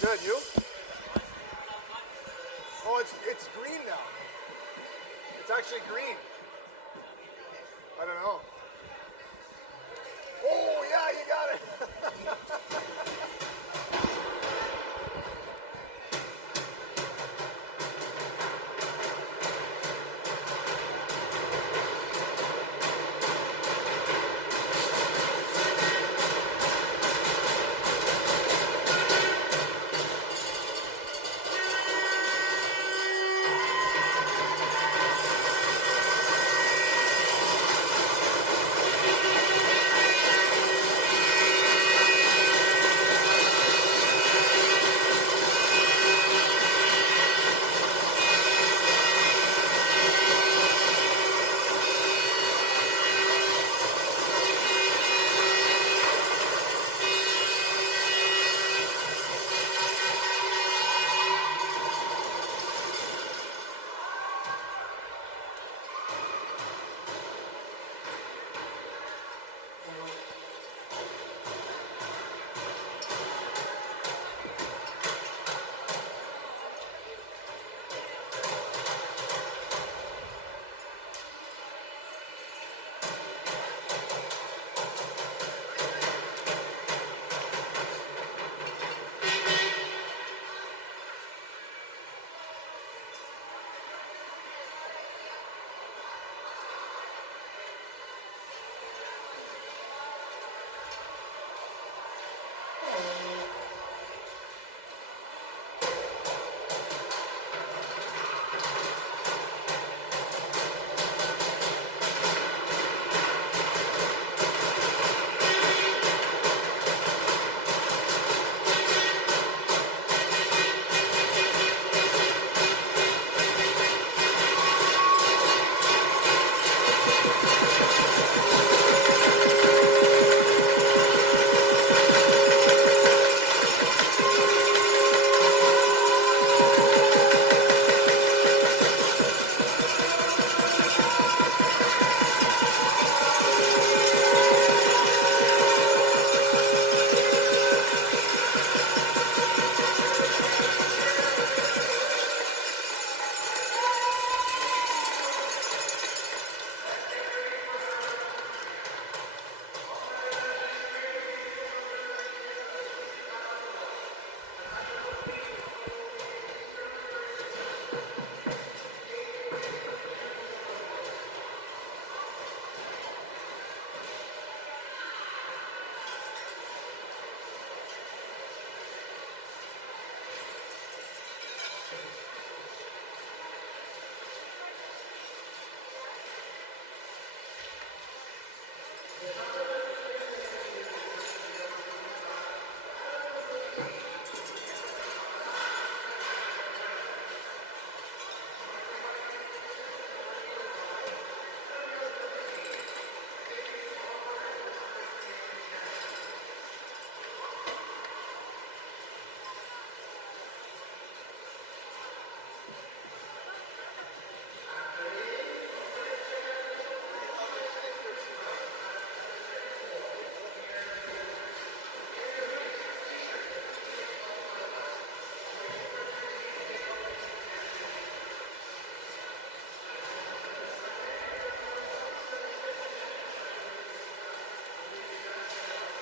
Good, you? Oh, it's green now. It's actually green. I don't know. Oh, yeah, you got it.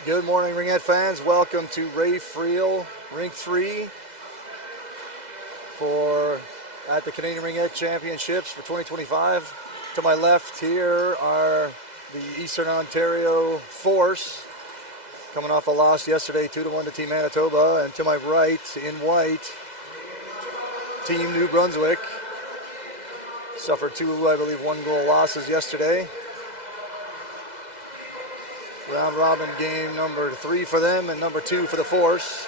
Good morning, Ringette fans. Welcome to Friel, Rink 3 at the Canadian Ringette Championships for 2025. To my left here are the Eastern Ontario Force, coming off a loss yesterday, 2-1 to Team Manitoba. And to my right, in white, Team New Brunswick. Suffered two, I believe, one-goal losses yesterday. Round robin game number 3 for them and number 2 for the Force.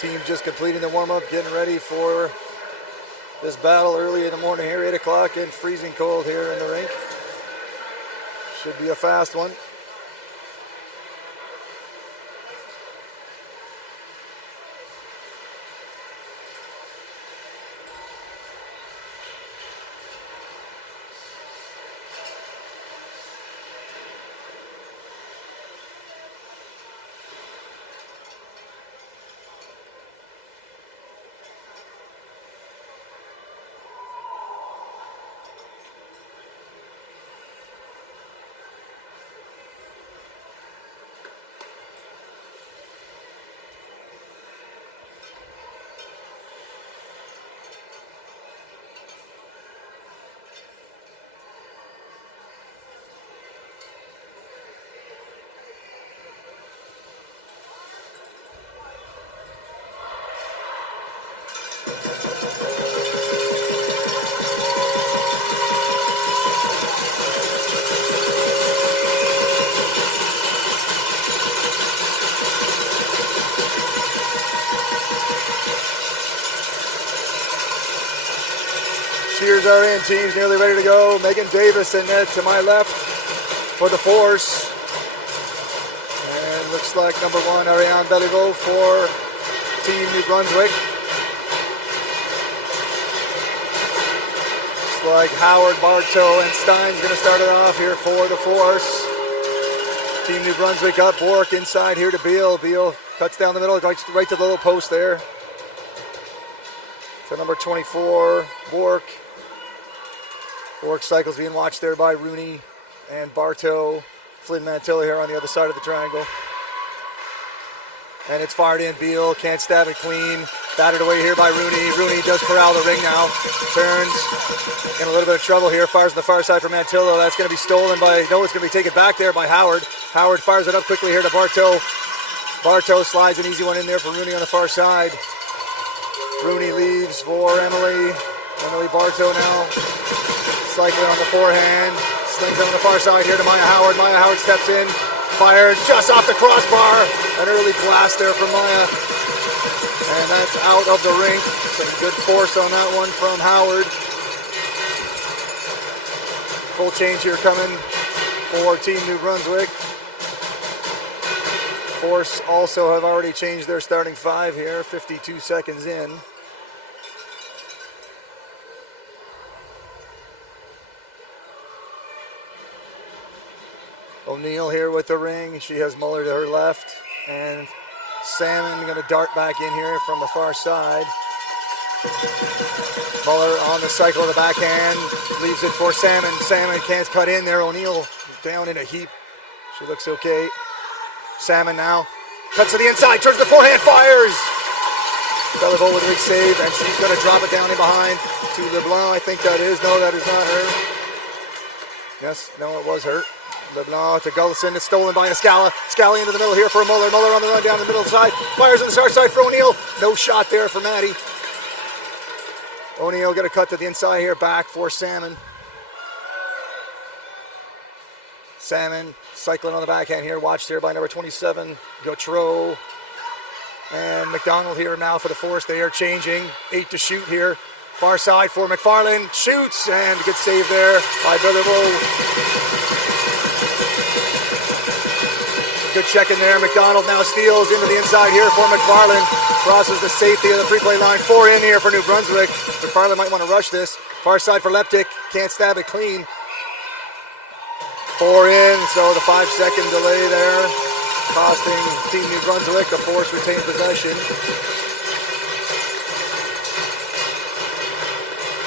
Team just completing the warm-up, getting ready for this battle early in the morning here, 8 o'clock, and freezing cold here in the rink. Should be a fast one. starters are in. Teams nearly ready to go. Megan Davis in net to my left for the Force. And looks like number 1, Ariane Beliveau for Team New Brunswick. Looks like Howard, Bartow, and Stein's going to start it off here for the Force. Team New Brunswick up. Bork inside here to Beal. Beal cuts down the middle, right to the little post there. To number 24, Bork. Bork cycles being watched there by Rooney and Bartow. Flynn Mantilla here on the other side of the triangle. And it's fired in. Beal can't stab it clean. Batted away here by Rooney. Rooney does corral the ring now. Turns in a little bit of trouble here. Fires on the far side for Mantillo. That's going to be stolen by, no, it's going to be taken back there by Howard. Howard fires it up quickly here to Bartow. Bartow slides an easy one in there for Rooney on the far side. Rooney leaves for Emily. Emily Bartow now cycling on the forehand. Slings it on the far side here to Maya Howard. Maya Howard steps in. Fired just off the crossbar. An early blast there from Maya. And that's out of the rink. Some good force on that one from Howard. Full change here coming for Team New Brunswick. Force also have already changed their starting 5 here, 52 seconds in. O'Neill here with the ring. She has Muller to her left. And Salmon going to dart back in here from the far side. Muller on the cycle of the backhand. Leaves it for Salmon. Salmon can't cut in there. O'Neill down in a heap. She looks okay. Salmon now cuts to the inside. Turns the forehand. Fires. Beliveau with a big save. And she's going to drop it down in behind to LeBlanc. I think that is. No, that is not her. Yes, no, it was her. LeBlanc to Gullison. It's stolen by Scala. Scala into the middle here for Muller. Muller on the run down the middle side. Fires on the start side for O'Neill. No shot there for Maddie. O'Neill going to cut to the inside here. Back for Salmon. Salmon cycling on the backhand here. Watched here by number 27, Gautreau. And McDonald here now for the Force. They are changing. 8 to shoot here. Far side for McFarlane. Shoots and a good save there by Beliveau. Good check in there. McDonald now steals into the inside here for McFarlane. Crosses the safety of the 3-play line. 4 in here for New Brunswick. McFarlane might want to rush this. Far side for Leptic. Can't stab it clean. 4 in, so the 5-second delay there. Costing Team New Brunswick. The Force retained possession.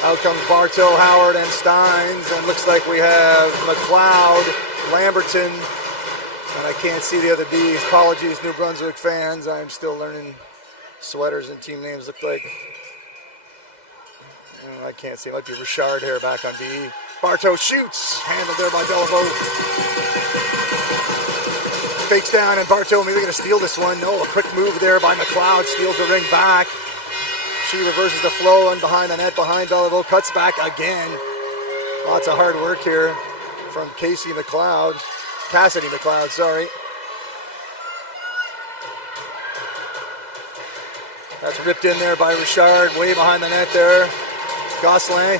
Out comes Bartow, Howard, and Steins. And looks like we have McLeod, Lamberton, and I can't see the other D's. Apologies, New Brunswick fans. I'm still learning sweaters and team names look like. I can't see. It might be Richard here back on D. Bartow shoots. Handled there by Beliveau. Fakes down, and Bartow maybe going to steal this one. No, a quick move there by McLeod. Steals the ring back. She reverses the flow and behind the net, behind Beliveau. Cuts back again. Lots of hard work here from Cassidy McLeod, sorry. That's ripped in there by Richard, way behind the net there. Gosselin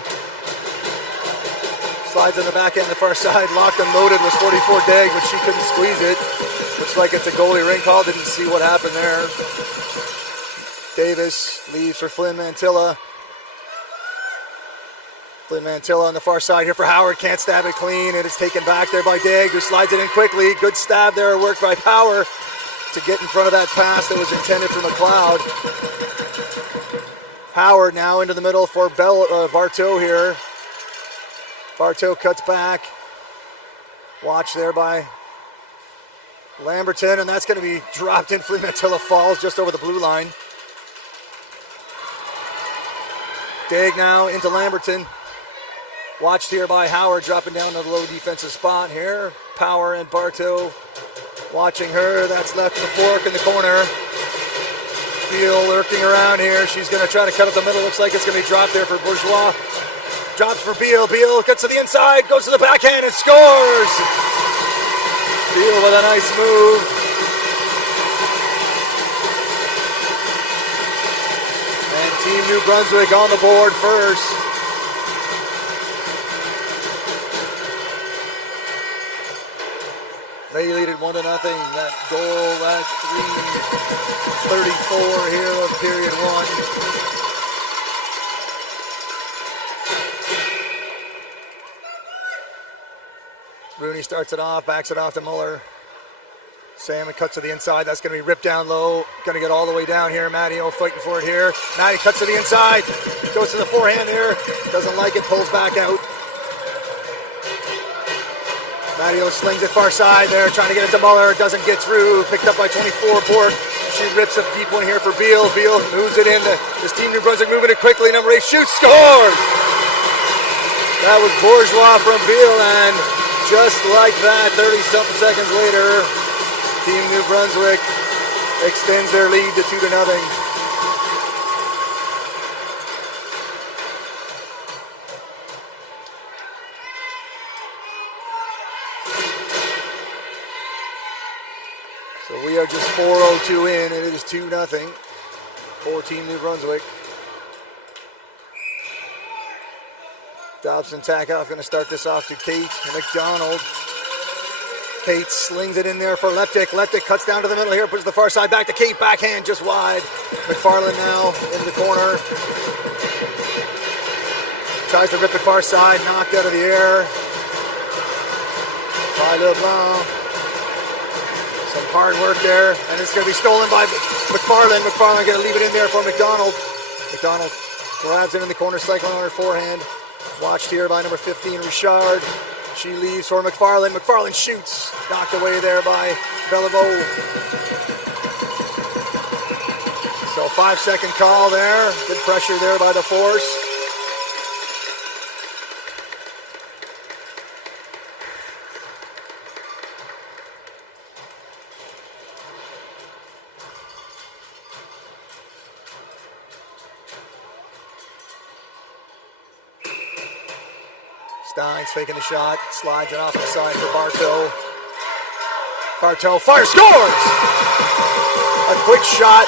slides in the back end, the far side, locked and loaded, was 44 Dag, but she couldn't squeeze it. Looks like it's a goalie ring call, didn't see what happened there. Davis leaves for Flynn Mantilla. Flynn Mantilla on the far side here for Howard. Can't stab it clean. It is taken back there by Dag, who slides it in quickly. Good stab there, worked by Power to get in front of that pass that was intended for McLeod. Howard now into the middle for Bartow here. Bartow cuts back. Watch there by Lamberton, and that's going to be dropped in. Flynn Mantilla falls just over the blue line. Dag now into Lamberton. Watched here by Howard, dropping down to the low defensive spot here. Power and Bartow watching her. That's left for Bork in the corner. Beal lurking around here. She's going to try to cut up the middle. Looks like it's going to be dropped there for Bourgeois. Drops for Beal. Beal gets to the inside, goes to the backhand and scores! Beal with a nice move. And Team New Brunswick on the board first. They lead it 1-0. That goal, that's 3:34 here of period one. Rooney starts it off, backs it off to Muller. Salmon cuts to the inside. That's going to be ripped down low. Going to get all the way down here. Matteo fighting for it here. Matty cuts to the inside. Goes to the forehand here. Doesn't like it. Pulls back out. Matteo slings it far side there. Trying to get it to Muller. Doesn't get through. Picked up by 24. Bork. She rips a deep one here for Beal. Beal moves it in. This team New Brunswick moving it quickly. Number 8 shoots. Scores! That was Bourgeois from Beal. And just like that, 30-something seconds later, Team New Brunswick extends their lead to 2-0. So we are just 4:02 in, and it is 2-0 for Team New Brunswick. Dobson Takeoff going to start this off to Kate McDonald. Kate slings it in there for Leptic. Leptic cuts down to the middle here, puts the far side back to Kate. Backhand just wide. McFarland now into the corner. Tries to rip it far side, knocked out of the air by LeBlanc. Some hard work there, and it's going to be stolen by McFarland. McFarland going to leave it in there for McDonald. McDonald grabs it in the corner, cycling on her forehand. Watched here by number 15, Richard. She leaves for McFarland. McFarland shoots. Knocked away there by Beliveau. So 5-second call there. Good pressure there by the Force. Steins faking the shot, slides it off the side for Bartow. Bartow fires, scores! A quick shot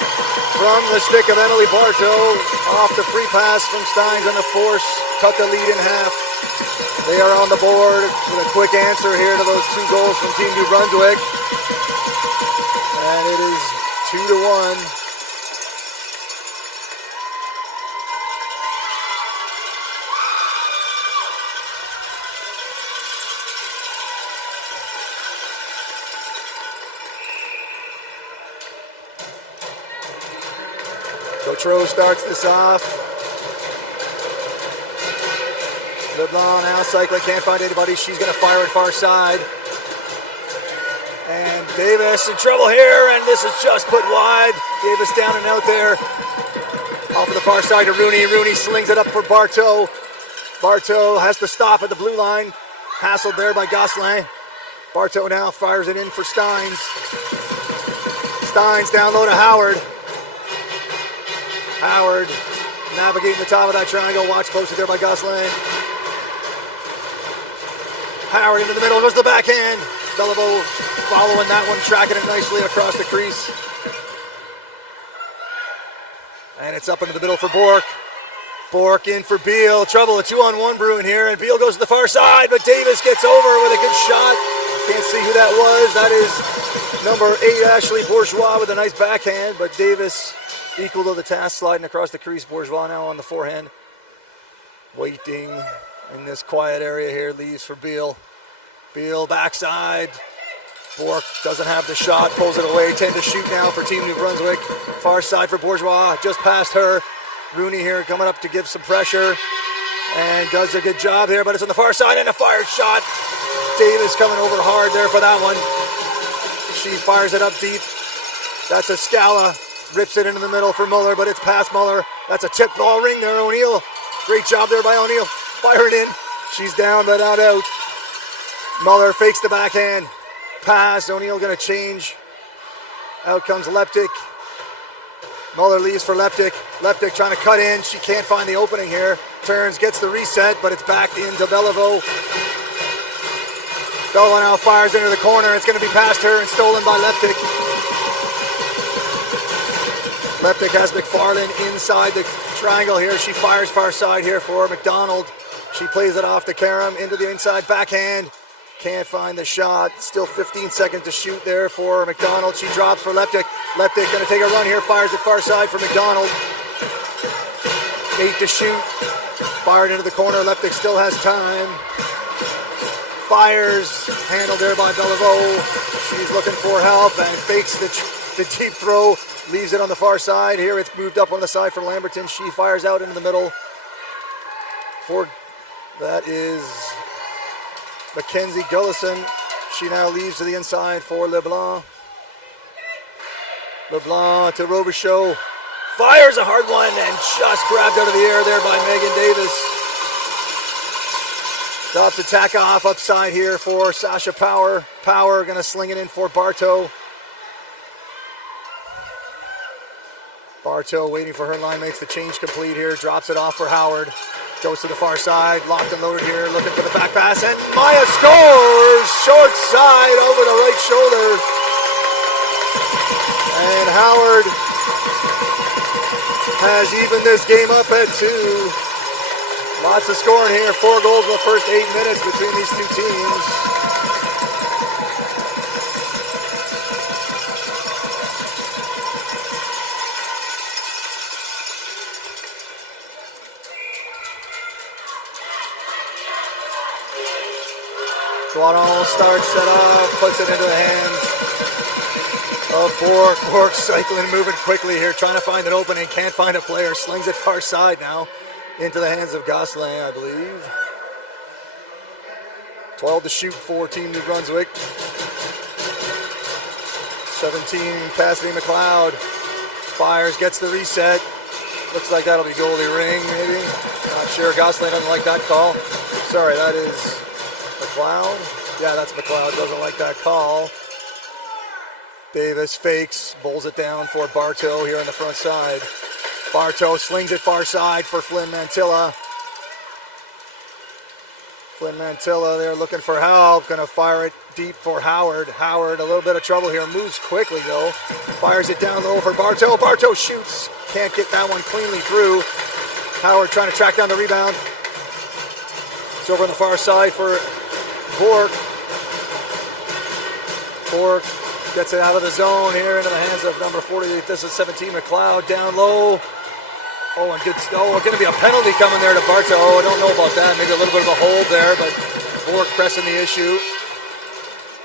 from the stick of Emily Bartow off the free pass from Steins, and the Force cut the lead in half. They are on the board with a quick answer here to those 2 goals from Team New Brunswick. And it is 2-1. Gautreau starts this off. LeBlanc now cycling, can't find anybody. She's going to fire it far side. And Davis in trouble here, and this is just put wide. Davis down and out there. Off of the far side to Rooney. Rooney slings it up for Bartow. Bartow has to stop at the blue line. Hassled there by Gosselin. Bartow now fires it in for Steins. Steins down low to Howard. Howard navigating the top of that triangle. Watch closely there by Gosselin. Howard into the middle. Goes the backhand. Beliveau following that one, tracking it nicely across the crease. And it's up into the middle for Bork. Bork in for Beal. Trouble, a 2-on-1 brewing here. And Beal goes to the far side, but Davis gets over with a good shot. Can't see who that was. That is number 8, Ashley Bourgeois, with a nice backhand. But Davis equal to the task, sliding across the crease. Bourgeois now on the forehand. Waiting in this quiet area here. Leaves for Beal. Beal backside. Bork doesn't have the shot. Pulls it away. 10 to shoot now for Team New Brunswick. Far side for Bourgeois. Just past her. Rooney here coming up to give some pressure. And does a good job here. But it's on the far side and a fired shot. Davis coming over hard there for that one. She fires it up deep. That's a Scala. Rips it into the middle for Muller, but it's past Muller. That's a tip ball ring there, O'Neill. Great job there by O'Neill. Fire it in. She's down, but not out. Muller fakes the backhand. Pass. O'Neill going to change. Out comes Leptic. Muller leaves for Leptic. Leptic trying to cut in. She can't find the opening here. Turns, gets the reset, but it's back into Beliveau. Beliveau now fires into the corner. It's going to be past her and stolen by Leptic. Leptic has McFarland inside the triangle here. She fires far side here for McDonald. She plays it off to Karam into the inside backhand. Can't find the shot. Still 15 seconds to shoot there for McDonald. She drops for Leptic. Leptic going to take a run here. Fires it far side for McDonald. 8 to shoot. Fired into the corner. Leptic still has time. Fires. Handled there by Beliveau. She's looking for help and fakes the deep throw. Leaves it on the far side. Here it's moved up on the side for Lamberton. She fires out into the middle. That is Mackenzie Gullison. She now leaves to the inside for LeBlanc. LeBlanc to Robichaud. Fires a hard one and just grabbed out of the air there by Megan Davis. Drops attack off upside here for Sasha Power. Power going to sling it in for Bartow. Bartow waiting for her line, makes the change complete here. Drops it off for Howard. Goes to the far side, locked and loaded here, looking for the back pass, and Maya scores! Short side over the right shoulder. And Howard has evened this game up at 2. Lots of scoring here, 4 goals in the first 8 minutes between these two teams. Guadon starts set up, puts it into the hands of Bork. Bork cycling, moving quickly here, trying to find an opening, can't find a player, slings it far side now into the hands of Gosselin, I believe. 12 to shoot for Team New Brunswick. 17, Cassidy McLeod. Fires, gets the reset. Looks like that'll be goalie Ring, maybe. Not sure, Gosselin doesn't like that call. Sorry, that is McLeod? Yeah, that's McLeod. Doesn't like that call. Davis fakes, bowls it down for Bartow here on the front side. Bartow slings it far side for Flynn Mantilla. Flynn Mantilla there looking for help. Going to fire it deep for Howard. Howard, a little bit of trouble here. Moves quickly, though. Fires it down low for Bartow. Bartow shoots. Can't get that one cleanly through. Howard trying to track down the rebound. It's over on the far side for Bork. Bork gets it out of the zone here into the hands of number 48. This is 17, McLeod down low. Oh, and good. Oh, going to be a penalty coming there to Bartow. I don't know about that. Maybe a little bit of a hold there, but Bork pressing the issue.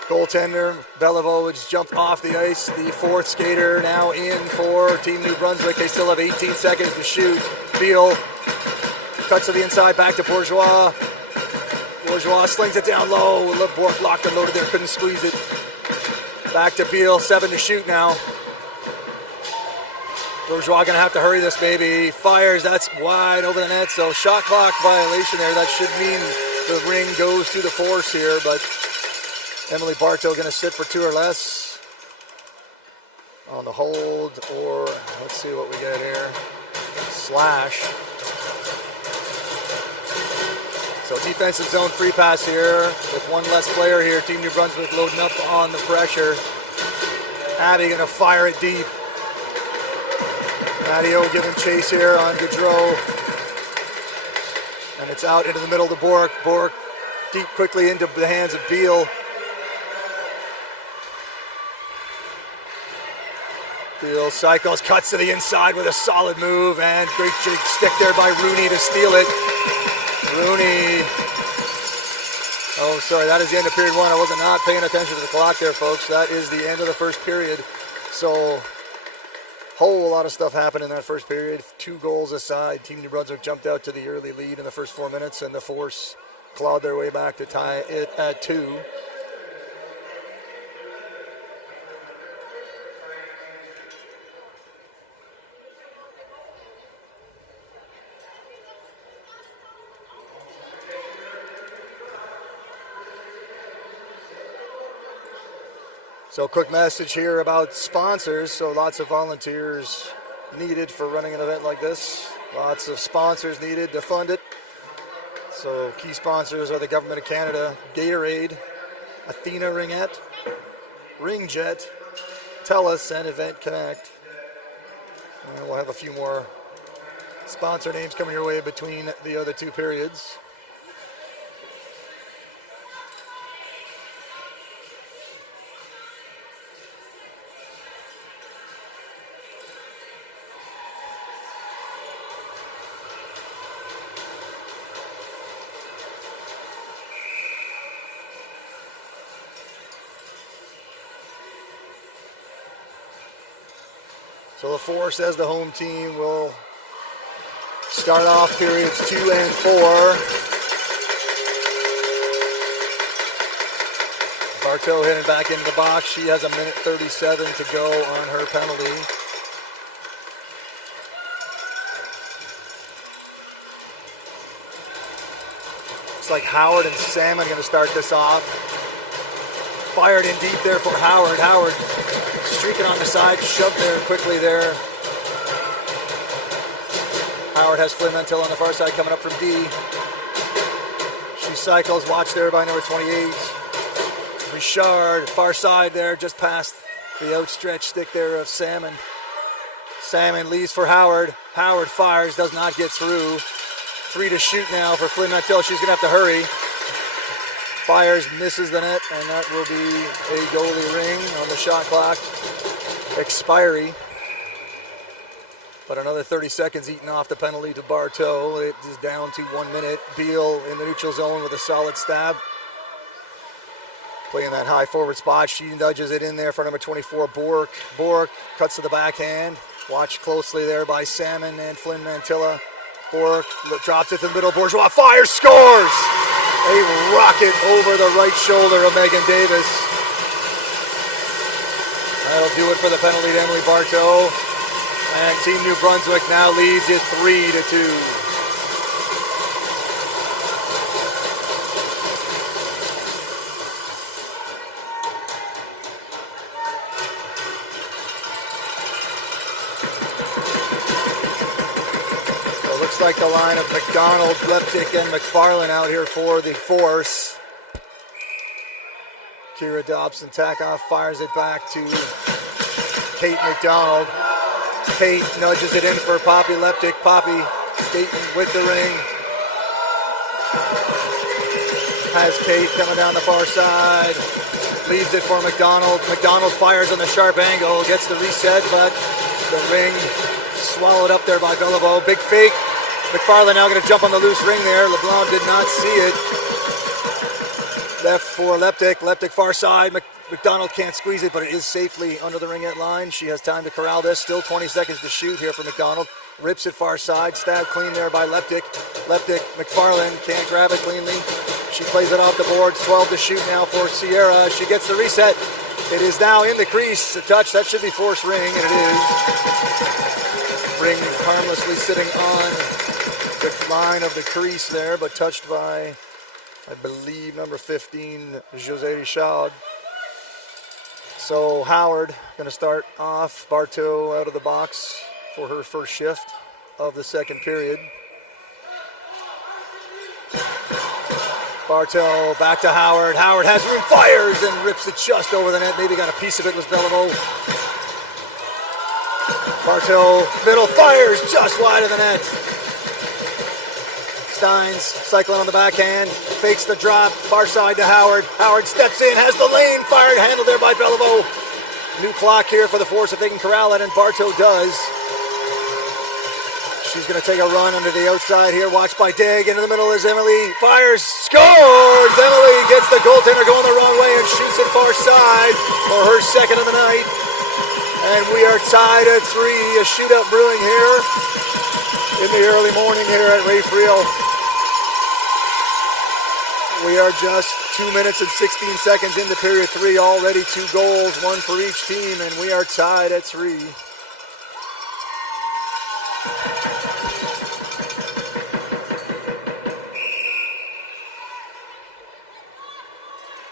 Goaltender Beliveau jumped off the ice. The fourth skater now in for Team New Brunswick. They still have 18 seconds to shoot. Beal cuts to the inside, back to Bourgeois. Bourgeois slings it down low. Bork locked and loaded there, couldn't squeeze it. Back to Beal, 7 to shoot now. Bourgeois gonna have to hurry this baby. Fires, that's wide over the net, so shot clock violation there. That should mean the Ring goes to the force here, but Emily Bartow gonna sit for 2 or less on the hold, or let's see what we get here. Slash. So defensive zone free pass here with one less player here. Team New Brunswick loading up on the pressure. Abby gonna fire it deep. Matteo giving chase here on Gaudreau. And it's out into the middle to Bork. Bork deep quickly into the hands of Beal. Beal cycles, cuts to the inside with a solid move, and great stick there by Rooney to steal it. Rooney. Oh, sorry, that is the end of period 1. I wasn't not paying attention to the clock there, folks. That is the end of the first period. So, whole lot of stuff happened in that first period. 2 goals aside. Team New Brunswick jumped out to the early lead in the first 4 minutes, and the Force clawed their way back to tie it at 2. So quick message here about sponsors. So lots of volunteers needed for running an event like this. Lots of sponsors needed to fund it. So key sponsors are the Government of Canada, Gatorade, Athena Ringette, Ringette, TELUS, and Event Connect. And we'll have a few more sponsor names coming your way between the other 2 periods. So the Force, as the home team, will start off periods 2 and 4. Bartow heading back into the box. She has 1:37 to go on her penalty. Looks like Howard and Salmon going to start this off. Fired in deep there for Howard. Howard streaking on the side, shoved there quickly there. Howard has Flynn Mantilla on the far side coming up from D. She cycles, watched there by number 28. Richard, far side there, just past the outstretched stick there of Salmon. Salmon leaves for Howard. Howard fires, does not get through. 3 to shoot now for Flynn Mantilla. She's going to have to hurry. Fires, misses the net, and that will be a goalie ring on the shot clock expiry. But another 30 seconds eaten off the penalty to Bartow. It is down to 1 minute. Beal in the neutral zone with a solid stab. Playing that high forward spot. She nudges it in there for number 24, Bork. Bork cuts to the backhand. Watched closely there by Salmon and Flynn Mantilla. Bork drops it to the middle. Bourgeois fires, scores! A rocket over the right shoulder of Megan Davis. That'll do it for the penalty to Emily Bartow. And Team New Brunswick now leads it 3-2. Looks like the line of McDonald, Leptic, and McFarlane out here for the Force. Kira Dobson Takoff fires it back to Kate McDonald. Kate nudges it in for Poppy Leptic. Poppy skating with the ring. Has Kate coming down the far side. Leaves it for McDonald. McDonald fires on the sharp angle. Gets the reset, but the ring swallowed up there by Beliveau. Big fake. McFarlane now going to jump on the loose ring there. LeBlanc did not see it. Left for Leptic. Leptic far side. McDonald can't squeeze it, but it is safely under the ringette line. She has time to corral this. Still 20 seconds to shoot here for McDonald. Rips it far side. Stab clean there by Leptic. Leptic, McFarlane can't grab it cleanly. She plays it off the boards. 12 to shoot now for Sierra. She gets the reset. It is now in the crease. A touch. That should be Force ring, and it is. Ring harmlessly sitting on the line of the crease there, but touched by, I believe, number 15, Jose Richard. So Howard going to start off. Bartow out of the box for her first shift of the second period. Bartow back to Howard. Howard has room, fires, and rips it just over the net. Maybe got a piece of it, was Beliveau. Bartow, middle, fires just wide of the net. Steins cycling on the backhand, fakes the drop, far side to Howard. Howard steps in, has the lane, fired, handled there by Beliveau. New clock here for the Force if they can corral it, and Bartow does. She's going to take a run under the outside here, watched by Dag. Into the middle is Emily, fires, scores! Emily gets the goaltender going the wrong way and shoots it far side for her second of the night. And we are tied at 3, a shootout brewing here in the early morning here at Ray Friel. We are just 2 minutes and 16 seconds into period 3, already 2 goals, 1 for each team, and we are tied at 3.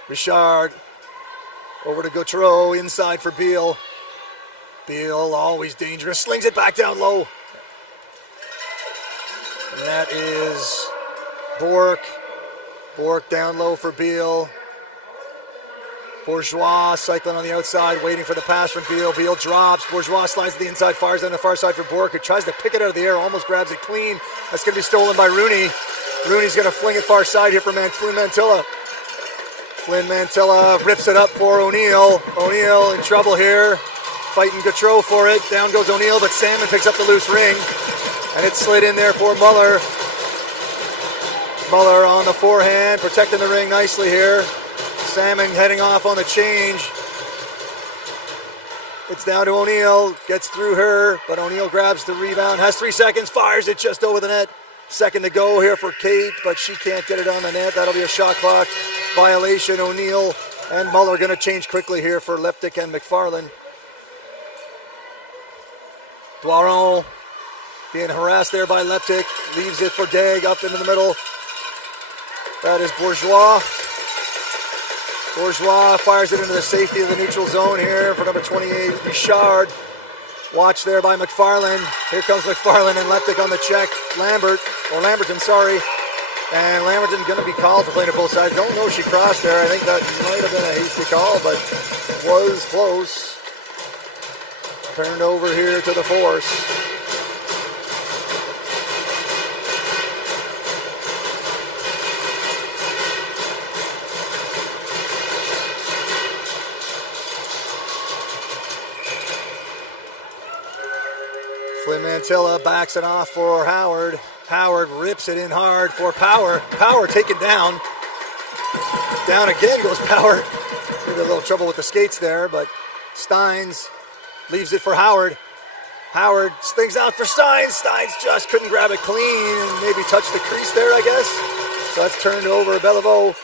Richard over to Gautreau, inside for Beal. Beal, always dangerous, slings it back down low. And that is Bork. Bork down low for Beal. Bourgeois cycling on the outside, waiting for the pass from Beal. Beal drops. Bourgeois slides to the inside, fires on the far side for Bork, who tries to pick it out of the air, almost grabs it clean. That's going to be stolen by Rooney. Rooney's going to fling it far side here for Flynn Mantilla. Flynn Mantilla rips it up for O'Neill. O'Neill in trouble here. Fighting Gautreau for it. Down goes O'Neill, but Salmon picks up the loose ring. And it's slid in there for Muller. Muller on the forehand, protecting the ring nicely here. Salmon heading off on the change. It's down to O'Neill. Gets through her, but O'Neill grabs the rebound. Has 3 seconds. Fires it just over the net. Second to go here for Kate, but she can't get it on the net. That'll be a shot clock violation. O'Neill and Muller going to change quickly here for Leptic and McFarland. Doiron being harassed there by Leptic. Leaves it for Dag up into the middle. That is Bourgeois. Bourgeois fires it into the safety of the neutral zone here for number 28, Richard. Watch there by McFarland. Here comes McFarland and Leptic on the check. Lamberton, sorry. And Lamberton going to be called for playing at both sides. Don't know if she crossed there. I think that might have been a hasty call, but was close. Turned over here to the Force. Flynn Mantilla backs it off for Howard. Howard rips it in hard for Power. Power taken down. Down again goes Power. Maybe a little trouble with the skates there, but Steins leaves it for Howard. Howard slings out for Steins. Steins just couldn't grab it clean and maybe touch the crease there, I guess. So that's turned over. Beliveau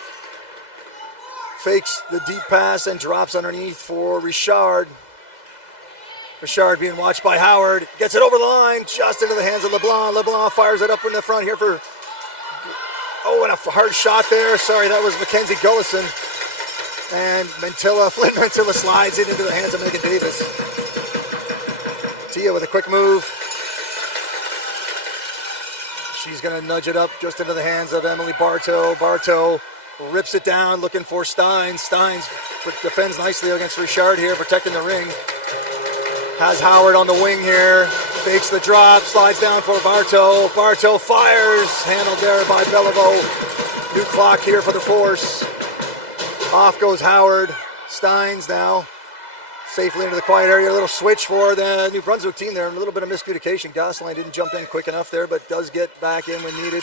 fakes the deep pass and drops underneath for Richard. Richard being watched by Howard. Gets it over the line, just into the hands of LeBlanc. LeBlanc fires it up in the front here for... Oh, and a hard shot there. Sorry, that was Mackenzie Gullison. And Flynn Mantilla slides it into the hands of Megan Davis. Tia with a quick move. She's going to nudge it up just into the hands of Emily Bartow. Bartow rips it down, looking for Steins. Steins defends nicely against Richard here, protecting the ring. Has Howard on the wing here. Fakes the drop, slides down for Bartow. Bartow fires, handled there by Beliveau. New clock here for the Force. Off goes Howard. Steins now safely into the quiet area. A little switch for the New Brunswick team there. A little bit of miscommunication. Gosselin didn't jump in quick enough there, but does get back in when needed.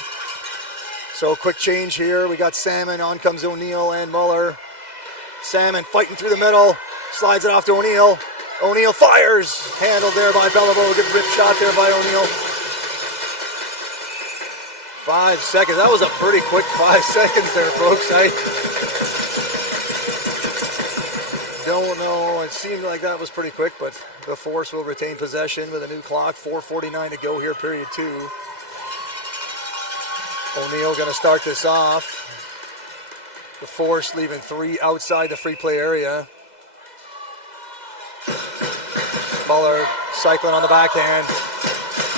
So quick change here. We got Salmon. On comes O'Neill and Muller. Salmon fighting through the middle. Slides it off to O'Neill. O'Neill fires. Handled there by Beliveau. Good rip shot there by O'Neill. 5 seconds. That was a pretty quick 5 seconds there, folks. I don't know. It seemed like that was pretty quick, but the Force will retain possession with a new clock. 4:49 to go here, period 2. O'Neill going to start this off. The Force leaving 3 outside the free play area. Muller cycling on the backhand.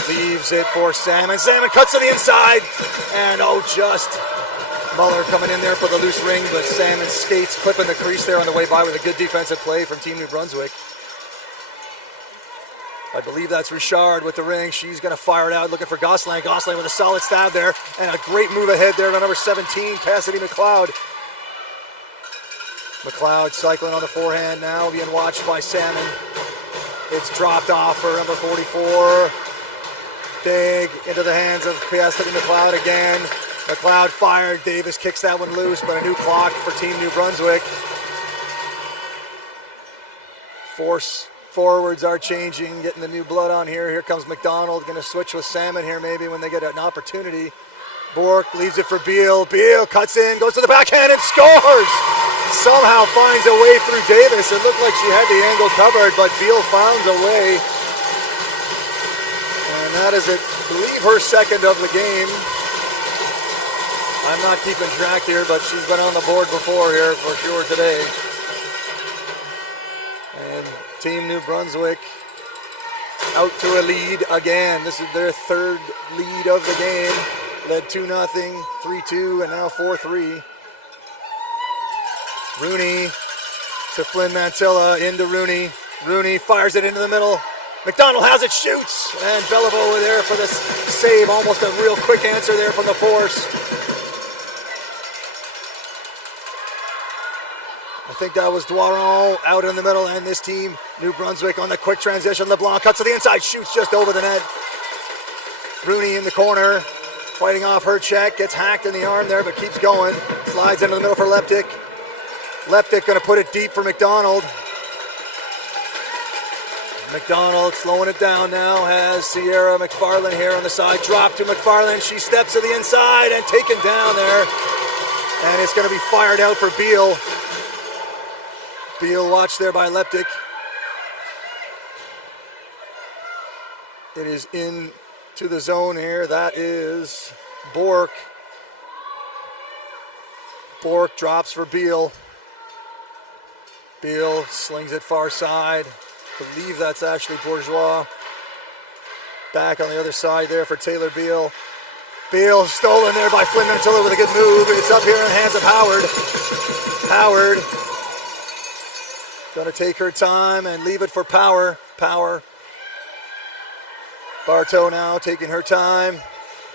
Leaves it for Salmon. Salmon cuts to the inside. And just Muller coming in there for the loose ring, but Salmon skates, clipping the crease there on the way by with a good defensive play from Team New Brunswick. I believe that's Richard with the ring. She's going to fire it out, looking for Gosselin. Gosselin with a solid stab there, and a great move ahead there to number 17, Cassidy McLeod. McLeod cycling on the forehand now, being watched by Salmon. It's dropped off for number 44. Dig into the hands of Cassidy McLeod again. McLeod fired. Davis kicks that one loose, but a new clock for Team New Brunswick. Force forwards are changing, getting the new blood on here. Here comes McDonald, going to switch with Salmon here maybe when they get an opportunity. Bork leaves it for Beal. Beal cuts in, goes to the backhand and scores! Somehow finds a way through Davis. It looked like she had the angle covered, but Beal finds a way. And that is, I believe, her second of the game. I'm not keeping track here, but she's been on the board before here for sure today. And Team New Brunswick out to a lead again. This is their third lead of the game. Led 2-0, 3-2, and now 4-3. Rooney to Flynn Mantilla, into Rooney. Rooney fires it into the middle. McDonald has it, shoots, and Beliveau there for the save. Almost a real quick answer there from the Force. I think that was Doiron out in the middle, and this team, New Brunswick, on the quick transition. LeBlanc cuts to the inside, shoots just over the net. Rooney in the corner, fighting off her check, gets hacked in the arm there, but keeps going. Slides into the middle for Leptic. Leptic going to put it deep for McDonald. McDonald slowing it down now, has Sierra McFarland here on the side. Drop to McFarland. She steps to the inside and taken down there. And it's going to be fired out for Beal. Beal watched there by Leptic. It is into the zone here. That is Bork. Bork drops for Beal. Beal slings it far side. Believe that's actually Bourgeois. Back on the other side there for Taylor Beal. Beal stolen there by Flynn Mantilla with a good move. It's up here in the hands of Howard. Howard gonna take her time and leave it for Power. Bartow now taking her time.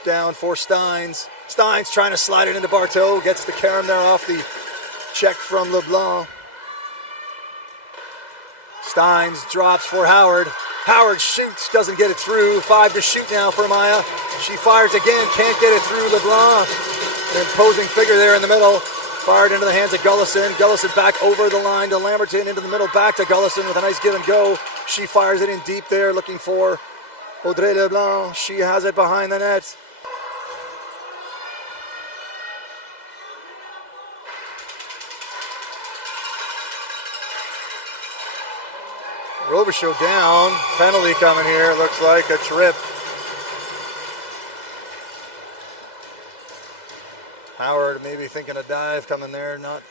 Down for Steins. Steins trying to slide it into Bartow. Gets the carom there off the check from LeBlanc. Steins drops for Howard. Howard shoots, doesn't get it through. 5 to shoot now for Maya. She fires again, can't get it through LeBlanc. An imposing figure there in the middle. Fired into the hands of Gullison. Gullison back over the line to Lamberton, into the middle, back to Gullison with a nice give and go. She fires it in deep there, looking for Audrey LeBlanc. She has it behind the net. Robichaud down. Penalty coming here. Looks like a trip. Howard maybe thinking a dive coming there. Not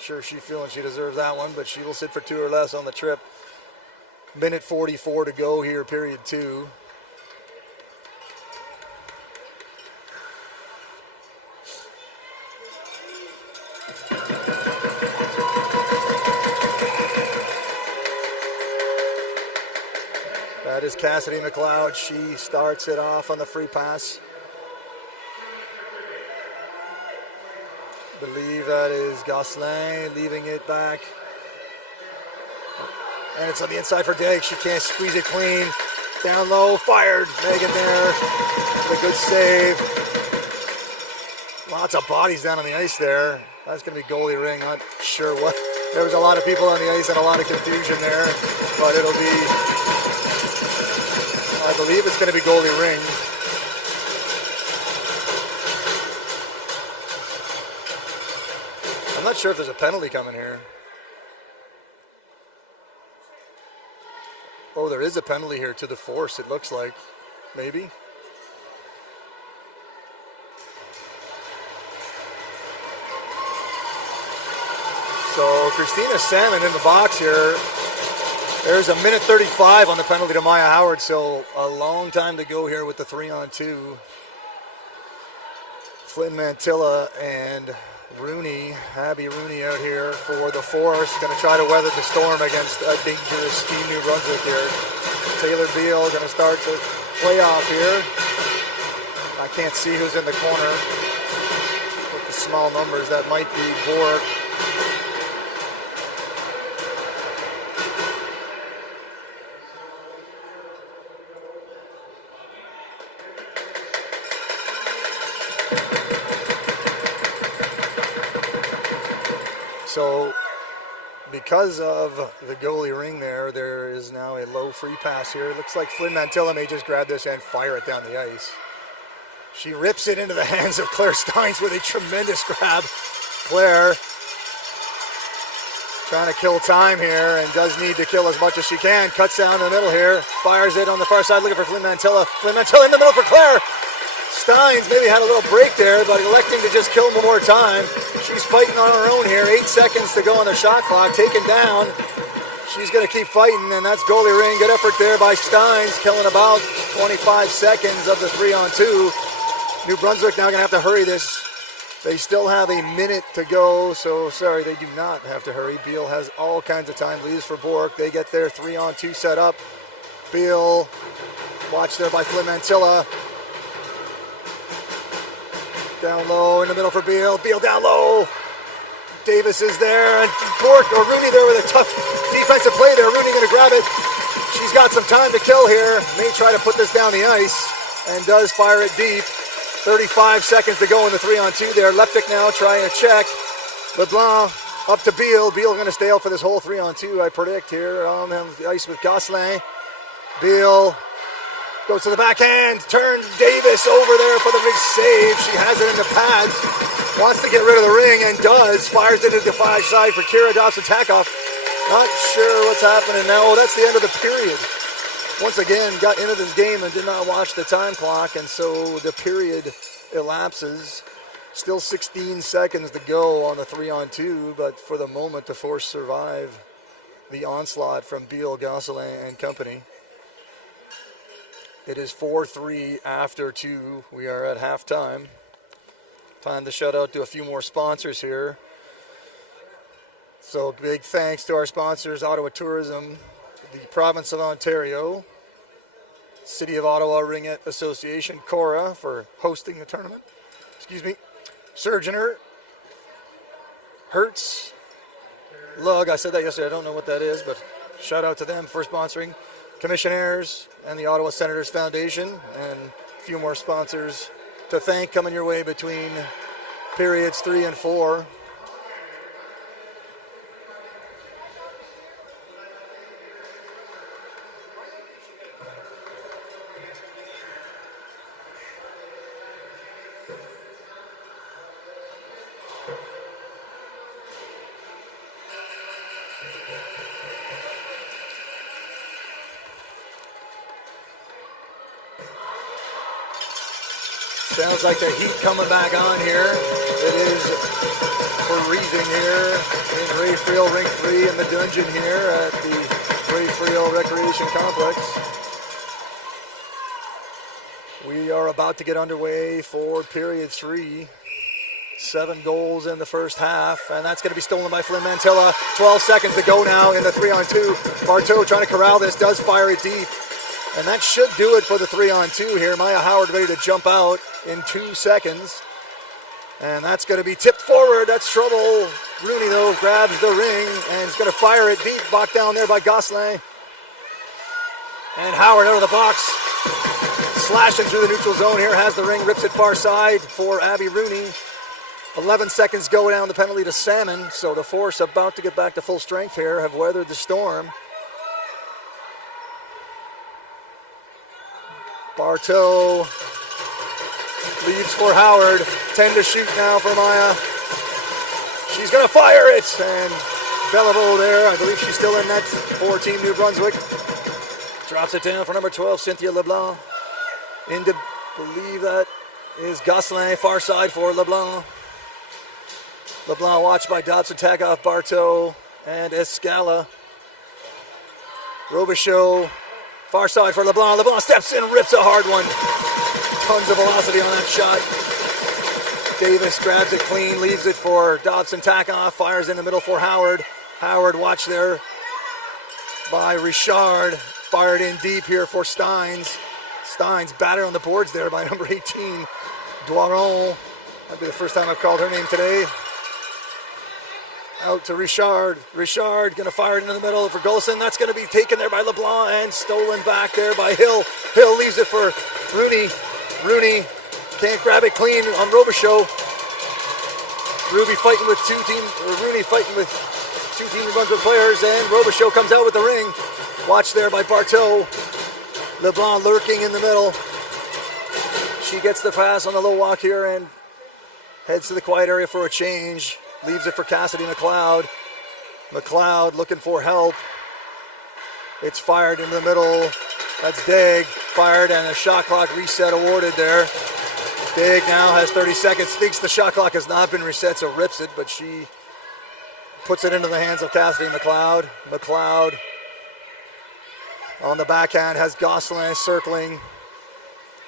sure she's feeling she deserves that one, but she will sit for 2 or less on the trip. Minute 44 to go here, period 2. That is Cassidy McLeod. She starts it off on the free pass. Believe that is Gosselin leaving it back. And it's on the inside for Dake. She can't squeeze it clean. Down low, fired. Megan there with a good save. Lots of bodies down on the ice there. That's going to be goalie Ring. Not sure what. There was a lot of people on the ice and a lot of confusion there. But it'll be, I believe it's going to be goalie Ring. I'm not sure if there's a penalty coming here. Oh, there is a penalty here to the Force, it looks like. Maybe. So Christina Salmon in the box here. There's a minute 35 on the penalty to Maya Howard, so a long time to go here with the 3-on-2. Flynn Mantilla and Rooney, Abby Rooney out here for the Force. Going to try to weather the storm against a dangerous Team New Brunswick here. Taylor Beal going to start the playoff here. I can't see who's in the corner. With the small numbers, that might be Bork. So, because of the goalie Ring there is now a low free pass here. It looks like Flynn Mantilla may just grab this and fire it down the ice. She rips it into the hands of Claire Steins with a tremendous grab. Claire trying to kill time here and does need to kill as much as she can. Cuts down the middle here. Fires it on the far side looking for Flynn Mantilla. Flynn Mantilla in the middle for Claire. Steins maybe had a little break there, but electing to just kill more time. She's fighting on her own here. 8 seconds to go on the shot clock. Taken down. She's going to keep fighting, and that's goalie Ring. Good effort there by Steins, killing about 25 seconds of the 3-on-2. New Brunswick now going to have to hurry this. They still have a minute to go, so sorry, they do not have to hurry. Beal has all kinds of time. Leaves for Bork. They get their 3-on-2 set up. Beal, watched there by Flynn Mantilla. Down low in the middle for Beal. Beal down low. Davis is there, and Bork or Rooney there with a tough defensive play there. Rooney going to grab it. She's got some time to kill here. May try to put this down the ice, and does fire it deep. 35 seconds to go in the 3-on-2 there. Leptic now trying to check. LeBlanc Up to Beal. Beal going to stay out for this whole 3-on-2, I predict here. On the ice with Gosselin. Beal goes to the backhand. Turns Davis over there for the big save. She has it in the pads. Wants to get rid of the ring and does. Fires into the far side for Kira Dobson-Takoff. Not sure what's happening now. Oh, that's the end of the period. Once again, got into this game and did not watch the time clock, and so the period elapses. Still 16 seconds to go on the 3-on-2, but for the moment, the Force survive the onslaught from Beal, Gosselin, and company. It is 4-3 after 2. We are at halftime. Time to shout out to a few more sponsors here. So big thanks to our sponsors, Ottawa Tourism, the Province of Ontario, City of Ottawa Ringette Association, Cora, for hosting the tournament. Surgeoner, Hertz, Lug, I said that yesterday, I don't know what that is, but shout out to them for sponsoring. Commissionaires and the Ottawa Senators Foundation, and a few more sponsors to thank coming your way between periods 3 and 4. Sounds like the heat coming back on here. It is freezing here in Ray Friel Rink 3 in the dungeon here at the Ray Friel Recreation Complex. We are about to get underway for period 3. 7 goals in the first half, and that's going to be stolen by Flynn Mantilla. 12 seconds to go now in the 3-on-2. Bartow trying to corral this, does fire it deep. And that should do it for the 3-on-2 here. Maya Howard ready to jump out in 2 seconds. And that's going to be tipped forward. That's trouble. Rooney, though, grabs the ring and is going to fire it deep. Blocked down there by Gosselin. And Howard out of the box. Slashing through the neutral zone here. Has the ring, rips it far side for Abby Rooney. 11 seconds go down the penalty to Salmon. So the Force about to get back to full strength here. Have weathered the storm. Bartow leads for Howard. 10 to shoot now for Maya. She's going to fire it. And Belleville there. I believe she's still in net for Team New Brunswick. Drops it down for number 12, Cynthia LeBlanc. Into, believe that is Gosselin. Far side for LeBlanc. LeBlanc watched by Dobson-Takoff, Bartow, and Escala. Robichaud. Far side for LeBlanc. LeBlanc steps in, rips a hard one. Tons of velocity on that shot. Davis grabs it clean, leaves it for Dobson-Takoff. Fires in the middle for Howard. Howard watched there by Richard. Fired in deep here for Steins. Steins battered on the boards there by number 18, Doiron. That'd be the first time I've called her name today. Out to Richard. Richard going to fire it into the middle for Golson. That's going to be taken there by LeBlanc and stolen back there by Hill. Hill leaves it for Rooney. Rooney can't grab it clean on Robichaud. Rooney fighting with two Team New Brunswick players, and Robichaud comes out with the ring. Watched there by Bartow. LeBlanc lurking in the middle. She gets the pass on the low walk here and heads to the quiet area for a change. Leaves it for Cassidy McLeod. McLeod looking for help. It's fired into the middle. That's Degg. Fired and a shot clock reset awarded there. Degg now has 30 seconds. Thinks the shot clock has not been reset, so rips it, but she puts it into the hands of Cassidy McLeod. McLeod on the backhand has Gosselin circling.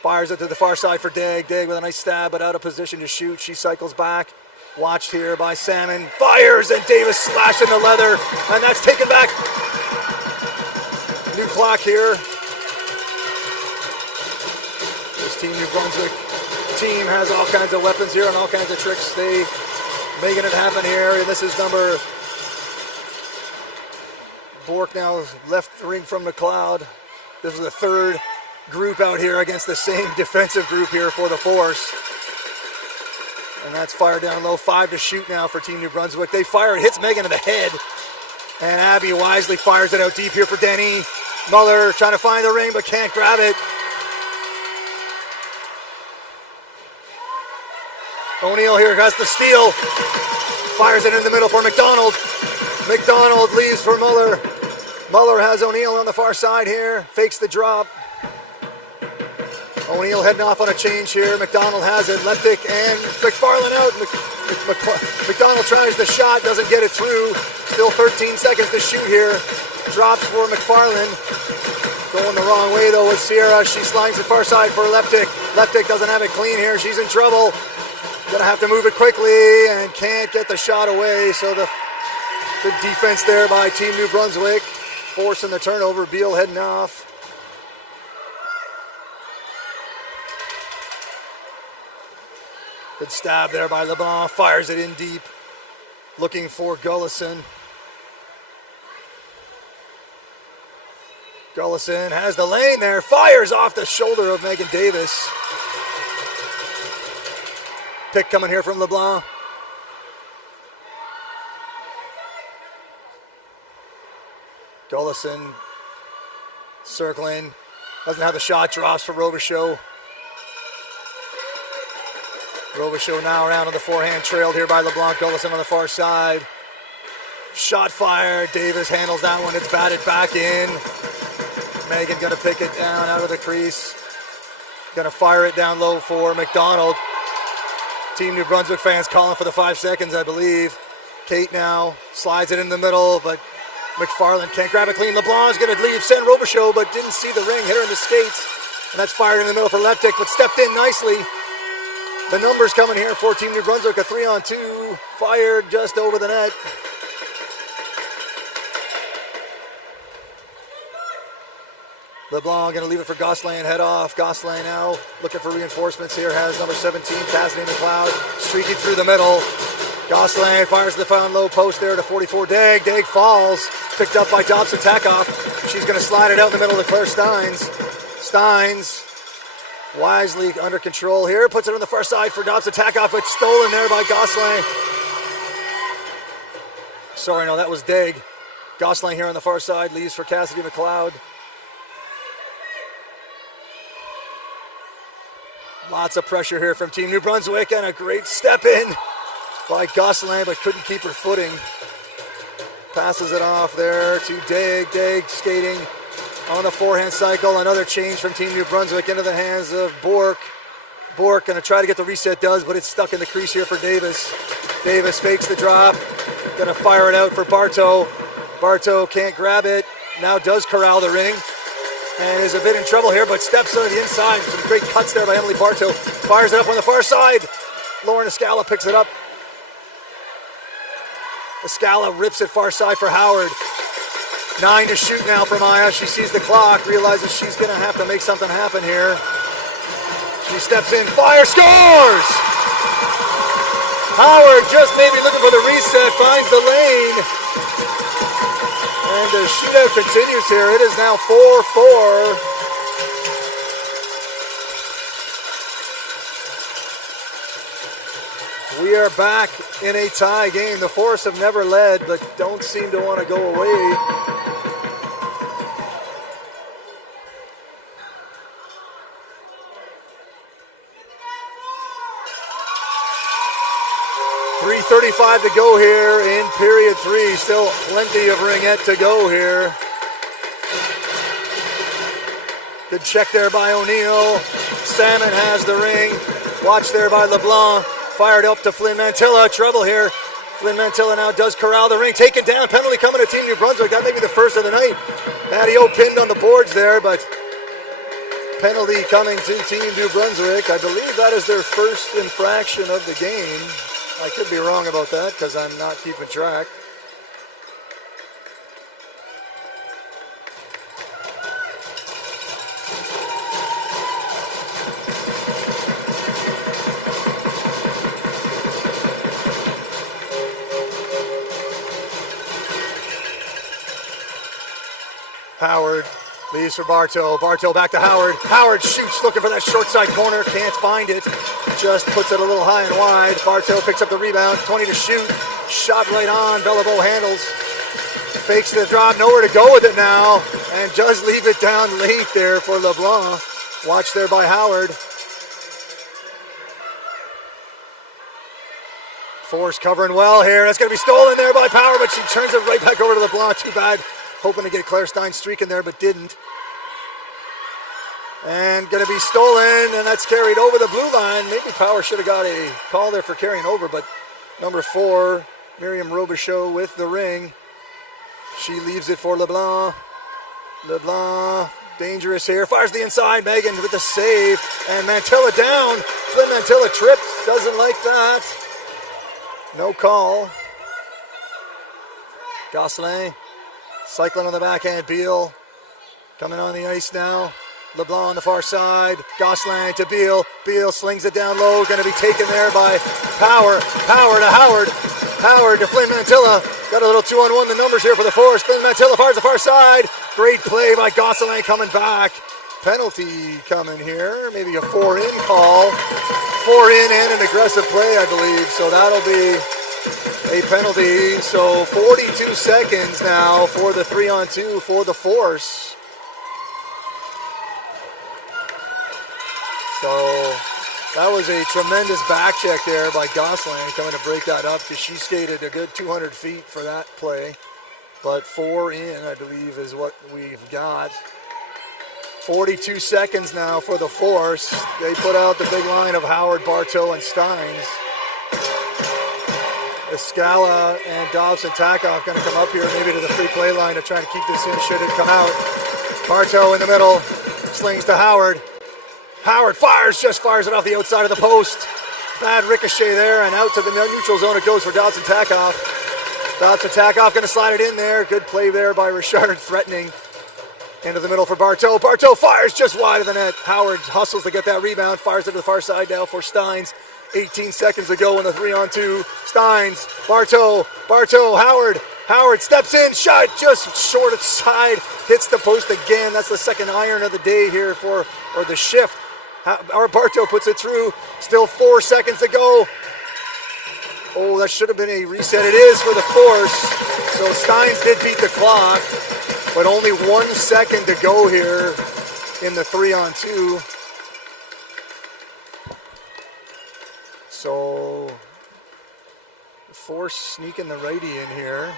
Fires it to the far side for Degg. Degg with a nice stab, but out of position to shoot. She cycles back. Watched here by Salmon. Fires, and Davis slashing the leather. And that's taken back. New clock here. This Team New Brunswick team has all kinds of weapons here and all kinds of tricks. They making it happen here. And this is number... Bork now left the ring from McLeod. This is the third group out here against the same defensive group here for the Force. And that's fired down low. 5 to shoot now for Team New Brunswick. They fire. It hits Megan in the head. And Abby wisely fires it out deep here for Denny. Muller trying to find the ring but can't grab it. O'Neill here has the steal. Fires it in the middle for McDonald. McDonald leaves for Muller. Muller has O'Neill on the far side here. Fakes the drop. O'Neill heading off on a change here. McDonald has it. Leptic and McFarland out. McDonald tries the shot. Doesn't get it through. Still 13 seconds to shoot here. Drops for McFarland. Going the wrong way though with Sierra. She slides the far side for Leptic. Leptic doesn't have it clean here. She's in trouble. Gonna have to move it quickly and can't get the shot away. So the good defense there by Team New Brunswick. Forcing the turnover. Beal heading off. Good stab there by LeBlanc. Fires it in deep. Looking for Gullison. Gullison has the lane there. Fires off the shoulder of Megan Davis. Pick coming here from LeBlanc. Gullison circling. Doesn't have the shot. Drops for Robichaud. Robichaud now around on the forehand, trailed here by LeBlanc. Gullison on the far side. Shot fired. Davis handles that one. It's batted back in. Megan gonna pick it down out of the crease. Gonna fire it down low for McDonald. Team New Brunswick fans calling for the 5 seconds, I believe. Kate now slides it in the middle, but McFarland can't grab it clean. LeBlanc's gonna leave, send Robichaud, but didn't see the ring, hit her in the skates. And that's fired in the middle for Leptic, but stepped in nicely. The numbers coming here for Team New Brunswick, a 3-on-2, fired just over the net. LeBlanc going to leave it for Gosselin, head off. Gosselin now looking for reinforcements here, has number 17, Cassidy McLeod, streaking through the middle. Gosselin fires the found low post there to 44, Dag. Dag falls, picked up by Dobson Takoff. She's going to slide it out in the middle to Claire Steins. Steins wisely under control here, puts it on the far side for Dobson Takoff, but stolen there by Gosselin. Sorry, no, that was Dag. Gosselin here on the far side, leaves for Cassidy McLeod. Lots of pressure here from Team New Brunswick, and a great step in by Gosselin, but couldn't keep her footing. Passes it off there to Dag. Dag skating on the forehand cycle. Another change from Team New Brunswick into the hands of Bork. Bork going to try to get the reset, does, but it's stuck in the crease here for Davis. Davis fakes the drop. Going to fire it out for Bartow. Bartow can't grab it. Now does corral the ring. And is a bit in trouble here, but steps on the inside. Some great cuts there by Emily Bartow. Fires it up on the far side. Lauren Escala picks it up. Escala rips it far side for Howard. 9 to shoot now for Maya. She sees the clock, realizes she's going to have to make something happen here. She steps in, fire, scores! Howard just maybe looking for the reset, finds the lane. And the shootout continues here. It is now 4-4. We are back in a tie game. The Force have never led, but don't seem to want to go away. .3:35 to go here in period 3. Still plenty of ringette to go here. Good check there by O'Neill. Salmon has the ring. Watch there by LeBlanc. Fired up to Flynn Mantilla. Trouble here. Flynn Mantilla now does corral the ring. Taken down. Penalty coming to Team New Brunswick. That may be the first of the night. Matty O pinned on the boards there, but penalty coming to Team New Brunswick. I believe that is their first infraction of the game. I could be wrong about that because I'm not keeping track. Howard Leaves for Bartow. Bartow back to Howard. Howard shoots, looking for that short side corner. Can't find it. Just puts it a little high and wide. Bartow picks up the rebound. 20 to shoot. Shot right on. Bellabo handles. Fakes the drop. Nowhere to go with it now. And does leave it down late there for LeBlanc. Watched there by Howard. Force covering well here. That's going to be stolen there by Power, but she turns it right back over to LeBlanc. Too bad. Hoping to get Claire Stein streaking there, but didn't. And going to be stolen, and that's carried over the blue line. Maybe Power should have got a call there for carrying over, but number 4, Miriam Robichaud with the ring. She leaves it for LeBlanc. LeBlanc, dangerous here. Fires the inside. Megan with the save. And Mantilla down. Flynn Mantilla tripped. Doesn't like that. No call. Gosselin cycling on the backhand. Beal coming on the ice now. LeBlanc on the far side. Gosselin to Beal. Beal slings it down low. Going to be taken there by Power. Power to Howard. Howard to Flynn Mantilla. Got a little 2-on-1 the numbers here for the Force. Flynn Mantilla fires the far side. Great play by Gosselin coming back. Penalty coming here. Maybe a 4-in call. 4-in and an aggressive play, I believe. So that'll be a penalty. So 42 seconds now for the 3-on-2 for the Force. So that was a tremendous back check there by Gosselin coming to break that up because she skated a good 200 feet for that play. But 4-in, I believe, is what we've got. 42 seconds now for the Force. They put out the big line of Howard, Bartow, and Steins. Escala and Dobson Takoff going to come up here maybe to the free play line to try to keep this in should it come out. Bartow in the middle, slings to Howard. Howard fires, just fires it off the outside of the post. Bad ricochet there, and out to the neutral zone it goes for Dobson Takoff. Dobson Takoff going to slide it in there. Good play there by Richard, threatening. Into the middle for Bartow. Bartow fires just wide of the net. Howard hustles to get that rebound. Fires it to the far side now for Steins. 18 seconds to go in the 3-on-2. Steins, Bartow, Howard. Howard steps in, shot just short of side. Hits the post again. That's the second iron of the day here or the shift. Bartow puts it through. Still 4 seconds to go. Oh, that should have been a reset. It is for the Force. So Steins did beat the clock. But only 1 second to go here in the 3-on-2. So the Force sneaking the righty in here.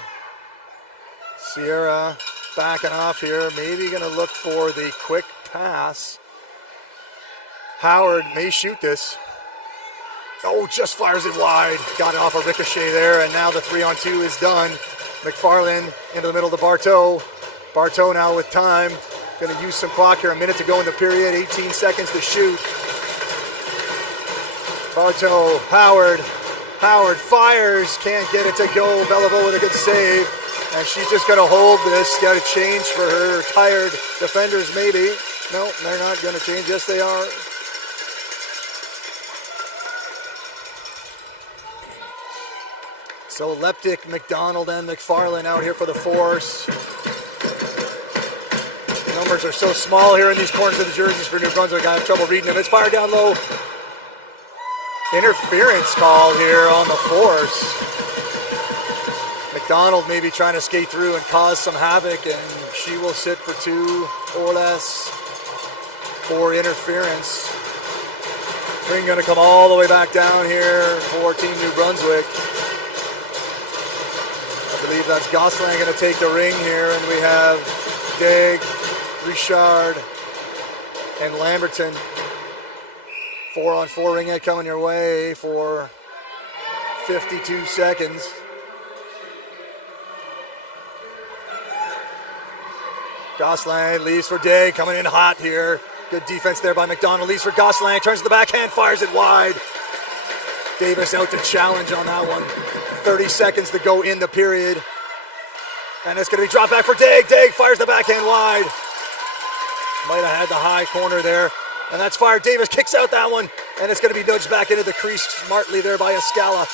Sierra backing off here. Maybe going to look for the quick pass. Howard may shoot this. Oh, just fires it wide. Got it off a ricochet there, and now the 3-on-2 is done. McFarland into the middle to Bartow. Bartow now with time. Going to use some clock here. A minute to go in the period. 18 seconds to shoot. Bartow, Howard. Howard fires. Can't get it to go. Bellavo with a good save. And she's just going to hold this. Got to change for her tired defenders maybe. No, they're not going to change. Yes, they are. So Leptic, McDonald, and McFarland out here for the Force. The numbers are so small here in these corners of the jerseys for New Brunswick. I have trouble reading them. It's fired down low. Interference call here on the Force. McDonald maybe trying to skate through and cause some havoc, and she will sit for 2 or less for interference. Ring going to come all the way back down here for Team New Brunswick. I believe that's Gosselin going to take the ring here, and we have Degg, Richard, and Lamberton. 4-on-4 Ringette coming your way for 52 seconds. Gosselin leaves for Degg, coming in hot here. Good defense there by McDonald. Leaves for Gosselin, turns to the backhand, fires it wide. Davis out to challenge on that one. 30 seconds to go in the period. And it's going to be dropped back for Degg. Degg fires the backhand wide. Might have had the high corner there. And that's fired. Davis kicks out that one. And it's going to be nudged back into the crease smartly there by Escala.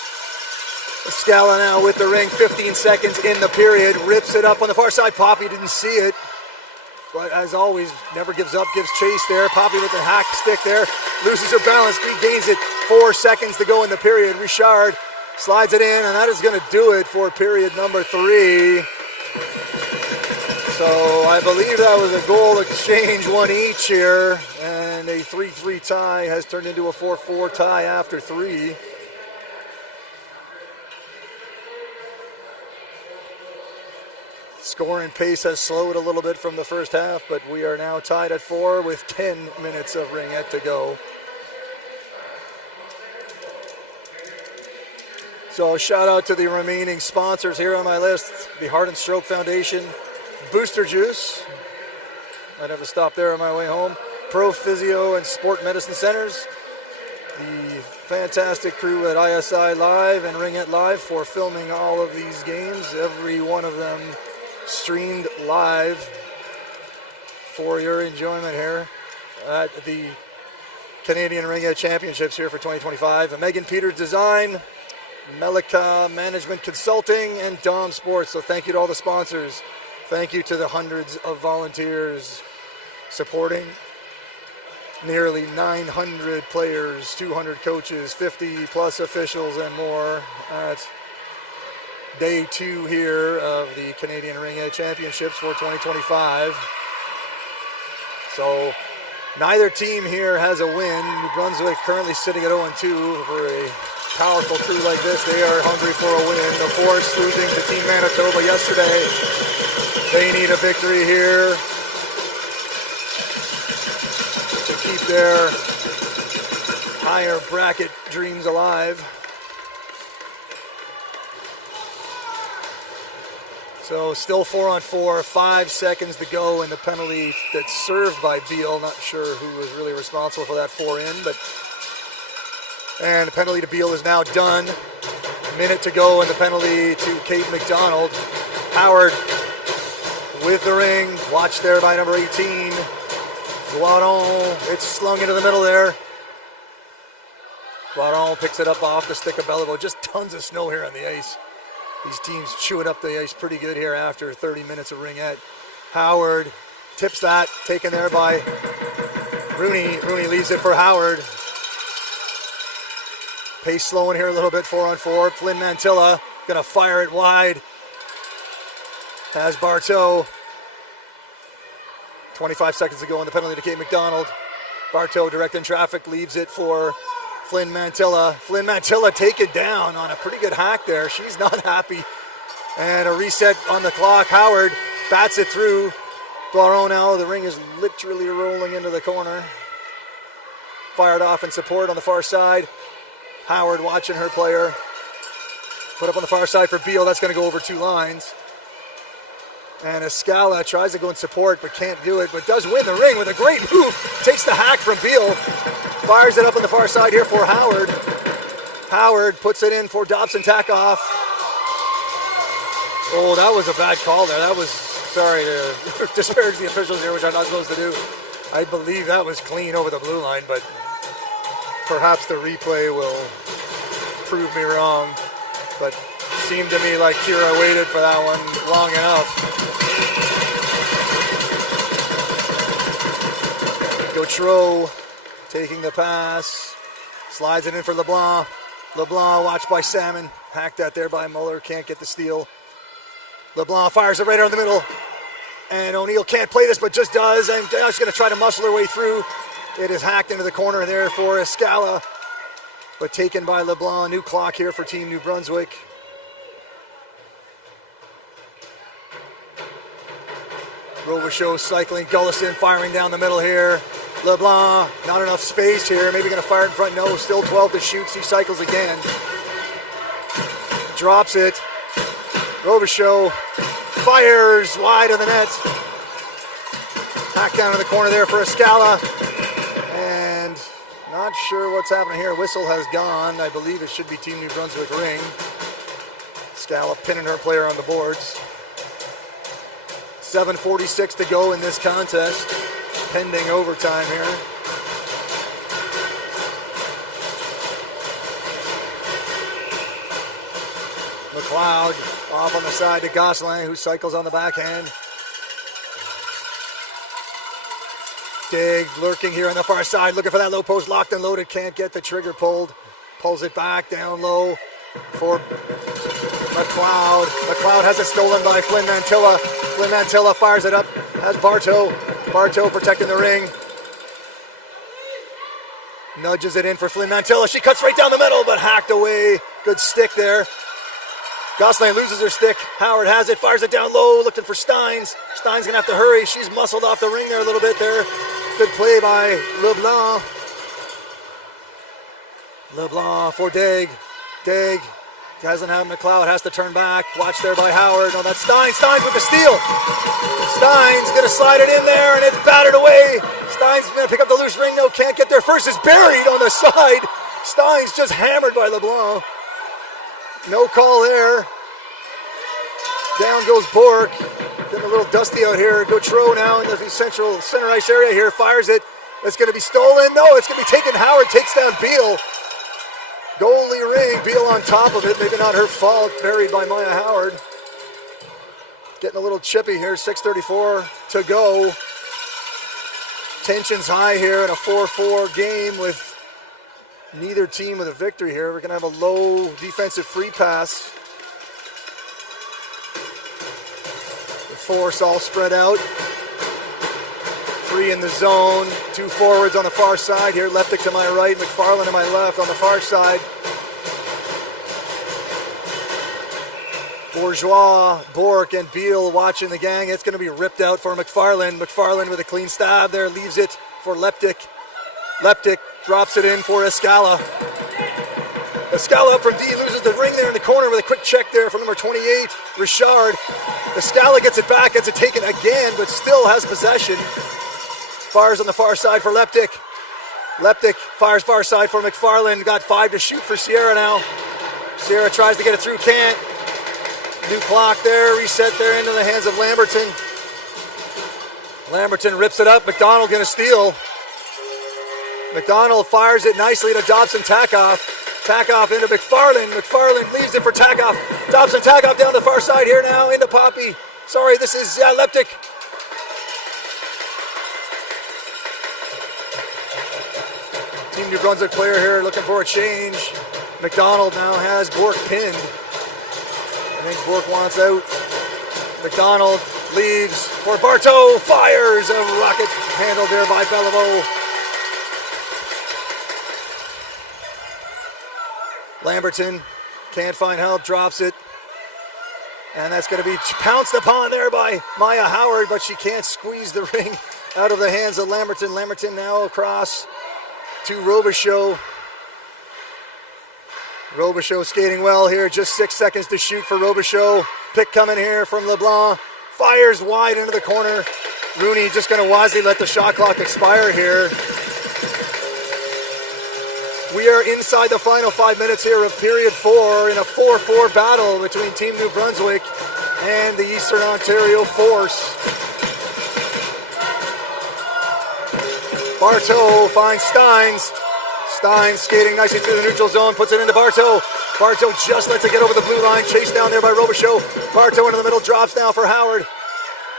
Escala now with the ring. 15 seconds in the period. Rips it up on the far side. Poppy didn't see it. but as always, never gives up, gives chase there. Poppy with the hack stick there, loses her balance, regains it. 4 seconds to go in the period. Richard slides it in, and that is going to do it for period number 3. So I believe that was a goal exchange, one each here, and a 3-3 tie has turned into a 4-4 tie after 3. Scoring pace has slowed a little bit from the first half, but we are now tied at 4 with 10 minutes of ringette to go. So shout out to the remaining sponsors here on my list: the Heart and Stroke Foundation, Booster Juice, I'd have to stop there on my way home, Pro Physio and Sport Medicine Centers, the fantastic crew at ISI Live and Ringette Live for filming all of these games, every one of them streamed live for your enjoyment here at the Canadian Ringette Championships here for 2025. And Megan Peters Design, Melika Management Consulting, and Dom Sports. So thank you to all the sponsors. Thank you to the hundreds of volunteers supporting nearly 900 players, 200 coaches, 50 plus officials, and more at day 2 here of the Canadian Ringette Championships for 2025. So neither team here has a win. New Brunswick currently sitting at 0-2. For a powerful crew like this, they are hungry for a win. The Force losing to Team Manitoba yesterday. They need a victory here to keep their higher bracket dreams alive. So still 4-on-4, 5 seconds to go, and the penalty that's served by Beal. Not sure who was really responsible for that 4-in, but and the penalty to Beal is now done. Minute to go, and the penalty to Kate McDonald. Howard with the ring, watched there by number 18. Guadon, it's slung into the middle there. Guadon picks it up off the stick of Belleville. Just tons of snow here on the ice. These teams chewing up the ice pretty good here after 30 minutes of ringette. Howard tips that, taken there by Rooney. Rooney leaves it for Howard. Pace slowing here a little bit, 4-on-4. Flynn Mantilla gonna fire it wide. Has Bartow. 25 seconds to go on the penalty to Kate McDonald. Bartow directing traffic, leaves it for Flynn Mantilla. Flynn Mantilla taken down on a pretty good hack there. She's not happy. And a reset on the clock. Howard bats it through. Guaron now, the ring is literally rolling into the corner. Fired off in support on the far side. Howard watching her player. Put up on the far side for Beal. That's going to go over 2 lines. And Escala tries to go in support but can't do it, but does win the ring with a great move. Takes the hack from Beal. Fires it up on the far side here for Howard. Howard puts it in for Dobson Takeoff. Oh, that was a bad call there. That was, sorry to disparage the officials here, which I'm not supposed to do. I believe that was clean over the blue line, but perhaps the replay will prove me wrong. But seemed to me like Kira waited for that one long enough. Gautreau taking the pass, slides it in for LeBlanc. LeBlanc watched by Salmon, hacked that there by Muller, can't get the steal. LeBlanc fires it right around the middle, and O'Neill can't play this but just does, and now she's going to try to muscle her way through. It is hacked into the corner there for Escala, but taken by LeBlanc. New clock here for Team New Brunswick. Robichaud cycling, Gullison firing down the middle here. LeBlanc, not enough space here, maybe going to fire in front, no, still 12 to shoot, he cycles again. Drops it. Robichaud fires wide of the net. Hack down in the corner there for Escala. And not sure what's happening here. Whistle has gone. I believe it should be Team New Brunswick ring. Escala pinning her player on the boards. 7:46 to go in this contest, pending overtime here. McLeod off on the side to Gosselin, who cycles on the backhand. Dig lurking here on the far side, looking for that low post, locked and loaded, can't get the trigger pulled. Pulls it back down low for McLeod. McLeod has it stolen by Flynn Mantilla. Flynn Mantilla fires it up, has Bartow. Bartow protecting the ring. Nudges it in for Flynn Mantilla. She cuts right down the middle, but hacked away. Good stick there. Gosselin loses her stick. Howard has it, fires it down low, looking for Steins. Steins gonna have to hurry. She's muscled off the ring there a little bit there. Good play by LeBlanc. LeBlanc for Dig. Dig doesn't have McLeod, has to turn back. Watch there by Howard. No, that's Steins. Steins with the steal. Steins gonna slide it in there, and it's battered away. Steins gonna pick up the loose ring. No, can't get there. First is buried on the side. Steins just hammered by LeBlanc. No call there. Down goes Bork. Getting a little dusty out here. Gautreau now in the center ice area here. Fires it. It's going to be stolen. No, it's going to be taken. Howard takes down Beal. Goalie Ring. Beal on top of it. Maybe not her fault. Buried by Maya Howard. Getting a little chippy here. 6:34 to go. Tension's high here in a 4-4 game with neither team with a victory here. We're going to have a low defensive free pass. The force all spread out. Three in the zone. Two forwards on the far side here. Leptic to my right, McFarland to my left on the far side. Bourgeois, Bork, and Beal watching the gang. It's going to be ripped out for McFarland. McFarland with a clean stab there. Leaves it for Leptic. Leptic drops it in for Escala. Escala up from D, loses the ring there in the corner with a quick check there from number 28, Richard. Escala gets it back, gets it taken again, but still has possession. Fires on the far side for Leptic. Leptic fires far side for McFarland. Got 5 to shoot for Sierra now. Sierra tries to get it through, can't. New clock there, reset there into the hands of Lamberton. Lamberton rips it up, McDonald gonna steal. McDonald fires it nicely to Dobson Takoff. Takoff into McFarland. McFarland leaves it for Takoff. Dobson Takoff down the far side here now into Poppy. Sorry, this is Leptic. Team New Brunswick player here looking for a change. McDonald now has Bork pinned. I think Bork wants out. McDonald leaves for Bartow. Fires a rocket handled there by Beliveau. Lamberton can't find help, drops it. And that's going to be pounced upon there by Maya Howard, but she can't squeeze the ring out of the hands of Lamberton. Lamberton now across to Robichaud. Robichaud skating well here, just 6 seconds to shoot for Robichaud. Pick coming here from LeBlanc. Fires wide into the corner. Rooney just going to wisely let the shot clock expire here. We are inside the final 5 minutes here of period 4 in a 4-4 battle between Team New Brunswick and the Eastern Ontario Force. Bartow finds Steins. Steins skating nicely through the neutral zone, puts it into Bartow. Bartow just lets it get over the blue line, chased down there by Robichaud. Bartow into the middle, drops now for Howard.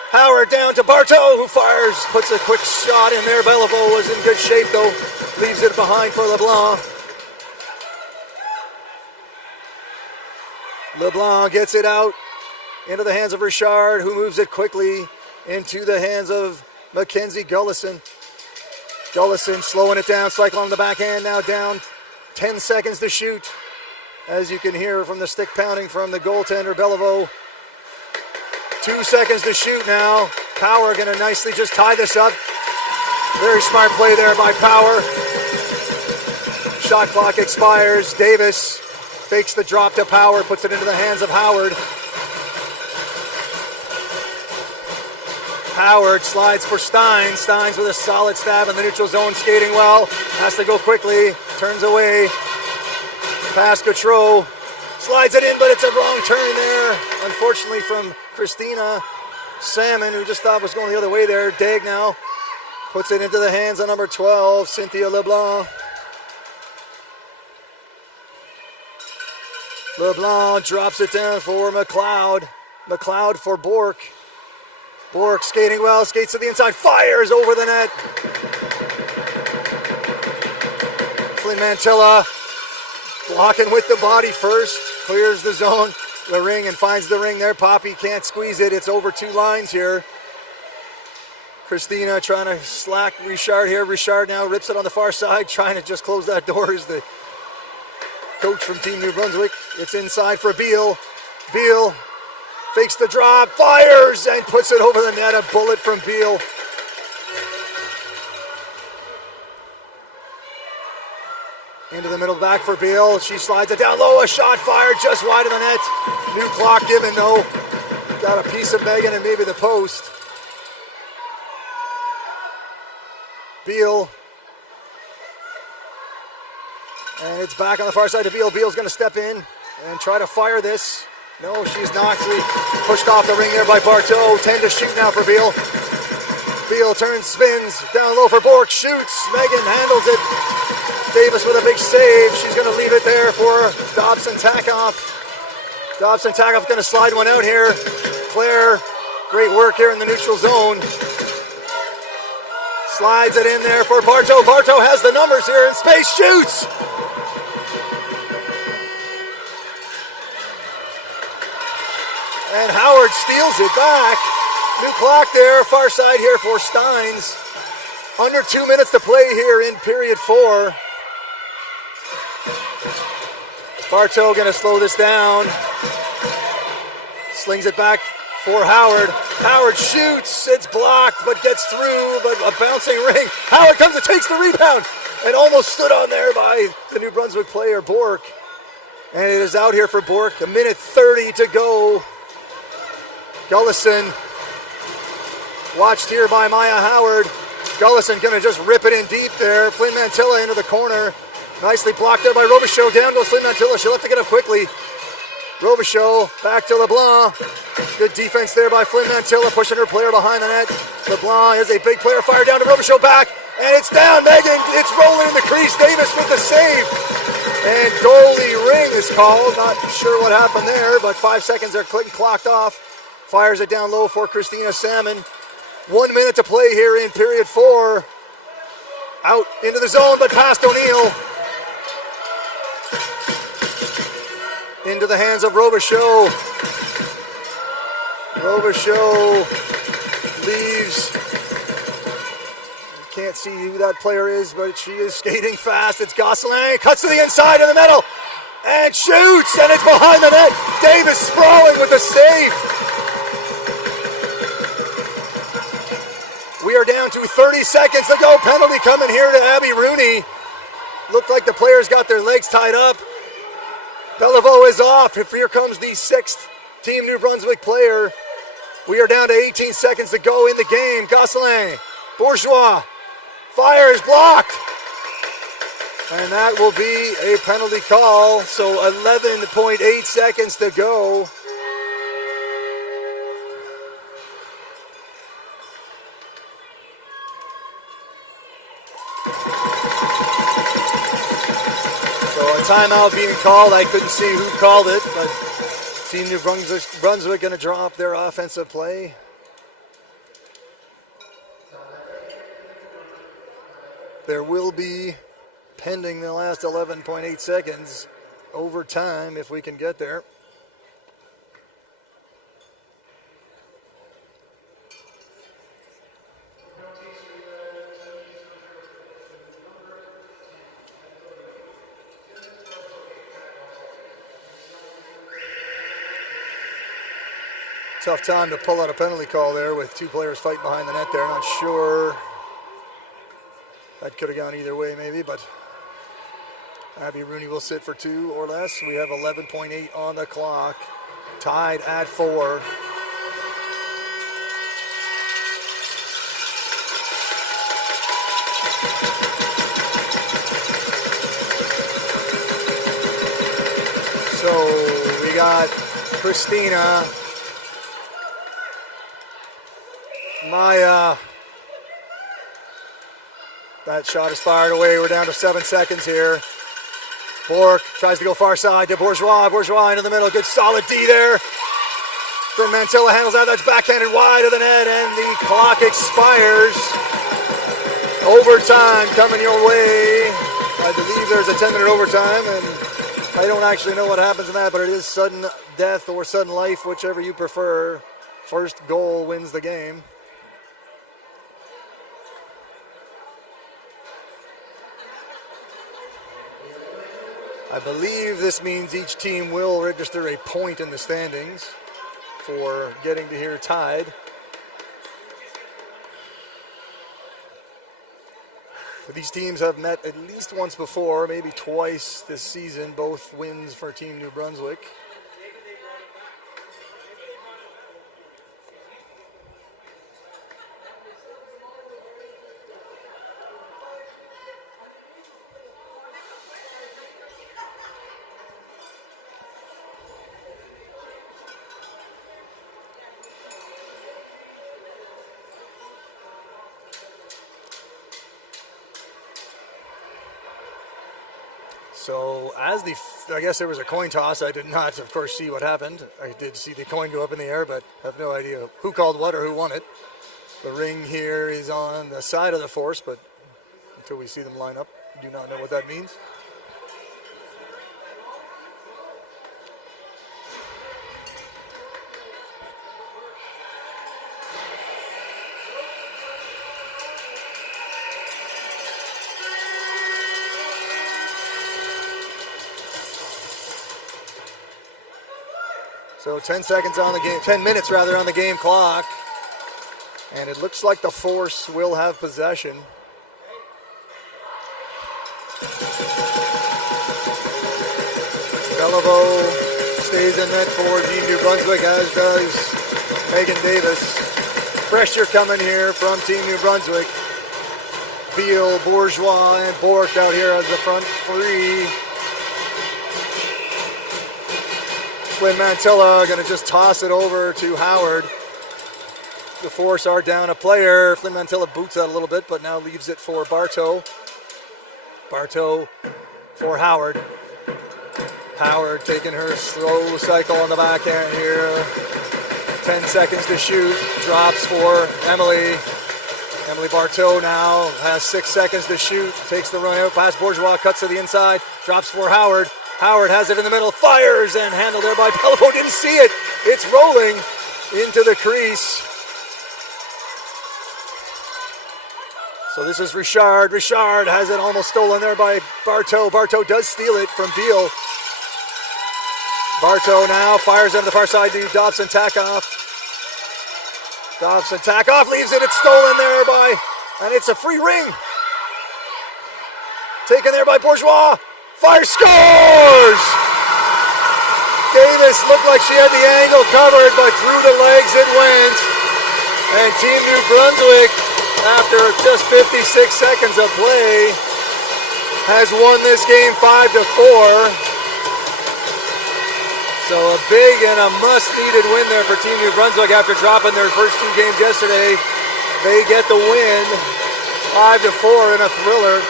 Howard down to Bartow, who fires, puts a quick shot in there. Beliveau was in good shape though, leaves it behind for LeBlanc. LeBlanc gets it out into the hands of Richard, who moves it quickly into the hands of Mackenzie Gullison. Gullison slowing it down, cycling on the backhand, now down 10 seconds to shoot. As you can hear from the stick pounding from the goaltender, Beliveau. 2 seconds to shoot now. Power going to nicely just tie this up. Very smart play there by Power. Shot clock expires. Davis fakes the drop to Power, puts it into the hands of Howard. Howard slides for Steins. Steins with a solid stab in the neutral zone, skating well. Has to go quickly, turns away. Pass Gautreau. Slides it in, but it's a wrong turn there. Unfortunately from Christina Salmon, who just thought was going the other way there. Dag now puts it into the hands of number 12, Cynthia LeBlanc. LeBlanc drops it down for McLeod. McLeod for Bork. Bork skating well, skates to the inside, fires over the net. Flynn Mantilla blocking with the body first, clears the zone, the ring, and finds the ring there. Poppy can't squeeze it. It's over 2 lines here. Christina trying to slack Richard here. Richard now rips it on the far side, trying to just close that door as the coach from Team New Brunswick. It's inside for Beal. Beal fakes the drop, fires, and puts it over the net. A bullet from Beal. Into the middle, back for Beal. She slides it down low. A shot fired just wide of the net. New clock given, though. Got a piece of Megan and maybe the post. Beal. And it's back on the far side to Beal. Beal's going to step in and try to fire this. No, she's not. Actually pushed off the ring there by Bartow. 10 to shoot now for Beal. Beal turns, spins, down low for Bork, shoots. Megan handles it. Davis with a big save. She's going to leave it there for Dobson-Takoff. Dobson-Takoff going to slide one out here. Claire, great work here in the neutral zone. Slides it in there for Bartow. Bartow has the numbers here in space, shoots! And Howard steals it back. New clock there, far side here for Steins. Under 2 minutes to play here in period 4. Bartow gonna slow this down. Slings it back for Howard. Howard shoots, it's blocked, but gets through, but a bouncing ring. Howard comes and takes the rebound, and almost stood on there by the New Brunswick player, Bork. And it is out here for Bork, 1:30 to go. Gullison, watched here by Maya Howard. Gullison gonna just rip it in deep there. Flynn Mantilla into the corner. Nicely blocked there by Robichaud. Down goes Flynn Mantilla. She'll have to get up quickly. Robichaud back to LeBlanc. Good defense there by Flynn Mantilla, pushing her player behind the net. LeBlanc is a big player. Fire down to Robichaud back. And it's down, Megan. It's rolling in the crease. Davis with the save. And goalie ring is called. Not sure what happened there, but 5 seconds are clocked off. Fires it down low for Christina Salmon. 1 minute to play here in period 4. Out into the zone, but past O'Neill. Into the hands of Robichaud. Robichaud leaves. Can't see who that player is, but she is skating fast. It's Gosselin. Cuts to the inside of the middle. And shoots, and it's behind the net. Davis sprawling with the save. We are down to 30 seconds to go. Penalty coming here to Abby Rooney. Looked like the players got their legs tied up. Beliveau is off. Here comes the 6th Team New Brunswick player. We are down to 18 seconds to go in the game. Gosselin, Bourgeois, fire is blocked. And that will be a penalty call. So 11.8 seconds to go. So a timeout being called. I couldn't see who called it, but Team New Brunswick going to draw up their offensive play. There will be, pending the last 11.8 seconds, overtime if we can get there. Tough time to pull out a penalty call there with 2 players fighting behind the net there. Not sure. That could have gone either way maybe, but Abby Rooney will sit for 2 or less. We have 11.8 on the clock. Tied at 4. So we got Christina, Maya. That shot is fired away. We're down to 7 seconds here. Bork tries to go far side to Bourgeois. Bourgeois into the middle. Good solid D there. From Mantilla handles that. That's backhanded wide of the net, and the clock expires. Overtime coming your way. I believe there's a 10-minute overtime, and I don't actually know what happens in that, but it is sudden death or sudden life, whichever you prefer. First goal wins the game. I believe this means each team will register a point in the standings for getting to here tied. These teams have met at least once before, maybe twice this season, both wins for Team New Brunswick. So I guess there was a coin toss. I did not, of course, see what happened. I did see the coin go up in the air, but have no idea who called what or who won it. The ring here is on the side of the force, but until we see them line up, do not know what that means. So 10 seconds on the game, 10 minutes rather on the game clock. And it looks like the Force will have possession. Beliveau stays in net for Team New Brunswick, as does Megan Davis. Pressure coming here from Team New Brunswick. Beal, Bourgeois, and Bork out here as the front three. Flynn Mantilla going to just toss it over to Howard. The Force are down a player. Flynn Mantilla boots out a little bit, but now leaves it for Bartow. Bartow for Howard. Howard taking her slow cycle on the backhand here. 10 seconds to shoot. Drops for Emily. Emily Bartow now has 6 seconds to shoot. Takes the run out past Bourgeois. Cuts to the inside. Drops for Howard. Howard has it in the middle, fires, and handled there by Beliveau. Didn't see it. It's rolling into the crease. So this is Richard. Richard has it almost stolen there by Bartow. Bartow does steal it from Beal. Bartow now fires on the far side to Dobson Takoff. Dobson Takoff leaves it. It's stolen there and it's a free ring. Taken there by Bourgeois. Fire, scores! Davis looked like she had the angle covered, but through the legs it went. And Team New Brunswick, after just 56 seconds of play, has won this game 5-4. So a big and a must-needed win there for Team New Brunswick after dropping their first two games yesterday. They get the win, 5-4 in a thriller.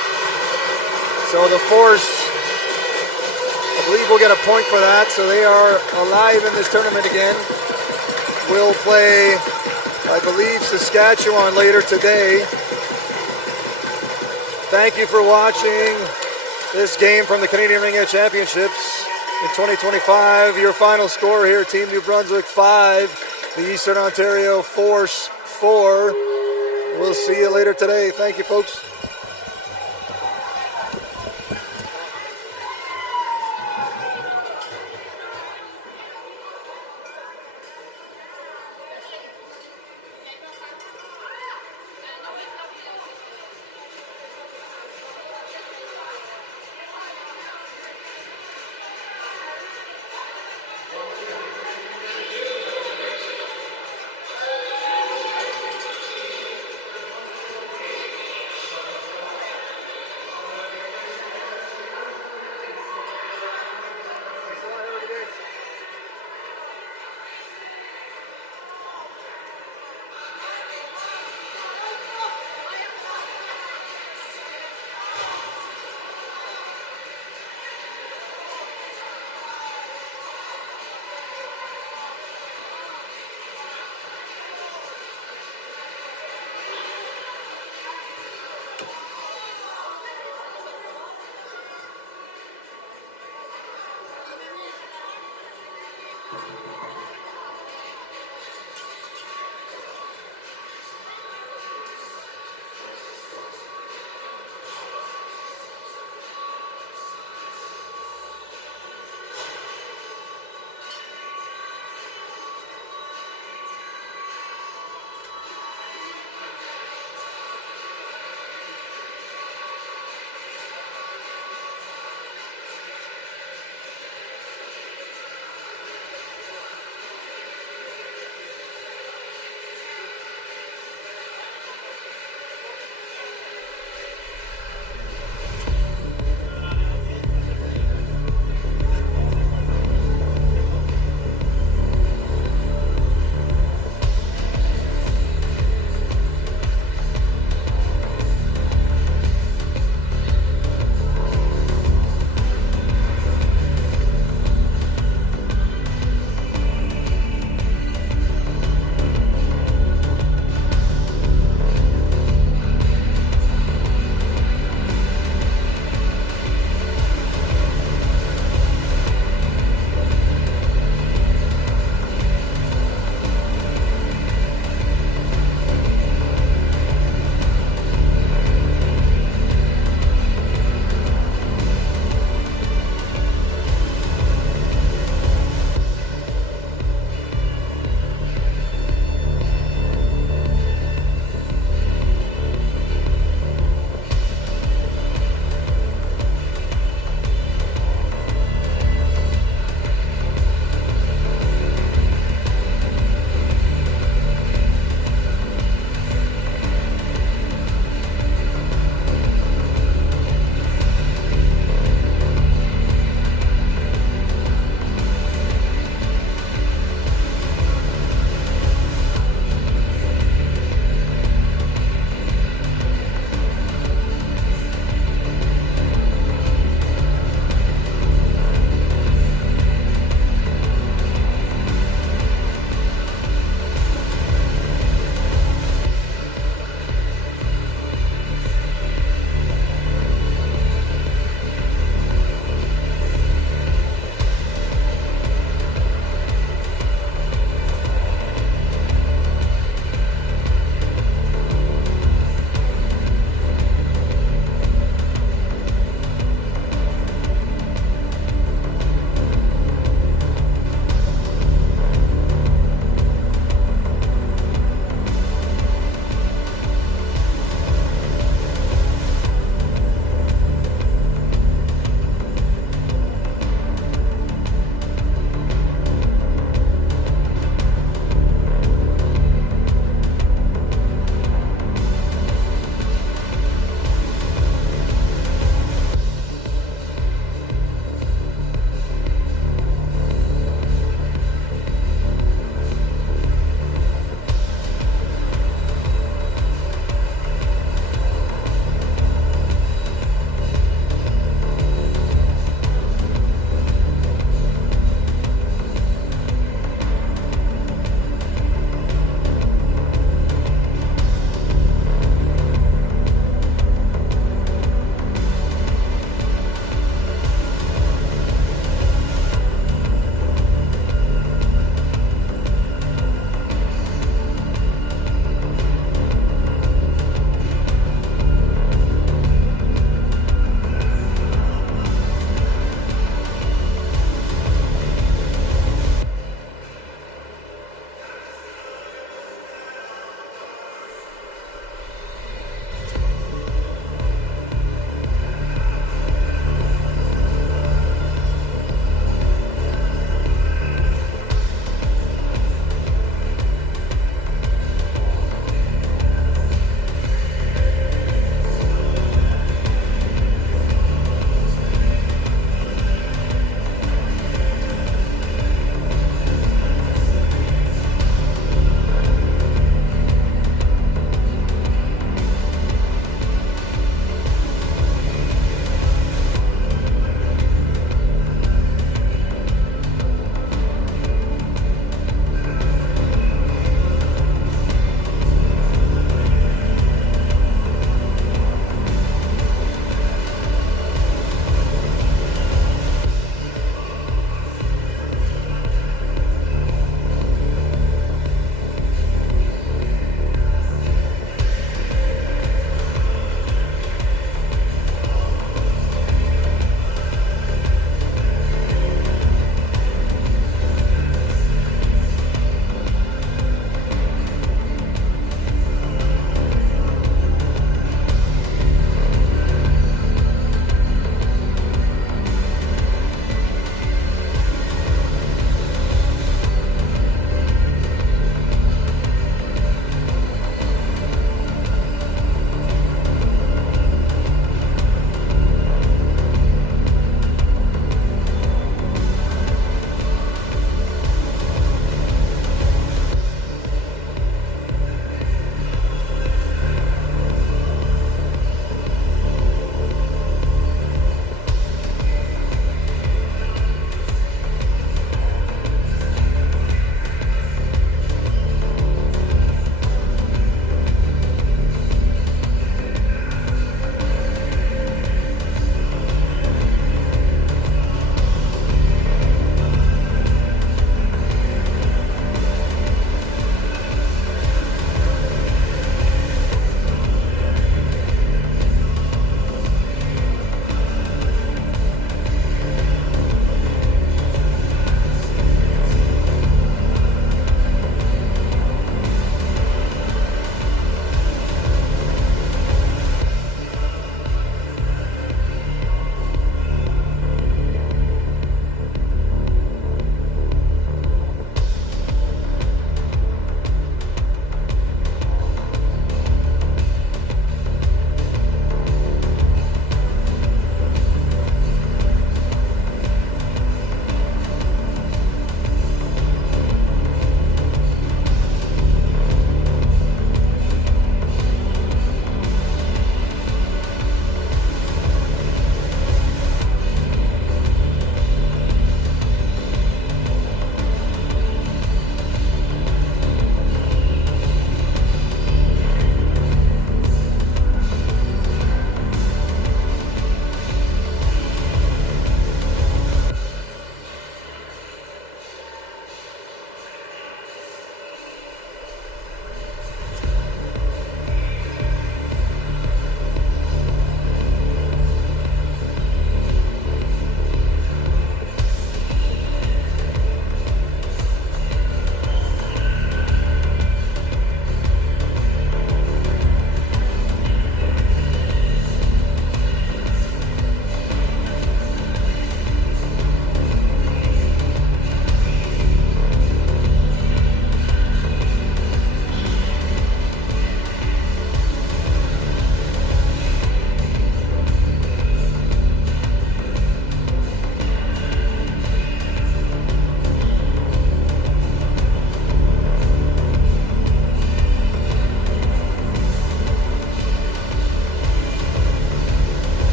So the Force, I believe we'll get a point for that, so they are alive in this tournament again. We'll play, I believe, Saskatchewan later today. Thank you for watching this game from the Canadian Ringette Championships in 2025. Your final score here, Team New Brunswick 5, the Eastern Ontario Force 4. We'll see you later today. Thank you, folks.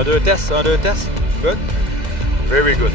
I'll do a test. Good? Very good.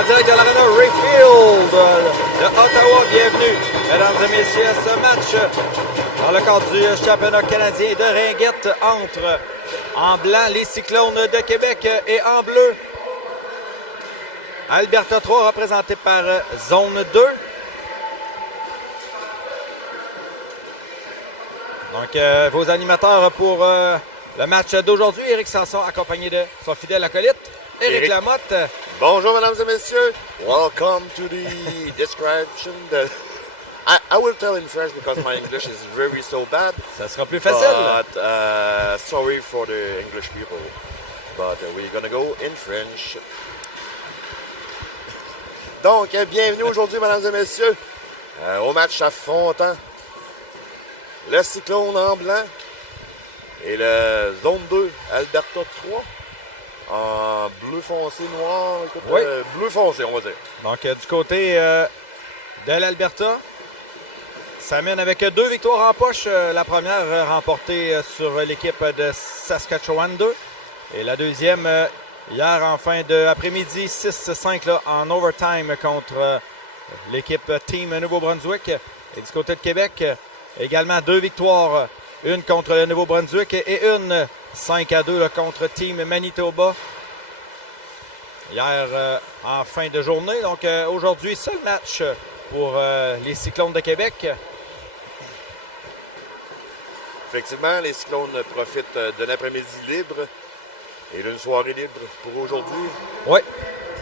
En direct de l'aréna Ringfield de Ottawa. Bienvenue, mesdames et messieurs, à ce match dans le cadre du championnat canadien de Ringette entre en blanc les Cyclones de Québec et en bleu Alberta 3 représenté par Zone 2. Donc, vos animateurs pour le match d'aujourd'hui, Éric Sanson accompagné de son fidèle acolyte, Éric Lamotte. Bonjour, mesdames et messieurs. Welcome to the description. I will tell in French because my English is very so bad. Ça sera plus facile. But sorry for the English people. But we're gonna go in French. Donc, bienvenue aujourd'hui, mesdames et messieurs, au match affrontant le Cyclone en blanc et le Zone 2, Alberta 3, en bleu foncé, noir, écoute, oui. Bleu foncé, on va dire. Donc, du côté de l'Alberta, ça mène avec 2 victoires en poche. La première remportée sur l'équipe de Saskatchewan 2 et la deuxième hier en fin d'après-midi, 6-5 en overtime contre l'équipe Team Nouveau-Brunswick. Et du côté de Québec, également 2 victoires, une contre le Nouveau-Brunswick et une 5-2 contre Team Manitoba. Hier en fin de journée. Donc aujourd'hui, seul match pour les Cyclones de Québec. Effectivement, les Cyclones profitent d'un après-midi libre et d'une soirée libre pour aujourd'hui. Oui,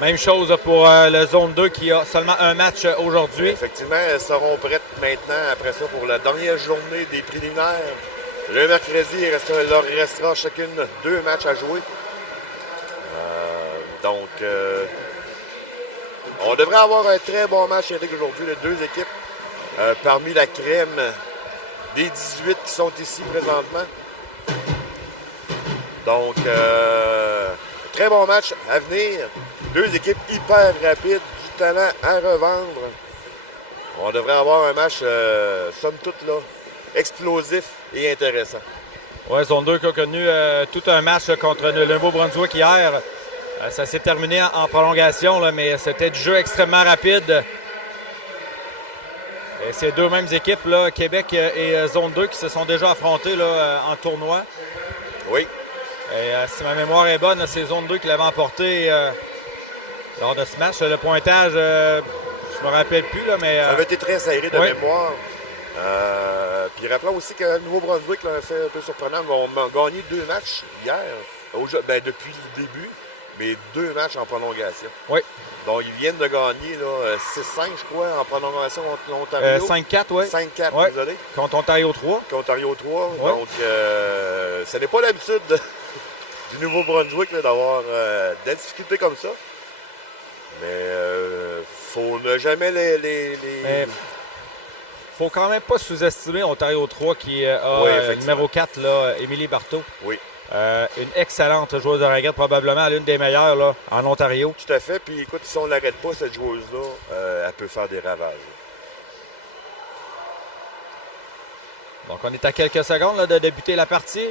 même chose pour le Zone 2 qui a seulement un match aujourd'hui. Effectivement, elles seront prêtes maintenant, après ça, pour la dernière journée des préliminaires. Le mercredi, il leur restera chacune 2 matchs à jouer. Donc, on devrait avoir un très bon match Eric, aujourd'hui, les 2 équipes parmi la crème des 18 qui sont ici présentement. Donc, très bon match à venir. 2 équipes hyper rapides, du talent à revendre. On devrait avoir un match, somme toute, là, explosif et intéressant. Oui, Zone 2 qui a connu tout un match contre le Nouveau-Brunswick hier. Ça s'est terminé en prolongation, là, mais c'était du jeu extrêmement rapide. Et ces 2 mêmes équipes, là, Québec et Zone 2, qui se sont déjà affrontées là, en tournoi. Oui. Et si ma mémoire est bonne, c'est Zone 2 qui l'avait emporté lors de ce match. Le pointage, je me rappelle plus, là, mais... ça avait été très serré de oui. mémoire. Puis rappelons aussi que le Nouveau-Brunswick l'a fait un peu surprenant. On a gagné 2 matchs hier, depuis le début, mais 2 matchs en prolongation. Oui. Donc, ils viennent de gagner là, 6-5, je crois, en prolongation contre l'Ontario. 5-4, oui. 5-4, ouais. désolé. Contre Ontario 3. Contre Ontario 3. Ouais. Donc, ce n'est pas l'habitude du Nouveau-Brunswick d'avoir de la difficulté comme ça. Mais faut ne jamais les... Faut quand même pas sous-estimer Ontario 3 qui a numéro 4, là, Émilie Barteau. Oui. Une excellente joueuse de Ringette, probablement l'une des meilleures là, en Ontario. Tout à fait. Puis écoute, si on ne l'arrête pas, cette joueuse-là, elle peut faire des ravages. Donc, on est à quelques secondes là, de débuter la partie.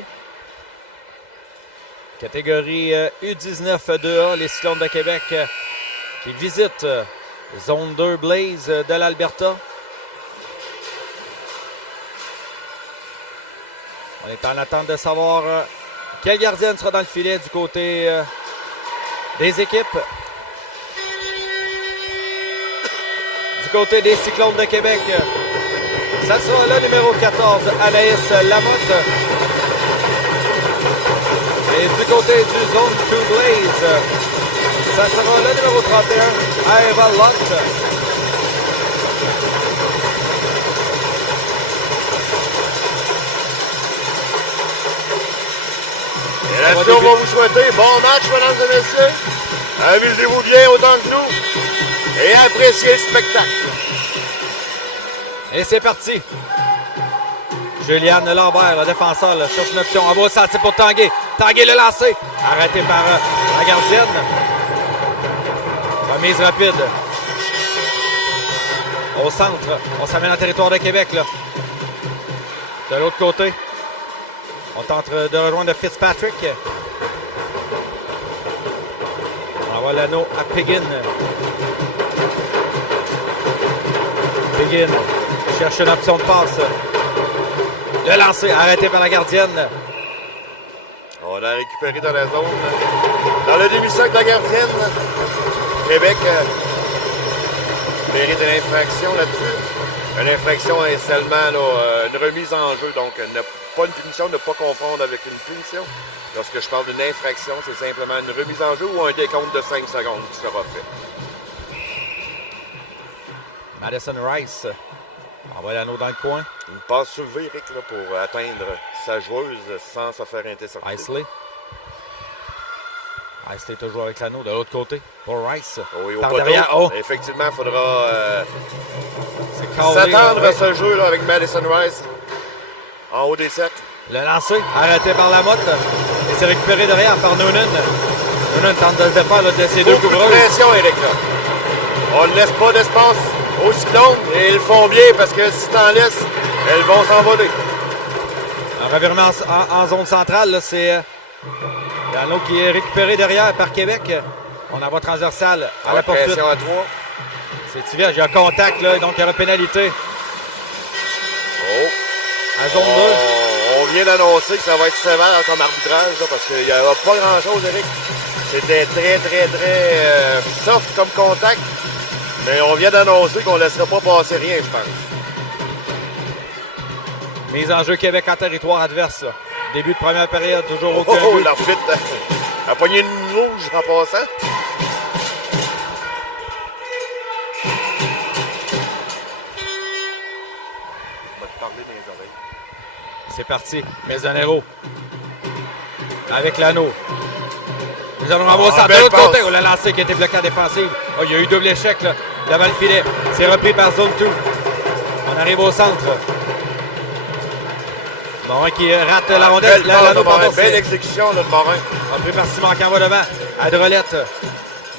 Catégorie U19 2A, les Cyclones de Québec qui visitent Zone 2 Blaze de l'Alberta. On est en attente de savoir quelle gardienne sera dans le filet du côté des équipes. Du côté des Cyclones de Québec, ça sera le numéro 14, Anaïs Lamotte. Et du côté du Zone 2 Blaze, ça sera le numéro 31, Eva Lott. Et là-dessus, on va vous souhaiter bon match, mesdames et messieurs. Amusez-vous bien autant que nous et appréciez le spectacle. Et c'est parti. Juliane Lambert, le défenseur, là, cherche une option. On va au centre pour Tanguay. Tanguay le lancé. Arrêté par la gardienne. Remise rapide. Au centre. On s'amène en territoire de Québec. Là. De l'autre côté. On tente de rejoindre Fitzpatrick. On va l'anneau à Piggin. Piggin cherche une option de passe. Le lancer arrêté par la gardienne. On a récupéré dans la zone. Dans le demi-cercle de la gardienne. Québec mérite une infraction là-dessus. Une infraction est seulement là, une remise en jeu. Donc, pas une punition, ne pas confondre avec une punition. Lorsque je parle d'une infraction, c'est simplement une remise en jeu ou un décompte de 5 secondes qui sera fait. Madison Rice envoie l'anneau dans le coin. Une passe soulevée, Rick, là, pour atteindre sa joueuse sans se faire intercepter. Isley. Isley toujours avec l'anneau de l'autre côté pour Rice. Oui, au par poteau. derrière. Oh! Effectivement, il faudra Calé, s'attendre là, à ce jeu là, avec Madison Rice en haut des cercles. Le lancer arrêté par la motte. Et c'est récupéré derrière par Noonan. Noonan tente de se défaire là, de ses deux Beaucoup de couvreuses. pression, Eric. Là. On ne laisse pas d'espace aux cyclones et ils le font bien parce que si tu en laisses, elles vont s'envoler. Un revirement en zone centrale, là, c'est l'anneau qui est récupéré derrière par Québec. On envoie transversal à la poursuite. Pression à 3. C'est Tivierge, il y a contact, là, donc il y aura pénalité. Oh. À zone 2. On vient d'annoncer que ça va être sévère comme arbitrage là, parce qu'il n'y a pas grand-chose, Eric. C'était très soft comme contact. Mais on vient d'annoncer qu'on ne laissera pas passer rien, je pense. Mise en jeu Québec en territoire adverse. Là. Début de première période, toujours aucun but. L'arbitre a pogné une rouge en passant. On va te parler dans les oreilles. C'est parti. Mezzanero. Avec l'anneau. Nous allons avoir ça de l'autre côté. On l'a lancé qui a été bloqué en défensive. Oh, il y a eu double échec là, devant le filet. C'est repris par zone 2. On arrive au centre. Morin qui rate la rondelle. Belle exécution là, de Morin. Repris par Simon qui envoie devant. À Drolette.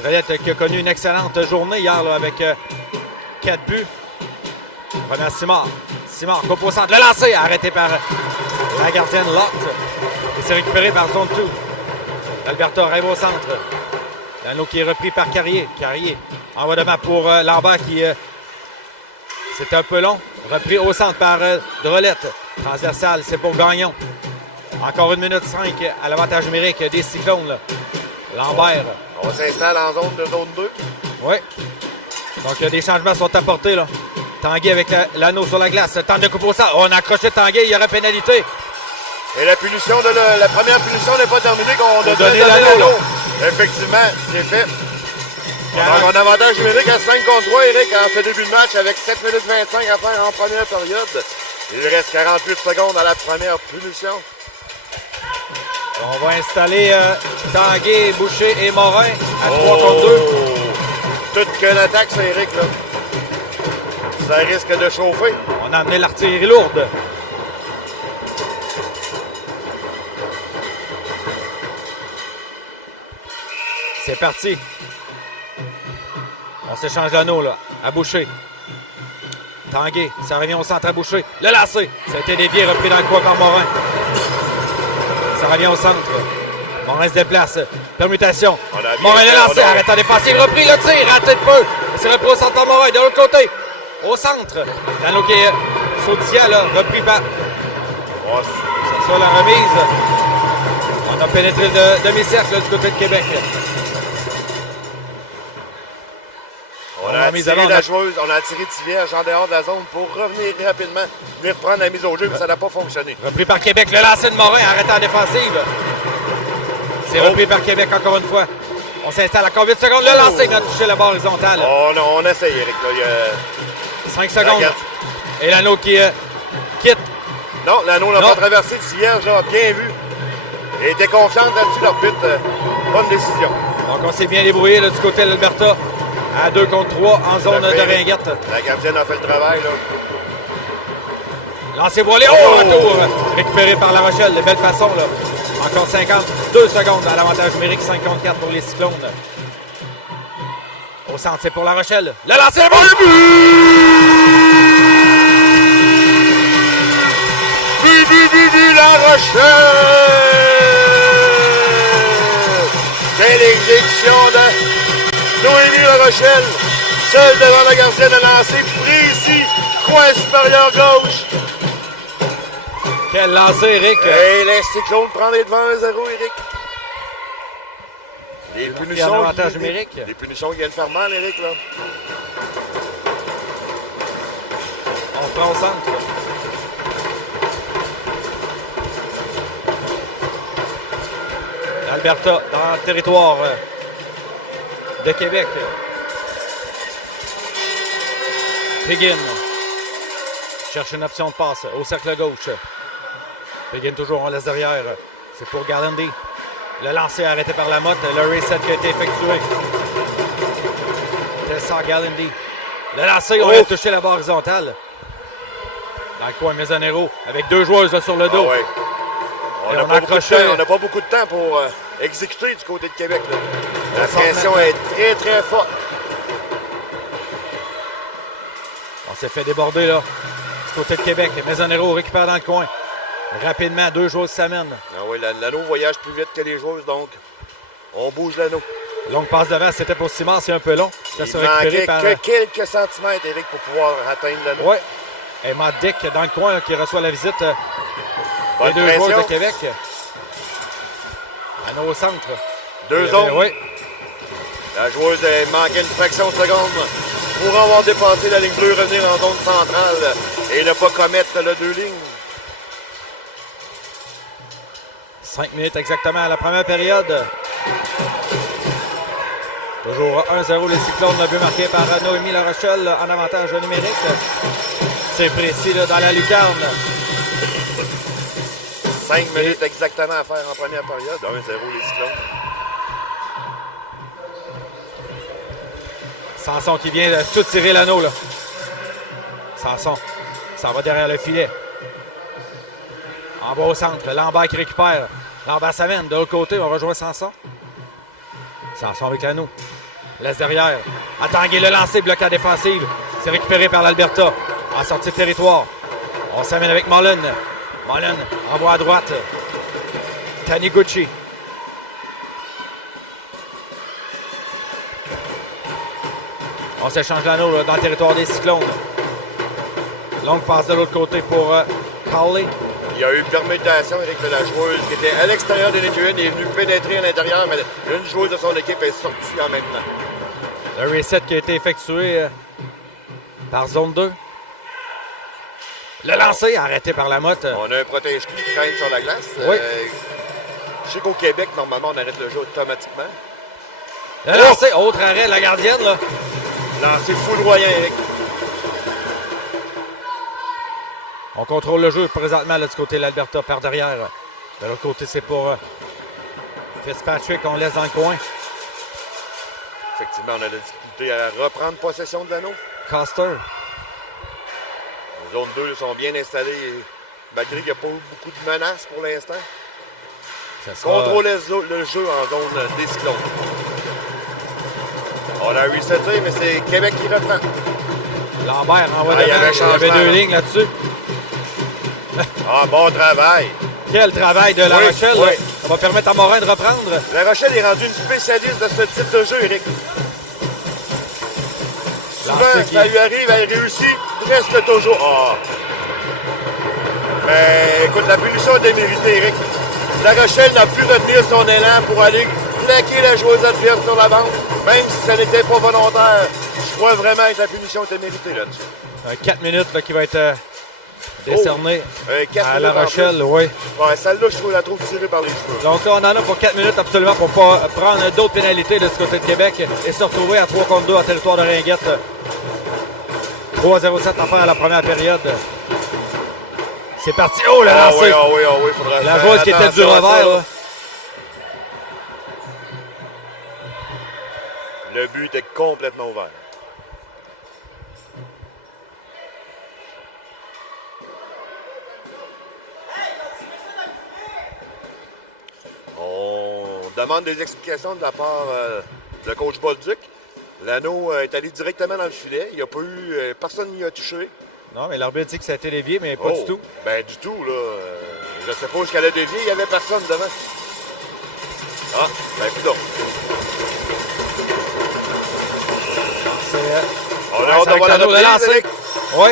Drolette qui a connu une excellente journée hier là, avec 4 buts. Première Simard. Simard coupe au centre. Le lancer arrêté par la gardienne Lott. Et c'est récupéré par zone 2. Alberta arrive au centre. L'anneau qui est repris par Carrier. Carrier envoie devant pour Lambert qui... c'est un peu long. Repris au centre par Drolette. Transversal, c'est pour Gagnon. Encore 1 minute 5 à l'avantage numérique des Cyclones. Là. Lambert. On s'installe en zone de zone 2. Oui. Donc des changements sont apportés. Là. Tanguay avec l'anneau sur la glace. Tente de couper au centre. On a accroché Tanguay. Il y aura pénalité. Et la punition de la première punition n'est pas terminée qu'on a donné l'anneau. Effectivement, c'est fait. On a un avantage numérique à 5 contre 3, Eric, en ce début de match avec 7 minutes 25 à faire en première période. Il reste 48 secondes à la première punition. On va installer Tanguay, Boucher et Morin à 3 contre 2. Toute qu'une attaque, ça, Eric, là. Ça risque de chauffer. On a amené l'artillerie lourde. C'est parti. On s'échange l'anneau là, à Boucher. Tanguay, ça revient au centre à Boucher. Le lancer, ça a été dévié, repris dans le coin par Morin. Ça revient au centre. Morin se déplace. Permutation. Morin le lancé, arrête en défensive, repris le tir, raté de peu. C'est repris au centre par Morin, de l'autre côté. Au centre. L'anneau qui est sautillant là, repris par... C'est ça la remise. On a pénétré le demi-cercle du côté de Québec. On a attiré la joueuse, on a attiré Tivierge en dehors de la zone pour revenir rapidement, venir prendre la mise au jeu, mais ça n'a pas fonctionné. Repris par Québec, le lancer de Morin, arrêté en défensive. C'est repris par Québec encore une fois. On s'installe encore 8 secondes, le lancer vient de toucher la barre horizontale. On essaye, Eric. Là, 5 secondes. Et l'anneau qui quitte. Non, l'anneau n'a pas traversé. Tivierge a bien vu. Et était confiante là-dessus, l'arbitre. Bonne décision. Donc on s'est bien débrouillé là, du côté de l'Alberta. À 2 contre 3 en zone de Ringette. La gardienne a fait le travail. Là. Lancé voilé, retour récupéré par La Rochelle de belle façon. Là. Encore 52 secondes à l'avantage numérique, 5 contre 4 pour les Cyclones. Au centre, c'est pour La Rochelle. Le lancer, le bon but, La Rochelle! C'est l'exécution de La Rochelle. Seul devant la gardienne de lancer précis. Coin supérieur gauche. Quel lancer, Eric. Et les Cyclones prend les devants 1-0, Eric. Des punitions. Un avantage numérique. Des punitions qui viennent faire mal, Eric, là. On prend au centre. Alberta dans le territoire de Québec. Higgin cherche une option de passe au cercle gauche. Higgin toujours en laisse derrière. C'est pour Gallendy. Le lancer arrêté par la motte. Le reset qui a été effectué. Tessa Gallendy. Le lancer, on a touché la barre horizontale. Dans le coin, Mezzanero avec deux joueuses là, sur le dos. Ah ouais. On n'a pas beaucoup de temps pour exécuter du côté de Québec. Là. La pression est très, très forte. On s'est fait déborder là, du côté de Québec. Mezzanero récupère dans le coin. Rapidement, deux joueuses s'amènent. Ah oui, l'anneau voyage plus vite que les joueuses, donc on bouge l'anneau. Longue passe devant, c'était pour Simard, c'est un peu long. Ça Il se récupéré par... que quelques centimètres, Eric, pour pouvoir atteindre l'anneau. Oui. Et Matt Dick dans le coin là, qui reçoit la visite des deux pression. joueurs de Québec. Anneau au centre. Deux zones. Oui. La joueuse manquait une fraction de seconde pour avoir dépassé la ligne bleue, revenir en zone centrale et ne pas commettre le deux lignes. 5 minutes exactement à la première période. Toujours 1-0 les Cyclones. Le but marqué par Noémie La Rochelle en avantage numérique. C'est précis là, dans la lucarne. 5 minutes exactement à faire en première période. 1-0 les Cyclones. Sanson qui vient de soutirer l'anneau. Là. Sanson, ça va derrière le filet. En bas au centre, Lambert qui récupère. Lambert s'amène de l'autre côté, on rejoint Sanson. Sanson avec l'anneau. Laisse derrière. À Tanguay, le lancer, blocade défensive. C'est récupéré par l'Alberta. En sortie de territoire. On s'amène avec Mullen. Mullen envoie à droite. Taniguchi. On s'échange l'anneau là, dans le territoire des Cyclones. Longue passe de l'autre côté pour Cowley. Il y a eu permutation avec la joueuse qui était à l'extérieur de l'étude et est venue pénétrer à l'intérieur, mais une joueuse de son équipe est sortie en même temps. Le reset qui a été effectué par zone 2. Le lancer arrêté par la motte. On a un protège-cul qui traîne sur la glace. Oui. Je sais qu'au Québec, normalement, on arrête le jeu automatiquement. Le lancer, autre arrêt de la gardienne. Là. Lancer foudroyant, Eric. On contrôle le jeu présentement là, du côté de l'Alberta par derrière. De l'autre côté, c'est pour Fitzpatrick. On laisse dans le coin. Effectivement, on a de la difficulté à reprendre possession de l'anneau. Coster. Les zones 2 sont bien installées, malgré qu'il n'y a pas eu beaucoup de menaces pour l'instant. Contrôler le jeu en zone des Cyclones. On a reseté, mais c'est Québec qui reprend. Lambert envoie il y avait devant. Il y avait deux lignes là-dessus. Ah, bon travail. Quel travail de La Rochelle. Oui. Ça va permettre à Morin de reprendre. La Rochelle est rendue une spécialiste de ce type de jeu, Eric. Souvent, ça lui arrive, elle réussit presque toujours. Oh. Mais écoute, la punition est déméritée, Eric. La Rochelle n'a plus retenu son élan pour aller plaquer la joueuse adverse sur la bande, même si ça n'était pas volontaire. Je crois vraiment que la punition était méritée là-dessus. 4 minutes là, qui va être décerné à La minutes Rochelle. Oui. Ouais, celle-là, je trouve la trop tirée par les cheveux. Donc là, on en a pour 4 minutes absolument pour ne pas prendre d'autres pénalités de ce côté de Québec et se retrouver à 3 contre 2 en territoire de Ringette. 3-0-7 à faire à la première période. C'est parti. Oh, le lancer! Oui, faudrait la joueuse qui était du revers. Là. Le but était complètement ouvert. On demande des explications de la part de coach Bolduc. L'anneau est allé directement dans le filet. Il n'y a pas eu... personne n'y a touché. Non, mais l'arbitre dit que ça a été dévié, mais pas du tout. Ben, du tout, là. Je sais pas jusqu'à la dévier, il n'y avait personne devant. Ah, ben, plus donc. Rice de avec voir la l'anneau de reprise, lancer. Eric. Oui.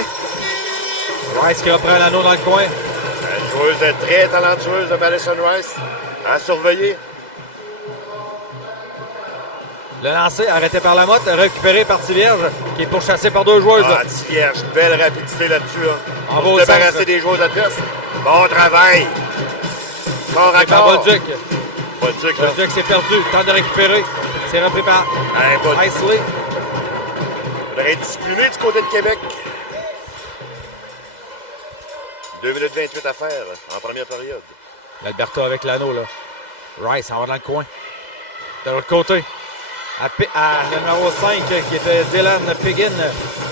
Rice qui reprend l'anneau dans le coin. Une joueuse très talentueuse de Madison Rice à surveiller. Le lancer arrêté par la motte, récupéré par Tivierge, qui est pourchassé par deux joueuses. Ah, Tivierge, belle rapidité là-dessus. Hein. En Pour bas au se débarrasser centre. des joueuses adverses. Bon travail. Corps à C'est par corps. Bolduc. Bolduc, là. Bolduc s'est perdu. Tente de récupérer. C'est repris par Hey, Bolduc. Isley. Faudrait être discipliné du côté de Québec. 2 minutes 28 à faire en première période. L'Alberta avec l'anneau, là. Rice en va dans le coin. De l'autre côté. À le numéro 5, qui était Dylan Piggin.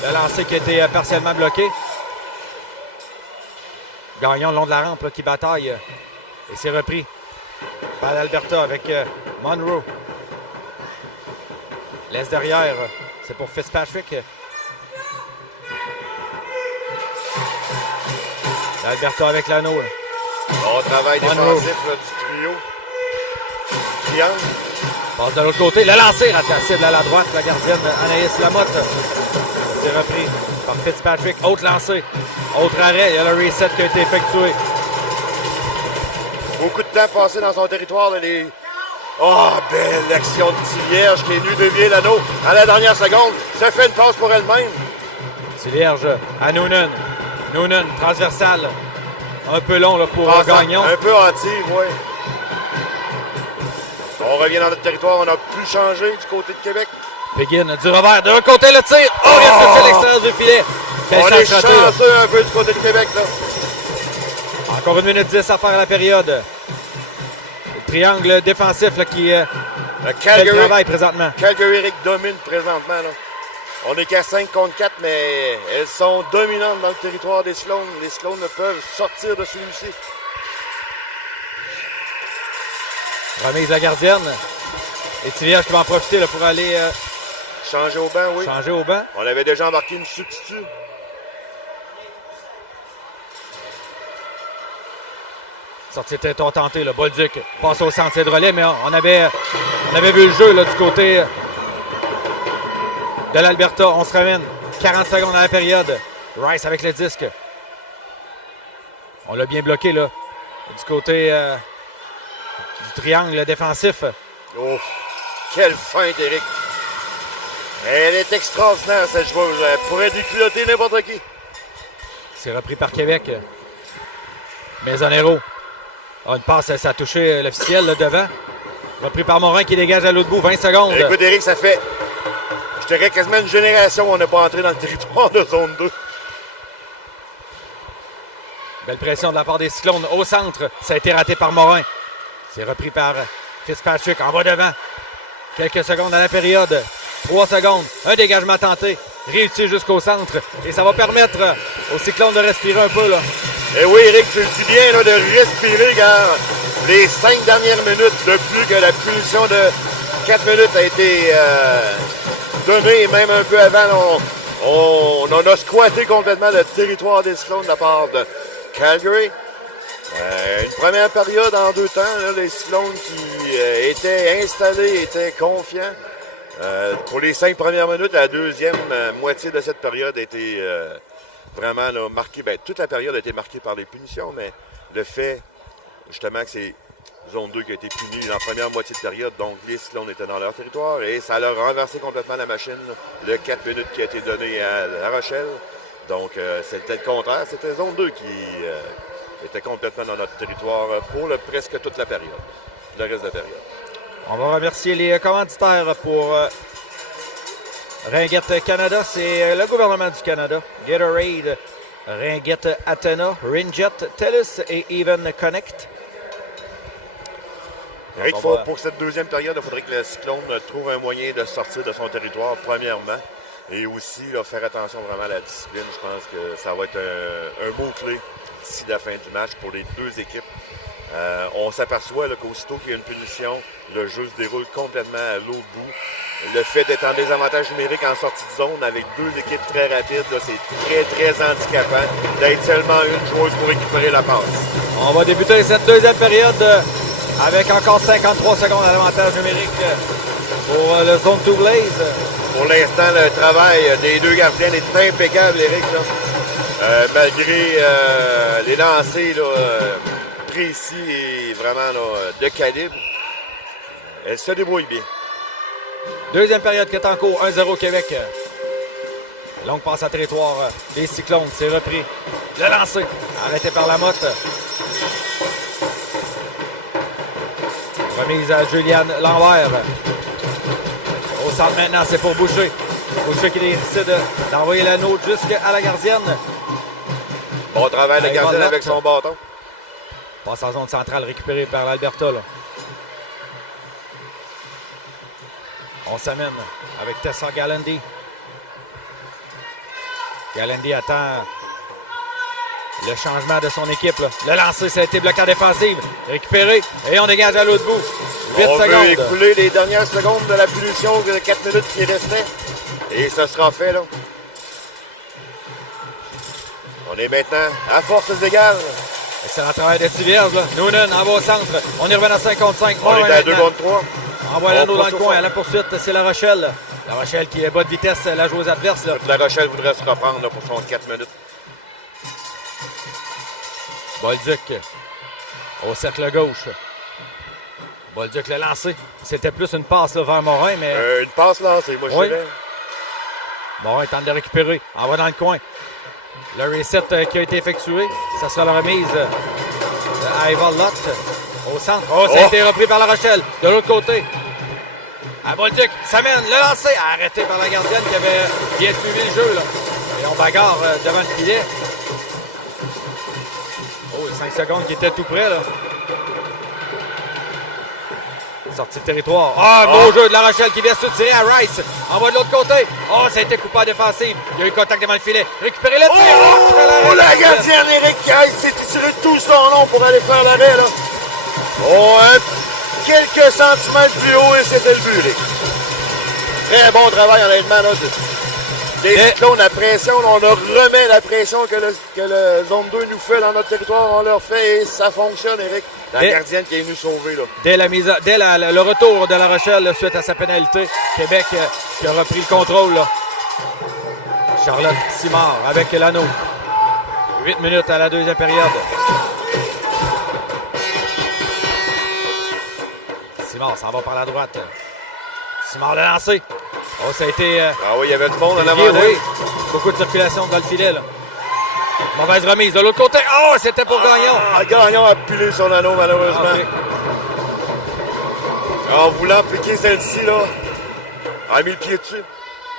Le lancer qui a été partiellement bloqué. Gagnon le long de la rampe là, qui bataille. Et c'est repris par l'Alberta avec Monroe. Laisse derrière. C'est pour Fitzpatrick. L'Alberta avec l'anneau. Bon travail Monroe. défensif là, du trio. Triangle. Passe de l'autre côté. Le lancer rattrapé de la droite. La gardienne Anaïs Lamotte. C'est repris par Fitzpatrick. Autre lancé. Autre arrêt. Il y a le reset qui a été effectué. Beaucoup de temps passé dans son territoire. Là, les... Oh, belle action de Tivierge qui est venue dévier l'anneau à la dernière seconde. Ça fait une passe pour elle-même. Tivierge à Noonan. Noonan, transversal. Un peu long là, pour Passant, Gagnon. un peu hâtive, oui. On revient dans notre territoire. On a pu changer du côté de Québec. Piggin du revers. De l'autre côté, le tir. Oh, il a touché l'extérieur du filet. Quelle On chance est ratée, là. chanceux un peu du côté de Québec. Là. Encore 1 minute 10 à faire à la période. Le triangle défensif là, qui Le fait le Calgary, travail présentement. Calgary Rick domine présentement. Là. On est qu'à 5 contre 4, mais elles sont dominantes dans le territoire des Sloan. Les Sloan ne peuvent sortir de celui-ci. Remise la gardienne. Et Tivierge qui va en profiter là, pour aller Changer au banc, oui. changer au banc. On avait déjà embarqué une substitut. Sortie très tentée, le Bolduc passe au centre de relais, mais on avait vu le jeu là, du côté de l'Alberta. On se ramène 40 secondes à la période. Rice avec le disque. On l'a bien bloqué là, du côté du triangle défensif. Oh, quelle feinte, Eric. Elle est extraordinaire, cette joueuse. Elle pourrait déculotter n'importe qui. C'est repris par Québec. Maisonero. Une passe, ça a touché l'officiel là, devant. Repris par Morin qui dégage à l'autre bout. 20 secondes. Écoute, Eric, ça fait, je dirais, quasiment une génération où on n'est pas entré dans le territoire de zone 2. Belle pression de la part des Cyclones au centre. Ça a été raté par Morin. C'est repris par Fitzpatrick en bas devant. Quelques secondes à la période. 3 secondes. Un dégagement tenté. Réussi jusqu'au centre. Et ça va permettre aux Cyclones de respirer un peu, là. Et oui, Eric, tu le dis bien, là, de respirer, car les 5 dernières minutes, depuis que la punition de 4 minutes a été donnée, même un peu avant, là, on en a squatté complètement le territoire des Cyclones de la part de Calgary. Une première période en 2 temps, là, les Cyclones qui étaient installés, étaient confiants. Pour les 5 premières minutes, la deuxième moitié de cette période a été vraiment là, marquée. Bien, toute la période a été marquée par les punitions, mais le fait, justement, que c'est zone 2 qui a été punie dans la première moitié de période, donc les Cyclones étaient dans leur territoire et ça leur a renversé complètement la machine. Le 4 minutes qui a été donné à La Rochelle. Donc, c'était le contraire. C'était zone 2 qui était complètement dans notre territoire pour presque toute la période, le reste de la période. On va remercier les commanditaires pour Ringette Canada. C'est le gouvernement du Canada. Gatorade, Ringette Athena, Ringette, TELUS et Even Connect. Eric, pour cette deuxième période, il faudrait que le Cyclone trouve un moyen de sortir de son territoire, premièrement. Et aussi, là, faire attention vraiment à la discipline. Je pense que ça va être un mot-clé d'ici la fin du match pour les deux équipes. On s'aperçoit qu'aussitôt qu'il y a une punition, le jeu se déroule complètement à l'autre bout. Le fait d'être en désavantage numérique en sortie de zone avec deux équipes très rapides, là, c'est très, très handicapant d'être seulement une joueuse pour récupérer la passe. On va débuter cette deuxième période avec encore 53 secondes à l'avantage numérique pour le Zone 2 Blaze. Pour l'instant, le travail des deux gardiens est impeccable, Eric. Là. Malgré les lancers là, précis et vraiment là, de calibre, elle se débrouille bien. Deuxième période qui est en cours, 1-0 Québec. Longue passe à territoire des Cyclones, c'est repris. Le lancer, arrêté par la motte. Remise à Juliane Lambert. Au centre maintenant, c'est pour Boucher. Boucher qui décide d'envoyer l'anneau jusqu'à la gardienne. Bon travail de gardien avec son bâton. Passe en zone centrale récupérée par l'Alberta. Là. On s'amène avec Tessa Gallandy. Gallandy attend le changement de son équipe. Là. Le lancer, ça a été bloqué en défensive. Récupéré et on dégage à l'autre bout. 8 on secondes. veut écouler les dernières secondes de la punition de 4 minutes qui restait. Et ça sera fait, là. On est maintenant à force égales. Excellent travail de Sivierge. Noonan en bas au centre. On y revient à 5 contre 5. On est à 2 contre 3. Envoie l'anneau dans le coin. À la poursuite, c'est La Rochelle. La Rochelle qui est bas de vitesse, la joueuse adverse. Là. La Rochelle voudrait se reprendre là, pour son 4 minutes. Bolduc au cercle gauche. Bolduc l'a lancé. C'était plus une passe là, vers Morin, mais... Une passe lancée, moi je oui. dirais. Morin tente de récupérer. Envoie dans le coin. Le reset qui a été effectué. Ça sera la remise de Iva Lott au centre. Oh, ça a été repris par La Rochelle. De l'autre côté. À Bolduc, s'amène, le lancer. Arrêté par la gardienne qui avait bien suivi le jeu. Là. Et on bagarre devant le filet. Oh, 5 secondes qui était tout près. Là. Sortie de territoire. Ah, beau jeu de La Rochelle qui vient soutirer à Rice. Envoie de l'autre côté. Oh, ça a été coupé en défensive. Il y a eu contact devant le filet. Récupérez le tir. Oh, la gardienne Eric Caisse s'est tiré tout son long pour aller faire l'arrêt. Là. Oh, quelques centimètres plus haut et c'était le but. Eric. Très bon travail honnêtement. Là. Des Cyclones, la pression, là, on leur remet la pression que le Zone 2 nous fait dans notre territoire. On leur fait et ça fonctionne, Eric. La gardienne qui est venue sauver. Là. Dès le retour de La Rochelle là, suite à sa pénalité, Québec qui a repris le contrôle. Là. Charlotte Simard avec l'anneau. 8 minutes à la deuxième période. Simard s'en va par la droite. Simard l'a lancé. Oh, ça a été... ah oui, il y avait du monde en avant. Oui. Beaucoup de circulation dans le filet. Là. Mauvaise remise de l'autre côté. Oh, c'était pour Gagnon. Gagnon a pilé son anneau, malheureusement. Okay. En voulant piquer celle-ci, là, a mis le pied dessus.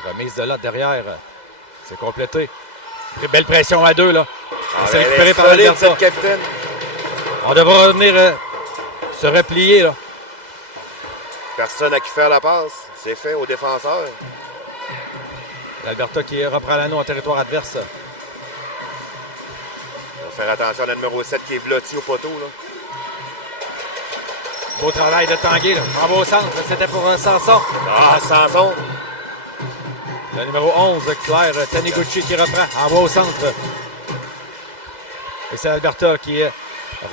Remise de là derrière. C'est complété. Belle pression à 2, là. C'est récupéré par l'Alberta. Capitaine. On devra revenir se replier, là. Personne à qui faire la passe. C'est fait aux défenseurs. L'Alberta qui reprend l'anneau en territoire adverse. On va faire attention à la numéro 7 qui est blotti au poteau. Là. Beau travail de Tanguay. Là. En bas au centre, c'était pour Sanson. Ah, Sanson. Le numéro 11, Claire Taniguchi qui reprend en bas au centre. Et c'est l'Alberta qui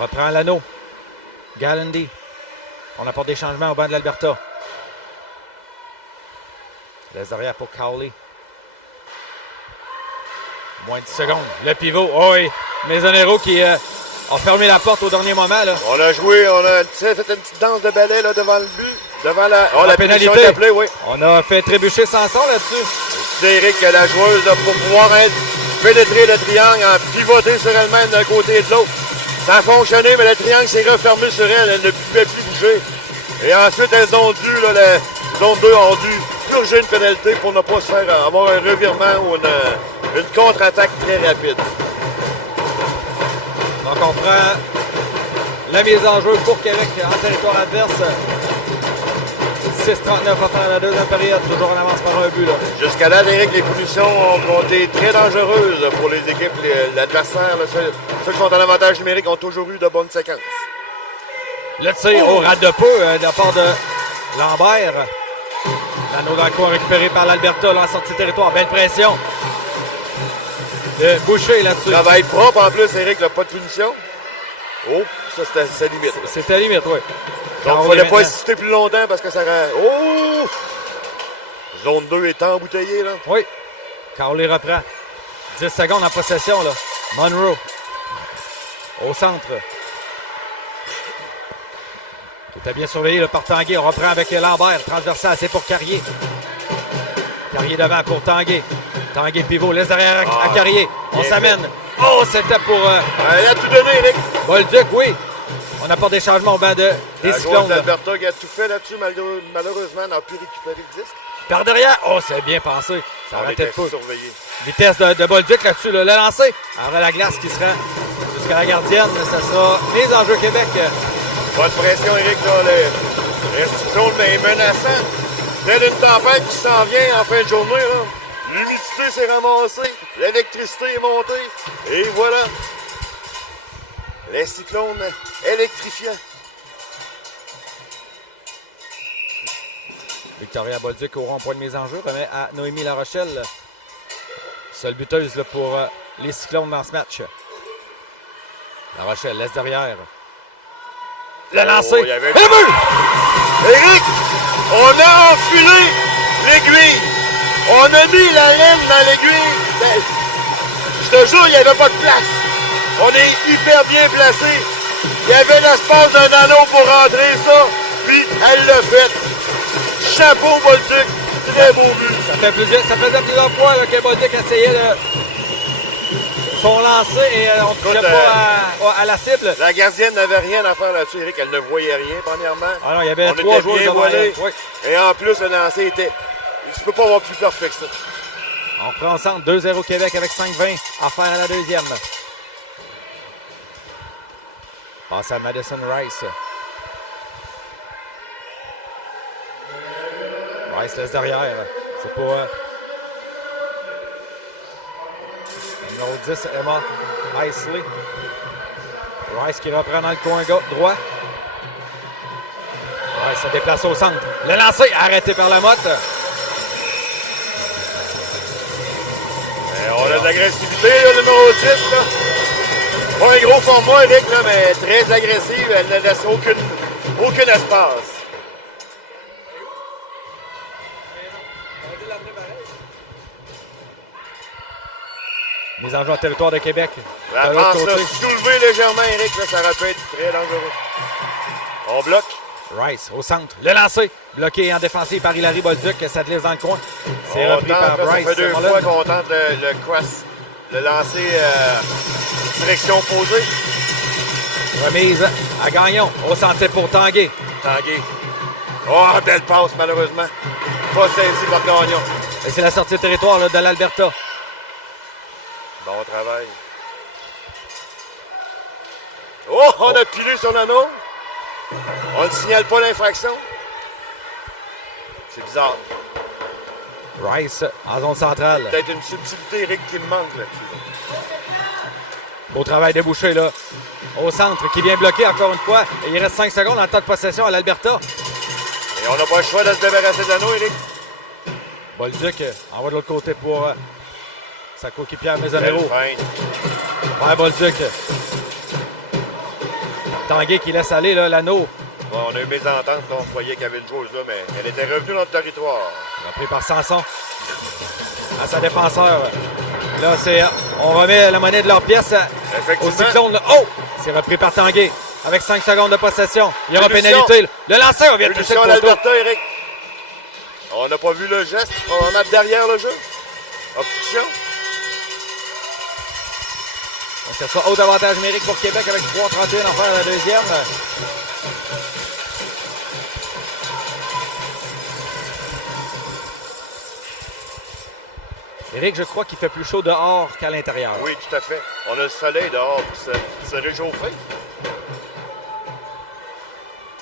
reprend l'anneau. Gallandy. On apporte des changements au banc de l'Alberta. Les arrières pour Cowley. Moins de 10 secondes. Le pivot. Oh oui. Maisonero qui a fermé la porte au dernier moment. Là. On a joué, on a fait une petite danse de balai là, devant le but. Devant la pénalité. Appelée, oui. On a fait trébucher Sanson là-dessus. C'est Eric, la joueuse, là, pour pouvoir pénétrer le triangle, en pivoter sur elle-même d'un côté et de l'autre. Ça a fonctionné, mais le triangle s'est refermé sur elle. Elle ne pouvait plus bouger. Et ensuite, elles ont dû, là, les Zone 2 ont dû purger une pénalité pour ne pas se faire avoir un revirement ou une contre-attaque très rapide. Donc, on prend la mise en jeu pour Québec en territoire adverse. 6-39 à faire la deuxième période, toujours en avance par un but. Là. Jusqu'à là, Eric, les punitions ont été très dangereuses pour les équipes. L'adversaire, ceux qui sont en avantage numérique ont toujours eu de bonnes séquences. Le tir au ras de peu de la part de Lambert. L'anneau dans le coin récupéré par l'Alberta en sortie de territoire. Belle pression. De Boucher là-dessus. Travail propre en plus, Eric, là, pas de punition. Oh, ça c'était limite. C'était limite, oui. Donc il ne fallait pas insister plus longtemps parce que ça rend. Oh! Zone 2 est embouteillée, là. Oui. Cowley reprend. 10 secondes en possession, là. Monroe. Au centre. Tout est bien surveillé là, par Tanguay. On reprend avec Lambert. Transversal, c'est pour Carrier. Carrier devant pour Tanguay. Tanguay pivot, laisse derrière à Carrier. On s'amène. Oh, c'était pour... il a tout donné, Eric. Bolduc, oui. On apporte des changements au banc des Cyclones. L'Alberta qui a tout fait là-dessus, malheureusement, n'a pu récupérer le disque. Par derrière. Oh, c'est bien pensé. Ça On arrêtait était de fou. surveillé. Vitesse de Bolduc là-dessus. Le lancer. Après la glace qui se rend jusqu'à la gardienne. Ça sera mise en jeu Québec. Pas de pression, Eric. Là, les Cyclones, mais menaçant. Telle une tempête qui s'en vient en fin de journée. Là. L'humidité s'est ramassée. L'électricité est montée. Et voilà. Les Cyclones électrifiants. Victoria Bolduc au rond-point de mise en jeu. Remet à Noémie La Rochelle. Seule buteuse là, pour les Cyclones dans ce match. La Rochelle laisse derrière. Le lancer. Il y avait... Et le but! Éric, on a enfilé l'aiguille. On a mis la laine dans l'aiguille. Je te jure, il n'y avait pas de place. On est hyper bien placé. Il y avait l'espace d'un anneau pour rentrer ça. Puis, elle l'a fait. Chapeau, Bolduc. Très beau but. Ça faisait plusieurs fois là, que Bolduc essayait son lancer et on ne touchait pas à la cible. La gardienne n'avait rien à faire là-dessus, Éric. Elle ne voyait rien, premièrement. Ah non, il y avait on 3 était joueurs bien devant voilés. elle. Oui. Et en plus, le lancer était... Tu peux pas avoir plus parfait que ça. On prend ensemble 2-0 Québec avec 5-20 à faire à la deuxième. Passe à Madison Rice. Rice laisse derrière. C'est pour numéro 10, Emma Isley. Rice qui reprend dans le coin droit. Rice se déplace au centre. Le lancer arrêté par la motte. Et on a de l'agressivité, le numéro 10. Là. Pas un gros format, Eric, là, mais très agressive. Elle ne laisse aucun espace. Mise en jeu en territoire de Québec. La De l'autre passe côté. soulevée légèrement, Eric. Là, ça aurait pu être très dangereux. On bloque. Rice au centre. Le lancer. Bloqué en défensive par Hilary Bolduc. Ça glisse dans le coin. C'est On repris tente, par là, Bryce. ça fait 2 Mullen. fois qu'on tente le cross. Le lancer direction opposée. Remise à Gagnon. Au centre pour Tanguay. Tanguay. Oh, belle passe, malheureusement. Pas saisi par Gagnon. Et c'est la sortie de territoire là, de l'Alberta. Bon travail. Oh, on a pilé sur l'anneau. On ne signale pas l'infraction. C'est bizarre. Rice en zone centrale. Peut-être une subtilité, Eric, qui me manque là-dessus. Beau travail débouché là. Au centre qui vient bloquer encore une fois. Et il reste 5 secondes en temps de possession à l'Alberta. Et on n'a pas le choix de se débarrasser de l'anneau, Eric. Bolduc envoie de l'autre côté pour sa coéquipière Maisonero. Belle fin. Ouais, Bolduc. Tanguay qui laisse aller là, l'anneau. Bon, on a eu mésentente, là, on croyait qu'il y avait une chose là, mais elle était revenue dans le territoire. Repris par Sanson. À sa défenseur. Là, on remet la monnaie de leur pièce au Effectivement. Cyclone. Là. Oh! C'est repris par Tanguay. Avec 5 secondes de possession. Il y aura Punition. pénalité. Là. Le lanceur vient de toucher Punition le à poteau. l'Alberta, Eric. On n'a pas vu le geste. On va mettre derrière le jeu. Obstruction. Ce sera haut avantage numérique pour Québec avec 3,31 en faire la deuxième. Éric, je crois qu'il fait plus chaud dehors qu'à l'intérieur. Oui, tout à fait. On a le soleil dehors pour se réchauffer.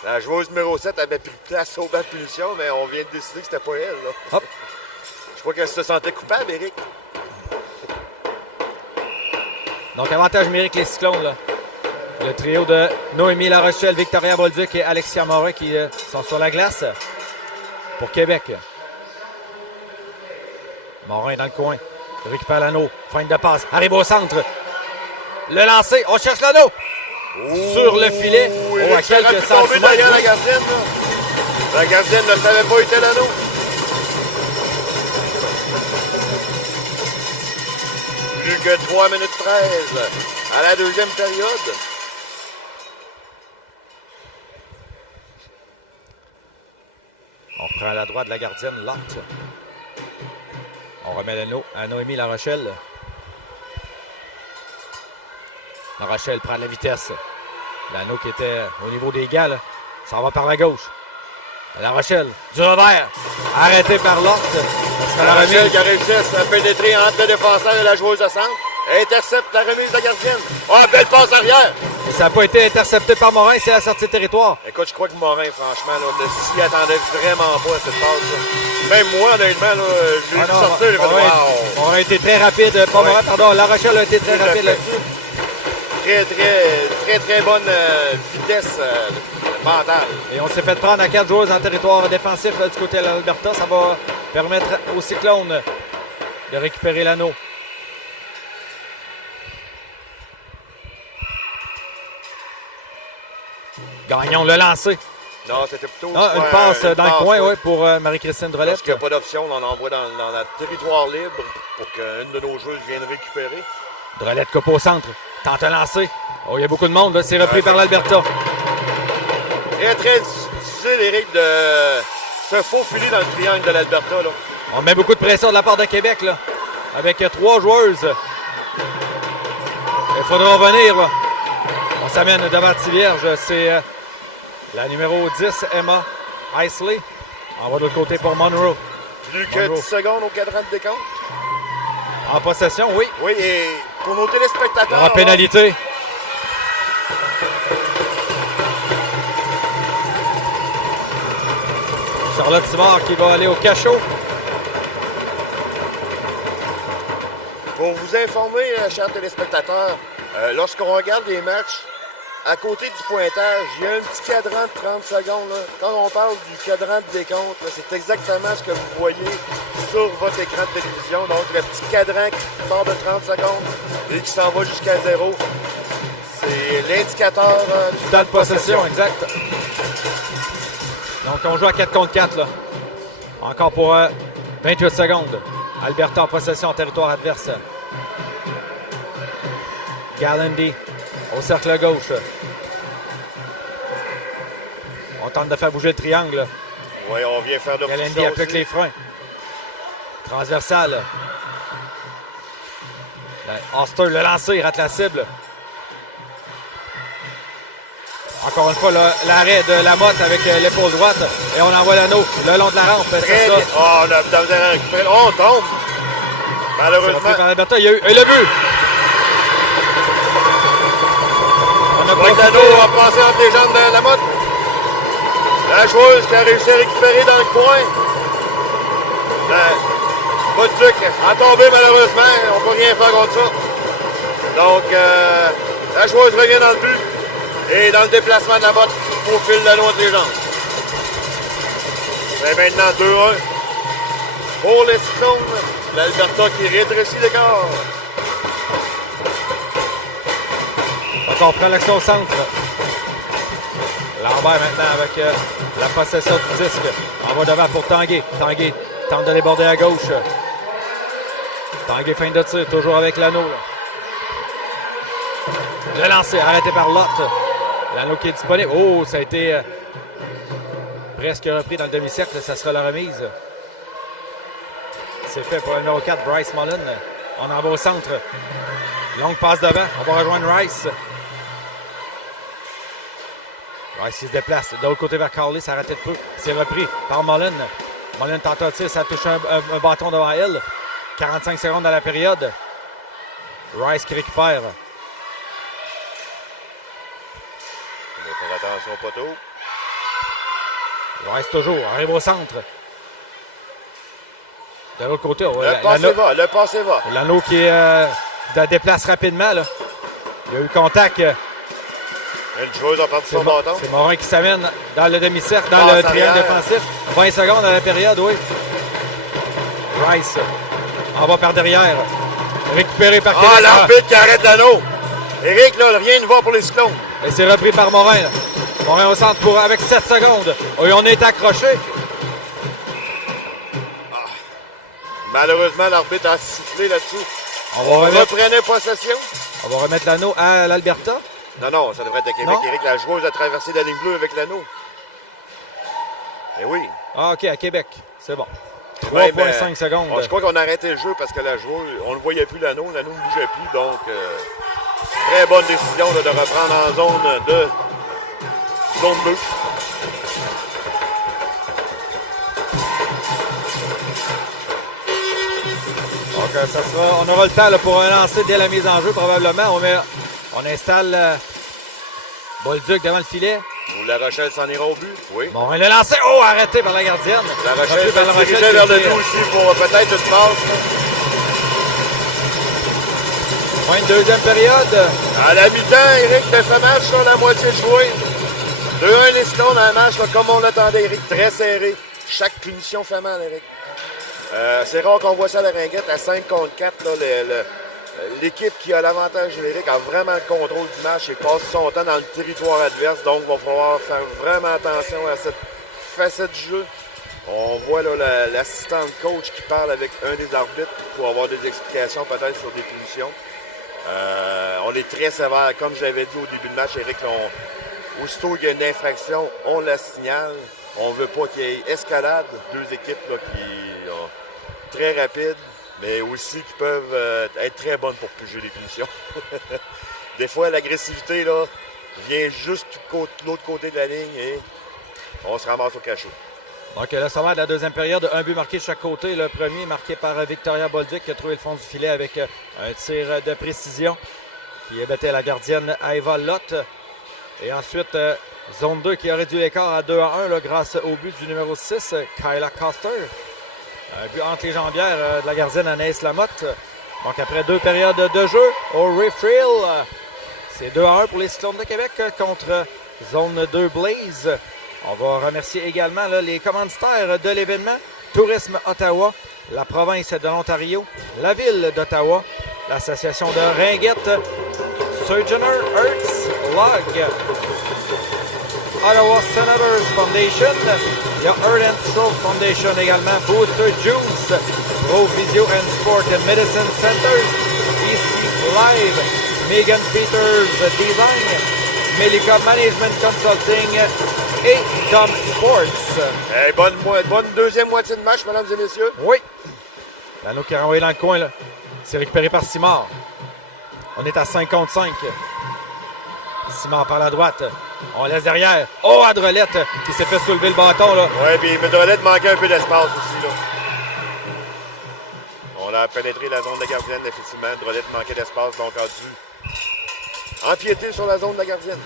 La joueuse numéro 7 avait pris place au banc de punition, mais on vient de décider que c'était pas elle. Là. Hop. Je crois qu'elle se sentait coupable, Éric. Donc, avantage numérique, les Cyclones. Là. Le trio de Noémie La Rochelle, Victoria Bolduc et Alexia Morin qui sont sur la glace pour Québec. Morin dans le coin. Récupère l'anneau. Fin de passe. Arrive au centre. Le lancer. On cherche l'anneau. Sur le filet. Oh, à quelques centimètres. Derrière la gardienne, là. La gardienne ne savait pas où était l'anneau. Plus que 3 minutes 13 à la deuxième période. On reprend à la droite de la gardienne, Lot. On remet l'anneau à Noémie La Rochelle. La Rochelle prend de la vitesse. L'anneau qui était au niveau des gars, là, ça va par la gauche. La Rochelle, du revers, arrêté par Lot. La Rochelle qui a réussi à se pénétrer entre le défenseur et la joueuse de centre. Intercepte la remise de la gardienne. Oh, belle passe arrière! Et ça n'a pas été intercepté par Morin, c'est la sortie de territoire. Écoute, je crois que Morin, franchement, ne s'y attendait vraiment pas à cette passe-là. Même moi, honnêtement, je l'ai vu sortir, j'ai fait wow! Morin a été très rapide, pas Morin, pardon, La Rochelle a été très rapide là-dessus. Très bonne vitesse mentale. Et on s'est fait prendre à 4 joueurs en territoire défensif là, du côté de l'Alberta. Ça va permettre aux Cyclones de récupérer l'anneau. Gagnon le lancé. Non, c'était plutôt... Une passe dans le coin, oui, pour Marie-Christine Drolette. Parce qu'il n'y a pas d'option, on envoie dans le territoire libre pour qu'une de nos joueuses vienne récupérer. Drolette coupe au centre, tente un lancer. Oh, il y a beaucoup de monde, là. C'est repris par l'Alberta. Très difficile, Éric, de se faufiler dans le triangle de l'Alberta. On met beaucoup de pression de la part de Québec, là, avec 3 joueuses. Il faudra revenir, là. On s'amène devant Tivierge. C'est la numéro 10, Emma Isley. On va de l'autre côté pour Monroe. Plus que 10 secondes au cadran de décompte. En possession, oui. Oui, et pour nos téléspectateurs... En pénalité. Charlotte Simard qui va aller au cachot. Pour vous informer, chers téléspectateurs, lorsqu'on regarde les matchs, à côté du pointage, il y a un petit cadran de 30 secondes. Là. Quand on parle du cadran de décompte, c'est exactement ce que vous voyez sur votre écran de télévision. Donc, le petit cadran qui part de 30 secondes et qui s'en va jusqu'à 0. C'est l'indicateur du temps de possession. Exact. Donc, on joue à 4 contre 4. Là. Encore pour 28 secondes. Alberta en possession en territoire adverse. Gallandy au cercle gauche. On tente de faire bouger le triangle. Oui, on vient faire de Gallandy applique les freins. Transversal. Oster le lancer, il rate la cible. Encore une fois, l'arrêt de Lamotte avec l'épaule droite. Et on envoie l'anneau le long de la rampe. Très bien. Oh, on a récupéré. Oh, on tombe. Malheureusement. Il y a eu le but. L'anneau a passé entre les jambes de Lamotte. La joueuse qui a réussi à récupérer dans le coin. Brunswick a tombé malheureusement. On ne peut rien faire contre ça. Donc, la joueuse revient dans le but. Et dans le déplacement de Lamotte, il faut filer l'anneau entre les jambes. C'est maintenant 2-1. Pour les Cyclones, l'Alberta qui rétrécit l'écart. On prend l'action au centre. Lambert maintenant avec la possession du disque. On va devant pour Tanguay. Tanguay tente de déborder à gauche. Tanguay fin de tir, toujours avec l'anneau. Le lancer, arrêté par Lot. L'anneau qui est disponible. Oh, ça a été presque repris dans le demi-cercle. Ça sera la remise. C'est fait pour le numéro 4, Bryce Mullen. On en va au centre. Longue passe devant. On va rejoindre Rice. Rice il se déplace. De l'autre côté vers Carly, ça arrêtait de peu. C'est repris par Mullen. Mullen tente un tir, ça touche un bâton devant elle. 45 secondes dans la période. Rice qui récupère. On va faire attention au poteau. Rice toujours, arrive au centre. De l'autre côté, le passé va. L'anneau qui déplace rapidement. Là. Il y a eu contact. Une joueuse a perdu son bâton. C'est Morin qui s'amène dans le demi-cercle, dans le triangle défensif. 20 secondes dans la période, oui. Rice en va par derrière. Récupéré par l'arbitre qui arrête l'anneau. Éric, là, rien ne va pour les Cyclones. Et c'est repris par Morin. Là. Morin au centre pour avec 7 secondes. Oui, on est accroché. Malheureusement, l'arbitre a sifflé là-dessus. On reprenait possession. On va remettre l'anneau à l'Alberta. Non, ça devrait être à Québec. Non. Éric, la joueuse a traversé la ligne bleue avec l'anneau. Eh oui. Ah, OK, à Québec. C'est bon. Ouais, 3,5 secondes. Je crois qu'on a arrêté le jeu parce que la joueuse, on ne voyait plus l'anneau ne bougeait plus. Donc, très bonne décision là, de reprendre en zone 2. Donc, on aura le temps là, pour un lancer dès la mise en jeu, probablement. On installe Bolduc devant le filet. Ou La Rochelle s'en ira au but. Oui. Bon, on l'a lancé. Oh, arrêté par la gardienne. La Rochelle se dirigeait vers le but aussi pour peut-être une passe. Fin de deuxième période. À la mi-temps, Éric, de ce match, sur la moitié jouée. 2-1 les Cyclones dans un match, là, comme on l'attendait, Éric, très serré. Chaque punition fait mal, Éric. C'est rare qu'on voit ça à la Ringette à 5 contre 4. Là, l'équipe qui a l'avantage numérique a vraiment le contrôle du match et passe son temps dans le territoire adverse. Donc, il va falloir faire vraiment attention à cette facette du jeu. On voit là, l'assistant coach qui parle avec un des arbitres pour avoir des explications peut-être sur des punitions. On est très sévère. Comme je l'avais dit au début du match, Éric, aussitôt qu'il y a une infraction, on la signale. On ne veut pas qu'il y ait escalade. Deux équipes là, qui sont très rapides, mais aussi qui peuvent être très bonnes pour piger les punitions. Des fois, l'agressivité là, vient juste de l'autre côté de la ligne et on se ramasse au cachot. Donc là, ça va être la deuxième période. Un but marqué de chaque côté. Le premier marqué par Victoria Bolduc qui a trouvé le fond du filet avec un tir de précision qui battait la gardienne Eva Lott. Et ensuite, zone 2 qui aurait dû l'écart à 2-1 là, grâce au but du numéro 6, Kyla Coster. Un but entre les jambières de la gardienne Anaïs Lamotte. Donc après 2 périodes de jeu, au Friel, c'est 2-1 pour les Cyclones de Québec contre zone 2 Blaze. On va remercier également là, les commanditaires de l'événement. Tourisme Ottawa, la province de l'Ontario, la ville d'Ottawa, l'association de Ringette, Sojourner Earths Log, Ottawa Senators Foundation, il y a Earth and Stroke Foundation également, Booster Juice, Pro Physio and Sport and Medicine Centers, EC Live, Megan Peters Design, Melika Management Consulting et Dom Sports. Hey, bonne deuxième moitié de match, mesdames et messieurs. Oui. L'anneau qui est renvoyé dans le coin, là. C'est récupéré par Simard. On est à 5 contre 5. Simard par la droite. On laisse derrière. Oh, Adrelette qui s'est fait soulever le bâton, là. Oui, puis Adrelette manquait un peu d'espace aussi, là. On a pénétré la zone de gardienne, effectivement. Adrelette manquait d'espace, donc a dû empiéter sur la zone de la gardienne.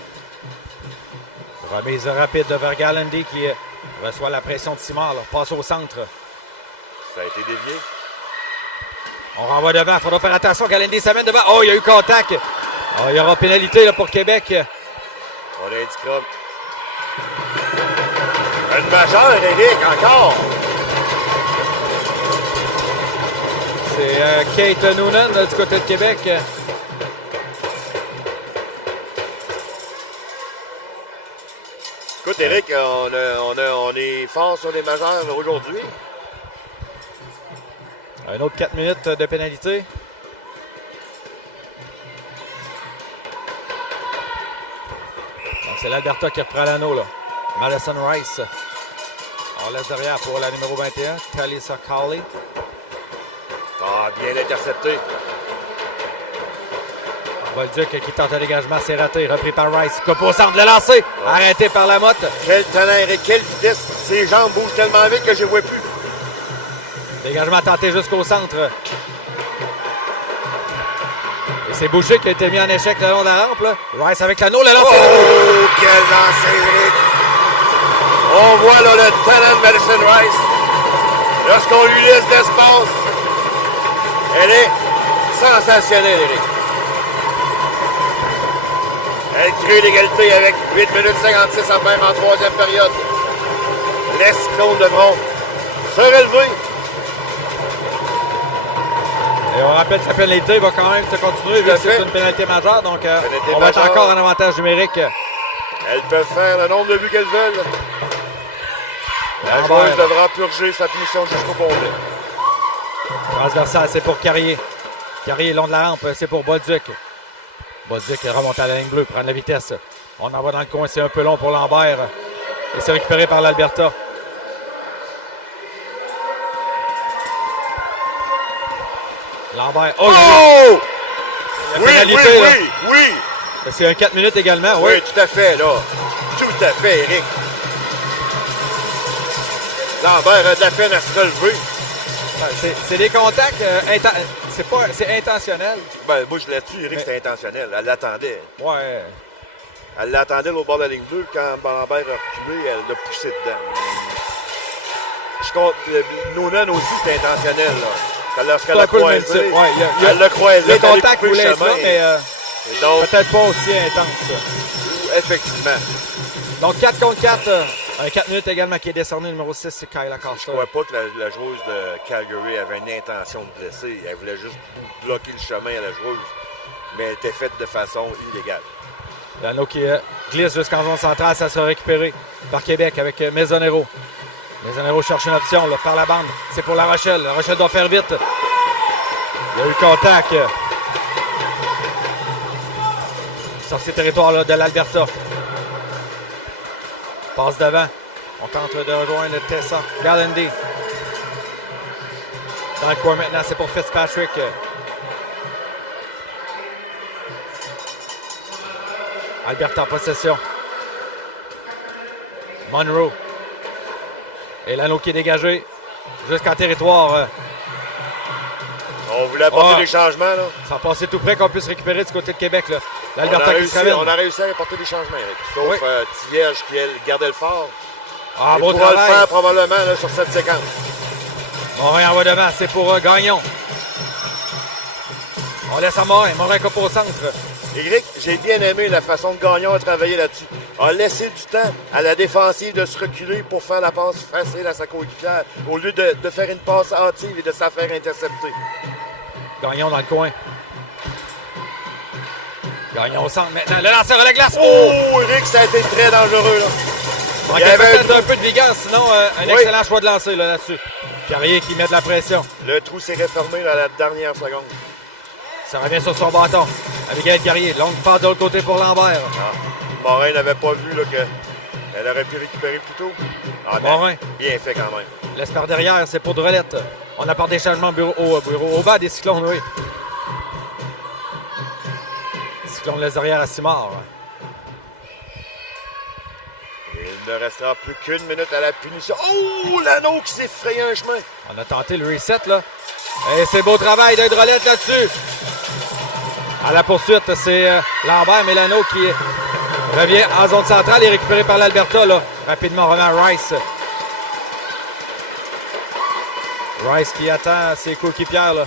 Remise rapide vers Gallandy qui reçoit la pression de Simard, là. Passe au centre. Ça a été dévié. On renvoie devant. Il faudra faire attention. Gallandy s'amène devant. Oh, il y a eu contact. Oh, il y aura pénalité là, pour Québec. On a indiqué. Une majeure, Éric, encore. C'est Kate Noonan là, du côté de Québec. Écoute, Éric, on est fort sur les majeurs aujourd'hui. Un autre 4 minutes de pénalité. C'est l'Alberta qui reprend l'anneau, là. Madison Rice. On laisse derrière pour la numéro 21, Talisa Cowley. Ah, bien intercepté. Bolduc qui tente un dégagement, c'est raté. Repris par Rice. Coupe au centre, le lancer. Arrêté par Lamotte. Quel talent, Éric, quelle vitesse. Ses jambes bougent tellement vite que je ne vois plus. Dégagement tenté jusqu'au centre. Et c'est Boucher qui a été mis en échec le long de la rampe. Là. Rice avec l'anneau, le lancer. Oh, quel lancer, Éric. On voit là, le talent de Madison Rice. Lorsqu'on lui laisse l'espace, elle est sensationnelle, Éric. Elle crée l'égalité avec 8 minutes 56 à faire en troisième période. Les Cyclones devront se relever. Et on rappelle que la pénalité va quand même se continuer vu que c'est une pénalité majeure. Donc, on va être encore en avantage numérique. Elles peuvent faire le nombre de buts qu'elles veulent. La joueuse devra purger sa punition jusqu'au complet. Transversal, c'est pour Carrier. Carrier, long de la rampe, c'est pour Brunswick. Brunswick remonte à la ligne bleue, prendre la vitesse. On en va dans le coin, c'est un peu long pour Lambert. Et c'est récupéré par l'Alberta. Lambert. Oh! La pénalité, là. Oui! C'est un 4 minutes également, oui. Oui, tout à fait, là. Tout à fait, Eric. Lambert a de la peine à se relever. C'est des contacts, c'est intentionnel. Ben, moi, je l'ai dit, Eric, c'était intentionnel. Elle l'attendait. Ouais. Elle l'attendait au bord de la ligne bleue. Quand Lambert a reculé, elle l'a poussé dedans. Je compte, Noonan aussi, c'était intentionnel, là. Lorsqu'elle l'a croisé, ouais, elle l'a croisé. Le contact voulait être là, mais peut-être pas aussi intense. Effectivement. Donc 4 contre 4. Un 4 minutes également qui est décerné. Numéro 6, c'est Kyla Costa. Je ne crois pas que la joueuse de Calgary avait une intention de blesser. Elle voulait juste bloquer le chemin à la joueuse. Mais elle était faite de façon illégale. L'anneau qui glisse jusqu'en zone centrale. Ça sera récupéré par Québec avec Maisonero. Maisonero cherche une option là, par la bande. C'est pour La Rochelle. La Rochelle doit faire vite. Il y a eu contact. Sortie territoire là, de l'Alberta. Passe devant. On tente de rejoindre Tessa. Gallendy. Dans le coin maintenant, c'est pour Fitzpatrick. Alberta en possession. Monroe. Et l'anneau qui est dégagé jusqu'en territoire. On voulait apporter des changements, là. Ça a passé tout près qu'on puisse récupérer du côté de Québec, là. L'Alberta qui se ramène. On a réussi à apporter des changements, Eric. Sauf Tivierge qui gardait le fort. Ah, beau travail. On va le faire probablement là, sur cette séquence. Morin envoie devant, c'est pour Gagnon. On laisse à Morin. Morin coupe au centre. Eric, j'ai bien aimé la façon de Gagnon a travaillé là-dessus. A laissé du temps à la défensive de se reculer pour faire la passe facile à sa coéquipière, au lieu de faire une passe hâtive et de se faire intercepter. Gagnon dans le coin. Gagnon au centre maintenant. Le lanceur à la glace. Oh, Eric, ça a été très dangereux, là. Il y avait peut-être un peu de vigueur, sinon un excellent choix de lancer là-dessus. Carrier qui met de la pression. Le trou s'est refermé à la dernière seconde. Ça revient sur son bâton. Abigail Carrier, longue passe de l'autre côté pour Lambert. Morin n'avait pas vu qu'elle aurait pu récupérer plus tôt. Morin. Bien fait quand même. Laisse par derrière, c'est pour Drolette. On apporte des changements au bas des Cyclones, oui. Cyclones laisse derrière à Simard. Il ne restera plus qu'une minute à la punition. Oh, l'anneau qui s'est frayé un chemin. On a tenté le reset, là. Et c'est beau travail d'Hydrolette là-dessus. À la poursuite, c'est Lambert, mais l'anneau qui revient en zone centrale et récupéré par l'Alberta, là. Rapidement, on revient à Rice. Rice qui attend ses coéquipières, là.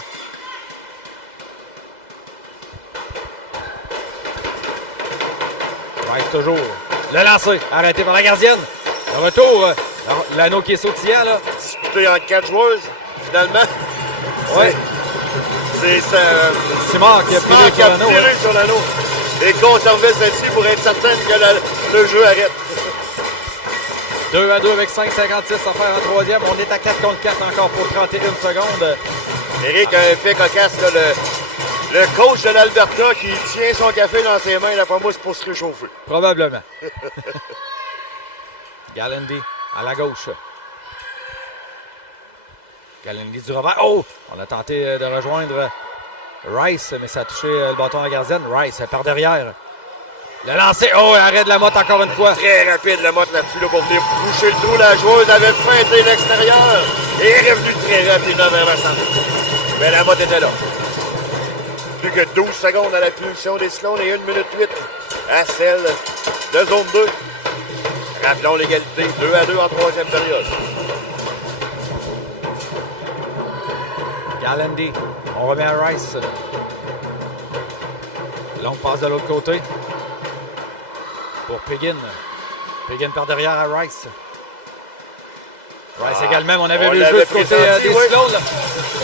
Rice toujours. Le lancer, arrêté par la gardienne. Le retour, l'anneau qui est sautillant, là. Disputé en 4 joueuses, finalement. Oui. C'est Simard qui a tiré sur l'anneau. Et conserver celle-ci pour être certain que le jeu arrête. 2-2 avec 5,56 à faire en troisième. On est à 4 contre 4 encore pour 31 secondes. Éric a un fait cocasse, là, le coach de l'Alberta qui tient son café dans ses mains, d'après moi, c'est pour se réchauffer. Probablement. Gallendy à la gauche. Gallendy du revers. Oh! On a tenté de rejoindre Rice, mais ça a touché le bâton à la gardienne. Rice par derrière. Le lancer. Oh, arrêt de la motte encore une fois. Très rapide, la motte là-dessus là, pour venir boucher le trou. La joueuse avait feinté l'extérieur et est revenue très rapidement vers le centre. Mais la motte était là. Plus que 12 secondes à la punition des Cyclones et 1 minute 8 à celle de zone 2. Rappelons l'égalité, 2-2 en troisième période. Gallendy, on remet à Rice. Longue passe de l'autre côté. Pour Piggin. Piggin par derrière à Rice. Rice également, on avait vu le jeu du côté des Cyclones.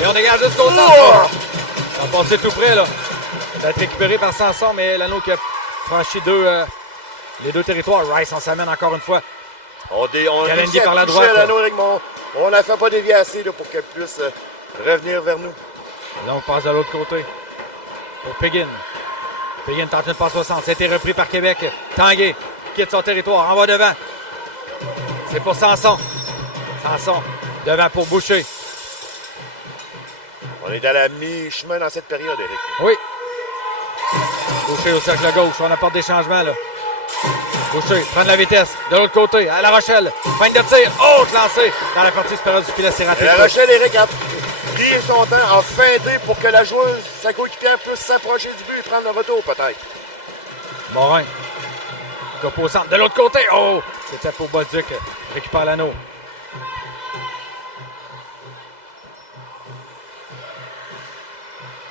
Et on dégage jusqu'au centre. Ça a passé tout près, là. Ça a été récupéré par Sanson, mais l'anneau qui a franchi deux les deux territoires. Rice, on s'amène encore une fois. On Galendi par la toucher droite. à l'anneau avec on la fait pas dévier assez là, pour qu'elle puisse revenir vers nous. Là, on passe de l'autre côté. Pour Peguin. Peguin tente une passe 60. Ça a été repris par Québec. Tanguay quitte son territoire. En va devant. C'est pour Sanson. Sanson. Devant pour Boucher. On est à la mi-chemin dans cette période, Éric. Oui. Boucher au cercle gauche. On apporte des changements, là. Boucher prend de la vitesse. De l'autre côté, à La Rochelle. Fin de tir. Oh, lancé dans la partie supérieure du filet. C'est raté. La Rochelle, Éric, a pris son temps, a feinté pour que la joueuse, sa coéquipière, puisse s'approcher du but et prendre le retour, peut-être. Morin. Coupe au centre. De l'autre côté. Oh, c'était pour Brunswick. Récupère l'anneau.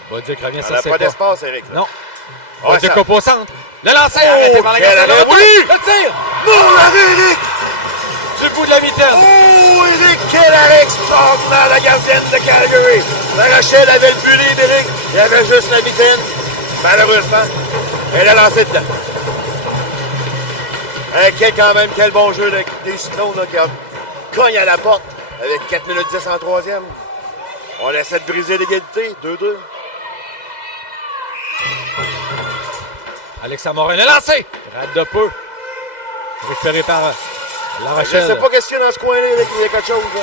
Brunswick revient sur On n'a ses pas pas. d'espace, Éric. Là. Non. Ouais, Brunswick ça- coupe au centre. Le lancer arrêté par la quel gardienne. arrêt. Oui! Le tir Non, l'arrêt, Éric! du bout de la mitaine. Oh, Éric, quel arrêt extraordinaire, la gardienne de Calgary! La Rochelle avait le bullet d'Éric. Il y avait juste la mitaine. Malheureusement, elle a lancé dedans. Quand même, quel bon jeu des Cyclones là, qui cogne à la porte avec 4 minutes 10 en troisième. On essaie de briser l'égalité. 2-2. Alexa Morin, le lancer. Rate de peu. Récupéré par La Je ne Rochelle. sais pas qu'est-ce qu'il y a dans ce coin-là, Éric, il y a quelque chose. Là.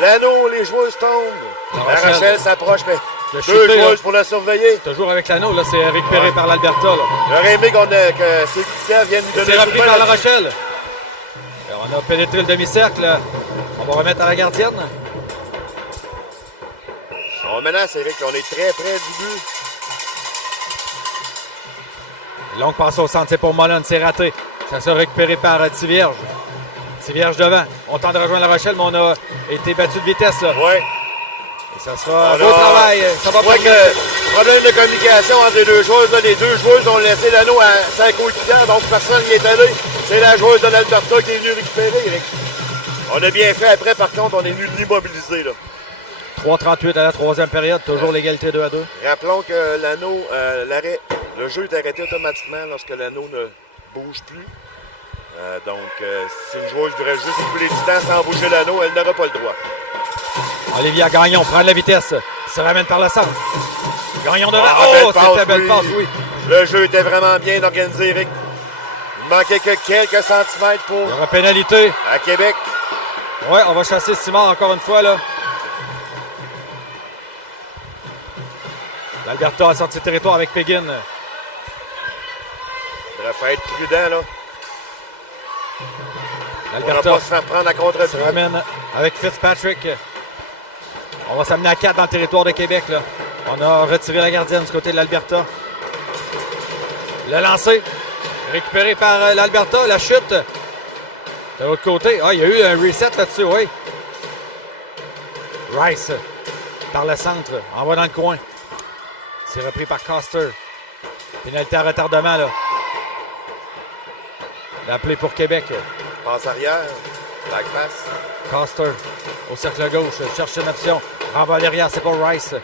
L'anneau, les joueuses tombent. La Rochelle s'approche, mais Le deux chuté, joueuses là. pour la surveiller. Toujours avec l'anneau, là, c'est récupéré Ouais. par l'Alberta. Là. J'aurais aimé que ces équipiers viennent nous donner C'est un coup repris de main par La là-dessus. Rochelle. Et on a pénétré le demi-cercle. On va remettre à la gardienne. On menace, Éric. On est très près du but. Longue passe au centre, c'est pour Mullen, c'est raté. Ça sera récupéré par Tivierge. Tivierge devant. On tente de rejoindre La Rochelle, mais on a été battu de vitesse. Là. Oui. Et ça sera un On beau a- travail. Ça va Je crois permettre- que problème de communication entre les deux joueuses. Là, les deux joueuses ont laissé l'anneau à 5 coéquipières, donc personne n'y est allé. C'est la joueuse de l'Alberta qui est venue récupérer, Éric. On a bien fait. Après, par contre, on est venu l'immobiliser. Là. 3:38 à la troisième période, toujours l'égalité 2-2. Rappelons que l'anneau, le jeu est arrêté automatiquement lorsque l'anneau ne bouge plus. Si une joueuse voudrait juste écouler du temps sans bouger l'anneau, elle n'aura pas le droit. Olivia Gagnon prend de la vitesse. Il se ramène par le centre. Gagnon devant. Ah, Oh, belle c'était belle passe, oui. Le jeu était vraiment bien organisé, Eric. Il manquait que quelques centimètres pour Il y aura pénalité. à Québec. Ouais, on va chasser Simard encore une fois, là. L'Alberta a sorti le territoire avec Peguin. Il devrait être prudent, là. On ne va L'Alberta pas se faire prendre à contre-pied. se ramène avec Fitzpatrick. On va s'amener à 4 dans le territoire de Québec, là. On a retiré la gardienne du côté de l'Alberta. Le lancer. Récupéré par l'Alberta. La chute. De l'autre côté. Ah, il y a eu un reset là-dessus, oui. Rice. Par le centre. Envoie dans le coin. C'est repris par Coster. Pénalité à retardement, là. L'appelé pour Québec. Passe arrière. Back pass. Coster au cercle gauche. Cherche une option. Renvoie derrière, c'est pour Rice.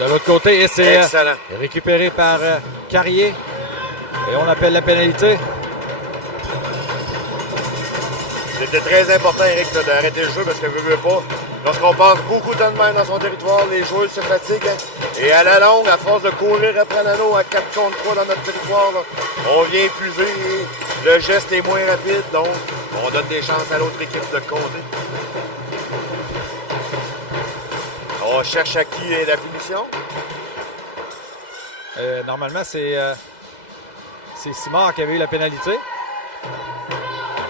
De l'autre côté, et c'est Excellent. récupéré par Carrier. Et on appelle la pénalité. C'était très important, Eric, là, d'arrêter le jeu parce que veut pas. Lorsqu'on passe beaucoup de temps de main dans son territoire, les joueurs se fatiguent. Hein. Et à la longue, à force de courir après l'anneau à 4 contre 3 dans notre territoire, là, on vient épuiser et le geste est moins rapide. Donc, on donne des chances à l'autre équipe de compter. On cherche à qui est la punition. Normalement, c'est Simard qui avait eu la pénalité.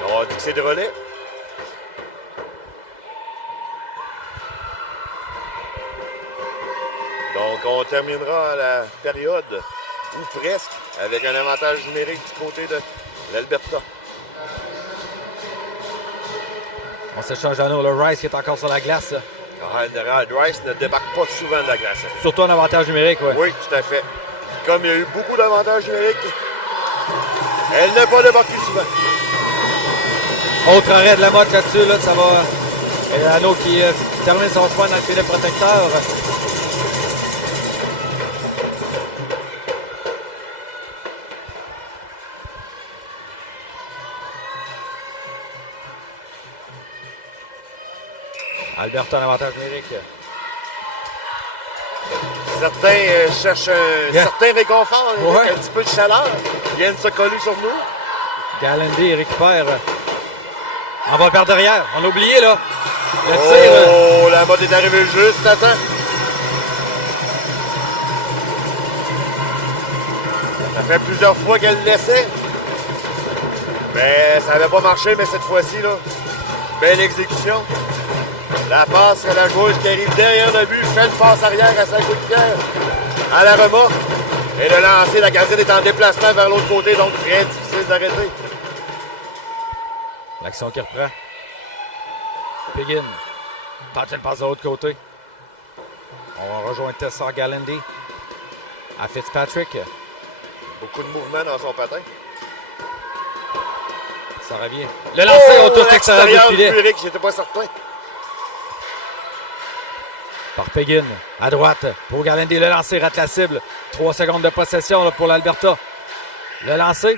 On a dit que c'est de relais. Donc, on terminera la période, ou presque, avec un avantage numérique du côté de l'Alberta. On s'échange d'anneau. Le Rice qui est encore sur la glace. Là. Rice ne débarque pas souvent de la glace. Surtout un avantage numérique, ouais. Oui, tout à fait. Comme il y a eu beaucoup d'avantages numériques, elle n'a pas débarqué souvent. Autre arrêt de la motte là-dessus, là, ça va. Et l'anneau qui termine son chemin dans le filet protecteur. Alberta en avantage numérique. Certains cherchent un certain réconfort, Ouais. un petit peu de chaleur. Ils viennent se coller sur nous. Gallendy récupère. On va par derrière. On a oublié, là. Le tir. Oh, la mode est arrivée juste à temps. Ça fait plusieurs fois qu'elle le laissait. Mais ça n'avait pas marché, mais cette fois-ci, là, belle exécution. La passe à la joueuse qui arrive derrière le but, fait une passe arrière à sa coéquipière à la remorque. Et le lancer, la gardienne est en déplacement vers l'autre côté, donc très difficile d'arrêter. L'action qui reprend. Piggin. Tente une passe de l'autre côté. On va rejoindre Tessa Gallendy. À Fitzpatrick. Beaucoup de mouvement dans son patin. Ça revient. Le lancer au touche extérieur du filet. Eric, j'étais pas certain. Par Piggin. À droite. Pour Gallendy. Le lancer rate la cible. 3 secondes de possession là, pour l'Alberta. Le lancer.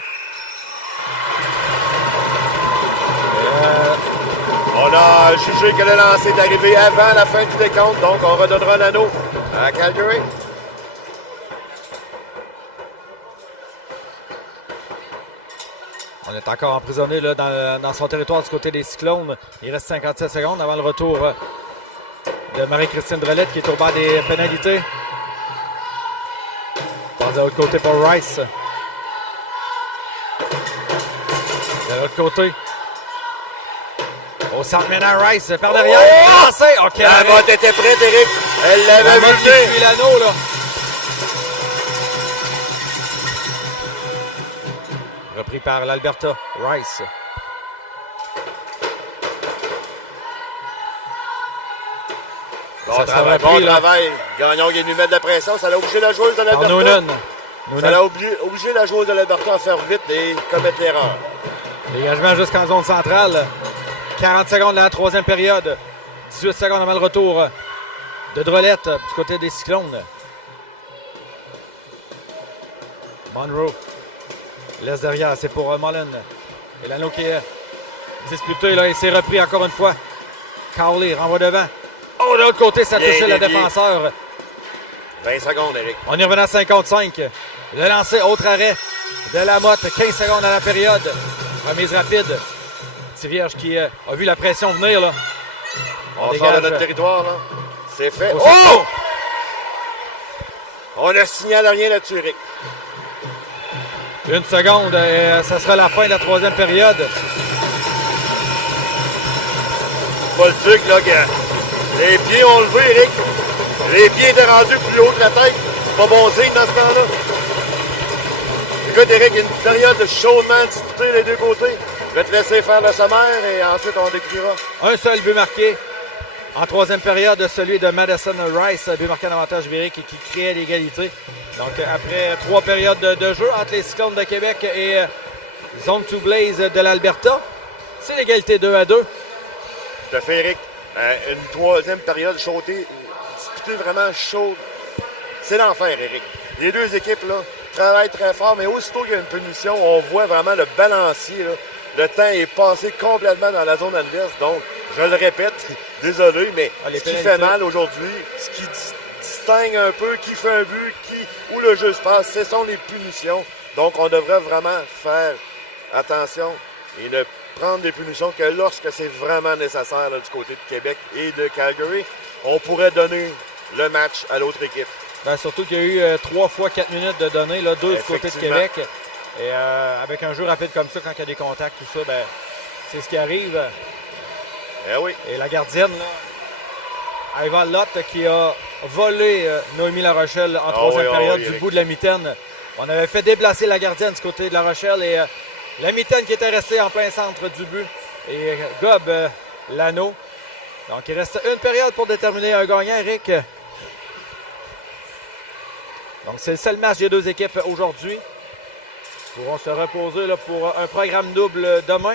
On a jugé que le lancer est arrivé avant la fin du décompte, donc on redonnera l'anneau à Calgary. On est encore emprisonné là, dans son territoire du côté des Cyclones. Il reste 57 secondes avant le retour de Marie-Christine Drelette qui est au bas des pénalités. Passe de l'autre côté pour Rice. De l'autre côté. Au centre maintenant, Rice par derrière. Oh! Lancé! OK. La motte était prête, Eric. Elle La l'avait motte qui vu. suit l'anneau, là. Repris par l'Alberta. Rice. Bon Ça travail, sera bon pris, là. travail. Gagnon qui est venu mettre de la pression. Ça l'a obligé la joueuse de Par l'Alberta. Noonan. Ça l'a obligé la joueuse de l'Alberta à faire vite et commettre l'erreur. Dégagement jusqu'en zone centrale. 40 secondes dans la troisième période. 18 secondes avant le retour de Drolette du côté des Cyclones. Monroe laisse derrière, c'est pour Mullen. Et l'anneau qui est disputé, là, il s'est repris encore une fois. Cowley renvoie devant. Oh, de l'autre côté, ça Bien touchait le dévié. défenseur. 20 secondes, Eric. On y revient à 55. Le lancer, autre arrêt de la motte. 15 secondes dans la période. Remise rapide. Petit vierge qui a vu la pression venir, là. On dégage. sort de notre territoire, là. C'est fait. Au Oh! centre. On ne signale rien là-dessus, Eric. Une seconde, et ça sera la fin de la troisième période. Pas le truc, là, que les pieds ont levé, Eric. Les pieds étaient rendus plus haut que la tête. C'est pas bon signe dans ce temps-là. Écoute, Eric, une période chaudement disputée les deux côtés. Je vais te laisser faire le sommaire et ensuite on décrira. Un seul but marqué en troisième période, celui de Madison Rice, but marqué en avantage numérique et qui créait l'égalité. Donc après 3 périodes de jeu entre les Cyclones de Québec et Zone 2 Blaze de l'Alberta, c'est l'égalité 2-2. Tout à fait, Eric. Une troisième période chaude, disputée vraiment chaude. C'est l'enfer, Eric. Les deux équipes, là, travaillent très fort, mais aussitôt qu'il y a une punition, on voit vraiment le balancier, là. Le temps est passé complètement dans la zone adverse. Donc, je le répète, désolé, mais les ce qui pénalités. fait mal aujourd'hui, ce qui distingue un peu qui fait un but, où le jeu se passe, ce sont les punitions. Donc, on devrait vraiment faire attention et ne prendre des punitions que lorsque c'est vraiment nécessaire là, du côté de Québec et de Calgary. On pourrait donner le match à l'autre équipe. Ben, surtout qu'il y a eu 3 fois 4 minutes de données, là, 2 du côté de Effectivement. Québec. Et avec un jeu rapide comme ça, quand il y a des contacts, tout ça, ben, c'est ce qui arrive. Eh oui. Et la gardienne, là, Eva Lott, qui a volé Noémie La Rochelle en troisième oui, période oui, du Eric. bout de la mitaine. On avait fait déplacer la gardienne du côté de La Rochelle et la mitaine qui était restée en plein centre du but. Et gobe l'anneau. Donc il reste une période pour déterminer un gagnant, Eric. Donc c'est le seul match des deux équipes aujourd'hui. Ils pourront se reposer là, pour un programme double demain.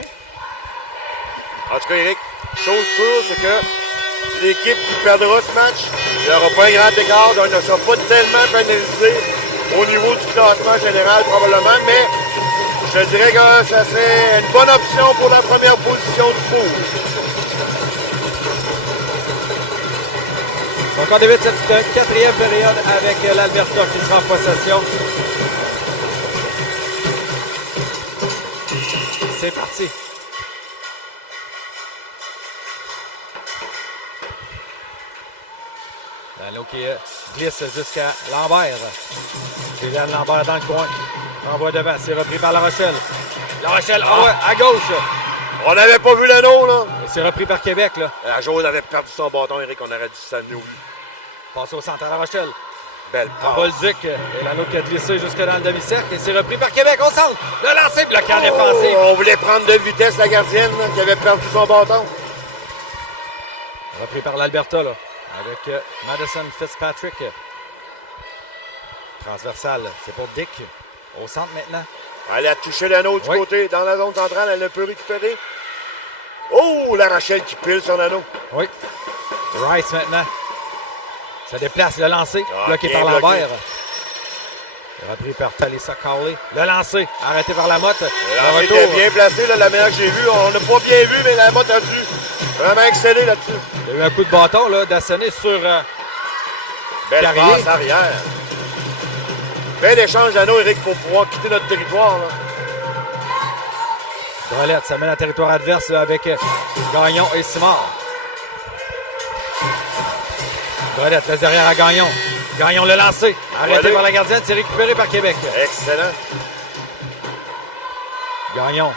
En tout cas, Eric, chose sûre, c'est que l'équipe qui perdra ce match, il n'y aura pas un grand écart, donc il ne sera pas tellement pénalisé au niveau du classement général probablement, mais je dirais que ça serait une bonne option pour la première position du pool. Donc, on débute cette quatrième période avec l'Alberta qui sera en possession. C'est parti. L'eau qui glisse jusqu'à Lambert. Juliane Lambert dans le coin. Envoie devant, c'est repris par La Rochelle. La Rochelle, à gauche. On n'avait pas vu l'anneau, là. Et c'est repris par Québec, là. La Jose avait perdu son bâton, Eric, on aurait dû s'anneau. Passe au centre à La Rochelle. Belle passe. Bolduc, et l'anneau qui a glissé jusque dans le demi-cercle. Et c'est repris par Québec au centre. Le lancer bloqué en défensif. On voulait prendre de vitesse la gardienne, là, qui avait perdu son bâton. Repris par l'Alberta, là. Avec Madison Fitzpatrick. Transversal, c'est pour Dick. Au centre maintenant. Elle a touché l'anneau du côté, dans la zone centrale, elle ne peut récupérer. Oh, la Rachel qui pile son anneau. Oui. Rice maintenant. Ça déplace le lancer, bloqué par bloqué. Lambert. Repris par Talisa Cowley. Le lancer, arrêté par Lamotte. Le lancer était bien placé, là, la meilleure que j'ai vue. On n'a pas bien vu, mais Lamotte a dû vraiment exceller là-dessus. Il y a eu un coup de bâton là, d'Assonné sur Belle Carrier. passe arrière. Bel échange d'anneaux, Eric, pour pouvoir quitter notre territoire. Là. Drolette, ça mène à territoire adverse là, avec Gagnon et Simard. Drolette, laisse derrière à Gagnon. Gagnon le lancer. Arrêté par la gardienne, c'est récupéré par Québec. Excellent. Gagnon,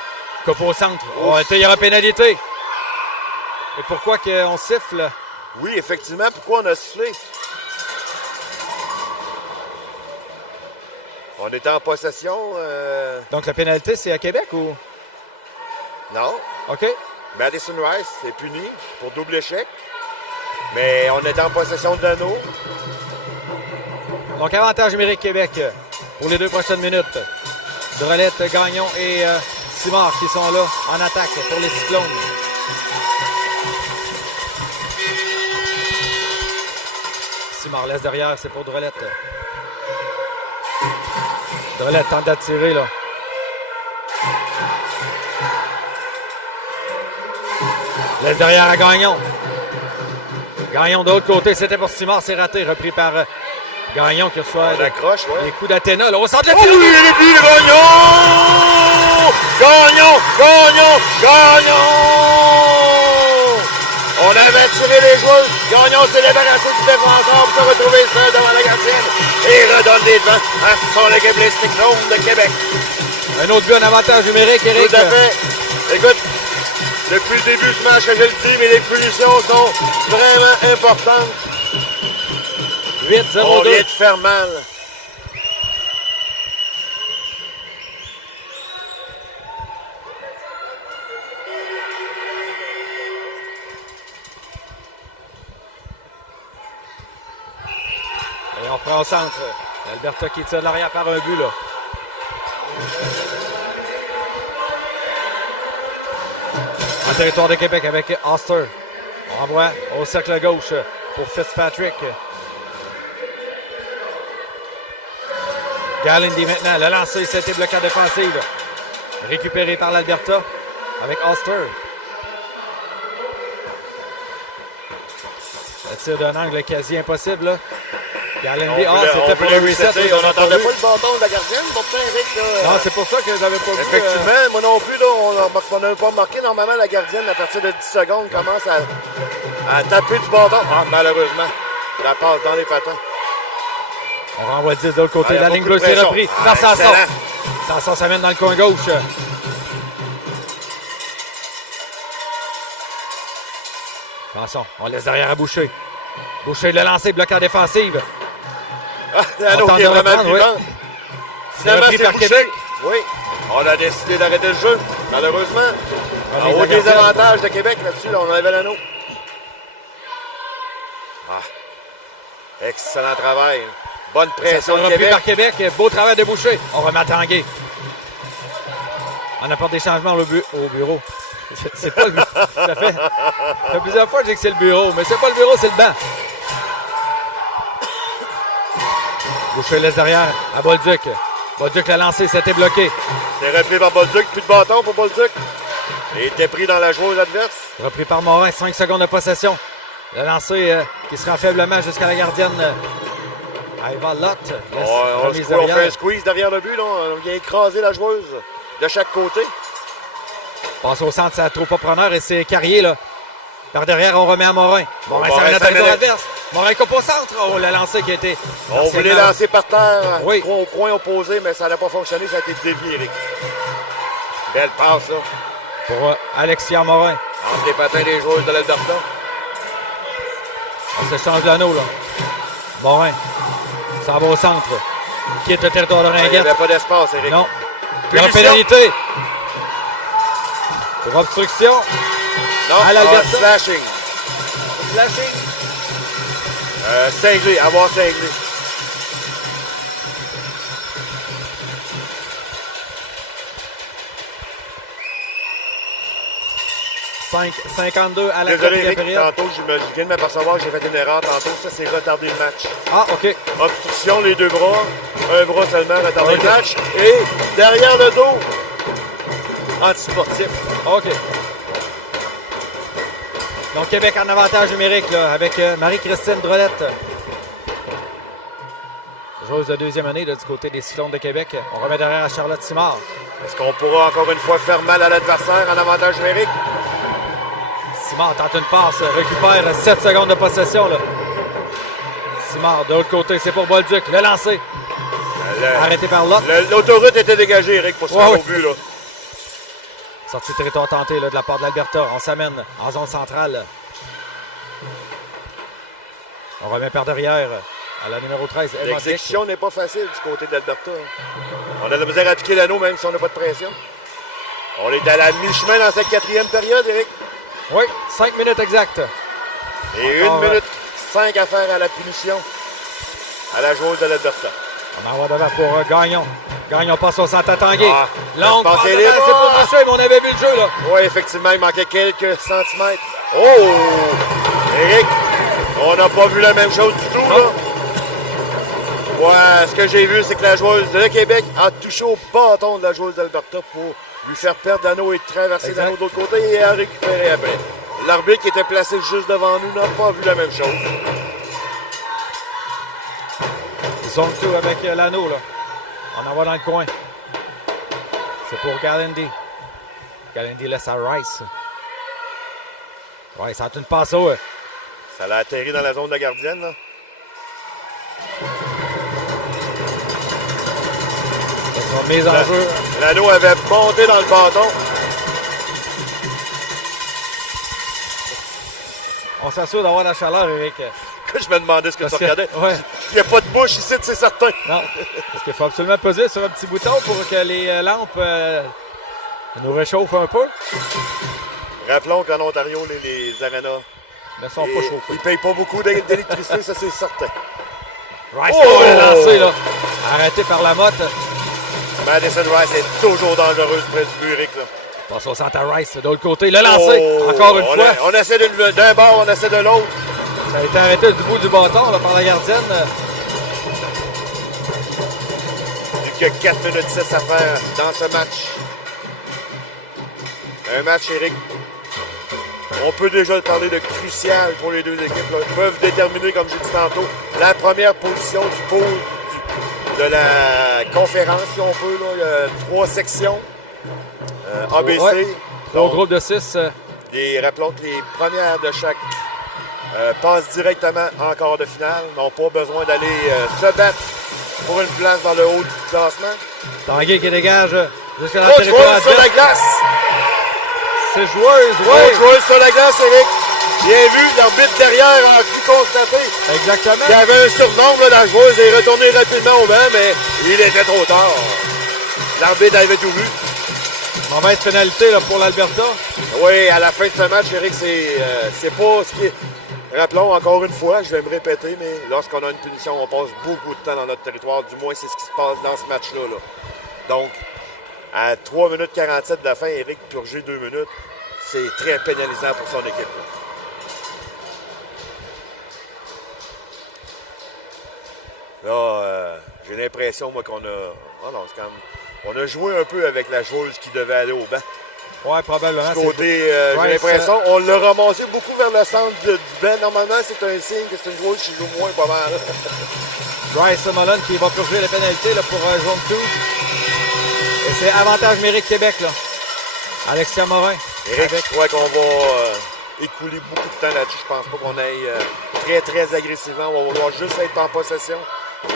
coupe au centre. Oh, il y aura pénalité. Et pourquoi qu'on siffle? Oui, effectivement, pourquoi on a sifflé? On était en possession. Donc la pénalité, c'est à Québec ou? Non. OK. Madison Rice est puni pour double échec. Mais on était en possession de l'anneau. Donc avantage numérique Québec pour les 2 prochaines minutes. Drolette, Gagnon et Simard qui sont là en attaque pour les Cyclones. Simard laisse derrière, c'est pour Drolette. Drolette tente d'attirer là. Laisse derrière à Gagnon. Gagnon de l'autre côté, c'était pour Simard, c'est raté. Repris par Gagnon qui reçoit des coups d'Athéna. Là, au centre de tir. Oh oui, il est plus de Gagnon! Gagnon! Gagnon! Gagnon! On avait tiré les joueurs. Gagnon s'est débarrassé du défenseur pour se retrouver seul devant la gardienne et redonne les devants à son équipe, les Cyclones de Québec. Un autre but en avantage numérique, Eric. Tout à fait. Écoute, depuis le début du match, je le dis, mais les punitions sont vraiment importantes. 8-0-2. On vient de faire mal. Et on prend au centre. L'Alberta qui tire de l'arrière par un but, là. En territoire de Québec avec Oster. On envoie au cercle gauche pour Fitzpatrick. Gallindy maintenant. Le lancer, c'était bloqué en défensive. Récupéré par l'Alberta avec Oster. Le tir d'un angle quasi impossible, là. Gallindy, c'était pour le reset. On n'entendait pas le bâton de la gardienne, pourtant, Eric. Là, non, c'est pour ça que j'avais pas vu. Effectivement, moi non plus, là, on n'avait pas remarqué. Normalement, la gardienne, à partir de 10 secondes, commence à taper du bâton. Ah, malheureusement, la passe dans les patins. On renvoie 10 de l'autre côté. La ligne bleue, c'est repris par Sanson. Sanson s'amène dans le coin gauche. Sanson, on laisse derrière à Boucher. Boucher le lancer, bloqué en défensive. L'anneau qui est vraiment vivant. Finalement, c'est par Boucher. Québec. Oui, on a décidé d'arrêter le jeu, malheureusement. En haut des avantages de Québec là-dessus, là, on enlevait l'anneau. Ah. Excellent travail. Bonne pression de repris Québec. par Québec. Beau travail de Boucher. On remet à Tanguay. On apporte des changements au bureau. C'est pas le bureau. Ça fait plusieurs fois que je dis que c'est le bureau, mais c'est pas le bureau, c'est le banc. Boucher laisse derrière à Bolduc. Bolduc l'a lancé, c'était bloqué. C'est repris par Bolduc, plus de bâton pour Bolduc. Il était pris dans la joueuse adverse. Repris par Morin, 5 secondes de possession. Le lancer qui se rend faiblement jusqu'à la gardienne. Eva Lott. On fait un squeeze derrière le but. Là. On vient écraser la joueuse de chaque côté. Passe au centre, ça ne trouve pas preneur et c'est Carrier là. Par derrière, on remet à Morin. Morin, ça mène à la adverse. Morin coupe au centre. Oh, le lancer qui a été. On voulait lancer par terre oui. Au coin opposé, mais ça n'a pas fonctionné. Ça a été dévié, Eric. Belle passe, là. Pour Alexia Morin. Entre les patins des joueurs de l'Alberta. On se change l'anneau, là. Morin. Ça va au centre. Quitte le territoire de Ringette. Il n'y avait pas d'espace, Eric. Non. Il y a une pénalité. Pour obstruction. Non, slashing. Slashing. Cinglé, avoir cinglé. 52 à la Désolé, quatrième Rick, période. tantôt, je viens de m'apercevoir que j'ai fait une erreur tantôt. Ça, c'est retarder le match. Ah, OK. Obstruction, les deux bras. Un bras seulement, retarder le match. Et derrière le dos, antisportif. OK. Donc, Québec en avantage numérique là, avec Marie-Christine Drolette. Joueuse de deuxième année là, du côté des Cyclones de Québec. On remet derrière à Charlotte Simard. Est-ce qu'on pourra encore une fois faire mal à l'adversaire en avantage numérique? Simard tente une passe, récupère 7 secondes de possession. Là. Simard, de l'autre côté, c'est pour Bolduc. Le lancer. Arrêté par Lott. L'autoroute était dégagée, Eric, pour se rendre au but. Là. Sortie de territoire tentée là, de la part de l'Alberta. On s'amène en zone centrale. On remet par derrière à la numéro 13. L'exécution n'est pas facile du côté de l'Alberta. On a de la misère à piquer l'anneau même si on n'a pas de pression. On est à la mi-chemin dans cette quatrième période, Eric. Oui, 5 minutes exactes. Et encore, 1 minute 5 à faire à la punition à la joueuse de l'Alberta. On en va devant pour Gagnon. Gagnon passe au centre à Tanguay. Longue passe, c'est pour Marchais, mais on avait vu le jeu là. Oui, effectivement, il manquait quelques centimètres. Oh! Eric, on n'a pas vu la même chose du tout, là. Ouais, ce que j'ai vu, c'est que la joueuse de Québec a touché au bâton de la joueuse d'Alberta pour lui faire perdre l'anneau et traverser l'anneau de l'autre côté et a récupéré après. L'arbitre qui était placé juste devant nous n'a pas vu la même chose. Ils sont tout avec l'anneau, là. On en va dans le coin. C'est pour Galendy. Galendy laisse à Rice. Rice a une passe haut. Ça l'a atterri dans la zone de la gardienne, là. Mise en jeu. L'anneau avait monté dans le bâton. On s'assure d'avoir la chaleur, Eric. Je me demandais ce que tu regardais. Ouais. Il n'y a pas de bouche ici, c'est certain. Non, parce qu'il faut absolument peser sur un petit bouton pour que les lampes nous réchauffent un peu. Rappelons qu'en Ontario, les arénas ne sont pas chauffés. Ils ne payent pas beaucoup d'électricité, ça c'est certain. Rice va lancer, là. Arrêté par la motte. Madison Rice est toujours dangereuse près du but, Rick, là. Passe au centre à Rice, de l'autre côté. Le lancer, encore une fois. On essaie d'un bord, on essaie de l'autre. Ça a été arrêté du bout du bâton là, par la gardienne. Plus que 4 minutes 6 à faire dans ce match. Un match, Eric. On peut déjà parler de crucial pour les deux équipes. Là. Ils peuvent déterminer, comme j'ai dit tantôt, la première position du pôle de la conférence, si on peut. Là. Il y a 3 sections. ABC. Ouais. Au groupe de 6. Et rappelons que les premières de chaque passent directement en quart de finale. N'ont pas besoin d'aller se battre pour une place dans le haut du classement. Tanguay qui dégage jusqu'à la territoire sur la glace. C'est joueuse, joueuse sur la glace, Eric. Bien vu, l'arbitre derrière a pu constater. Exactement. Il y avait un surnombre, la joueuse est retournée rapidement au banc, mais il était trop tard. L'arbitre avait tout vu. Mauvaise pénalité là, pour l'Alberta. Oui, à la fin de ce match, Eric, c'est pas ce qui est... Rappelons encore une fois, je vais me répéter, mais lorsqu'on a une punition, on passe beaucoup de temps dans notre territoire. Du moins, c'est ce qui se passe dans ce match-là. Là. Donc, à 3 minutes 47 de la fin, Eric purger 2 minutes, c'est très pénalisant pour son équipe. Là, j'ai l'impression, moi, qu'on a... Oh non, c'est quand même... On a joué un peu avec la joueuse qui devait aller au banc. Ouais, probablement. Du côté, j'ai Rice, l'impression, on l'a ramassé beaucoup vers le centre du banc. Normalement, c'est un signe que c'est une joueuse qui joue moins pas mal. Bryce Mullen qui va purger la pénalité là, pour zone 2. Et c'est avantage numérique Québec. Là. Alexia Morin. Eric, je crois qu'on va écouler beaucoup de temps là-dessus. Je pense pas qu'on aille très, très agressivement. On va vouloir juste être en possession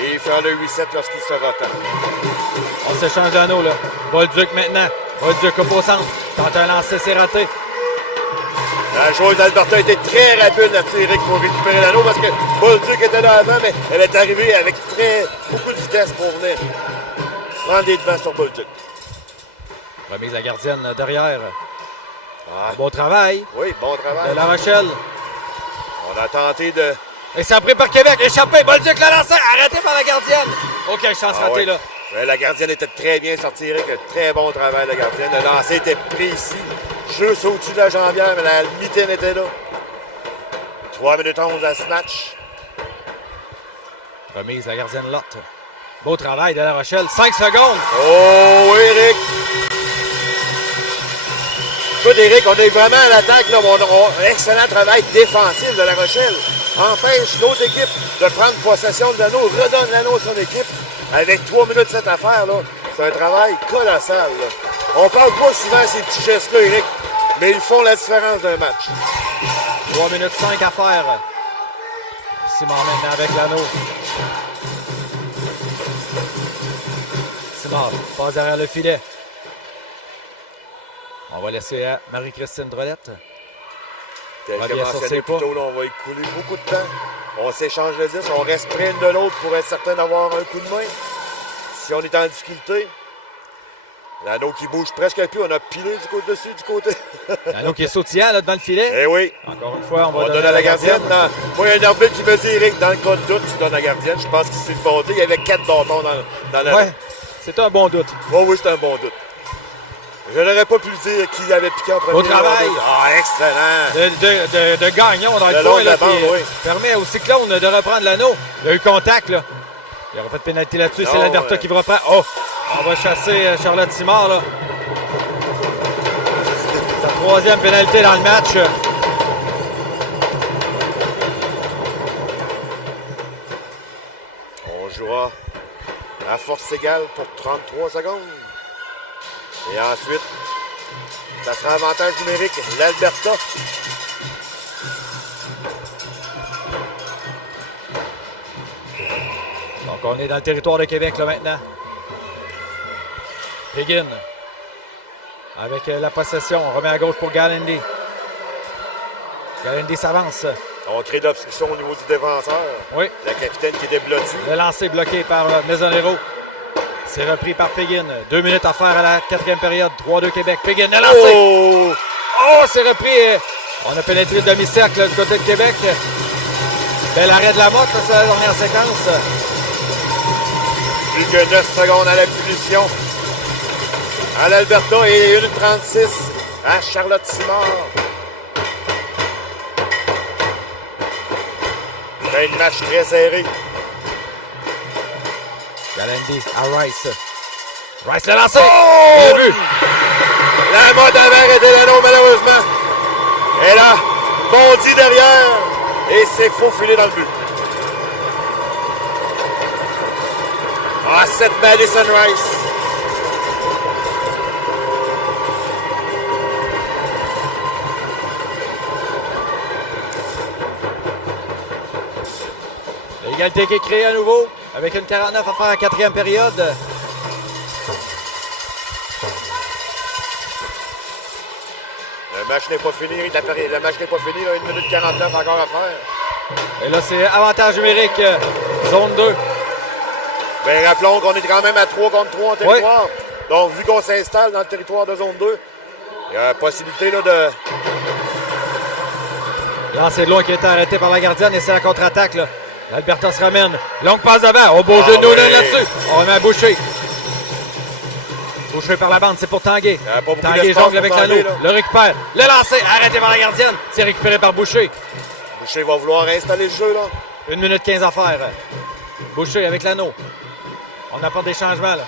et faire le reset lorsqu'il sera temps. On s'échange d'anneau. Là. Bolduc maintenant. Bolduc au centre. Tente un lancer, c'est raté. La joueuse d'Alberta a été très rapide là-dessus, Eric, pour récupérer l'anneau parce que Bolduc était là avant, mais elle est arrivée avec beaucoup de vitesse pour venir prendre des devants sur Bolduc. Remise la gardienne derrière. Ah. Bon travail. Oui, bon travail. De La Rochelle. On a tenté de... Et c'est pris par Québec. Échappé. Bolduc la lancé. Arrêté par la gardienne. OK, chance ratée oui. là. Mais la gardienne était très bien sortie, Eric. Très bon travail, la gardienne. Le lancer était précis. Juste au-dessus de la jambière, mais la mitaine était là. 3 minutes 11 à ce match. Remise la gardienne Lotte. Beau travail de La Rochelle. 5 secondes. Oh, oui, Eric. Écoute, Eric, on est vraiment à l'attaque. Là. Excellent travail défensif de La Rochelle. Empêche l'autre équipe de prendre possession de l'anneau. Redonne l'anneau à son équipe. Avec 3 minutes cette affaire, là. C'est un travail colossal. Là. On parle pas souvent de ces petits gestes-là, Eric, mais ils font la différence d'un match. 3 minutes 5 à faire. Simon maintenant avec l'anneau. Simon passe derrière le filet. On va laisser à Marie-Christine Drolette. Tel que bien mentionné sortir plus tôt, là, on va écouler beaucoup de temps. On s'échange le 10, on reste près l'une de l'autre pour être certain d'avoir un coup de main. Si on est en difficulté, l'anneau qui bouge presque plus, on a pilé du côté-dessus, du côté. L'anneau qui est sautillant là, devant le filet. Eh oui. Encore une fois, on va On donne à la gardienne. Moi, il y a un arbitre qui me dit, Eric, dans le cas de doute, tu donnes à la gardienne. Je pense qu'il s'est fondé. Il y avait 4 bâtons dans la... Ouais, c'est un bon doute. Oh, oui, c'est un bon doute. Je n'aurais pas pu le dire qui avait piqué en premier. Au travail. Ah, excellent. De Gagnon dans le Le coin long de là, la bande, qui oui. permet au Cyclone de reprendre l'anneau. Il y a eu contact là. Il n'y aura pas de pénalité là-dessus. C'est Non, l'Alberta qui va reprendre. Oh! On va chasser Charlotte Simard là. Sa 3e pénalité dans le match. On jouera à force égale pour 33 secondes. Et ensuite, ça sera avantage numérique, l'Alberta. Donc on est dans le territoire de Québec là maintenant. Higgin. Avec la possession. On remet à gauche pour Galendy. Galendy s'avance. On crée de l'obstruction au niveau du défenseur. Oui. La capitaine qui était blottie. Le lancer bloqué par Mesonero. C'est repris par Péguin. 2 minutes à faire à la 4e période. 3-2 Québec. Péguin, le lancer. Oh! Oh, c'est repris. On a pénétré le demi-cercle du côté de Québec. Bel arrêt de la motte, c'est la dernière séquence. Plus que 9 secondes à la punition. À l'Alberta et 1:36 à Charlotte Simard. Fin de match très serré. Galendy à Rice. Rice l'a lancé. Oh! Le but. La mode avait arrêté l'anneau, malheureusement. Elle a bondi derrière et s'est faufilée dans le but. Ah, cette Madison Rice. L'égalité qui est créée à nouveau avec une 49 à faire à la 4e période. Le match n'est pas fini. Le match n'est pas fini. Là, 1 minute 49 encore à faire. Et là, c'est avantage numérique, zone 2. Bien, rappelons qu'on est quand même à 3 contre 3 en territoire. Oui. Donc, vu qu'on s'installe dans le territoire de zone 2, il y a la possibilité là, de... Lancé de loin qui a été arrêté par la gardienne et c'est la contre-attaque. L'Alberta se ramène. Longue passe devant. Au beau jeu de Nolan là-dessus. On remet à Boucher. Boucher par la bande, c'est pour Tanguay. Tanguay jongle avec l'anneau. Le récupère. Le lancer, arrêté par la gardienne. C'est récupéré par Boucher. Boucher va vouloir installer le jeu, là. 1 minute 15 à faire. Boucher avec l'anneau. On apporte des changements, là.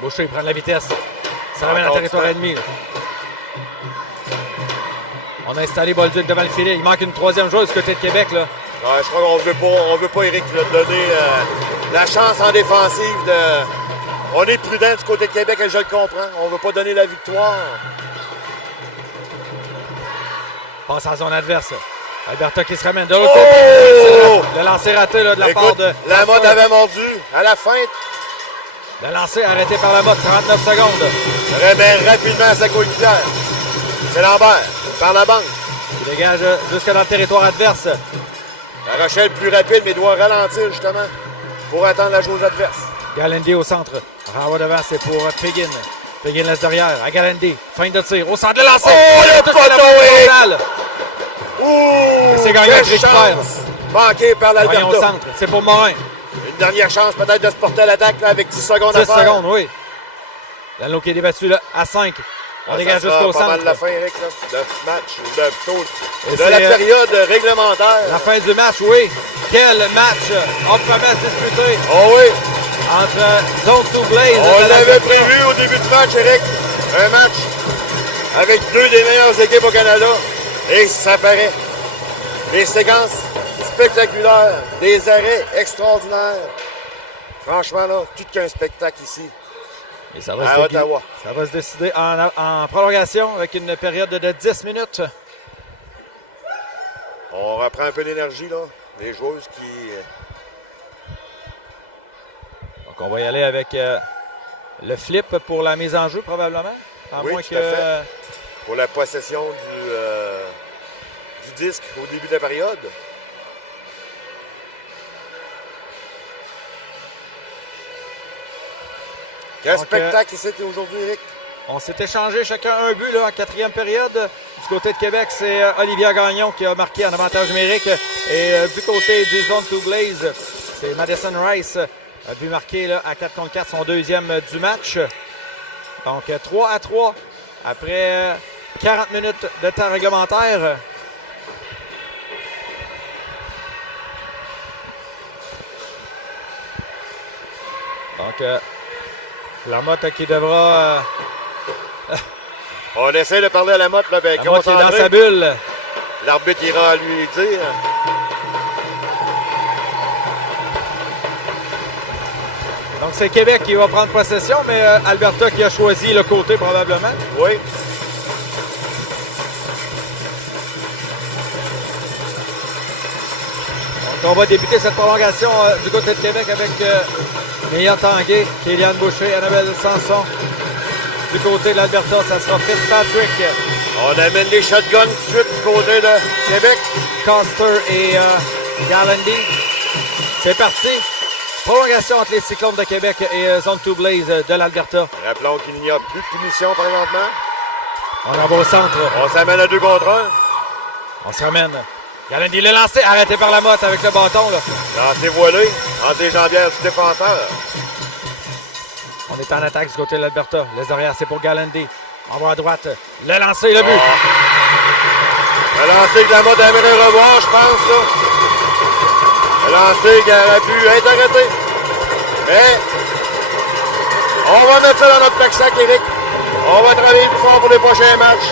Boucher prend de la vitesse. Ça ramène en territoire ennemi. On a installé Bolduc devant le filet. Il manque une troisième joueuse du côté de Québec. Là. Ouais, je crois qu'on veut pas, Eric, donner la chance en défensive de. On est prudent du côté de Québec et je le comprends. On veut pas donner la victoire. Passe à la zone adverse. Alberta qui se ramène de l'autre côté. Le lancer raté là, de la part de. La mode avait mordu à la feinte. Le lancer arrêté par la mode, 39 secondes. Remet rapidement à sa coéquipière. C'est Lambert, par la banque. Il dégage jusque dans le territoire adverse. La Rochelle plus rapide, mais doit ralentir justement pour attendre la joueuse adverse. Galendy au centre. Renvoi devant, c'est pour Piggin. Piggin laisse derrière à Galendy. Fin de tir. Au centre de lancer. Oh, le poteau! Et c'est gagné avec Rick Friel. Manqué par l'Alberta. Au centre. C'est pour Morin. Une dernière chance peut-être de se porter à l'attaque là, avec 10 secondes 10 à faire. 10 secondes, oui. L'anneau qui est débattu là, à 5. On dégage jusqu'au centre. Pas mal la fin, Eric, là, de match, de la période réglementaire. La fin du match, oui. Quel match âprement disputé. Oh oui. Entre Zone 2 Blaze. On l'avait prévu au début du match, Eric. Un match avec deux des meilleures équipes au Canada. Et ça paraît. Des séquences spectaculaires, des arrêts extraordinaires. Franchement, là, tout qu'un spectacle ici. Et ça va à Ottawa. Ça va se décider en prolongation avec une période de 10 minutes. On reprend un peu d'énergie, là. Les joueuses qui... Donc, on va y aller avec le flip pour la mise en jeu, probablement. À oui, moins tout que... à fait. Pour la possession du disque au début de la période. Quel spectacle ici aujourd'hui, Eric? On s'est échangé chacun un but là, en quatrième période. Du côté de Québec, c'est Olivia Gagnon qui a marqué en avantage numérique. Et du côté du Zone 2 Blaze, c'est Madison Rice, a but marqué là, à 4 contre 4, son deuxième du match. Donc 3-3 après 40 minutes de temps réglementaire. Donc, Lamotte qui devra... On essaie de parler à Lamotte, là, ben, Lamotte est dans sa bulle. L'arbitre ira lui dire. Donc, c'est Québec qui va prendre possession, mais Alberta qui a choisi le côté probablement. Oui. Donc, on va débuter cette prolongation du côté de Québec avec Mia Tanguay, Kéliane Boucher, Annabelle Sanson. Du côté de l'Alberta, ça sera Fitzpatrick. On amène les shotguns tout de suite du côté de Québec. Coster et Galendy. C'est parti. Prolongation entre les Cyclones de Québec et Zone 2 Blaze de l'Alberta. Rappelons qu'il n'y a plus de punition présentement. On en va au centre. On s'amène à 2 contre 1. On se ramène. Galendy le lancé, arrêté par la motte avec le bâton. Là. Lancé voilé entre les jambières du défenseur. On est en attaque du côté de l'Alberta. Les arrières, c'est pour Galendy. On va à droite. Le lancer, le but. Le lancer que la mode aimerait revoir, je pense. Là. Le lancer qui aurait pu être arrêté. Mais on va mettre ça dans notre pack-sac, Eric. On va travailler plus fort pour les prochains matchs.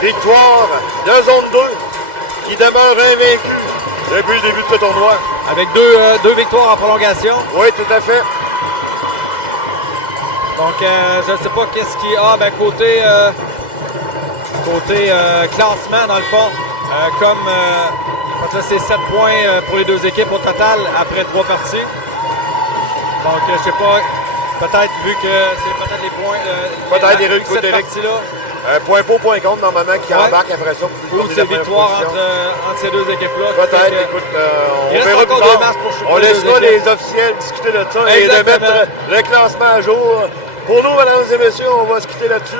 Victoire de Zone 2 qui demeure invaincue depuis le début de ce tournoi. Avec deux victoires en prolongation. Oui, tout à fait. Donc, je ne sais pas qu'est-ce qu'il y a côté classement, dans le fond. C'est 7 points pour les deux équipes au total après 3 parties. Donc, je ne sais pas, peut-être vu que c'est peut-être les points. Peut-être les rues cette partie-là. Point pour, point contre, normalement, qui embarque après ça. Ou c'est victoire entre ces deux équipes-là. Peut-être, écoute, on verra plus tard. On laissera les officiels discuter de ça et de mettre le classement à jour. Pour nous, mesdames et messieurs, on va se quitter là-dessus.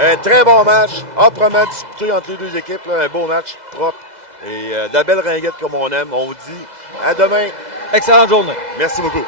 Un très bon match, âprement disputé entre les deux équipes. Là, un beau match, propre. Et de la belle ringuette comme on aime. On vous dit à demain. Excellente journée. Merci beaucoup.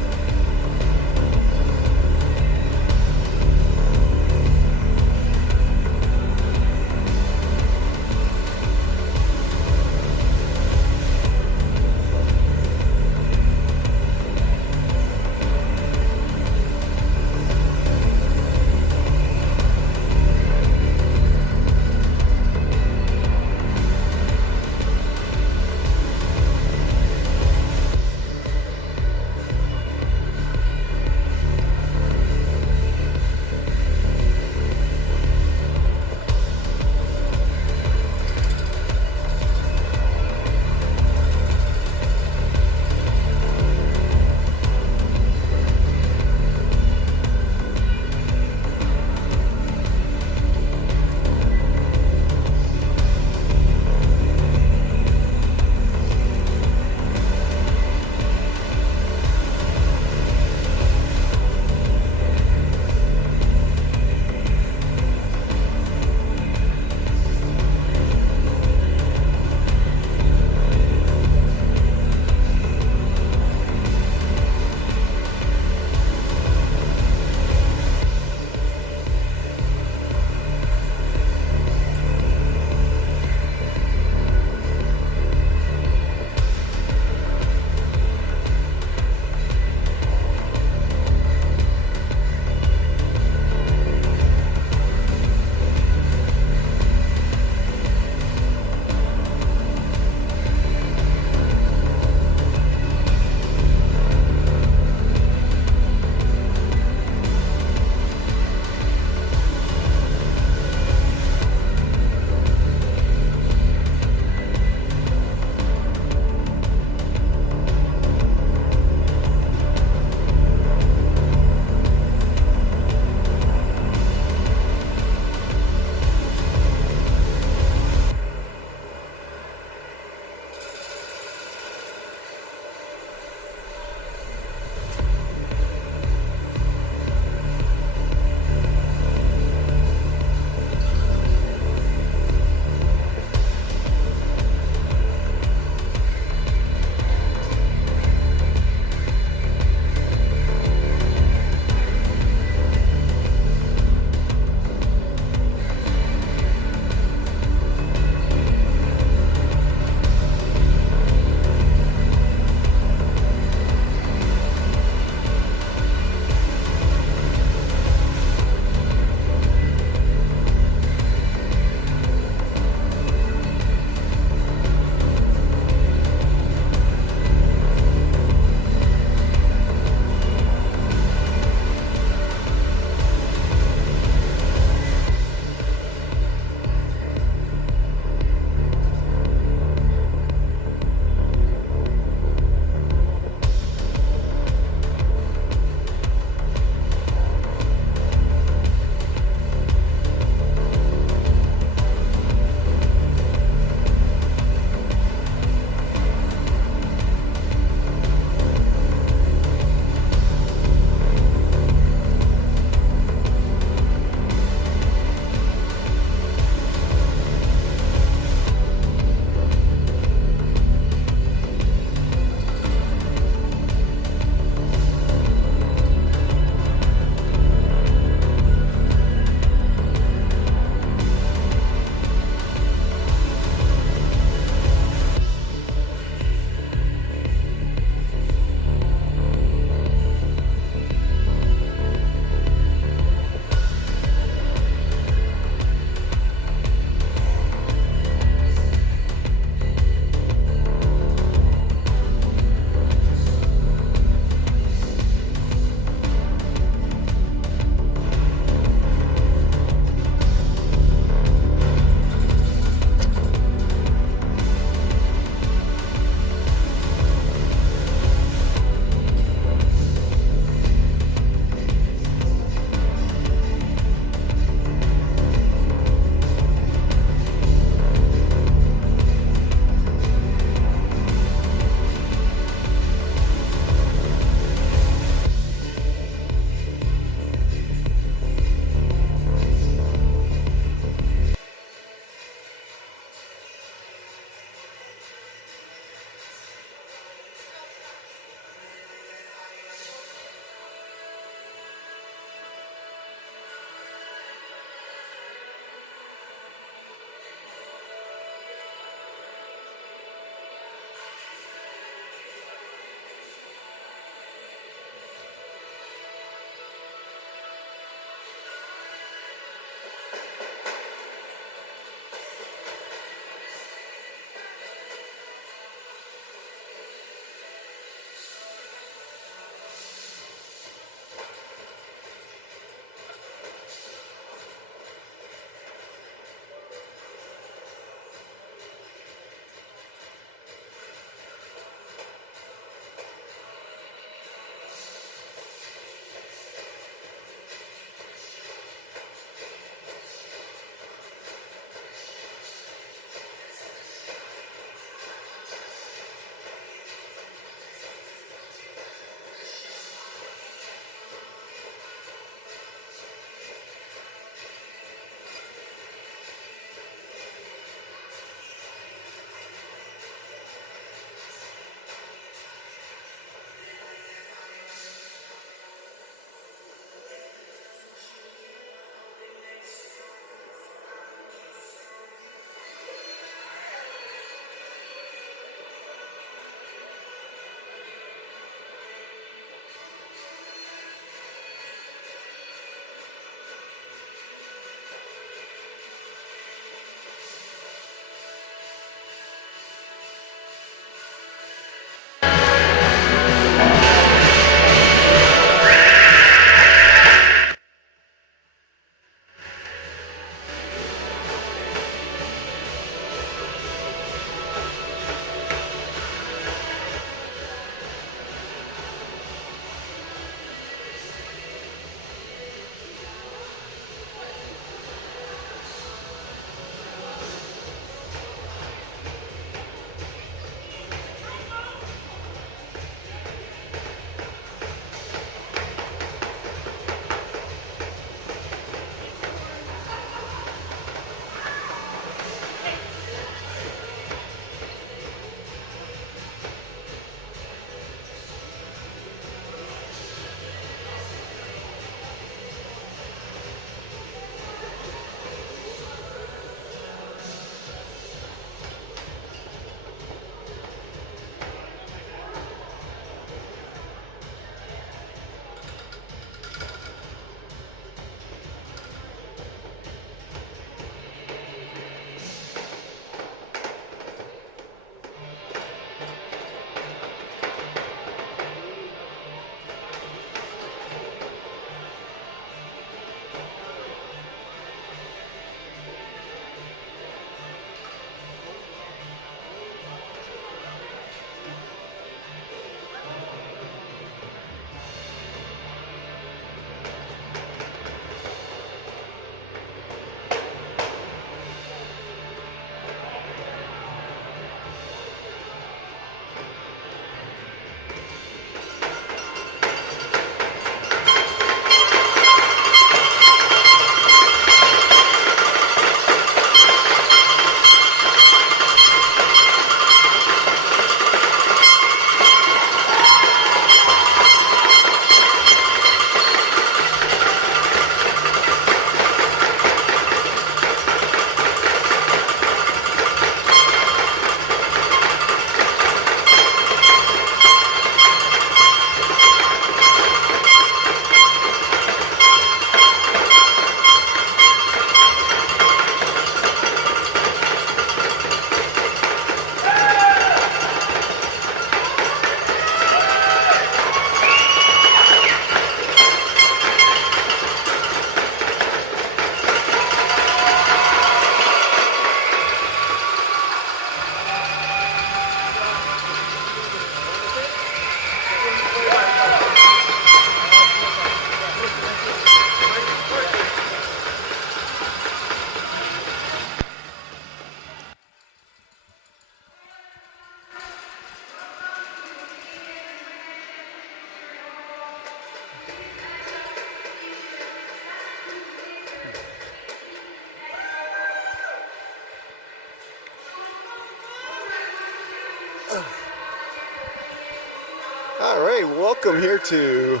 right, welcome here to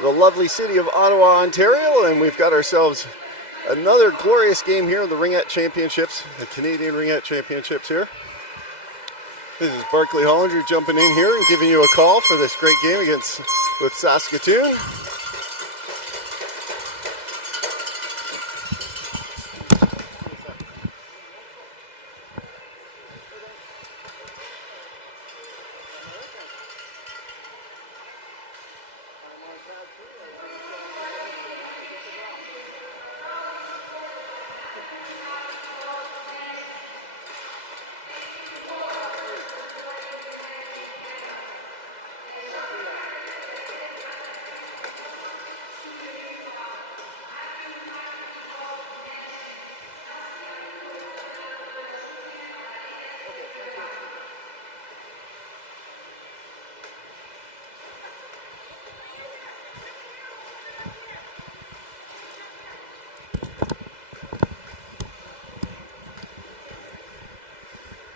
the lovely city of Ottawa, Ontario, and we've got ourselves another glorious game here in the Ringette Championships, the Canadian Ringette Championships here. This is Barclay Hollinger jumping in here and giving you a call for this great game with Saskatoon.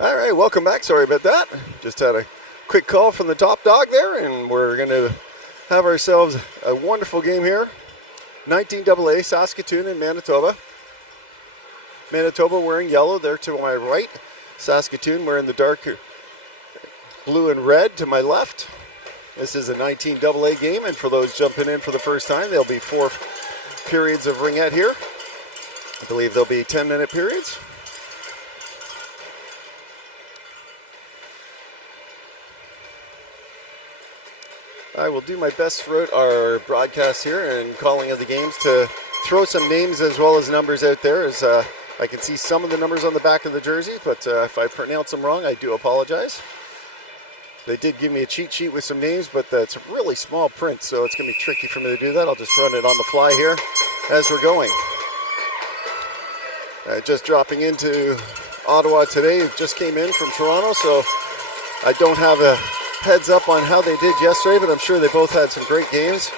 All right, welcome back. Sorry about that. Just had a quick call from the top dog there, and we're going to have ourselves a wonderful game here. 19AA Saskatoon and Manitoba. Manitoba wearing yellow there to my right. Saskatoon wearing the dark blue and red to my left. This is a 19AA game, and for those jumping in for the first time, there'll be 4 periods of ringette here. I believe there'll be 10-minute periods. I will do my best throughout our broadcast here and calling of the games to throw some names as well as numbers out there, as I can see some of the numbers on the back of the jersey, but if I pronounce them wrong, I do apologize. They did give me a cheat sheet with some names, but it's really small print, so it's going to be tricky for me to do that. I'll just run it on the fly here as we're going. Just dropping into Ottawa today, just came in from Toronto, so I don't have a heads up on how they did yesterday, but I'm sure they both had some great games.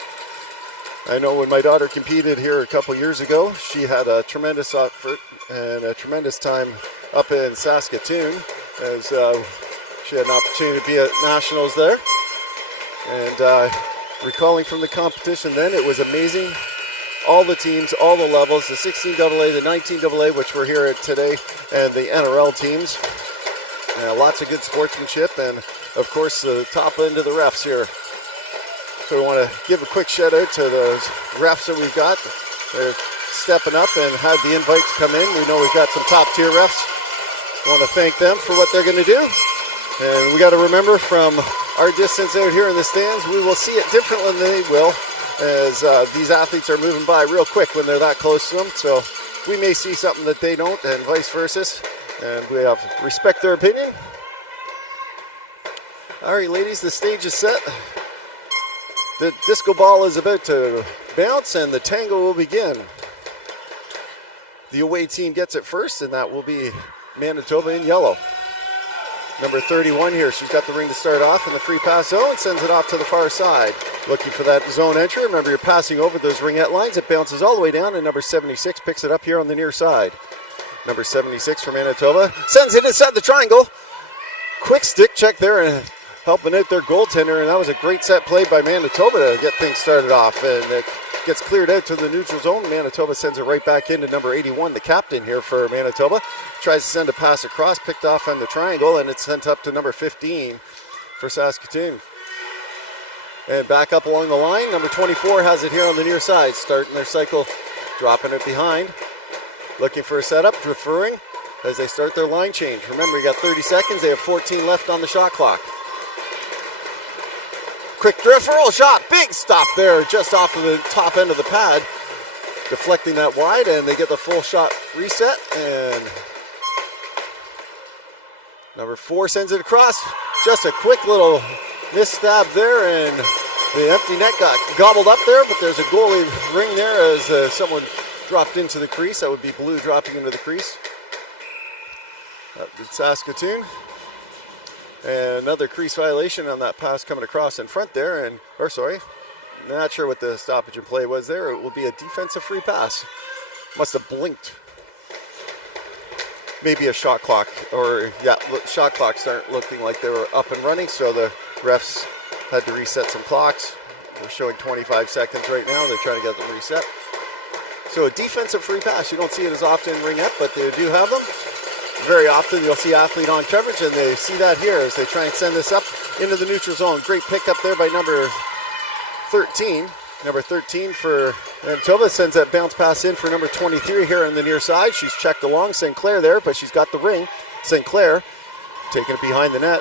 I know when my daughter competed here a couple years ago, she had a tremendous effort and a tremendous time up in Saskatoon, as she had an opportunity to be at Nationals there. And recalling from the competition then, it was amazing. All the teams, all the levels, the 16AA, the 19AA, which we're here at today, and the NRL teams. Lots of good sportsmanship, and of course the top end of the refs here. So we want to give a quick shout out to the refs that we've got. They're stepping up and had the invite to come in. We know we've got some top tier refs. We want to thank them for what they're going to do. And we got to remember, from our distance out here in the stands, we will see it differently than they will, as these athletes are moving by real quick when they're that close to them. So we may see something that they don't, and vice versa. And we have respect their opinion. All right, ladies, the stage is set. The disco ball is about to bounce, and the tango will begin. The away team gets it first, and that will be Manitoba in yellow. Number 31 here, she's got the ring to start off in the free pass zone, and sends it off to the far side. Looking for that zone entry. Remember, you're passing over those ringette lines. It bounces all the way down, and number 76 picks it up here on the near side. Number 76 for Manitoba sends it inside the triangle. Quick stick check there and helping out their goaltender, and that was a great set play by Manitoba to get things started off. And it gets cleared out to the neutral zone. Manitoba sends it right back into number 81, the captain here for Manitoba. Tries to send a pass across, picked off on the triangle, and it's sent up to number 15 for Saskatoon. And back up along the line, number 24 has it here on the near side, starting their cycle, dropping it behind. Looking for a setup, deferring as they start their line change. Remember, you got 30 seconds. They have 14 left on the shot clock. Quick referral shot, big stop there, just off of the top end of the pad, deflecting that wide, and they get the full shot reset. And number 4 sends it across. Just a quick little misstab there, and the empty net got gobbled up there, but there's a goalie ring there as someone dropped into the crease. That would be blue dropping into the crease. That did Saskatoon. And another crease violation on that pass coming across in front there. Not sure what the stoppage in play was there. It will be a defensive free pass. Must have blinked. Maybe a shot clock. Shot clocks aren't looking like they were up and running, so the refs had to reset some clocks. They're showing 25 seconds right now. They're trying to get them reset. So a defensive free pass. You don't see it as often in Ringette, but they do have them. Very often you'll see athlete on coverage, and they see that here as they try and send this up into the neutral zone. Great pickup there by number 13. Number 13 for Manitoba sends that bounce pass in for number 23 here on the near side. She's checked along. St. Clair there, but she's got the ring. St. Clair taking it behind the net.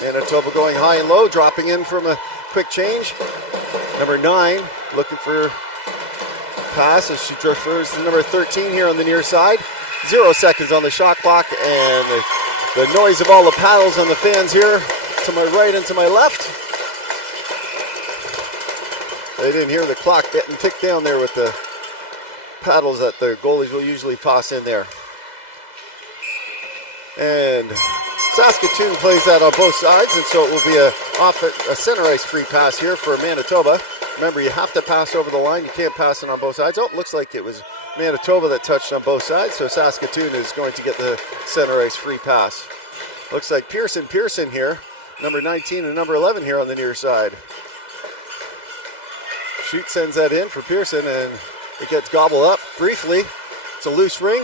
Manitoba going high and low, dropping in from a quick change. Number 9 looking for pass as she defers to number 13 here on the near side. 0 seconds on the shot clock, and the noise of all the paddles and the fans here to my right and to my left. They didn't hear the clock getting ticked down there with the paddles that the goalies will usually toss in there. And Saskatoon plays that on both sides, and so it will be a center ice free pass here for Manitoba. Remember, you have to pass over the line. You can't pass it on both sides. Oh, it looks like it was Manitoba that touched on both sides, so Saskatoon is going to get the center ice free pass. Looks like Pearson here, number 19 and number 11 here on the near side. Shoot sends that in for Pearson, and it gets gobbled up briefly. It's a loose ring,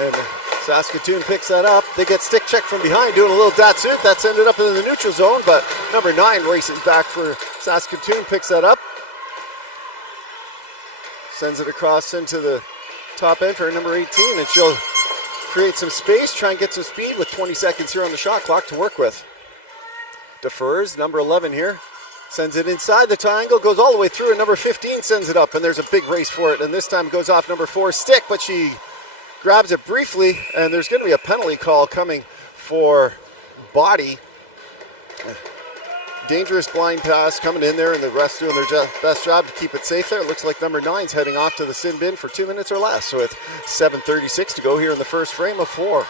and Saskatoon picks that up. They get stick check from behind, doing a little datsuit. That's ended up in the neutral zone, but number 9 races back for Saskatoon, picks that up. Sends it across into the top end for number 18, and she'll create some space, try and get some speed with 20 seconds here on the shot clock to work with. Defers, number 11 here. Sends it inside the triangle, goes all the way through, and number 15 sends it up, and there's a big race for it, and this time it goes off number 4's stick, but she grabs it briefly, and there's going to be a penalty call coming for body. Dangerous blind pass coming in there, and the rest doing their best job to keep it safe there. It looks like number 9's heading off to the sin bin for 2 minutes or less, so it's 7:36 to go here in the first frame of 4.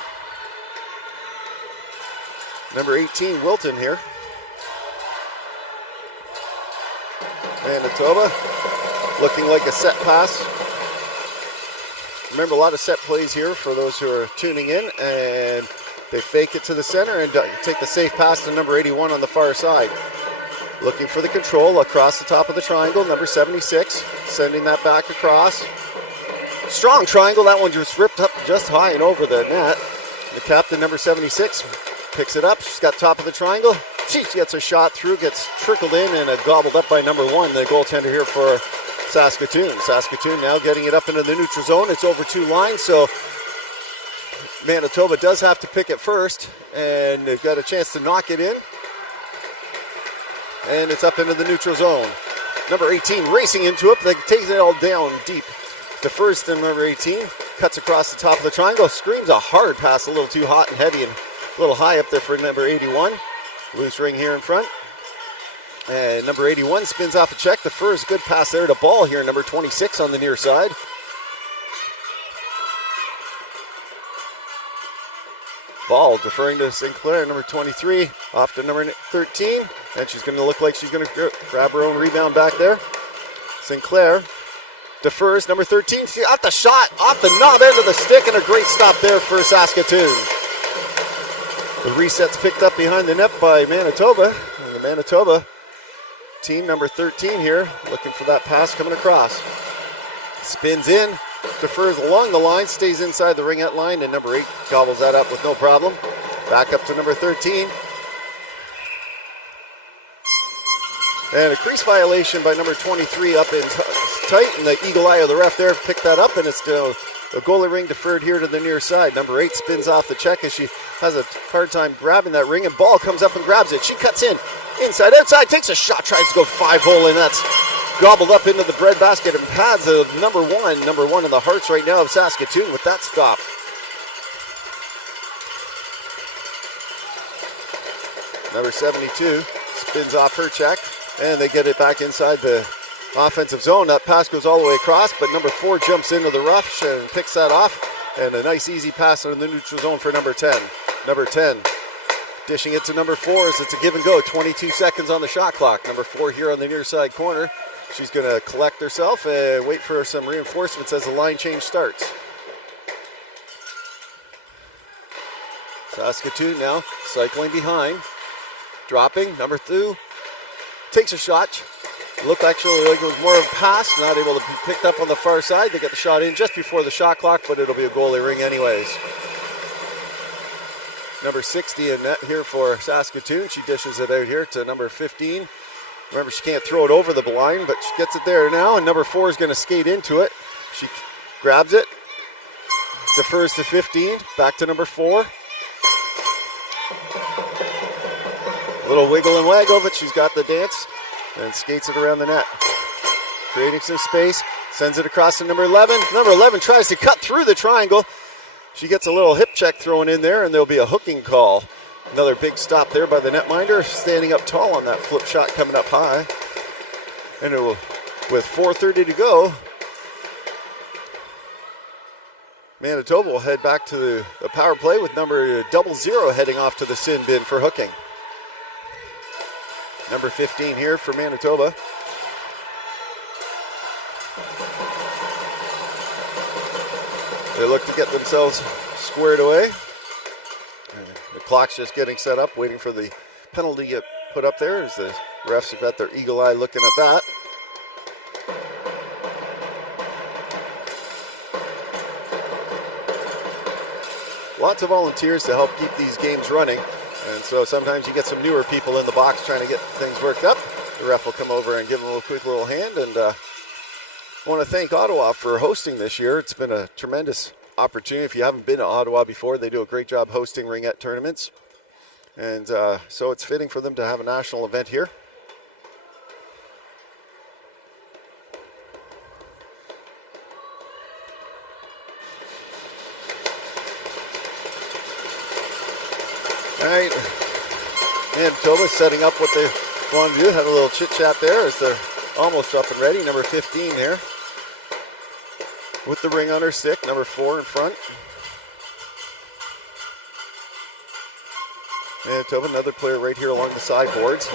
Number 18, Wilton here. Manitoba looking like a set pass. Remember, a lot of set plays here for those who are tuning in, and they fake it to the center and take the safe pass to number 81 on the far side. Looking for the control across the top of the triangle, number 76, sending that back across. Strong triangle, that one just ripped up just high and over the net. The captain, number 76, picks it up. She's got top of the triangle. She gets a shot through, gets trickled in, and gobbled up by number 1, the goaltender here for Saskatoon. Saskatoon now getting it up into the neutral zone. It's over 2 lines, so Manitoba does have to pick it first, and they've got a chance to knock it in. And it's up into the neutral zone. Number 18 racing into it, but they take it all down deep. The first and number 18 cuts across the top of the triangle, screams a hard pass, a little too hot and heavy and a little high up there for number 81. Loose ring here in front. And number 81 spins off a check. The first good pass there to Ball here, number 26 on the near side. Ball deferring to St. Clair, number 23, off to number 13. And she's going to look like she's going to grab her own rebound back there. St. Clair defers, number 13, she got the shot off the knob end of the stick, and a great stop there for Saskatoon. The reset's picked up behind the net by Manitoba. And the Manitoba team, number 13 here, looking for that pass coming across. Spins in, defers along the line, stays inside the Ringette line, and number 8 gobbles that up with no problem. Back up to number 13. And a crease violation by number 23 up in tight, and the eagle eye of the ref there picked that up, and it's still a goalie ring deferred here to the near side. Number 8 spins off the check as she has a hard time grabbing that ring, and Ball comes up and grabs it. She cuts in, inside, outside, takes a shot, tries to go 5-hole, and that's gobbled up into the bread basket and pads of number one in the hearts right now of Saskatoon with that stop. Number 72 spins off her check, and they get it back inside the offensive zone. That pass goes all the way across, but number 4 jumps into the rough and picks that off, and a nice easy pass in the neutral zone for number 10. Number 10 dishing it to number 4 as it's a give and go. 22 seconds on the shot clock. Number 4 here on the near side corner. She's going to collect herself and wait for some reinforcements as the line change starts. Saskatoon now cycling behind. dropping. Number 2 takes a shot. Looked actually like it was more of a pass, not able to be picked up on the far side. They get the shot in just before the shot clock, but it'll be a goalie ring anyways. Number 60 in net here for Saskatoon. She dishes it out here to number 15. Remember, she can't throw it over the line, but she gets it there now, and number 4 is going to skate into it. She grabs it, defers to 15, back to number 4. A little wiggle and waggle, but she's got the dance and skates it around the net. Creating some space, sends it across to number 11. Number 11 tries to cut through the triangle. She gets a little hip check thrown in there, and there'll be a hooking call. Another big stop there by the netminder, standing up tall on that flip shot coming up high. And with 4:30 to go, Manitoba will head back to the power play with number 00 heading off to the sin bin for hooking. Number 15 here for Manitoba. They look to get themselves squared away. The clock's just getting set up, waiting for the penalty to get put up there as the refs have got their eagle eye looking at that. Lots of volunteers to help keep these games running. And so sometimes you get some newer people in the box trying to get things worked up. The ref will come over and give them a quick little hand. And I want to thank Ottawa for hosting this year. It's been a tremendous opportunity. If you haven't been to Ottawa before, they do a great job hosting Ringette tournaments. And so it's fitting for them to have a national event here. All right, Manitoba setting up what they want to do. Had a little chit chat there as they're almost up and ready. Number 15 here with the ring on her stick. Number 4 in front. Manitoba, another player right here along the sideboards.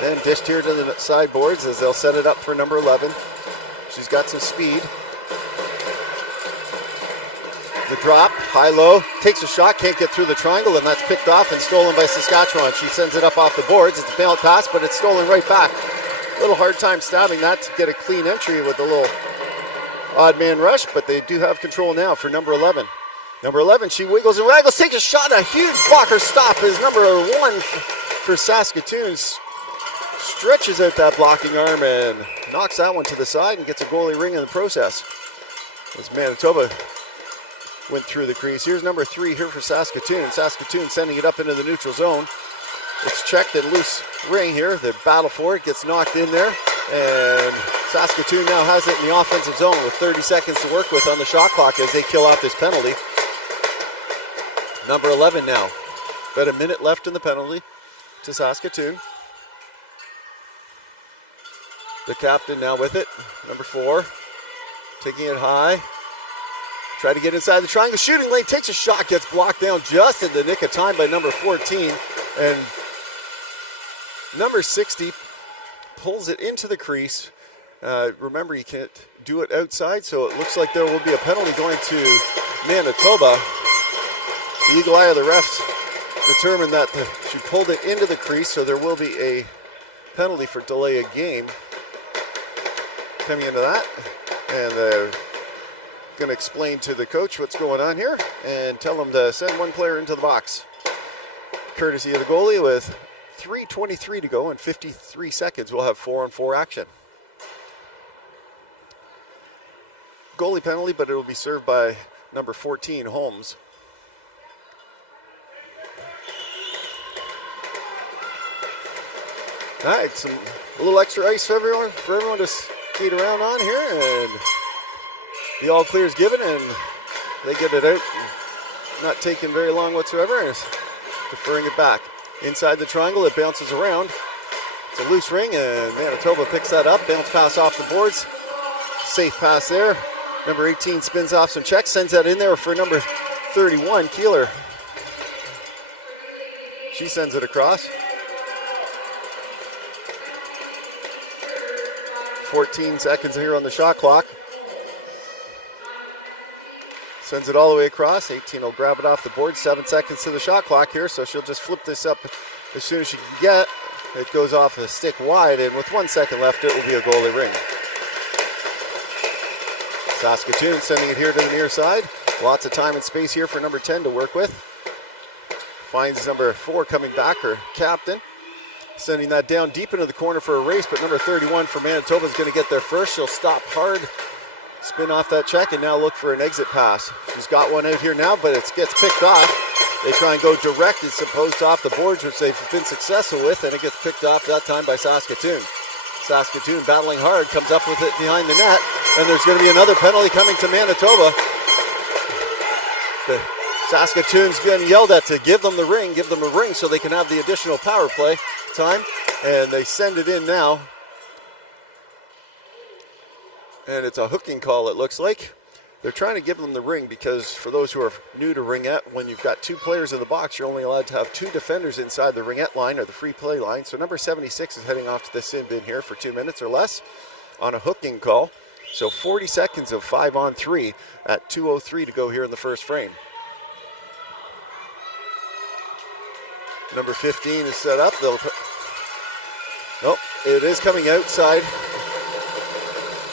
Then dished here to the sideboards as they'll set it up for number 11. She's got some speed. The drop, high-low, takes a shot, can't get through the triangle, and that's picked off and stolen by Saskatchewan. She sends it up off the boards. It's a bounce pass, but it's stolen right back. A little hard time stabbing that to get a clean entry with a little odd man rush, but they do have control now for number 11. Number 11, she wiggles and waggles, takes a shot, a huge blocker stop is number 1 for Saskatoon. Stretches out that blocking arm and knocks that one to the side and gets a goalie ring in the process. As Manitoba went through the crease. Here's number 3 here for Saskatoon. Saskatoon sending it up into the neutral zone. It's checked and loose ring here. The battle for it gets knocked in there. And Saskatoon now has it in the offensive zone with 30 seconds to work with on the shot clock as they kill out this penalty. Number 11 now. About a minute left in the penalty to Saskatoon. The captain now with it. Number 4. Taking it high. Try to get inside the triangle. Shooting lane, takes a shot, gets blocked down just in the nick of time by number 14. And number 60 pulls it into the crease. Remember, you can't do it outside, so it looks like there will be a penalty going to Manitoba. The eagle eye of the refs determined that she pulled it into the crease, so there will be a penalty for delay of game coming into that. And they're going to explain to the coach what's going on here and tell him to send one player into the box. Courtesy of the goalie with 3:23 to go and 53 seconds. We'll have 4-on-4 action. Goalie penalty, but it will be served by number 14, Holmes. All right, a little extra ice for everyone to skate around on here, and the all clear is given, and they get it out. Not taking very long whatsoever, and deferring it back. Inside the triangle, it bounces around. It's a loose ring, and Manitoba picks that up. Bounce pass off the boards. Safe pass there. Number 18 spins off some checks, sends that in there for number 31, Keeler. She sends it across. 14 seconds here on the shot clock. Sends it all the way across. 18 will grab it off the board. 7 seconds to the shot clock here, so she'll just flip this up as soon as she can get. It goes off a stick wide, and with 1 second left, it will be a goalie ring. Saskatoon sending it here to the near side. Lots of time and space here for number 10 to work with. Finds number 4 coming back, her captain. Sending that down deep into the corner for a race, but number 31 for Manitoba is going to get there first. She'll stop hard, spin off that check, and now look for an exit pass. She's got one out here now, but it gets picked off. They try and go direct. It's supposed off the boards, which they've been successful with, and it gets picked off that time by Saskatoon. Saskatoon battling hard, comes up with it behind the net, and there's going to be another penalty coming to Manitoba. Saskatoon's been yelled at to give them the ring, give them a ring so they can have the additional power play time, and they send it in now. And it's a hooking call, it looks like. They're trying to give them the ring because for those who are new to Ringette, when you've got 2 players in the box, you're only allowed to have 2 defenders inside the Ringette line or the free play line. So number 76 is heading off to the sin bin here for 2 minutes or less on a hooking call. So 40 seconds of 5-on-3 at 2:03 to go here in the first frame. Number 15 is set up. Nope, it is coming outside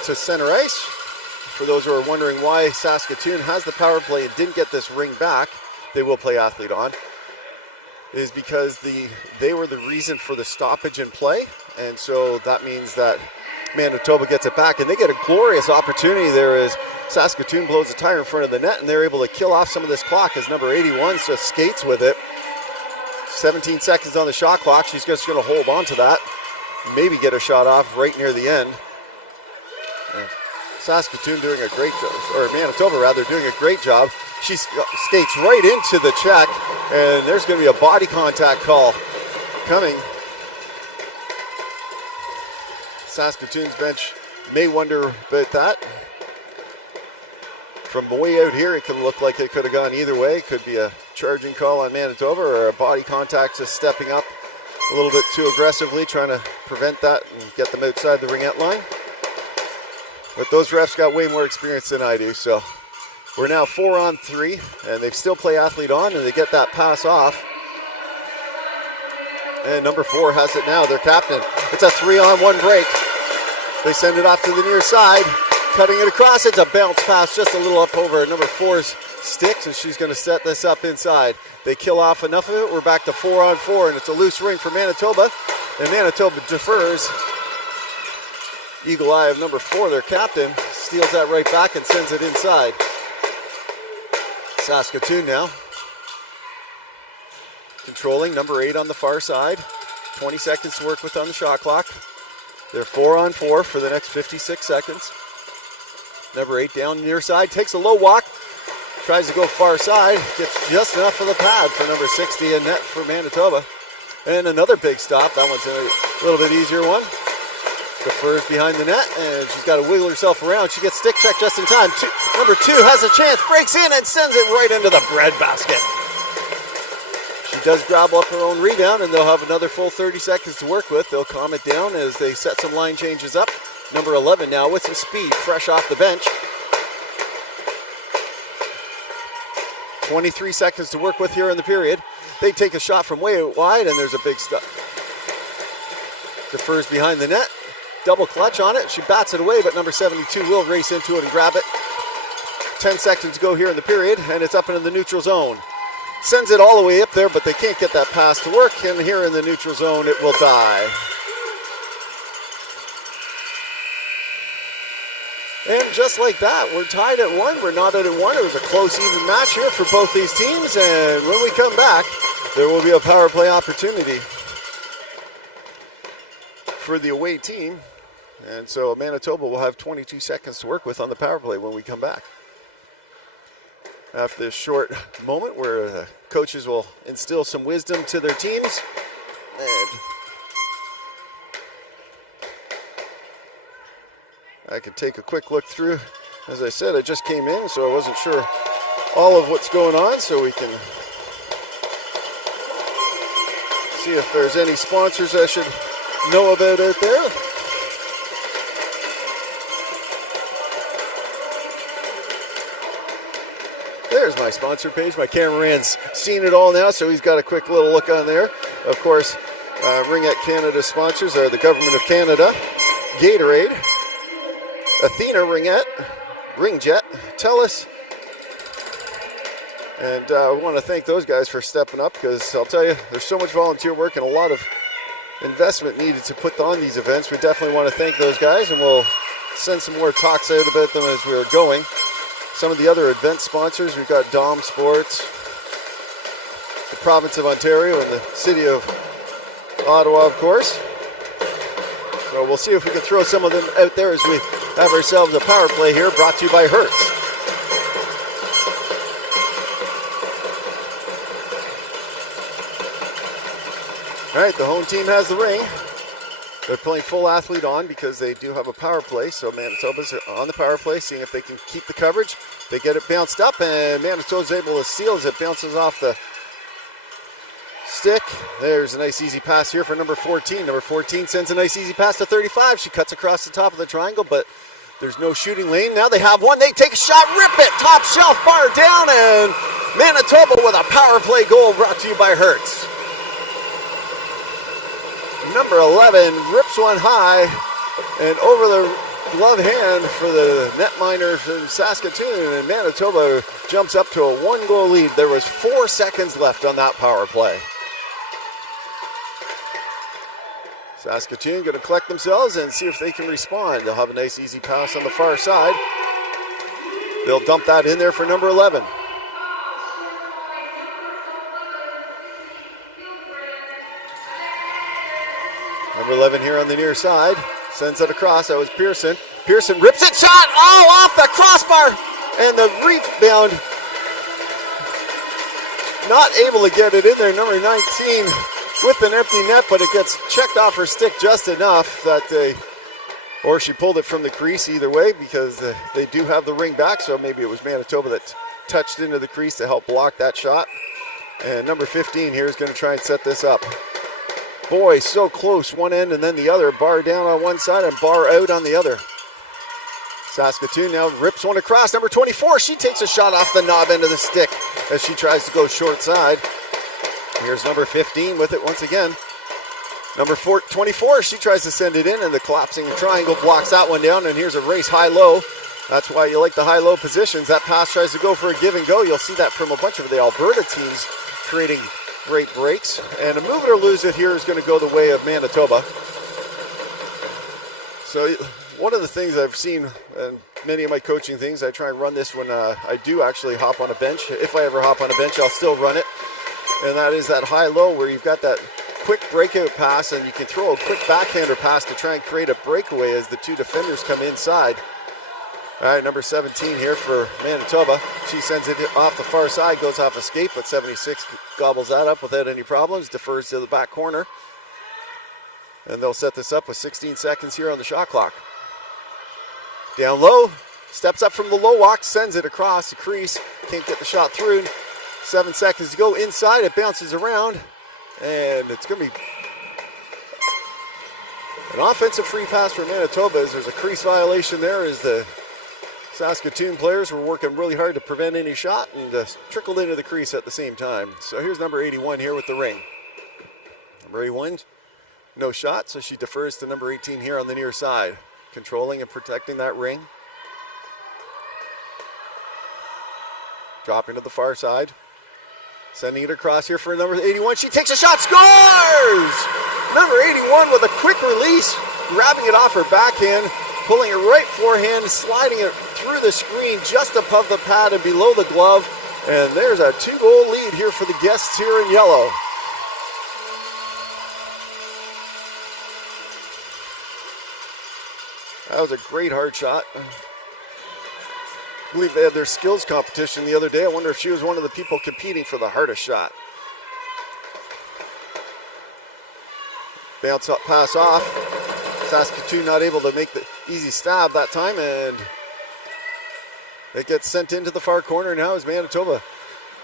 to center ice. For those who are wondering why Saskatoon has the power play and didn't get this ring back, they will play athlete on, is because they were the reason for the stoppage in play, and so that means that Manitoba gets it back, and they get a glorious opportunity there as Saskatoon blows a tire in front of the net, and they're able to kill off some of this clock as number 81 just skates with it. 17 seconds on the shot clock. She's just going to hold on to that, maybe get a shot off right near the end. And Saskatoon doing a great job, or Manitoba rather, doing a great job. She skates right into the check, and there's going to be a body contact call coming. Saskatoon's bench may wonder about that. From way out here, it can look like it could have gone either way. Could be a charging call on Manitoba or a body contact just stepping up a little bit too aggressively, trying to prevent that and get them outside the Ringette line. But those refs got way more experience than I do, so we're now 4-on-3, and they still play athlete on, and they get that pass off. And number 4 has it now, their captain. It's a 3-on-1 break. They send it off to the near side, cutting it across. It's a bounce pass just a little up over number 4's sticks, and she's going to set this up inside. They kill off enough of it. We're back to 4-on-4, and it's a loose ring for Manitoba, and Manitoba defers. Eagle eye of number 4, their captain, steals that right back and sends it inside. Saskatoon now controlling, number 8 on the far side. 20 seconds to work with on the shot clock. They're 4-on-4 for the next 56 seconds. Number 8 down near side, takes a low walk, tries to go far side, gets just enough for the pad for number 60 and net for Manitoba. And another big stop. That one's a little bit easier one. Defers behind the net, and she's got to wiggle herself around. She gets stick checked just in time. Number 2 has a chance, breaks in and sends it right into the breadbasket. She does grab up her own rebound, and they'll have another full 30 seconds to work with. They'll calm it down as they set some line changes up. Number 11 now with some speed, fresh off the bench. 23 seconds to work with here in the period. They take a shot from way out wide, and there's a big stop. Defers behind the net. Double clutch on it. She bats it away, but number 72 will race into it and grab it. 10 seconds to go here in the period, and it's up into the neutral zone. Sends it all the way up there, but they can't get that pass to work, and here in the neutral zone, it will die. And just like that, we're tied at 1. We're not at 1. It was a close, even match here for both these teams, and when we come back, there will be a power play opportunity for the away team. And so Manitoba will have 22 seconds to work with on the power play when we come back. After this short moment where the coaches will instill some wisdom to their teams. And I could take a quick look through. As I said, I just came in, so I wasn't sure all of what's going on, so we can see if there's any sponsors I should know about out there. there's my sponsor page. My cameraman's seen it all now, so he's got a quick little look on there. Of course, Ringette Canada sponsors are the Government of Canada, Gatorade, Athena Ringette, Ringette, TELUS. And I want to thank those guys for stepping up, because I'll tell you, there's so much volunteer work and a lot of investment needed to put on these events. We definitely want to thank those guys, and we'll send some more talks out about them as we're going. Some of the other event sponsors, we've got Dom Sports, the province of Ontario, and the city of Ottawa, of course. So we'll see if we can throw some of them out there as we have ourselves a power play here, brought to you by Hertz. All right, the home team has the ring. They're playing full athlete on because they do have a power play. So Manitoba's on the power play, seeing if they can keep the coverage. They get it bounced up, and Manitoba's able to steal as it bounces off the stick. There's a nice easy pass here for number 14. Number 14 sends a nice easy pass to 35. She cuts across the top of the triangle, but there's no shooting lane. Now they have one. They take a shot, rip it, top shelf, bar down, and Manitoba with a power play goal brought to you by Hertz. Number 11 rips one high and over the glove hand for the netminder from Saskatoon, and Manitoba jumps up to a 1-goal lead. There was 4 seconds left on that power play. Saskatoon going to collect themselves and see if they can respond. They'll have a nice easy pass on the far side. They'll dump that in there for number 11. Number 11 here on the near side. Sends it across. That was Pearson. Pearson rips it. Shot! Oh, off the crossbar! And the rebound. Not able to get it in there. Number 19 with an empty net, but it gets checked off her stick just enough that or she pulled it from the crease, either way, because they do have the ring back, so maybe it was Manitoba that touched into the crease to help block that shot. And number 15 here is going to try and set this up. Boy, so close, one end and then the other. Bar down on one side and bar out on the other. Saskatoon now rips one across. Number 24, she takes a shot off the knob end of the stick as she tries to go short side. Here's number 15 with it once again. Number 24, she tries to send it in, and the collapsing triangle blocks that one down, and here's a race high-low. That's why you like the high-low positions. That pass tries to go for a give and go. You'll see that from a bunch of the Alberta teams creating great breaks. And a move it or lose it here is going to go the way of Manitoba. So one of the things I've seen, and many of my coaching things, I try and run this when I do actually hop on a bench. If I ever hop on a bench, I'll still run it. And that is that high-low where you've got that quick breakout pass, and you can throw a quick backhander pass to try and create a breakaway as the two defenders come inside. All right, number 17 here for Manitoba. She sends it off the far side, goes off escape, but 76 gobbles that up without any problems, defers to the back corner. And they'll set this up with 16 seconds here on the shot clock. Down low, steps up from the low walk, sends it across the crease. Can't get the shot through. 7 seconds to go inside, it bounces around, and it's going to be an offensive free pass for Manitoba as there's a crease violation there as the Saskatoon players were working really hard to prevent any shot and trickled into the crease at the same time. So here's number 81 here with the ring. Number 81, no shot, so she defers to number 18 here on the near side, controlling and protecting that ring. Dropping to the far side. Sending it across here for number 81. She takes a shot, scores! Number 81 with a quick release, grabbing it off her backhand, pulling it right forehand, sliding it through the screen just above the pad and below the glove. And there's a 2-goal lead here for the guests here in yellow. That was a great hard shot. I believe they had their skills competition the other day. I wonder if she was one of the people competing for the hardest shot. Bounce up, pass off. Saskatoon not able to make the easy stab that time, and it gets sent into the far corner now as Manitoba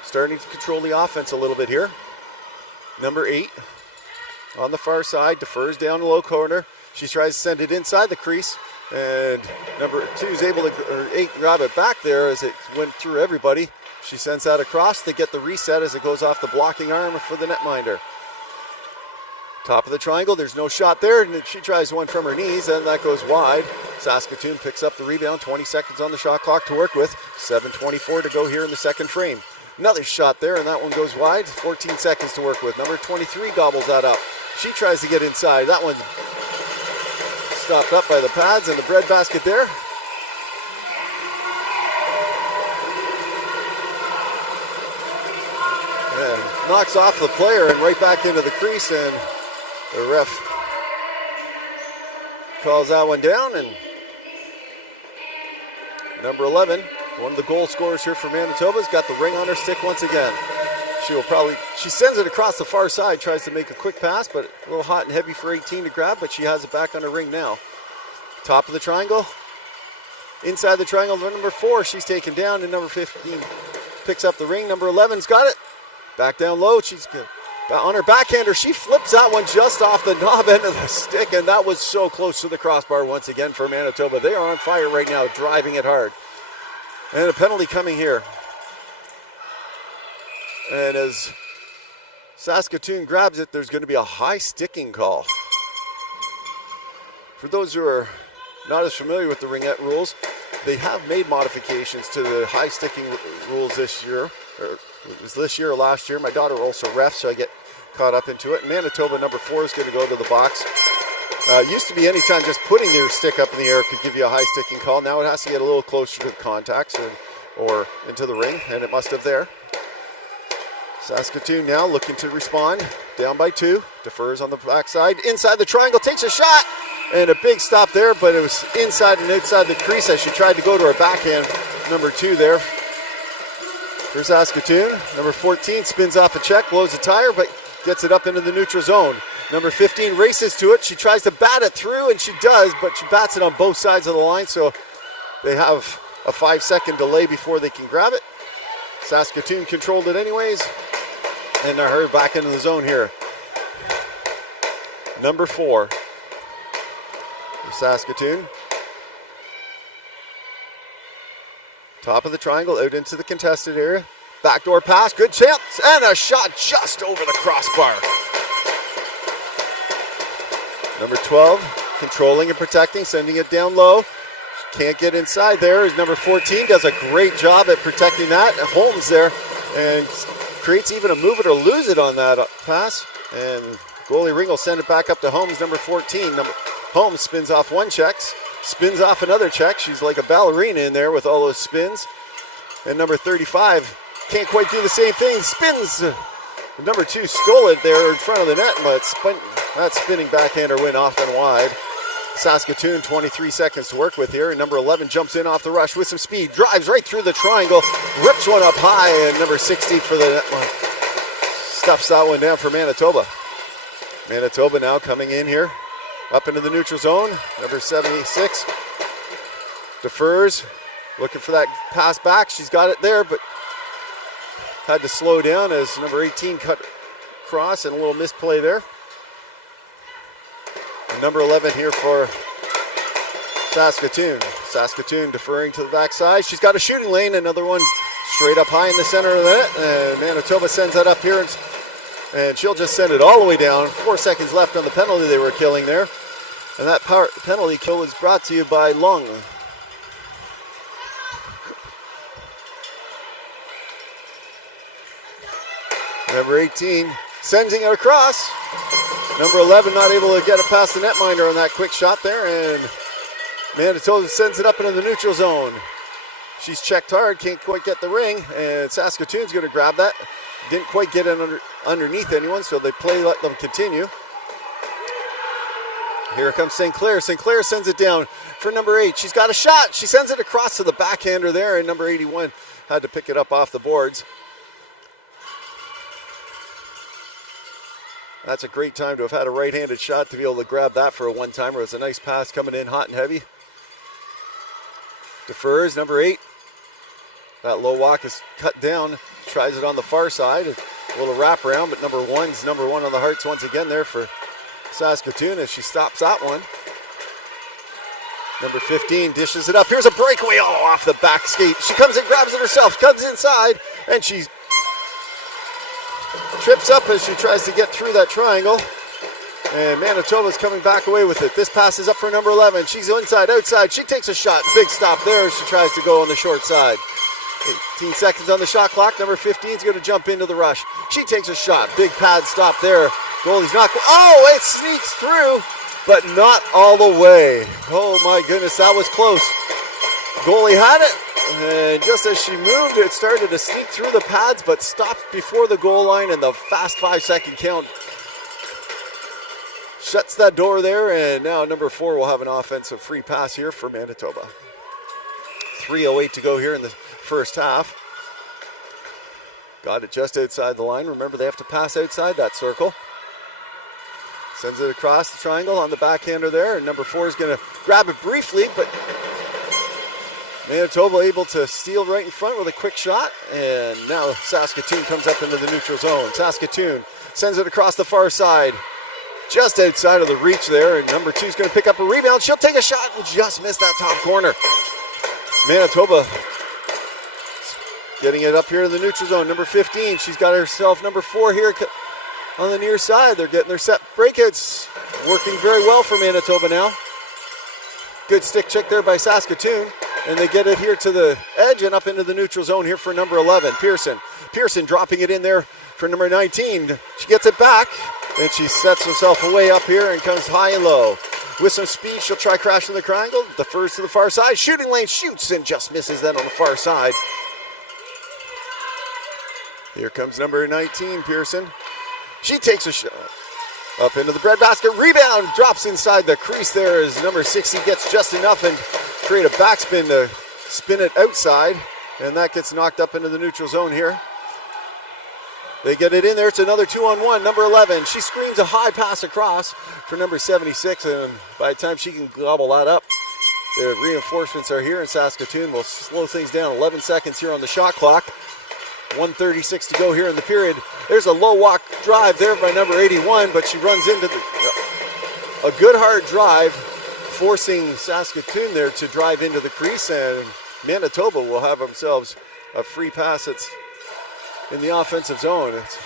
starting to control the offense a little bit here. Number 8 on the far side, defers down the low corner. She tries to send it inside the crease. And number 2 is able to, or 8, grab it back there as it went through everybody. She sends that across. They get the reset as it goes off the blocking arm for the netminder. Top of the triangle, there's no shot there, and she tries one from her knees, and that goes wide. Saskatoon picks up the rebound, 20 seconds on the shot clock to work with, 7:24 to go here in the second frame. Another shot there, and that one goes wide, 14 seconds to work with. Number 23 gobbles that up. She tries to get inside. That one's stopped up by the pads and the breadbasket there. And knocks off the player and right back into the crease, and the ref calls that one down. And number 11, one of the goal scorers here for Manitoba, has got the ring on her stick once again. She sends it across the far side, tries to make a quick pass, but a little hot and heavy for 18 to grab, but she has it back on her ring now. Top of the triangle. Inside the triangle, number 4, she's taken down, and number 15 picks up the ring. Number 11's got it. Back down low, she's good. On her backhander, she flips that one just off the knob end of the stick, and that was so close to the crossbar once again for Manitoba. They are on fire right now, driving it hard. And a penalty coming here. And as Saskatoon grabs it, there's going to be a high sticking call. For those who are not as familiar with the Ringette rules, they have made modifications to the high sticking rules this year. Or it was this year or last year. My daughter also refs, so I get caught up into it. Manitoba number 4 is going to go to the box. Used to be anytime just putting their stick up in the air could give you a high sticking call. Now it has to get a little closer to the contacts or into the ring, and it must have there. Saskatoon now looking to respond. Down by 2. Defers on the backside. Inside the triangle. Takes a shot. And a big stop there, but it was inside and outside the crease as she tried to go to her backhand. Number 2 there. For Saskatoon. Number 14 spins off a check. Blows a tire, but gets it up into the neutral zone. Number 15 races to it. She tries to bat it through, and she does, but she bats it on both sides of the line, so they have a 5-second delay before they can grab it. Saskatoon controlled it anyways, and they're hurried back into the zone here. Number 4 for Saskatoon. Top of the triangle, out into the contested area. Backdoor pass, good chance, and a shot just over the crossbar. Number 12, controlling and protecting, sending it down low. Can't get inside there. Number 14 does a great job at protecting that. Holmes there, and creates even a move it or lose it on that pass. And goalie Ring will send it back up to Holmes, number 14. Holmes spins off one check, spins off another check. She's like a ballerina in there with all those spins. And number 35 can't quite do the same thing. Spins. Number 2 stole it there in front of the net, but that spinning backhander went off and wide. Saskatoon, 23 seconds to work with here. And number 11 jumps in off the rush with some speed, drives right through the triangle, rips one up high, and number 60 for the net stuffs that one down for Manitoba. Manitoba now coming in here, up into the neutral zone. Number 76 defers, looking for that pass back. She's got it there, but had to slow down as number 18 cut across, and a little misplay there. And number 11 here for Saskatoon. Saskatoon deferring to the backside. She's got a shooting lane, another one straight up high in the center of the net, and Manitoba sends that up here, and she'll just send it all the way down. 4 seconds left on the penalty they were killing there. And that penalty kill was brought to you by Lung. Number 18 sending it across. Number 11 not able to get it past the netminder on that quick shot there, and Manitoba sends it up into the neutral zone. She's checked hard, can't quite get the ring, and Saskatoon's going to grab that. Didn't quite get it underneath anyone, so they let them continue. Here comes St. Clair. St. Clair sends it down for number 8. She's got a shot. She sends it across to the backhander there, and number 81 had to pick it up off the boards. That's a great time to have had a right-handed shot to be able to grab that for a one-timer. It was a nice pass coming in hot and heavy. Defers, number 8. That low walk is cut down. Tries it on the far side. A little wraparound, but number 1's number 1 on the hearts once again there for Saskatoon as she stops that one. Number 15 dishes it up. Here's a breakaway off the back skate. She comes and grabs it herself. Comes inside. And she trips up as she tries to get through that triangle. And Manitoba's coming back away with it. This pass is up for number 11. She's inside, outside. She takes a shot. Big stop there as she tries to go on the short side. 18 seconds on the shot clock. Number 15 is going to jump into the rush. She takes a shot. Big pad stop there. Goalie's not. Oh, it sneaks through, but not all the way. Oh my goodness, that was close. Goalie had it, and just as she moved, it started to sneak through the pads, but stopped before the goal line, and the fast 5-second count shuts that door there, and now number 4 will have an offensive free pass here for Manitoba. 3:08 to go here in the first half. Got it just outside the line. Remember, they have to pass outside that circle. Sends it across the triangle on the backhander there, and number 4 is going to grab it briefly, but Manitoba able to steal right in front with a quick shot, and now Saskatoon comes up into the neutral zone. Saskatoon sends it across the far side, just outside of the reach there, and number 2 is going to pick up a rebound. She'll take a shot and just miss that top corner. Manitoba getting it up here in the neutral zone. Number 15, she's got herself number 4 here on the near side. They're getting their set breakouts working very well for Manitoba now. Good stick check there by Saskatoon, and they get it here to the edge and up into the neutral zone here for number 11, Pearson. Pearson dropping it in there for number 19. She gets it back, and she sets herself away up here and comes high and low. With some speed, she'll try crashing the triangle. Defers to the far side. Shooting lane, shoots and just misses then on the far side. Here comes number 19, Pearson. She takes a shot up into the breadbasket. Rebound drops inside the crease there as number 60 gets just enough and create a backspin to spin it outside. And that gets knocked up into the neutral zone here. They get it in there. It's another 2-on-1. Number 11. She screams a high pass across for number 76. And by the time she can gobble that up, the reinforcements are here in Saskatoon. We'll slow things down. 11 seconds here on the shot clock. 1:36 to go here in the period. There's a low walk drive there by number 81, but she runs into a good hard drive, forcing Saskatoon there to drive into the crease, and Manitoba will have themselves a free pass. It's in the offensive zone. It's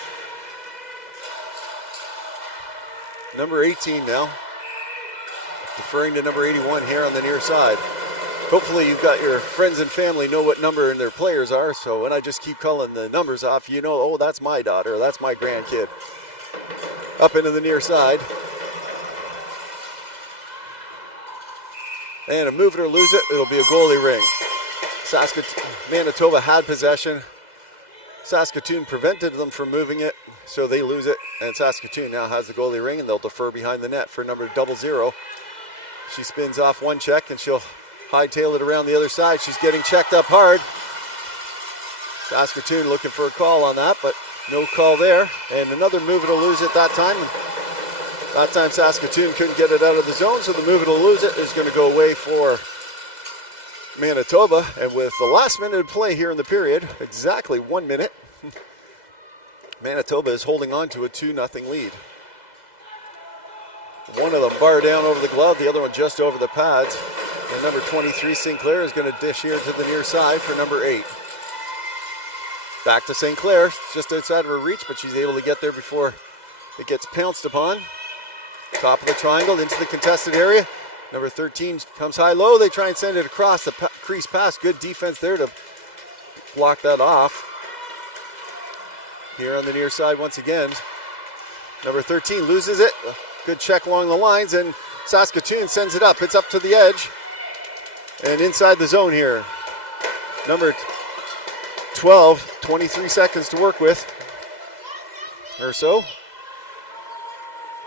number 18 now, deferring to number 81 here on the near side. Hopefully you've got your friends and family know what number and their players are, so when I just keep calling the numbers off, you know, oh, that's my daughter, that's my grandkid. Up into the near side. And a move it or lose it, it'll be a goalie ring. Manitoba had possession. Saskatoon prevented them from moving it, so they lose it, and Saskatoon now has the goalie ring, and they'll defer behind the net for number 00. She spins off one check, and she'll hightail it around the other side. She's getting checked up hard. Saskatoon looking for a call on that, but no call there. And another move it or lose it that time. That time Saskatoon couldn't get it out of the zone, so the move it or lose it is going to go away for Manitoba. And with the last minute of play here in the period, exactly 1 minute, Manitoba is holding on to a 2-0 lead. One of them bar down over the glove, the other one just over the pads. And number 23, Sinclair, is going to dish here to the near side for number 8. Back to St. Clair, just outside of her reach, but she's able to get there before it gets pounced upon. Top of the triangle into the contested area. Number 13 comes high-low. They try and send it across the crease pass. Good defense there to block that off. Here on the near side once again. Number 13 loses it. Good check along the lines, and Saskatoon sends it up. It's up to the edge and inside the zone here. Number 12, 23 seconds to work with or so.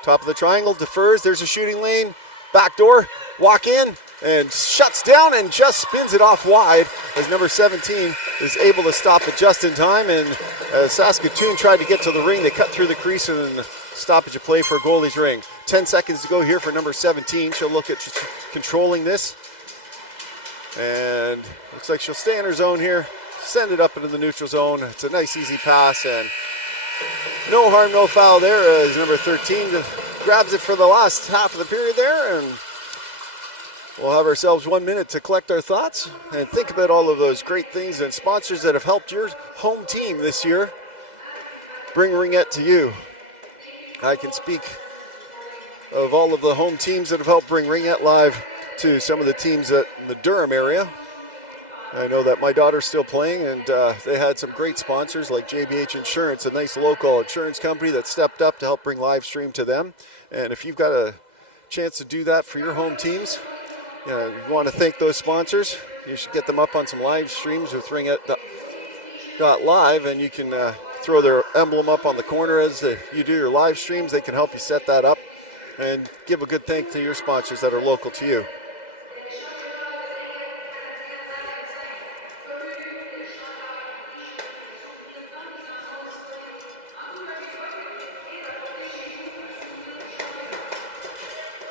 Top of the triangle, defers. There's a shooting lane. Back door, walk in, and shuts down and just spins it off wide as number 17 is able to stop it just in time. And as Saskatoon tried to get to the ring, they cut through the crease and stoppage of play for a goalie's ring. 10 seconds to go here for number 17. She'll look at controlling this. And looks like she'll stay in her zone here. Send it up into the neutral zone. It's a nice, easy pass. And no harm, no foul there as number 13 grabs it for the last half of the period there. And We'll have ourselves 1 minute to collect our thoughts and think about all of those great things and sponsors that have helped your home team this year bring Ringette to you. I can speak of all of the home teams that have helped bring Ringette live to some of the teams in the Durham area. I know that my daughter's still playing, and they had some great sponsors like JBH Insurance, a nice local insurance company that stepped up to help bring live stream to them. And if you've got a chance to do that for your home teams, you want to thank those sponsors, you should get them up on some live streams with Ringette.live, and you can throw their emblem up on the corner as you do your live streams. They can help you set that up and give a good thank to your sponsors that are local to you.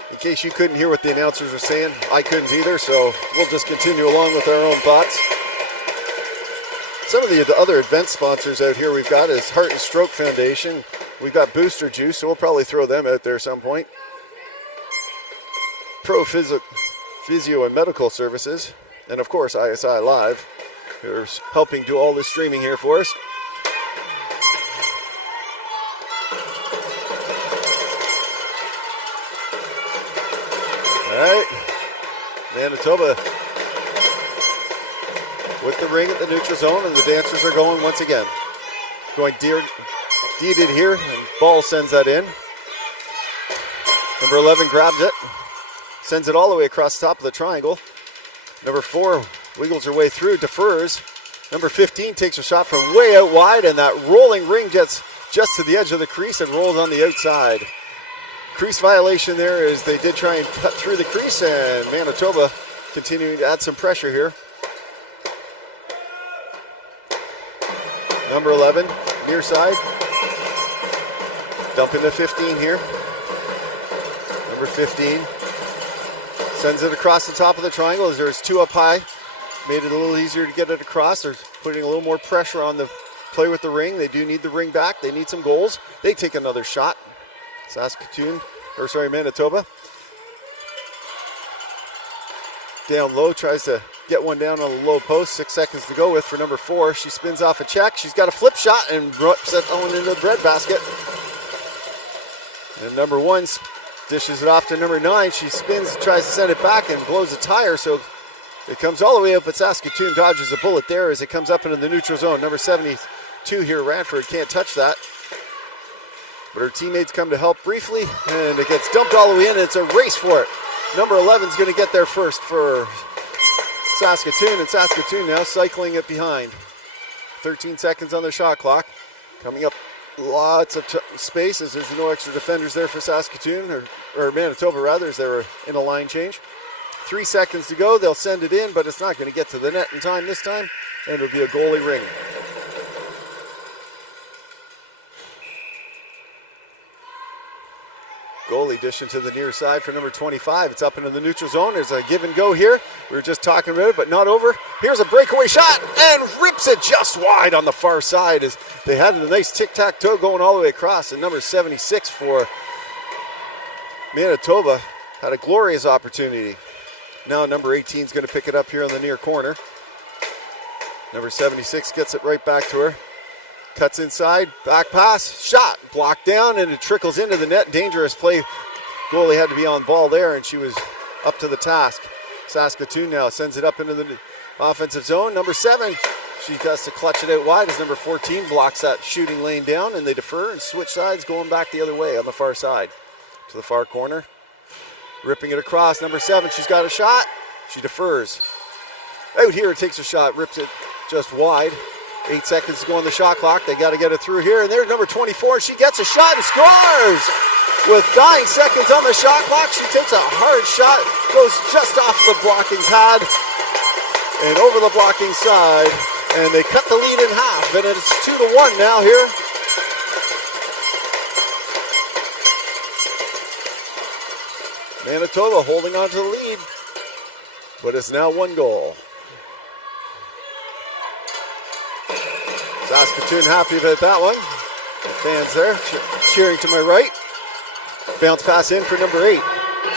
In case you couldn't hear what the announcers were saying, I couldn't either, so we'll just continue along with our own thoughts. Some of the other event sponsors out here we've got is Heart and Stroke Foundation. We've got Booster Juice, so we'll probably throw them out there at some point. Pro Physio and Medical Services, and of course ISI Live, who's helping do all this streaming here for us. All right, Manitoba with the ring at the neutral zone, and the dancers are going once again. Going deeded here, and Ball sends that in. Number 11 grabs it, sends it all the way across the top of the triangle. Number 4 wiggles her way through, defers. Number 15 takes a shot from way out wide, and that rolling ring gets just to the edge of the crease and rolls on the outside. Crease violation there as they did try and cut through the crease, and Manitoba continuing to add some pressure here. Number 11, near side. Dumping to 15 here. Number 15 sends it across the top of the triangle as there's 2 up high. Made it a little easier to get it across. They're putting a little more pressure on the play with the ring. They do need the ring back. They need some goals. They take another shot. Manitoba. Down low, tries to get one down on the low post. 6 seconds to go with for number 4. She spins off a check. She's got a flip shot and rips that one into the breadbasket. And number 1 dishes it off to number 9. She spins, tries to send it back and blows a tire. So it comes all the way up, but Saskatoon dodges a bullet there as it comes up into the neutral zone. Number 72 here, Radford, can't touch that. But her teammates come to help briefly, and it gets dumped all the way in. It's a race for it. Number 11 is going to get there first for Saskatoon, and Saskatoon now cycling it behind. 13 seconds on the shot clock. Coming up lots of space as there's no extra defenders there for Saskatoon, or Manitoba rather, as they were in a line change. 3 seconds to go. They'll send it in, but it's not going to get to the net in time this time, and it'll be a goalie ring. Goalie dishing to the near side for number 25. It's up into the neutral zone. There's a give and go here. We were just talking about it, but not over. Here's a breakaway shot and rips it just wide on the far side as they had a nice tic-tac-toe going all the way across. And number 76 for Manitoba had a glorious opportunity. Now number 18 is going to pick it up here on the near corner. Number 76 gets it right back to her. Cuts inside, back pass, shot, blocked down, and it trickles into the net. Dangerous play. Goalie had to be on ball there, and she was up to the task. Saskatoon now sends it up into the offensive zone. Number 7, she has to clutch it out wide as number 14 blocks that shooting lane down, and they defer and switch sides, going back the other way on the far side to the far corner. Ripping it across, number 7, she's got a shot. She defers. Out here, it takes a shot, rips it just wide. 8 seconds to go on the shot clock. They got to get it through here. And there's number 24. She gets a shot and scores! With 9 seconds on the shot clock, she takes a hard shot, goes just off the blocking pad and over the blocking side. And they cut the lead in half. And it's 2-1 now here. Manitoba holding on to the lead. But it's now 1 goal. Saskatoon happy about that one. The fans there cheering to my right. Bounce pass in for number 8.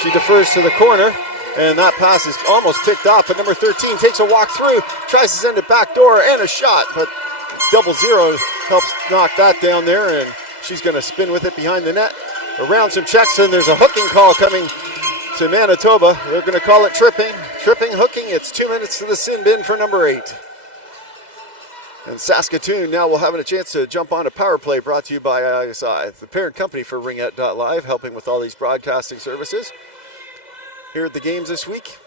She defers to the corner, And that pass is almost picked off, but number 13 takes a walk through, tries to send it back door, and a shot, but 0-0 helps knock that down there, and she's going to spin with it behind the net. Around some checks, and there's a hooking call coming to Manitoba. They're going to call it tripping. Tripping, hooking. It's 2 minutes to the sin bin for number 8. And Saskatoon now will have a chance to jump on a power play brought to you by ISI, the parent company for Ringette.live, helping with all these broadcasting services. Here at the games this week,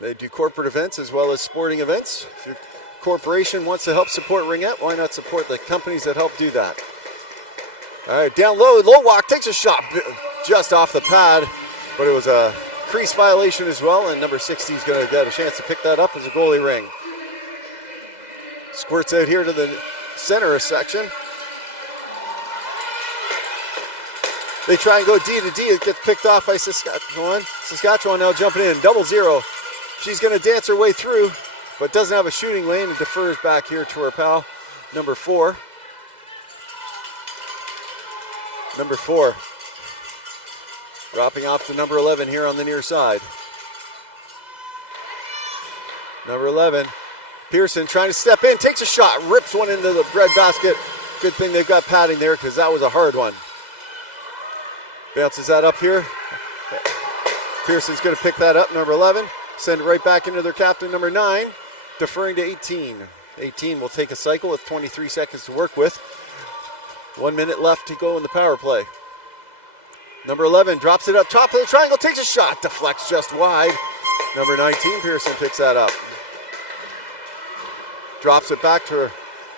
they do corporate events as well as sporting events. If your corporation wants to help support Ringette, why not support the companies that help do that? All right, down low, low walk, takes a shot just off the pad, but it was a crease violation as well, and number 60 is going to get a chance to pick that up as a goalie ring. Squirts out here to the center section. They try and go D to D. It gets picked off by Saskatchewan. Saskatchewan now jumping in, 0-0. She's going to dance her way through, but doesn't have a shooting lane and defers back here to her pal, number 4. Number 4. Dropping off to number 11 here on the near side. Number 11. Pearson trying to step in, takes a shot, rips one into the bread basket. Good thing they've got padding there because that was a hard one. Bounces that up here. Pearson's going to pick that up, number 11. Send it right back into their captain, number 9. Deferring to 18. 18 will take a cycle with 23 seconds to work with. 1 minute left to go in the power play. Number 11 drops it up top of the triangle, takes a shot, deflects just wide. Number 19, Pearson picks that up. Drops it back to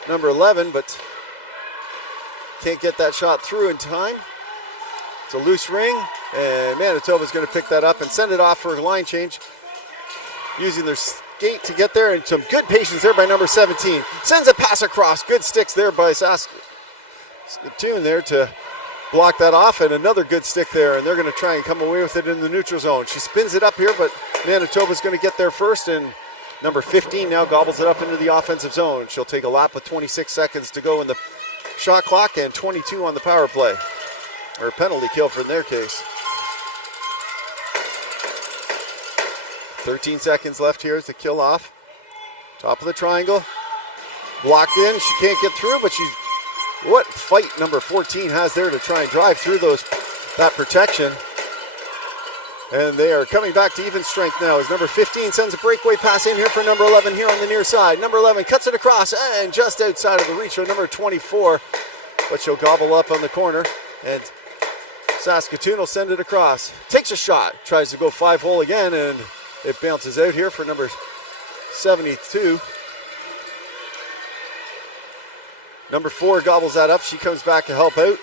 number 11, but can't get that shot through in time. It's a loose ring, and Manitoba's going to pick that up and send it off for a line change. Using their skate to get there, and some good patience there by number 17. Sends a pass across. Good sticks there by Saskatoon there to block that off, and another good stick there, and they're going to try and come away with it in the neutral zone. She spins it up here, but Manitoba's going to get there first, and number 15 now gobbles it up into the offensive zone. She'll take a lap with 26 seconds to go in the shot clock and 22 on the power play. Or penalty kill for their case. 13 seconds left here to kill off. Top of the triangle. Blocked in. She can't get through, but she's... What fight number 14 has there to try and drive through that protection. And they are coming back to even strength now as number 15 sends a breakaway pass in here for number 11 here on the near side. Number 11 cuts it across and just outside of the reach of number 24. But she'll gobble up on the corner, and Saskatoon will send it across. Takes a shot, tries to go 5-hole again, and it bounces out here for number 72. Number 4 gobbles that up. She comes back to help out.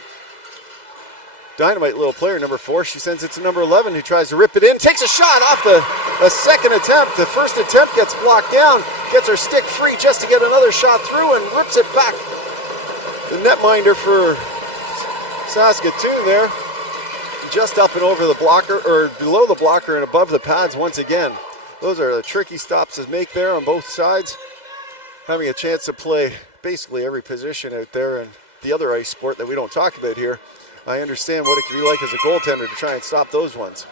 Dynamite little player, number 4. She sends it to number 11, who tries to rip it in. Takes a shot off the second attempt. The first attempt gets blocked down. Gets her stick free just to get another shot through and rips it back. The netminder for Saskatoon there. Just up and over the blocker, or below the blocker and above the pads once again. Those are the tricky stops to make there on both sides. Having a chance to play basically every position out there, and the other ice sport that we don't talk about here. I understand what it can be like as a goaltender to try and stop those ones.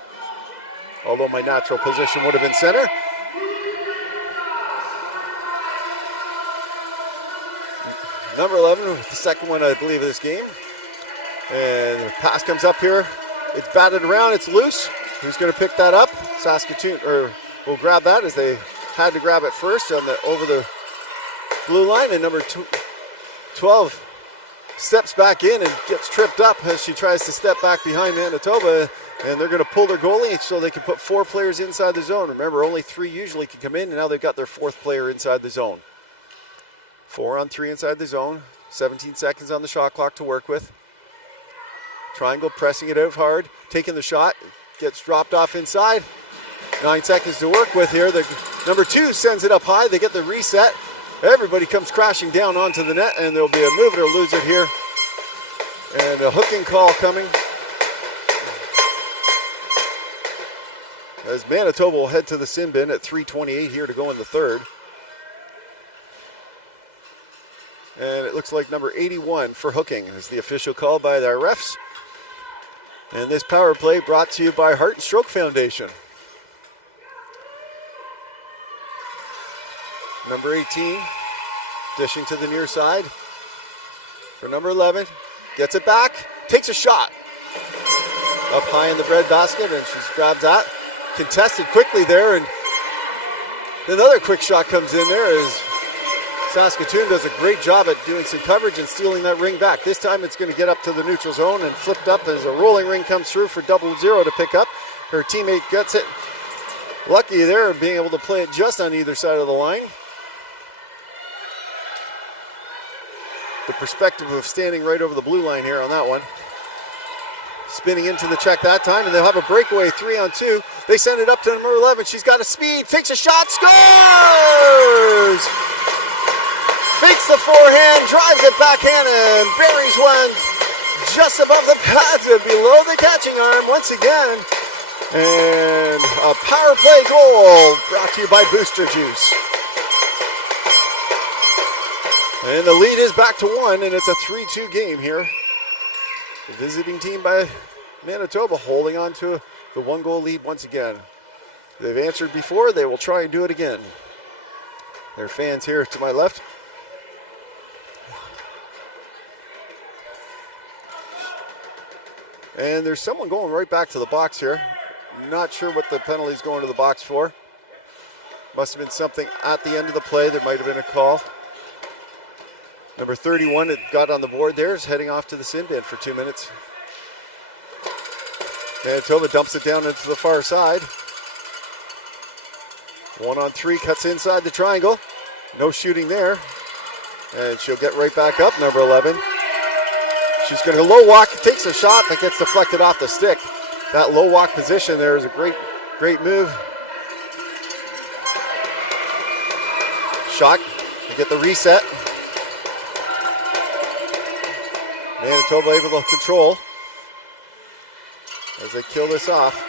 Although my natural position would have been center. Number 11, the second one I believe of this game. And the pass comes up here. It's batted around, it's loose. Who's going to pick that up? Saskatoon will grab that, as they had to grab it first over the blue line. And number 12 steps back in and gets tripped up as she tries to step back behind Manitoba. And they're going to pull their goalie so they can put 4 players inside the zone. Remember, only 3 usually can come in, and now they've got their 4th player inside the zone. 4 on 3 inside the zone. 17 seconds on the shot clock to work with. Triangle pressing it out hard, taking the shot, gets dropped off inside. 9 seconds to work with here. The number 2 sends it up high. They get the reset. Everybody comes crashing down onto the net, and there'll be a move it or lose it here. And a hooking call coming. As Manitoba will head to the sin bin at 3:28 here to go in the third. And it looks like number 81 for hooking is the official call by their refs. And this power play brought to you by Heart and Stroke Foundation. Number 18, dishing to the near side. For number 11, gets it back, takes a shot. Up high in the bread basket, and she grabs that. Contested quickly there, and another quick shot comes in there as Saskatoon does a great job at doing some coverage and stealing that ring back. This time it's going to get up to the neutral zone and flipped up as a rolling ring comes through for 0-0 to pick up. Her teammate gets it. Lucky there, being able to play it just on either side of the line. The perspective of standing right over the blue line here on that one. Spinning into the check that time, and they'll have a breakaway 3-on-2. They send it up to number 11. She's got a speed, takes a shot, scores! Fakes the forehand, drives it backhand, and buries one just above the pads and below the catching arm once again. And a power play goal brought to you by Booster Juice. And the lead is back to 1, and it's a 3-2 game here. The visiting team by Manitoba holding on to the 1-goal lead once again. They've answered before, they will try and do it again. There are fans here to my left. And there's someone going right back to the box here. Not sure what the penalty's going to the box for. Must have been something at the end of the play. There might have been a call. Number 31 that got on the board there is heading off to the sin bin for 2 minutes. Manitoba dumps it down into the far side. 1-on-3, cuts inside the triangle. No shooting there. And she'll get right back up, number 11. She's going to low walk, takes a shot that gets deflected off the stick. That low walk position there is a great move. Shot, to get the reset. Manitoba able to control as they kill this off.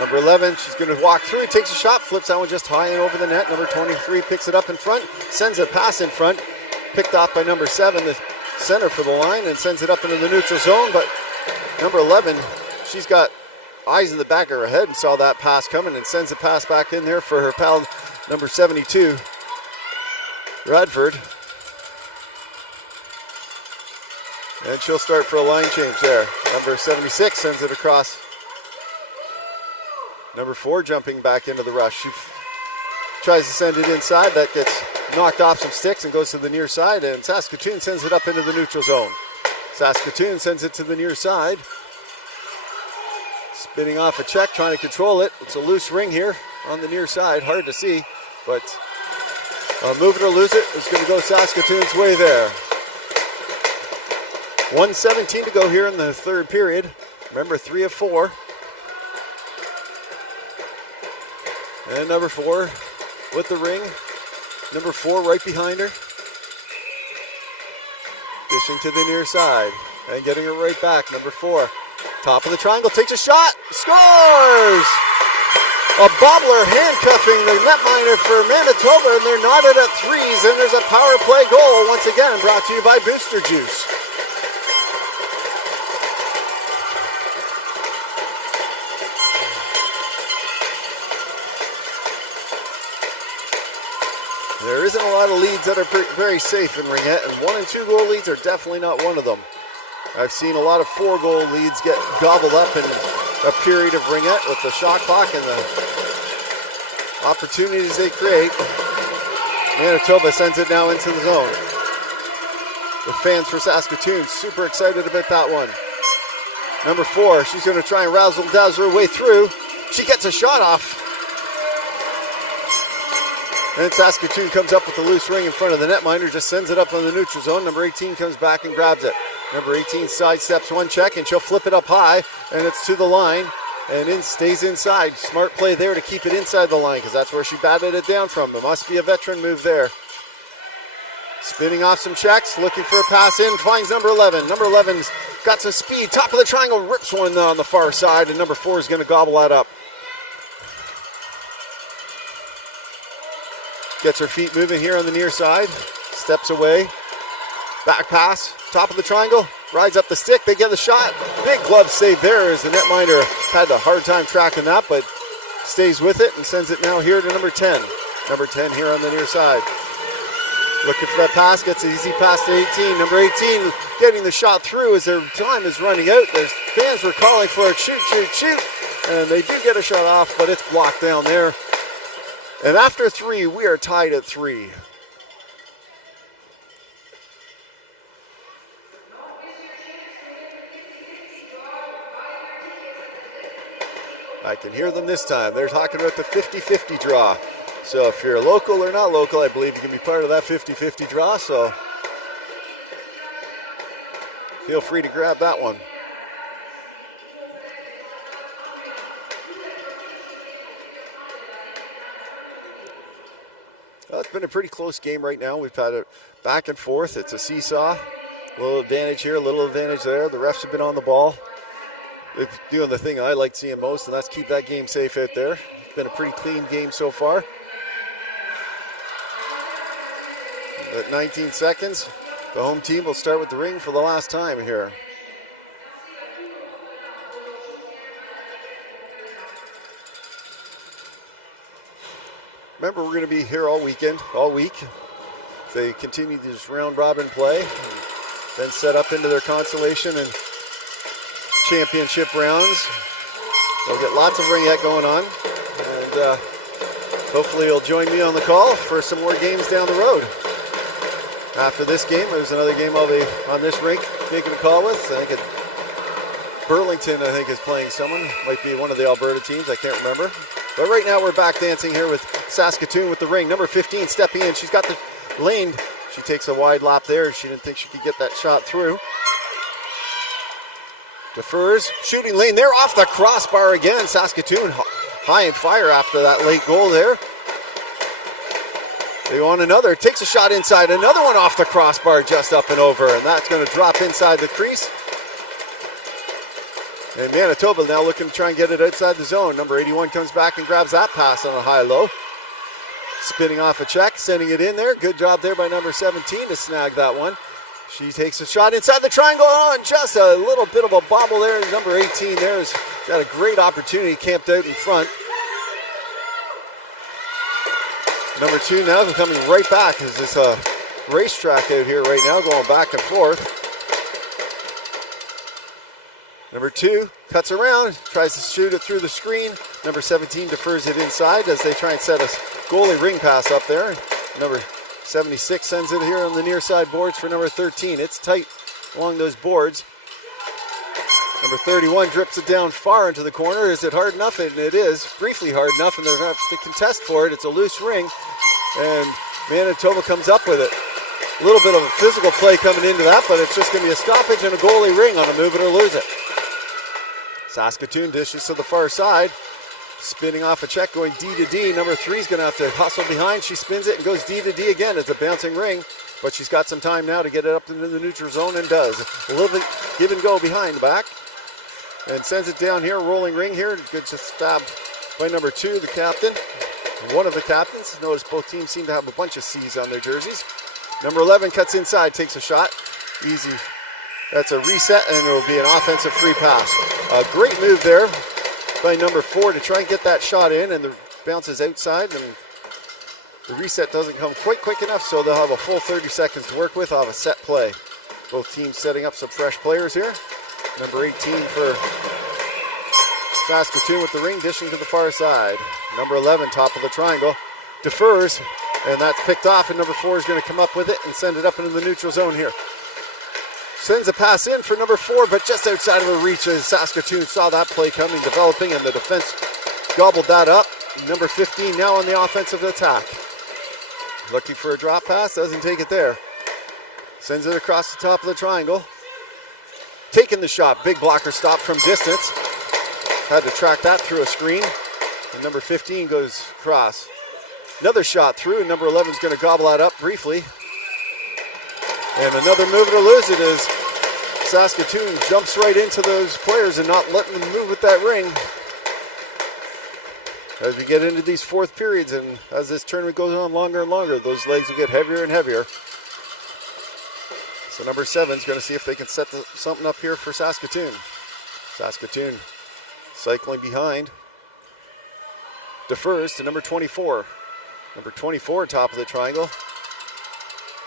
Number 11, she's going to walk through, takes a shot, flips that one just high and over the net. Number 23 picks it up in front, sends a pass in front, picked off by number 7, the center for the line, and sends it up into the neutral zone. But number 11, she's got eyes in the back of her head and saw that pass coming and sends the pass back in there for her pal, number 72. Radford. And she'll start for a line change there. Number 76 sends it across. Number 4 jumping back into the rush. She tries to send it inside. That gets knocked off some sticks and goes to the near side. And Saskatoon sends it up into the neutral zone. Saskatoon sends it to the near side. Spinning off a check, trying to control it. It's a loose ring here on the near side. Hard to see, but move it or lose it is going to go Saskatoon's way there. 1:17 to go here in the third period. Remember, 3 of 4. And number 4 with the ring. Number 4 right behind her. Dishing to the near side and getting it right back. Number 4. Top of the triangle, takes a shot, scores! A bobbler handcuffing the netminder for Manitoba, and they're knotted at 3s, and there's a power play goal once again brought to you by Booster Juice. There isn't a lot of leads that are very safe in Ringette, and 1 and 2 goal leads are definitely not one of them. I've seen a lot of 4-goal leads get gobbled up in a period of Ringette with the shot clock and the opportunities they create. Manitoba sends it now into the zone. The fans for Saskatoon super excited about that one. Number 4, she's going to try and razzle-dazzle her way through. She gets a shot off. And Saskatoon comes up with the loose ring in front of the netminder, just sends it up on the neutral zone. Number 18 comes back and grabs it. Number 18 sidesteps one check, and she'll flip it up high, and it's to the line, and stays inside. Smart play there to keep it inside the line, because that's where she batted it down from. It must be a veteran move there. Spinning off some checks, looking for a pass in, finds number 11. Number 11's got some speed, top of the triangle, rips one on the far side, and number 4 is going to gobble that up. Gets her feet moving here on the near side, steps away, back pass, top of the triangle, rides up the stick, they get the shot. Big glove save there as the netminder had a hard time tracking that, but stays with it and sends it now here to number 10. Number 10 here on the near side. Looking for that pass, gets an easy pass to 18. Number 18 getting the shot through as their time is running out. Their fans were calling for it, shoot, shoot, shoot. And they do get a shot off, but it's blocked down there. And after 3, we are tied at 3. I can hear them this time. They're talking about the 50-50 draw. So if you're local or not local, I believe you can be part of that 50-50 draw. So feel free to grab that one. Well, it's been a pretty close game right now. We've had it back and forth. It's a seesaw. A little advantage here, a little advantage there. The refs have been on the ball. They're doing the thing I like seeing most, and that's keep that game safe out there. It's been a pretty clean game so far. At 19 seconds, the home team will start with the ring for the last time here. Remember, we're going to be here all weekend, all week. They continue this round robin play, and then set up into their consolation and championship rounds. They'll get lots of ringette going on, and hopefully you'll join me on the call for some more games down the road. After this game, there's another game I'll be on this rink making a call with. I think Burlington, is playing someone. Might be one of the Alberta teams, I can't remember. But right now we're back dancing here with Saskatoon with the ring. Number 15 stepping in. She's got the lane. She takes a wide lap there. She didn't think she could get that shot through. Defers, shooting lane there off the crossbar again. Saskatoon high and fire after that late goal there. They want another, takes a shot inside, another one off the crossbar just up and over, and that's going to drop inside the crease. And Manitoba now looking to try and get it outside the zone. Number 81 comes back and grabs that pass on a high-low. Spinning off a check, sending it in there. Good job there by number 17 to snag that one. She takes a shot inside the triangle. Oh, and just a little bit of a bobble there. Number 18 there has got a great opportunity camped out in front. Number 2 now coming right back as this racetrack out here right now, going back and forth. Number 2 cuts around, tries to shoot it through the screen. Number 17 defers it inside as they try and set a goalie ring pass up there. Number 76 sends it here on the near side boards for number 13. It's tight along those boards. Number 31 drips it down far into the corner. Is it hard enough? And it is briefly hard enough, and they're going to have to contest for it. It's a loose ring, and Manitoba comes up with it. A little bit of a physical play coming into that, but it's just going to be a stoppage and a goalie ring on a move it or lose it. Saskatoon dishes to the far side. Spinning off a check, going D to D. Number 3 is going to have to hustle behind. She spins it and goes D to D again. It's a bouncing ring, but she's got some time now to get it up into the neutral zone and does. A little bit give and go behind the back. And sends it down here, rolling ring here. Good stab by number 2, the captain. One of the captains. Notice both teams seem to have a bunch of C's on their jerseys. Number 11 cuts inside, takes a shot. Easy. That's a reset, and it will be an offensive free pass. A great move there by number 4 to try and get that shot in, and the bounces outside, and the reset doesn't come quite quick enough, so they'll have a full 30 seconds to work with off a set play. Both teams setting up some fresh players here. Number 18 for Saskatoon with the ring, dishing to the far side. Number 11, top of the triangle, defers, and that's picked off, and number 4 is going to come up with it and send it up into the neutral zone here. Sends a pass in for number 4, but just outside of her reach as Saskatoon saw that play coming, developing, and the defense gobbled that up. Number 15 now on the offensive attack. Looking for a drop pass, doesn't take it there. Sends it across the top of the triangle. Taking the shot, big blocker stop from distance. Had to track that through a screen. And number 15 goes across. Another shot through, and number 11 is going to gobble that up briefly. And another move to lose it as Saskatoon jumps right into those players and not letting them move with that ring. As we get into these fourth periods, and as this tournament goes on longer and longer, those legs will get heavier and heavier. So number 7 is going to see if they can set something up here for Saskatoon. Saskatoon cycling behind. defers to number 24. Number 24, top of the triangle.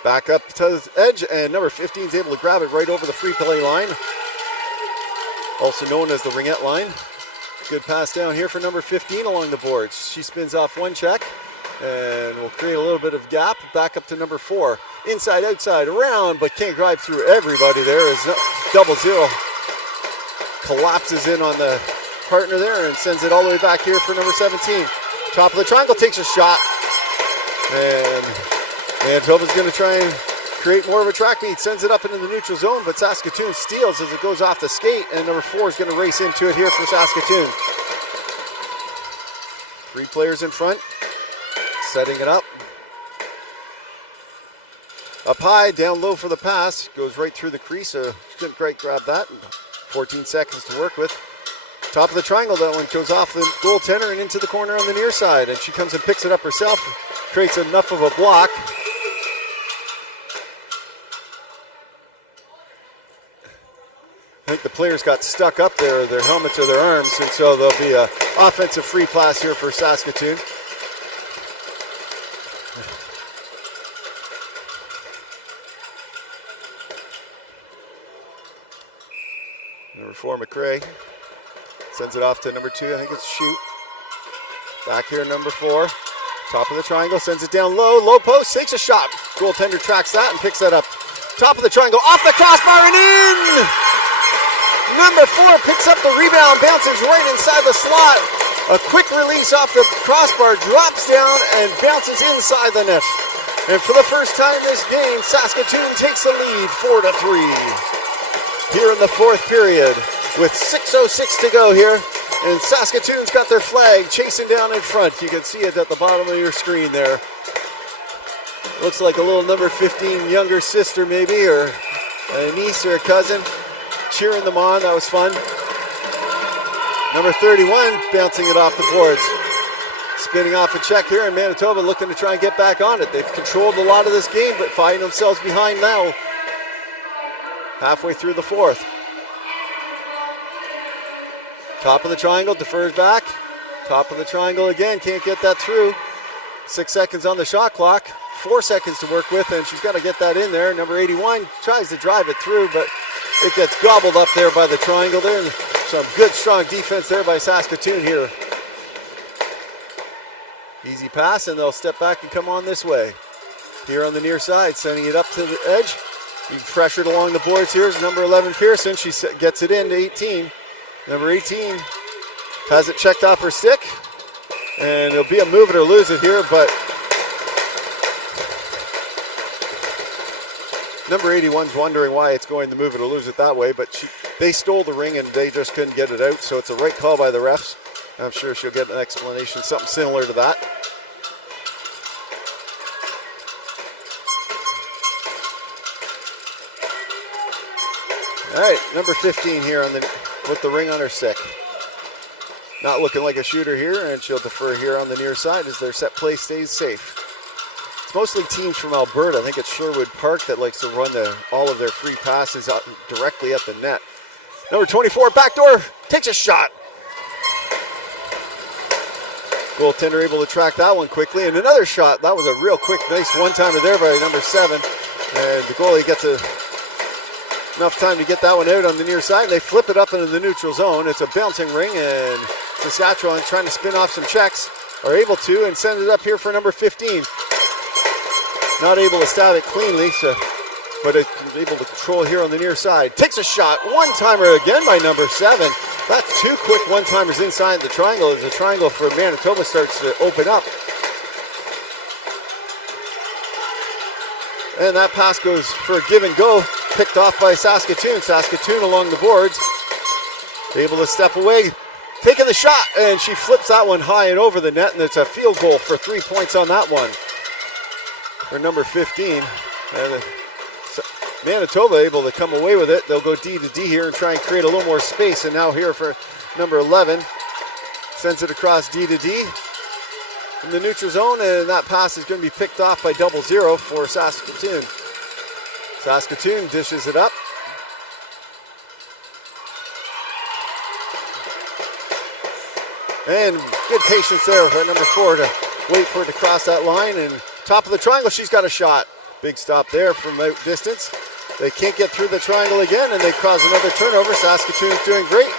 Back up to the edge, and number 15 is able to grab it right over the free play line, also known as the Ringette line. Good pass down here for number 15 along the boards. She spins off one check, and will create a little bit of gap. Back up to number 4. Inside, outside, around, but can't drive through everybody there as 0 collapses in on the partner there and sends it all the way back here for number 17. Top of the triangle, takes a shot. And Manitoba's going to try and create more of a track meet. Sends it up into the neutral zone, but Saskatoon steals as it goes off the skate, and number 4 is going to race into it here for Saskatoon. 3 players in front, setting it up. Up high, down low for the pass. Goes right through the crease, so couldn't quite grab that. 14 seconds to work with. Top of the triangle, that one goes off the goaltender and into the corner on the near side, and she comes and picks it up herself. Creates enough of a block. I think the players got stuck up there, their helmets or their arms, and so there'll be an offensive free pass here for Saskatoon. Number 4, McRae, sends it off to number 2, I think it's Shoot. Back here, number 4. Top of the triangle, sends it down low post, takes a shot. Goaltender tracks that and picks that up. Top of the triangle, off the crossbar and in! Number 4 picks up the rebound, bounces right inside the slot. A quick release off the crossbar, drops down and bounces inside the net. And for the first time this game, Saskatoon takes the lead 4-3. Here in the 4th period with 6:06 to go here. And Saskatoon's got their flag chasing down in front. You can see it at the bottom of your screen there. Looks like a little number 15 younger sister maybe, or a niece or a cousin, cheering them on. That was fun. Number 31 bouncing it off the boards. Spinning off a check here, and Manitoba looking to try and get back on it. They've controlled a lot of this game, but finding themselves behind now. Halfway through the 4th. Top of the triangle, defers back. Top of the triangle again, can't get that through. 6 seconds on the shot clock. 4 seconds to work with, and she's got to get that in there. Number 81 tries to drive it through, but it gets gobbled up there by the triangle there. And some good, strong defense there by Saskatoon here. Easy pass, and they'll step back and come on this way. Here on the near side, sending it up to the edge. Being pressured along the boards here is number 11, Pearson. She gets it in to 18. Number 18 has it checked off her stick, and it'll be a move it or lose it here, but number 81's wondering why it's going to move it or lose it that way, but they stole the ring and they just couldn't get it out, so it's a right call by the refs. I'm sure she'll get an explanation, something similar to that. All right, number 15 here with the ring on her stick. Not looking like a shooter here, and she'll defer here on the near side as their set play stays safe. It's mostly teams from Alberta. I think it's Sherwood Park that likes to run all of their free passes out directly at the net. Number 24, backdoor, takes a shot. Goaltender able to track that one quickly, and another shot. That was a real quick, nice one-timer there by number 7. And the goalie gets enough time to get that one out on the near side. They flip it up into the neutral zone. It's a bouncing ring, and Saskatchewan trying to spin off some checks, are able to, and send it up here for number 15. Not able to stab it cleanly, but it's able to control here on the near side. Takes a shot, one-timer again by number 7. That's 2 quick one-timers inside the triangle as the triangle for Manitoba starts to open up. And that pass goes for a give and go, picked off by Saskatoon. Saskatoon along the boards, able to step away, taking the shot, and she flips that one high and over the net, and it's a field goal for 3 points on that one. For number 15, and Manitoba able to come away with it. They'll go D to D here and try and create a little more space, and now here for number 11, sends it across D to D in the neutral zone, and that pass is going to be picked off by 0-0 for Saskatoon. Saskatoon dishes it up. And good patience there by number 4 to wait for it to cross that line. And top of the triangle, she's got a shot. Big stop there from out distance. They can't get through the triangle again, and they cause another turnover. Saskatoon's doing great.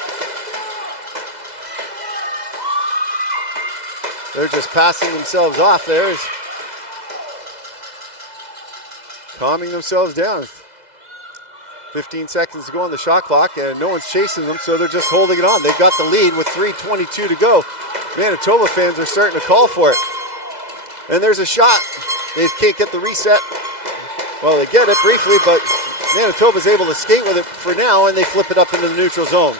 They're just passing themselves off there. Calming themselves down. 15 seconds to go on the shot clock, and no one's chasing them, so they're just holding it on. They've got the lead with 3:22 to go. Manitoba fans are starting to call for it. And there's a shot. They can't get the reset. Well, they get it briefly, but Manitoba's able to skate with it for now, and they flip it up into the neutral zone.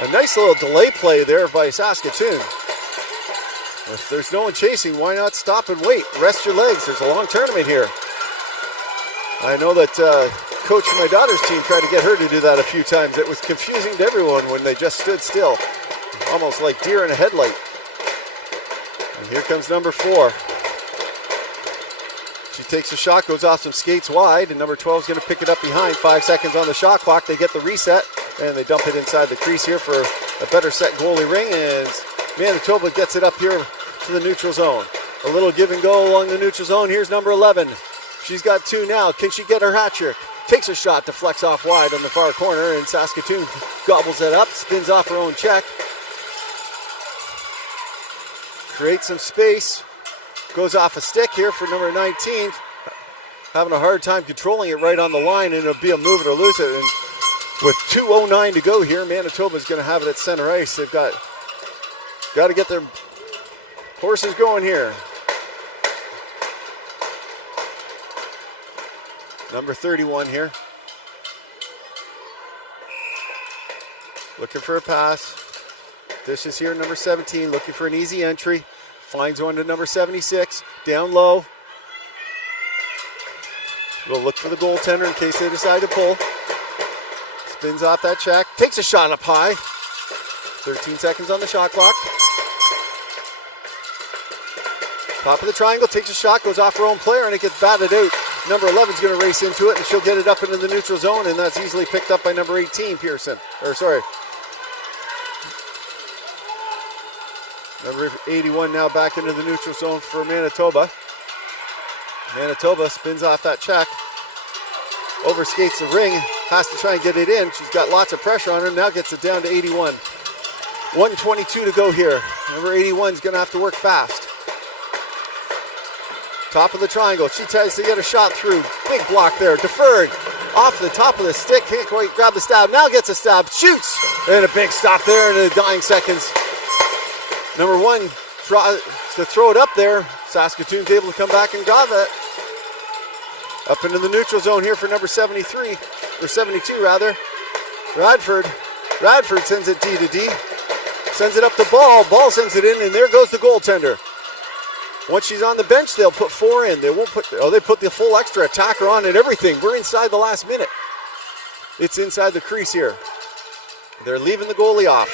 A nice little delay play there by Saskatoon. If there's no one chasing, why not stop and wait? Rest your legs. There's a long tournament here. I know that coach from my daughter's team tried to get her to do that a few times. It was confusing to everyone when they just stood still, almost like deer in a headlight. And here comes number 4. She takes a shot, goes off some skates wide, and number 12 is going to pick it up behind. 5 seconds on the shot clock. They get the reset, and they dump it inside the crease here for a better set goalie ring, and Manitoba gets it up here to the neutral zone. A little give and go along the neutral zone. Here's number 11. She's got 2 now. Can she get her hat trick? Takes a shot to flex off wide on the far corner, and Saskatoon gobbles it up, spins off her own check. Creates some space. Goes off a stick here for number 19. Having a hard time controlling it right on the line, and it'll be a move it or lose it. And with 2:09 to go here, Manitoba's going to have it at center ice. They've got to get their horses going here. Number 31 here. Looking for a pass. This is here, number 17, looking for an easy entry. Finds one to number 76, down low. We'll look for the goaltender in case they decide to pull. Spins off that check, takes a shot up high. 13 seconds on the shot clock. Top of the triangle, takes a shot, goes off her own player, and it gets batted out. Number 11 is going to race into it, and she'll get it up into the neutral zone, and that's easily picked up by number 18, Pearson. Number 81 now back into the neutral zone for Manitoba. Manitoba spins off that check. Overskates the ring. Has to try and get it in. She's got lots of pressure on her. Now gets it down to 81. 1:22 to go here. Number 81 is going to have to work fast. Top of the triangle. She tries to get a shot through. Big block there. Deferred. Off the top of the stick. Can't quite grab the stab. Now gets a stab. Shoots. And a big stop there in the dying seconds. Number 1 tries to throw it up there. Saskatoon's able to come back and got that. Up into the neutral zone here for number 73, or 72 rather. Radford sends it D to D. Sends it up to Ball. Ball sends it in, and there goes the goaltender. Once she's on the bench, they'll put 4 in. They won't put, they put the full extra attacker on and everything. We're inside the last minute. It's inside the crease here. They're leaving the goalie off.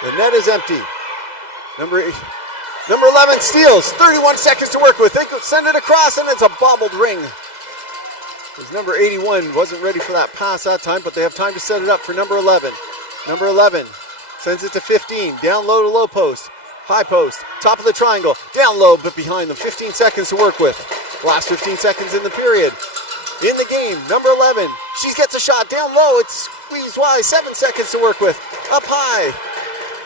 The net is empty. Number 11 steals. 31 seconds to work with. They send it across, and it's a bobbled ring. Because number 81 wasn't ready for that pass that time, but they have time to set it up for number 11. Number 11 sends it to 15. Down low to low post. High post. Top of the triangle. Down low, but behind them. 15 seconds to work with. Last 15 seconds in the period. In the game, number 11. She gets a shot down low. It's squeezed wide. 7 seconds to work with. Up high.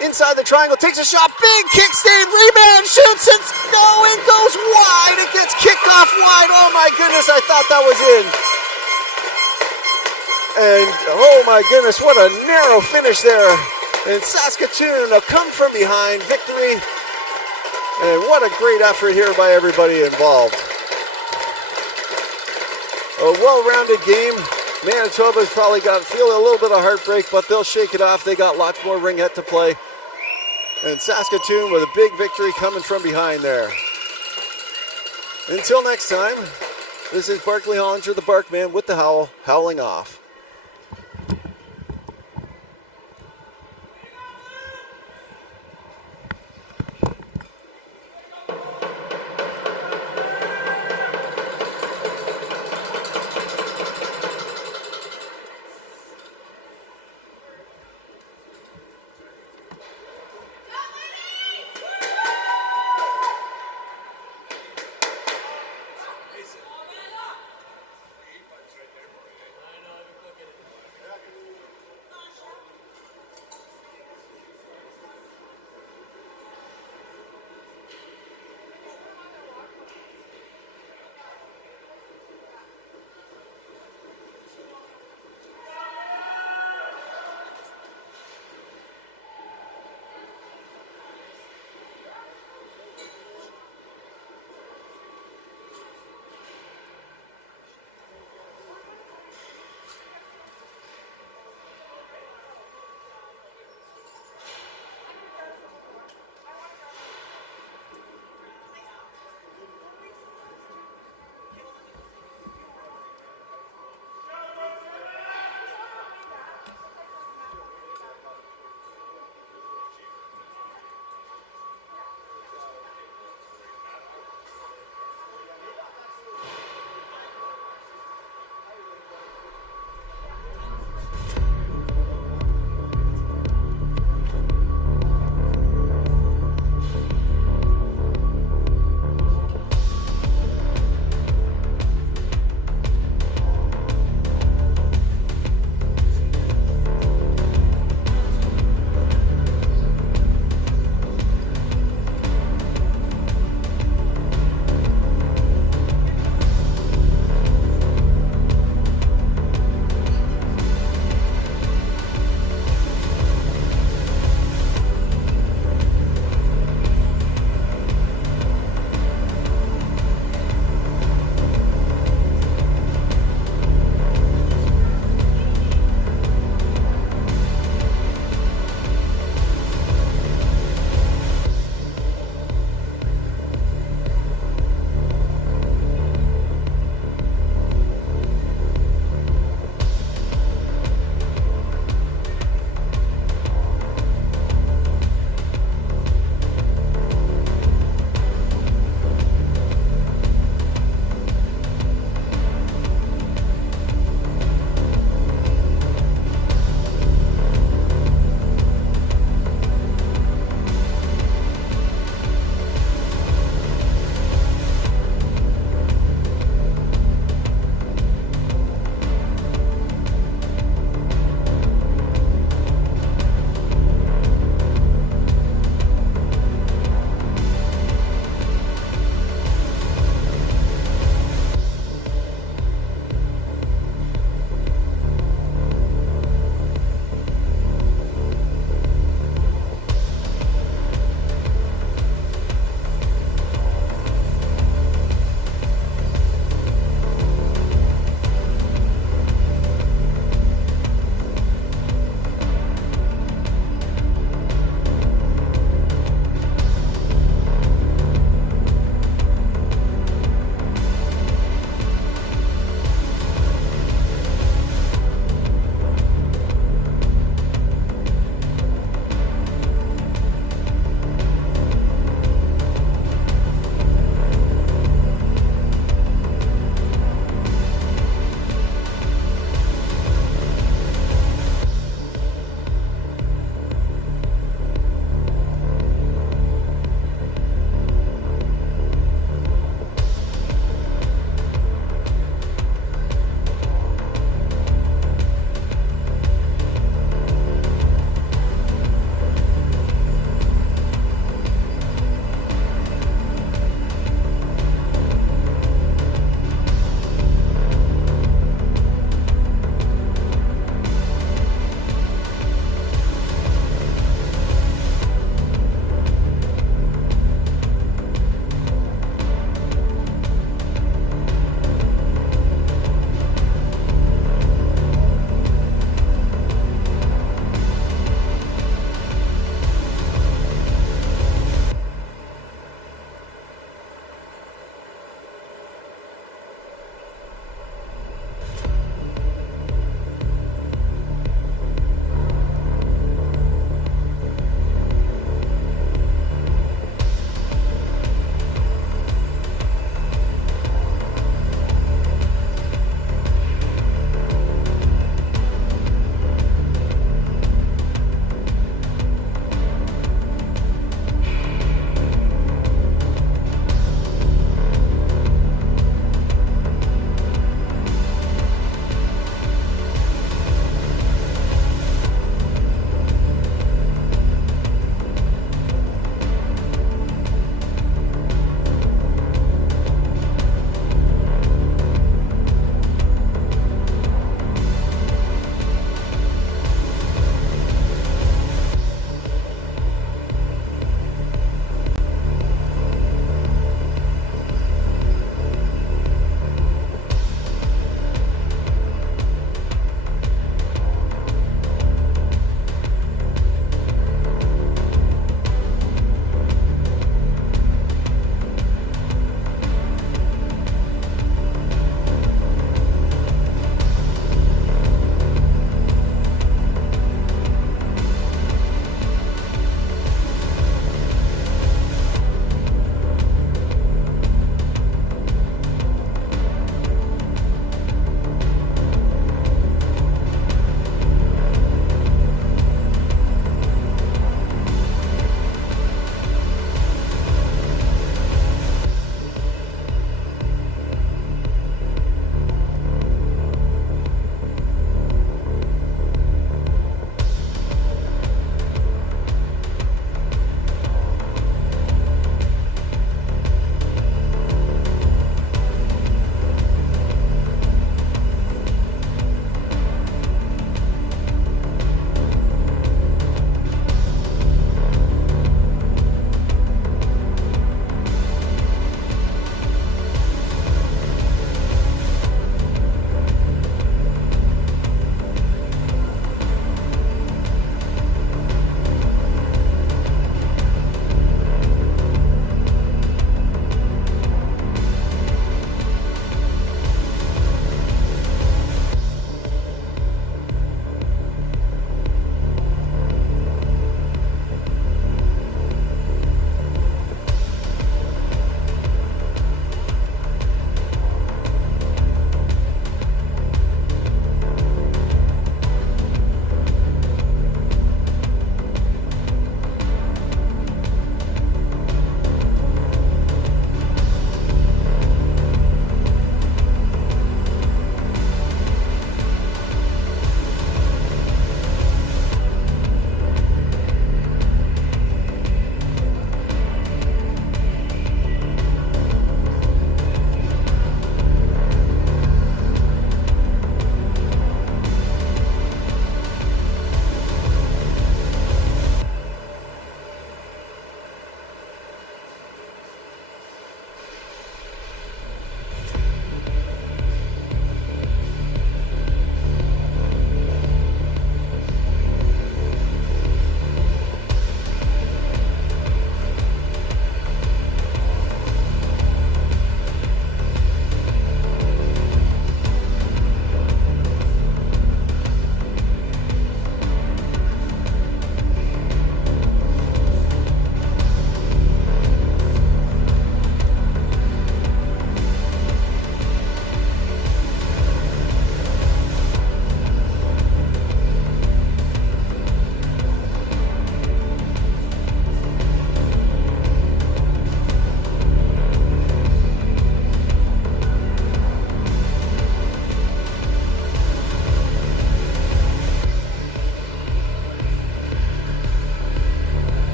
Inside the triangle, takes a shot, big kick stand, rebound, shoots, it's going, goes wide, it gets kicked off wide. Oh my goodness, I thought that was in. And oh my goodness, what a narrow finish there. And Saskatoon, a come from behind victory. And what a great effort here by everybody involved. A well-rounded game. Manitoba's probably got feeling a little bit of heartbreak, but they'll shake it off. They got lots more ringette to play. And Saskatoon with a big victory coming from behind there. Until next time, this is Barkley Hollinger, the Barkman, with the howl, howling off.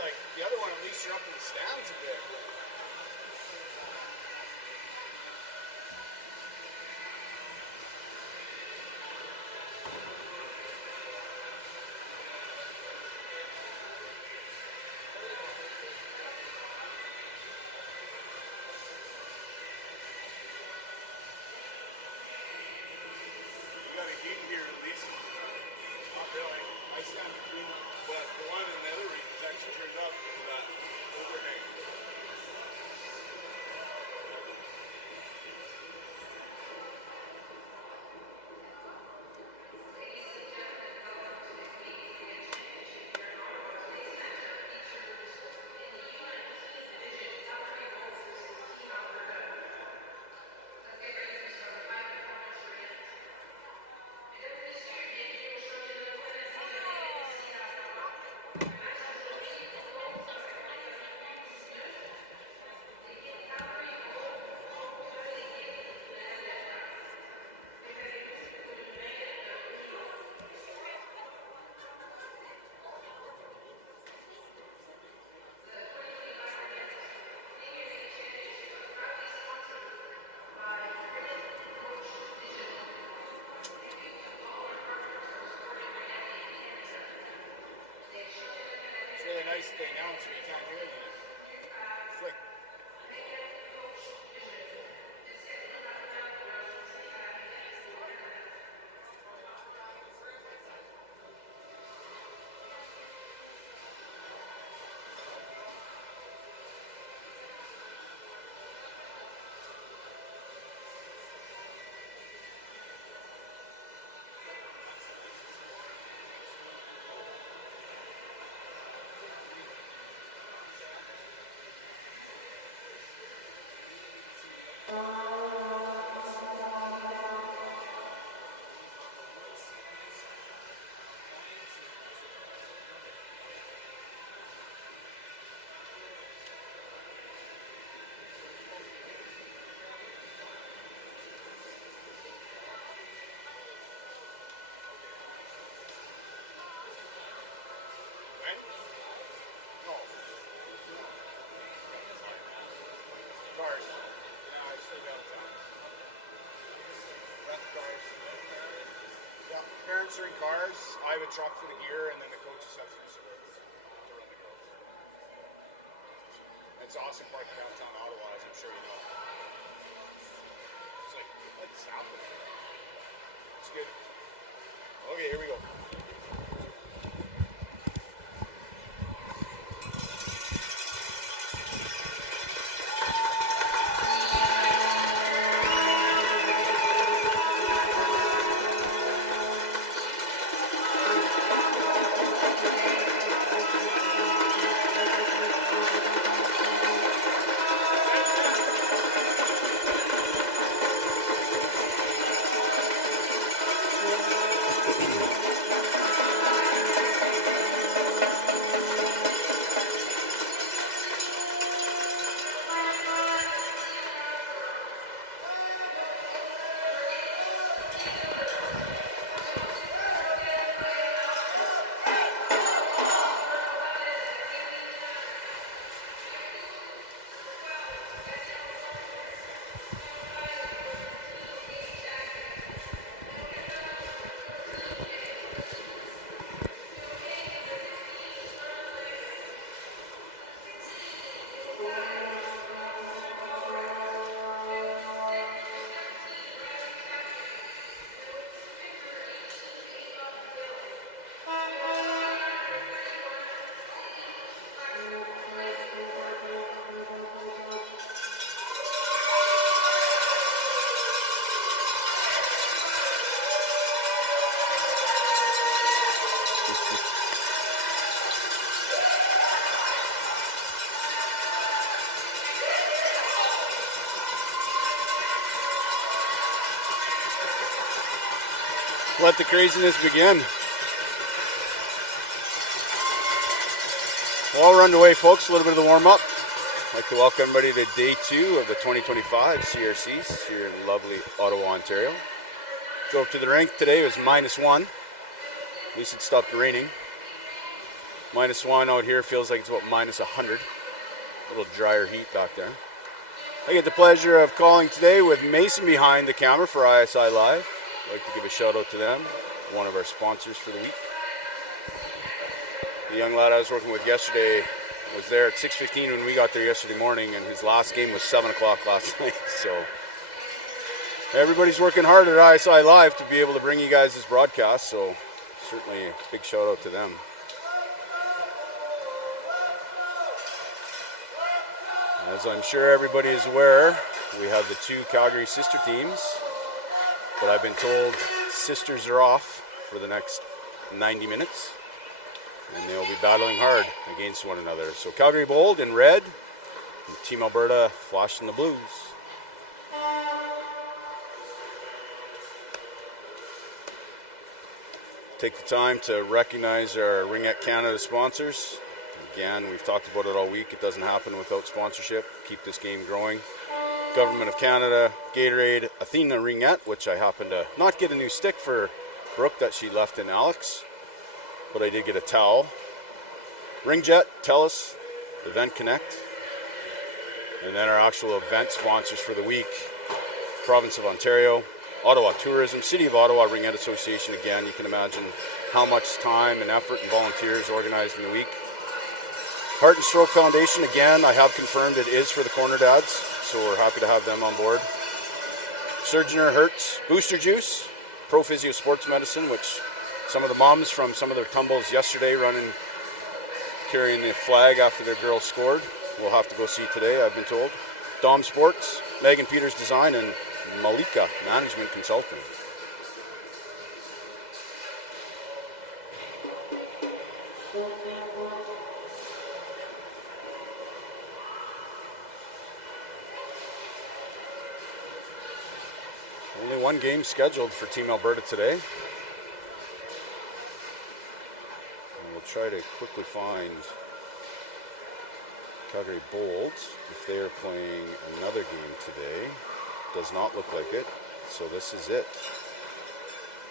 like the other one, at least you're up in the stands a bit. You got a heat here at least. Not really. I stand between them. But the one in the other rink is actually turned off because of that overhang. It's really nice that they announce it. You can't hear the flick. Right? No. Cars. Yeah, I still got time. Rent cars. Yeah, parents are in cars. I have a truck for the gear, and then the coaches have three Suburbans to run the girls. It's awesome parking downtown Ottawa, as I'm sure you know. It's like, what's happening? It's good. Okay, here we go. Let the craziness begin. Well, we're underway, folks. A little bit of the warm-up. I'd like to welcome everybody to day 2 of the 2025 CRCs here in lovely Ottawa, Ontario. Drove to the rink today. It was -1. At least it stopped raining. -1 out here feels like it's about -100. A little drier heat back there. I get the pleasure of calling today with Mason behind the camera for ISI Live. I'd like to give a shout out to them, one of our sponsors for the week. The young lad I was working with yesterday was there at 6:15 when we got there yesterday morning, and his last game was 7 o'clock last night. So everybody's working hard at ISI Live to be able to bring you guys this broadcast, so certainly a big shout out to them. As I'm sure everybody is aware, we have the 2 Calgary sister teams, but I've been told sisters are off for the next 90 minutes, and they'll be battling hard against one another. So Calgary Bold in red, and Team Alberta flashed in the blues. Take the time to recognize our Ringette Canada sponsors. Again, we've talked about it all week. It doesn't happen without sponsorship. Keep this game growing. Government of Canada, Gatorade, Athena Ringette, which I happen to not get a new stick for Brooke that she left in Alex, but I did get a towel. Ringette, TELUS, Event Connect, and then our actual event sponsors for the week: Province of Ontario, Ottawa Tourism, City of Ottawa, Ringette Association. Again, you can imagine how much time and effort and volunteers organized in the week. Heart and Stroke Foundation, again, I have confirmed it is for the Corner Dads, so we're happy to have them on board. Surgeoner Hertz, Booster Juice, Pro Physio Sports Medicine, which some of the moms from some of their tumbles yesterday running, carrying the flag after their girls scored. We'll have to go see today, I've been told. Dom Sports, Megan Peters Design, and Malika Management Consulting. Only one game scheduled for Team Alberta today. And we'll try to quickly find Calgary Bold if they are playing another game today. Does not look like it, so this is it.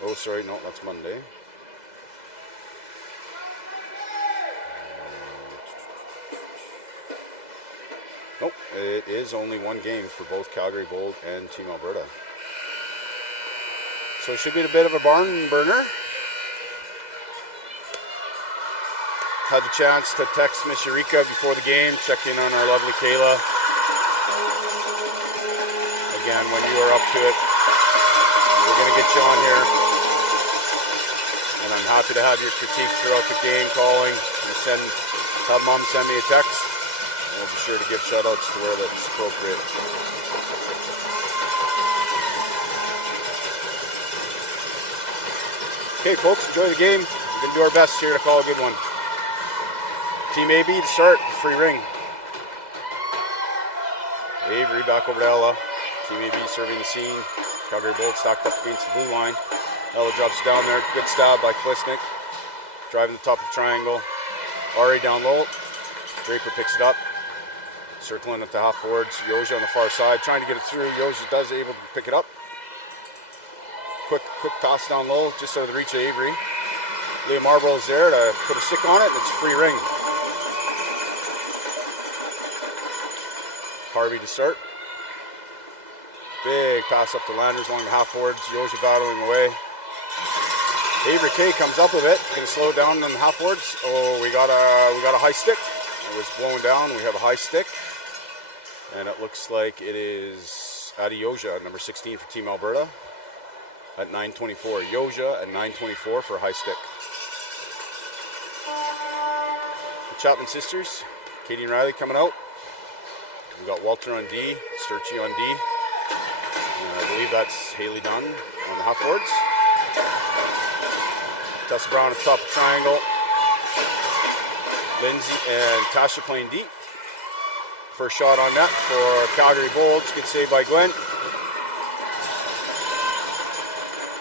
Oh, sorry, no, that's Monday. Nope, it is only one game for both Calgary Bold and Team Alberta. So it should be a bit of a barn burner. Had the chance to text Miss Eureka before the game, check in on our lovely Kayla. Again, when you are up to it, we're going to get you on here. And I'm happy to have your critique throughout the game, calling. And have Mom send me a text. And we'll be sure to give shout outs to where that's appropriate. Okay, folks, enjoy the game. We're going to do our best here to call a good one. Team AB to start, free ring. Avery back over to Ella. Team AB serving the scene. Calgary Bold stacked up against the blue line. Ella drops down there. Good stab by Klisnik. Driving the top of the triangle. Ari down low. Draper picks it up. Circling at the half boards. Yoja on the far side. Trying to get it through. Yoja does able to pick it up. Quick toss down low. Just out of the reach of Avery. Leah Marble is there to put a stick on it. And it's a free ring. Harvey to start. Big pass up to Landers along the half boards. Yoja battling away. Avery Kay comes up with it. Going to slow it down on the half boards. Oh, we got a high stick. It was blown down. We have a high stick. And it looks like it is Adi Yoja, number 16 for Team Alberta, at 9:24. Yoja at 9:24 for a high stick. The Chapman sisters, Katie and Riley coming out. We got Walter on D, Sturchy on D. And I believe that's Haley Dunn on the half boards. Tessa Brown at the top of the triangle. Lindsay and Tasha playing deep. First shot on net for Calgary Bolts. Good save by Gwen.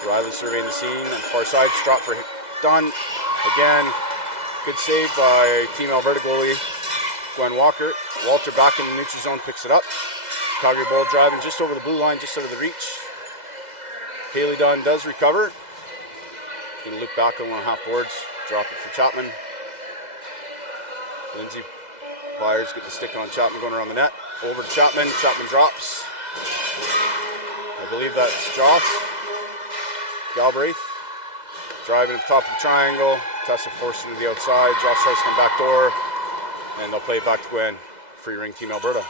Riley surveying the scene on the far side. Drop for Dunn. Again, good save by Team Alberta goalie Gwen Walker. Walter back in the neutral zone, picks it up. Calgary Bold driving just over the blue line, just out of the reach. Haley Dunn does recover. Going to loop back along half boards. Drop it for Chapman. Lindsay Byers get the stick on Chapman going around the net. Over to Chapman. Chapman drops. I believe that's Joss. Galbraith. Driving at the top of the triangle. Tessa forced into the outside. Joss tries to come back door. And they'll play it back to Gwen. Free ring Team Alberta.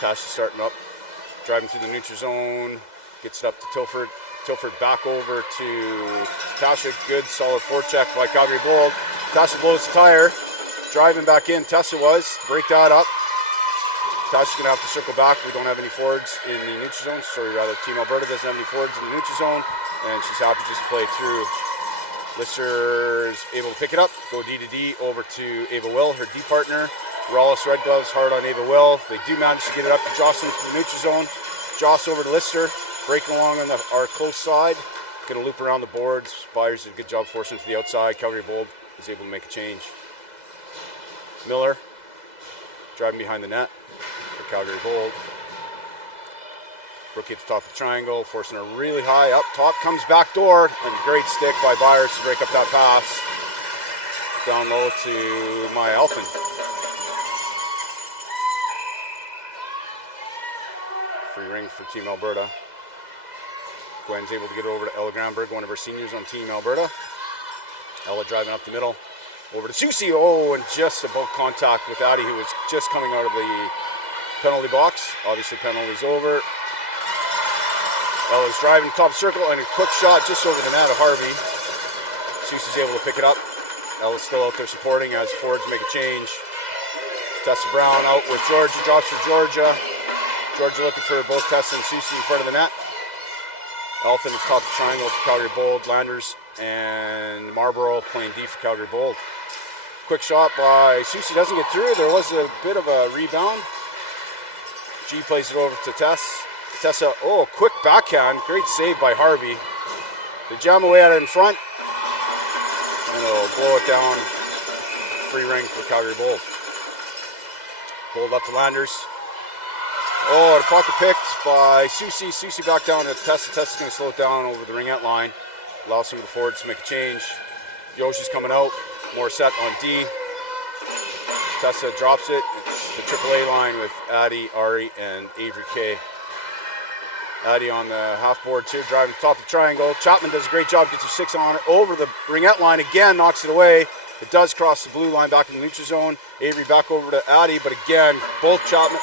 Tasha starting up. Driving through the neutral zone. Gets it up to Tilford. Tilford back over to Tasha. Good solid forecheck by Calgary Bold. Tasha blows the tire. Driving back in. Tessa was. Break that up. Tasha's going to have to circle back. We don't have any forwards in the neutral zone. Sorry, rather, Team Alberta doesn't have any forwards in the neutral zone. And she's happy just to play through. Lister's able to pick it up. Go D to D over to Ava Will, her D partner. Rawls Red Gloves hard on Ava Will. They do manage to get it up to Jocelyn from the neutral zone. Joss over to Lister. Breaking along on our close side. Going to loop around the boards. Byers did a good job forcing to the outside. Calgary Bold is able to make a change. Miller driving behind the net for Calgary Bold. Rookie at the top of the triangle, forcing her really high up top. Comes back door, and great stick by Byers to break up that pass. Down low to Maya Elfin. Free ring for Team Alberta. Gwen's able to get over to Ella Granberg, one of her seniors on Team Alberta. Ella driving up the middle. Over to Susie. Oh, and just about contact with Addie, who was just coming out of the penalty box. Obviously, penalty's over. Ella's driving top circle, and a quick shot just over the net of Harvey. Susie's able to pick it up. Ella's still out there supporting as forwards make a change. Tessa Brown out with Georgia, drops for Georgia. Georgia looking for both Tessa and Susie in front of the net. Elfin is top of the triangle for Calgary Bold. Landers and Marlborough playing D for Calgary Bold. Quick shot by Susie, doesn't get through. There was a bit of a rebound. G plays it over to Tess. Tessa, oh, quick backhand. Great save by Harvey. They jam away at it in front. And it'll blow it down. Free ring for Calgary Bold. Bold up to Landers. Oh, the pocket picked by Susie. Susie back down to Tessa. Tessa's going to slow it down over the ringette line. Allows some of the forwards to make a change. Yoshi's coming out. More set on D. Tessa drops it. It's the AAA line with Addie, Ari, and Avery K. Addie on the half board too, driving to the top of the triangle. Chapman does a great job, gets her 6 on it. Over the ringette line again, knocks it away. It does cross the blue line back in the neutral zone. Avery back over to Addie, but again, both Chapman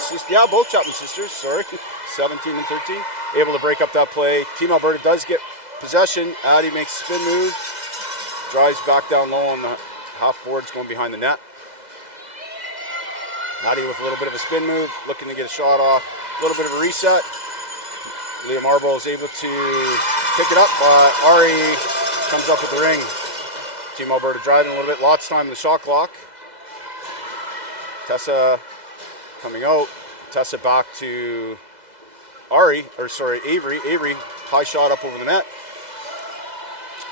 sisters, 17 and 13, able to break up that play. Team Alberta does get possession. Addie makes a spin move, drives back down low on the half boards going behind the net. Addie with a little bit of a spin move, looking to get a shot off. A little bit of a reset. Leah Marble is able to pick it up, but Ari comes up with the ring. Team Alberta driving a little bit, lots of time in the shot clock. Tessa coming out. Tessa back to Avery. Avery, high shot up over the net.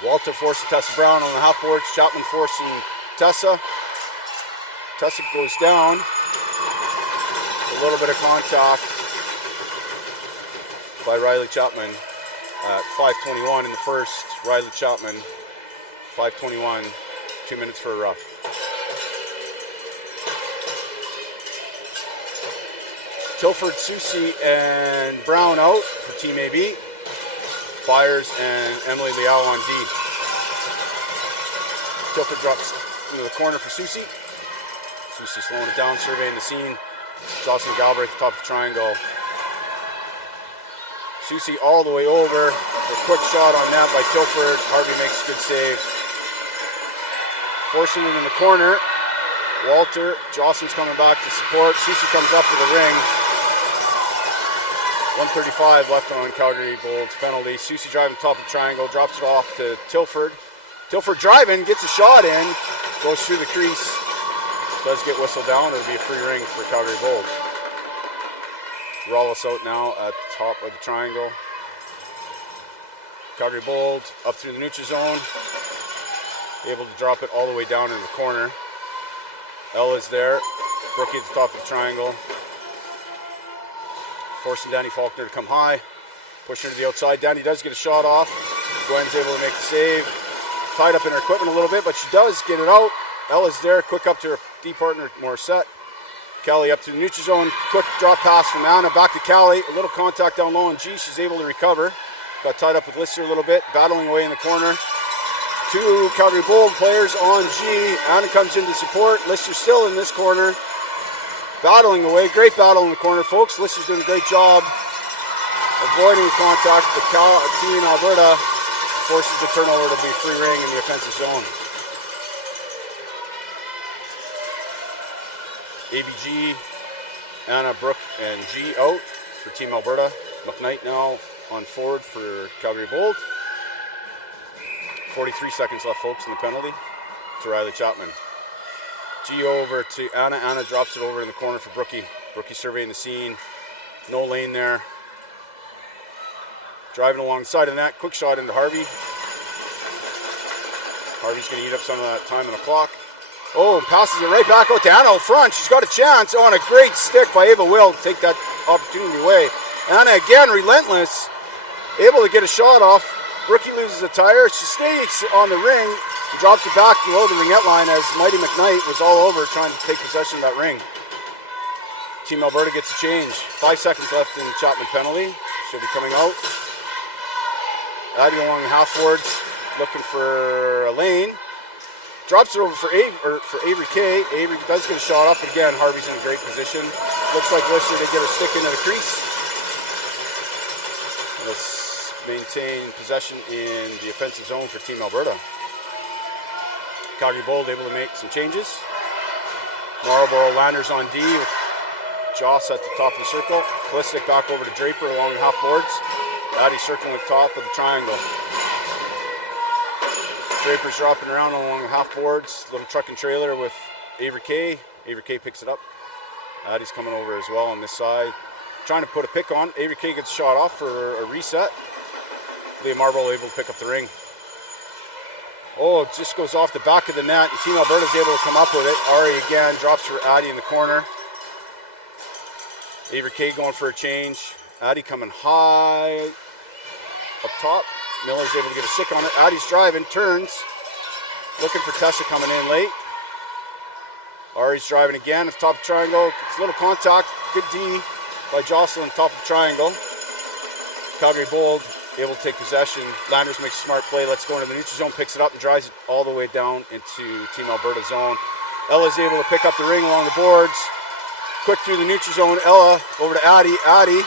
Walter forcing Tessa Brown on the half boards. Chapman forcing Tessa. Tessa goes down. A little bit of contact by Riley Chapman at 5:21 in the first. Riley Chapman, 5:21, 2 minutes for a rough. Tilford, Susie, and Brown out for Team AB. Byers and Emily Liao on D. Tilford drops into the corner for Susie. Susie slowing it down, surveying the scene. Jocelyn Galbraith at the top of the triangle. Susie all the way over. A quick shot on that by Tilford. Harvey makes a good save. Forcing it in the corner. Walter. Jocelyn's coming back to support. Susie comes up with a ring. 1:35 left on Calgary Bold's penalty. Susie driving top of the triangle. Drops it off to Tilford. Tilford driving. Gets a shot in. Goes through the crease. Does get whistled down. It'll be a free ring for Calgary Bold. Rollis out now at the top of the triangle. Calgary Bold up through the neutral zone. Able to drop it all the way down in the corner. Ella's there. Brookie at the top of the triangle. Forcing Danny Faulkner to come high. Pushing her to the outside. Danny does get a shot off. Gwen's able to make the save. tied up in her equipment a little bit, but she does get it out. Ella's there, quick up to her D partner, Morissette. Kelly up to the neutral zone, quick drop pass from Anna, back to Callie, a little contact down low on G, she's able to recover. Got tied up with Lister a little bit, battling away in the corner. 2 Calgary Bold players on G, Anna comes in to support, Lister still in this corner, battling away, great battle in the corner, folks. Lister's doing a great job avoiding contact, but Team Alberta forces the turnover to be free ring in the offensive zone. ABG, Anna, Brooke, and G out for Team Alberta. McKnight now on forward for Calgary Bold. 43 seconds left, folks, in the penalty to Riley Chapman. G over to Anna. Anna drops it over in the corner for Brookie. Brookie surveying the scene. No lane there. Driving along the side of the net. Quick shot into Harvey. Harvey's going to eat up some of that time on the clock. Oh, passes it right back out to Anna out front. She's got a chance. Oh, and a great stick by Ava Will to take that opportunity away. Anna again, relentless. Able to get a shot off. Brookie loses a tire. She stays on the ring. And drops it back below the ringette line as Mighty McKnight was all over trying to take possession of that ring. Team Alberta gets a change. 5 seconds left in the Chapman penalty. She'll be coming out. Addie along the half boards, looking for a lane. Drops it over for Avery K. Avery does get a shot up, but again, Harvey's in a great position. Looks like Lister to get her stick into the crease. Let's maintain possession in the offensive zone for Team Alberta. Calgary Bold able to make some changes. Marlborough Landers on D with Joss at the top of the circle. Ballistic back over to Draper along the half boards. Addie circling the top of the triangle. Draper's dropping around along the half boards. Little truck and trailer with Avery K. Avery K picks it up. Addie's coming over as well on this side. Trying to put a pick on. Avery K gets a shot off for a reset. Leah Marlborough able to pick up the ring. Oh, it just goes off the back of the net, and Team Alberta's able to come up with it. Ari again drops for Addie in the corner. Avery K going for a change. Addie coming high up top. Miller's able to get a stick on it. Addie's driving, turns. Looking for Tessa coming in late. Ari's driving again at the top of the triangle. It's a little contact. Good D by Jocelyn, top of the triangle. Calgary Bold able to take possession. Landers makes a smart play. Let's go into the neutral zone, picks it up and drives it all the way down into Team Alberta zone. Ella's able to pick up the ring along the boards. Quick through the neutral zone. Ella over to Addie. Addie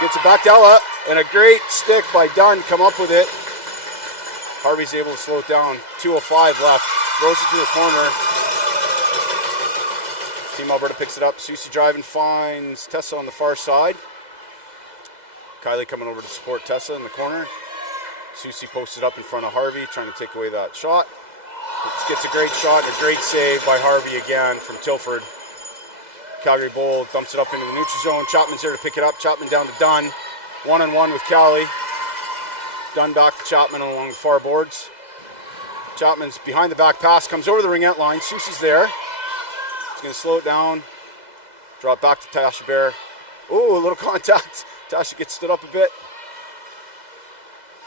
gets it back to Ella. And a great stick by Dunn. Come up with it. Harvey's able to slow it down. 2:05 left. Throws it to the corner. Team Alberta picks it up. Susie driving, finds Tessa on the far side. Kylie coming over to support Tessa in the corner. Susie posted up in front of Harvey, trying to take away that shot. Gets a great shot and a great save by Harvey again from Tilford. Calgary Bold dumps it up into the neutral zone. Chapman's there to pick it up. Chapman down to Dunn. 1-on-1 with Callie. Dunn back to Chapman along the far boards. Chapman's behind the back pass, comes over the ringette line. Susie's there. He's going to slow it down. Drop back to Tasha Bear. Ooh, a little contact. Tasha gets stood up a bit.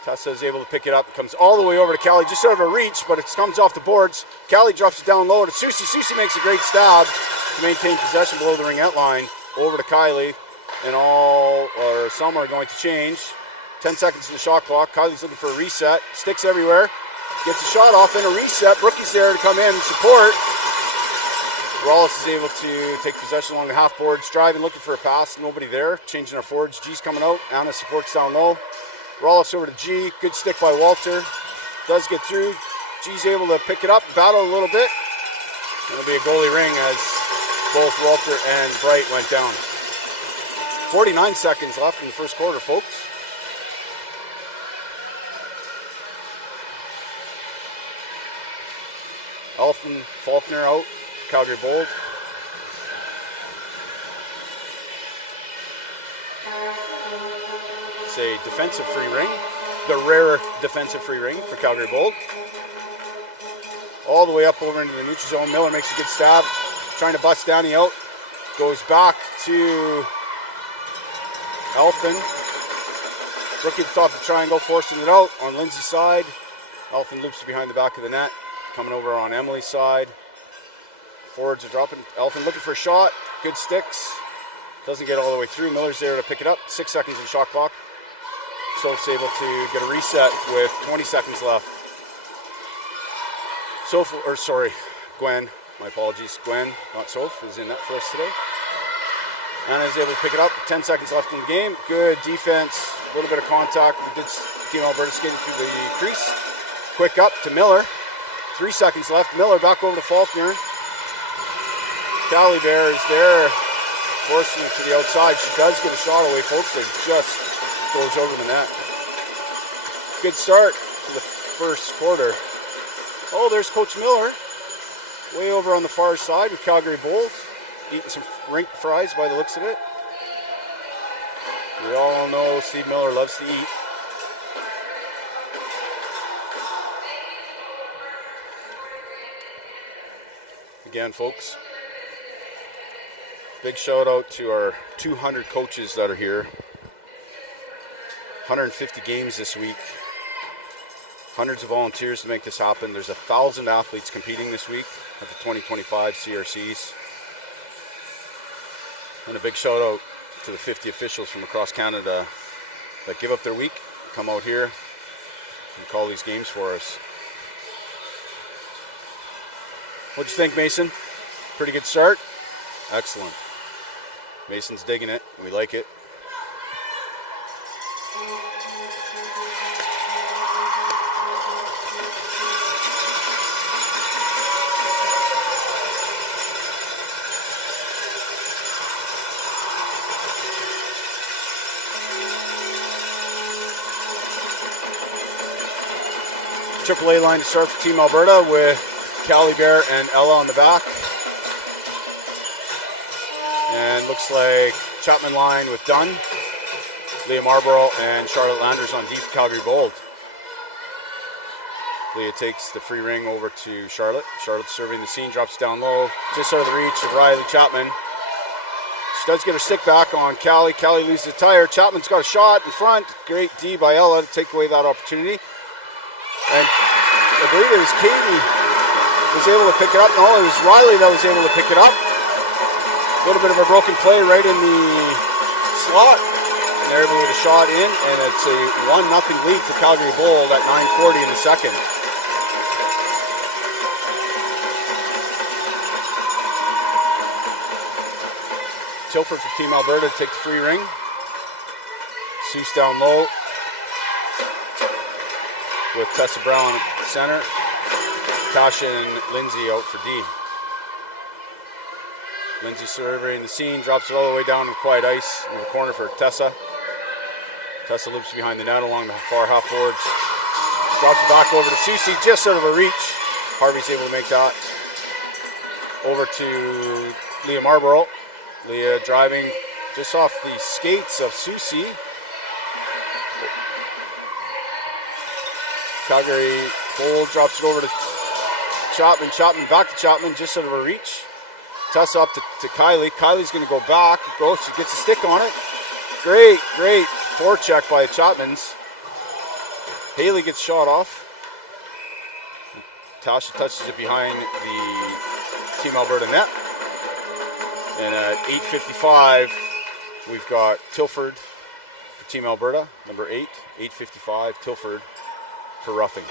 Tessa is able to pick it up. Comes all the way over to Callie, just out of her reach, but it comes off the boards. Callie drops it down low to Susie. Susie makes a great stab to maintain possession below the ringette line. Over to Kylie. And some are going to change. 10 seconds to the shot clock. Kylie's looking for a reset. Sticks everywhere. Gets a shot off and a reset. Brookie's there to come in and support. Wallace is able to take possession along the half boards. Driving, looking for a pass. Nobody there. Changing our forwards. G's coming out. Anna supports down low. Wallace over to G. Good stick by Walter. Does get through. G's able to pick it up. Battle a little bit. It'll be a goalie ring as both Walter and Bright went down. 49 seconds left in the first quarter, folks. Elfin Faulkner out. Calgary Bold. It's a defensive free ring. The rare defensive free ring for Calgary Bold. All the way up over into the neutral zone. Miller makes a good stab. Trying to bust Danny out. Goes back to Elfin. Rookie at the top of the triangle, forcing it out on Lindsay's side. Elfin loops behind the back of the net. Coming over on Emily's side. Forwards are dropping. Elfin looking for a shot. Good sticks. Doesn't get all the way through. Miller's there to pick it up. 6 seconds in shot clock. Soph's able to get a reset with 20 seconds left. Gwen. My apologies. Gwen, not Soph, is in net for us today. Anna is able to pick it up. 10 seconds left in the game. Good defense. A little bit of contact. We did Team Alberta skating through the crease. Quick up to Miller. 3 seconds left. Miller back over to Faulkner. Callie Bear is there, forcing it to the outside. She does get a shot away, folks. It just goes over the net. Good start to the first quarter. Oh, there's Coach Miller. Way over on the far side with Calgary Bulls. Eating some Rink fries by the looks of it. We all know Steve Miller loves to eat. Again, folks, big shout out to our 200 coaches that are here. 150 games this week. Hundreds of volunteers to make this happen. There's 1,000 athletes competing this week at the 2025 CRCs. And a big shout out to the 50 officials from across Canada that give up their week, come out here, and call these games for us. What'd you think, Mason? Pretty good start? Excellent. Mason's digging it. We like it. AAA line to start for Team Alberta with Callie Bear and Ella on the back. And looks like Chapman line with Dunn, Leah Marlborough, and Charlotte Landers on D for Calgary Bold. Leah takes the free ring over to Charlotte. Charlotte's serving the scene, drops down low, just out of the reach of Riley Chapman. She does get her stick back on Callie. Callie loses the tire. Chapman's got a shot in front. Great D by Ella to take away that opportunity. And I believe it was Katie was able to pick it up. No, it was Riley that was able to pick it up. A little bit of a broken play right in the slot. And they're able to get a shot in. And it's a 1-0 lead for Calgary Bold at 9:40 in the second. Tilford for Team Alberta to take the free ring. Seuss down low with Tessa Brown at center. Tasha and Lindsay out for D. Lindsay surveying the scene, drops it all the way down to quiet ice in the corner for Tessa. Tessa loops behind the net along the far half boards. Drops it back over to Susie, just sort of a reach. Harvey's able to make that. Over to Leah Marlborough. Leah driving just off the skates of Susie. Calgary Bold drops it over to Chapman. Chapman back to Chapman, just sort of a reach. Tessa up to Kylie. Kylie's going to go back. She gets a stick on it. Great forecheck by Chapman's. Haley gets shot off. Tasha touches it behind the Team Alberta net. And at 8:55, we've got Tilford for Team Alberta, number 8. 8:55, Tilford for roughing.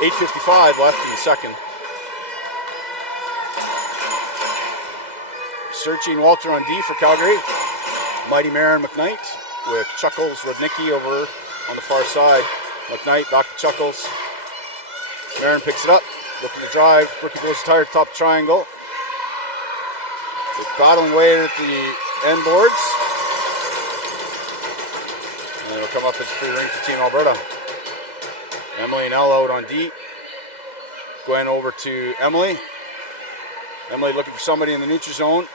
8:55 left in the second. Searching Walter on D for Calgary. Mighty Marin McKnight with Chuckles Rudnicki over on the far side. McKnight back to Chuckles. Marin picks it up, looking to drive. Rookie blows the tire, top triangle. They're battling away at the end boards. And it'll come up as a free ring for Team Alberta. Emily and Ella out on D. Gwen over to Emily. Emily looking for somebody in the neutral zone.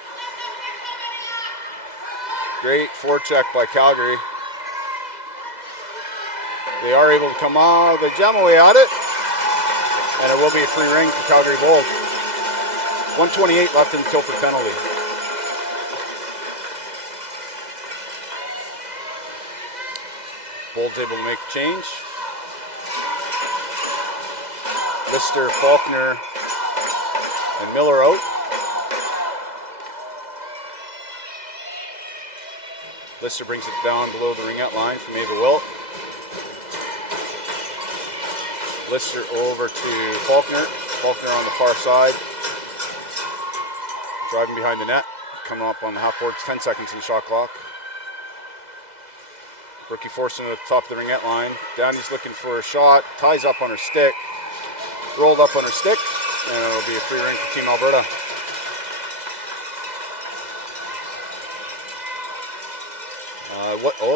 Great forecheck by Calgary. They are able to come on. They jam away at it. And it will be a free ring for Calgary Bold. 1:28 left in the Tilford penalty. Bold's able to make the change. Lister, Faulkner, and Miller out. Lister brings it down below the ringette line from Ava Wilt. Lister over to Faulkner. Faulkner on the far side. Driving behind the net. Coming up on the half boards. 10 seconds in the shot clock. Rookie forcing at the top of the ringette line. Downey's looking for a shot. Ties up on her stick. Rolled up on her stick. And it'll be a free ring for Team Alberta.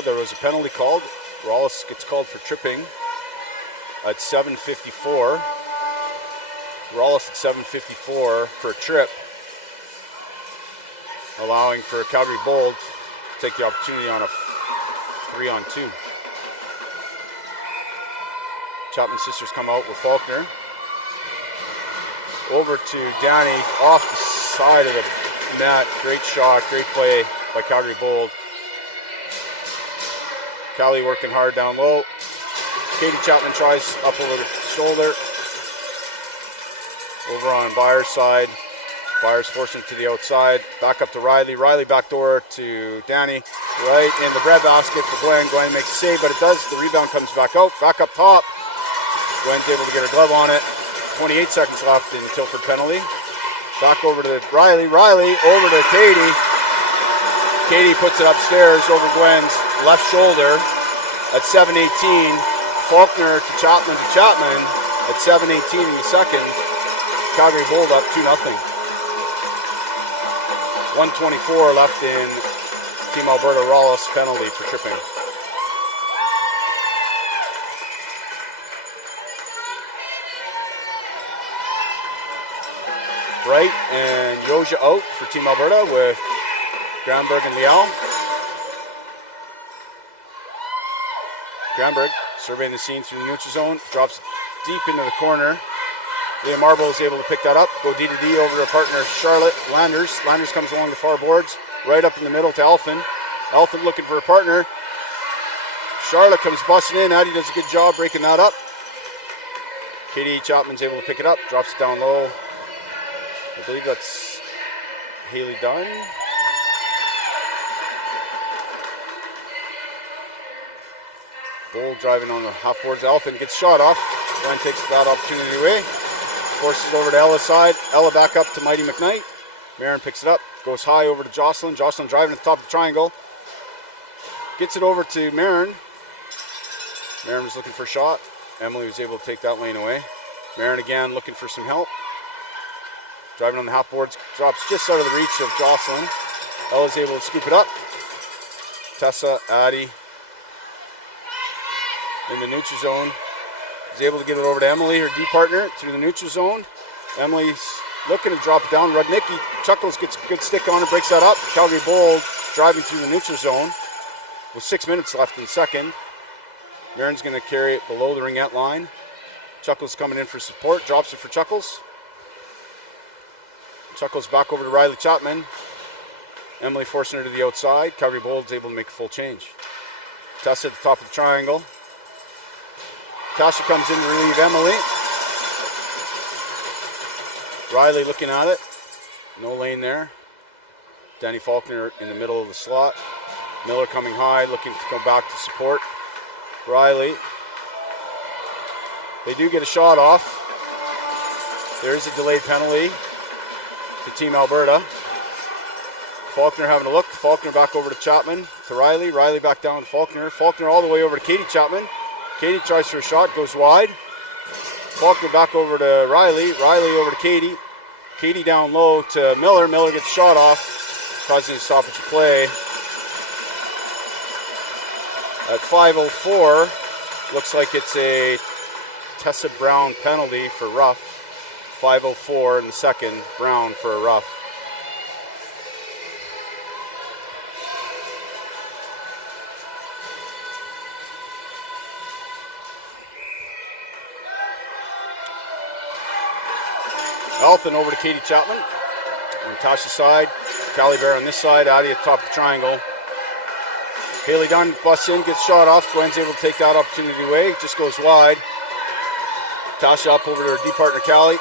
There was a penalty called. Rawls gets called for tripping at 7:54. Rawls at 7:54 for a trip, allowing for Calgary Bold to take the opportunity on a 3-on-2. Chapman sisters come out with Faulkner. Over to Downey off the side of the net. Great shot, great play by Calgary Bold. Callie working hard down low. Katie Chapman tries up over the shoulder. Over on Byers' side. Byers forcing it to the outside. Back up to Riley. Riley backdoor to Danny. Right in the breadbasket for Gwen. Gwen makes a save, but it does. The rebound comes back out. Back up top. Gwen's able to get her glove on it. 28 seconds left in the Tilford penalty. Back over to Riley. Riley over to Katie. Katie puts it upstairs over Gwen's left shoulder at 7:18. Faulkner to Chapman at 7:18 in the second. Calgary Bold up 2-0. 1:24 left in Team Alberta. Rawls penalty for tripping. Bright and Yoja out for Team Alberta with Granberg and Liao. Granberg surveying the scene through the neutral zone, drops deep into the corner. Leah Marble is able to pick that up, go D to D over to her partner Charlotte Landers. Landers comes along the far boards, right up in the middle to Elfin. Elfin looking for a partner. Charlotte comes busting in. Addie does a good job breaking that up. Katie Chapman's able to pick it up, drops it down low. I believe that's Haley Dunn. Bold driving on the half boards. Elfin gets shot off. Glenn takes that opportunity away. Forces over to Ella's side. Ella back up to Mighty McKnight. Marin picks it up. Goes high over to Jocelyn. Jocelyn driving at the top of the triangle. Gets it over to Marin. Marin was looking for a shot. Emily was able to take that lane away. Marin again looking for some help. Driving on the half boards. Drops just out of the reach of Jocelyn. Ella's able to scoop it up. Tessa, Addie in the neutral zone. Is able to get it over to Emily, her D partner, through the neutral zone. Emily's looking to drop it down. Rudnicki Chuckles gets a good stick on it, breaks that up. Calgary Bold driving through the neutral zone with 6 minutes left in the second. Marin's going to carry it below the ringette line. Chuckles coming in for support, drops it for Chuckles. Chuckles back over to Riley Chapman. Emily forcing her to the outside. Calgary Bold's able to make a full change. Tessa at the top of the triangle. Tasha comes in to relieve Emily. Riley looking at it. No lane there. Danny Faulkner in the middle of the slot. Miller coming high, looking to come back to support Riley. They do get a shot off. There's a delayed penalty to Team Alberta. Faulkner having a look. Faulkner back over to Chapman, to Riley. Riley back down to Faulkner. Faulkner all the way over to Katie Chapman. Katie tries for a shot, goes wide. Faulkner back over to Riley. Riley over to Katie. Katie down low to Miller. Miller gets shot off, causing a stoppage of play. At 5:04, looks like it's a Tessa Brown penalty for rough. 5:04 in the second, Brown for a rough. Elfin over to Katie Chapman on Tasha's side. Callie Bear on this side. Addie at the top of the triangle. Haley Dunn busts in, gets shot off. Gwen's able to take that opportunity away. Just goes wide. Tasha up over to her D partner, Callie.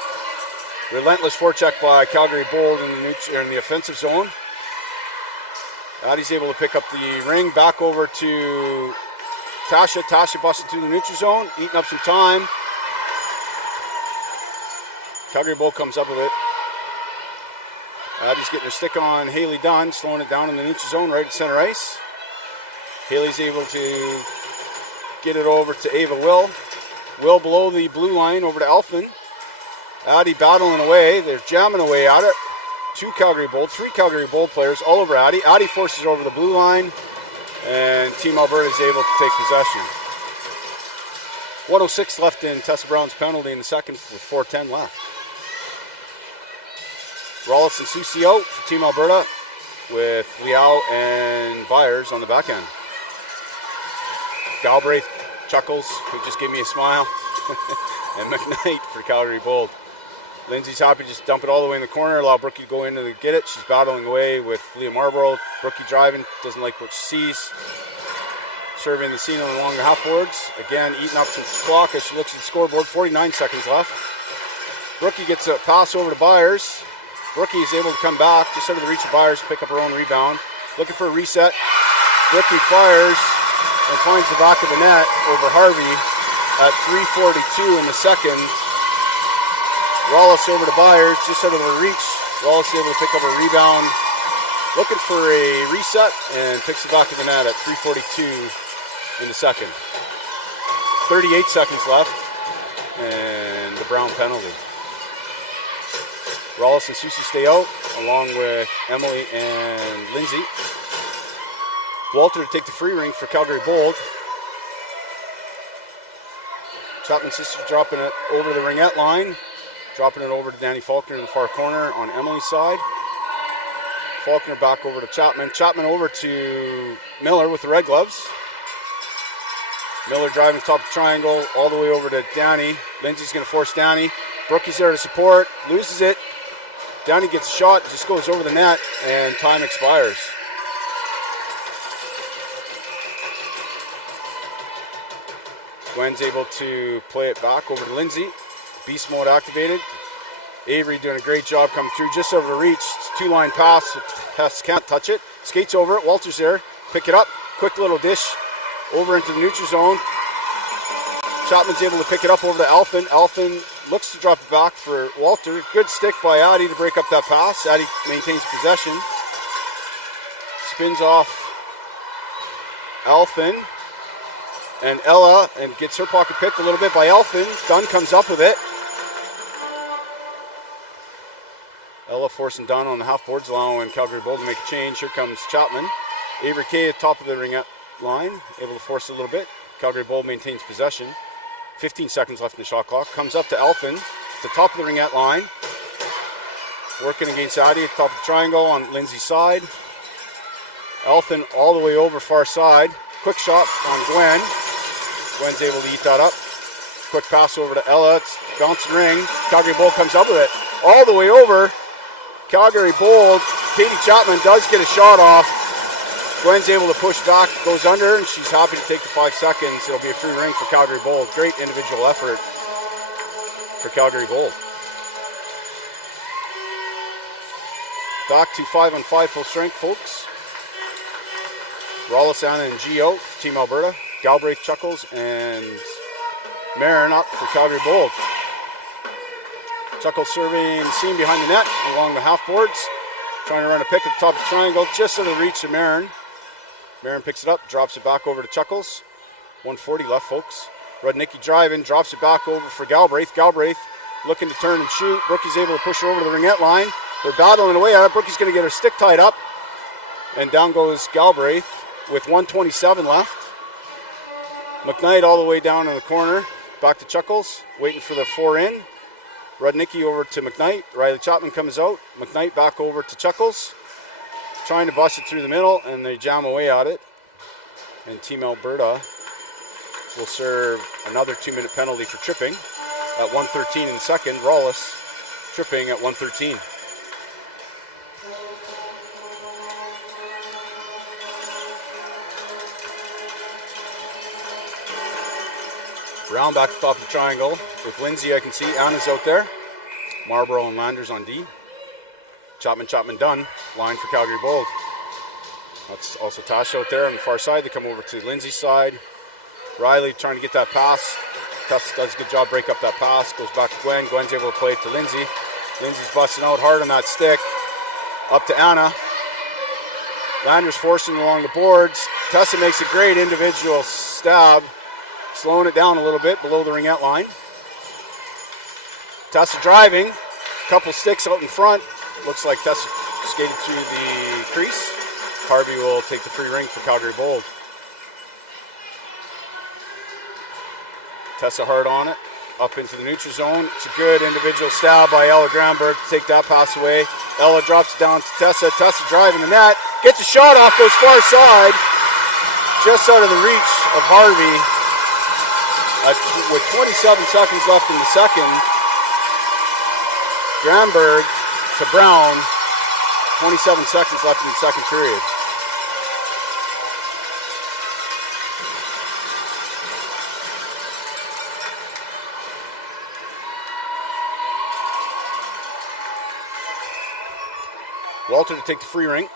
Relentless forecheck by Calgary Bold in the offensive zone. Addie's able to pick up the ring, back over to Tasha. Tasha busting through the neutral zone, eating up some time. Calgary Bold comes up with it. Addie's getting her stick on Haley Dunn, slowing it down in the neutral zone right at center ice. Haley's able to get it over to Ava Will. Will below the blue line over to Elfin. Addie battling away. They're jamming away at it. 2 Calgary Bold, 3 Calgary Bold players all over Addie. Addie forces over the blue line, and Team Alberta is able to take possession. 1:06 left in Tessa Brown's penalty in the second with 4:10 left. Rollis and Susie out for Team Alberta with Liao and Byers on the back end. Galbraith chuckles, who just gave me a smile, and McKnight for Calgary Bold. Lindsay's happy to just dump it all the way in the corner, allow Brookie to go in to get it. She's battling away with Leah Marlborough. Brookie driving, doesn't like what she sees. Surveying the scene along the half boards. Again, eating up some clock as she looks at the scoreboard. 49 seconds left. Brookie gets a pass over to Byers. Brookie is able to come back just out of the reach of Byers, pick up her own rebound. Looking for a reset. Brookie fires and finds the back of the net over Harvey at 3:42 in the second. Rollis over to Byers, just out of the reach. Rollis able to pick up a rebound. Looking for a reset and picks the back of the net at 3:42 in the second. 38 seconds left and the Brown penalty. Rollis and Susie stay out along with Emily and Lindsay. Walter to take the free ring for Calgary Bold. Chapman sisters dropping it over the Ringette line. Dropping it over to Danny Faulkner in the far corner on Emily's side. Faulkner back over to Chapman. Chapman over to Miller with the red gloves. Miller driving top of the triangle all the way over to Danny. Lindsay's going to force Danny. Brookie's there to support. Loses it. Danny gets a shot. Just goes over the net and time expires. Gwen's able to play it back over to Lindsay. Beast mode activated. Avery doing a great job coming through just over the reach. It's a 2-line pass. Hess can't touch it. Skates over it. Walter's there. Pick it up. Quick little dish over into the neutral zone. Chapman's able to pick it up over to Elfin. Elfin looks to drop it back for Walter. Good stick by Addie to break up that pass. Addie maintains possession. Spins off Elfin and Ella and gets her pocket picked a little bit by Elfin. Dunn comes up with it. Ella forcing Dunn on the half boards, allowing Calgary Bold to make a change. Here comes Chapman. Avery Kay at top of the Ringette line, able to force it a little bit. Calgary Bold maintains possession. 15 seconds left in the shot clock. Comes up to Elfin, at the top of the Ringette line. Working against Addie at the top of the triangle on Lindsay's side. Elfin all the way over far side. Quick shot on Gwen. Gwen's able to eat that up. Quick pass over to Ella. It's bouncing ring. Calgary Bold comes up with it. All the way over. Calgary Bold. Katie Chapman does get a shot off. Gwen's able to push back, goes under, and she's happy to take the 5 seconds. It'll be a free ring for Calgary Bold. Great individual effort for Calgary Bold. Back to 5-on-5 full strength, folks. Rollis, Anna, and Gio for Team Alberta. Galbraith, Chuckles, and Marin up for Calgary Bold. Chuckles surveying the seam behind the net along the half boards. Trying to run a pick at the top of the triangle, just out of the reach of Marin. Marin picks it up, drops it back over to Chuckles. 1:40 left, folks. Rudnicki driving, drops it back over for Galbraith. Galbraith looking to turn and shoot. Brookie's able to push her over to the Ringette line. They're battling away at it. Brookie's going to get her stick tied up. And down goes Galbraith with 1:27 left. McKnight all the way down in the corner. Back to Chuckles, waiting for the 4-in. Rudnicki over to McKnight. Riley Chapman comes out. McKnight back over to Chuckles. Trying to bust it through the middle, and they jam away at it. And Team Alberta will serve another 2-minute penalty for tripping at 1:13 in the second. Rollis tripping at 1:13. Brown back to the top of the triangle. With Lindsay, I can see Anna's out there. Marlborough and Landers on D. Chapman done. Line for Calgary Bold. That's also Tasha out there on the far side. They come over to Lindsay's side. Riley trying to get that pass. Tess does a good job, break up that pass. Goes back to Gwen. Gwen's able to play it to Lindsay. Lindsay's busting out hard on that stick. Up to Anna. Landers forcing along the boards. Tessa makes a great individual stab. Slowing it down a little bit below the ringette line. Tessa driving. Couple sticks out in front. Looks like Tessa skated through the crease. Harvey will take the free ring for Calgary Bold. Tessa hard on it. Up into the neutral zone. It's a good individual stab by Ella Granberg to take that pass away. Ella drops it down to Tessa. Tessa driving the net. Gets a shot off, goes far side. Just out of the reach of Harvey. With 27 seconds left in the second. Granberg to Brown. 27 seconds left in the second period. Walter to take the free ring.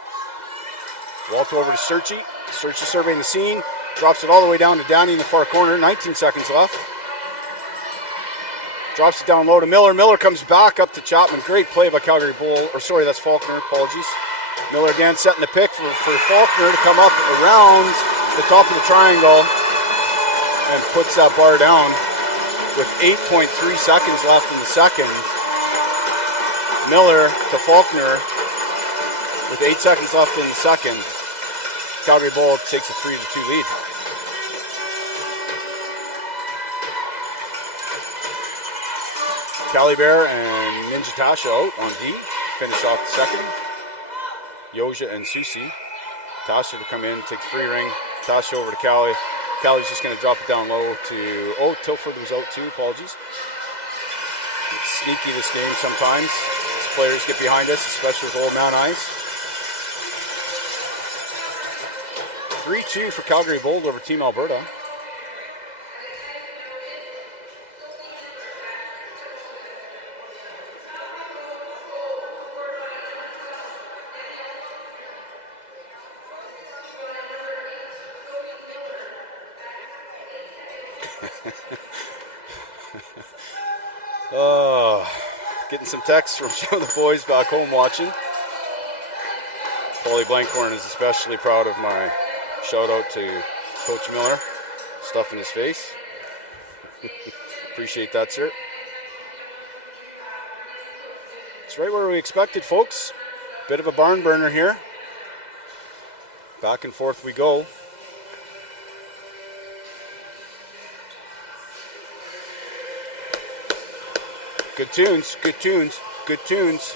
Walter over to Searchy. Searchy surveying the scene. Drops it all the way down to Downey in the far corner. 19 seconds left. Drops it down low to Miller. Miller comes back up to Chapman. Great play by Calgary Bull. Or sorry, that's Faulkner. Apologies. Miller again setting the pick for Faulkner to come up around the top of the triangle and puts that bar down with 8.3 seconds left in the second. Miller to Faulkner with 8 seconds left in the second. Calgary Bull takes a 3-2 lead. Callie Bear and Ninja Tasha out on D. Finish off the second. Yoja and Susie. Tasha to come in, take the free ring. Tasha over to Callie. Callie's just going to drop it down low to... Oh, Tilford was out too. Apologies. It's sneaky this game sometimes. As players get behind us, especially with old man eyes. 3-2 for Calgary Bold over Team Alberta. Getting some texts from some of the boys back home watching. Paulie Blankhorn is especially proud of my shout out to Coach Miller. Stuff in his face. Appreciate that, sir. It's right where we expected, folks. Bit of a barn burner here. Back and forth we go. Good tunes, good tunes, good tunes,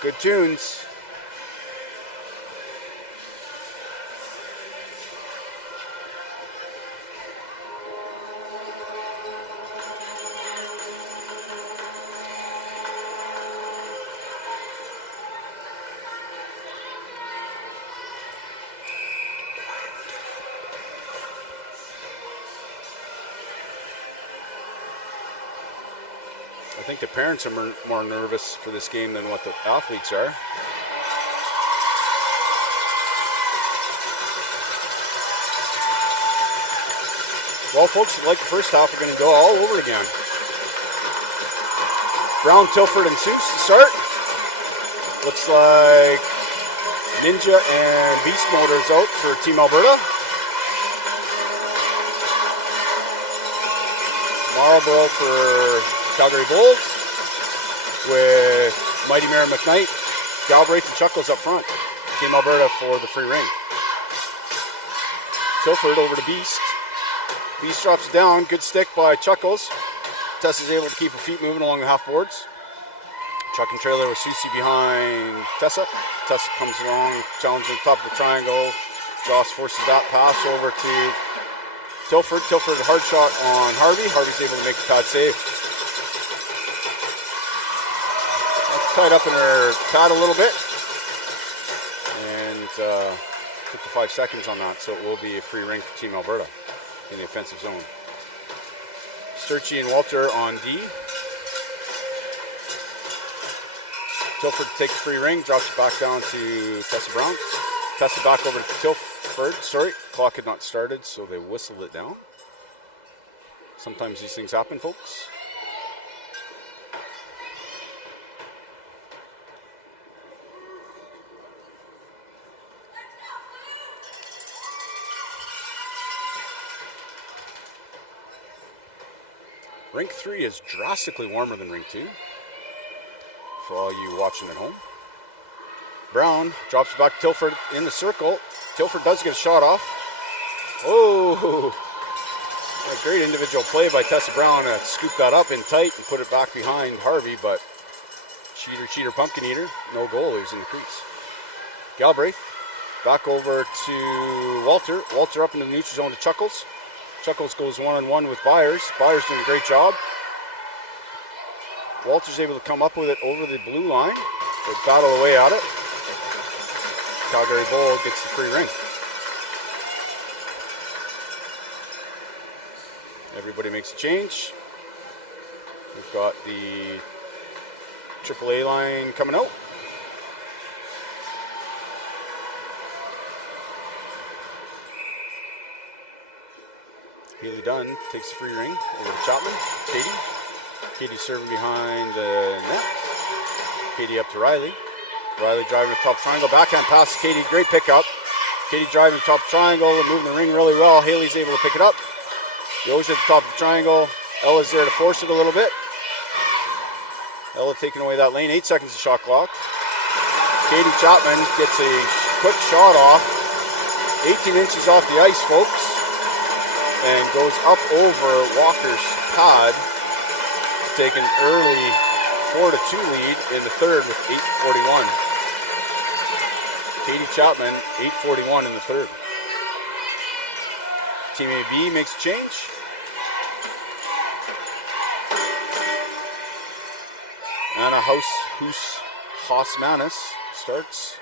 good tunes. I think the parents are more nervous for this game than what the athletes are. Well, folks, like the first half, we're going to go all over again. Brown, Tilford, and Seuss to start. Looks like Ninja and Beast Motors out for Team Alberta. Marlborough for Calgary Bold with Mighty Mare McKnight, Galbraith, and Chuckles up front. Team Alberta for the free ring. Tilford over to Beast. Beast drops it down. Good stick by Chuckles. Tess is able to keep her feet moving along the half boards. Truck and trailer with Susie behind Tessa. Tessa comes along, challenging the top of the triangle. Joss forces that pass over to Tilford. Tilford, a hard shot on Harvey. Harvey's able to make the pad save. Tied up in her pad a little bit. And took the 5 seconds on that, so it will be a free ring for Team Alberta in the offensive zone. Sturchy and Walter on D. Tilford takes free ring, drops it back down to Tessa Brown. Tessa back over to Tilford. Sorry, clock had not started, so they whistled it down. Sometimes these things happen, folks. Rink 3 is drastically warmer than Rink 2. For all you watching at home. Brown drops back to Tilford in the circle. Tilford does get a shot off. Oh, a great individual play by Tessa Brown to scoop that up in tight and put it back behind Harvey, but cheater, pumpkin eater, no goal. He was in the crease. Galbraith back over to Walter. Walter up into the neutral zone to Chuckles. Chuckles goes one-on-one with Byers. Byers doing a great job. Walter's able to come up with it over the blue line. They battle away at it. Calgary Bull gets the free ring. Everybody makes a change. We've got the AAA line coming out. Haley Dunn takes the free ring over to Chapman. Katie serving behind the net. Katie up to Riley. Riley driving the top triangle. Backhand pass to Katie. Great pickup. Katie driving the top triangle and moving the ring really well. Haley's able to pick it up. Yosh at the top of the triangle. Ella's there to force it a little bit. Ella taking away that lane. 8 seconds of shot clock. Katie Chapman gets a quick shot off. 18 inches off the ice, folks. And goes up over Walker's pad. Take an early 4-2 lead in the third with 8:41. Katie Chapman, 8:41 in the third. Team AB makes a change. Anna Hausmanis starts.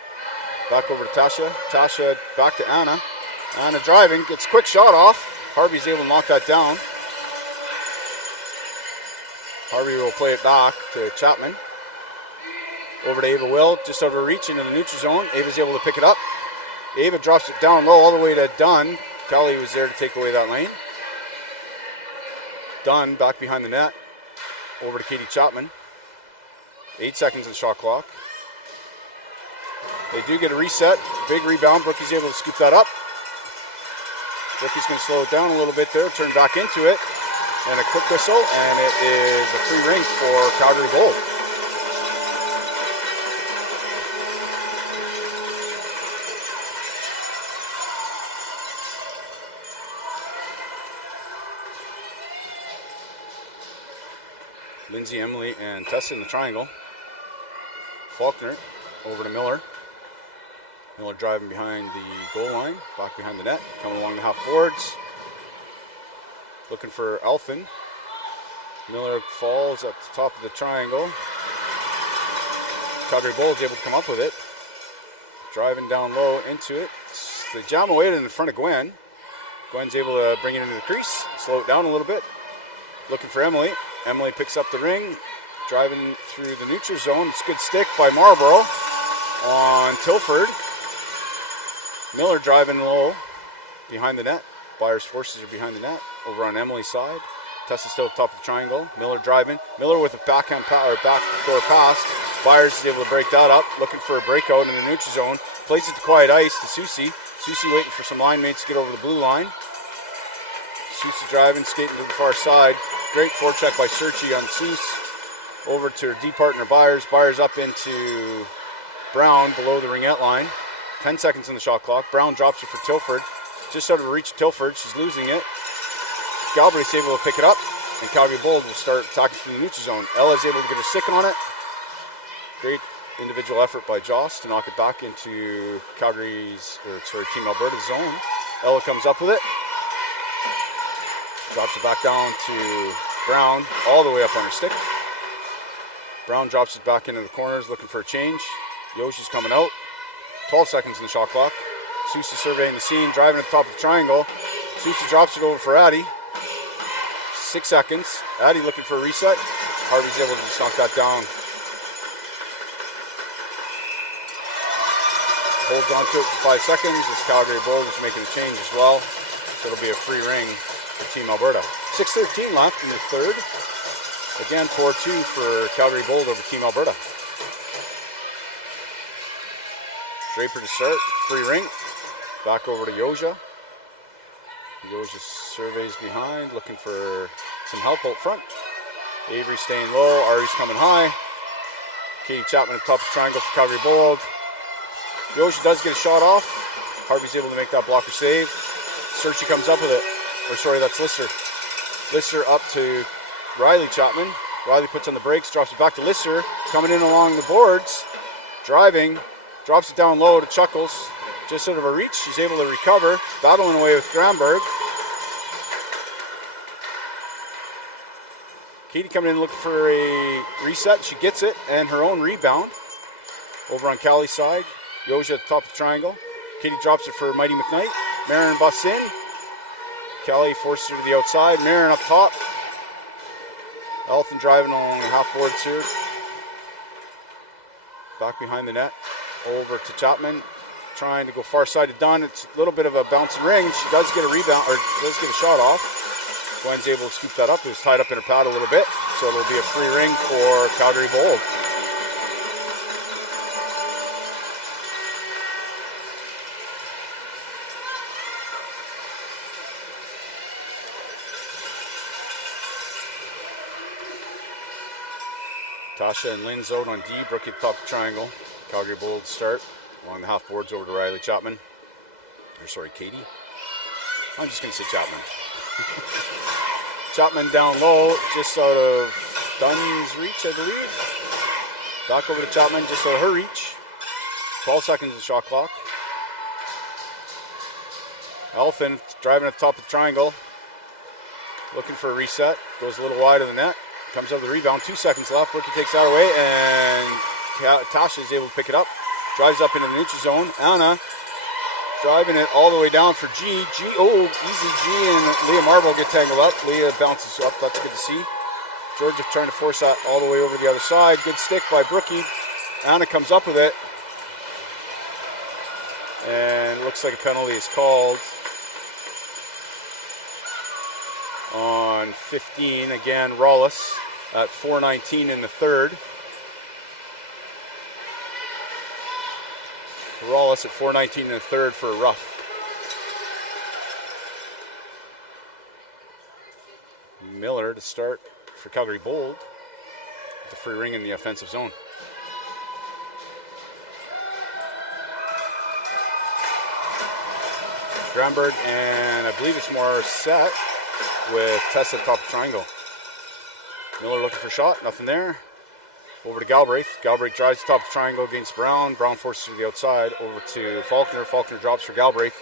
Back over to Tasha. Tasha back to Anna. Anna driving, gets a quick shot off. Harvey's able to knock that down. Harvey will play it back to Chapman. Over to Ava Will, just over reach into the neutral zone. Ava's able to pick it up. Ava drops it down low all the way to Dunn. Kelly was there to take away that lane. Dunn back behind the net. Over to Katie Chapman. 8 seconds on the shot clock. They do get a reset. Big rebound. Brookie's able to scoop that up. Brookie's going to slow it down a little bit there. Turn back into it. And a quick whistle, and it is a free ring for Calgary Gold. Lindsay, Emily, and Tessa in the triangle. Faulkner over to Miller. Miller driving behind the goal line, back behind the net, coming along the half boards. Looking for Alphin. Miller falls at the top of the triangle. Calgary Bull is able to come up with it. Driving down low into it. They jam away in the front of Gwen. Gwen's able to bring it into the crease, slow it down a little bit. Looking for Emily. Emily picks up the ring. Driving through the neutral zone. It's a good stick by Marlborough on Tilford. Miller driving low behind the net. Byers forces her behind the net. Over on Emily's side. Tessa still at the top of the triangle. Miller driving. Miller with a backhand or backdoor pass. Byers is able to break that up. Looking for a breakout in the neutral zone. Plays it to quiet ice to Susie. Susie waiting for some line mates to get over the blue line. Susie driving, skating to the far side. Great forecheck by Searchy on Susie. Over to her D partner Byers. Byers up into Brown below the ringette line. 10 seconds on the shot clock. Brown drops it for Tilford. Just out of reach of Tilford. She's losing it. Galbraith's able to pick it up. And Calgary Bold will start attacking through the neutral zone. Ella's able to get her stick on it. Great individual effort by Joss to knock it back into Team Alberta's zone. Ella comes up with it. Drops it back down to Brown, all the way up on her stick. Brown drops it back into the corners, looking for a change. Yoshi's coming out. 12 seconds in the shot clock. Susie surveying the scene, driving at the top of the triangle. Susie drops it over for Addie. 6 seconds. Addie looking for a reset. Harvey's able to just knock that down. Holds on to it for 5 seconds as Calgary Bold is making a change as well. So it'll be a free ring for Team Alberta. 6:13 left in the third. Again, 4-2 for Calgary Bold over Team Alberta. Draper to start, free ring. Back over to Yoja. Yoja surveys behind, looking for some help out front. Avery staying low, Ari's coming high. Katie Chapman at the top of the triangle for Calgary Bold. Yoja does get a shot off. Harvey's able to make that blocker save. Searchy comes up with it. Or sorry, that's Lister. Lister up to Riley Chapman. Riley puts on the brakes, drops it back to Lister. Coming in along the boards. Driving. Drops it down low to Chuckles. Just out of a reach. She's able to recover. Battling away with Granberg. Katie coming in looking for a reset. She gets it. And her own rebound. Over on Callie's side. Yoja at the top of the triangle. Katie drops it for Mighty McKnight. Marin busts in. Callie forces her to the outside. Marin up top. Elton driving along the half boards here. Back behind the net. Over to Chapman. Trying to go far side to Dunn. It's a little bit of a bouncing ring. She does get a rebound, or does get a shot off. Gwen's able to scoop that up. It was tied up in her pad a little bit. So it'll be a free ring for Calgary Bold. Tasha and Lynn's out on D. Brookie at the top of the triangle. Calgary Bold start. Along the half boards over to Riley Chapman. Or sorry, Katie. I'm just going to say Chapman. Chapman down low, just out of Dunn's reach, I believe. Back over to Chapman, just out of her reach. 12 seconds of shot clock. Elfin driving at the top of the triangle. Looking for a reset. Goes a little wide of the net. Comes up with the rebound. 2 seconds left. Brookie takes that away, and Tasha is able to pick it up. Drives up into the neutral zone. Anna driving it all the way down for G. Easy G, and Leah Marble get tangled up. Leah bounces up. That's good to see. Georgia trying to force that all the way over the other side. Good stick by Brookie. Anna comes up with it. And looks like a penalty is called on 15. Again, Rawlis at 4:19 in the third. Rawlis at 4:19 in the third for a rough. Miller to start for Calgary Bold. The free ring in the offensive zone. Granberg, and I believe it's more set with Tessa at the top of the triangle. Miller looking for a shot, nothing there. Over to Galbraith. Galbraith drives the top of the triangle against Brown. Brown forces to the outside. Over to Faulkner. Faulkner drops for Galbraith.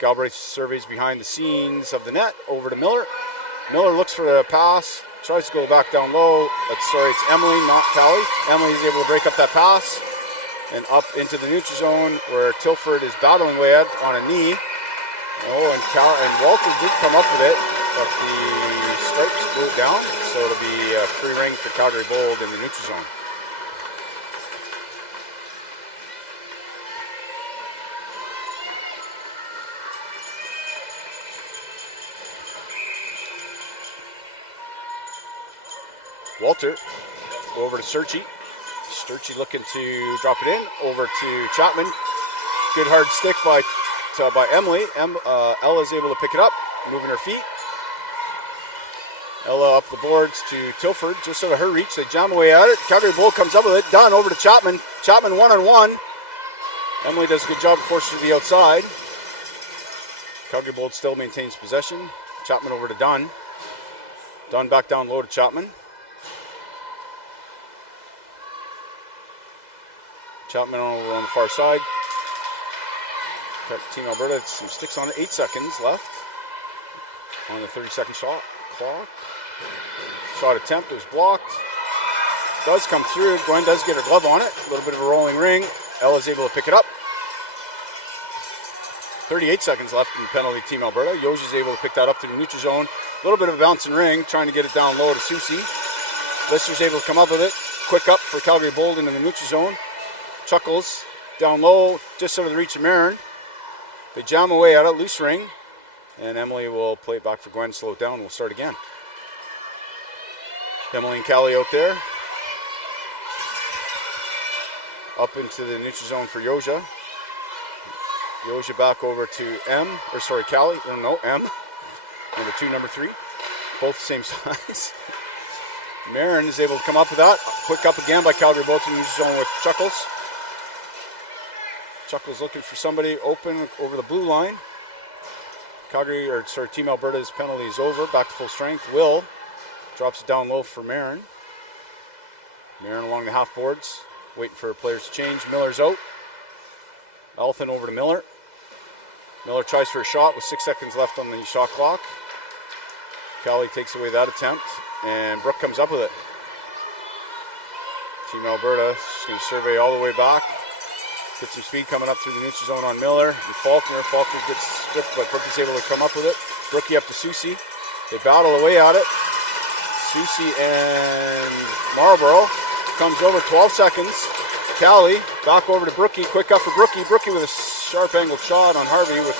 Galbraith surveys behind the scenes of the net. Over to Miller. Miller looks for the pass. Tries to go back down low. It's Emily, not Callie. Emily's able to break up that pass. And up into the neutral zone where Tilford is battling away at on a knee. And Walter did come up with it, but the stripes blew it down. So it'll be a free ring for Calgary Bold in the neutral zone. Walter, over to Searchy. Searchy looking to drop it in. Over to Chapman. Good hard stick by Emily. Ella's able to pick it up, moving her feet. Ella up the boards to Tilford, just out of her reach. They jam away at it. Calgary Bold comes up with it. Dunn over to Chapman. Chapman one-on-one. Emily does a good job to force her to the outside. Calgary Bold still maintains possession. Chapman over to Dunn. Dunn back down low to Chapman. Chapman over on the far side. Team Alberta, some sticks on it. 8 seconds left on the 30-second shot clock. Shot attempt was blocked. Does come through. Gwen does get her glove on it. A little bit of a rolling ring. Ella's able to pick it up. 38 seconds left in penalty team Alberta. Yoji's able to pick that up to the neutral zone. A little bit of a bouncing ring, trying to get it down low to Susie. Lister's able to come up with it. Quick up for Calgary Bold into the neutral zone. Chuckles down low, just out of the reach of Marin. They jam away at it, loose ring. And Emily will play it back for Gwen, slow it down, we'll start again. Emily and Callie out there. Up into the neutral zone for Yoja. Yoja back over to Callie, M. Number 2, number 3. Both the same size. Marin is able to come up with that. Quick up again by Calgary, both in the neutral zone with Chuckles. Chuckles looking for somebody open over the blue line. Team Alberta's penalty is over. Back to full strength. Will drops it down low for Marin. Marin along the half boards, waiting for players to change. Miller's out. Elfin over to Miller. Miller tries for a shot with 6 seconds left on the shot clock. Callie takes away that attempt, and Brooke comes up with it. Team Alberta is going to survey all the way back. Get some speed coming up through the neutral zone on Miller. And Faulkner gets stripped, but Brooke is able to come up with it. Brookie up to Susie. They battle away at it. Susie and Marlborough comes over 12 seconds. Callie back over to Brookie. Quick up for Brookie. Brookie with a sharp angled shot on Harvey with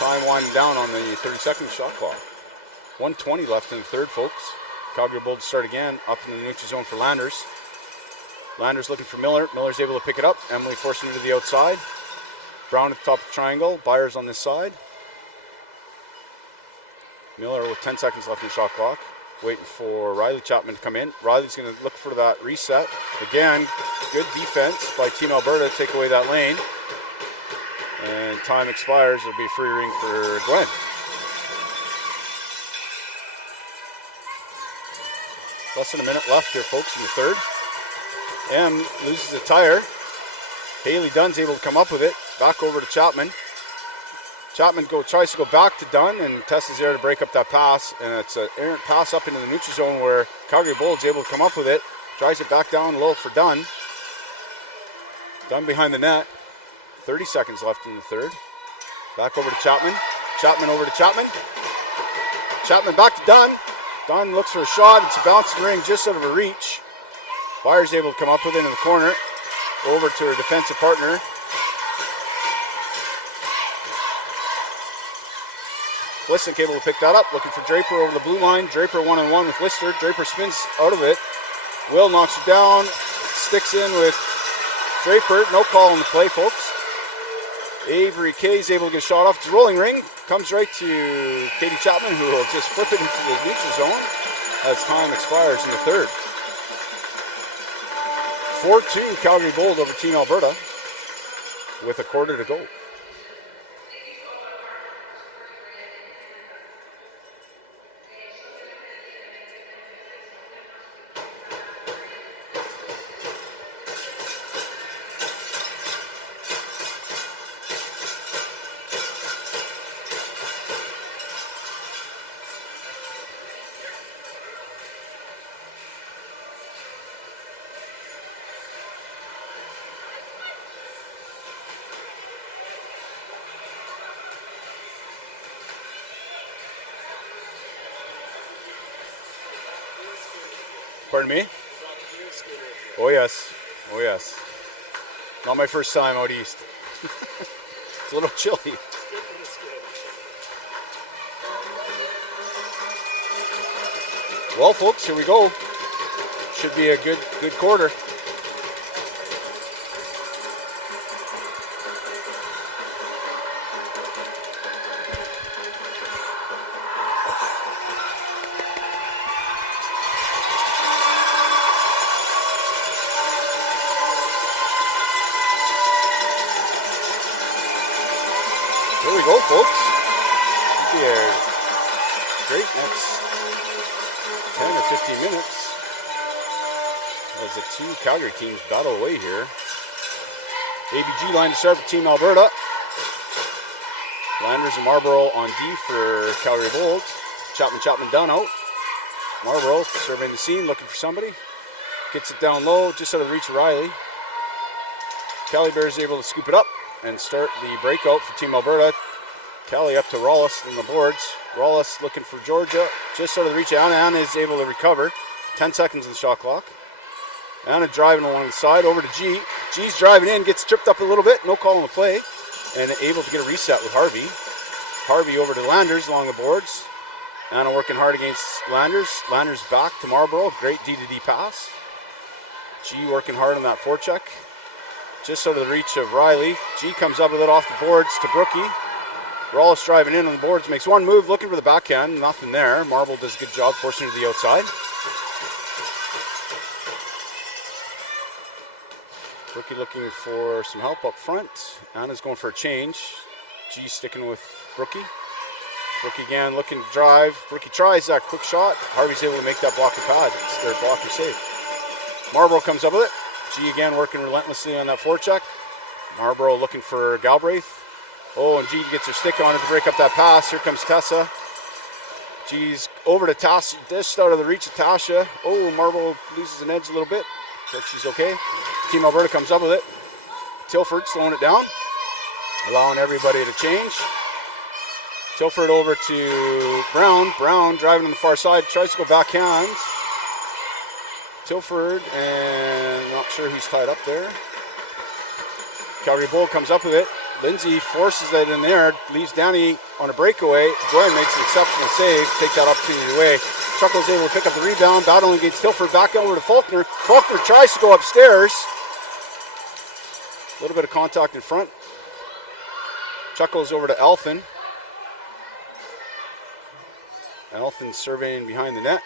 time winding down on the 30-second shot clock. 1:20 left in the third, folks. Calgary Bulls start again up in the neutral zone for Landers. Landers looking for Miller. Miller's able to pick it up. Emily forcing it to the outside. Brown at the top of the triangle. Byers on this side. Miller with 10 seconds left in the shot clock. Waiting for Riley Chapman to come in. Riley's going to look for that reset. Again, good defense by Team Alberta to take away that lane. And time expires. It'll be free ring for Gwen. Less than a minute left here, folks, in the third. M loses a tire. Haley Dunn's able to come up with it. Back over to Chapman. Chapman tries to go back to Dunn, and Tess is there to break up that pass. And it's an errant pass up into the neutral zone where Calgary Bulls able to come up with it. Tries it back down low for Dunn. Dunn behind the net. 30 seconds left in the third. Back over to Chapman. Chapman over to Chapman. Chapman back to Dunn. Dunn looks for a shot. It's a bouncing ring just out of her reach. Byers able to come up with it in the corner. Over to her defensive partner. Listen able to pick that up. Looking for Draper over the blue line. Draper one-on-one with Lister. Draper spins out of it. Will knocks it down. Sticks in with Draper. No call on the play, folks. Avery Kay's able to get a shot off. It's a rolling ring. Comes right to Katie Chapman, who will just flip it into the neutral zone as time expires in the third. 4-2 Calgary Bold over Team Alberta with a quarter to go. Pardon me? Oh yes, oh yes. Not my first time out east. It's a little chilly. Well, folks, here we go. Should be a good quarter. Here we go, folks. Should be a great next 10 or 15 minutes as the two Calgary teams battle away here. ABG line to start for Team Alberta. Landers and Marlborough on D for Calgary Bold. Chapman down out. Marlborough surveying the scene, looking for somebody. Gets it down low, just out of the reach of Riley. Callie Bear is able to scoop it up. and start the breakout for Team Alberta. Kelly up to Rollis on the boards. Rollis looking for Georgia. Just out of the reach. Anna is able to recover. 10 seconds on the shot clock. Anna driving along the side over to G. G's driving in, gets tripped up a little bit. No call on the play. And able to get a reset with Harvey. Harvey over to Landers along the boards. Anna working hard against Landers. Landers back to Marlborough. Great D-to-D pass. G working hard on that forecheck. Just out of the reach of Riley. G comes up with it off the boards to Brookie. Rollis driving in on the boards. Makes one move, looking for the backhand. Nothing there. Marble does a good job forcing her to the outside. Brookie looking for some help up front. Anna's going for a change. G sticking with Brookie. Brookie again looking to drive. Brookie tries that quick shot. Harvey's able to make that blocker pad. It's their blocker save. Marlborough comes up with it. G again working relentlessly on that forecheck. Marlborough looking for Galbraith. Oh, and G gets her stick on it to break up that pass. Here comes Tessa. G's over to Tasha. Just out of the reach of Tasha. Oh, Marlborough loses an edge a little bit. But she's okay. Team Alberta comes up with it. Tilford slowing it down. Allowing everybody to change. Tilford over to Brown. Brown driving on the far side. Tries to go backhand. Tilford, and not sure who's tied up there. Calgary Bull comes up with it. Lindsay forces it in there. Leaves Danny on a breakaway. Glenn makes an exceptional save. Take that opportunity away. Chuckle's able to pick up the rebound. Battling against Tilford. Back over to Faulkner. Faulkner tries to go upstairs. A little bit of contact in front. Chuckles over to Elfin. Elfin surveying behind the net.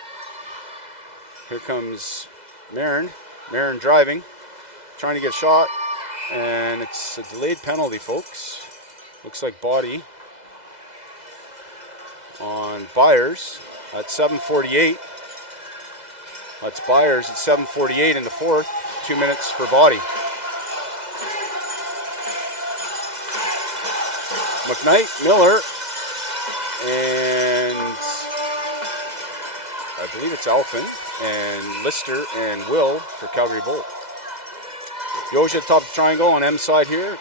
Here comes Marin. Marin driving. Trying to get a shot. And it's a delayed penalty, folks. Looks like body on Byers at 7:48. That's Byers at 7:48 in the fourth. 2 minutes for body. McKnight, Miller, and I believe it's Alphin, and Lister and Will for Calgary Bolt. Yoja top of the triangle on M side here.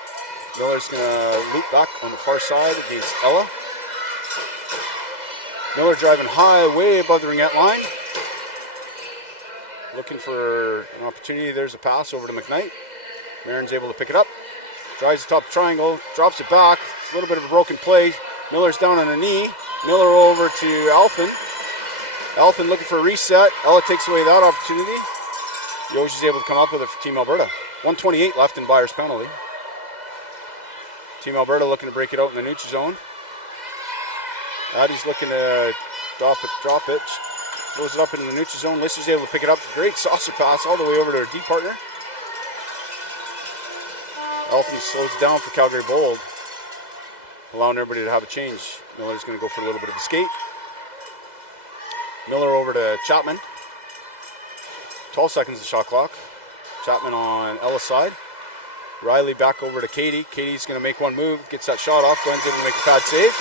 Miller's going to loop back on the far side against Ella. Miller driving high, way above the ringette line. Looking for an opportunity. There's a pass over to McKnight. Marin's able to pick it up. Drives the top of the triangle, drops it back. It's a little bit of a broken play. Miller's down on a knee. Miller over to Alphin. Alphin looking for a reset. Ella takes away that opportunity. Yoji's able to come up with it for Team Alberta. 1:28 left in Byers' penalty. Team Alberta looking to break it out in the neutral zone. Addie's looking to drop it. Throws it up into the neutral zone. Lister's able to pick it up. Great saucer pass all the way over to her D partner. Elfin slows it down for Calgary Bold, allowing everybody to have a change. Miller's going to go for a little bit of a skate. Miller over to Chapman. 12 seconds the shot clock. Chapman on Ella's side. Riley back over to Katie. Katie's going to make one move, gets that shot off. Glenn's able to make the pad save.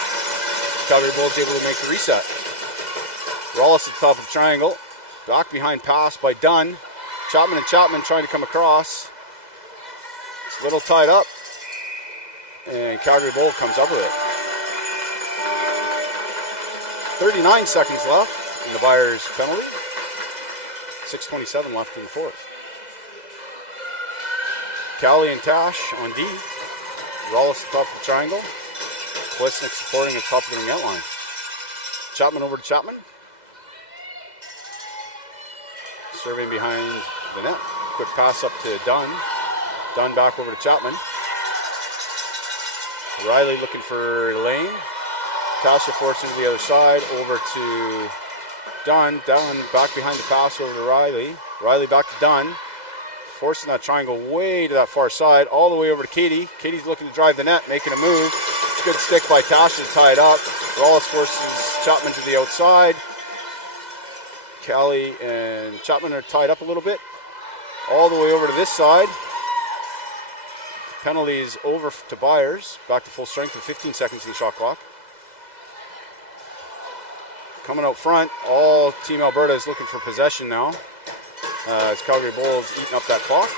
Calgary Bold's able to make the reset. Rollis at the top of the triangle. Back behind pass by Dunn. Chapman and Chapman trying to come across. It's a little tied up. And Calgary Bold comes up with it. 39 seconds left in the Byers penalty. 6:27 left in the fourth. Callie and Tash on D. Rollis at the top of the triangle. Blesnick supporting at the top of the ringette line. Chapman over to Chapman. Serving behind the net. Quick pass up to Dunn. Dunn back over to Chapman. Riley looking for Lane. Tasha forcing to the other side. Over to Dunn. Dunn back behind the pass over to Riley. Riley back to Dunn. Forcing that triangle way to that far side. All the way over to Katie. Katie's looking to drive the net. Making a move. It's a good stick by Tasha to tie it up. Rollis forces Chapman to the outside. Callie and Chapman are tied up a little bit. All the way over to this side. Penalties over to Byers. Back to full strength with 15 seconds in the shot clock. Coming out front, all Team Alberta is looking for possession now. As Calgary Bulls eating up that clock.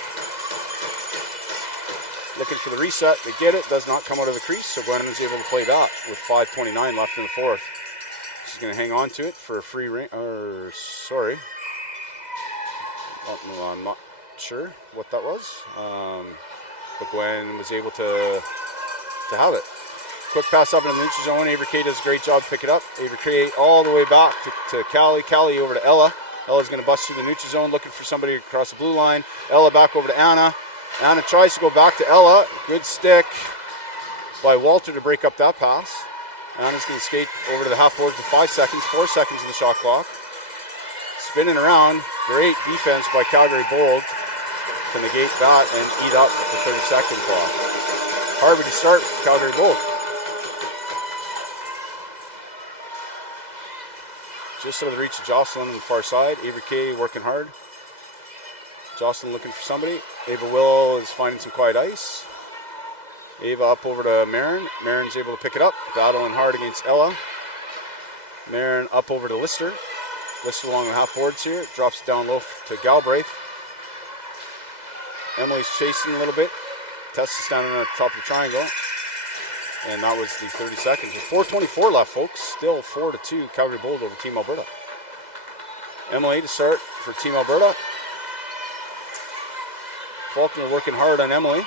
looking for the reset. They get it. Does not come out of the crease. So Gwen is able to play that with 5:29 left in the fourth. She's going to hang on to it for a free ring. Sorry. Oh, I'm not sure what that was. But Gwen was able to have it. Quick pass up in the neutral zone. Avery Kay does a great job to pick it up. Avery Kay all the way back to Callie. Callie over to Ella. Ella's going to bust through the neutral zone, looking for somebody across the blue line. Ella back over to Anna. Anna tries to go back to Ella. Good stick by Walter to break up that pass. Anna's going to skate over to the half board for 5 seconds. 4 seconds in the shot clock. Spinning around. Great defense by Calgary Bold to negate that and eat up the 30-second clock. Harvey to start for Calgary Bold. Just out of the reach of Jocelyn on the far side. Avery Kay working hard. Jocelyn looking for somebody. Ava Will is finding some quiet ice. Ava up over to Marin. Marin's able to pick it up. Battling hard against Ella. Marin up over to Lister. Lister along the half boards here. Drops it down low to Galbraith. Emily's chasing a little bit. Tess is standing on the top of the triangle. And that was the 30 seconds. With 4:24 left, folks. Still 4-2 Calgary Bold over Team Alberta. Emily to start for Team Alberta. Faulkner working hard on Emily.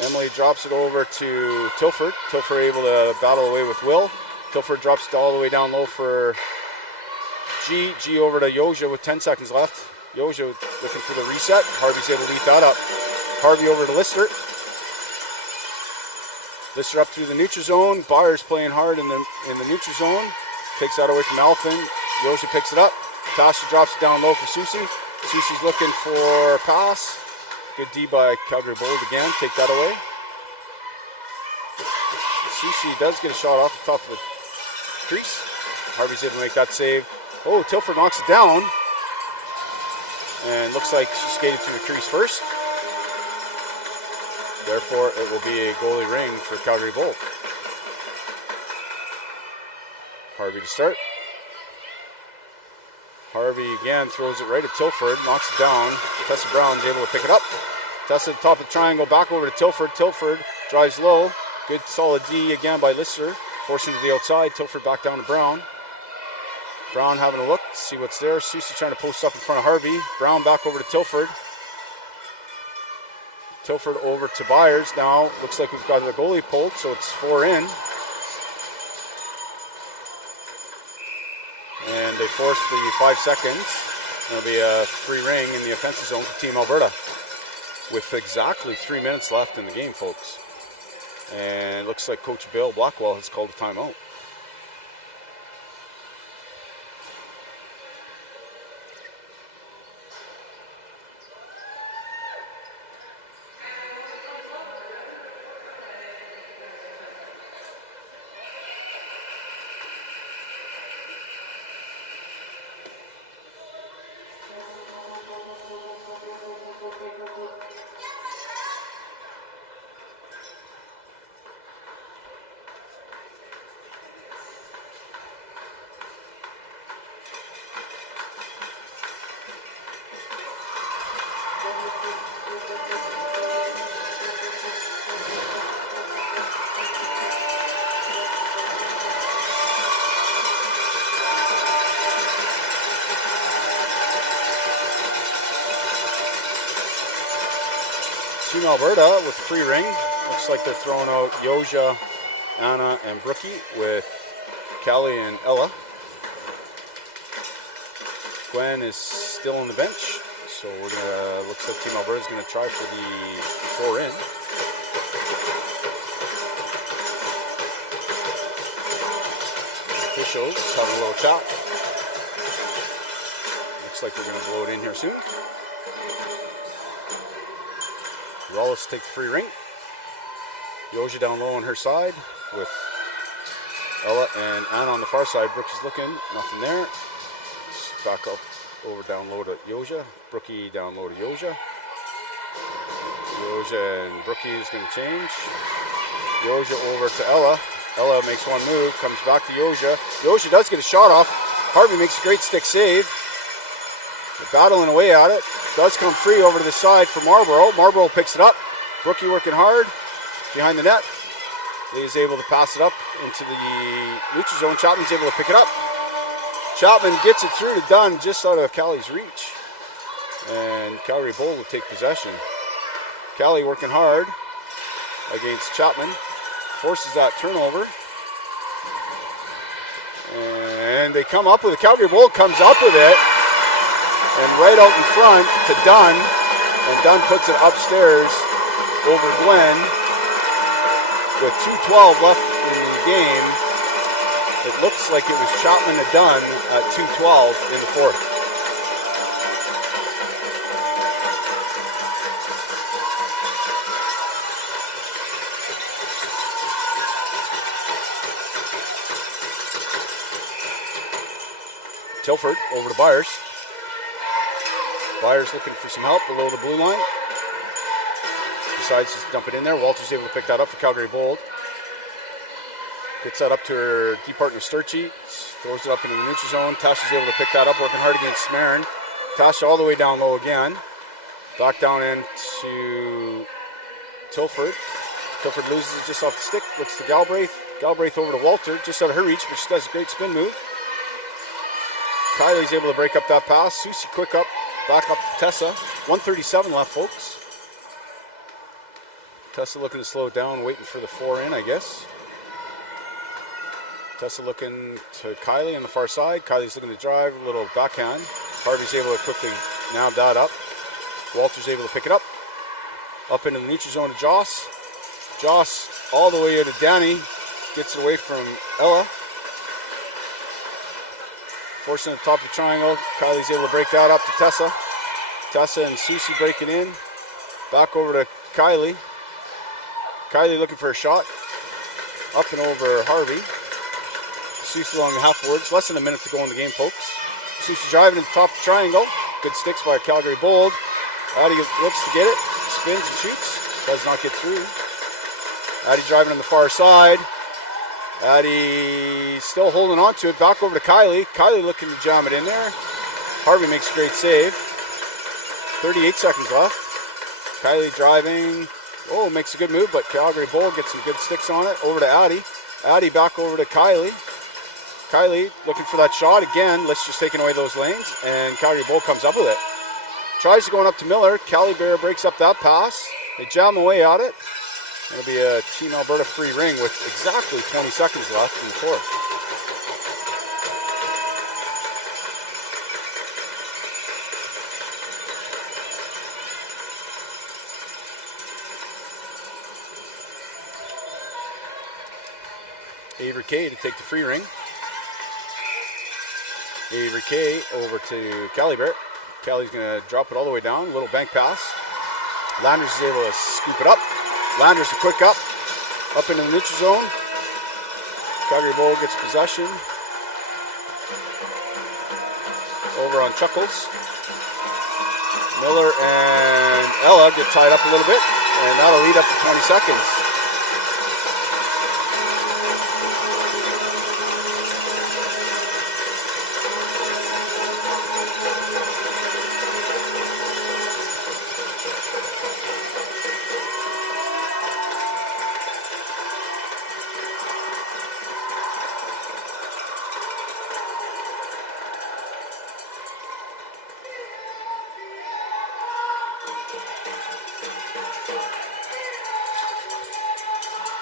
Emily drops it over to Tilford. Tilford able to battle away with Will. Tilford drops it all the way down low for G. G over to Yoja with 10 seconds left. Yoja looking for the reset. Harvey's able to beat that up. Harvey over to Lister. Lister up through the neutral zone. Byers playing hard in the neutral zone. Takes that away from Alphin. Yoja picks it up. Tasha drops it down low for Susie. Susie's looking for a pass. Good D by Calgary Bold again. Take that away. Susie does get a shot off the top of the crease. Harvey's able to make that save. Oh, Tilford knocks it down. And looks like she skated through the crease first. Therefore, it will be a goalie ring for Calgary Bold. Harvey to start. Harvey again throws it right at Tilford, knocks it down. Tessa Brown's able to pick it up. Tessa at the top of the triangle, back over to Tilford. Tilford drives low. Good solid D again by Lister. Forcing to the outside. Tilford back down to Brown. Brown having a look to see what's there. Susie trying to post up in front of Harvey. Brown back over to Tilford. Tilford over to Byers now. Looks like we've got the goalie pulled, so it's 4 in. And they force the 5 seconds. There'll be a free ring in the offensive zone for Team Alberta. With exactly 3 minutes left in the game, folks. And it looks like Coach Bill Blackwell has called a timeout. Team Alberta with free ring. Looks like they're throwing out Yoja, Anna, and Brookie with Callie and Ella. Gwen is still on the bench, so we're gonna. Looks like Team Alberta is gonna try for the 4 in. Officials having a little chat. Looks like we're gonna blow it in here soon. Wallace takes the free ring. Yoja down low on her side with Ella and Anna on the far side. Brooks is looking, nothing there. Back up, over down low to Yoja. Brookie down low to Yoja. Yoja and Brookie is going to change. Yoja over to Ella. Ella makes one move, comes back to Yoja. Yoja does get a shot off. Harvey makes a great stick save. They're battling away at it. Does come free over to the side for Marlborough. Marlborough picks it up. Brookie working hard behind the net. He's able to pass it up into the neutral zone. Chapman's able to pick it up. Chapman gets it through to Dunn just out of Callie's reach. And Calgary Bowl will take possession. Callie working hard against Chapman. Forces that turnover. And they come up with it. Calgary Bowl comes up with it. And right out in front to Dunn. And Dunn puts it upstairs over Glenn. With 2:12 left in the game, it looks like it was Chapman to Dunn at 2:12 in the fourth. Tilford over to Byers. Byers looking for some help below the blue line. Decides to dump it in there. Walter's able to pick that up for Calgary Bold. Gets that up to her deep partner Sturchy. Throws it up into the neutral zone. Tasha's able to pick that up, working hard against Marin. Tasha all the way down low again. Back down into Tilford. Tilford loses it just off the stick. Looks to Galbraith. Galbraith over to Walter, just out of her reach, but she does a great spin move. Kylie's able to break up that pass. Susie quick up, back up to Tessa. 1:37 left, folks. Tessa looking to slow it down, waiting for the 4 in, I guess. Tessa looking to Kylie on the far side. Kylie's looking to drive, a little backhand. Harvey's able to quickly nab that up. Walter's able to pick it up. Up into the neutral zone to Joss. Joss all the way to Danny. Gets it away from Ella. Forcing the top of the triangle. Kylie's able to break that up to Tessa. Tessa and Susie breaking in. Back over to Kylie. Kylie looking for a shot. Up and over Harvey. Susie along the half boards. Less than a minute to go in the game, folks. Susie driving to the top of the triangle. Good sticks by Calgary Bold. Addie looks to get it. Spins and shoots. Does not get through. Addie driving on the far side. Addie still holding on to it. Back over to Kylie. Kylie looking to jam it in there. Harvey makes a great save. 38 seconds left. Kylie driving. Oh, makes a good move, but Calgary Bowl gets some good sticks on it. Over to Addie. Addie back over to Kylie. Kylie looking for that shot again. Let's just taking away those lanes, and Calgary Bowl comes up with it. Tries to go up to Miller. Callie Bear breaks up that pass. They jam away at it. It'll be a Team Alberta free ring with exactly 20 seconds left in the fourth. Avery Kay to take the free ring. Avery Kay over to Callie Bear. Callie's going to drop it all the way down. A little bank pass. Landers is able to scoop it up. Landers a quick up into the neutral zone. Calgary Bowl gets possession. Over on Chuckles. Miller and Ella get tied up a little bit, and that'll lead up to 20 seconds.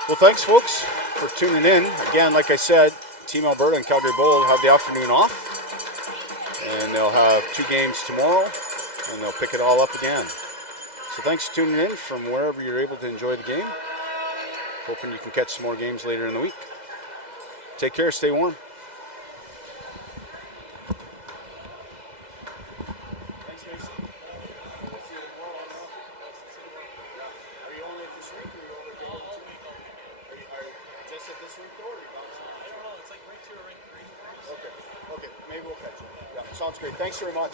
Well, thanks, folks, for tuning in. Again, like I said, Team Alberta and Calgary Bowl have the afternoon off. And they'll have 2 games tomorrow, and they'll pick it all up again. So thanks for tuning in from wherever you're able to enjoy the game. Hoping you can catch some more games later in the week. Take care, stay warm. Okay, maybe we'll catch you. Yeah, sounds great. Thanks very much.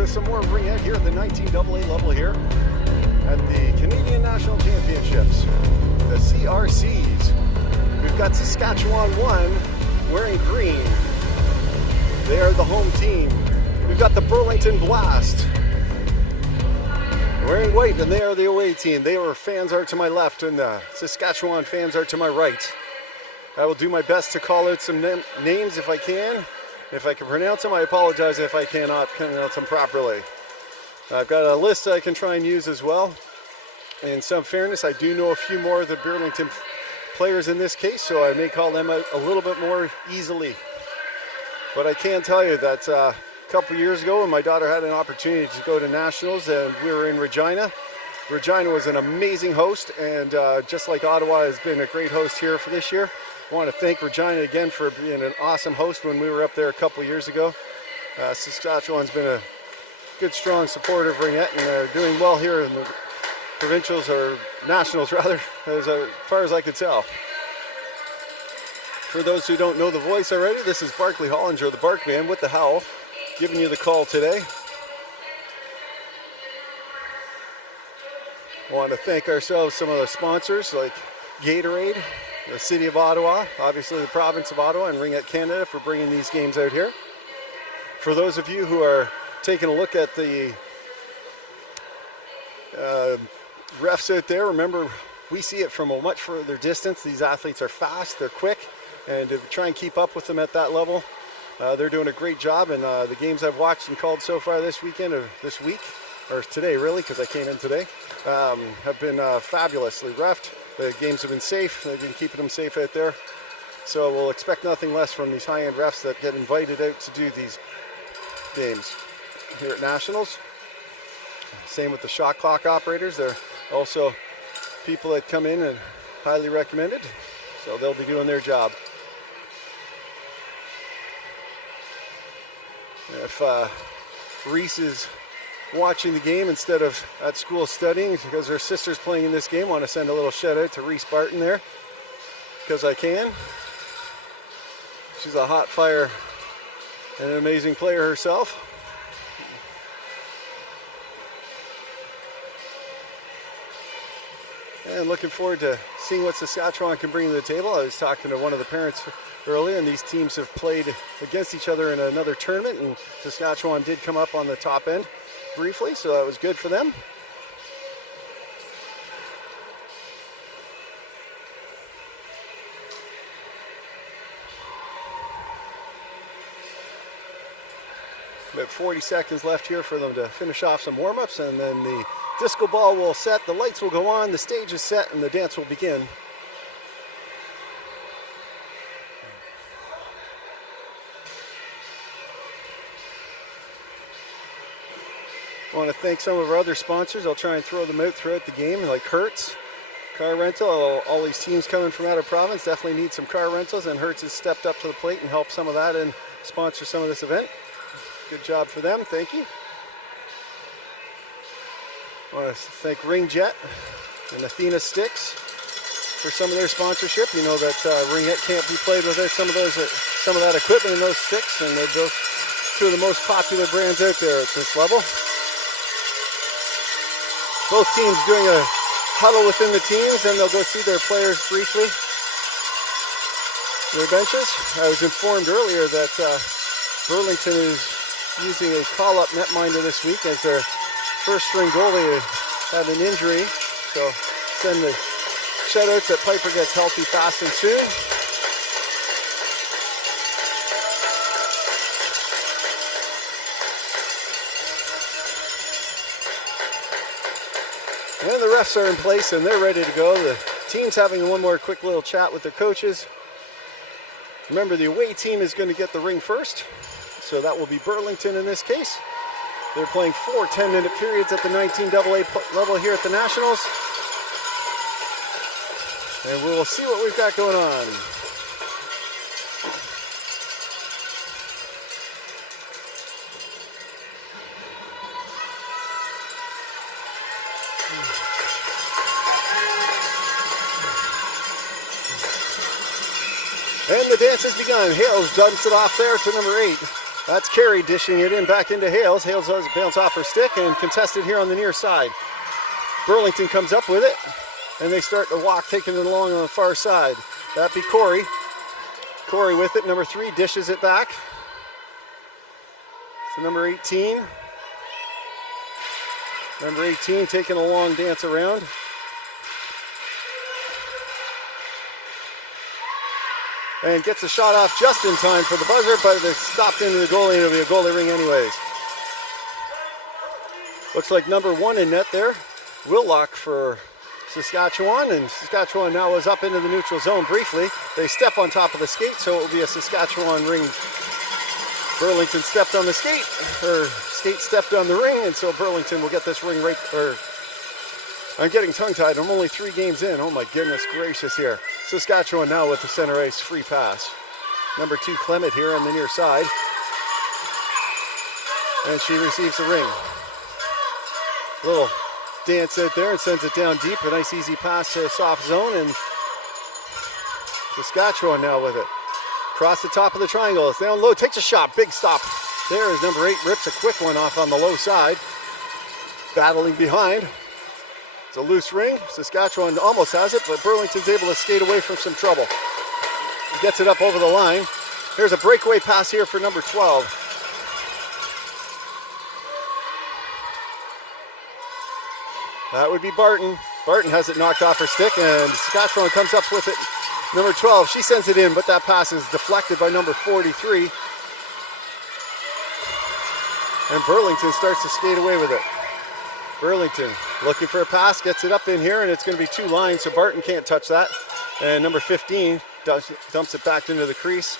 to some more Ringette here at the 19AA level here at the Canadian National Championships, the CRCs. We've got Saskatchewan 1 wearing green. They are the home team. We've got the Burlington Blast wearing white, and they are the away team. Fans are to my left, and the Saskatchewan fans are to my right. I will do my best to call out some names if I can. If I can pronounce them, I apologize if I cannot pronounce them properly. I've got a list I can try and use as well. In some fairness, I do know a few more of the Burlington players in this case, so I may call them out a little bit more easily. But I can tell you that a couple years ago when my daughter had an opportunity to go to Nationals and we were in Regina, Regina was an amazing host, and just like Ottawa has been a great host here for this year, I want to thank Regina again for being an awesome host when we were up there a couple years ago. Saskatchewan's been a good, strong supporter of Ringette, and they're doing well here in the provincials, or nationals rather, as far as I could tell. For those who don't know the voice already, this is Barkley Hollinger, the Barkman with the Howl, giving you the call today. I want to thank ourselves, some of the sponsors like Gatorade, the City of Ottawa, obviously the Province of Ottawa, and Ringette Canada for bringing these games out here. For those of you who are taking a look at the refs out there, remember, we see it from a much further distance. These athletes are fast, they're quick, and to try and keep up with them at that level, they're doing a great job. And the games I've watched and called so far this weekend, or this week, or today really, because I came in today, have been fabulously reffed. The games have been safe. They've been keeping them safe out there. So we'll expect nothing less from these high-end refs that get invited out to do these games here at Nationals. Same with the shot clock operators. They're also people that come in and highly recommended. So they'll be doing their job. If Reese is watching the game instead of at school studying because her sister's playing in this game, I want to send a little shout out to Reese Barton there, because I can. She's a hot fire and an amazing player herself. And looking forward to seeing what Saskatchewan can bring to the table. I was talking to one of the parents earlier, and these teams have played against each other in another tournament, and Saskatchewan did come up on the top end briefly, so that was good for them. About 40 seconds left here for them to finish off some warm-ups, and then the disco ball will set, the lights will go on, the stage is set, and the dance will begin. I want to thank some of our other sponsors. I'll try and throw them out throughout the game, like Hertz, car rental. All these teams coming from out of province definitely need some car rentals, and Hertz has stepped up to the plate and helped some of that and sponsor some of this event. Good job for them. Thank you. I want to thank Ringette and Athena Sticks for some of their sponsorship. You know that Ringette can't be played without some of that equipment and those sticks, and they're both two of the most popular brands out there at this level. Both teams doing a huddle within the teams, and they'll go see their players briefly, their benches. I was informed earlier that Burlington is using a call-up netminder this week as their first string goalie had an injury. So send the shout-outs that Piper gets healthy fast and soon. And the refs are in place and they're ready to go. The team's having one more quick little chat with their coaches. Remember, the away team is going to get the ring first. So that will be Burlington in this case. They're playing 4 10-minute periods at the 19AA level here at the Nationals. And we will see what we've got going on. And the dance has begun. Hales dumps it off there to number 8. That's Carey dishing it in back into Hales. Hales does bounce off her stick and contested here on the near side. Burlington comes up with it, and they start to walk, taking it along on the far side. That'd be Corey. Corey with it. Number 3 dishes it back. So number 18. Number 18 taking a long dance around. And gets a shot off just in time for the buzzer, but it's stopped into the goalie, and it'll be a goalie ring anyways. Looks like number 1 in net there. Willock for Saskatchewan, and Saskatchewan now is up into the neutral zone briefly. They step on top of the skate, so it will be a Saskatchewan ring. Burlington stepped on the skate, or skate stepped on the ring, and so Burlington will get this ring right, or I'm getting tongue-tied. I'm only 3 games in. Oh my goodness gracious here. Saskatchewan now with the center ice free pass. Number 2 Clement here on the near side. And she receives the ring. Little dance out there and sends it down deep. A nice easy pass to soft zone, and Saskatchewan now with it. Across the top of the triangle. It's down low. Takes a shot. Big stop. There is number 8. Rips a quick one off on the low side. Battling behind. It's a loose ring. Saskatchewan almost has it, but Burlington's able to skate away from some trouble. He gets it up over the line. Here's a breakaway pass here for number 12. That would be Barton. Barton has it knocked off her stick, and Saskatchewan comes up with it. Number 12, she sends it in, but that pass is deflected by number 43. And Burlington starts to skate away with it. Burlington looking for a pass, gets it up in here, and it's going to be 2 lines, so Barton can't touch that. And number 15 dumps it back into the crease.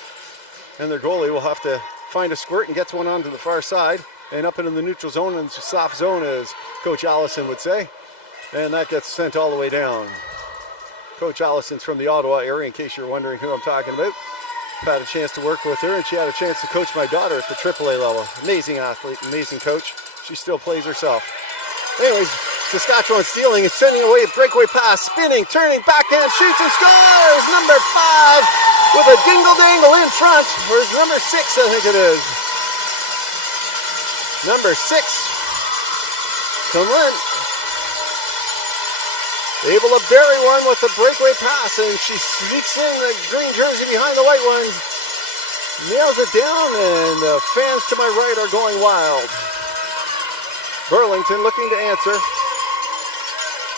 And their goalie will have to find a squirt and gets one onto the far side. And up into the neutral zone, and soft zone, as Coach Allison would say. And that gets sent all the way down. Coach Allison's from the Ottawa area, in case you're wondering who I'm talking about. I've had a chance to work with her, and she had a chance to coach my daughter at the AAA level. Amazing athlete, amazing coach. She still plays herself. Anyways, Saskatchewan stealing and sending away a breakaway pass, spinning, turning, backhand, shoots and scores! Number 5 with a dingle-dangle in front. Where's number 6, I think it is. Number 6, Clement. Able to bury one with a breakaway pass, and she sneaks in the green jersey behind the white ones. Nails it down, and the fans to my right are going wild. Burlington looking to answer.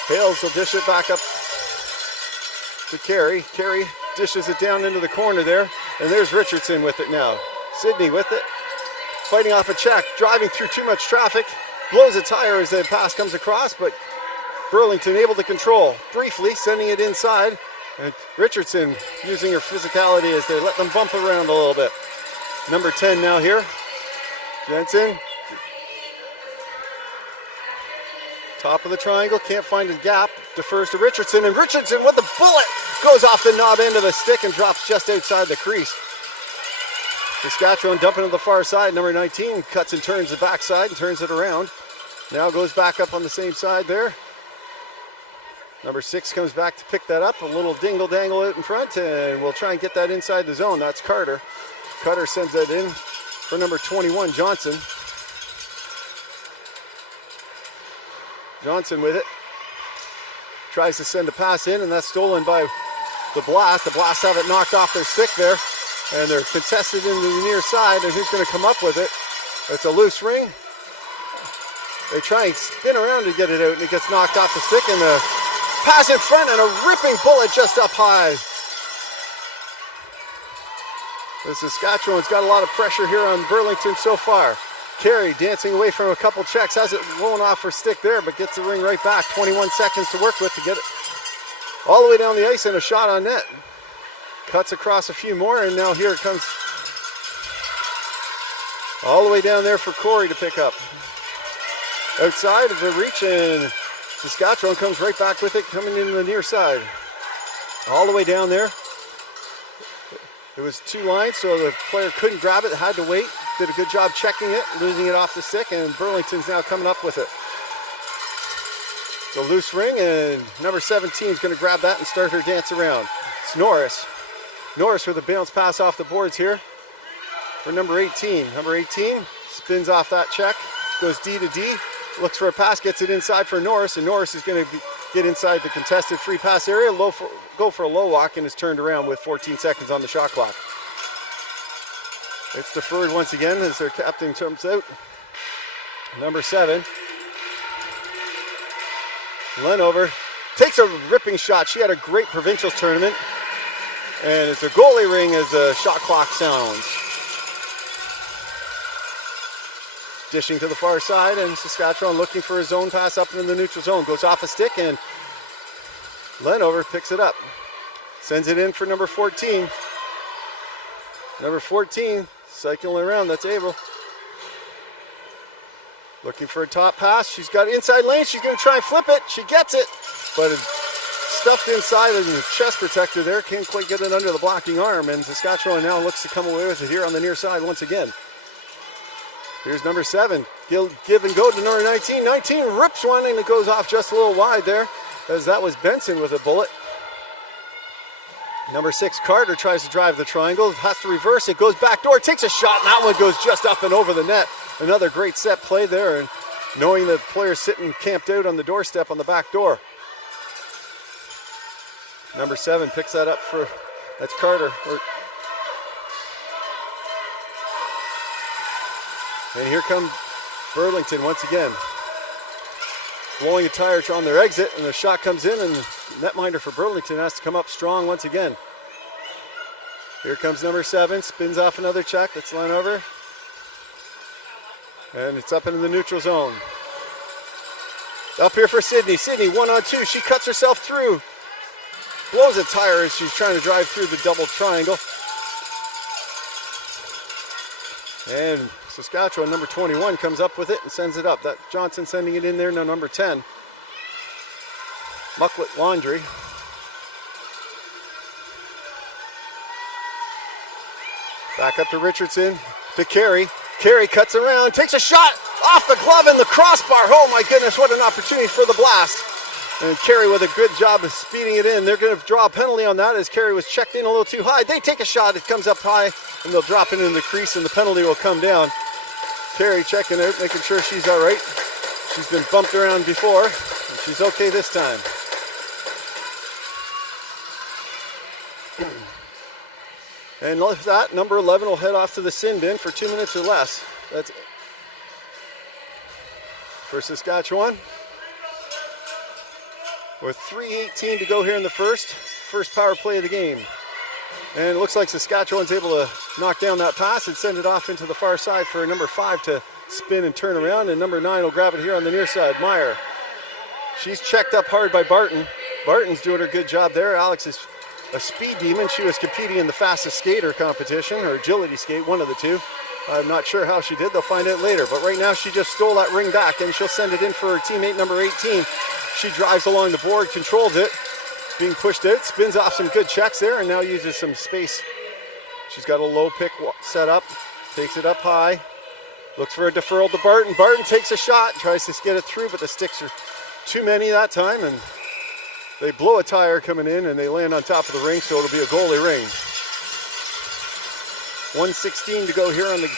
Hales will dish it back up to Carey. Carey dishes it down into the corner there, and there's Richardson with it now. Sidney with it. Fighting off a check, driving through too much traffic. Blows a tire as the pass comes across, but Burlington able to control. Briefly sending it inside. And Richardson using her physicality as they let them bump around a little bit. Number 10 now here. Jensen. Top of the triangle, can't find a gap. Defers to Richardson, and Richardson with the bullet goes off the knob end of the stick and drops just outside the crease. Saskatchewan dumping to the far side. Number 19 cuts and turns the backside and turns it around. Now goes back up on the same side there. Number 6 comes back to pick that up. A little dingle-dangle out in front, and we'll try and get that inside the zone. That's Carter. Carter sends that in for number 21, Johnson. Johnson with it. Tries to send a pass in, and that's stolen by the Blast. The Blast have it knocked off their stick there, and they're contested into the near side, and who's going to come up with it? It's a loose ring. They try and spin around to get it out, and it gets knocked off the stick, and the pass in front, and a ripping bullet just up high. The Saskatchewan's got a lot of pressure here on Burlington so far. Carey dancing away from a couple checks, has it blown off her stick there, but gets the ring right back. 21 seconds to work with to get it all the way down the ice, and a shot on net. Cuts across a few more, and now here it comes all the way down there for Corey to pick up. Outside of the reach, and Saskatchewan comes right back with it, coming in the near side. All the way down there. It was 2 lines, so the player couldn't grab it, had to wait. Did a good job checking it, losing it off the stick, and Burlington's now coming up with it. It's a loose ring, and number 17 is going to grab that and start her dance around. It's Norris. Norris with a bounce pass off the boards here. for number 18. Number 18 spins off that check, goes D to D, looks for a pass, gets it inside for Norris, and Norris is going to get inside the contested free pass area, go for a low walk, and is turned around with 14 seconds on the shot clock. It's deferred once again as their captain comes out. Number 7. Lenover takes a ripping shot. She had a great provincials tournament. And it's a goalie ring as the shot clock sounds. Dishing to the far side, and Saskatchewan looking for a zone pass up in the neutral zone. Goes off a stick, and Lenover picks it up. Sends it in for number 14. Number 14, cycling around, that's Abel. Looking for a top pass. She's got inside lane. She's going to try and flip it. She gets it, but it's stuffed inside of the chest protector there. Can't quite get it under the blocking arm, and Saskatchewan now looks to come away with it here on the near side once again. Here's number 7. Give and go to number 19. 19 rips one, and it goes off just a little wide there, as that was Benson with a bullet. Number 6, Carter tries to drive the triangle, has to reverse it, goes back door, takes a shot, and that one goes just up and over the net. Another great set play there, and knowing that the player's sitting camped out on the doorstep on the back door. Number 7 picks that up for, that's Carter. And here comes Burlington once again. Blowing a tire on their exit, and the shot comes in, and the netminder for Burlington has to come up strong once again. Here comes number 7, spins off another check, that's Lenover. And it's up into the neutral zone. Up here for Sydney. Sydney 1-on-2, she cuts herself through. Blows a tire as she's trying to drive through the double triangle. And Saskatchewan, number 21, comes up with it and sends it up. That Johnson sending it in there, now number 10. Mucklet Laundry. Back up to Richardson, to Carey. Carey cuts around, takes a shot off the glove and the crossbar. Oh my goodness, what an opportunity for the blast. And Carey with a good job of speeding it in. They're going to draw a penalty on that as Carey was checked in a little too high. They take a shot, it comes up high, and they'll drop it in the crease, and the penalty will come down. Carey checking out, making sure she's all right. She's been bumped around before, and she's okay this time. And with that, number 11 will head off to the sin bin for 2 minutes or less. That's it. For Saskatchewan. With 3:18 to go here in the first power play of the game. And it looks like Saskatchewan's able to knock down that pass and send it off into the far side for number 5 to spin and turn around, and number 9 will grab it here on the near side, Meyer. She's checked up hard by Barton. Barton's doing her good job there. Alex is a speed demon. She was competing in the fastest skater competition, or agility skate, one of the two. I'm not sure how she did. They'll find out later. But right now she just stole that ring back, and she'll send it in for her teammate number 18. She drives along the board, controls it, being pushed out, spins off some good checks there, and now uses some space. She's got a low pick set up, takes it up high, looks for a deferral to Barton. Barton takes a shot, tries to get it through, but the sticks are too many that time, and they blow a tire coming in, and they land on top of the ring, so it'll be a goalie ring. 1:16 to go here on the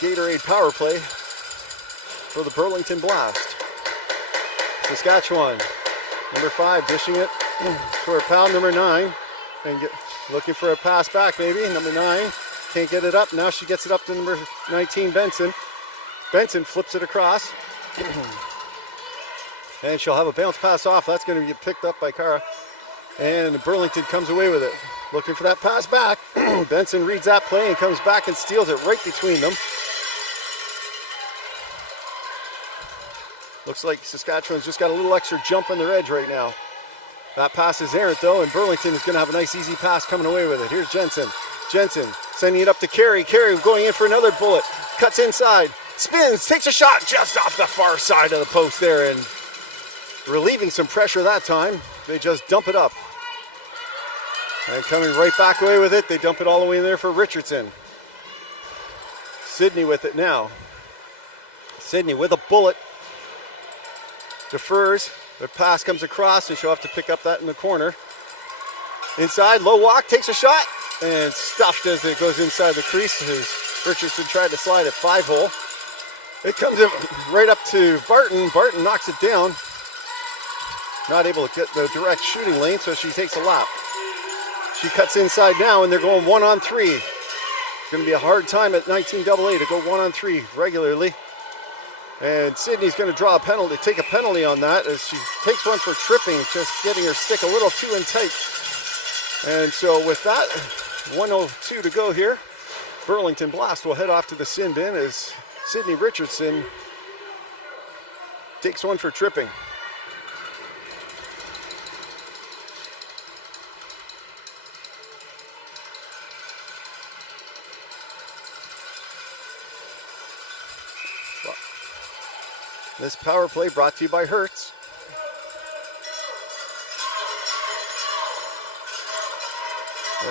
Gatorade power play for the Burlington Blast. Saskatchewan, number 5, dishing it to her pal, number 9, and looking for a pass back maybe. Number 9 can't get it up. Now she gets it up to number 19, Benson. Benson flips it across. And she'll have a bounce pass off. That's going to get picked up by Cara. And Burlington comes away with it. Looking for that pass back. Benson reads that play and comes back and steals it right between them. Looks like Saskatchewan's just got a little extra jump on their edge right now. That pass is errant though, and Burlington is going to have a nice easy pass coming away with it. Here's Jensen. Jensen sending it up to Carey. Carey going in for another bullet. Cuts inside. Spins. Takes a shot just off the far side of the post there, and relieving some pressure that time. They just dump it up. And coming right back away with it, they dump it all the way in there for Richardson. Sydney with it now. Sydney with a bullet. Defers. The pass comes across, and she'll have to pick up that in the corner. Inside, low walk, takes a shot. and stuffed as it goes inside the crease. As Richardson tried to slide it 5-hole. It comes right up to Barton. Barton knocks it down. Not able to get the direct shooting lane, so she takes a lap. She cuts inside now, and they're going 1-on-3. It's going to be a hard time at 19AA to go 1-on-3 regularly. And Sydney's going to draw a penalty, take a penalty on that as she takes one for tripping, just getting her stick a little too in tight. And so with that, 1:02 to go here. Burlington Blast will head off to the sin bin as Sydney Richardson takes one for tripping. This power play brought to you by Hertz.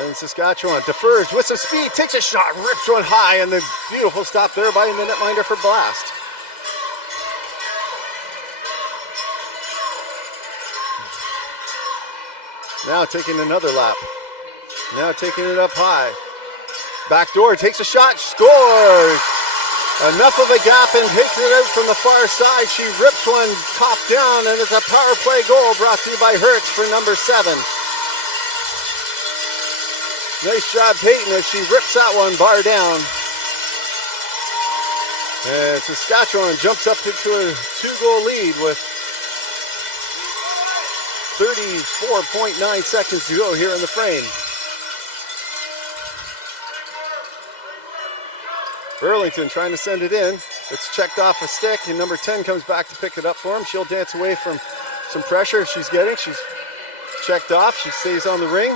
And Saskatchewan defers with some speed, takes a shot, rips one high, and the beautiful stop there by the netminder for Blast. Now taking another lap. Now taking it up high. Backdoor, takes a shot, scores! Enough of a gap and takes it out from the far side. She rips one top down, and it's a power play goal brought to you by Hertz for number 7. Nice job, Peyton, as she rips that one bar down. And Saskatchewan jumps up into a 2-goal lead with 34.9 seconds to go here in the frame. Burlington trying to send it in. It's checked off a stick, and number 10 comes back to pick it up for him. She'll dance away from some pressure she's getting. She's checked off. She stays on the ring.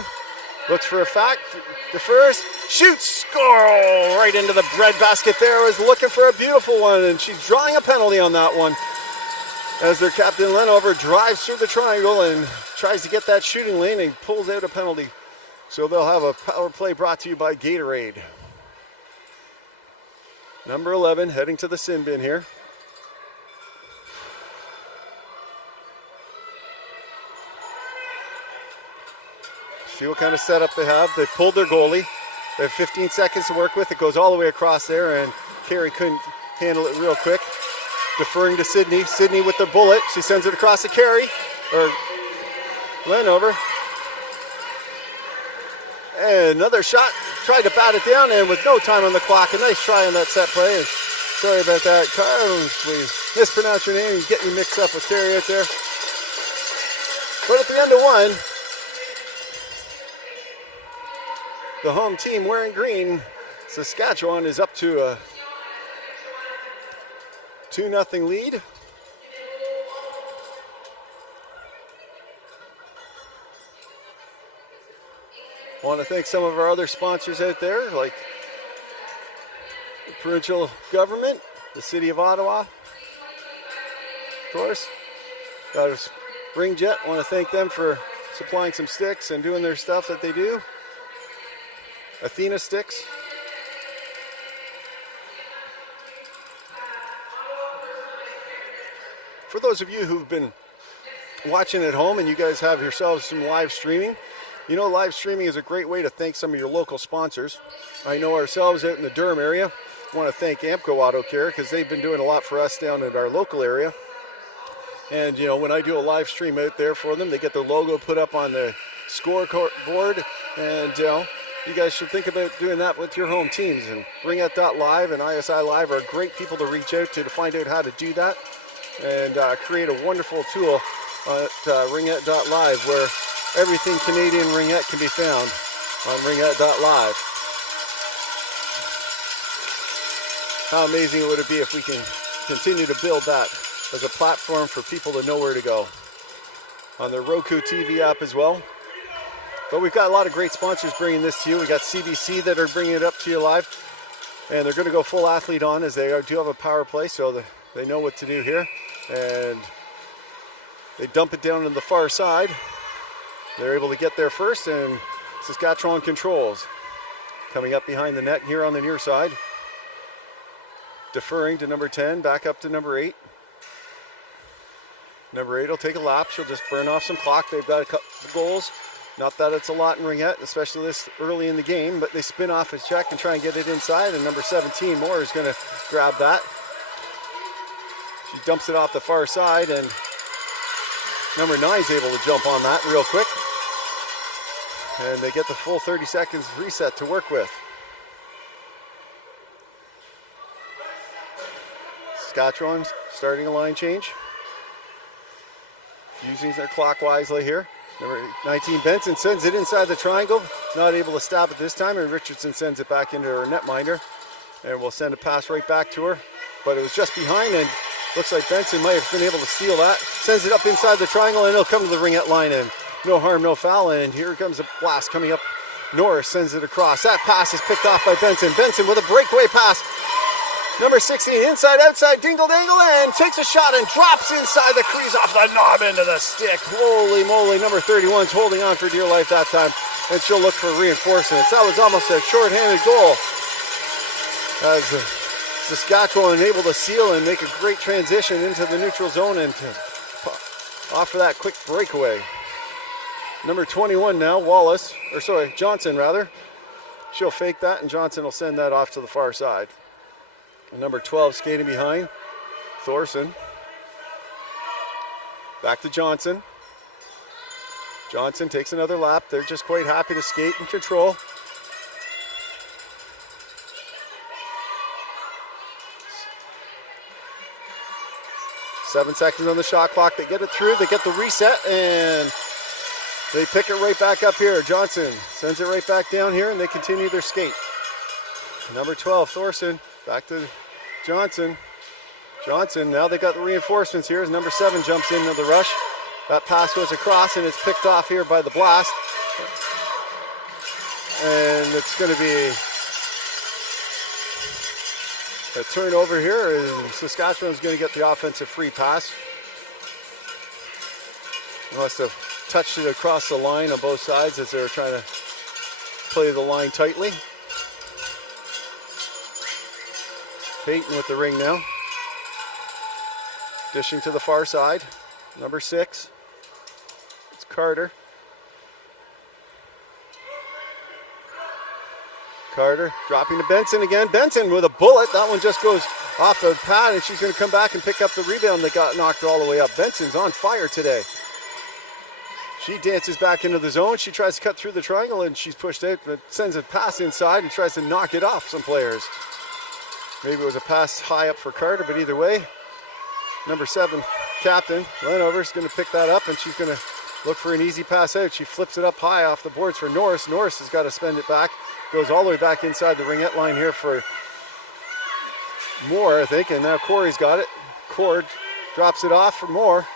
Looks for a fact. Defers. Shoots. Score! Right into the breadbasket there. Was looking for a beautiful one, and she's drawing a penalty on that one. As their captain Lenover drives through the triangle and tries to get that shooting lane and pulls out a penalty. So they'll have a power play brought to you by Gatorade. Number 11 heading to the sin bin here. See what kind of setup they have. They pulled their goalie. They have 15 seconds to work with. It goes all the way across there, and Carey couldn't handle it real quick. Deferring to Sydney. Sydney with the bullet. She sends it across to Carey, or Lenover. And another shot. Tried to bat it down, and with no time on the clock, a nice try on that set play. And sorry about that, Kyle. We mispronounced your name and get you mixed up with Terry out there. But at the end of one, the home team wearing green, Saskatchewan, is up to a 2-0 lead. I want to thank some of our other sponsors out there, like the provincial government, the city of Ottawa, of course. Got us Ringette. I want to thank them for supplying some sticks and doing their stuff that they do. Athena Sticks. For those of you who've been watching at home and you guys have yourselves some live streaming, you know, live streaming is a great way to thank some of your local sponsors. I know ourselves out in the Durham area. I want to thank Amco Auto Care because they've been doing a lot for us down in our local area. And, you know, when I do a live stream out there for them, they get their logo put up on the scoreboard. And, you know, you guys should think about doing that with your home teams. And Ringette.live and ISI Live are great people to reach out to find out how to do that. And create a wonderful tool at Ringette.live where everything Canadian Ringette can be found on Ringette.live. How amazing would it be if we can continue to build that as a platform for people to know where to go. On the Roku TV app as well. But we've got a lot of great sponsors bringing this to you. We got CBC that are bringing it up to you live. And they're going to go full athlete on as they do have a power play, so they know what to do here. And they dump it down to the far side. They're able to get there first, and Saskatchewan controls. Coming up behind the net here on the near side. Deferring to number 10, back up to number 8. Number 8 will take a lap. She'll just burn off some clock. They've got a couple goals Not that it's a lot in Ringette, especially this early in the game, but they spin off his check and try and get it inside, and number 17, Moore, is going to grab that. She dumps it off the far side, and number 9 is able to jump on that real quick. And they get the full 30 seconds reset to work with. Saskatchewan starting a line change. Using their clock wisely here. Number 19, Benson sends it inside the triangle. Not able to stab it this time, and Richardson sends it back into her netminder. And we'll send a pass right back to her. But it was just behind, and looks like Benson might have been able to steal that. Sends it up inside the triangle, and it'll come to the Ringette line, and no harm, no foul. And here comes a blast coming up. Norris sends it across. That pass is picked off by Benson. Benson with a breakaway pass. Number 16, inside, outside, dingle, dangle, and takes a shot and drops inside the crease off the knob into the stick. Holy moly, number 31's holding on for dear life that time, and she'll look for reinforcements. That was almost a short-handed goal, as Saskatchewan able to seal and make a great transition into the neutral zone and offer that quick breakaway. Number 21 now, Johnson rather. She'll fake that, and Johnson will send that off to the far side. Number 12 skating behind, Thorson. Back to Johnson. Johnson takes another lap. They're just quite happy to skate and control. Seven seconds on the shot clock. They get it through. They get the reset, and they pick it right back up here. Johnson sends it right back down here, and they continue their skate. Number 12, Thorson. Back to Johnson. Johnson, now they got the reinforcements here as number 7 jumps into the rush. That pass goes across, and it's picked off here by the blast. And it's going to be a turnover here, and Saskatchewan's going to get the offensive free pass. Must have touched it across the line on both sides as they were trying to play the line tightly. Peyton with the ring now. Dishing to the far side. Number 6. It's Carter. Carter dropping to Benson again. Benson with a bullet. That one just goes off the pad, and she's going to come back and pick up the rebound that got knocked all the way up. Benson's on fire today. She dances back into the zone. She tries to cut through the triangle, and she's pushed out, but sends a pass inside and tries to knock it off some players. Maybe it was a pass high up for Carter, but either way, number 7, captain, Lenover's going to pick that up, and she's going to look for an easy pass out. She flips it up high off the boards for Norris. Norris has got to spend it back. Goes all the way back inside the Ringette line here for Moore, I think, and now Corey's got it. Cord drops it off for Moore.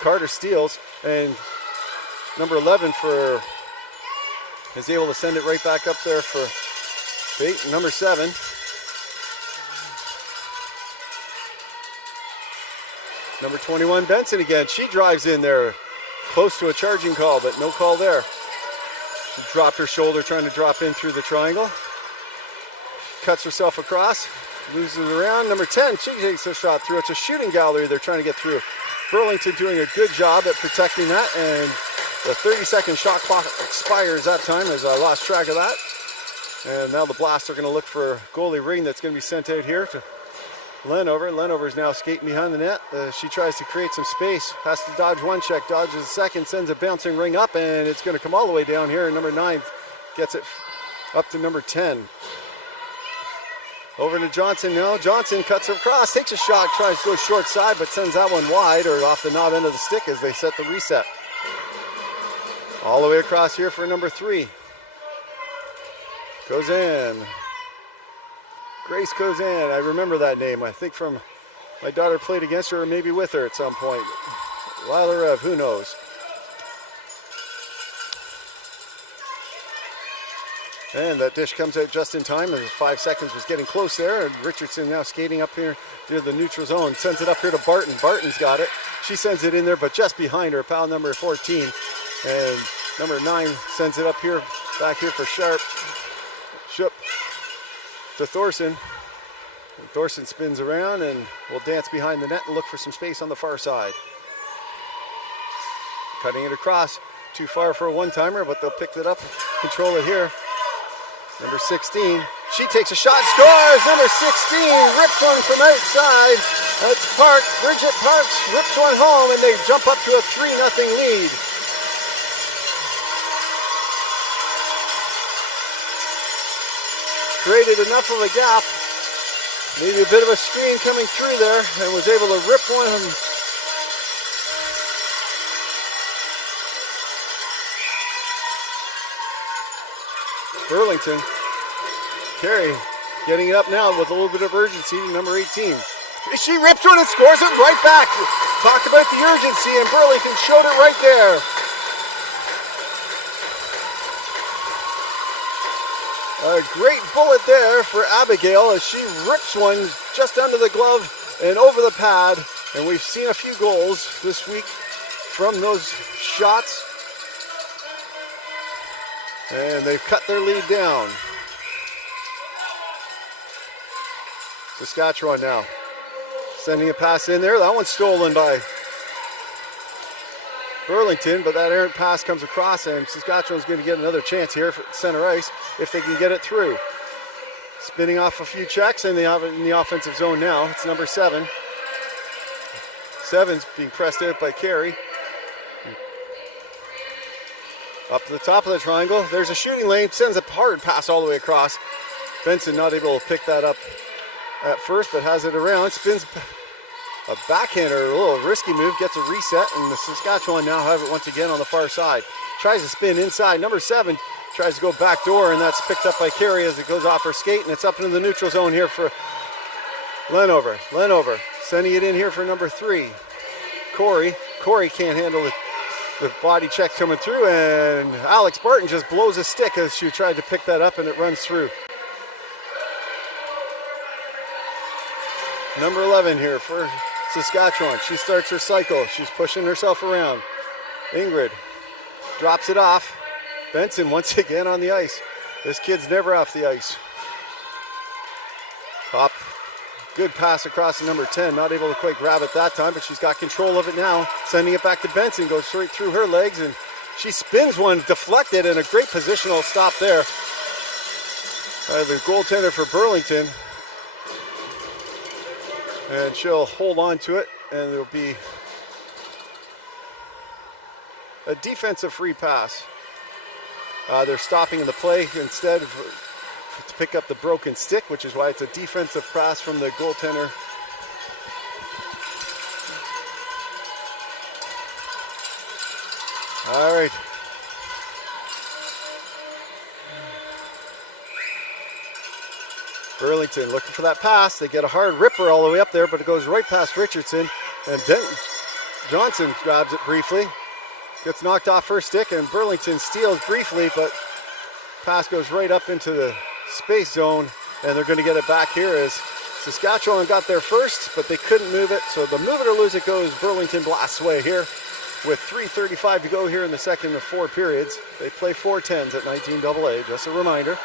Carter steals, and number 11 is able to send it right back up there for Peyton. Number 7. Number 21, Benson again. She drives in there, close to a charging call, but no call there. She dropped her shoulder trying to drop in through the triangle. Cuts herself across, loses it around. Number 10, she takes a shot through. It's a shooting gallery they're trying to get through. Burlington doing a good job at protecting that, and the 30-second shot clock expires that time as I lost track of that. And now the Blasts are going to look for goalie Ring that's going to be sent out here to Lenover. Lenover's now skating behind the net. She tries to create some space. Has to dodge one check, dodges a second, sends a bouncing ring up, and it's going to come all the way down here. And number 9 gets it up to number 10. Over to Johnson now. Johnson cuts across, takes a shot, tries to go short side, but sends that one wide or off the knob end of the stick as they set the reset. All the way across here for number 3. Goes in. Grace Kozan, I remember that name. I think from my daughter played against her or maybe with her at some point. Lila Rev, who knows? And that dish comes out just in time as 5 seconds was getting close there. And Richardson now skating up here near the neutral zone. Sends it up here to Barton. Barton's got it. She sends it in there, but just behind her, pal number 14. And number 9 sends it up here, back here for Sharp. Shoop to Thorson. And Thorson spins around and will dance behind the net and look for some space on the far side. Cutting it across. Too far for a one-timer, but they'll pick it up, control it here. Number 16, she takes a shot, scores! Number 16 rips one from outside. That's Park. Bridget Parks rips one home, and they jump up to a 3-0 lead. Created enough of a gap, maybe a bit of a screen coming through there, and was able to rip one. Burlington, Carey getting it up now with a little bit of urgency to number 18. She rips one and scores it right back. Talk about the urgency, and Burlington showed it right there. A great bullet there for Abigail as she rips one just under the glove and over the pad. And we've seen a few goals this week from those shots. And they've cut their lead down. Saskatchewan now sending a pass in there. That one's stolen by Burlington, but that errant pass comes across, and Saskatchewan's going to get another chance here for center ice if they can get it through. Spinning off a few checks, and they have it in the offensive zone now. It's number 7. 7's being pressed out by Carey. Up to the top of the triangle. There's a shooting lane. Sends a hard pass all the way across. Benson not able to pick that up at first, but has it around. Spins a backhander, a little risky move. Gets a reset, and the Saskatchewan now have it once again on the far side. Tries to spin inside. Number 7 tries to go back door, and that's picked up by Carey as it goes off her skate, and it's up into the neutral zone here for Lenover. Lenover sending it in here for number 3. Corey can't handle it. The body check coming through, and Alex Barton just blows a stick as she tried to pick that up, and it runs through. Number 11 here for Saskatchewan. She starts her cycle. She's pushing herself around. Ingrid drops it off. Benson once again on the ice. This kid's never off the ice. Top. Good pass across to number 10. Not able to quite grab it that time, but she's got control of it now. Sending it back to Benson. Goes straight through her legs, and she spins one, deflected, and a great positional stop there. The goaltender for Burlington. And she'll hold on to it, and there'll be a defensive free pass. They're stopping the play instead to pick up the broken stick, which is why it's a defensive pass from the goaltender. All right. Burlington looking for that pass. They get a hard ripper all the way up there, but it goes right past Richardson. And then Johnson grabs it briefly. Gets knocked off her stick, and Burlington steals briefly, but pass goes right up into the space zone, and they're going to get it back here as Saskatchewan got there first, but they couldn't move it. So the move it or lose it goes Burlington blasts away here with 3:35 to go here in the second of 4 periods. They play 4-10s at 19AA, just a reminder.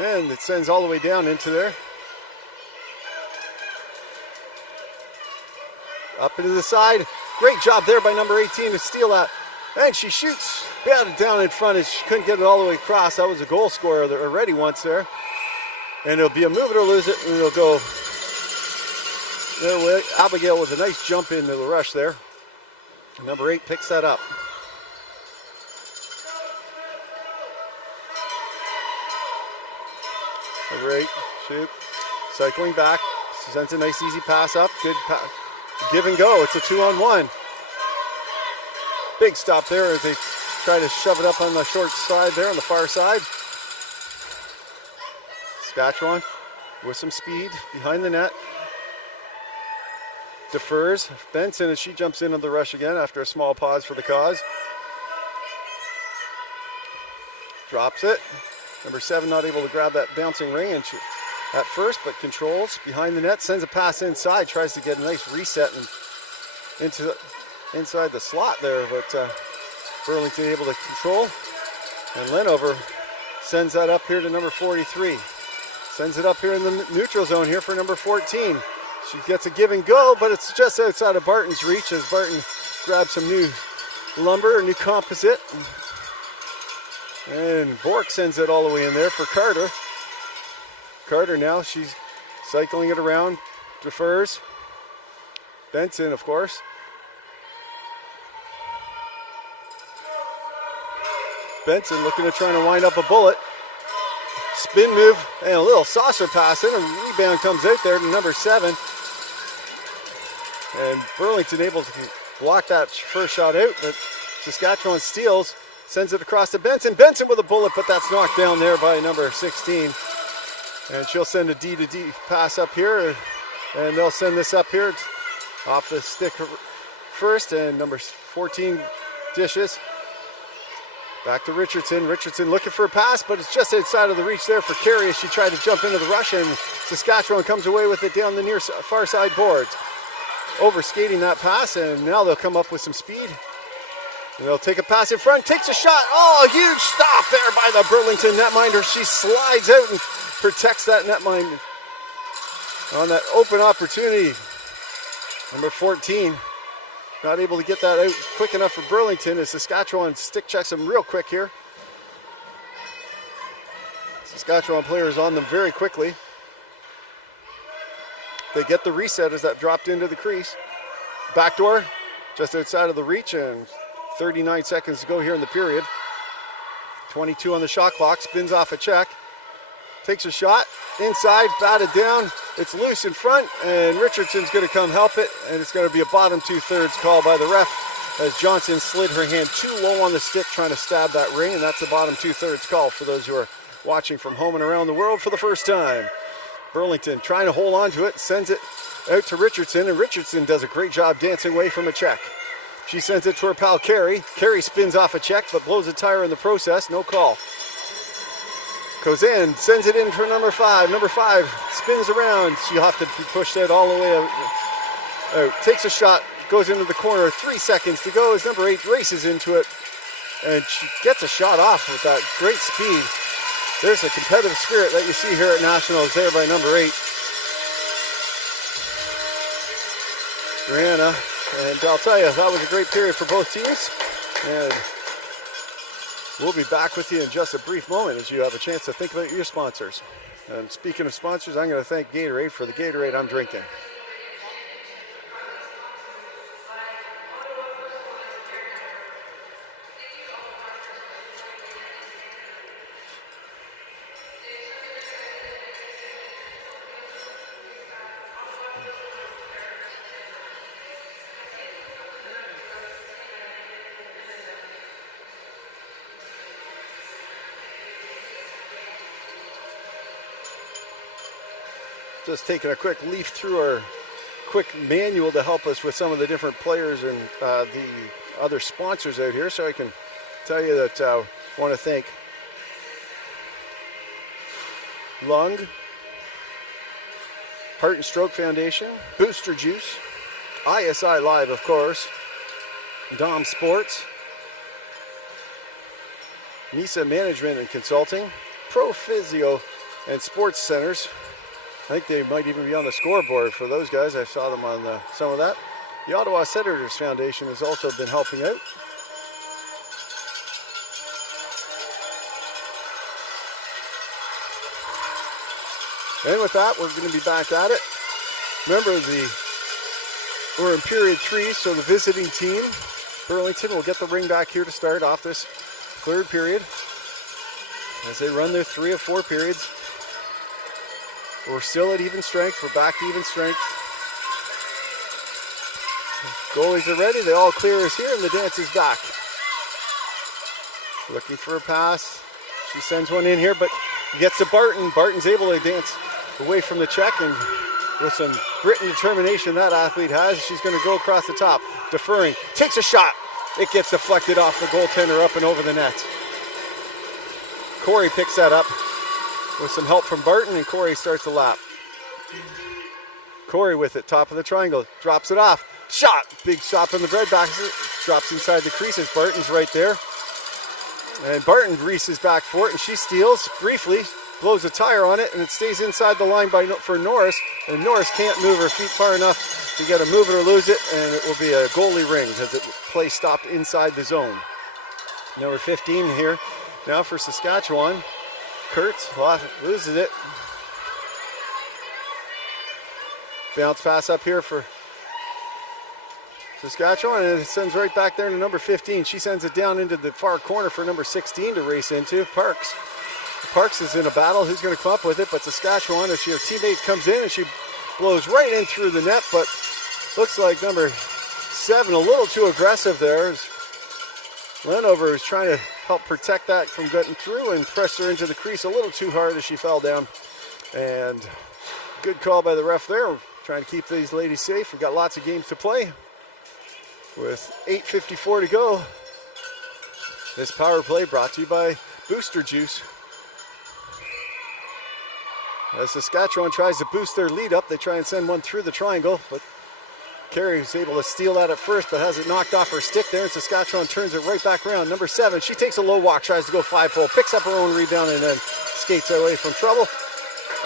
And it sends all the way down into there. Up into the side. Great job there by number 18 to steal that. And she shoots. Batted down in front as she couldn't get it all the way across. That was a goal scorer already once there. And it'll be a move it or lose it. And it'll go their way. Abigail with a nice jump into the rush there. And number 8 picks that up. Number 8, shoot, cycling back, sends a nice easy pass up, good give and go, it's a 2-on-1. Big stop there as they try to shove it up on the short side there on the far side. Saskatchewan with some speed behind the net. Defers, Benson as she jumps in on the rush again after a small pause for the cause. Drops it. Number 7 not able to grab that bouncing ring and at first, but controls behind the net, sends a pass inside, tries to get a nice reset and inside the slot there, but Burlington able to control. And Lenover sends that up here to number 43. Sends it up here in the neutral zone here for number 14. She gets a give and go, but it's just outside of Barton's reach as Barton grabs some new lumber, new composite. And Bork sends it all the way in there for Carter. Carter now, she's cycling it around, defers. Benson, of course. Benson looking to try to wind up a bullet. Spin move and a little saucer pass in. A rebound comes out there to number 7. And Burlington able to block that first shot out, but Saskatchewan steals, sends it across to Benson. Benson with a bullet, but that's knocked down there by number 16. And she'll send a D-to-D pass up here, and they'll send this up here off the stick first, and number 14 dishes. Back to Richardson. Richardson looking for a pass, but it's just outside of the reach there for Carey as she tried to jump into the rush, and Saskatchewan comes away with it down the near far side boards. Overskating that pass, and now they'll come up with some speed. And they'll take a pass in front, takes a shot. Oh, a huge stop there by the Burlington netminder. She slides out and protects that netminder on that open opportunity. Number 14. Not able to get that out quick enough for Burlington as Saskatchewan stick checks them real quick here. Saskatchewan players on them very quickly. They get the reset as that dropped into the crease. Backdoor, just outside of the reach, and 39 seconds to go here in the period. 22 on the shot clock, spins off a check. Takes a shot, inside, batted down. It's loose in front, and Richardson's going to come help it, and it's going to be a bottom 2/3 call by the ref as Johnson slid her hand too low on the stick trying to stab that ring, and that's the bottom 2/3 call for those who are watching from home and around the world for the first time. Burlington trying to hold on to it, sends it out to Richardson, and Richardson does a great job dancing away from a check. She sends it to her pal Carey. Carey spins off a check, but blows a tire in the process, no call. Goes in, sends it in for number 5. Number 5 spins around. She'll have to push that all the way out. Takes a shot, goes into the corner. 3 seconds to go as number 8 races into it. And she gets a shot off with that great speed. There's a competitive spirit that you see here at Nationals there by number 8. Brianna, and I'll tell you, that was a great period for both teams. And we'll be back with you in just a brief moment as you have a chance to think about your sponsors. And speaking of sponsors, I'm going to thank Gatorade for the Gatorade I'm drinking. Just taking a quick leaf through our quick manual to help us with some of the different players and the other sponsors out here, so I can tell you that I want to thank Lung, Heart and Stroke Foundation, Booster Juice, ISI Live, of course, Dom Sports, NISA Management and Consulting, Pro Physio and Sports Centers. I think they might even be on the scoreboard for those guys. I saw them on some of that. The Ottawa Senators Foundation has also been helping out. And with that, we're going to be back at it. Remember, we're in period 3, so the visiting team, Burlington, will get the ring back here to start off this 3rd period as they run their 3 of 4 periods. We're still at even strength. We're back to even strength. Goalies are ready. The all clear is here, and the dance is back. Looking for a pass. She sends one in here, but gets to Barton. Barton's able to dance away from the check, and with some grit and determination that athlete has, she's going to go across the top. Deferring. Takes a shot. It gets deflected off the goaltender up and over the net. Corey picks that up with some help from Barton, and Corey starts the lap. Corey with it, top of the triangle, drops it off. Shot, big shot from the bread basket, drops inside the creases. Barton's right there. And Barton races back for it, and she steals briefly, blows a tire on it, and it stays inside the line for Norris. And Norris can't move her feet far enough to get a move it or lose it, and it will be a goalie ring as the play stopped inside the zone. Number 15 here now for Saskatchewan. Kurtz loses it. Bounce pass up here for Saskatchewan, and it sends right back there to number 15. She sends it down into the far corner for number 16 to race into. Parks. Parks is in a battle. Who's going to come up with it? But Saskatchewan, as her teammate comes in, and she blows right in through the net, but looks like number 7 a little too aggressive there. Lenover is trying to help protect that from getting through and pressed her into the crease a little too hard as she fell down. And good call by the ref there, trying to keep these ladies safe. We've got lots of games to play. With 8:54 to go, this power play brought to you by Booster Juice. As Saskatchewan tries to boost their lead up, they try and send one through the triangle, but Carey is able to steal that at first, but has it knocked off her stick there, and Saskatchewan turns it right back around. Number 7, she takes a low walk, tries to go 5-hole, picks up her own rebound, and then skates away from trouble.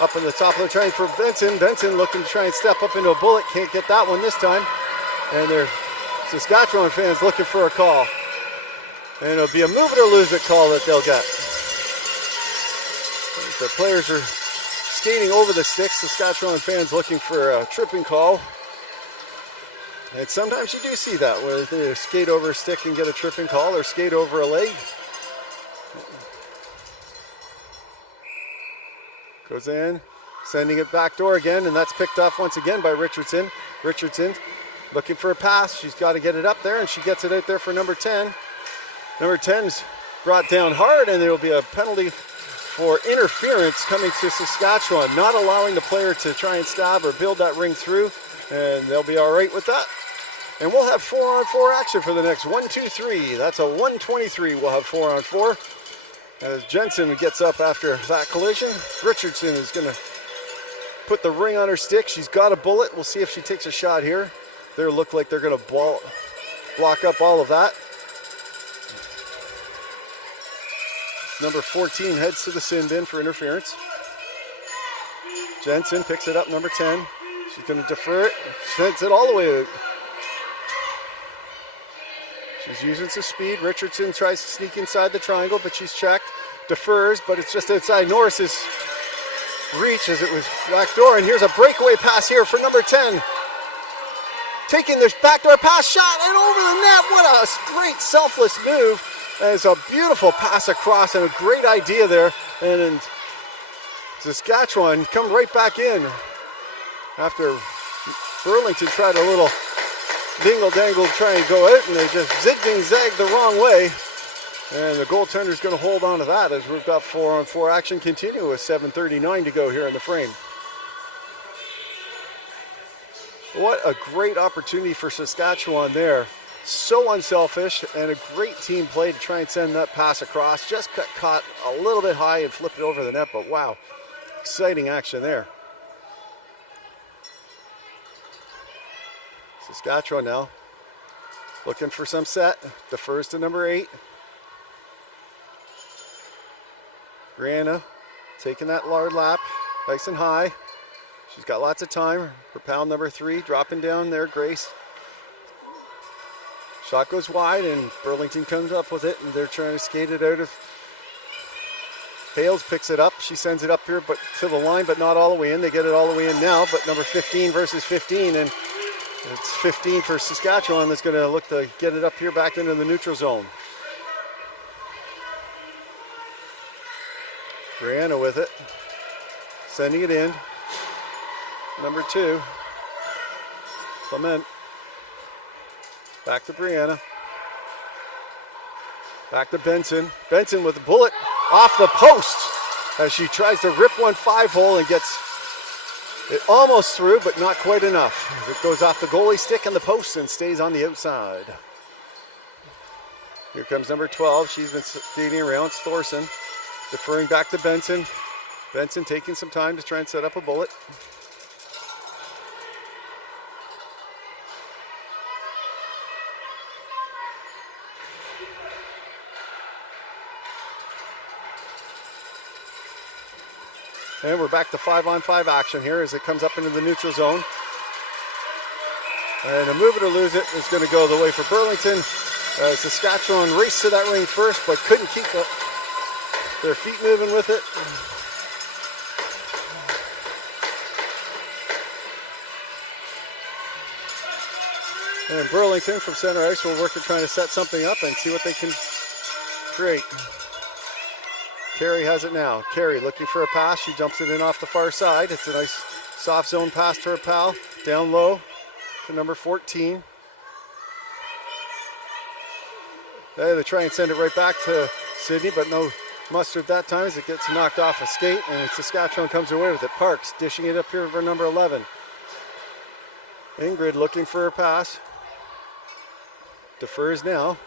Up in the top of the triangle for Benson. Benson looking to try and step up into a bullet, can't get that one this time. And they're Saskatchewan fans looking for a call. And it'll be a move it or lose it call that they'll get. The players are skating over the sticks. Saskatchewan fans looking for a tripping call. And sometimes you do see that, where they skate over a stick and get a tripping call, or skate over a leg. Goes in, sending it back door again, and that's picked off once again by Richardson. Richardson looking for a pass. She's got to get it up there, and she gets it out there for number 10. Number 10's brought down hard, and there will be a penalty for interference coming to Saskatchewan, not allowing the player to try and stab or build that ring through, and they'll be all right with that. And we'll have 4-on-4 action for the next 1, 2, 3. That's a 123. We'll have 4-on-4. As Jensen gets up after that collision, Richardson is going to put the ring on her stick. She's got a bullet. We'll see if she takes a shot here. They look like they're going to block up all of that. Number 14 heads to the sin bin for interference. Jensen picks it up, number 10. She's going to defer it. Sends it all the way out. She's using some speed. Richardson tries to sneak inside the triangle, but she's checked. Defers, but it's just outside Norris's reach as it was back door. And here's a breakaway pass here for number 10. Taking this backdoor pass shot and over the net. What a great selfless move. And it's a beautiful pass across and a great idea there. And Saskatchewan come right back in after Burlington tried a little dingle-dangle try and go out, and they just zig-ding-zag the wrong way. And the goaltender's going to hold on to that as we've got 4-on-4 action continue with 7:39 to go here in the frame. What a great opportunity for Saskatchewan there. So unselfish and a great team play to try and send that pass across. Just got caught a little bit high and flipped it over the net, but wow, exciting action there. Saskatchewan now looking for some set. Defers to number 8. Brianna taking that large lap, nice and high. She's got lots of time. For pound number 3, dropping down there, Grace. Shot goes wide, and Burlington comes up with it, and they're trying to skate it out of. Hales picks it up. She sends it up here, but to the line, but not all the way in. They get it all the way in now, but number 15 versus 15, and it's 15 for Saskatchewan that's going to look to get it up here back into the neutral zone. Brianna with it, sending it in. Number 2, Clement. Back to Brianna. Back to Benson. Benson with a bullet off the post as she tries to rip one 5-hole and gets it almost through, but not quite enough. It goes off the goalie stick and the post and stays on the outside. Here comes number 12. She's been skating around. Thorson deferring back to Benson. Benson taking some time to try and set up a bullet. And we're back to 5-on-5 action here as it comes up into the neutral zone. And a move it or lose it is going to go the way for Burlington. Saskatchewan raced to that ring first, but couldn't keep their feet moving with it. And Burlington from center ice will work at trying to set something up and see what they can create. Carey has it now. Carey looking for a pass. She jumps it in off the far side. It's a nice soft zone pass to her pal. Down low to number 14. They try and send it right back to Sydney, but no mustard that time as it gets knocked off a skate, and Saskatchewan comes away with it. Parks dishing it up here for number 11. Ingrid looking for her pass. Defers now.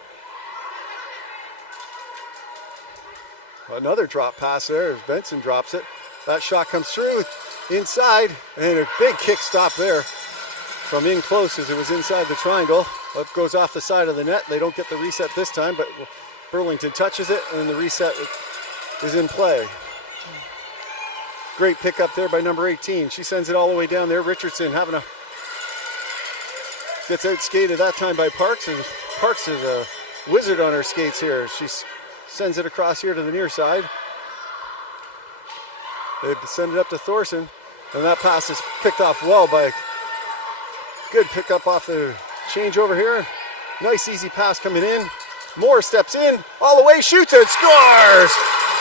Another drop pass there as Benson drops it. That shot comes through inside, and a big kick stop there from in close as it was inside the triangle. Up goes off the side of the net. They don't get the reset this time, but Burlington touches it, and the reset is in play. Great pick up there by number 18. She sends it all the way down there. Richardson gets out skated that time by Parks, and Parks is a wizard on her skates here. She sends it across here to the near side. They send it up to Thorson, and that pass is picked off well by good pickup off the change over here. Nice easy pass coming in. Moore steps in, all the way, shoots it, scores!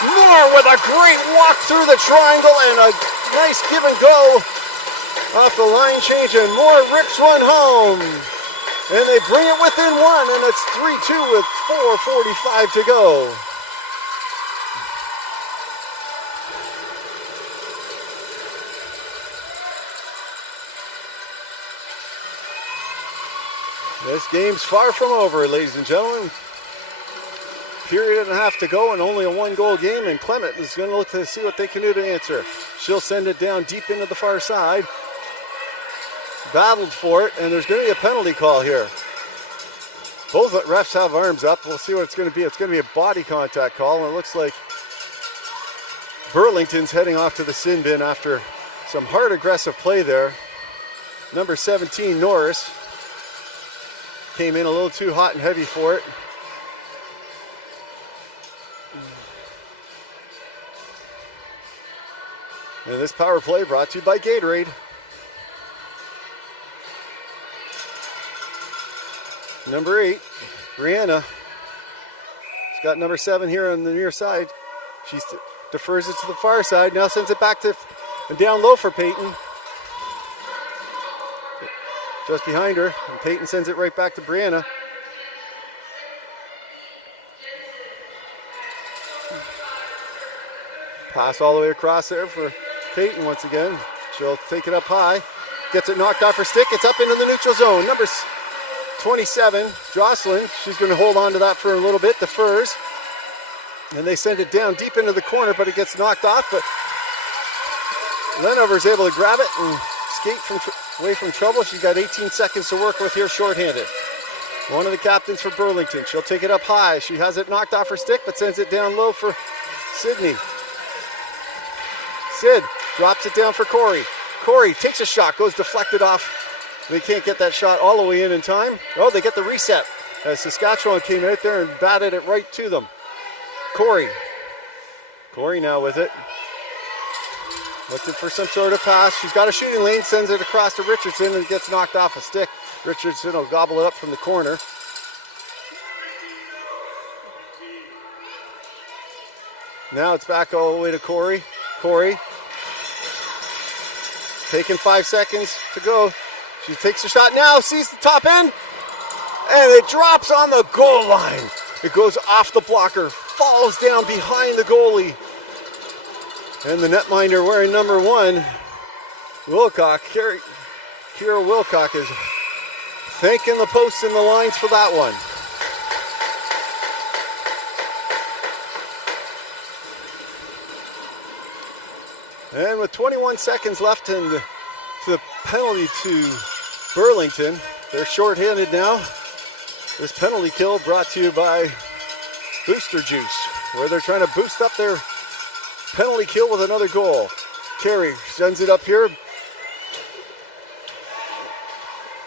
Moore with a great walk through the triangle and a nice give and go off the line change, and Moore rips one home. And they bring it within one, and it's 3-2 with 4:45 to go. This game's far from over, ladies and gentlemen. Period and a half to go, and only a one-goal game, and Clement is going to look to see what they can do to answer. She'll send it down deep into the far side. Battled for it, and there's going to be a penalty call here. Both refs have arms up. We'll see what it's going to be. It's going to be a body contact call, and it looks like Burlington's heading off to the sin bin after some hard aggressive play there. Number 17, Norris, came in a little too hot and heavy for it. And this power play brought to you by Gatorade. Number 8, Brianna. She's got number 7 here on the near side. She defers it to the far side. Now sends it back to and down low for Peyton. Just behind her. And Peyton sends it right back to Brianna. Pass all the way across there for Peyton once again. She'll take it up high. Gets it knocked off her stick. It's up into the neutral zone. Number 27, Jocelyn. She's going to hold on to that for a little bit. Defers. And they send it down deep into the corner, but it gets knocked off. But Lenover's able to grab it and skate away from trouble. She's got 18 seconds to work with here shorthanded. One of the captains for Burlington. She'll take it up high. She has it knocked off her stick, but sends it down low for Sydney. Sid drops it down for Corey. Corey takes a shot, goes deflected off. They can't get that shot all the way in time. Oh, they get the reset as Saskatchewan came out there and batted it right to them. Corey now with it. Looking for some sort of pass. She's got a shooting lane, sends it across to Richardson, and gets knocked off a stick. Richardson will gobble it up from the corner. Now it's back all the way to Corey. Corey taking 5 seconds to go. She takes a shot now, sees the top end, and it drops on the goal line. It goes off the blocker, falls down behind the goalie. And the netminder wearing number 1, Wilcock, Kira Wilcock, is thanking the posts and the lines for that one. And with 21 seconds left and the penalty to Burlington, they're shorthanded now. This penalty kill brought to you by Booster Juice, where they're trying to boost up their penalty kill with another goal. Carey sends it up here.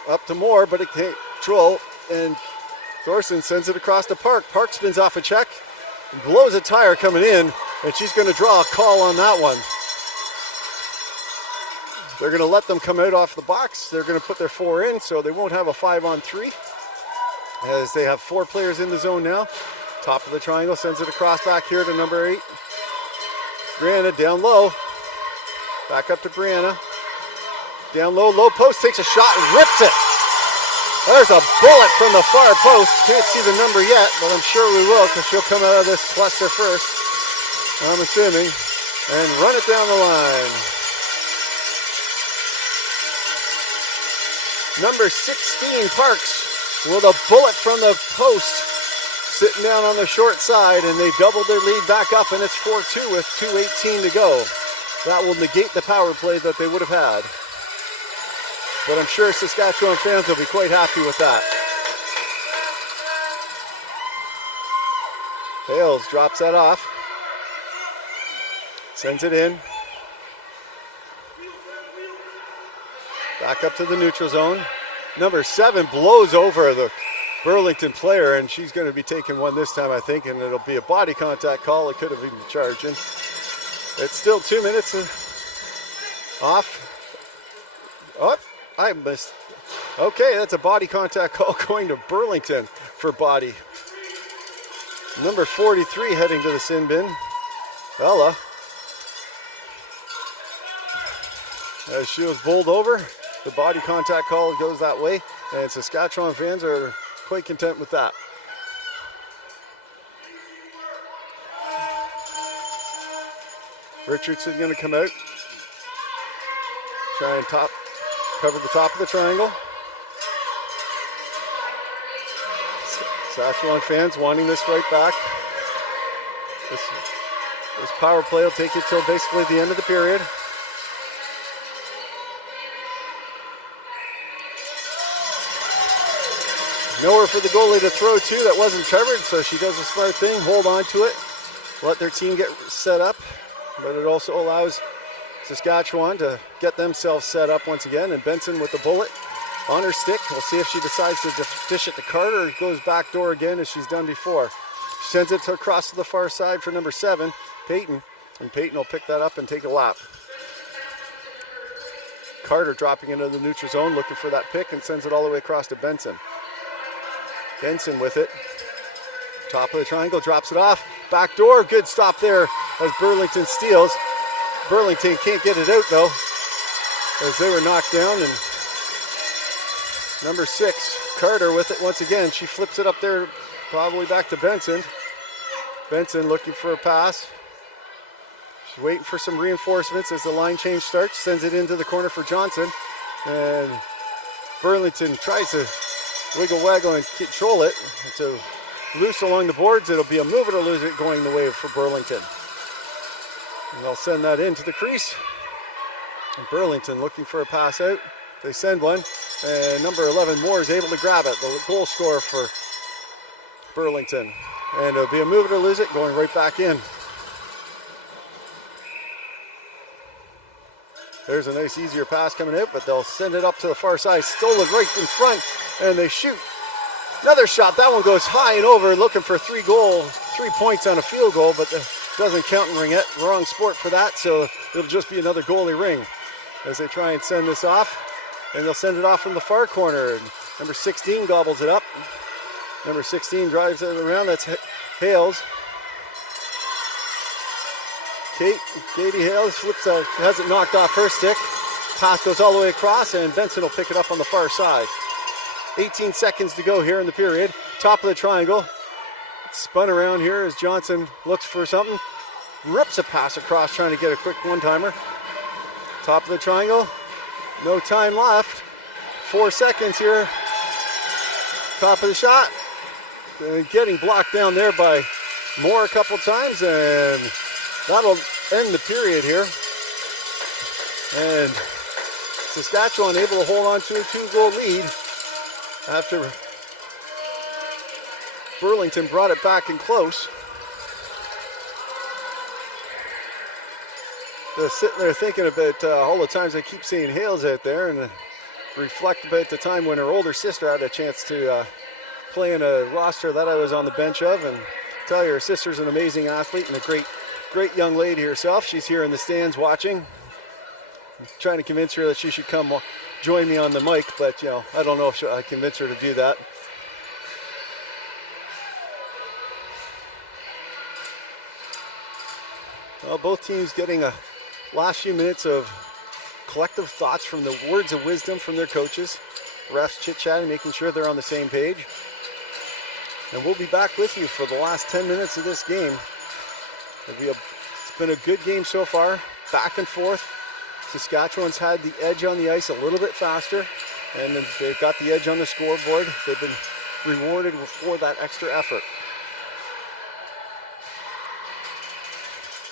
Up to Moore, but it can't control. And Thorson sends it across to Park. Park spins off a check and blows a tire coming in, and she's going to draw a call on that one. They're going to let them come out off the box. They're going to put their 4 in, so they won't have a 5-on-3, as they have 4 players in the zone now. Top of the triangle, sends it across back here to number 8. Brianna down low. Back up to Brianna. Down low, low post, takes a shot and rips it. There's a bullet from the far post. Can't see the number yet, but I'm sure we will, because she'll come out of this cluster first, I'm assuming, and run it down the line. Number 16, Parks, with a bullet from the post, sitting down on the short side, and they doubled their lead back up, and it's 4-2 with 2:18 to go. That will negate the power play that they would have had. But I'm sure Saskatchewan fans will be quite happy with that. Hales drops that off. Sends it in. Back up to the neutral zone. Number 7 blows over the Burlington player, and she's going to be taking one this time, I think, and it'll be a body contact call. It could have even charged in. It's still 2 minutes off. Oh, I missed. Okay, that's a body contact call going to Burlington for body. Number 43 heading to the sin bin. Ella. As she was bowled over, the body contact call goes that way, and Saskatchewan fans are quite content with that. Richardson going to come out. Try and cover the top of the triangle. Saskatchewan fans wanting this right back. This power play will take you till basically the end of the period. Nowhere for the goalie to throw to that wasn't covered, so she does a smart thing, hold on to it, let their team get set up, but it also allows Saskatchewan to get themselves set up once again, and Benson with the bullet on her stick. We'll see if she decides to dish it to Carter or goes back door again as she's done before. She sends it across to the far side for number 7, Peyton, and Peyton will pick that up and take a lap. Carter dropping into the neutral zone, looking for that pick, and sends it all the way across to Benson. Benson with it. Top of the triangle, drops it off. Back door, good stop there as Burlington steals. Burlington can't get it out though, as they were knocked down. And number 6, Carter with it once again. She flips it up there, probably back to Benson. Benson looking for a pass. She's waiting for some reinforcements as the line change starts. Sends it into the corner for Johnson. And Burlington tries to wiggle and control it. It's a loose along the boards. It'll be a move it or lose it going the way for Burlington. And they'll send that into the crease. And Burlington looking for a pass out. They send one. And number 11, Moore, is able to grab it. The goal scorer for Burlington. And it'll be a move it or lose it going right back in. There's a nice easier pass coming out, but they'll send it up to the far side. Stolen right in front, and they shoot. Another shot. That one goes high and over, looking for 3 points on a field goal, but doesn't count in Ringette. Wrong sport for that, so it'll just be another goalie ring as they try and send this off. And they'll send it off from the far corner. And number 16 gobbles it up. Number 16 drives it around. That's Hales. Katie Hales has it knocked off her stick. Pass goes all the way across, and Benson will pick it up on the far side. 18 seconds to go here in the period. Top of the triangle. Spun around here as Johnson looks for something. Rips a pass across, trying to get a quick one-timer. Top of the triangle. No time left. 4 seconds here. Top of the shot. Getting blocked down there by Moore a couple times, and that'll end the period here. And Saskatchewan able to hold on to a 2-goal lead after Burlington brought it back in close. Just sitting there thinking about all the times I keep seeing Hales out there, and reflect about the time when her older sister had a chance to play in a roster that I was on the bench of, and tell you, her sister's an amazing athlete and a great young lady herself. She's here in the stands watching. I'm trying to convince her that she should come join me on the mic, but I don't know if I convince her to do that. Well, both teams getting a last few minutes of collective thoughts from the words of wisdom from their coaches. Refs chit-chatting, making sure they're on the same page. And we'll be back with you for the last 10 minutes of this game. It's been a good game so far, back and forth. Saskatchewan's had the edge on the ice a little bit faster, and they've got the edge on the scoreboard. They've been rewarded for that extra effort.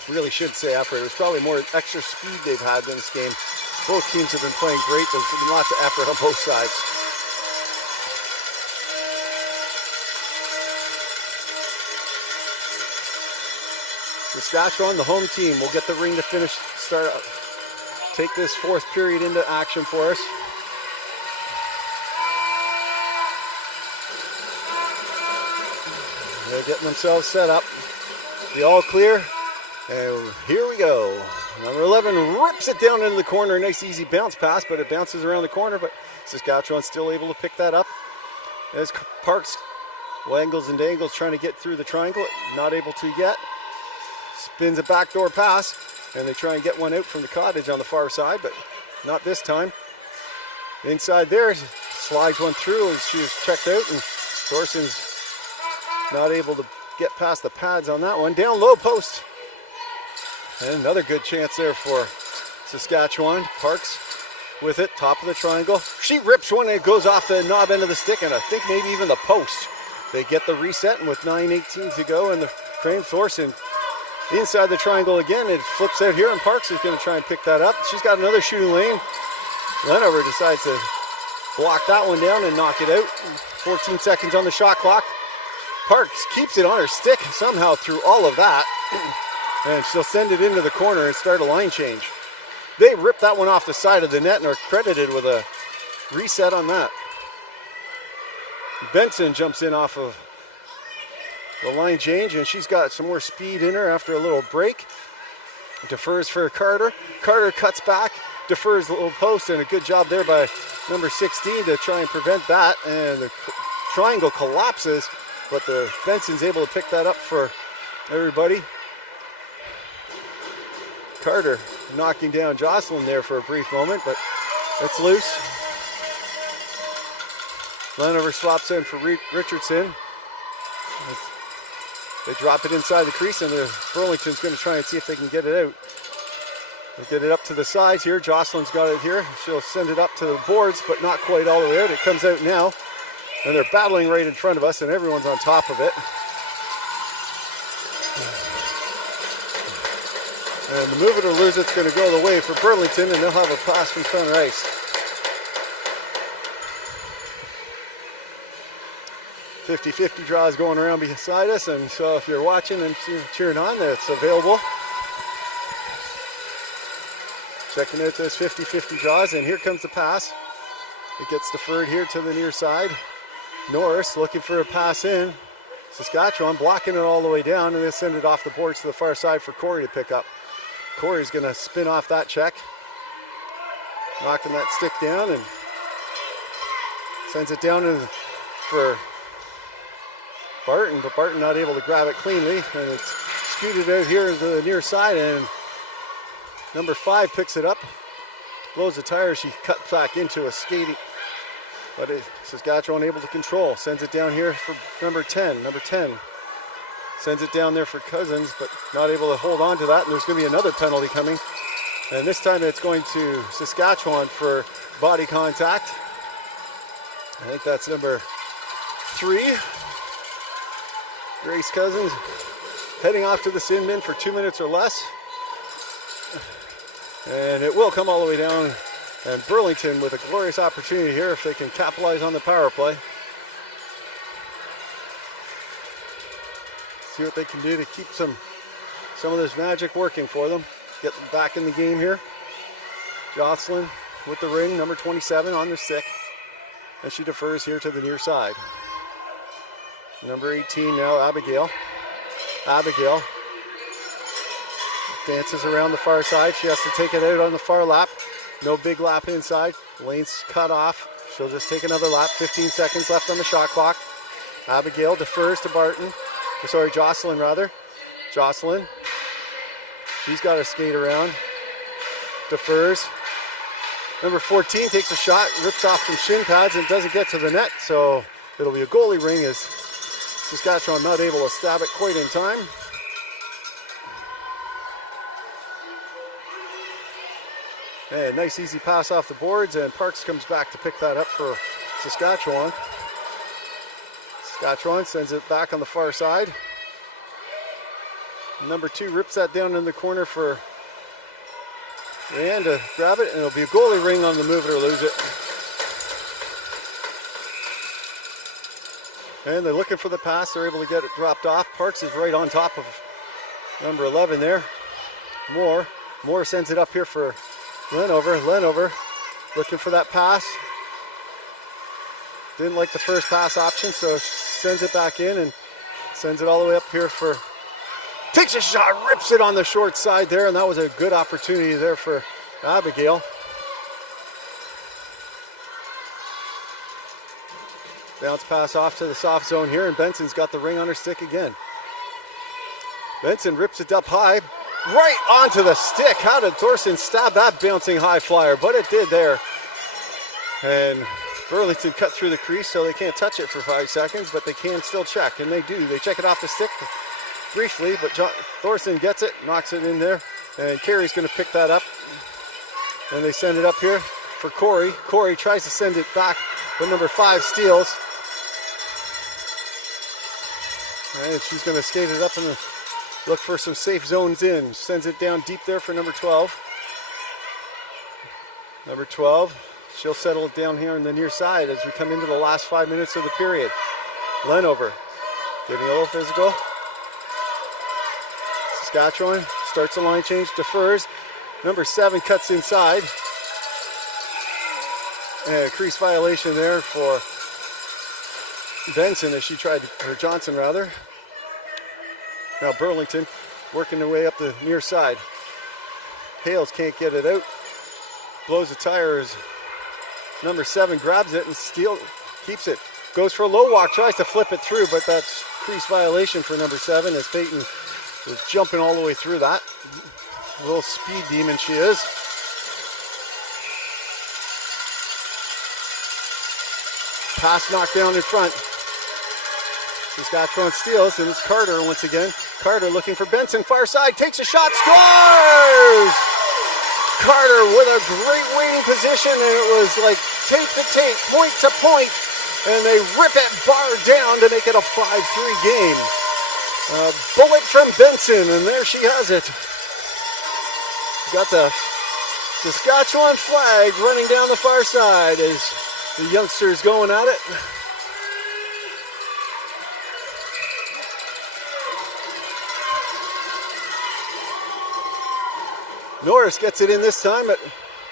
Really should say effort. It was probably more extra speed they've had in this game. Both teams have been playing great. There's been lots of effort on both sides. Saskatchewan, the home team, will get the ring to take this fourth period into action for us. They're getting themselves set up. The all clear. And here we go. Number 11 rips it down into the corner. Nice easy bounce pass, but it bounces around the corner. But Saskatchewan's still able to pick that up. As Parks wangles and dangles trying to get through the triangle. Not able to yet. Spins a backdoor pass. And they try and get one out from the cottage on the far side, but not this time. Inside there, slides one through as she was checked out. And Thorson's not able to get past the pads on that one. Down low post. And another good chance there for Saskatchewan. Parks with it, top of the triangle. She rips one and it goes off the knob end of the stick, and I think maybe even the post. They get the reset, and with 9:18 to go, and the Crane Thorson inside the triangle again. It flips out here, and Parks is going to try and pick that up. She's got another shooting lane. Lenover decides to block that one down and knock it out. 14 seconds on the shot clock. Parks keeps it on her stick somehow through all of that. And she'll send it into the corner and start a line change. They ripped that one off the side of the net and are credited with a reset on that. Benson jumps in off of the line change, and she's got some more speed in her after a little break. Defers for Carter. Carter cuts back, defers the little post, and a good job there by number 16 to try and prevent that. And the triangle collapses, but the Benson's able to pick that up for everybody. Carter knocking down Jocelyn there for a brief moment, but it's loose. Lenover swaps in for Richardson. They drop it inside the crease, and Burlington's going to try and see if they can get it out. They get it up to the sides here. Jocelyn's got it here. She'll send it up to the boards, but not quite all the way out. It comes out now, and they're battling right in front of us, and everyone's on top of it. And the move it or lose it's going to go the way for Burlington, and they'll have a pass from center ice. 50-50 draws going around beside us, and so if you're watching and cheering on, it's available. Checking out those 50-50 draws, and here comes the pass. It gets deferred here to the near side. Norris looking for a pass in. Saskatchewan blocking it all the way down, and they send it off the boards to the far side for Corey to pick up. Corey's going to spin off that check. Knocking that stick down and sends it down for Barton, but Barton not able to grab it cleanly, and it's scooted out here to the near side, and number 5 picks it up, blows the tire. She cuts back into a skating, but Saskatchewan able to control. Sends it down here for number 10. Number 10 sends it down there for Cousins, but not able to hold on to that, and there's going to be another penalty coming, and this time it's going to Saskatchewan for body contact. I think that's number 3. Grace Cousins heading off to the sin bin for 2 minutes or less. And it will come all the way down. And Burlington with a glorious opportunity here if they can capitalize on the power play. See what they can do to keep some of this magic working for them. get back in the game here. Jocelyn with the ring, number 27 on the stick. And she defers here to the near side. Number 18 now, Abigail. Abigail dances around the far side. She has to take it out on the far lap. No big lap inside. Lane's cut off. She'll just take another lap. 15 seconds left on the shot clock. Abigail defers to Barton. Sorry, Jocelyn rather. Jocelyn. She's got to skate around. Defers. Number 14 takes a shot, rips off some shin pads and doesn't get to the net. So it'll be a goalie ring as Saskatchewan not able to stab it quite in time. And nice easy pass off the boards, and Parks comes back to pick that up for Saskatchewan. Saskatchewan sends it back on the far side. Number 2 rips that down in the corner for Rand to grab it, and it'll be a goalie ring on the move it or lose it. And they're looking for the pass. They're able to get it dropped off. Parks is right on top of number 11 there. Moore sends it up here for Lenover. Lenover looking for that pass. Didn't like the first pass option, so sends it back in and sends it all the way up here for... Takes a shot, rips it on the short side there, and that was a good opportunity there for Abigail. Bounce pass off to the soft zone here, and Benson's got the ring on her stick again. Benson rips it up high, right onto the stick. How did Thorson stab that bouncing high flyer? But it did there. And Burlington cut through the crease, so they can't touch it for 5 seconds, but they can still check, and they do. They check it off the stick briefly, but Thorson gets it, knocks it in there, and Carey's going to pick that up. And they send it up here for Corey. Corey tries to send it back, but number 5 steals. And she's going to skate it up and look for some safe zones in. Sends it down deep there for number 12. Number 12, she'll settle it down here on the near side as we come into the last 5 minutes of the period. Lenover getting a little physical. Saskatchewan starts the line change, defers. Number 7 cuts inside. And a crease violation there for Benson as she tried to, or Johnson rather. Now Burlington working their way up the near side. Hales can't get it out. Blows the tires. Number 7 grabs it and keeps it. Goes for a low walk, tries to flip it through, but that's crease violation for number 7 as Peyton was jumping all the way through that. A little speed demon she is. Pass knocked down in front. Saskatchewan steals, and it's Carter once again. Carter looking for Benson, far side, takes a shot, scores! Carter with a great waiting position, and it was like tape to tape, point to point, and they rip it bar down to make it a 5-3 game. A bullet from Benson, and there she has it. Got the Saskatchewan flag running down the far side as the youngsters going at it. Norris gets it in this time, but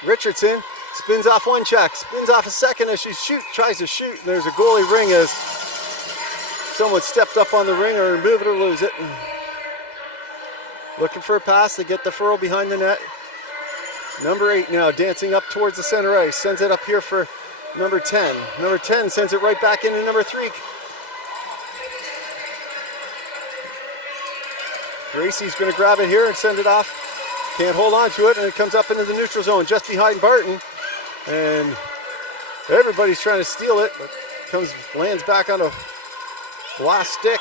Richardson spins off one check, spins off a second as she tries to shoot, and there's a goalie ring as someone stepped up on the ring or move it or lose it. Looking for a pass to get the furl behind the net. Number 8 now dancing up towards the center ice, sends it up here for number 10. Number 10 sends it right back into number 3. Gracie's going to grab it here and send it off. Can't hold on to it, and it comes up into the neutral zone just behind Barton. And everybody's trying to steal it, but lands back on a blast stick.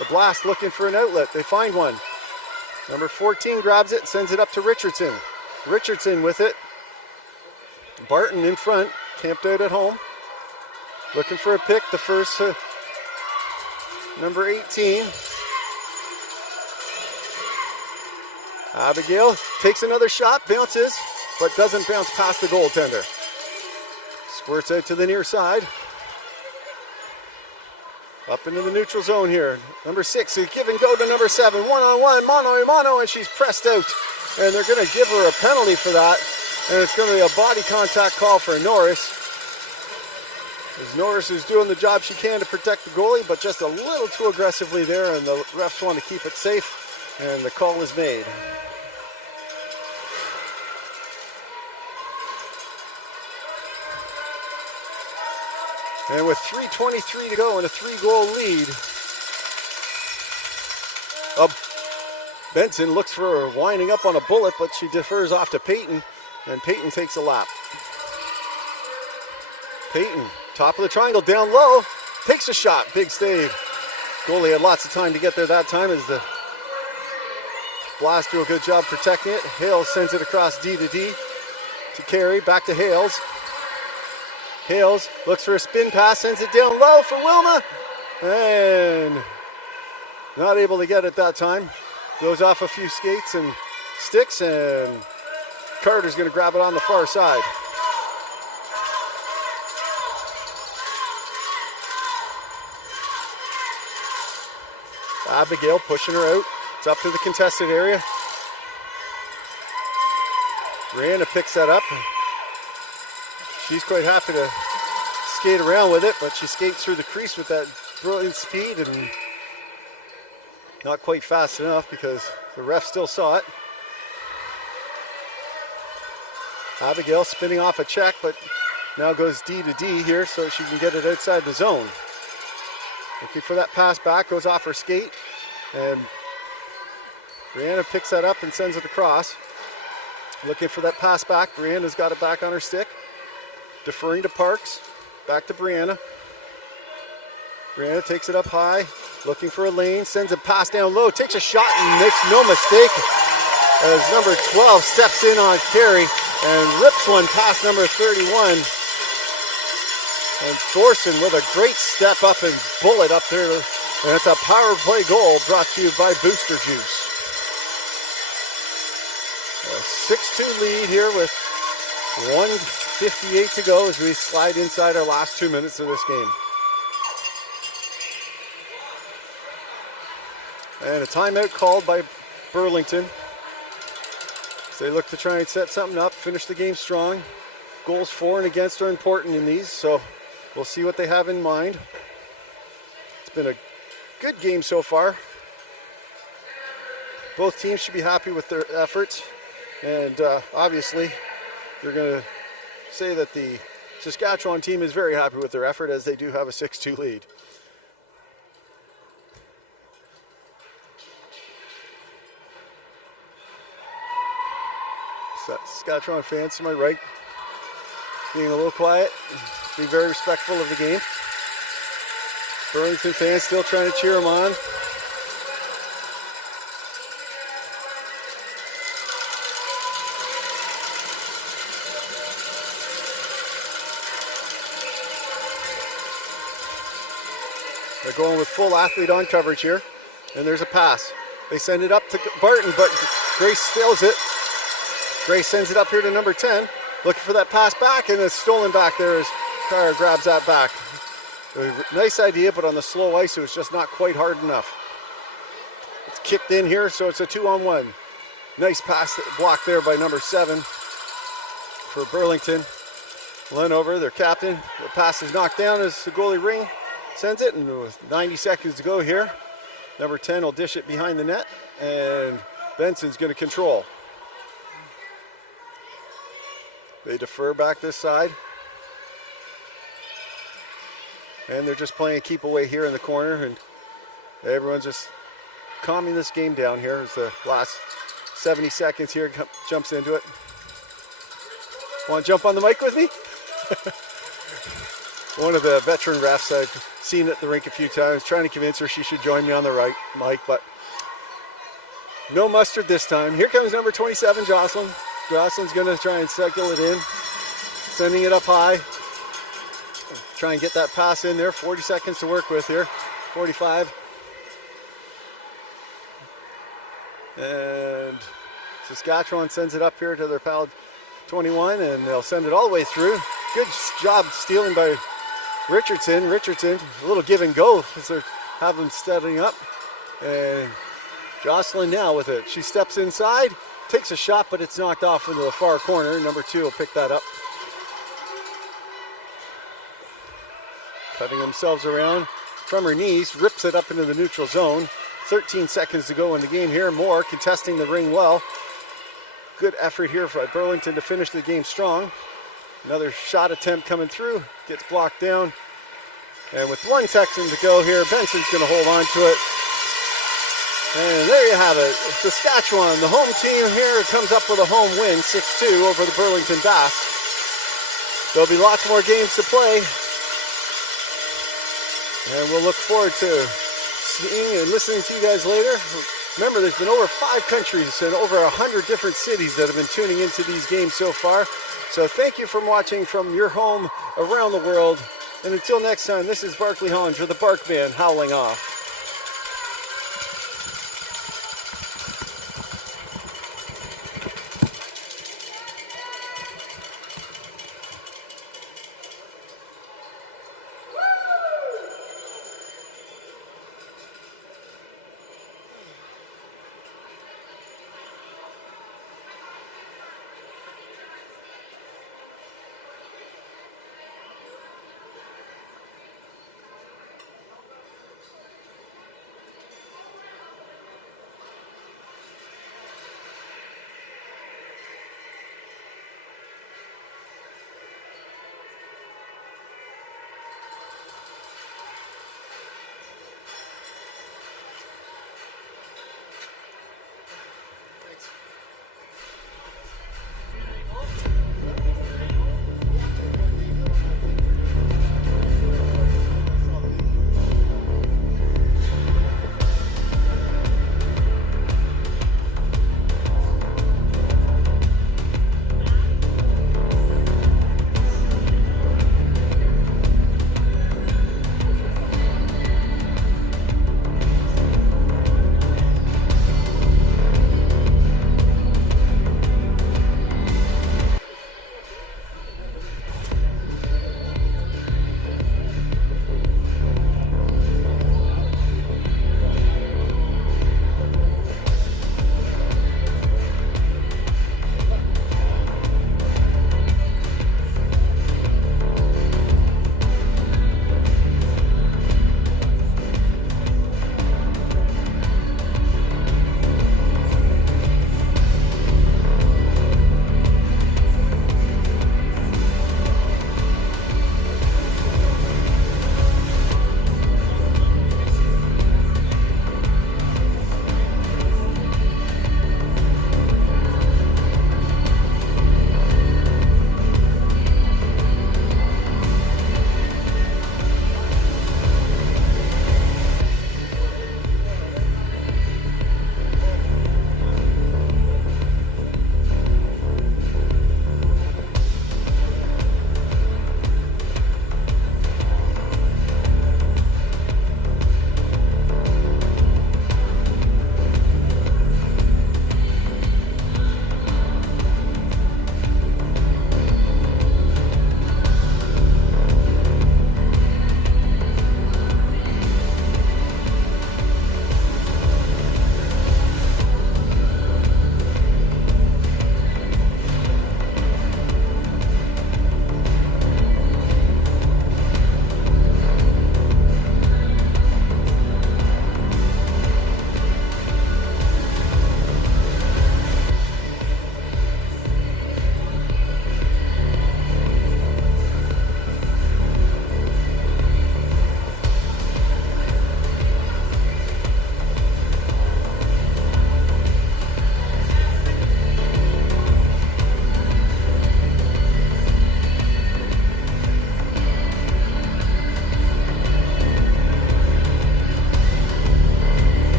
The Blast looking for an outlet. They find one. Number 14 grabs it, sends it up to Richardson. Richardson with it. Barton in front, camped out at home. Looking for a pick, the first to number 18. Abigail takes another shot, bounces, but doesn't bounce past the goaltender. Squirts out to the near side. Up into the neutral zone here. Number 6 is give and go to number 7. One-on-one, mano-a-mano, and she's pressed out. And they're going to give her a penalty for that. And it's going to be a body contact call for Norris. As Norris is doing the job she can to protect the goalie, but just a little too aggressively there, and the refs want to keep it safe, and the call is made. And with 3:23 to go and a 3-goal lead, Benson looks for winding up on a bullet, but she defers off to Peyton, and Peyton takes a lap. Peyton, top of the triangle, down low, takes a shot, big save. Goalie had lots of time to get there that time as the Blast do a good job protecting it. Hales sends it across D to D to Carey, back to Hales. Hales looks for a spin pass, sends it down low for Wilma, and not able to get it that time. Goes off a few skates and sticks, and Carter's going to grab it on the far side. Abigail pushing her out. It's up to the contested area. Brianna picks that up. She's quite happy to skate around with it, but she skates through the crease with that brilliant speed and not quite fast enough because the ref still saw it. Abigail spinning off a check, but now goes D to D here so she can get it outside the zone. Looking for that pass back, goes off her skate, and Brianna picks that up and sends it across. Looking for that pass back, Brianna's got it back on her stick. Deferring to Parks, back to Brianna. Brianna takes it up high, looking for a lane, sends a pass down low, takes a shot and makes no mistake as number 12 steps in on Carey and rips one past number 31. And Thorson with a great step up and bullet up there. And it's a power play goal brought to you by Booster Juice. A 6-2 lead here with 1:58 to go as we slide inside our last 2 minutes of this game. And a timeout called by Burlington. So they look to try and set something up, finish the game strong. Goals for and against are important in these, so we'll see what they have in mind. It's been a good game so far. Both teams should be happy with their efforts. And obviously, you're going to say that the Saskatchewan team is very happy with their effort as they do have a 6-2 lead. Saskatchewan fans to my right being a little quiet, being very respectful of the game. Burlington fans still trying to cheer them on. They're going with full athlete on coverage here, and there's a pass. They send it up to Barton, but Grace steals it. Grace sends it up here to number 10, looking for that pass back, and it's stolen back there as Carr grabs that back. A nice idea, but on the slow ice, it was just not quite hard enough. It's kicked in here, so it's a 2-on-1. Nice pass blocked there by number 7 for Burlington. Lenover, their captain. The pass is knocked down as the goalie Ring sends it, and with 90 seconds to go here, number 10 will dish it behind the net, and Benson's going to control. They defer back this side. And they're just playing keep away here in the corner, and everyone's just calming this game down here as the last 70 seconds here jumps into it. Want to jump on the mic with me? One of the veteran refs I've seen at the rink a few times, trying to convince her she should join me on the right mic, but no mustard this time. Here comes number 27, Jocelyn. Jocelyn's going to try and cycle it in, sending it up high. Try and get that pass in there. 40 seconds to work with here. 45. And Saskatchewan sends it up here to their pal 21, and they'll send it all the way through. Good job stealing by Richardson, a little give and go as they're having them stepping up. And Jocelyn now with it. She steps inside, takes a shot, but it's knocked off into the far corner. Number 2 will pick that up. Cutting themselves around from her knees, rips it up into the neutral zone. 13 seconds to go in the game here. Moore contesting the ring well. Good effort here for Burlington to finish the game strong. Another shot attempt coming through, gets blocked down. And with 1 second to go here, Benson's going to hold on to it. And there you have it. Saskatchewan, the home team here, comes up with a home win, 6-2 over the Burlington Basque. There'll be lots more games to play. And we'll look forward to seeing and listening to you guys later. Remember, there's been over 5 countries and over 100 different cities that have been tuning into these games so far. So thank you for watching from your home around the world. And until next time, this is Barkley Honger, the Bark Band, howling off.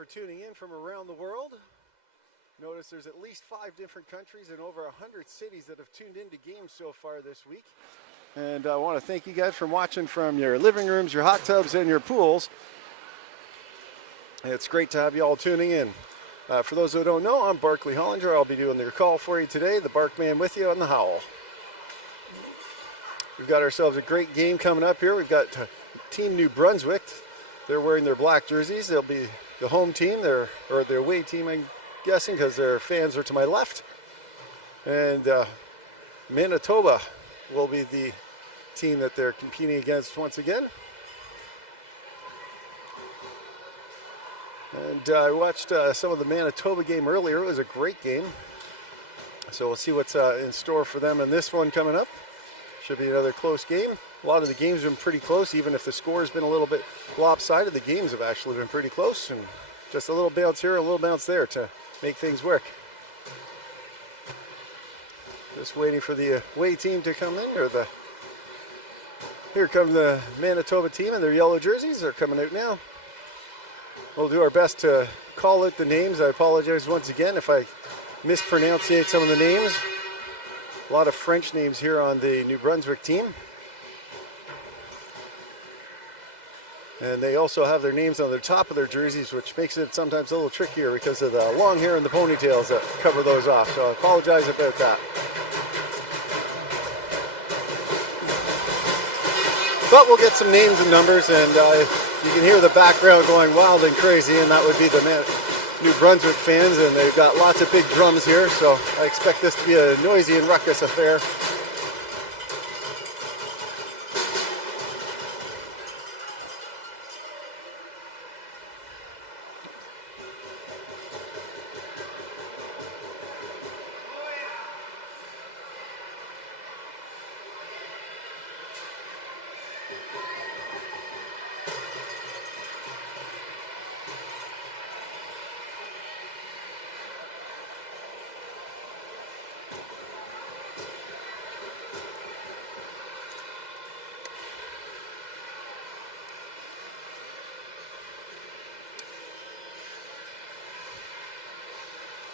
for tuning in from around the world. Notice there's at least 5 different countries and over 100 cities that have tuned into games so far this week. And I want to thank you guys for watching from your living rooms, your hot tubs, and your pools. It's great to have you all tuning in. For those who don't know, I'm Barkley Hollinger. I'll be doing your call for you today, the Barkman with you on the Howl. We've got ourselves a great game coming up here. We've got Team New Brunswick. They're wearing their black jerseys. They'll be the home team, or their away team, I'm guessing, because their fans are to my left. And Manitoba will be the team that they're competing against once again. And I watched some of the Manitoba game earlier. It was a great game. So we'll see what's in store for them in this one coming up. Should be another close game. A lot of the games have been pretty close. Even if the score has been a little bit lopsided, the games have actually been pretty close. And just a little bounce here, a little bounce there to make things work. Just waiting for the away team to come in. Here comes the Manitoba team in their yellow jerseys. They're coming out now. We'll do our best to call out the names. I apologize once again if I mispronunciate some of the names. A lot of French names here on the New Brunswick team. And they also have their names on the top of their jerseys, which makes it sometimes a little trickier because of the long hair and the ponytails that cover those off. So I apologize about that. But we'll get some names and numbers, and you can hear the background going wild and crazy, and that would be the New Brunswick fans, and they've got lots of big drums here, so I expect this to be a noisy and ruckus affair.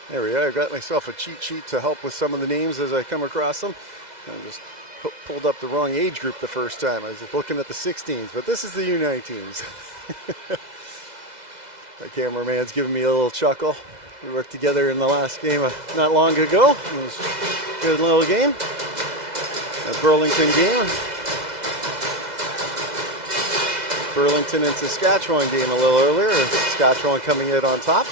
There we are. I got myself a cheat sheet to help with some of the names as I come across them. I just pulled up the wrong age group the first time. I was looking at the 16s, but this is the U19s. My cameraman's giving me a little chuckle. We worked together in the last game not long ago. It was a good little game. A Burlington game. Burlington and Saskatchewan game a little earlier. Saskatchewan coming out on top.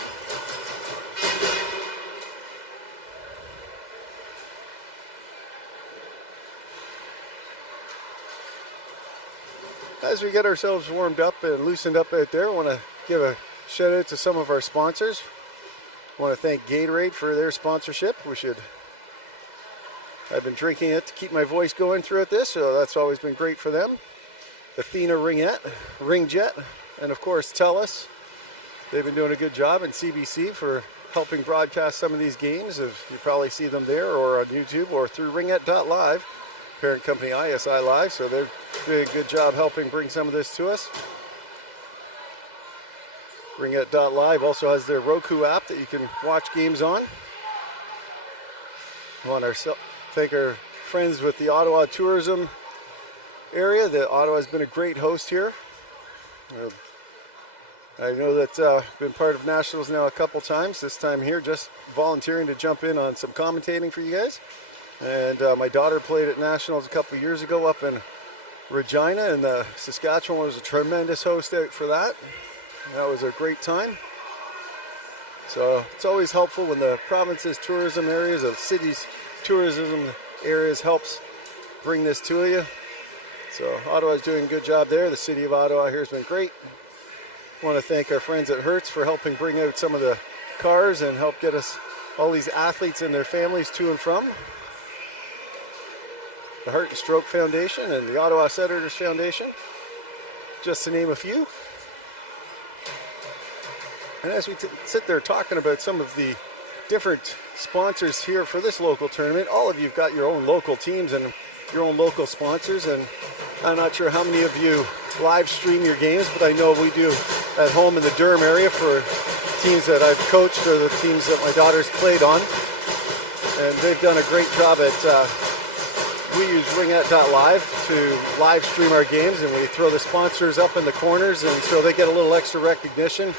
As we get ourselves warmed up and loosened up out there, I want to give a shout out to some of our sponsors. I want to thank Gatorade for their sponsorship. I've been drinking it to keep my voice going throughout this, so that's always been great for them. Athena Ringette, Ringette, and of course TELUS. They've been doing a good job, and CBC for helping broadcast some of these games. You probably see them there or on YouTube or through Ringette.live. Parent company ISI Live, so they're doing a good job helping bring some of this to us. Ringette.live also has their Roku app that you can watch games on. I want to thank our friends with the Ottawa tourism area. Ottawa has been a great host here. I know that I've been part of Nationals now a couple times. This time here, just volunteering to jump in on some commentating for you guys. And my daughter played at Nationals a couple years ago up in Regina, and Saskatchewan was a tremendous host out for that. That was a great time. So it's always helpful when the province's tourism areas, the city's tourism areas helps bring this to you. So Ottawa's doing a good job there. The city of Ottawa here has been great. I want to thank our friends at Hertz for helping bring out some of the cars and help get us all these athletes and their families to and from. The Heart and Stroke Foundation and the Ottawa Senators Foundation, just to name a few. And as we sit there talking about some of the different sponsors here for this local tournament, all of you've got your own local teams and your own local sponsors, and I'm not sure how many of you live stream your games, but I know we do at home in the Durham area for teams that I've coached are the teams that my daughter's played on. And they've done a great job at, we use Ringette.live to live stream our games, and we throw the sponsors up in the corners, and so they get a little extra recognition.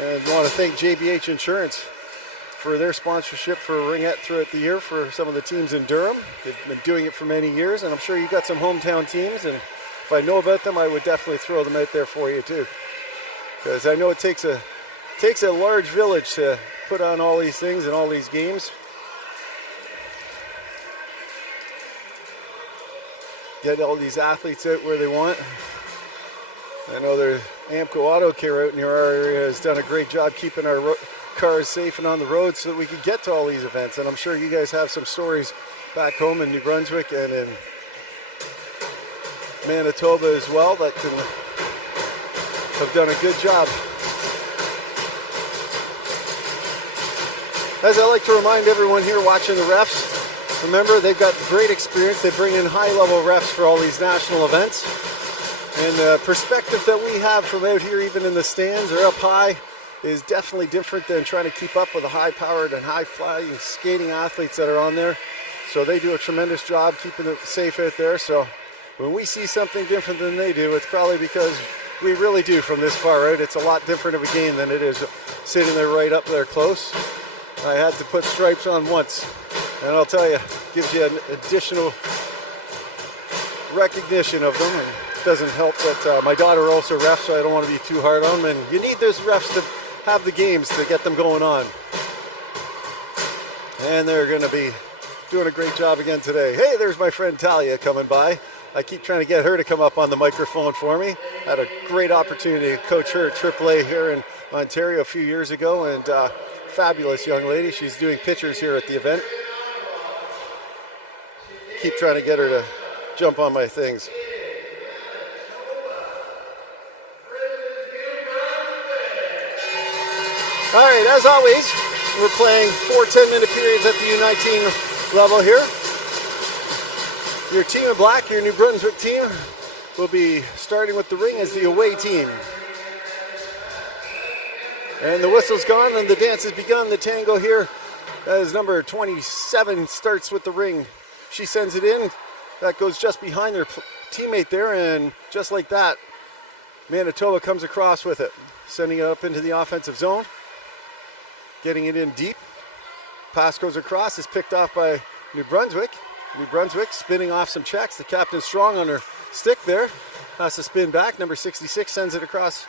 And I want to thank JBH Insurance for their sponsorship for Ringette throughout the year for some of the teams in Durham. They've been doing it for many years, and I'm sure you've got some hometown teams, and if I know about them, I would definitely throw them out there for you too. Because I know it takes a large village to put on all these things and all these games. Get all these athletes out where they want. I know their Amco Auto Care out near our area has done a great job keeping our cars safe and on the road so that we can get to all these events. And I'm sure you guys have some stories back home in New Brunswick and in Manitoba as well that can have done a good job. As I like to remind everyone here watching the refs, remember they've got great experience. They bring in high-level refs for all these national events. And the perspective that we have from out here, even in the stands or up high, is definitely different than trying to keep up with the high-powered and high-flying skating athletes that are on there. So they do a tremendous job keeping it safe out there. So when we see something different than they do, it's probably because we really do from this far out. It's a lot different of a game than it is sitting there right up there close. I had to put stripes on once, and I'll tell you, gives you an additional recognition of them. And it doesn't help that my daughter also refs, so I don't want to be too hard on them. And you need those refs to have the games to get them going on. And they're going to be doing a great job again today. Hey, there's my friend Talia coming by. I keep trying to get her to come up on the microphone for me. Had a great opportunity to coach her at AAA here in Ontario a few years ago, and fabulous young lady. She's doing pictures here at the event. Keep trying to get her to jump on my things. All right, as always, we're playing 4 10-minute periods at the U19 level here. Your team in black, your New Brunswick team, will be starting with the Ring as the away team. And the whistle's gone and the dance has begun. The tango here as number 27 starts with the Ring. She sends it in. That goes just behind her teammate there, and just like that, Manitoba comes across with it, sending it up into the offensive zone. Getting it in deep. Pass goes across, is picked off by New Brunswick. New Brunswick spinning off some checks. The captain strong on her stick there. Has to spin back. Number 66 sends it across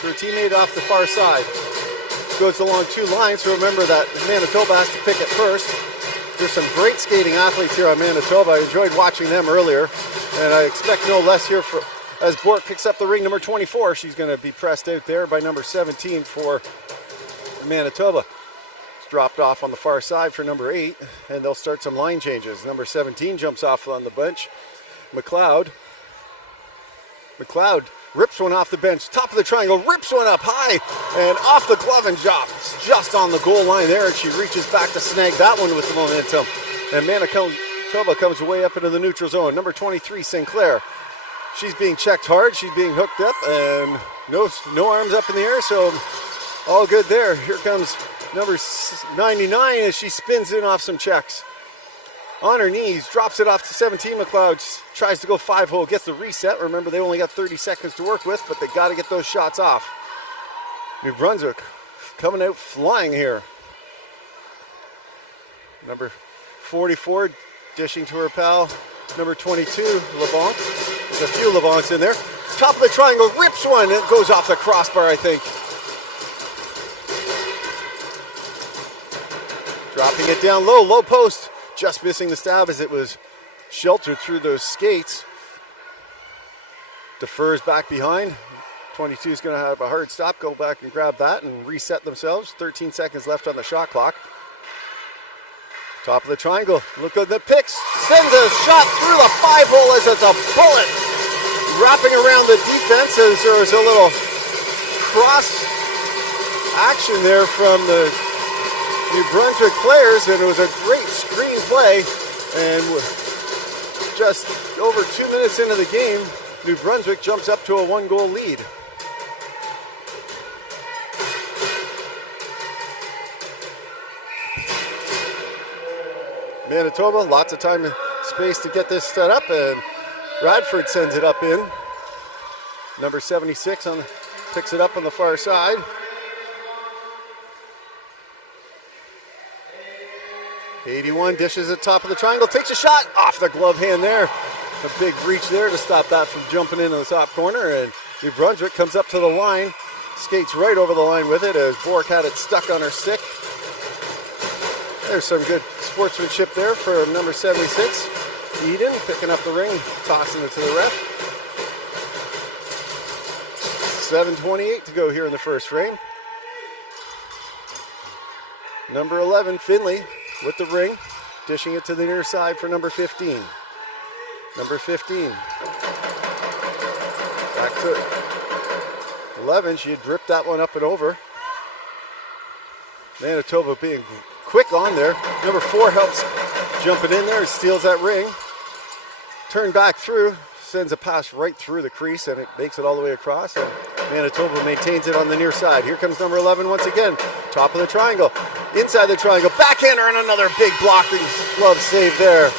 to her teammate off the far side. Goes along 2 lines, so remember that Manitoba has to pick it first. There's some great skating athletes here on Manitoba. I enjoyed watching them earlier, and I expect no less here for as Bort picks up the Ring, number 24. She's going to be pressed out there by number 17 for Manitoba. It's dropped off on the far side for number 8, and they'll start some line changes. Number 17 jumps off on the bench. McLeod rips one off the bench, top of the triangle, rips one up high, and off the glove and drops just on the goal line there, and she reaches back to snag that one with the momentum. And Manitoba comes way up into the neutral zone. Number 23, Sinclair. She's being checked hard, she's being hooked up, and no arms up in the air, so all good there. Here comes number 99 as she spins in off some checks. On her knees, drops it off to 17. McLeod tries to go 5-hole, gets the reset. Remember, they only got 30 seconds to work with, but they got to get those shots off. New Brunswick coming out flying here. Number 44 dishing to her pal. Number 22, LeBlanc. There's a few LeBlancs in there. Top of the triangle, rips one. It goes off the crossbar, I think. Dropping it down low post. Just missing the stab as it was sheltered through those skates. Defers back behind. 22 is going to have a hard stop. Go back and grab that and reset themselves. 13 seconds left on the shot clock. Top of the triangle. Look at the picks. Sends a shot through the 5-hole as it's a bullet. Wrapping around the defense as there was a little cross action there from the New Brunswick players, and it was a great screen play. And just over 2 minutes into the game, New Brunswick jumps up to a 1-goal lead. Manitoba, lots of time and space to get this set up, and Radford sends it up in. Number 76 picks it up on the far side. '81 dishes at top of the triangle, takes a shot off the glove hand there. A big reach there to stop that from jumping into the top corner, and New Brunswick comes up to the line, skates right over the line with it as Bork had it stuck on her stick. There's some good sportsmanship there for number 76. Eden picking up the ring, tossing it to the ref. 7:28 to go here in the first frame. Number 11, Finley, with the ring, dishing it to the near side for number 15. Number 15. Back to 11. She had dripped that one up and over. Manitoba being quick on there. Number 4 helps jumping in there and steals that ring. Turn back through, sends a pass right through the crease, and it makes it all the way across. And Manitoba maintains it on the near side. Here comes number 11 once again. Top of the triangle. Inside the triangle. Backhander and another big blocking glove save there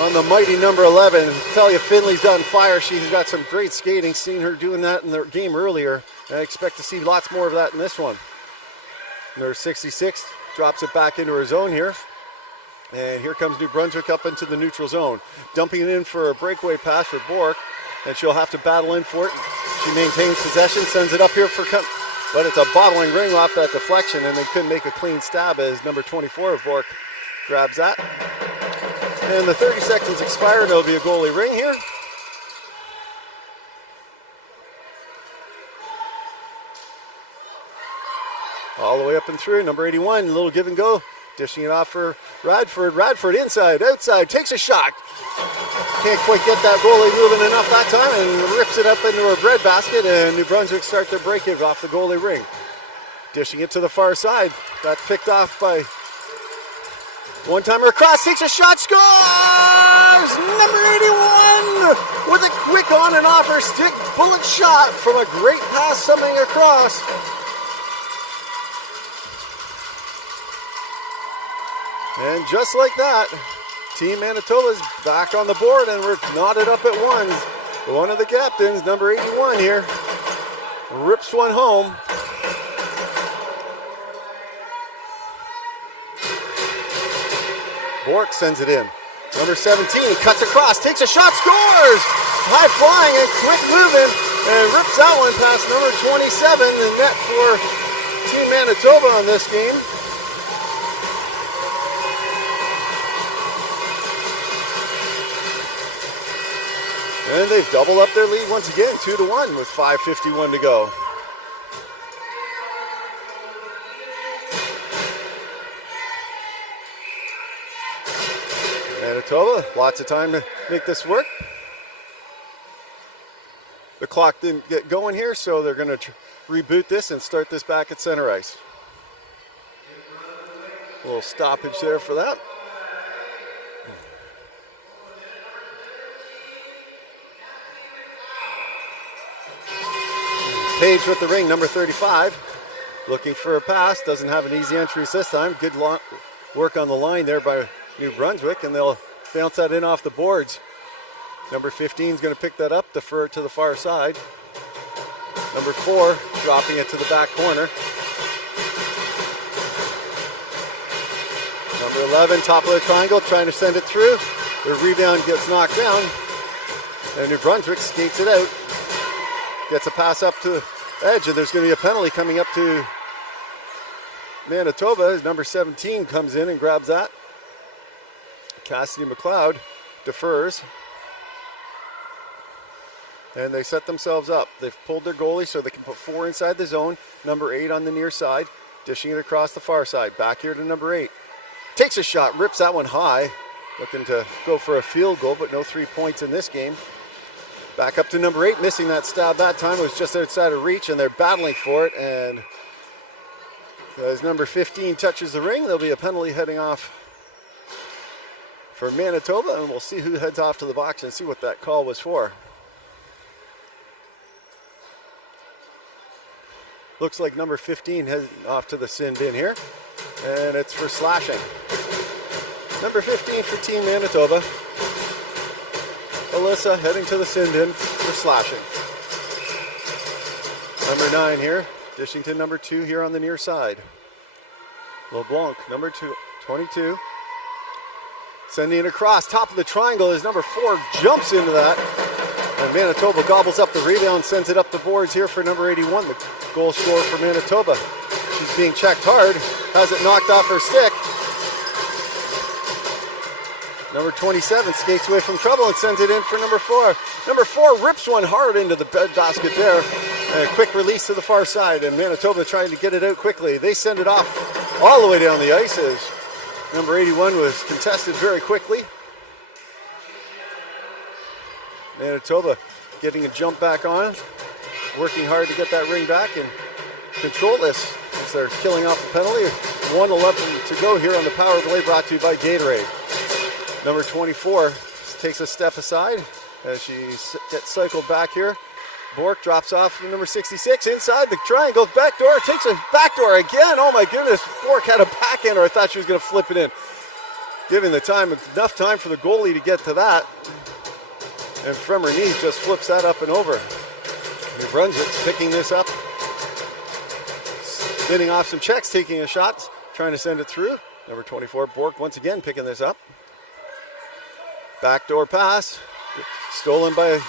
on the mighty number 11. I tell you, Finley's on fire. She's got some great skating. Seen her doing that in the game earlier. And I expect to see lots more of that in this one. Number 66 drops it back into her zone here. And here comes New Brunswick up into the neutral zone. Dumping it in for a breakaway pass for Bork. And she'll have to battle in for it. She maintains possession, sends it up here for... But it's a bottling ring off that deflection, and they couldn't make a clean stab as number 24 of Bork grabs that. And the 30 seconds expire. There'll be a goalie ring here. All the way up and through. Number 81, a little give and go. Dishing it off for Radford. Radford inside, outside, takes a shot. Can't quite get that goalie moving enough that time and rips it up into her breadbasket, and New Brunswick start their breakage off the goalie ring. Dishing it to the far side. That's picked off by one-timer across, takes a shot, scores! Number 81 with a quick on and off her stick bullet shot from a great pass coming across. And just like that, Team Manitoba's back on the board, and we're knotted up at ones. One of the captains, number 81 here, rips one home. Bork sends it in. Number 17 cuts across, takes a shot, scores! High flying and quick moving, and rips that one past number 27, the net for Team Manitoba on this game. And they've doubled up their lead once again, 2-1 with 5:51 to go. Manitoba, lots of time to make this work. The clock didn't get going here, so they're going to reboot this and start this back at center ice. A little stoppage there for that. Page with the ring, number 35. Looking for a pass, doesn't have an easy entry this time. Good work on the line there by New Brunswick, and they'll bounce that in off the boards. Number 15 is going to pick that up, defer it to the far side. Number 4 dropping it to the back corner. Number 11, top of the triangle, trying to send it through. The rebound gets knocked down, and New Brunswick skates it out. Gets a pass up to the edge, and there's going to be a penalty coming up to Manitoba as number 17 comes in and grabs that. Cassidy McLeod defers. And they set themselves up. They've pulled their goalie so they can put 4 inside the zone. Number 8 on the near side, dishing it across the far side. Back here to number 8. Takes a shot, rips that one high. Looking to go for a field goal, but no 3 points in this game. Back up to number 8, missing that stab that time. It was just outside of reach, and they're battling for it. And as number 15 touches the ring, there'll be a penalty heading off for Manitoba, and we'll see who heads off to the box and see what that call was for. Looks like number 15 heading off to the sin bin here, and it's for slashing. Number 15 for Team Manitoba. Alyssa heading to the send-in for slashing. Number 9 here, dishing to number 2 here on the near side. LeBlanc, number 22. Sending it across, top of the triangle as number 4 jumps into that. And Manitoba gobbles up the rebound, sends it up the boards here for number 81, the goal scorer for Manitoba. She's being checked hard, has it knocked off her stick. Number 27 skates away from trouble and sends it in for number 4. Number 4 rips one hard into the basket there. And a quick release to the far side, and Manitoba trying to get it out quickly. They send it off all the way down the ice as number 81 was contested very quickly. Manitoba getting a jump back on, working hard to get that ring back and control this as they're killing off the penalty. 1:11 to go here on the power play, brought to you by Gatorade. Number 24 takes a step aside as she gets cycled back here. Bork drops off from number 66 inside the triangle, backdoor, takes a backdoor again. Oh my goodness, Bork had a backhander. I thought she was going to flip it in. Giving the time, enough time for the goalie to get to that. And from her knees just flips that up and over. New Brunswick's picking this up. Spinning off some checks, taking a shot, trying to send it through. Number 24, Bork once again picking this up. Backdoor pass, stolen by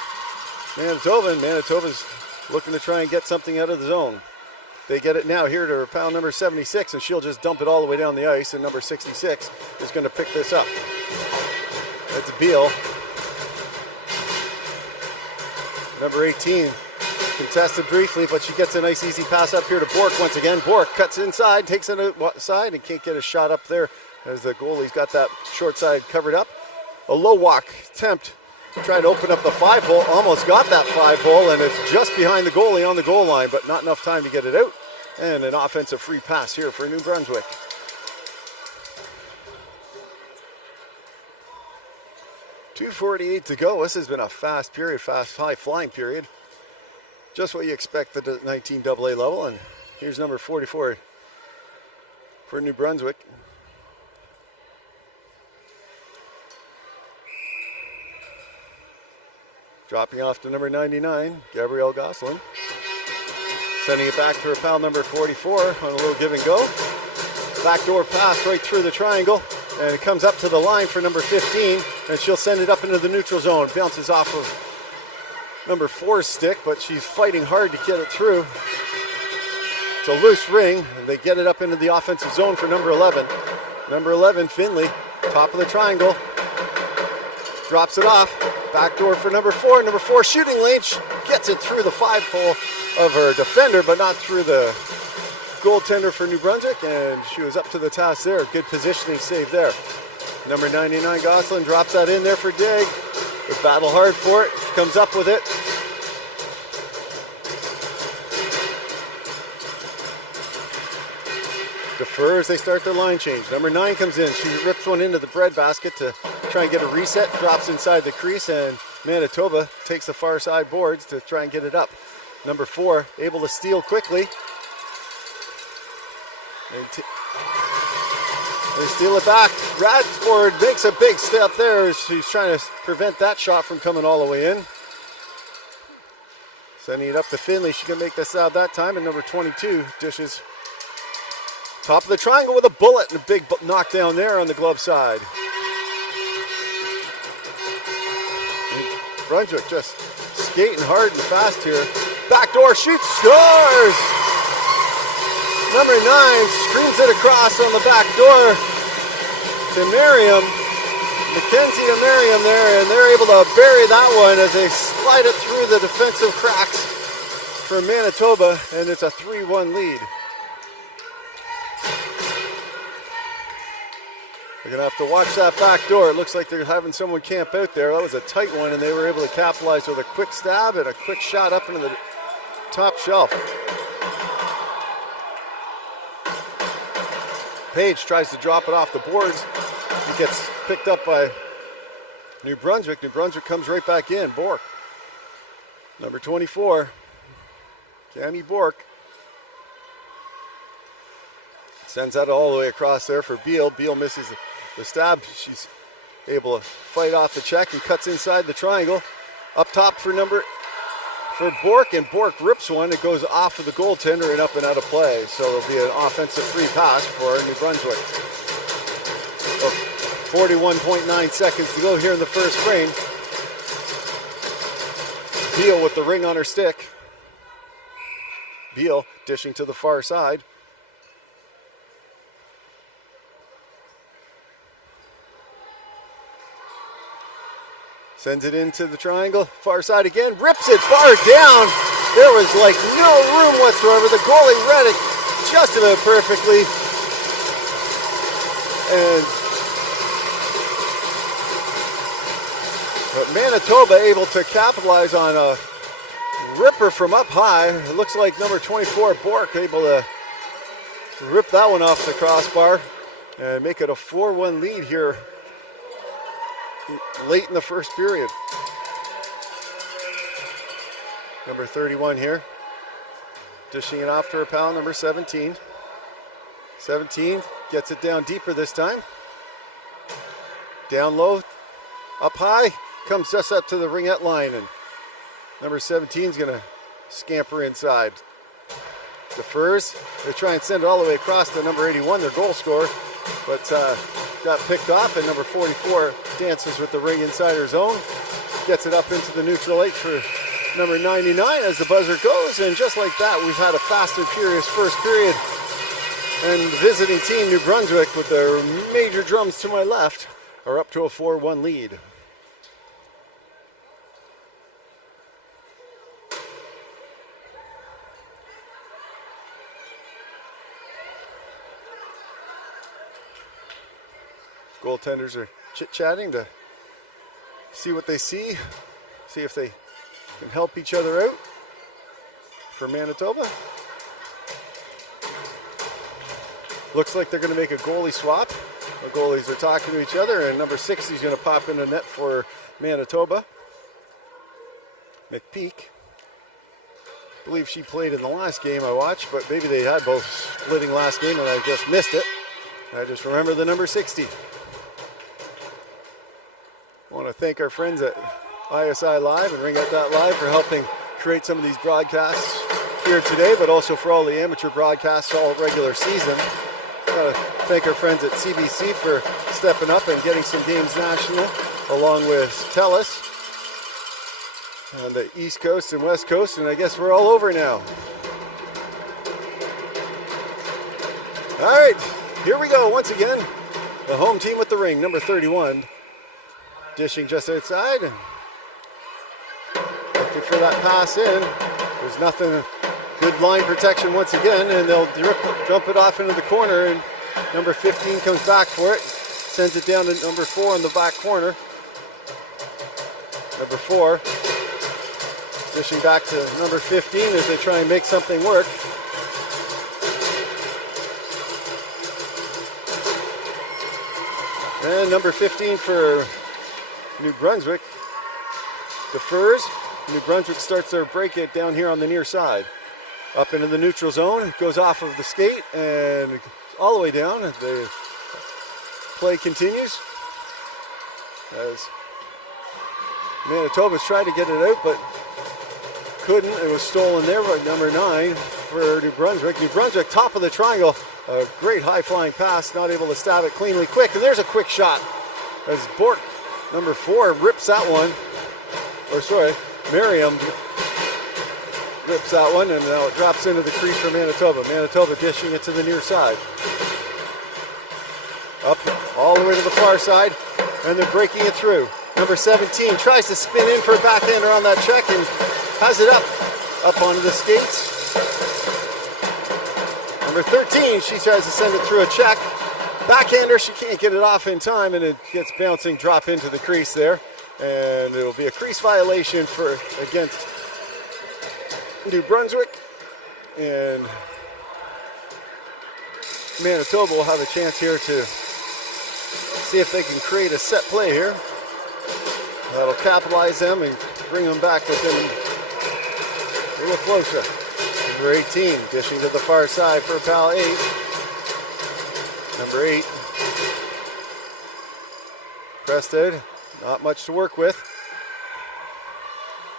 Manitoba, and Manitoba's looking to try and get something out of the zone. They get it now here to pound number 76, and she'll just dump it all the way down the ice, and number 66 is going to pick this up. That's Beal. Number 18 contested briefly, but she gets a nice easy pass up here to Bork once again. Bork cuts inside, takes it outside, and can't get a shot up there as the goalie's got that short side covered up. A low walk attempt, trying to open up the 5-hole, almost got that 5-hole, and it's just behind the goalie on the goal line, but not enough time to get it out. And an offensive free pass here for New Brunswick. .248 to go. This has been a fast period, fast high-flying period. Just what you expect at the 19 AA level. And here's number 44 for New Brunswick. Dropping off to number 99, Gabrielle Gosselin. Sending it back to her pal number 44 on a little give and go. Backdoor pass right through the triangle. And it comes up to the line for number 15. And she'll send it up into the neutral zone. Bounces off of number 4's stick, but she's fighting hard to get it through. It's a loose ring. And they get it up into the offensive zone for number 11. Number 11, Finley, top of the triangle. Drops it off. Backdoor for number 4. Number 4 shooting lane. Gets it through the 5-hole of her defender, but not through the goaltender for New Brunswick. And she was up to the task there. Good positioning save there. Number 99, Gosselin, drops that in there for Dig. They battle hard for it. Comes up with it. Defers, they start their line change. Number 9 comes in. She rips one into the bread basket to try and get a reset. Drops inside the crease, and Manitoba takes the far side boards to try and get it up. Number 4 able to steal quickly. They steal it back. Radford makes a big step there. She's trying to prevent that shot from coming all the way in. Sending it up to Finley. She can make this out that time. And number 22 dishes top of the triangle with a bullet and a big knockdown there on the glove side. Brunswick just skating hard and fast here. Backdoor shoots, scores! Number 9 screams it across on the back door to Merriam. Mackenzie and Merriam there, and they're able to bury that one as they slide it through the defensive cracks for Manitoba, and it's a 3-1 lead. They're going to have to watch that back door. It looks like they're having someone camp out there. That was a tight one, and they were able to capitalize with a quick stab and a quick shot up into the top shelf. Page tries to drop it off the boards. He gets picked up by New Brunswick. New Brunswick comes right back in. Bork. Number 24, Cami Bork. Sends that all the way across there for Beal. Beal misses the stab. She's able to fight off the check and cuts inside the triangle. Up top for Bork, and Bork rips one. It goes off of the goaltender and up and out of play. So it'll be an offensive free pass for New Brunswick. So 41.9 seconds to go here in the first frame. Beal with the ring on her stick. Beal dishing to the far side. Sends it into the triangle, far side again, rips it far down. There was like no room whatsoever. The goalie read it just about perfectly. But Manitoba able to capitalize on a ripper from up high. It looks like number 24, Bork, able to rip that one off the crossbar and make it a 4-1 lead here late in the first period. Number 31 here, dishing it off to her pal, number 17. 17 gets it down deeper this time. Down low, up high, comes just up to the ringette line, and number 17 is gonna scamper inside. Defers, they try and send it all the way across to number 81, their goal scorer, but got picked off, and number 44 dances with the ring inside her zone. Gets it up into the neutral eight for number 99 as the buzzer goes, and just like that, we've had a fast and furious first period. And the visiting team, New Brunswick, with their major drums to my left, are up to a 4-1 lead. Goaltenders are chit-chatting to see what they see if they can help each other out for Manitoba. Looks like they're going to make a goalie swap. The goalies are talking to each other, and number 60 is going to pop in the net for Manitoba. McPeak. I believe she played in the last game I watched, but maybe they had both splitting last game and I just missed it. I just remember the number 60. I want to thank our friends at ISI Live and Ringette Live for helping create some of these broadcasts here today, but also for all the amateur broadcasts all regular season. I want to thank our friends at CBC for stepping up and getting some games national, along with TELUS on the East Coast and West Coast, and I guess we're all over now. All right, here we go once again. The home team with the ring, number 31. Dishing just outside. Looking for that pass in. There's nothing. Good line protection once again, and they'll dump it off into the corner, and number 15 comes back for it. Sends it down to number 4 in the back corner. Number 4 dishing back to number 15 as they try and make something work. And number 15 for New Brunswick defers. New Brunswick starts their break it down here on the near side. Up into the neutral zone, goes off of the skate and all the way down. The play continues as Manitoba's tried to get it out, but couldn't. It was stolen there by number 9 for New Brunswick. New Brunswick, top of the triangle. A great high-flying pass, not able to stab it cleanly quick. And there's a quick shot as Bork, number 4, rips that one. Or sorry, Merriam rips that one, and now it drops into the crease for Manitoba. Manitoba dishing it to the near side. Up all the way to the far side, and they're breaking it through. Number 17 tries to spin in for a backhander on that check and has it up onto the skates. Number 13, she tries to send it through a check. Backhander, she can't get it off in time, and it gets bouncing, drop into the crease there. And it will be a crease violation against New Brunswick. And Manitoba will have a chance here to see if they can create a set play here. That'll capitalize them and bring them back within a little closer. Number 18, dishing to the far side for pal 8. Number 8 Prested, not much to work with.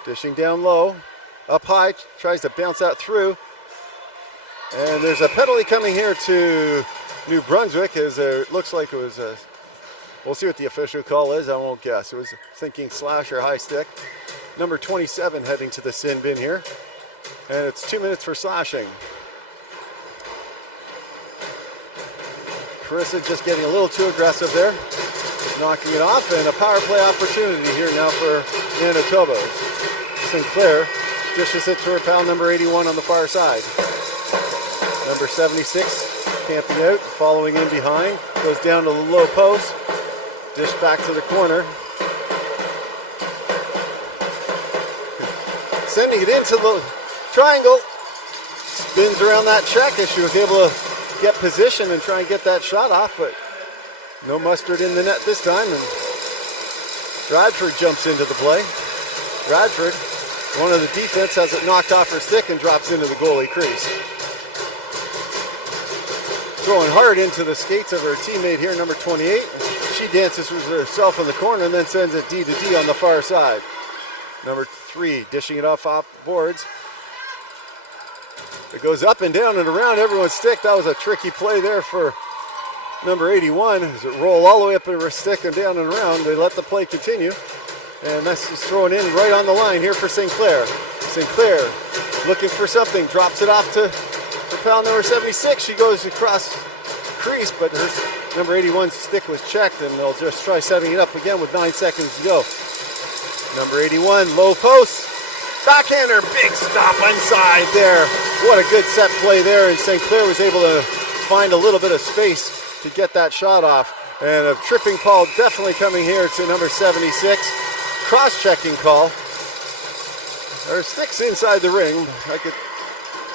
Dishing down low. Up high, tries to bounce that through. And there's a penalty coming here to New Brunswick, as it looks like it was a, we'll see what the official call is, I won't guess. It was thinking slash or high stick. Number 27 heading to the sin bin here. And it's 2 minutes for slashing. Carissa just getting a little too aggressive there. Knocking it off, and a power play opportunity here now for Manitoba. Sinclair dishes it to her pal number 81 on the far side. Number 76 camping out, following in behind, goes down to the low post, dish back to the corner. Sending it into the triangle, spins around that check as she was able to get position and try and get that shot off, but no mustard in the net this time, and Radford jumps into the play. Radford, one of the defense, has it knocked off her stick and drops into the goalie crease. Throwing hard into the skates of her teammate here, number 28. She dances with herself in the corner and then sends it D to D on the far side. Number 3 dishing it off the boards. It goes up and down and around everyone's stick. That was a tricky play there for number 81. As it rolled all the way up in her stick and down and around, they let the play continue. And this is thrown in right on the line here for Sinclair. Sinclair looking for something, drops it off to her pal number 76. She goes across crease, but her number 81 stick was checked, and they'll just try setting it up again with 9 seconds to go. Number 81, low post. Backhander, big stop inside there. What a good set play there, and Sinclair was able to find a little bit of space to get that shot off. And a tripping call definitely coming here to number 76. Cross-checking call. Her stick's inside the ring,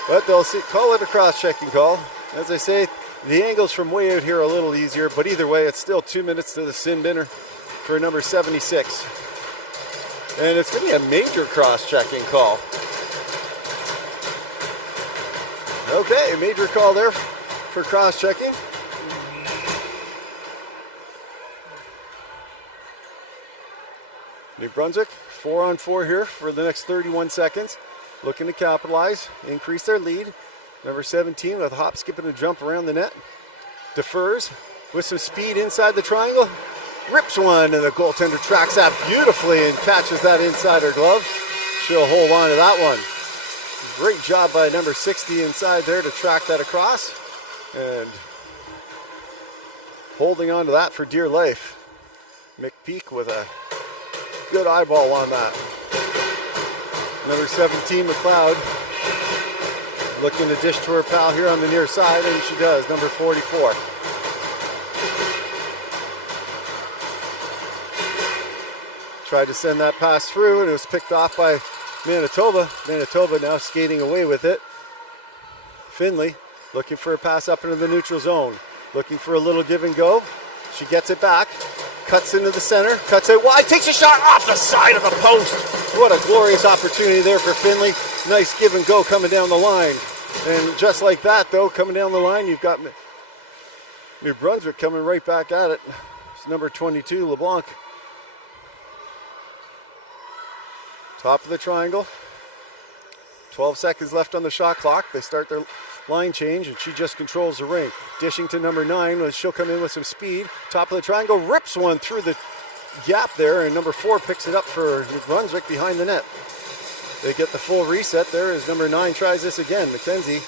but they'll call it a cross-checking call. As I say, the angles from way out here are a little easier, but either way, it's still 2 minutes to the sin binner for number 76. And it's going to be a major cross-checking call. Okay, major call there for cross-checking. New Brunswick, 4-on-4 here for the next 31 seconds. Looking to capitalize, increase their lead. Number 17 with a hop, skip, and a jump around the net. Defers with some speed inside the triangle. Rips one, and the goaltender tracks that beautifully and catches that inside her glove. She'll hold on to that one. Great job by number 60 inside there to track that across. And holding on to that for dear life. McPeak with a good eyeball on that. Number 17, McLeod, looking to dish to her pal here on the near side, and she does, number 44. Tried to send that pass through, and it was picked off by Manitoba. Manitoba now skating away with it. Finley looking for a pass up into the neutral zone. Looking for a little give and go. She gets it back. Cuts into the center. Cuts it wide. Takes a shot off the side of the post. What a glorious opportunity there for Finley. Nice give and go coming down the line. And just like that, though, coming down the line, you've got New Brunswick coming right back at it. It's number 22, LeBlanc. Top of the triangle. 12 seconds left on the shot clock. They start their line change, and she just controls the ring. Dishing to number 9, she'll come in with some speed. Top of the triangle, rips one through the gap there, and number 4 picks it up for New Brunswick behind the net. They get the full reset there as number 9 tries this again. McKenzie.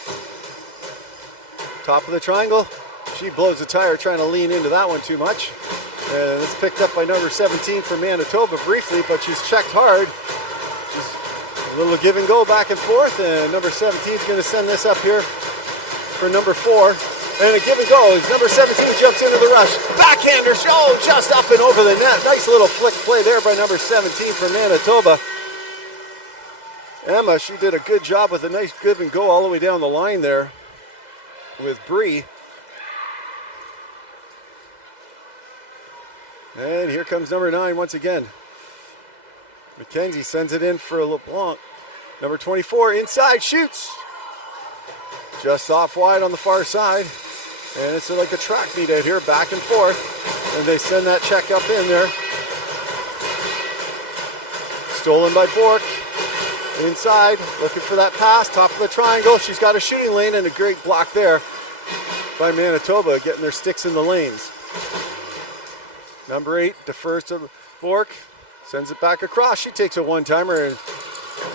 Top of the triangle. She blows the tire trying to lean into that one too much. And it's picked up by number 17 from Manitoba briefly, but she's checked hard. A little give and go back and forth, and number 17 is going to send this up here for number 4. And a give and go as number 17 jumps into the rush. Backhander, just up and over the net. Nice little flick play there by number 17 from Manitoba. Emma, she did a good job with a nice give and go all the way down the line there with Bree. And here comes number 9 once again. McKenzie sends it in for LeBlanc. Number 24 inside, shoots. Just off wide on the far side. And it's like a track meet out here, back and forth. and they send that check up in there. Stolen by Bork. Inside, looking for that pass, top of the triangle. She's got a shooting lane and a great block there by Manitoba, getting their sticks in the lanes. Number 8 defers to Bork, sends it back across. She takes a one-timer, and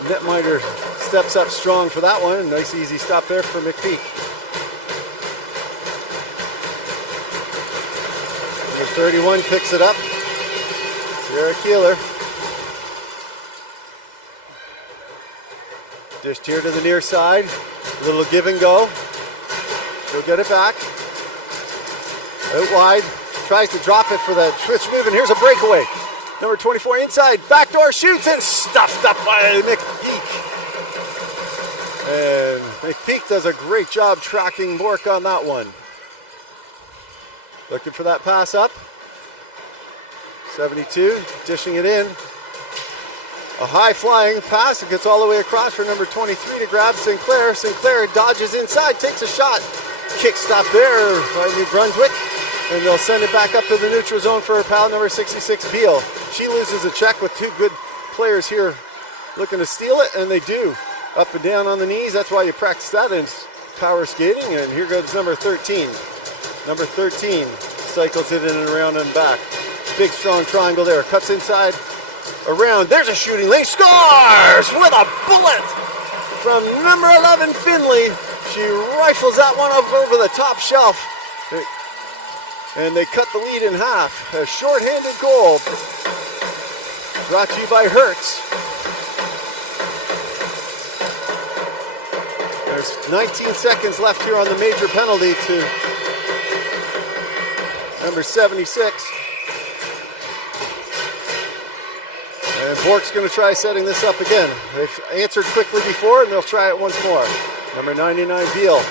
netminder steps up strong for that one. Nice easy stop there for McPeak. Number 31 picks it up. Sarah Keeler. Dished here to the near side. A little give and go. She'll get it back. Out wide. Tries to drop it for the switch move, and here's a breakaway. Number 24 inside. Backdoor shoots and stuffed up by McPeak. And McPeak does a great job tracking Bork on that one. Looking for that pass up. 72, dishing it in. A high flying pass. It gets all the way across for number 23 to grab Sinclair. Sinclair dodges inside, takes a shot. Kick stop there by New Brunswick. And they'll send it back up to the neutral zone for her pal, number 66, Beal. She loses a check with two good players here looking to steal it, and they do. Up and down on the knees. That's why you practice that in power skating. And here goes number 13. Number 13 cycles it in and around and back. Big strong triangle there. Cuts inside. Around, there's a shooting lane, scores with a bullet from number 11, Finley. She rifles that one up over the top shelf. And they cut the lead in half. A short-handed goal brought to you by Hertz. There's 19 seconds left here on the major penalty to number 76. And Bork's going to try setting this up again. They've answered quickly before, and they'll try it once more. Number 99, Beal.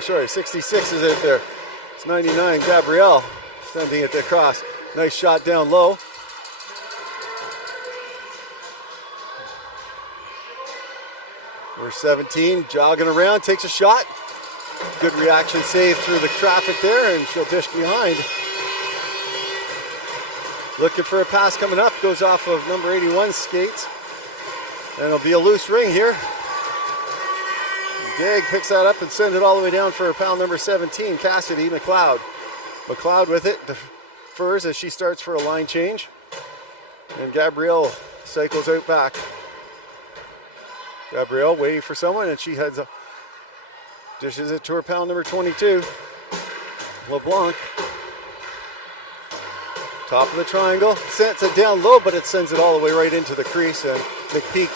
Sorry, 66 is it there. It's 99, Gabrielle, sending it across. Nice shot down low. Number 17, jogging around, takes a shot. Good reaction save through the traffic there, and she'll dish behind. Looking for a pass coming up, goes off of number 81's skates. And it'll be a loose ring here. Gag picks that up and sends it all the way down for her pal number 17, Cassidy McLeod. McLeod with it, defers as she starts for a line change. And Gabrielle cycles out back. Gabrielle waiting for someone, and she heads up. Dishes it to her pal number 22, LeBlanc. Top of the triangle, sends it down low, but it sends it all the way right into the crease, and McPeak,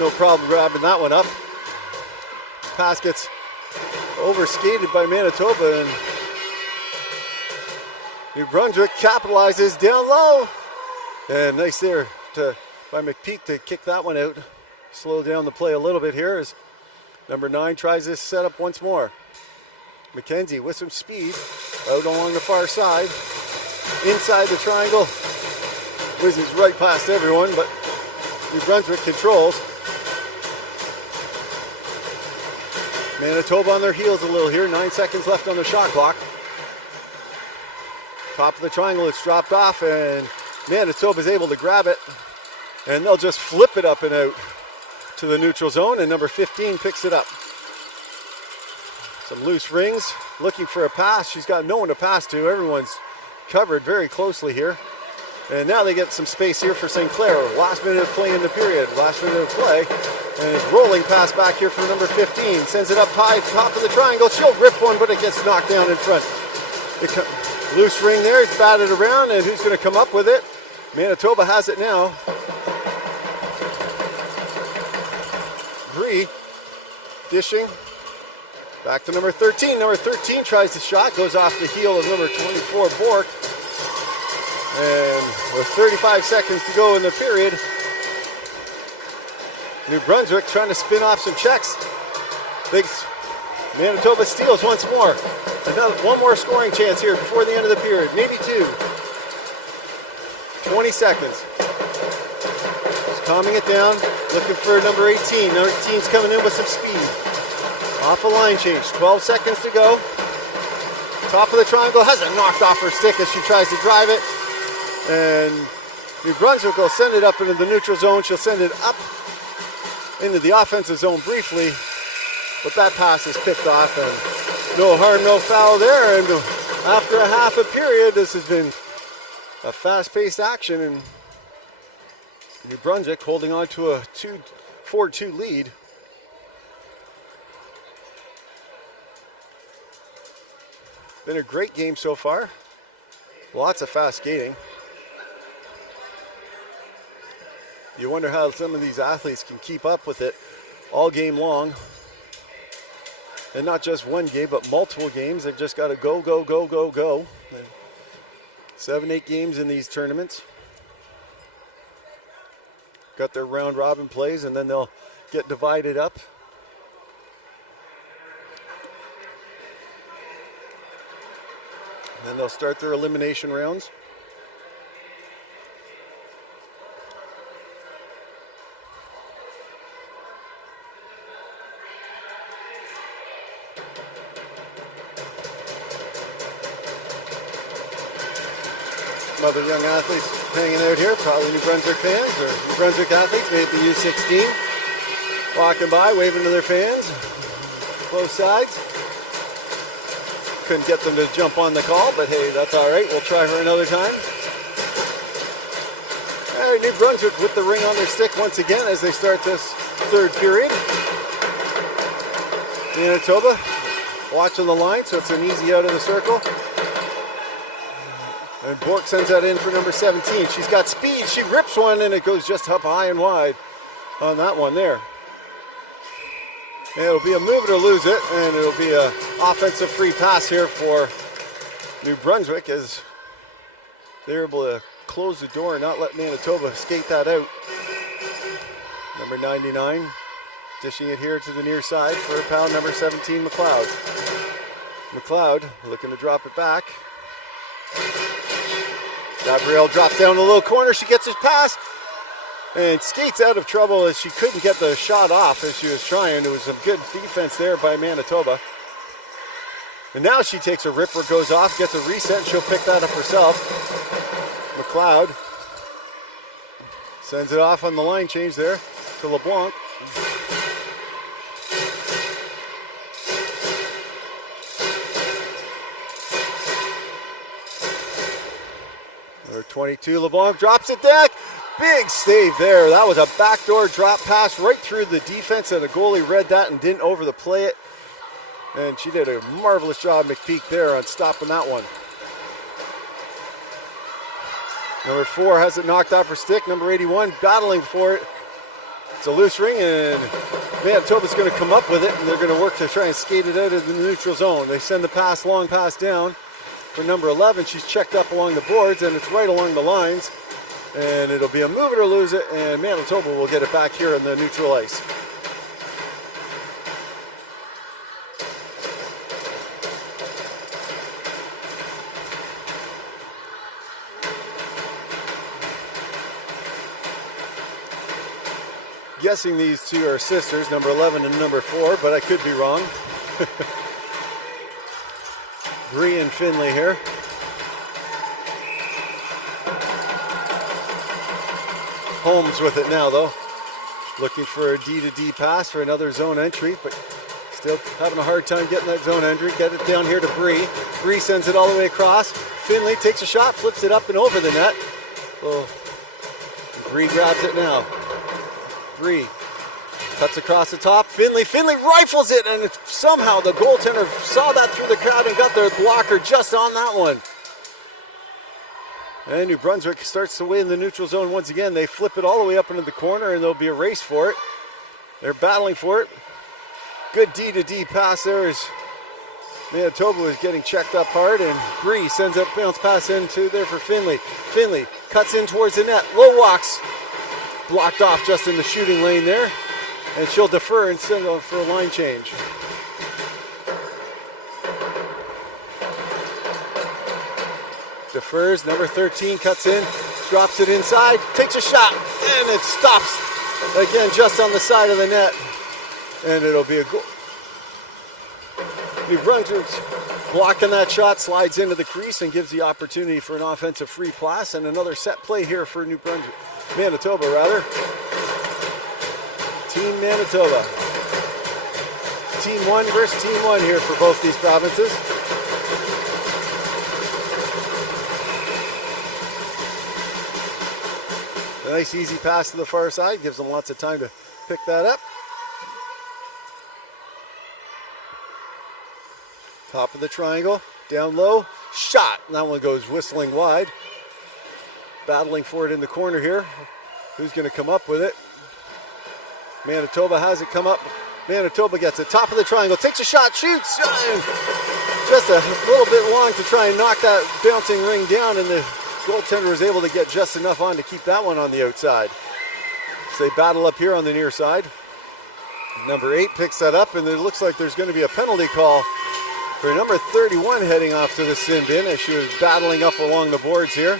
no problem grabbing that one up. Pass gets overskated by Manitoba, and New Brunswick capitalizes down low. And nice there by McPeak to kick that one out. Slow down the play a little bit here as number 9 tries this setup once more. McKenzie with some speed out along the far side. Inside the triangle, whizzes right past everyone, but New Brunswick controls. Manitoba on their heels a little here, 9 seconds left on the shot clock. Top of the triangle, it's dropped off, and Manitoba's able to grab it, and they'll just flip it up and out to the neutral zone, and number 15 picks it up. Some loose rings, looking for a pass. She's got no one to pass to. Everyone's covered very closely here. And now they get some space here for St. Clair. Last minute of play in the period. Last minute of play. And it's rolling pass back here from number 15. Sends it up high, top of the triangle. She'll rip one, but it gets knocked down in front. Loose ring there. It's batted around, and who's going to come up with it? Manitoba has it now. Bree dishing. Back to number 13. Number 13 tries the shot. Goes off the heel of number 24, Bork. And with 35 seconds to go in the period, New Brunswick trying to spin off some checks. Manitoba steals once more. One more scoring chance here before the end of the period. Maybe 2. 20 seconds. Just calming it down. Looking for number 18. Number 18's coming in with some speed. Off a line change. 12 seconds to go. top of the triangle, has it knocked off her stick as she tries to drive it. And New Brunswick will send it up into the neutral zone. She'll send it up into the offensive zone briefly, but that pass is picked off, and no harm, no foul there. And after a half a period, this has been a fast-paced action, and New Brunswick holding on to a 4-2 lead. Been a great game so far. Lots of fast skating. You wonder how some of these athletes can keep up with it all game long. And not just one game, but multiple games. They've just got to go, go, go, go, go. 7-8 games in these tournaments. Got their round robin plays, and then they'll get divided up. And then they'll start their elimination rounds. Some other young athletes hanging out here, probably New Brunswick fans or New Brunswick athletes, maybe the U16, walking by, waving to their fans, both sides. Couldn't get them to jump on the call, but hey, that's all right. We'll try for another time. All right, New Brunswick with the ring on their stick once again as they start this third period. Manitoba watching the line, so it's an easy out of the circle. And Bork sends that in for number 17. She's got speed. She rips one, and it goes just up high and wide on that one there. And it'll be a move it or lose it, and it'll be an offensive free pass here for New Brunswick as they're able to close the door and not let Manitoba skate that out. Number 99 dishing it here to the near side for a pal, number 17, McLeod. McLeod looking to drop it back. Gabrielle drops down the little corner. She gets his pass and skates out of trouble as she couldn't get the shot off as she was trying. There was some good defense there by Manitoba. And now she takes a ripper, goes off, gets a reset. She'll pick that up herself. McLeod sends it off on the line change there to LeBlanc. Number 22, LeBlanc drops it back. Big save there. That was a backdoor drop pass right through the defense, and the goalie read that and didn't over the play it. And she did a marvelous job, McPeak, there on stopping that one. Number 4 has it knocked off her stick. Number 81 battling for it. It's a loose ring, and Manitoba's going to come up with it, and they're going to work to try and skate it out of the neutral zone. They send the pass, long pass down for number 11. She's checked up along the boards, and it's right along the lines. And it'll be a move it or lose it, and Manitoba will get it back here on the neutral ice. Guessing these two are sisters, number 11 and number 4, but I could be wrong. Bree and Finley here. Holmes with it now, though. Looking for a D-to-D pass for another zone entry, but still having a hard time getting that zone entry. Get it down here to Bree. Bree sends it all the way across. Finley takes a shot, flips it up and over the net. Well, Bree grabs it now. Bree cuts across the top. Finley rifles it, and somehow the goaltender saw that through the crowd and got their blocker just on that one. And New Brunswick starts to win the neutral zone once again. They flip it all the way up into the corner, and there'll be a race for it. They're battling for it. Good D-to-D pass there as Manitoba was getting checked up hard, and Bree sends a bounce pass into there for Finley. Finley cuts in towards the net. Low walks. Blocked off just in the shooting lane there. And she'll defer and send for a line change. Defers, number 13 cuts in, drops it inside, takes a shot, and it stops again just on the side of the net. And it'll be a goal. New Brunswick blocking that shot, slides into the crease and gives the opportunity for an offensive free pass and another set play here for New Brunswick. Manitoba, rather. Team Manitoba. Team 1 versus Team 1 here for both these provinces. A nice easy pass to the far side, gives them lots of time to pick that up. Top of the triangle, down low, shot. That one goes whistling wide. Battling for it in the corner here. Who's going to come up with it? Manitoba has it come up. Manitoba gets it. Top of the triangle, takes a shot, shoots. Just a little bit long to try and knock that bouncing ring down, and the goaltender was able to get just enough on to keep that one on the outside. So they battle up here on the near side. Number 8 picks that up, and it looks like there's going to be a penalty call for number 31 heading off to the sin bin as she was battling up along the boards here.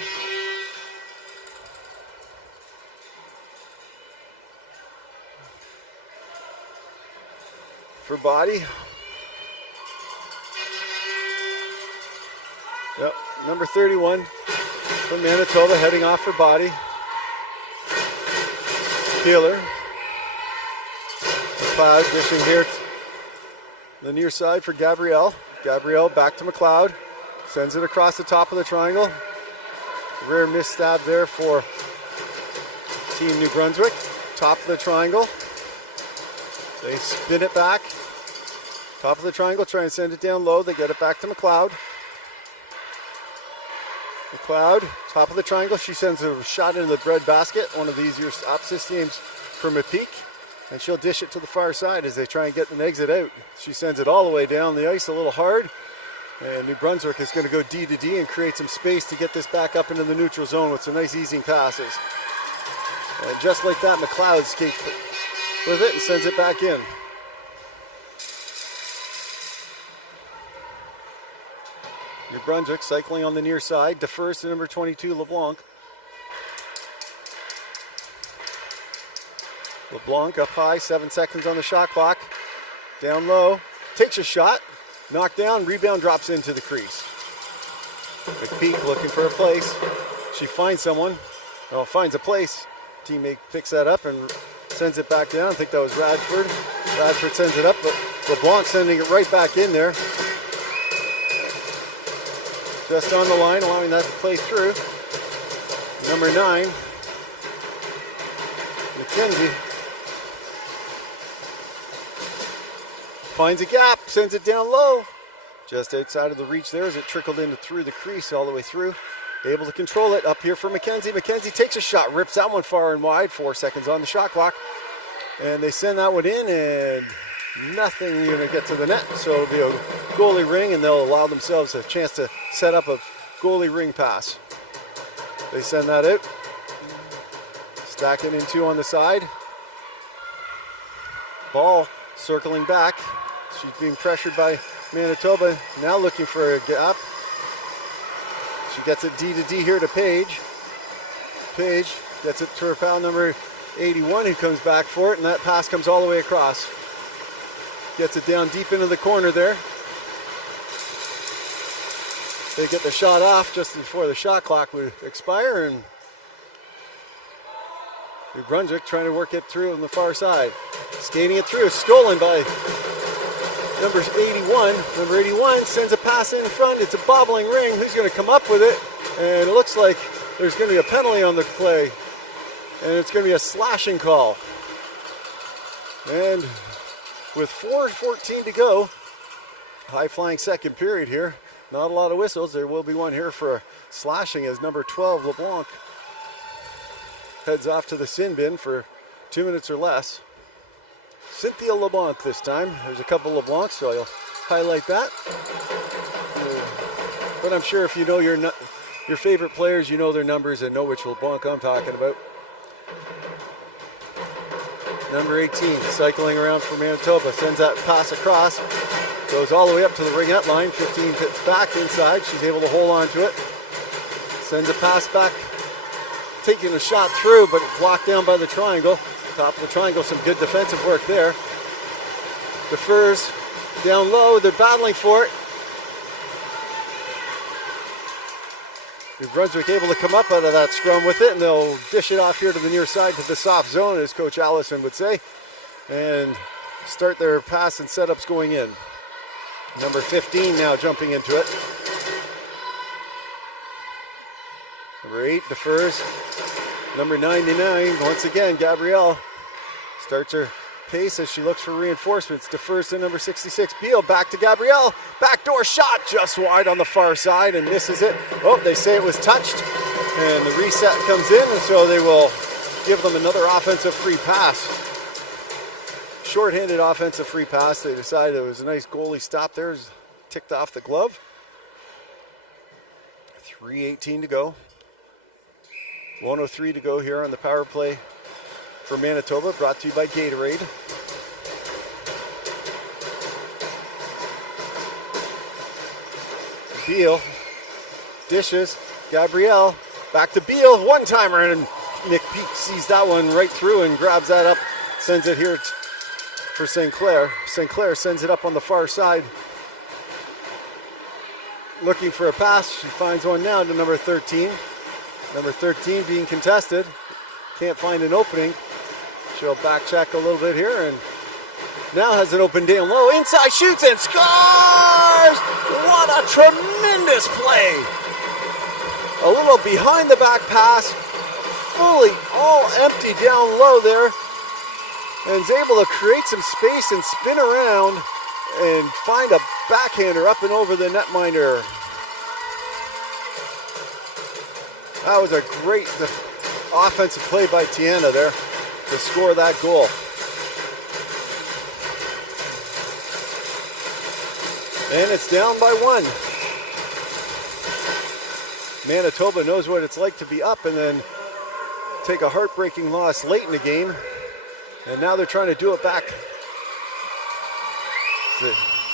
For body. Yep, number 31 from Manitoba heading off for body. Peeler. McLeod dishing here the near side for Gabrielle. Gabrielle back to McLeod. Sends it across the top of the triangle. Rare misstab there for Team New Brunswick. Top of the triangle. They spin it back. Top of the triangle, try and send it down low. They get it back to McLeod. McLeod, top of the triangle. She sends a shot into the bread basket. One of the easier opposite teams from a peak. And she'll dish it to the far side as they try and get an exit out. She sends it all the way down the ice, a little hard. And New Brunswick is going to go D to D and create some space to get this back up into the neutral zone with some nice easing passes. And just like that, McLeod skates with it and sends it back in. New Brunswick cycling on the near side, defers to number 22, LeBlanc. LeBlanc up high, 7 seconds on the shot clock. Down low, takes a shot, knocked down, rebound drops into the crease. McPeak looking for a place. She finds someone, finds a place. Teammate picks that up and sends it back down. I think that was Radford. Radford sends it up, but LeBlanc sending it right back in there. Just on the line, allowing that to play through. Number 9, McKenzie. Finds a gap, sends it down low. Just outside of the reach there as it trickled in through the crease all the way through. Able to control it up here for McKenzie. McKenzie takes a shot, rips that one far and wide. 4 seconds on the shot clock. And they send that one in and nothing going to get to the net. So it'll be a goalie ring and they'll allow themselves a chance to set up a goalie ring pass. They send that out. Stacking in 2 on the side. Ball circling back. She's being pressured by Manitoba. Now looking for a gap. She gets it D to D here to Page. Page gets it to her pal number 81 who comes back for it, and that pass comes all the way across. Gets it down deep into the corner there. They get the shot off just before the shot clock would expire, and New Brunswick trying to work it through on the far side. Skating it through, stolen by number 81. Number 81 sends a pass in front. It's a bobbling ring. Who's going to come up with it? And it looks like there's going to be a penalty on the play. And it's going to be a slashing call. And with 4:14 to go, high-flying second period here. Not a lot of whistles. There will be one here for slashing as number 12, LeBlanc, heads off to the sin bin for 2 minutes or less. Cynthia LeBlanc this time. There's a couple LeBlancs, so I'll highlight that. But I'm sure if you know your favorite players, you know their numbers and know which LeBlanc I'm talking about. Number 18, cycling around for Manitoba, sends that pass across, goes all the way up to the ringette line. 15 hits back inside. She's able to hold on to it. Sends a pass back, taking a shot through, but blocked down by the triangle. Top of the triangle, some good defensive work there. Defers down low, they're battling for it. New Brunswick able to come up out of that scrum with it, and they'll dish it off here to the near side to the soft zone, as Coach Allison would say, and start their pass and setups going in. Number 15 now jumping into it. Number 8 defers. Number 99, once again, Gabrielle starts her pace as she looks for reinforcements. Defers to number 66, Beal. Back to Gabrielle. Backdoor shot just wide on the far side and misses it. Oh, they say it was touched. And the reset comes in, and so they will give them another offensive free pass. Short-handed offensive free pass. They decided it was a nice goalie stop there. Ticked off the glove. 3:18 to go. 1:03 to go here on the power play for Manitoba, brought to you by Gatorade. Beal dishes. Gabrielle back to Beal. One-timer, and Nick Peak sees that one right through and grabs that up. Sends it here for St. Clair. St. Clair sends it up on the far side. Looking for a pass. She finds one now to number 13. Number 13 being contested. Can't find an opening. She'll back check a little bit here and now has it open down low. Inside shoots and scores! What a tremendous play! A little behind the back pass. Fully all empty down low there. And is able to create some space and spin around and find a backhander up and over the netminder. That was a great offensive play by Tiana there to score that goal. And it's down by 1. Manitoba knows what it's like to be up and then take a heartbreaking loss late in the game. And now they're trying to do it back.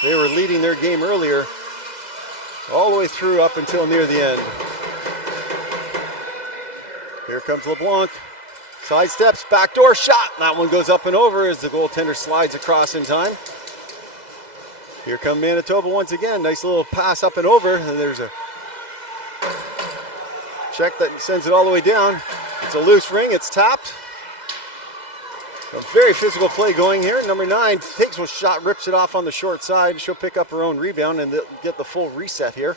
They were leading their game earlier, all the way through up until near the end. Here comes LeBlanc. Side steps, backdoor shot. That one goes up and over as the goaltender slides across in time. Here come Manitoba once again. Nice little pass up and over. And there's a check that sends it all the way down. It's a loose ring. It's tapped. A very physical play going here. Number 9 takes one shot, rips it off on the short side. She'll pick up her own rebound and get the full reset here.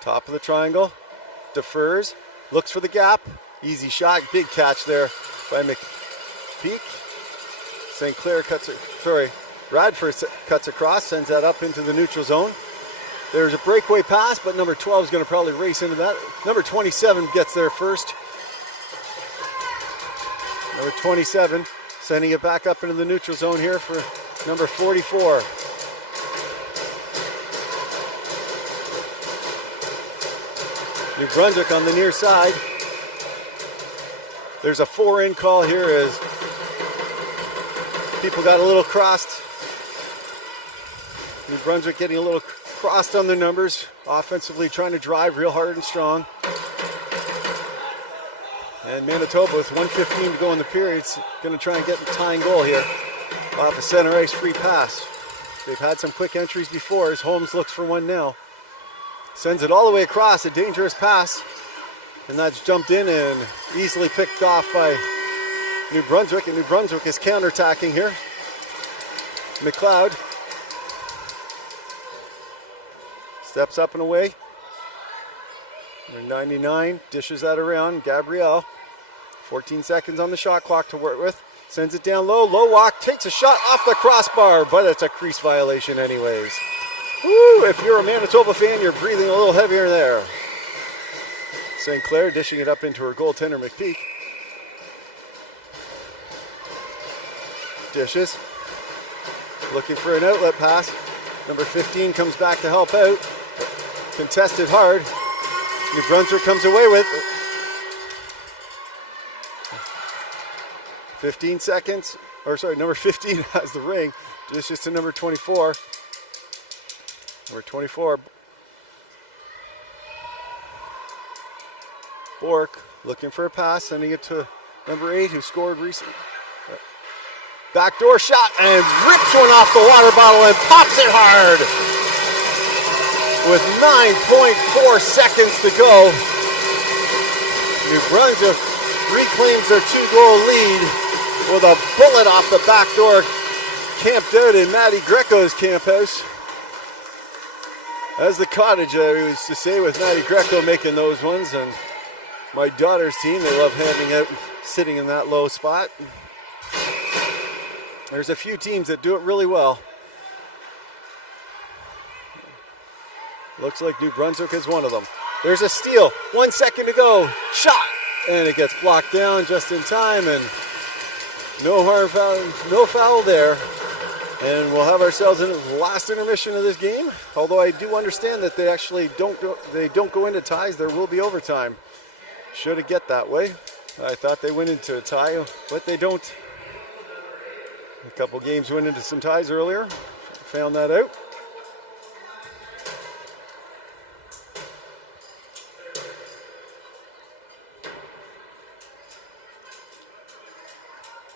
Top of the triangle, defers, looks for the gap. Easy shot, big catch there by McPeak. St. Clair Radford cuts across, sends that up into the neutral zone. There's a breakaway pass, but number 12 is going to probably race into that. Number 27 gets there first. Number 27 sending it back up into the neutral zone here for number 44. New Brunswick on the near side. There's a 4-in call here as people got a little crossed. New Brunswick getting a little crossed on their numbers. Offensively trying to drive real hard and strong. And Manitoba with 1:15 to go in the period is going to try and get the tying goal here off a center ice free pass. They've had some quick entries before as Holmes looks for one now. Sends it all the way across, a dangerous pass. And that's jumped in and easily picked off by New Brunswick. And New Brunswick is counterattacking here. McLeod steps up and away. Number 99 dishes that around. Gabrielle, 14 seconds on the shot clock to work with. Sends it down low, low walk, takes a shot off the crossbar, but it's a crease violation anyways. Woo, if you're a Manitoba fan, you're breathing a little heavier there. St. Clair dishing it up into her goaltender, McPeak. Dishes. Looking for an outlet pass. Number 15 comes back to help out. Contested hard. New Brunswick comes away with 15 seconds. Number 15 has the ring. Dishes to number 24. Number 24. Bork looking for a pass, sending it to number 8 who scored recently. Backdoor shot and rips one off the water bottle and pops it hard. With 9.4 seconds to go, New Brunswick reclaims their 2-goal lead with a bullet off the back door camped out in Matty Greco's camp house. As the cottage, I used to say, with Matty Greco making those ones. And my daughter's team, they love handing out sitting in that low spot. There's a few teams that do it really well. Looks like New Brunswick is one of them. There's a steal. 1 second to go. Shot. And it gets blocked down just in time. And no harm foul, no foul there. And we'll have ourselves in the last intermission of this game. Although I do understand that they actually don't go into ties. There will be overtime. Should it get that way. I thought they went into a tie, but they don't. A couple games went into some ties earlier. Found that out.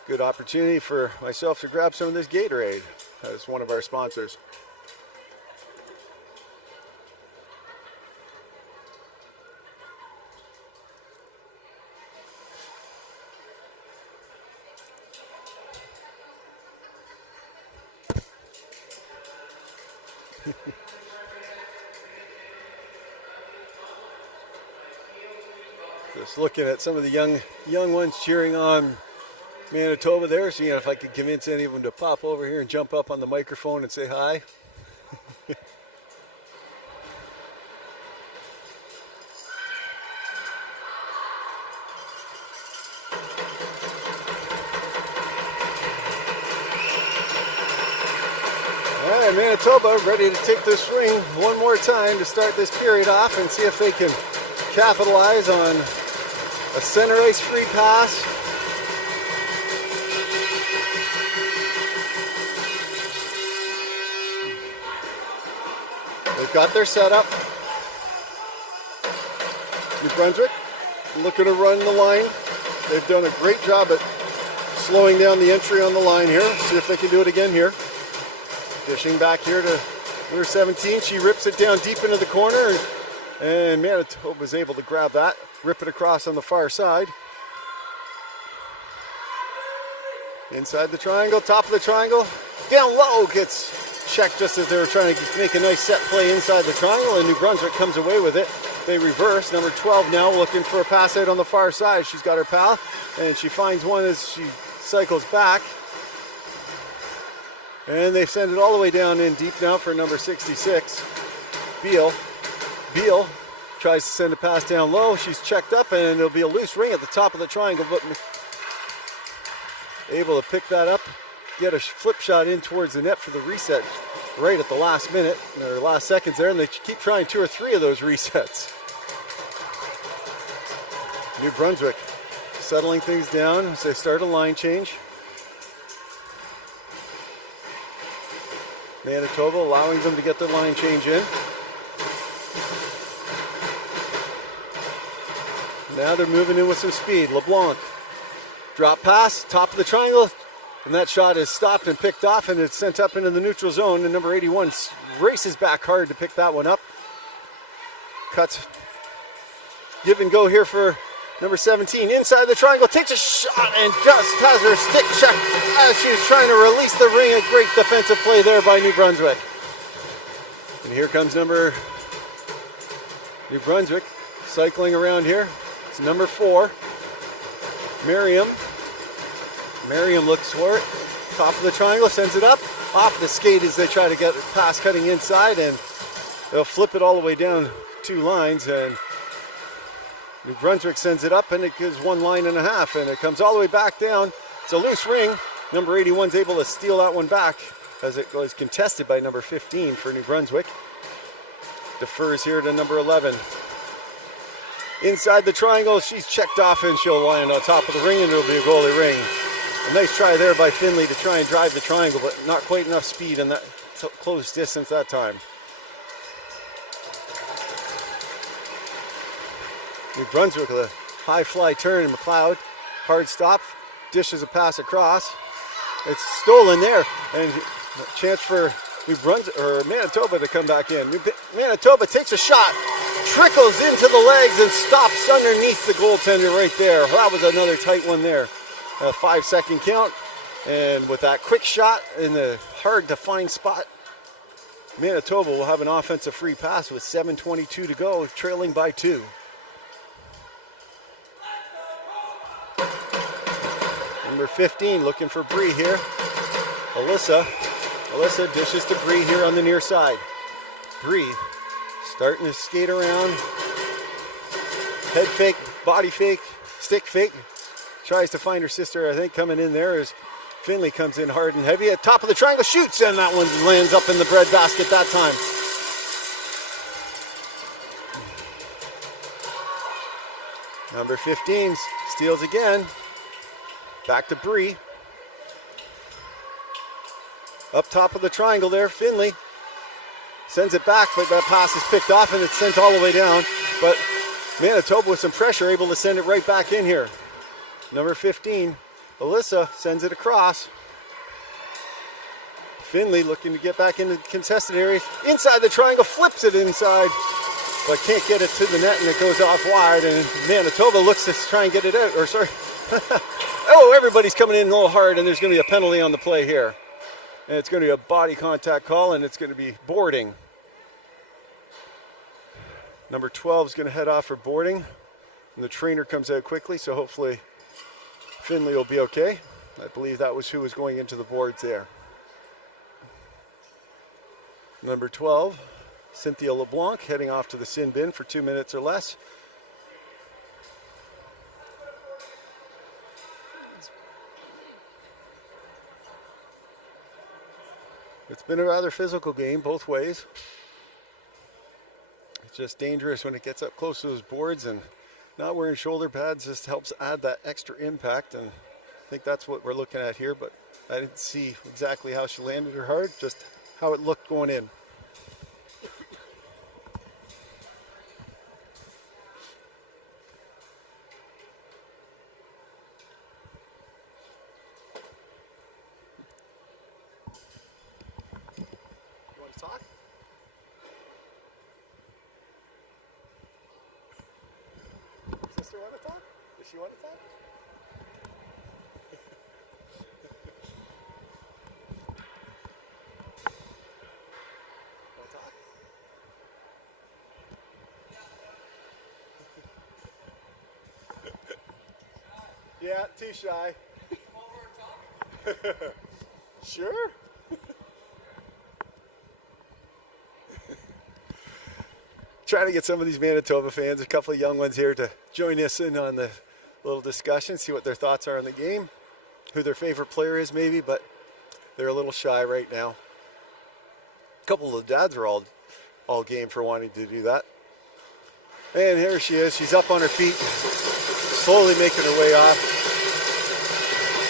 Good opportunity for myself to grab some of this Gatorade as one of our sponsors. Just looking at some of the young ones cheering on Manitoba there, seeing if I could convince any of them to pop over here and jump up on the microphone and say hi. All right, Manitoba ready to take the swing one more time to start this period off and see if they can capitalize on a center ice free pass. They've got their setup. New Brunswick looking to run the line. They've done a great job at slowing down the entry on the line here. See if they can do it again here. Dishing back here to number 17. She rips it down deep into the corner. And Manitoba was able to grab that, rip it across on the far side. Inside the triangle, top of the triangle. Down low, gets checked just as they were trying to make a nice set play inside the triangle, and New Brunswick comes away with it. They reverse. Number 12 now looking for a pass out on the far side. She's got her pal, and she finds one as she cycles back. And they send it all the way down in deep now for number 66, Beal. Beal tries to send a pass down low. She's checked up, and it'll be a loose ring at the top of the triangle, but able to pick that up, get a flip shot in towards the net for the reset right at the last minute, or last seconds there, and they keep trying 2 or 3 of those resets. New Brunswick settling things down as they start a line change. Manitoba allowing them to get their line change in. Now they're moving in with some speed. LeBlanc, drop pass, top of the triangle, and that shot is stopped and picked off, and it's sent up into the neutral zone, and number 81 races back hard to pick that one up. Cuts, give and go here for number 17. Inside the triangle, takes a shot and just has her stick checked as she was trying to release the ring. A great defensive play there by New Brunswick. And here comes New Brunswick cycling around here. It's number 4, Merriam. Merriam looks for it. Top of the triangle, sends it up. Off the skate as they try to get it pass cutting inside, and they'll flip it all the way down 2 lines, and New Brunswick sends it up, and it gives 1.5 lines, and it comes all the way back down. It's a loose ring. Number 81's able to steal that one back as it was contested by number 15 for New Brunswick. Defers here to number 11. Inside the triangle, she's checked off, and she'll land on top of the ring, and it'll be a goalie ring. A nice try there by Finley to try and drive the triangle, but not quite enough speed in that close distance that time. New Brunswick with a high fly turn, and McLeod, hard stop, dishes a pass across. It's stolen there, and a chance for New Brunswick or Manitoba to come back in. Manitoba takes a shot, trickles into the legs, and stops underneath the goaltender right there. That was another tight one there. A 5-second count, and with that quick shot in the hard-to-find spot, Manitoba will have an offensive free pass with 7:22 to go, trailing by 2. Number 15 looking for Bree here. Alyssa dishes to Bree here on the near side. Bree starting to skate around. Head fake, body fake, stick fake. Tries to find her sister, I think, coming in there as Finley comes in hard and heavy. At top of the triangle, shoots, and that one lands up in the breadbasket that time. Number 15 steals again. Back to Bree. Up top of the triangle there, Finley sends it back, but that pass is picked off and it's sent all the way down. But Manitoba with some pressure able to send it right back in here. Number 15, Alyssa sends it across. Finley looking to get back into the contested area. Inside the triangle, flips it inside, but can't get it to the net and it goes off wide. And Manitoba looks to try and get it out, or sorry. Oh, everybody's coming in a little hard and there's going to be a penalty on the play here. And it's going to be a body contact call and it's going to be boarding. Number 12 is going to head off for boarding. And the trainer comes out quickly, so hopefully Finley will be okay. I believe that was who was going into the boards there. Number 12, Cynthia LeBlanc, heading off to the sin bin for 2 minutes or less. It's been a rather physical game both ways. It's just dangerous when it gets up close to those boards, and not wearing shoulder pads just helps add that extra impact, and I think that's what we're looking at here, but I didn't see exactly how she landed her hard, just how it looked going in. You want to talk? Want to talk? Yeah, too shy. Sure. Trying to get some of these Manitoba fans, a couple of young ones here, to join us in on the little discussion, see what their thoughts are on the game, who their favorite player is maybe, but they're a little shy right now. A couple of the dads are all game for wanting to do that. And here she is, she's up on her feet, slowly making her way off,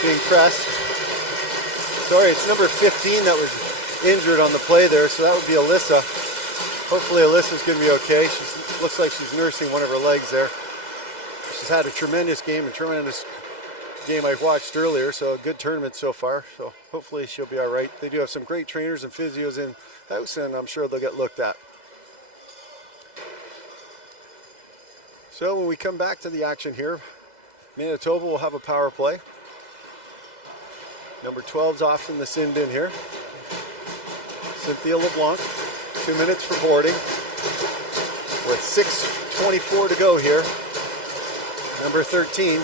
being pressed. Sorry, it's number 15 that was injured on the play there, so that would be Alyssa. Hopefully Alyssa's going to be okay. She looks like she's nursing one of her legs there. She's had a tremendous game I watched earlier, so a good tournament so far. So hopefully she'll be all right. They do have some great trainers and physios in house, and I'm sure they'll get looked at. So when we come back to the action here, Manitoba will have a power play. Number 12's off in the sin bin here. Cynthia LeBlanc, 2 minutes for boarding with 6:24 to go here. Number 13,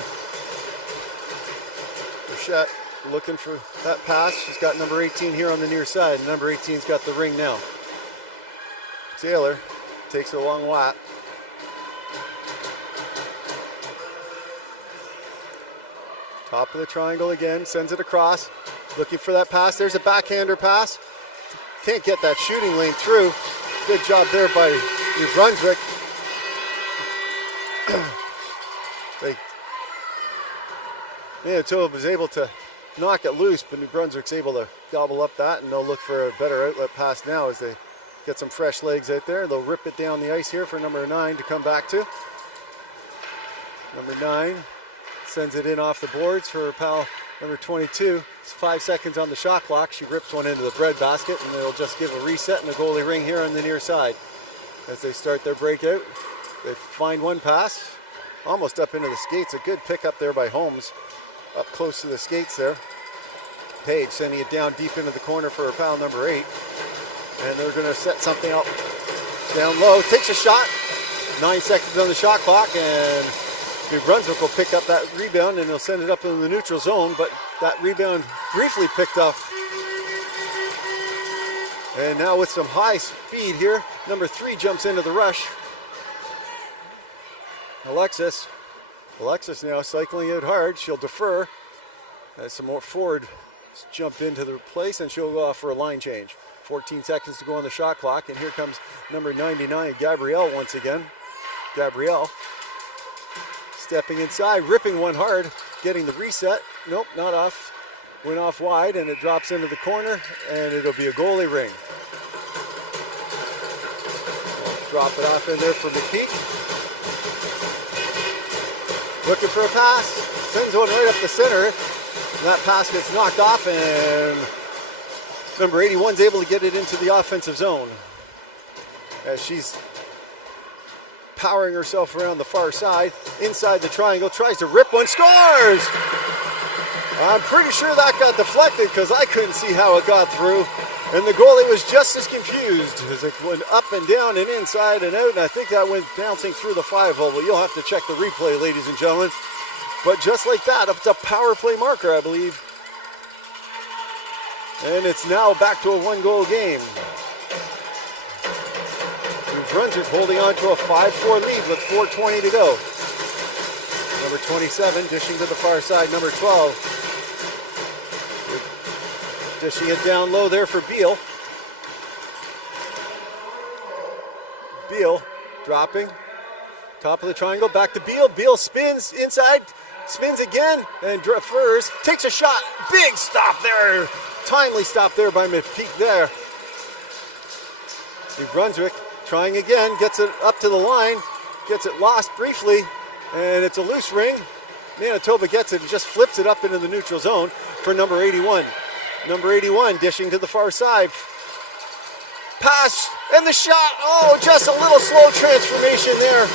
Rochette, looking for that pass. She's got number 18 here on the near side. Number 18's got the ring now. Taylor takes a long lap. Top of the triangle again, sends it across. Looking for that pass. There's a backhander pass. Can't get that shooting lane through. Good job there by New Brunswick. Manitoba was able to knock it loose, but New Brunswick's able to gobble up that, and they'll look for a better outlet pass now as they get some fresh legs out there. They'll rip it down the ice here for number 9 to come back to. Number 9 sends it in off the boards for her pal Number 22, it's 5 seconds on the shot clock. She rips one into the breadbasket, and they'll just give a reset and a goalie ring here on the near side. As they start their breakout, they find one pass, almost up into the skates. A good pickup there by Holmes, up close to the skates there. Page sending it down deep into the corner for foul number 8. And they're going to set something up down low. Takes a shot. 9 seconds on the shot clock, and New Brunswick will pick up that rebound, and they'll send it up in the neutral zone, but that rebound briefly picked up. And now with some high speed here, number 3 jumps into the rush. Alexis now cycling out hard. She'll defer as some more forward jump into the place, and she'll go off for a line change. 14 seconds to go on the shot clock, and here comes number 99, Gabrielle, once again. Gabrielle stepping inside, ripping one hard, getting the reset. Nope, not off. Went off wide, and it drops into the corner, and it'll be a goalie ring. Drop it off in there for McPeak. Looking for a pass. Sends one right up the center. And that pass gets knocked off, and number 81's able to get it into the offensive zone. As she's powering herself around the far side, inside the triangle, tries to rip one, scores! I'm pretty sure that got deflected because I couldn't see how it got through. And the goalie was just as confused as it went up and down and inside and out. And I think that went bouncing through the 5-hole. Well, you'll have to check the replay, ladies and gentlemen. But just like that, it's a power play marker, I believe. And it's now back to a 1-goal game. New Brunswick holding on to a 5-4 lead with 4:20 to go. Number 27 dishing to the far side. Number 12 dishing it down low there for Beal. Beal dropping. Top of the triangle, back to Beal. Beal spins inside, spins again, and defers. Takes a shot. Big stop there. Timely stop there by McPeak there. New Brunswick trying again, gets it up to the line, gets it lost briefly, and it's a loose ring. Manitoba gets it and just flips it up into the neutral zone for number 81. Number 81 dishing to the far side. Pass, and the shot. Oh, just a little slow transformation there.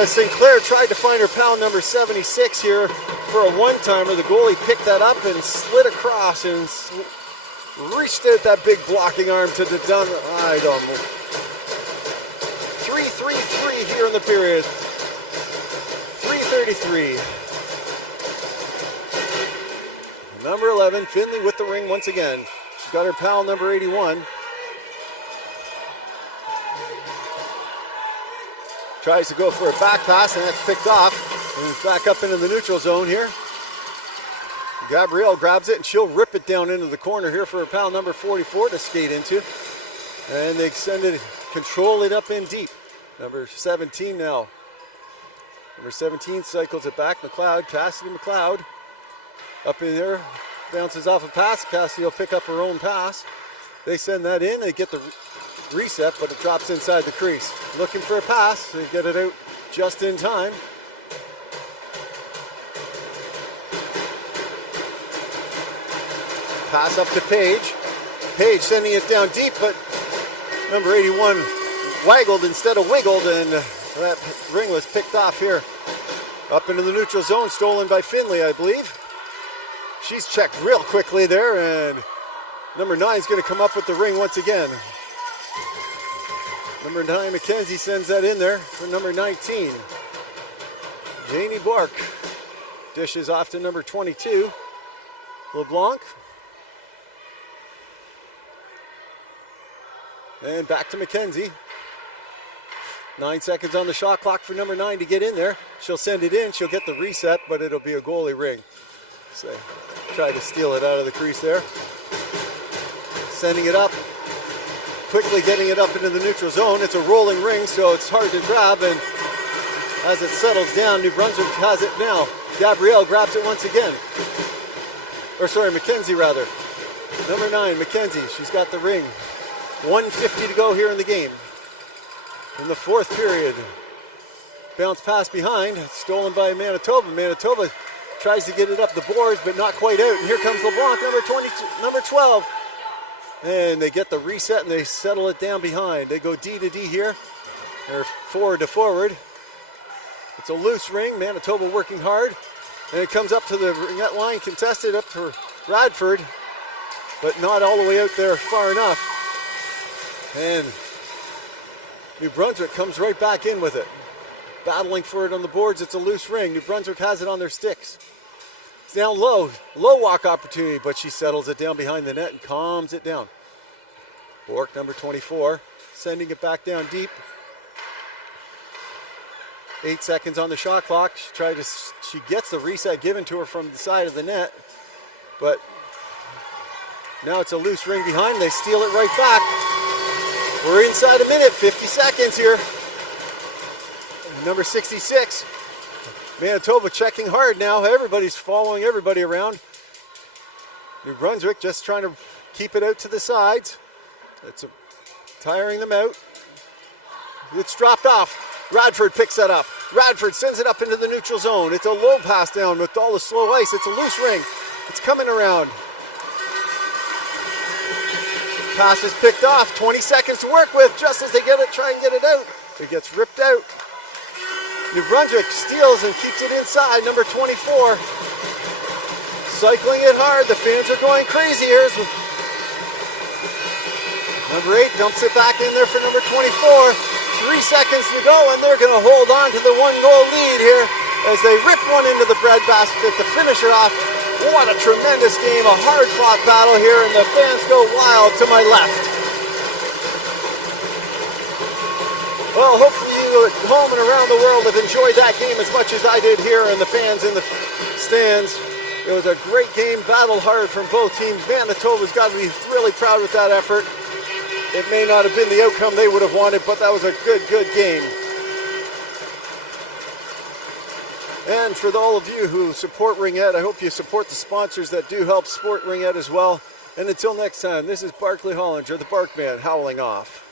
As Sinclair tried to find her pound number 76 here for a one-timer. The goalie picked that up and slid across and reached out that big blocking arm to the done. I don't know. 3-3-3 here in the period. 3:33. Number 11, Finley with the ring once again. She's got her pal, number 81. Tries to go for a back pass, and that's picked off. And it's back up into the neutral zone here. Gabrielle grabs it, and she'll rip it down into the corner here for her pal, number 44, to skate into. And they send it, control it up in deep. Number 17 now. Number 17 cycles it back. McLeod, Cassidy McLeod. Up in there, bounces off a pass. Cassidy will pick up her own pass. They send that in. They get the reset, but it drops inside the crease. Looking for a pass. They get it out just in time. Pass up to Page. Page sending it down deep, but number 81 waggled instead of wiggled, and that ring was picked off here. Up into the neutral zone, stolen by Finley, I believe. She's checked real quickly there, and number 9 is going to come up with the ring once again. Number 9, McKenzie, sends that in there for number 19. Janie Bark dishes off to number 22. LeBlanc. And back to McKenzie. 9 seconds on the shot clock for number 9 to get in there. She'll send it in. She'll get the reset, but it'll be a goalie ring. So try to steal it out of the crease there. Sending it up. Quickly getting it up into the neutral zone. It's a rolling ring, so it's hard to grab. And as it settles down, New Brunswick has it now. Gabrielle grabs it once again. Or sorry, McKenzie rather. Number 9, McKenzie. She's got the ring. 1:50 to go here in the game. In the fourth period. Bounce pass behind. It's stolen by Manitoba. Manitoba Tries to get it up the boards, but not quite out. And here comes LeBlanc, number 12. And they get the reset and they settle it down behind. They go D to D here. They're forward to forward. It's a loose ring. Manitoba working hard. And it comes up to the Ringette line, contested up to Radford, but not all the way out there far enough. And New Brunswick comes right back in with it. Battling for it on the boards. It's a loose ring. New Brunswick has it on their sticks. It's down low. Low walk opportunity, but she settles it down behind the net and calms it down. Bork, number 24, sending it back down deep. 8 seconds on the shot clock. She gets the reset given to her from the side of the net, but now it's a loose ring behind. They steal it right back. We're inside a minute, 50 seconds here. Number 66. Manitoba checking hard now. Everybody's following everybody around. New Brunswick just trying to keep it out to the sides. It's tiring them out. It's dropped off. Radford picks that up. Radford sends it up into the neutral zone. It's a low pass down with all the slow ice. It's a loose ring. It's coming around. Pass is picked off. 20 seconds to work with just as they try and get it out. It gets ripped out. New Brunswick steals and keeps it inside, number 24. Cycling it hard, the fans are going crazy here. Number 8 dumps it back in there for number 24. 3 seconds to go, and they're going to hold on to the 1-goal lead here as they rip one into the breadbasket to finish it off. What a tremendous game, a hard-fought battle here, and the fans go wild to my left. Well, hopefully you at home and around the world have enjoyed that game as much as I did here, and the fans in the stands. It was a great game, battled hard from both teams. Manitoba's got to be really proud with that effort. It may not have been the outcome they would have wanted, but that was a good game. And for all of you who support Ringette, I hope you support the sponsors that do help support Ringette as well. And until next time, this is Barkley Hollinger, the Barkman, howling off.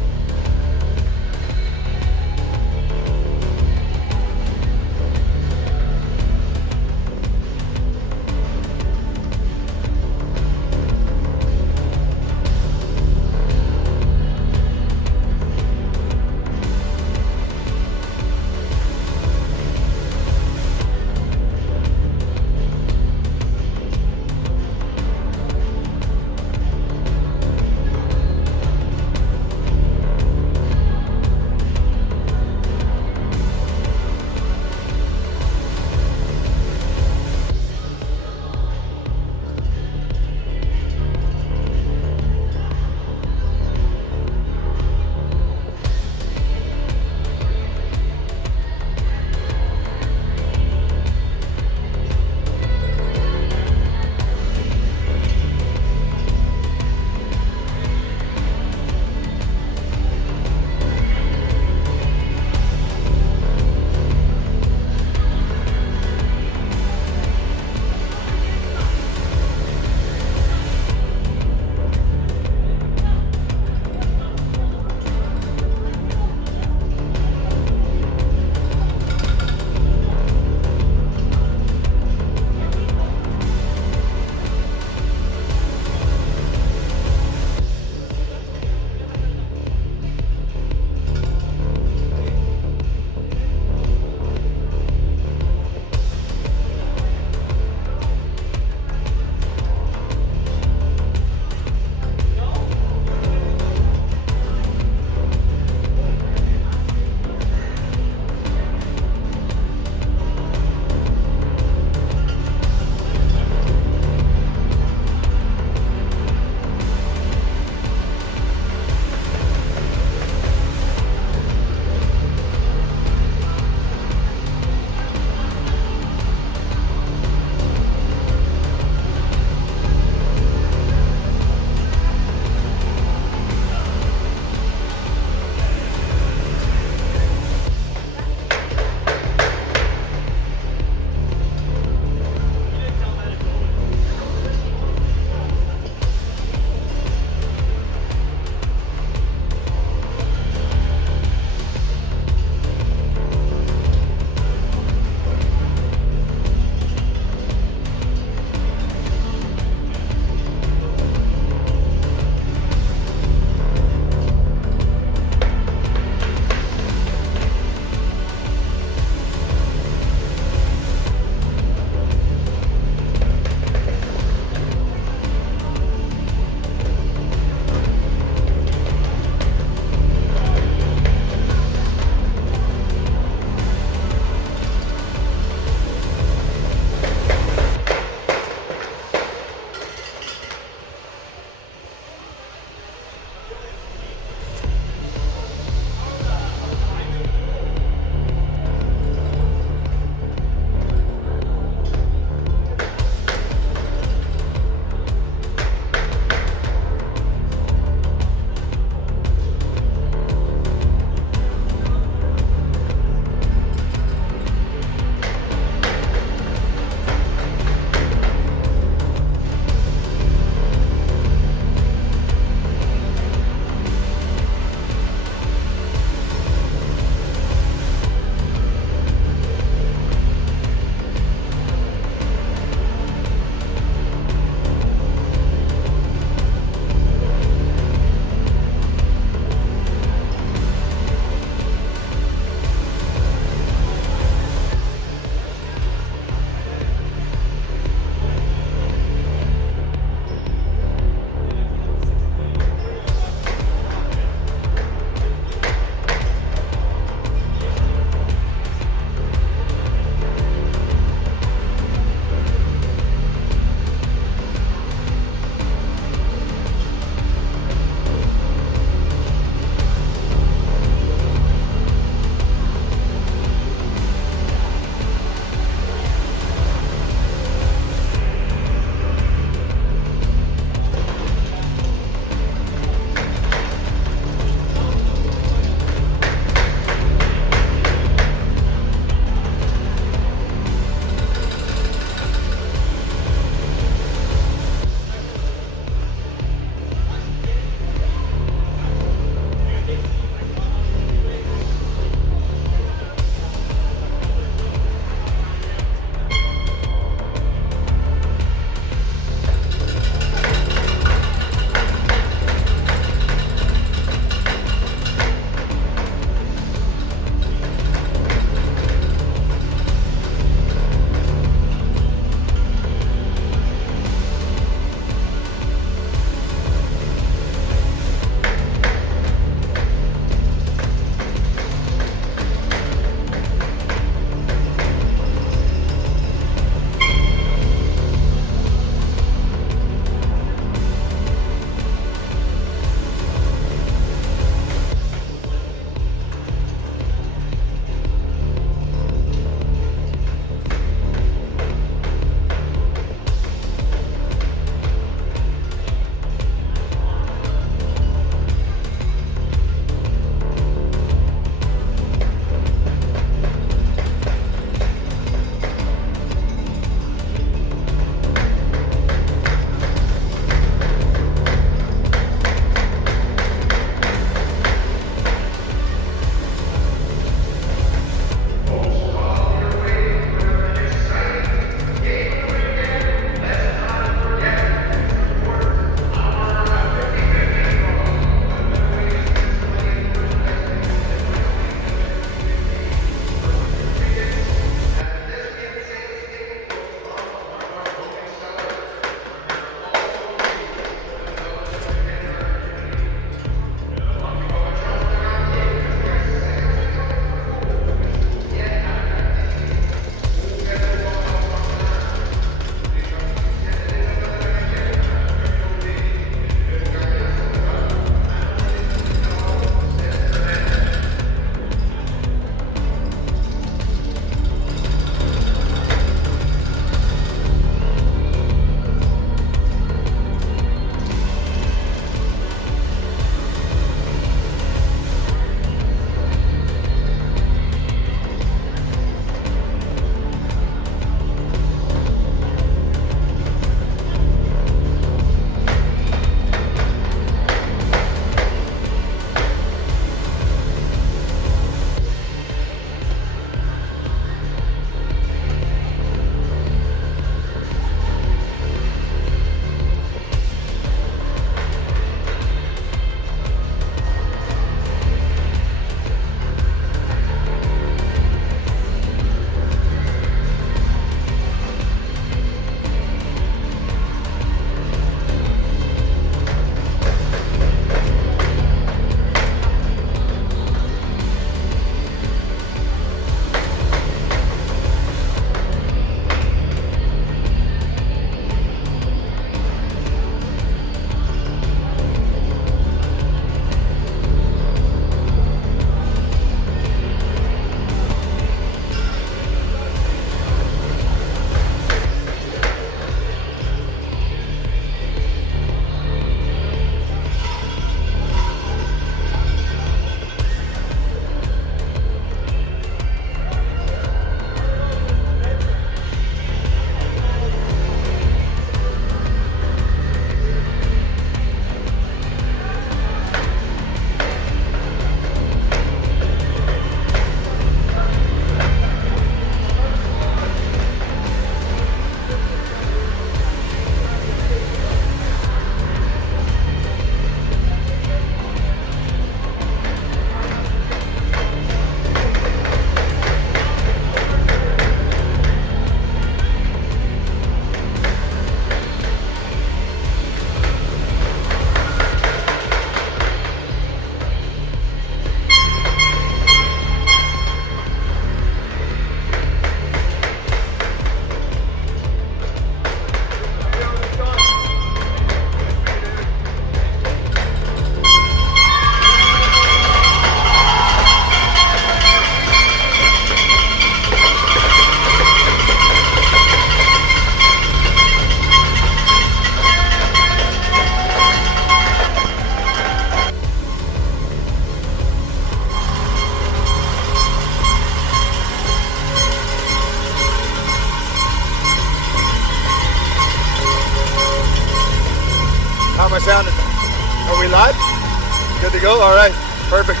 Good to go? All right. Perfect.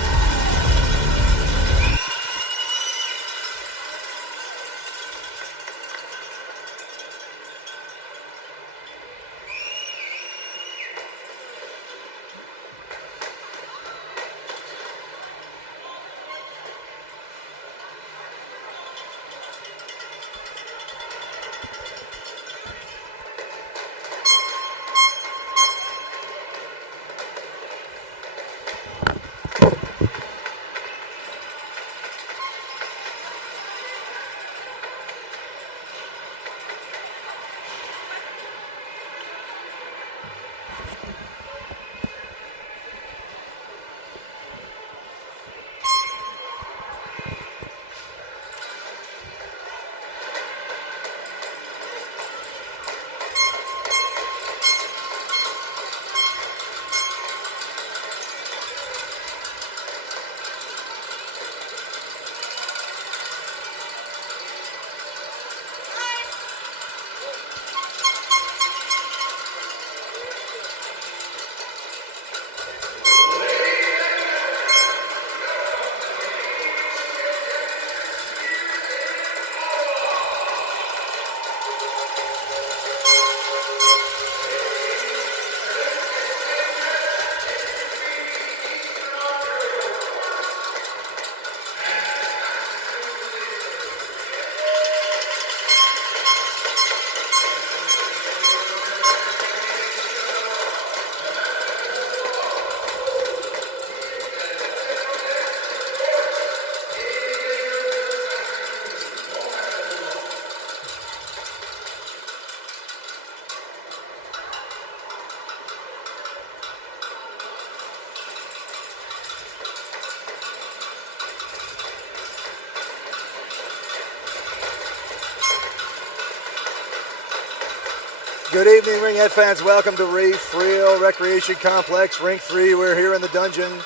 Good evening, Ringette fans. Welcome to Friel Recreation Complex, Rink 3. We're here in the dungeon.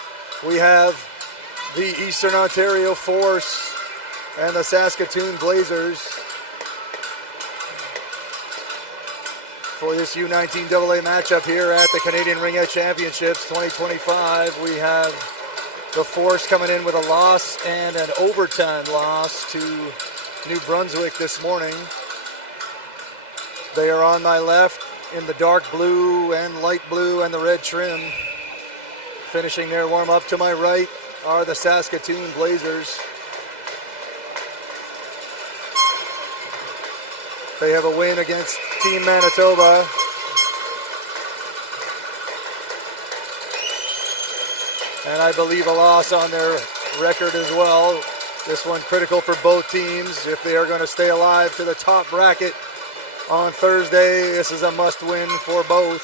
We have the Eastern Ontario Force and the Saskatoon Blazers for this U19 AA matchup here at the Canadian Ringette Championships 2025. We have the Force coming in with a loss and an overtime loss to New Brunswick this morning. They are on my left in the dark blue and light blue and the red trim. Finishing their warm-up to my right are the Saskatoon Blazers. They have a win against Team Manitoba. And I believe a loss on their record as well. This one critical for both teams if they are going to stay alive to the top bracket. On Thursday, this is a must-win for both.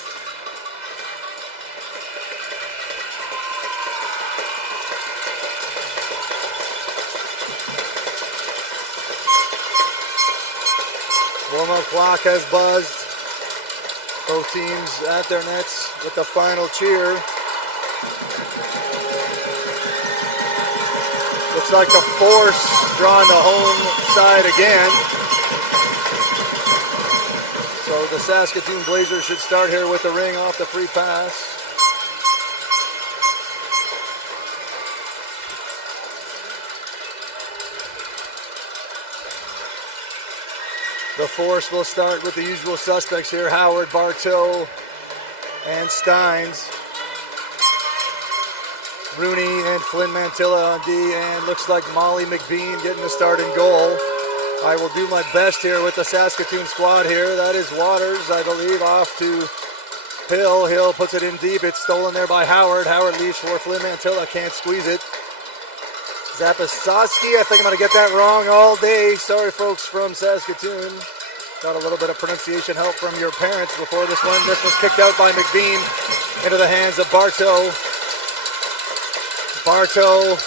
Warm-up clock has buzzed. Both teams at their nets with the final cheer. Looks like the Force drawing the home side again. So the Saskatoon Blazers should start here with the ring off the free pass. The Force will start with the usual suspects here, Howard, Bartow, and Steins. Rooney and Flynn Mantilla on D, and looks like Molly McBean getting the start in goal. I will do my best here with the Saskatoon squad here. That is Waters, I believe, off to Hill. Hill puts it in deep. It's stolen there by Howard. Howard leaves for Flynn Mantilla. Can't squeeze it. Zapisoski, I think I'm going to get that wrong all day. Sorry, folks from Saskatoon. Got a little bit of pronunciation help from your parents before this one. This was kicked out by McBean into the hands of Bartow. Bartow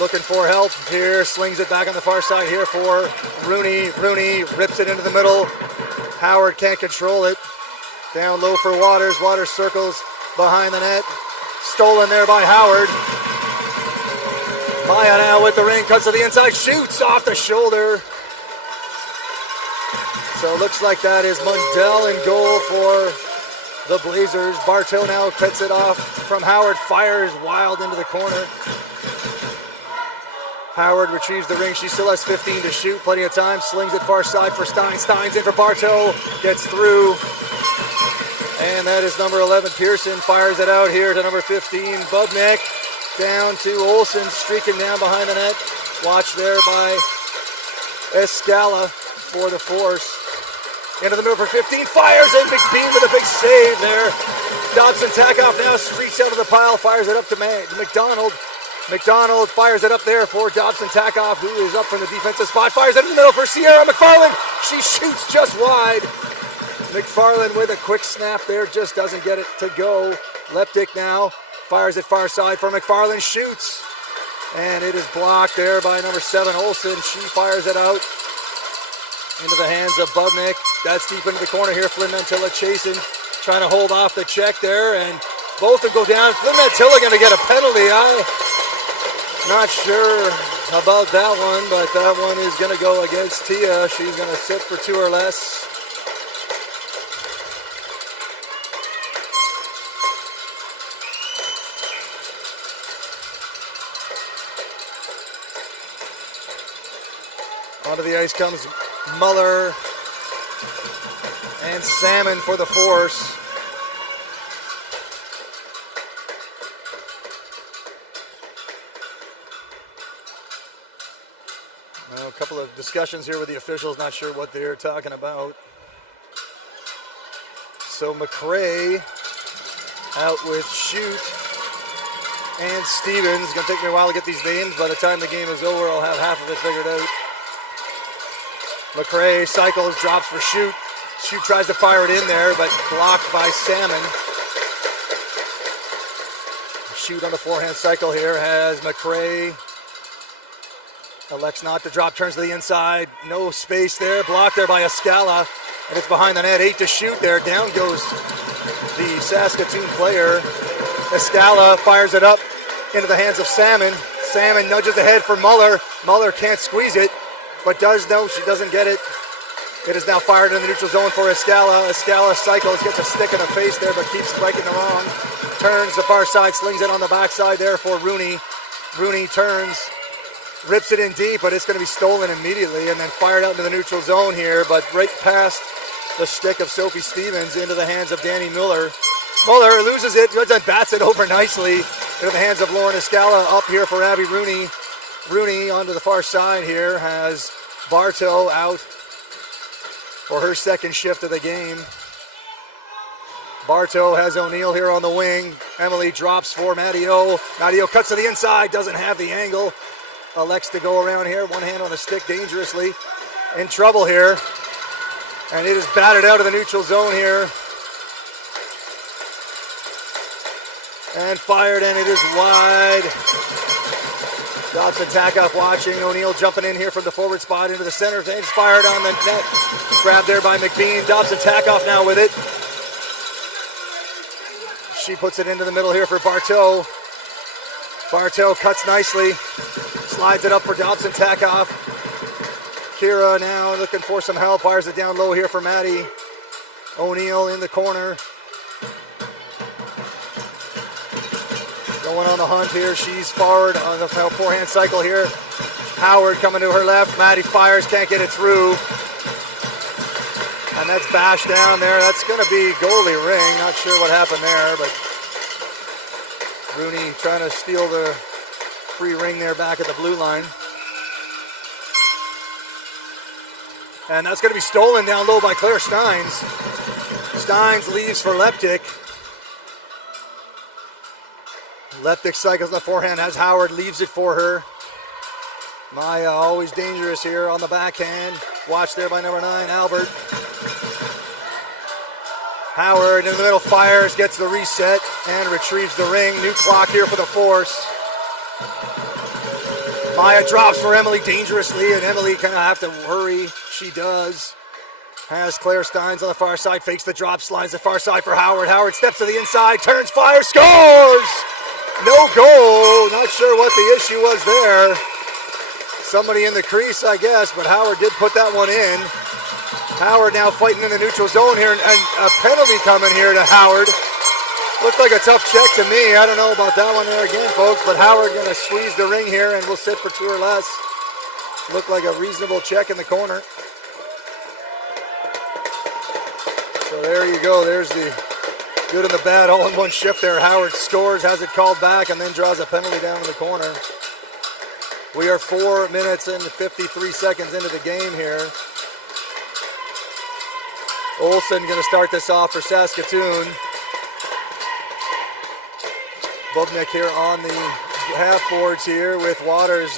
looking for help here, slings it back on the far side here for Rooney. Rooney rips it into the middle. Howard can't control it. Down low for Waters. Waters circles behind the net. Stolen there by Howard. Maya now with the ring, cuts to the inside, shoots off the shoulder. So it looks like that is Mundell in goal for the Blazers. Bartow now cuts it off from Howard, fires wild into the corner. Howard retrieves the ring. She still has 15 to shoot, plenty of time. Slings it far side for Stein. Stein's in for Bartow, gets through. And that is number 11, Pearson, fires it out here to number 15, Bubnik. Down to Olsen, streaking down behind the net. Watch there by Escala for the Force. Into the middle for 15, fires in. McBean with a big save there. Dobson Takoff now streaks out of the pile, fires it up to McDonald. McDonald fires it up there for Dobson Takoff, who is up from the defensive spot. Fires it in the middle for Sierra McFarland. She shoots just wide. McFarland with a quick snap there, just doesn't get it to go. Leptic now fires it far side for McFarland, shoots. And it is blocked there by number 7, Olsen. She fires it out into the hands of Bubnik. That's deep into the corner here. Flynn Mantilla chasing, trying to hold off the check there, and both will go down. Flynn Mantilla going to get a penalty. I'm not sure about that one, but that one is going to go against Tia. She's going to sit for 2 or less. Onto the ice comes Muller and Salmon for the Force. Now, a couple of discussions here with the officials, not sure what they're talking about. So McRae out with Shoot and Stevens. It's going to take me a while to get these names. By the time the game is over, I'll have half of it figured out. McRae cycles, drops for Shoot. Shoot tries to fire it in there, but blocked by Salmon. Shoot on the forehand cycle here has McRae. Elects not to drop, turns to the inside. No space there, blocked there by Escala. And it's behind the net, 8 to shoot there. Down goes the Saskatoon player. Escala fires it up into the hands of Salmon. Salmon nudges ahead for Muller. Muller can't squeeze it, but does know she doesn't get it. It is now fired in the neutral zone for Escala. Escala cycles, gets a stick in the face there, but keeps striking the wrong. Turns the far side, slings it on the backside there for Rooney. Rooney turns, rips it in deep, but it's going to be stolen immediately and then fired out into the neutral zone here, but right past the stick of Sophie Stevens into the hands of Danny Muller. Muller loses it, and bats it over nicely into the hands of Lauren Escala. Up here for Abby Rooney. Rooney onto the far side here has Bartow out for her second shift of the game. Bartow has O'Neill here on the wing. Emily drops for Matteo. Matteo cuts to the inside, doesn't have the angle. Elects to go around here, one hand on the stick dangerously. In trouble here. And it is batted out of the neutral zone here. And fired, and it is wide. Dobson Takoff watching. O'Neill jumping in here from the forward spot into the center. Things fired on the net. Grabbed there by McBean. Dobson Takoff now with it. She puts it into the middle here for Bartow. Bartow cuts nicely. Slides it up for Dobson Takoff. Kira now looking for some help. Fires it down low here for Maddie. O'Neill in the corner. Going on the hunt here. She's forward on the forehand cycle here. Howard coming to her left. Maddie fires, can't get it through. And that's bashed down there. That's going to be goalie Ring. Not sure what happened there, but Rooney trying to steal the free ring there back at the blue line. And that's going to be stolen down low by Claire Steins. Steins leaves for Leptic. Leptic cycles the forehand, has Howard, leaves it for her. Maya always dangerous here on the backhand. Watch there by number 9, Albert. Howard in the middle, fires, gets the reset, and retrieves the ring. New clock here for the Force. Maya drops for Emily dangerously, and Emily kind of have to hurry. She does. Has Claire Steins on the far side, fakes the drop, slides the far side for Howard. Howard steps to the inside, turns, fires, scores! No goal. Not sure what the issue was there. Somebody in the crease, I guess, but Howard did put that one in. Howard now fighting in the neutral zone here, and a penalty coming here to Howard. Looked like a tough check to me. I don't know about that one there again, folks, but Howard going to squeeze the ring here and will sit for 2 or less. Looked like a reasonable check in the corner. So there you go. There's the good and the bad all in one shift there. Howard scores, has it called back, and then draws a penalty down in the corner. We are 4 minutes and 53 seconds into the game here. Olsen going to start this off for Saskatoon. Bubnik here on the half boards here with Waters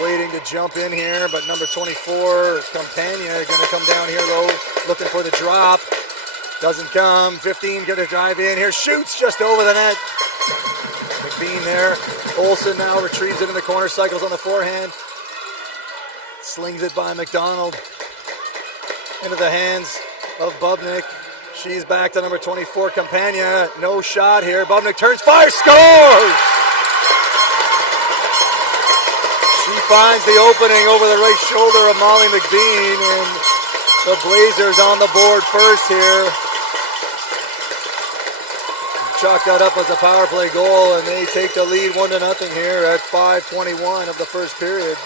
waiting to jump in here, but number 24, Campagna, going to come down here low, looking for the drop. Doesn't come. 15 going to drive in here, shoots just over the net. McBean there. Olsen now retrieves it in the corner, cycles on the forehand. Slings it by McDonald into the hands of Bubnik. She's back to number 24, Campagna. No shot here. Bubnik turns, fires, scores! She finds the opening over the right shoulder of Molly McBean, and the Blazers on the board first here. Chalk that up as a power play goal, and they take the lead 1-0 here at 5:21 of the first period.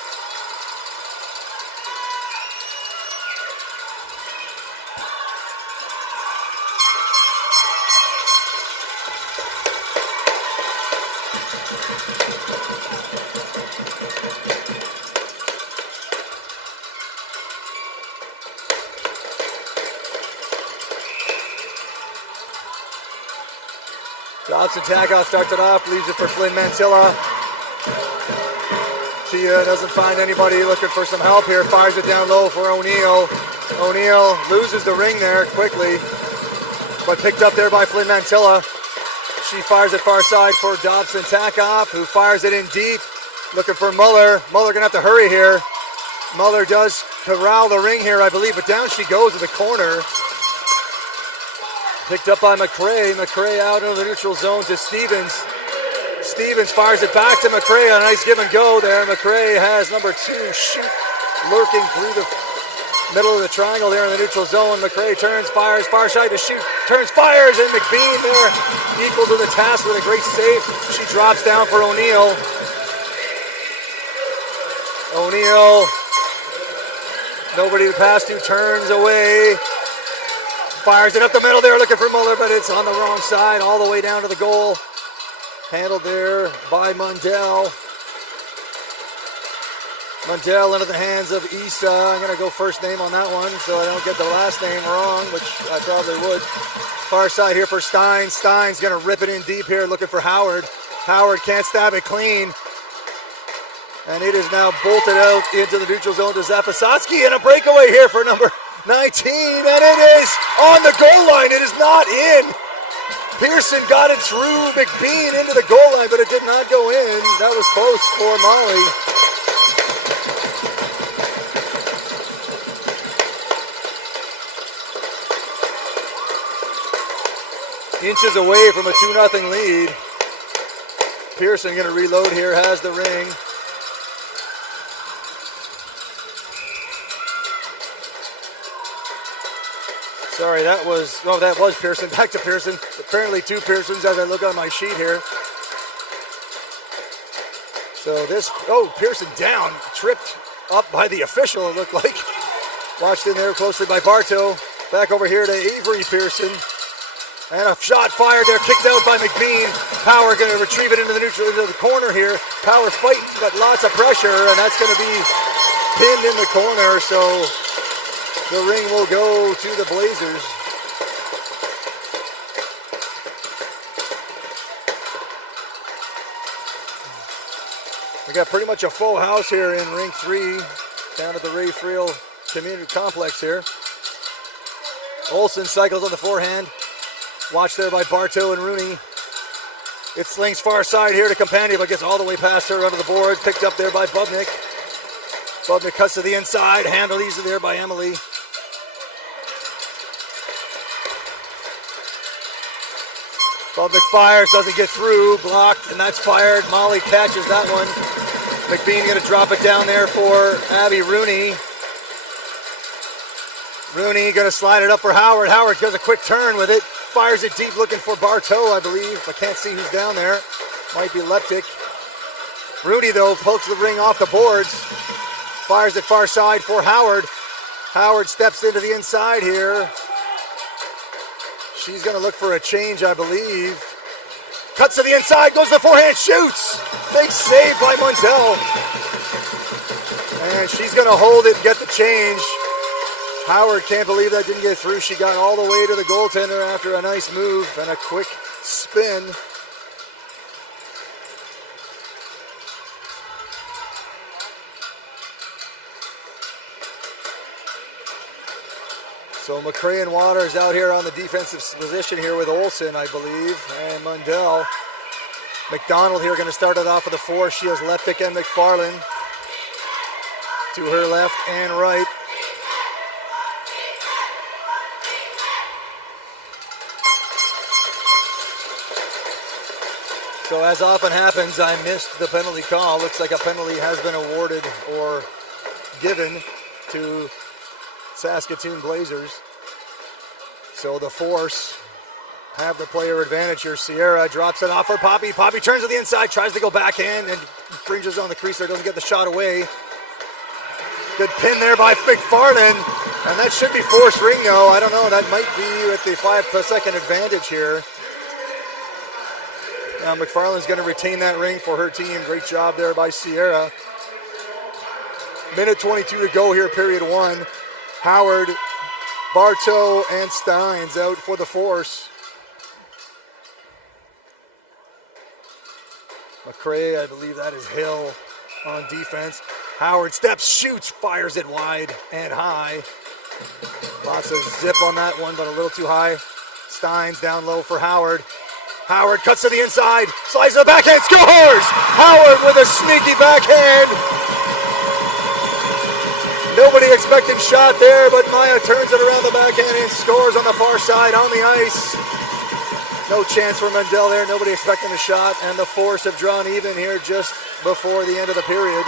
Dobson Tagoff starts it off, leaves it for Flynn Mantilla. Tia doesn't find anybody, looking for some help here, fires it down low for O'Neill. O'Neill loses the ring there quickly, but picked up there by Flynn Mantilla. She fires it far side for Dobson Tagoff, who fires it in deep, looking for Muller. Muller gonna have to hurry here. Muller does corral the ring here, I believe, but down she goes to the corner. Picked up by McRae. McRae out into the neutral zone to Stevens. Stevens fires it back to McRae. A nice give and go there. McRae has number 2 shoot lurking through the middle of the triangle there in the neutral zone. McRae turns, fires, far side to shoot, turns, fires, and McBean there equal to the task with a great save. She drops down for O'Neill. O'Neill, nobody to pass to, turns away. Fires it up the middle there, looking for Muller, but it's on the wrong side, all the way down to the goal. Handled there by Mundell. Mundell into the hands of Issa. I'm going to go first name on that one so I don't get the last name wrong, which I probably would. Far side here for Stein. Stein's going to rip it in deep here, looking for Howard. Howard can't stab it clean. And it is now bolted out into the neutral zone to Zapasotsky, and a breakaway here for number 19, and it is on the goal line. It is not in. Pearson got it through McBean into the goal line, but it did not go in. That was close for Molly. Inches away from a 2-0 lead. Pearson going to reload here, has the ring. Sorry, that was Pearson. Back to Pearson. Apparently 2 Pearsons as I look on my sheet here. So this, Pearson down, tripped up by the official, it looked like. Watched in there closely by Bartow. Back over here to Avery Pearson. And a shot fired there, kicked out by McBean. Power going to retrieve it into the corner here. Power fighting, but lots of pressure, and that's going to be pinned in the corner, so the ring will go to the Blazers. We got pretty much a full house here in Rink 3, down at the Ray Friel Community Complex here. Olsen cycles on the forehand. Watched there by Bartow and Rooney. It slings far side here to Campagna, but gets all the way past her under the board. Picked up there by Bubnik. Bubnik cuts to the inside, handled easily there by Emily. Bubnik fires, doesn't get through, blocked, and that's fired. Molly catches that one. McBean going to drop it down there for Abby Rooney. Rooney going to slide it up for Howard. Howard does a quick turn with it. Fires it deep looking for Bartow, I believe. I can't see who's down there. Might be Leptic. Rooney, though, pokes the ring off the boards. Fires it far side for Howard. Howard steps into the inside here. She's going to look for a change, I believe. Cuts to the inside, goes to the forehand, shoots! Big save by Mundell. And she's going to hold it and get the change. Howard can't believe that didn't get through. She got all the way to the goaltender after a nice move and a quick spin. So McCray and Waters out here on the defensive position here with Olsen, I believe, and Mundell. McDonald here going to start it off with the four. She has Leptic and McFarland to her left and right. So as often happens, I missed the penalty call. Looks like a penalty has been awarded or given to Saskatoon Blazers. So the Force have the player advantage here. Sierra drops it off for Poppy. Poppy turns to the inside, tries to go backhand and fringes on the crease there, doesn't get the shot away. Good pin there by McFarland, and that should be Force ring though. I don't know, that might be with the 5-second advantage here. Now McFarland's going to retain that ring for her team. Great job there by Sierra. Minute 22 to go here, period one. Howard, Bartow, and Steins out for the Force. McCray, I believe that is Hill on defense. Howard steps, shoots, fires it wide and high. Lots of zip on that one, but a little too high. Steins down low for Howard. Howard cuts to the inside, slides to the backhand, scores! Howard with a sneaky backhand. Nobody expecting shot there, but Maya turns it around the backhand and scores on the far side on the ice. No chance for Mundell there, nobody expecting a shot, and the Force have drawn even here just before the end of the period.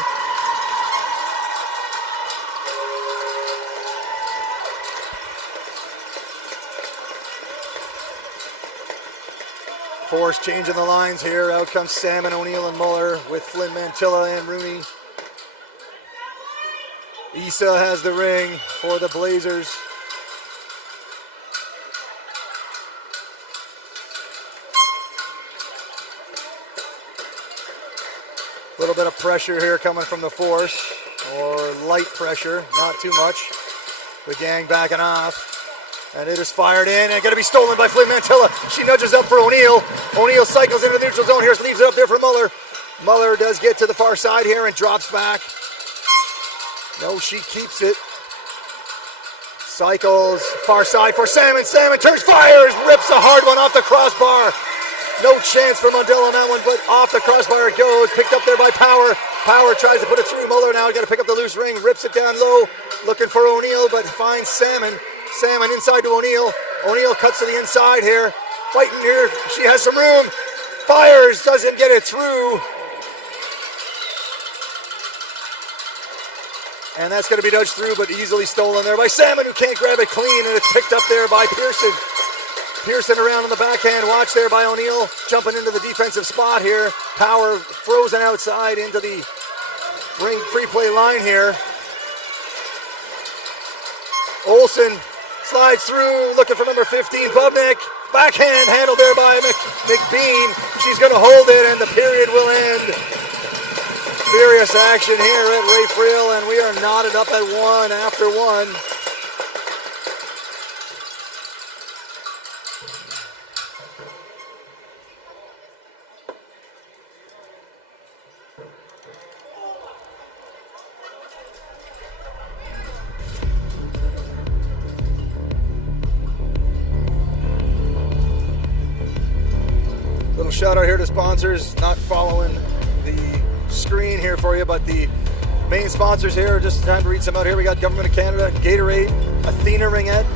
Force changing the lines here. Out comes Salmon, O'Neill, and Muller with Flynn, Mantilla, and Rooney. Issa has the ring for the Blazers. A little bit of pressure here coming from the Force, or light pressure, not too much. The gang backing off. And it is fired in and going to be stolen by Flynn Mantilla. She nudges up for O'Neill. O'Neill cycles into the neutral zone here, leaves it up there for Muller. Muller does get to the far side here and drops back. No, she keeps it. Cycles far side for Salmon. Salmon turns, fires, rips a hard one off the crossbar. No chance for Mundell on that one, but off the crossbar it goes. Picked up there by Power. Power tries to put it through. Muller now got to pick up the loose ring, rips it down low, looking for O'Neill, but finds Salmon. Salmon inside to O'Neill. O'Neill cuts to the inside here. Fighting here. She has some room. Fires. Doesn't get it through. And that's going to be dodged through, but easily stolen there by Salmon, who can't grab it clean, and it's picked up there by Pearson. Pearson around on the backhand. Watch there by O'Neill. Jumping into the defensive spot here. Power frozen outside into the ring free play line here. Olsen slides through, looking for number 15, Bubnik. Backhand handled there by McBean. She's going to hold it, and the period will end. Furious action here at Ray Friel, and we are knotted up at one after one. Little shout out here to sponsors, not following the screen here for you, but the main sponsors here, just time to read some out here. We got Government of Canada, Gatorade, Athena Ringette,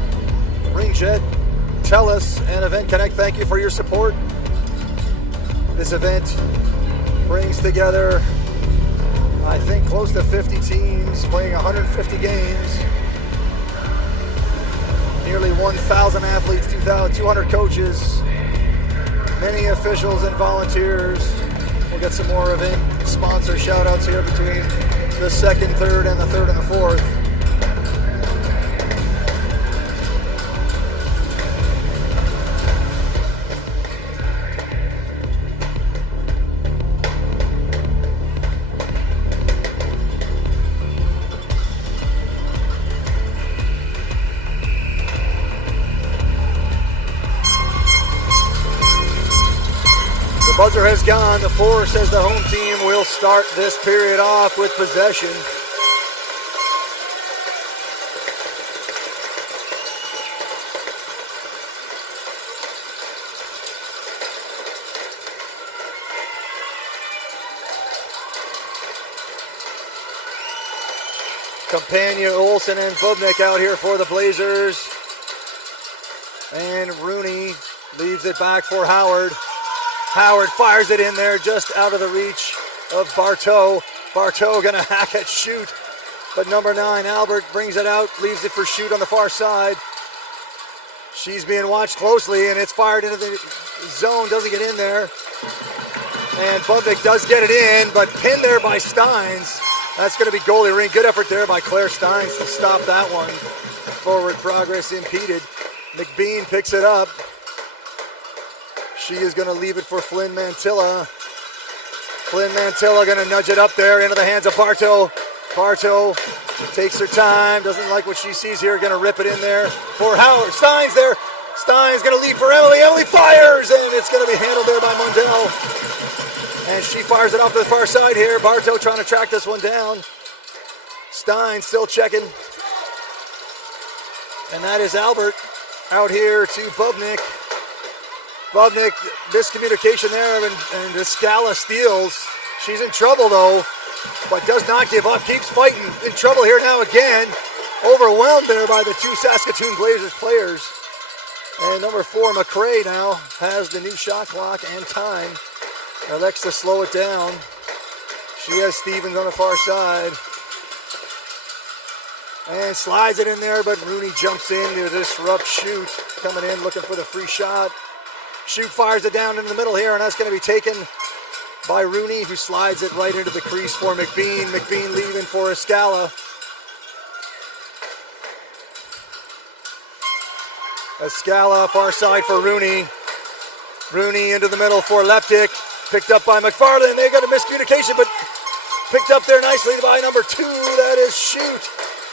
Ringette, TELUS, and Event Connect. Thank you for your support. This event brings together, I think, close to 50 teams playing 150 games. Nearly 1,000 athletes, 200 coaches, many officials and volunteers. We'll get some more event sponsor shout outs here between the second, third, and the third and the fourth. The buzzer has gone. The Force, as the home team, will start this period off with possession. Campagna, Olsen, and Bubnik out here for the Blazers. And Rooney leaves it back for Howard. Howard fires it in there just out of the reach of Bartow. Bartow gonna hack at shoot, but number 9, Albert, brings it out, leaves it for shoot on the far side. She's being watched closely, and it's fired into the zone, doesn't get in there. And Bubnik does get it in, but pinned there by Steins. That's gonna be goalie Rink. Good effort there by Claire Steins to stop that one. Forward progress impeded. McBean picks it up. She is going to leave it for Flynn Mantilla. Flynn Mantilla going to nudge it up there into the hands of Bartow. Bartow takes her time, doesn't like what she sees here, going to rip it in there for Howard. Stein's there. Stein's going to leave for Emily. Emily fires, and it's going to be handled there by Mundell. And she fires it off to the far side here. Bartow trying to track this one down. Stein still checking. And that is Albert out here to Bubnik. Bubnik, miscommunication there, and Scala steals. She's in trouble though, but does not give up, keeps fighting. In trouble here now again. Overwhelmed there by the 2 Saskatoon Blazers players. And number 4, McCrae now has the new shot clock and time. Elects to slow it down. She has Stevens on the far side. And slides it in there, but Rooney jumps in to disrupt Shoot. Coming in looking for the free shot. Shoot fires it down in the middle here, and that's going to be taken by Rooney, who slides it right into the crease for McBean. McBean leaving for Escala. Escala, far side for Rooney. Rooney into the middle for Leptic. Picked up by McFarland. They got a miscommunication, but picked up there nicely by number 2. That is Shoot.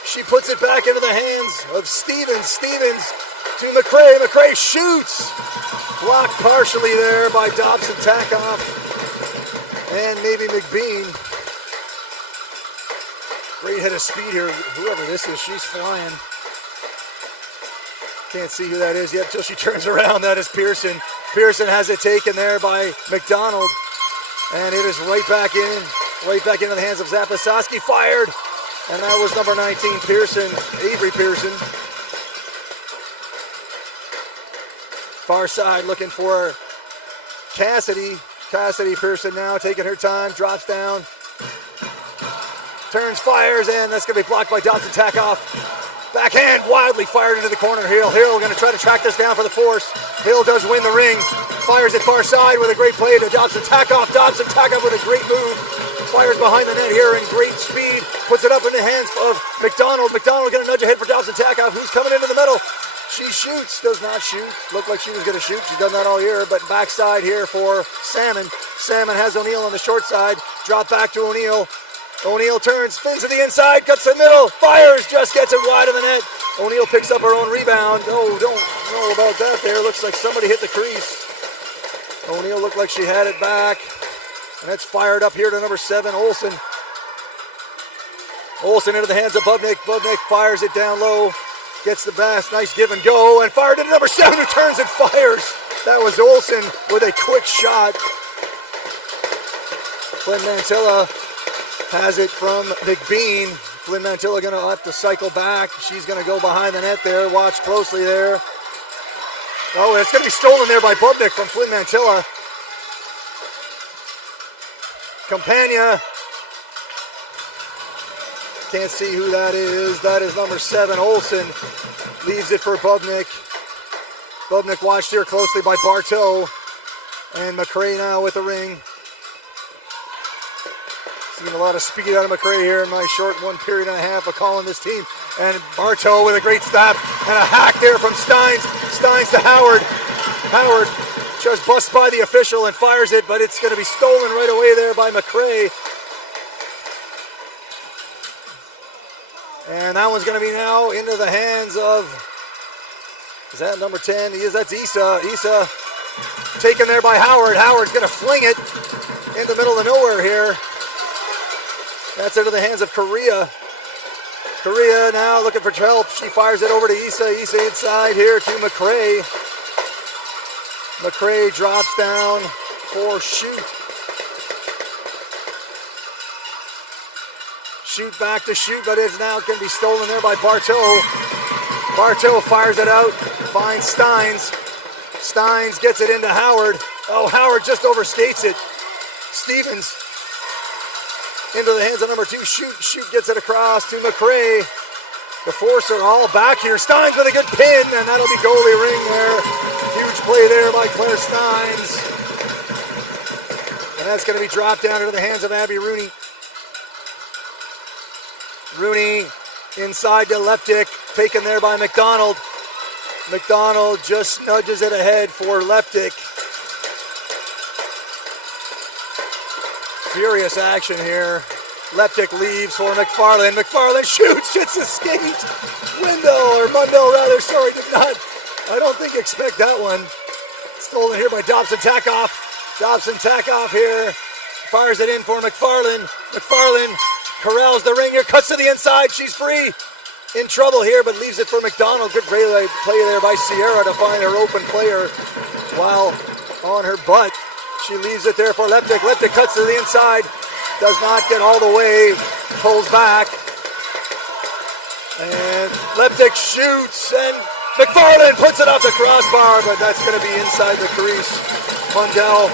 She puts it back into the hands of Stevens. Stevens to McCrae. McCrae shoots. Blocked partially there by Dobson Takoff and maybe McBean. Great head of speed here. Whoever this is, she's flying. Can't see who that is yet till she turns around. That is Pearson. Pearson has it taken there by McDonald. And it is right back into the hands of Zapasoski. Fired. And that was number 19, Pearson, Avery Pearson. Far side looking for Cassidy. Cassidy Pearson now taking her time, drops down. Turns, fires, and that's going to be blocked by Dobson Takoff. Backhand wildly fired into the corner. Hill going to try to track this down for the Force. Hill does win the ring. Fires it far side with a great play to Dobson Takoff. Dobson Takoff with a great move. Fires behind the net here in great speed. Puts it up in the hands of McDonald. McDonald going to nudge ahead for Dobson Takoff, who's coming into the middle. She shoots, does not shoot. Looked like she was going to shoot. She's done that all year, but backside here for Salmon. Salmon has O'Neill on the short side. Drop back to O'Neill. O'Neill turns, spins to the inside, cuts to the middle, fires, just gets it wide of the net. O'Neill picks up her own rebound. Oh, don't know about that there. Looks like somebody hit the crease. O'Neill looked like she had it back. And that's fired up here to number 7, Olsen. Olsen into the hands of Bubnik. Bubnik fires it down low. Gets the pass, nice give and go, and fired into number 7, who turns and fires. That was Olsen with a quick shot. Flynn Mantilla has it from McBean. Flynn Mantilla going to have to cycle back. She's going to go behind the net there. Watch closely there. Oh, it's going to be stolen there by Bubnik from Flynn Mantilla. Campagna. Can't see who that is. That is number 7, Olsen. Leaves it for Bubnik. Bubnik watched here closely by Bartow. And McRae now with the ring. Seeing a lot of speed out of McRae here in my short 1 period and a half of calling this team. And Bartow with a great stop and a hack there from Steins. Steins to Howard. Howard just busts by the official and fires it, but it's going to be stolen right away there by McRae. And that one's going to be now into the hands of, is that number 10? That's Issa. Issa taken there by Howard. Howard's going to fling it in the middle of nowhere here. That's into the hands of Correa. Correa now looking for help. She fires it over to Issa. Issa inside here to McRae. McRae drops down for shoot. Shoot back to shoot, but it's now going to be stolen there by Bartow. Bartow fires it out, finds Steins. Steins gets it into Howard. Oh, Howard just overskates it. Stevens into the hands of number 2. Shoot gets it across to McRae. The Force are all back here. Steins with a good pin, and that'll be goalie ring there. Huge play there by Claire Steins. And that's going to be dropped down into the hands of Abby Rooney. Rooney inside to Leptic, taken there by McDonald. McDonald just nudges it ahead for Leptic. Furious action here. Leptic leaves for McFarland. McFarland shoots, just escaped. Mundell rather, sorry, did not, I don't think expect that one. Stolen here by Dobson Takoff. Dobson Takoff here. Fires it in for McFarland. McFarland corrals the ring here, cuts to the inside. She's free. In trouble here, but leaves it for McDonald. Good play there by Sierra to find her open player while on her butt. She leaves it there for Leptic. Leptic cuts to the inside. Does not get all the way. Pulls back. And Leptic shoots, and McFarland puts it off the crossbar, but that's going to be inside the crease. Mundell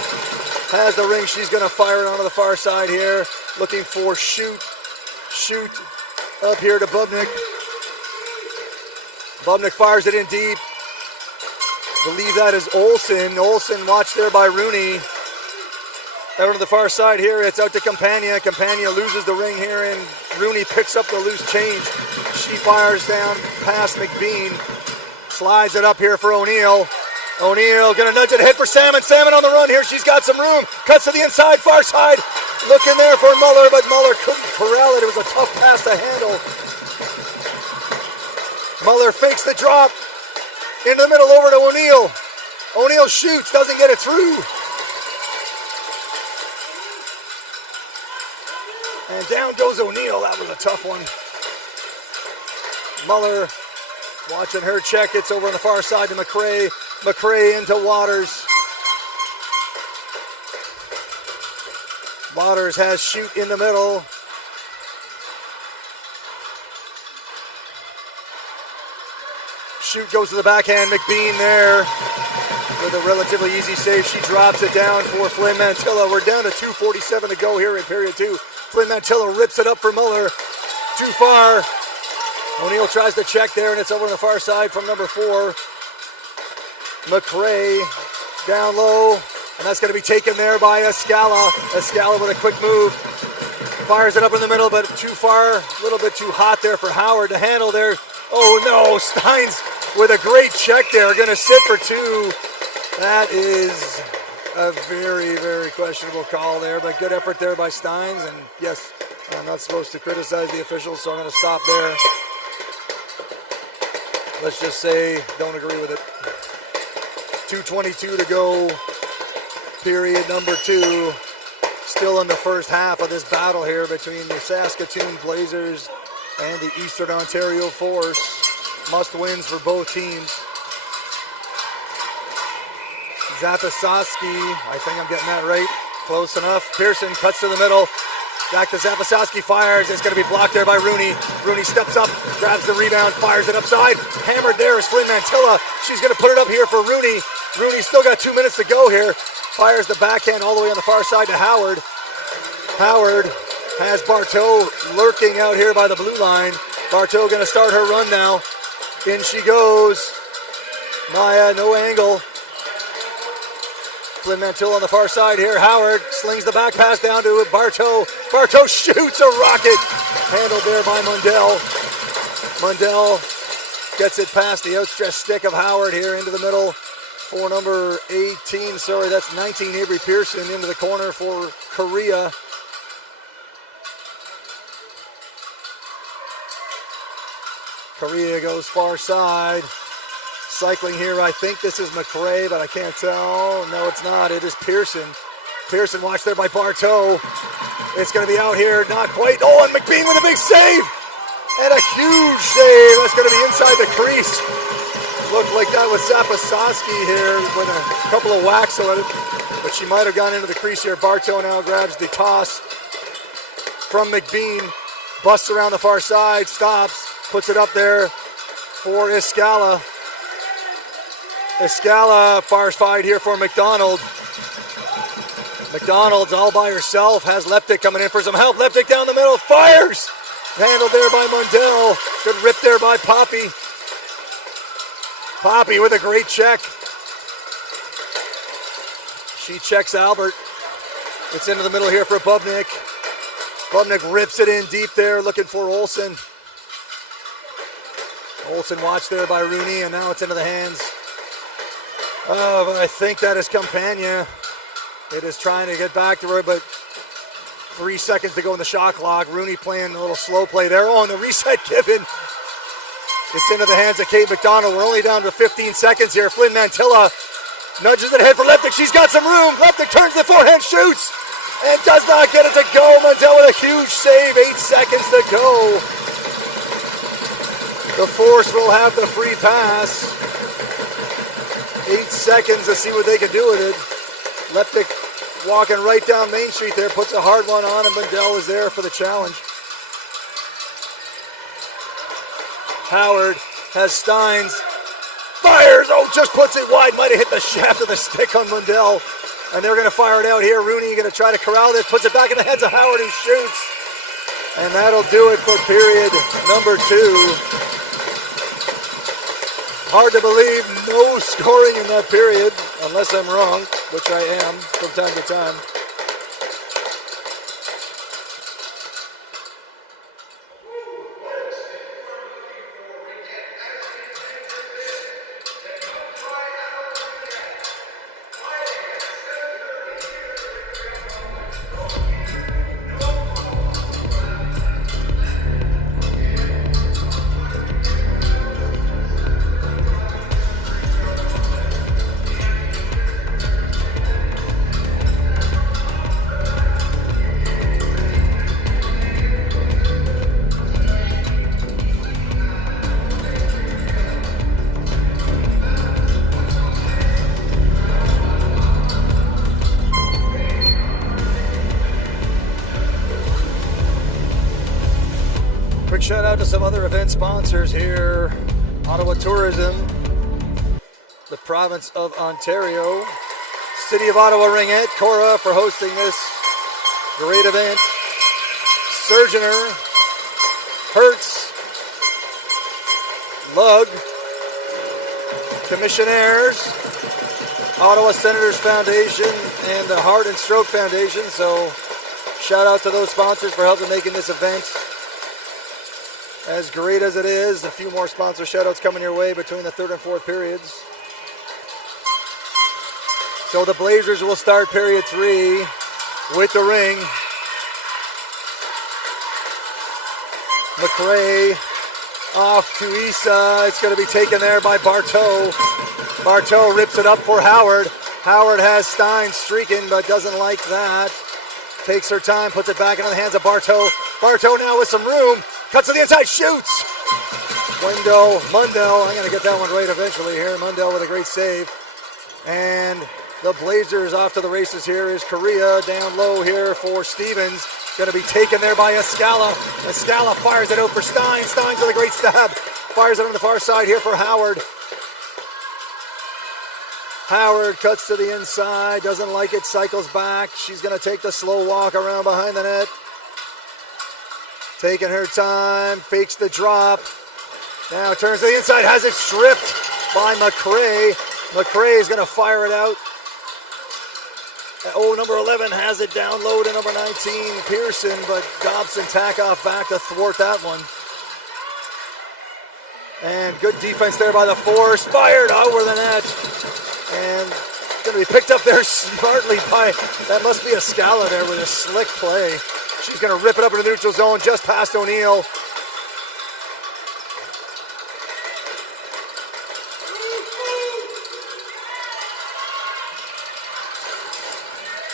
has the ring. She's going to fire it onto the far side here. Looking for shoot. Shoot up here to Bubnik. Bubnik fires it in deep. Believe that is Olsen. Olsen watched there by Rooney. Out to the far side here, it's out to Campagna. Campagna loses the ring here, and Rooney picks up the loose change. She fires down past McBean. Slides it up here for O'Neill. O'Neill gonna nudge it ahead for Salmon. Salmon on the run here, she's got some room. Cuts to the inside, far side. Looking there for Muller, but Muller couldn't corral it. It was a tough pass to handle. Muller fakes the drop. In the middle over to O'Neill. O'Neill shoots, doesn't get it through. And down goes O'Neill. That was a tough one. Muller watching her check. It's over on the far side to McRae. McRae into Waters. Waters has shoot in the middle. Shoot goes to the backhand. McBean there with a relatively easy save. She drops it down for Flynn Mantilla. We're down to 2:47 to go here in period 2. Flynn Mantilla rips it up for Muller. Too far. O'Neill tries to check there, and it's over on the far side from number 4. McRae down low, and that's going to be taken there by Escala. Escala with a quick move. Fires it up in the middle, but too far. A little bit too hot there for Howard to handle there. Oh no, Steins with a great check there. Going to sit for 2. That is a very, very questionable call there, but good effort there by Steins. And yes, I'm not supposed to criticize the officials, so I'm going to stop there. Let's just say, don't agree with it. 2:22 to go, period number 2. Still in the first half of this battle here between the Saskatoon Blazers and the Eastern Ontario Force. Must wins for both teams. Zapasowski, I think I'm getting that right. Close enough. Pearson cuts to the middle. Back to Zapasowski, fires. It's going to be blocked there by Rooney. Rooney steps up, grabs the rebound, fires it upside. Hammered there is Flynn Mantilla. She's going to put it up here for Rooney. Rooney still got 2 minutes to go here. Fires the backhand all the way on the far side to Howard. Howard has Bartow lurking out here by the blue line. Bartow going to start her run now. In she goes. Maya, no angle. Flynn Mantilla on the far side here. Howard slings the back pass down to Bartow. Bartow shoots a rocket. Handled there by Mundell. Mundell gets it past the outstretched stick of Howard here into the middle for number 18. Sorry, that's 19, Avery Pearson into the corner for Korea. Korea goes far side. Cycling here, I think this is McRae, but I can't tell. No, it's not. It is Pearson. Pearson watched there by Bartow. It's going to be out here, not quite. Oh, and McBean with a big save. And a huge save. That's going to be inside the crease. Looked like that was Zapasoski here with a couple of whacks on it, but she might have gone into the crease here. Bartow now grabs the toss from McBean. Busts around the far side, stops, puts it up there for Escala. Escala far side here for McDonald. McDonald's all by herself, has Leptic coming in for some help. Leptic down the middle, fires! Handled there by Mundell. Good rip there by Poppy. Poppy with a great check. She checks Albert. It's into the middle here for Bubnik. Bubnik rips it in deep there, looking for Olsen. Olsen watched there by Rooney, and now it's into the hands of, I think that is Campagna. It is trying to get back to her, but 3 seconds to go in the shot clock. Rooney playing a little slow play there. Oh, and the reset given. It's into the hands of Kate McDonald. We're only down to 15 seconds here. Flynn Mantilla nudges it ahead for Leptic. She's got some room. Leptic turns the forehand, shoots, and does not get it to go. Mantilla with a huge save. 8 seconds to go. The Force will have the free pass. 8 seconds to see what they can do with it. Leptic walking right down Main Street there, puts a hard one on, and Mundell is there for the challenge. Howard has Steins, fires, oh, just puts it wide, might have hit the shaft of the stick on Mundell, and they're going to fire it out here. Rooney going to try to corral this, puts it back in the hands of Howard, who shoots, and that'll do it for period number 2. Hard to believe no scoring in that period, unless I'm wrong, which I am from time to time. Shout out to some other event sponsors here. Ottawa Tourism, the province of Ontario, City of Ottawa Ringette, Cora for hosting this great event, Surgeoner, Hertz, Lug, Commissionaires, Ottawa Senators Foundation, and the Heart and Stroke Foundation. So shout out to those sponsors for helping making this event as great as it is. A few more sponsor shoutouts coming your way between the third and fourth periods. So the Blazers will start period 3 with the ring. McRae off to Isa. It's going to be taken there by Bartow. Bartow rips it up for Howard. Howard has Stein streaking, but doesn't like that. Takes her time, puts it back into the hands of Bartow. Bartow now with some room. Cuts to the inside, shoots! Mundell, I'm going to get that one right eventually here. Mundell with a great save. And the Blazers off to the races here is Korea down low here for Stevens. Going to be taken there by Escala. Escala fires it out for Stein. Stein's with a great stab. Fires it on the far side here for Howard. Howard cuts to the inside, doesn't like it, cycles back. She's going to take the slow walk around behind the net. Taking her time, fakes the drop. Now turns to the inside, has it stripped by McRae. McRae is going to fire it out. Oh, number 11 has it down low to number 19, Pearson, but Dobson Takoff back to thwart that one. And good defense there by the Force, fired over the net. And going to be picked up there smartly by, that must be a Scala there with a slick play. She's going to rip it up into the neutral zone just past O'Neill.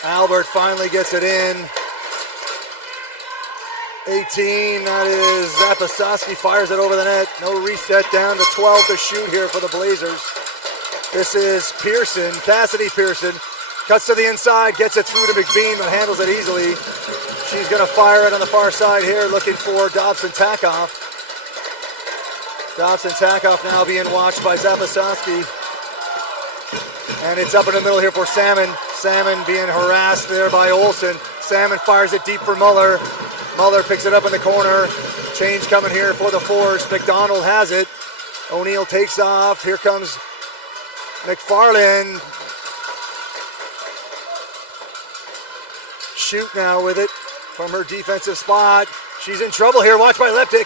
Albert finally gets it in. 18, that is Zapasowski, fires it over the net. No reset, down to 12 to shoot here for the Blazers. This is Pearson, Cassidy Pearson. Cuts to the inside, gets it through to McBean, but handles it easily. She's going to fire it on the far side here, looking for Dobson Takoff. Dobson Takoff now being watched by Zapasowski. And it's up in the middle here for Salmon. Salmon being harassed there by Olsen. Salmon fires it deep for Muller. Muller picks it up in the corner. Change coming here for the Force. McDonald has it. O'Neill takes off. Here comes McFarland. Shoot now with it from her defensive spot. She's in trouble here. Watch by Leptic.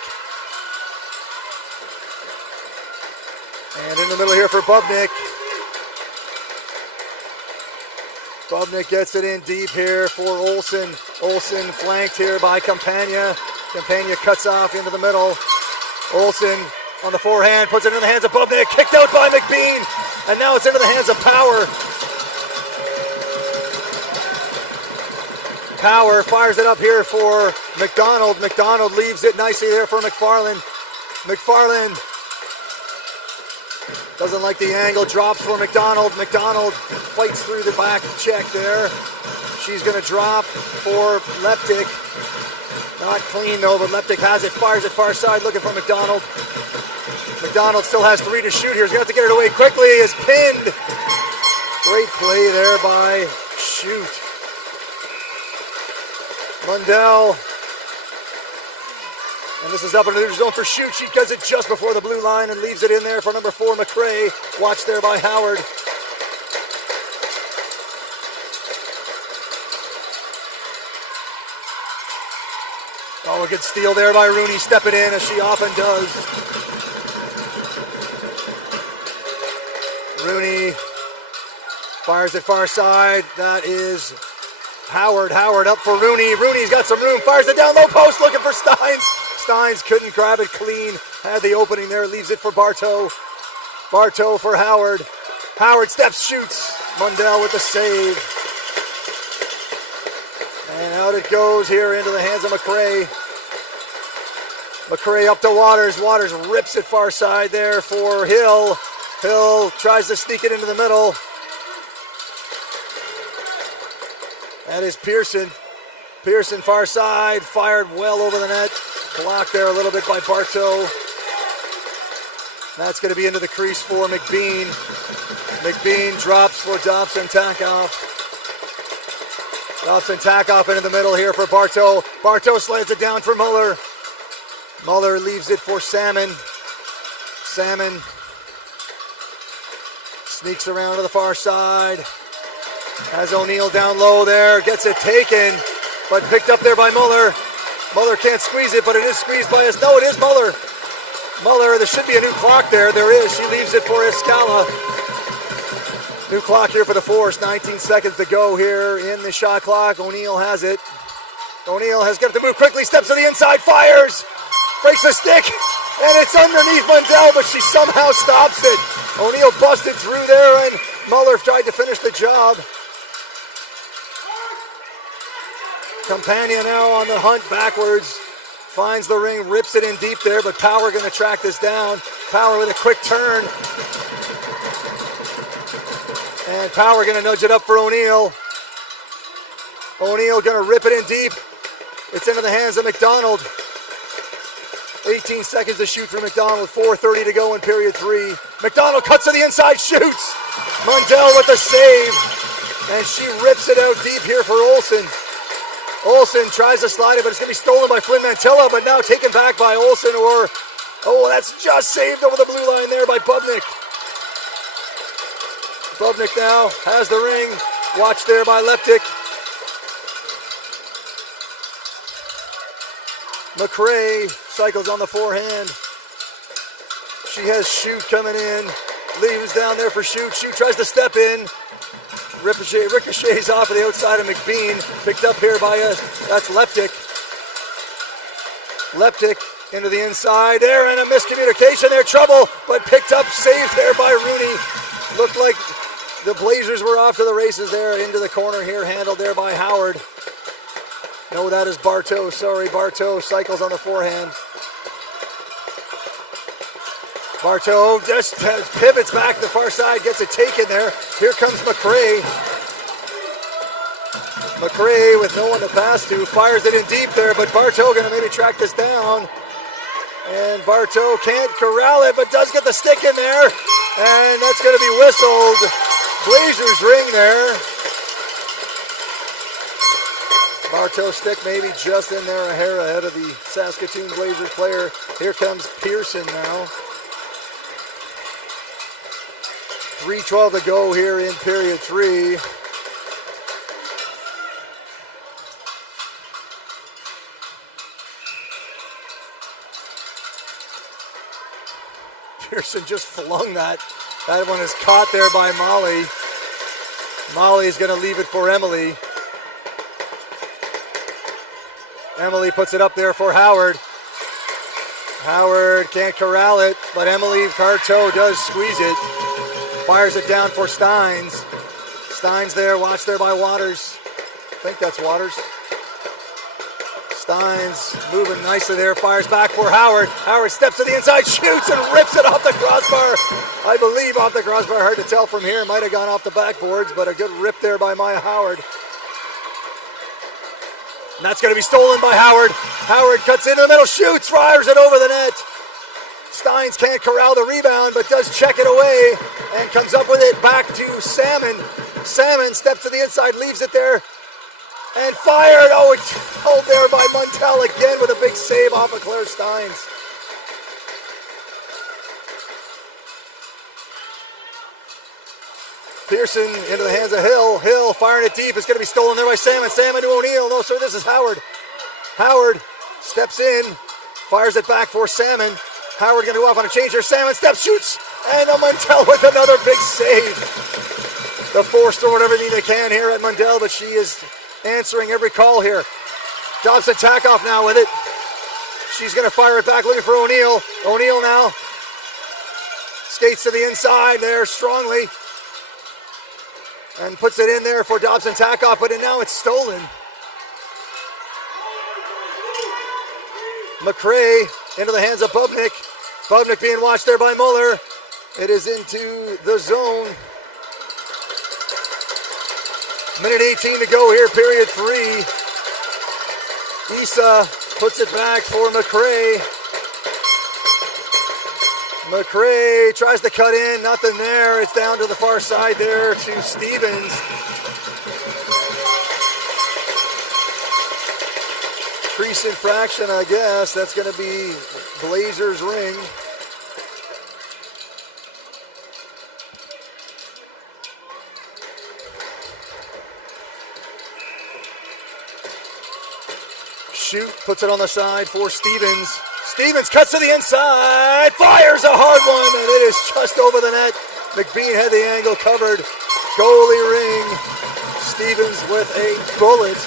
And in the middle here for Bubnik. Bubnik gets it in deep here for Olsen. Olsen flanked here by Campagna. Campagna cuts off into the middle. Olsen on the forehand, puts it in the hands of Bubnik. Kicked out by McBean. And now it's into the hands of Power. Power fires it up here for McDonald. McDonald leaves it nicely there for McFarland. McFarland doesn't like the angle, drops for McDonald. McDonald fights through the back check there. She's going to drop for Leptic. Not clean though, but Leptic has it, fires it far side, looking for McDonald. McDonald still has 3 to shoot here. He's going to have to get it away quickly. Is pinned. Great play there by Shoot. Mundell. And this is up in the neutral zone for Shoot. She does it just before the blue line and leaves it in there for number 4, McRae. Watched there by Howard. Oh, a good steal there by Rooney, stepping in as she often does. Rooney fires it far side. That is Howard. Howard up for Rooney. Rooney's got some room. Fires it down low post, looking for Steins. Steins couldn't grab it clean. Had the opening there. Leaves it for Bartow. Bartow for Howard. Howard steps, shoots. Mundell with the save. And out it goes here into the hands of McRae. McRae up to Waters. Waters rips it far side there for Hill. Hill tries to sneak it into the middle. That is Pearson. Pearson far side, fired well over the net. Blocked there a little bit by Bartow. That's going to be into the crease for McBean. McBean drops for Dobson Takoff. Dobson Takoff into the middle here for Bartow. Bartow slides it down for Muller. Muller leaves it for Salmon. Salmon sneaks around to the far side. Has O'Neill down low there. Gets it taken, but picked up there by Muller. Muller can't squeeze it, but it is squeezed by us. No, it is Muller. Muller, there should be a new clock there. There is. She leaves it for Escala. New clock here for the Force. 19 seconds to go here in the shot clock. O'Neill has it. O'Neill has got to move quickly. Steps to the inside. Fires. Breaks the stick. And it's underneath Mundell, but she somehow stops it. O'Neill busted through there, and Muller tried to finish the job. Campagna now on the hunt backwards. Finds the ring, rips it in deep there, but Power going to track this down. Power with a quick turn. And Power going to nudge it up for O'Neill. O'Neill going to rip it in deep. It's into the hands of McDonald. 18 seconds to shoot for McDonald. 4:30 to go in period 3. McDonald cuts to the inside, shoots. Mundell with the save. And she rips it out deep here for Olsen. Olsen tries to slide it, but it's going to be stolen by Flynn Mantilla, but now taken back by Olsen or Oh, that's just saved over the blue line there by Bubnik. Bubnik now has the ring. Watch there by Leptic. McRae cycles on the forehand. She has Shoot coming in. Leaves down there for Shoot. Shoot tries to step in. Ricochets off of the outside of McBean. Picked up here by that's Leptic. Leptic into the inside. There and a miscommunication there. Trouble, but picked up, saved there by Rooney. Looked like the Blazers were off to the races there. Into the corner here. Handled there by Howard. No, that is Bartow. Sorry, Bartow cycles on the forehand. Bartow just pivots back to the far side, gets it taken there. Here comes McRae. McRae with no one to pass to, fires it in deep there, but Bartow gonna maybe track this down. And Bartow can't corral it, but does get the stick in there. And that's gonna be whistled. Blazers ring there. Bartow stick maybe just in there, a hair ahead of the Saskatoon Blazers player. Here comes Pearson now. 3:12 to go here in period 3. Pearson just flung that. That one is caught there by Molly. Molly is going to leave it for Emily. Emily puts it up there for Howard. Howard can't corral it, but Emily Bartow does squeeze it. Fires it down for Steins. Steins there, watched there by Waters. I think that's Waters. Steins moving nicely there, fires back for Howard. Howard steps to the inside, shoots and rips it off the crossbar. I believe off the crossbar, hard to tell from here. Might have gone off the backboards, but a good rip there by Maya Howard. And that's going to be stolen by Howard. Howard cuts into the middle, shoots, fires it over the net. Steins can't corral the rebound, but does check it away and comes up with it back to Salmon. Salmon steps to the inside, leaves it there, and fired. Oh, it's held there by Muntel again with a big save off of Claire Steins. Pearson into the hands of Hill. Hill firing it deep. It's going to be stolen there by Salmon. Salmon to O'Neill. No, sir, this is Howard. Howard steps in, fires it back for Salmon. Howard going to go off on a change here. Salmon steps, shoots, and Muntel with another big save. The Force throwing everything they can here at Mundell, but she is answering every call here. Dobson Takoff now with it. She's going to fire it back, looking for O'Neill. O'Neill now skates to the inside there strongly and puts it in there for Dobson Takoff, but now it's stolen. McRae into the hands of Bubnik. Bubnik being watched there by Muller. It is into the zone. Minute 18 to go here, period 3. Issa puts it back for McRae. McRae tries to cut in, nothing there. It's down to the far side there to Stevens. Crease infraction, I guess. That's going to be Blazers ring. Shoot, puts it on the side for Stevens. Stevens cuts to the inside, fires a hard one, and it is just over the net. McBean had the angle covered. Goalie ring. Stevens with a bullet.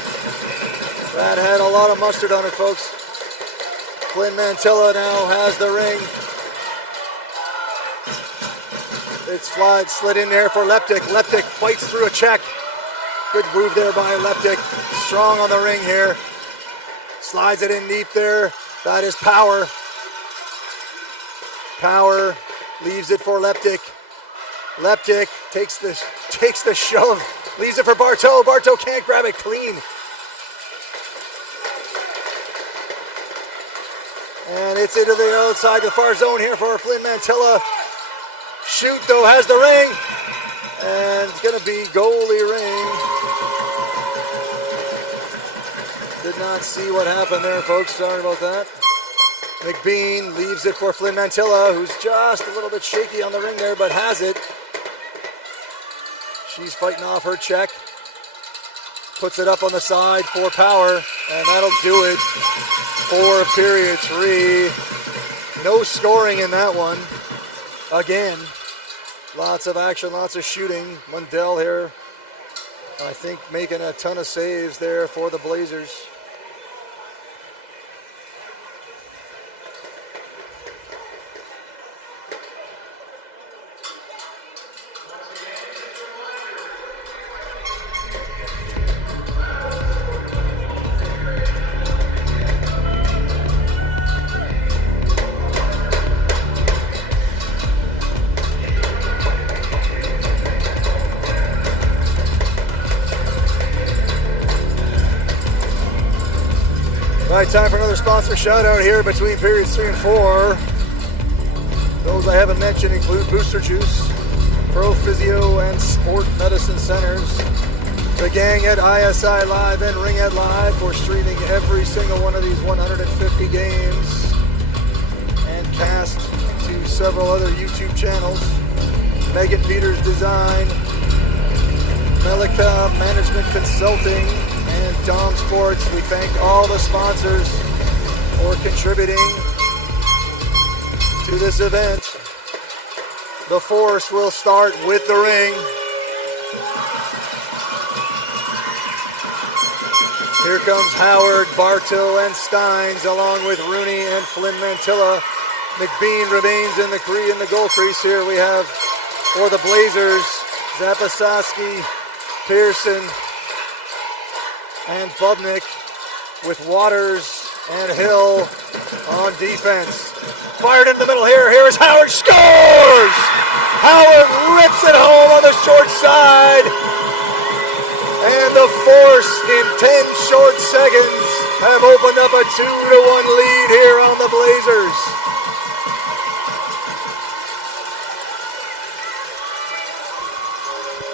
That had a lot of mustard on it, folks. Flynn Mantilla now has the ring. It's slid in there for Leptic. Leptic fights through a check. Good move there by Leptic. Strong on the ring here. Slides it in deep there. That is Power. Power leaves it for Leptic. Leptic takes the shove. Leaves it for Bartow. Bartow can't grab it clean. And it's into the outside, the far zone here for Flynn Mantilla. Shoot, though, has the ring. And it's going to be goalie ring. Did not see what happened there, folks. Sorry about that. McBean leaves it for Flynn Mantilla, who's just a little bit shaky on the ring there, but has it. She's fighting off her check. Puts it up on the side for Power, and that'll do it for period 3. No scoring in that one. Again, lots of action, lots of shooting. Mundell here, I think, making a ton of saves there for the Blazers. All right, time for another sponsor shout out here between periods 3 and 4. Those I haven't mentioned include Booster Juice, Pro Physio and Sport Medicine Centers, the gang at ISI Live and Ringette Live for streaming every single one of these 150 games and cast to several other YouTube channels. Megan Peters Design, Melika Management Consulting, and Dom Sports. We thank all the sponsors for contributing to this event. The Force will start with the ring. Here comes Howard, Bartow, and Steins, along with Rooney and Flynn Mantilla. McBean remains in the goal crease here. We have for the Blazers, Zapasoski, Pearson, and Bubnik, with Waters and Hill on defense. Fired in the middle here. Here's Howard. Scores! Howard rips it home on the short side. And the Force in 10 short seconds have opened up a 2-1 lead here on the Blazers.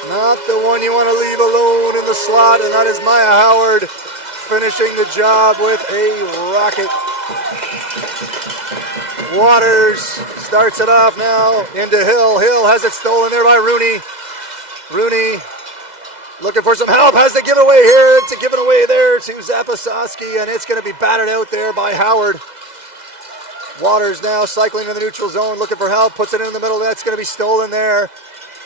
Not the one you want to leave alone in the slot, and that is Maya Howard finishing the job with a rocket. Waters starts it off now into Hill. Hill has it stolen there by Rooney. Rooney looking for some help, has to give it away here. It's a given away there to Zapasoski, and it's going to be batted out there by Howard. Waters now cycling in the neutral zone, looking for help, puts it in the middle. That's going to be stolen there.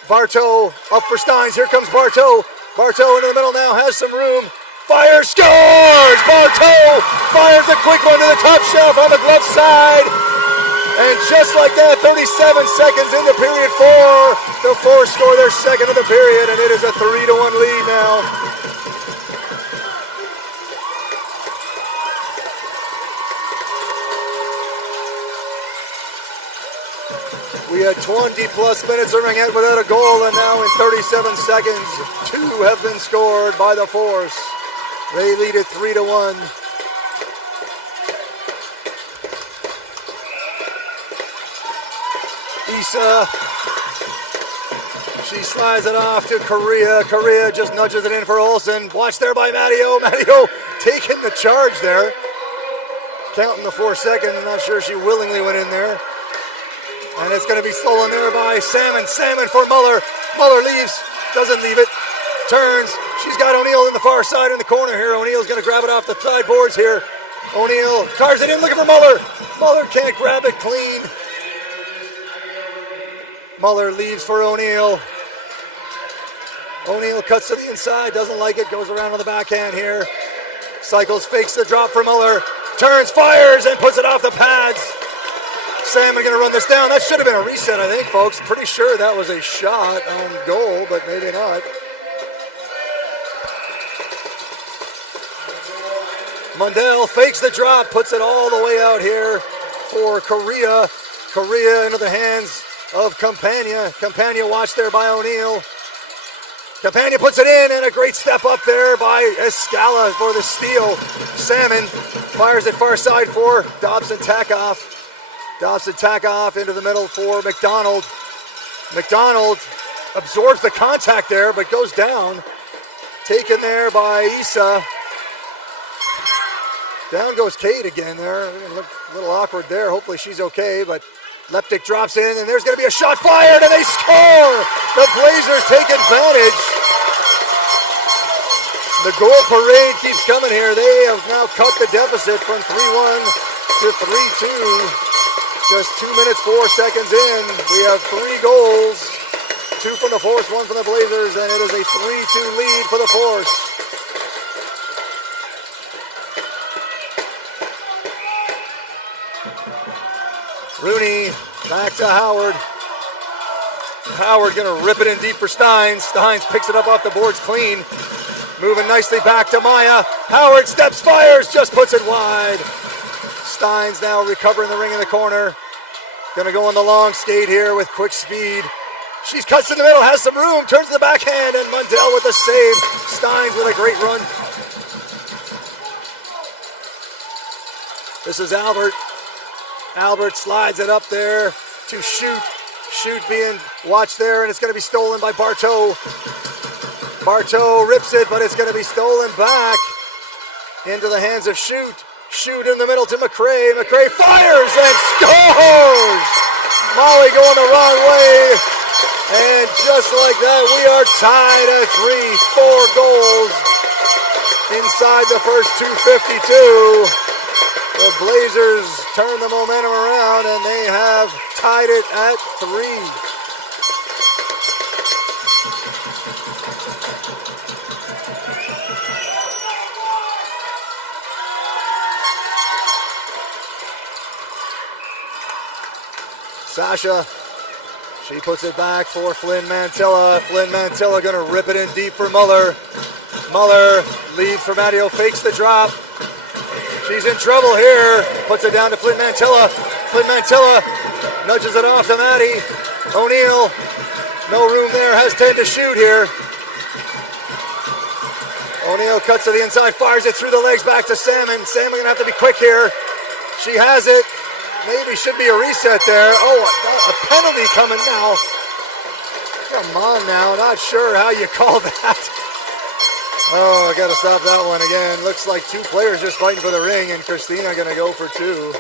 Bartow up for Steins. Here comes Bartow. Bartow into the middle now, has some room. Fire, scores! Bartow fires a quick one to the top shelf on the glove side. And just like that, 37 seconds into period 4, the Force score their second of the period, and it is a 3-1 lead now. We had 20 plus minutes of Ringette without a goal, and now in 37 seconds, 2 have been scored by the Force. They lead it 3-1. Issa, she slides it off to Correa. Correa just nudges it in for Olsen. Watched there by Matteo. Matteo taking the charge there. Counting the 4 seconds. I'm not sure she willingly went in there. And it's going to be stolen there by Salmon. Salmon for Muller. Muller leaves. Doesn't leave it. Turns. She's got O'Neill in the far side in the corner here. O'Neill's going to grab it off the side boards here. O'Neill carves it in looking for Muller. Muller can't grab it clean. Muller leaves for O'Neill. O'Neill cuts to the inside. Doesn't like it. Goes around on the backhand here. Cycles, fakes the drop for Muller. Turns, fires, and puts it off the pads. Salmon going to run this down. That should have been a reset, I think, folks. Pretty sure that was a shot on goal, but maybe not. Mundell fakes the drop, puts it all the way out here for Correa. Correa into the hands of Campagna. Campagna watched there by O'Neill. Campagna puts it in, and a great step up there by Escala for the steal. Salmon fires it far side for Dobson-Takoff. Dobson-Takoff into the middle for McDonald. McDonald absorbs the contact there, but goes down. Taken there by Issa. Down goes Kate again there. Look a little awkward there. Hopefully she's okay, but Leptic drops in, and there's going to be a shot fired, and they score! The Blazers take advantage. The goal parade keeps coming here. They have now cut the deficit from 3-1 to 3-2. Just 2 minutes, 4 seconds in. We have 3 goals. 2 from the Force, 1 from the Blazers, and it is a 3-2 lead for the Force. Rooney back to Howard. Howard gonna rip it in deep for Steins. Steins picks it up off the boards clean. Moving nicely back to Maya. Howard steps, fires, just puts it wide. Steins now recovering the ring in the corner. Gonna go on the long skate here with quick speed. She cuts in the middle, has some room, turns to the backhand, and Mundell with the save. Steins with a great run. This is Albert. Albert slides it up there to Shoot. Shoot being watched there, and it's going to be stolen by Bartow. Bartow rips it, but it's going to be stolen back into the hands of Shoot. Shoot in the middle to McRae. McRae fires and scores! Molly going the wrong way. And just like that, we are tied at 3. 4 goals inside the first 2:52. The Blazers turn the momentum around, and they have tied it at 3. Sasha, she puts it back for Flynn Mantilla. Flynn Mantilla gonna rip it in deep for Muller. Muller leads for Matteo, fakes the drop. She's in trouble here. Puts it down to Flynn Mantilla. Flynn Mantilla nudges it off to Maddie. O'Neal, no room there, has 10 to shoot here. O'Neal cuts to the inside, fires it through the legs back to Salmon. Salmon gonna have to be quick here. She has it. Maybe should be a reset there. Oh, a penalty coming now. Come on now, not sure how you call that. Oh, I gotta stop that one again. Looks like 2 players just fighting for the ring, and Christina gonna go for 2.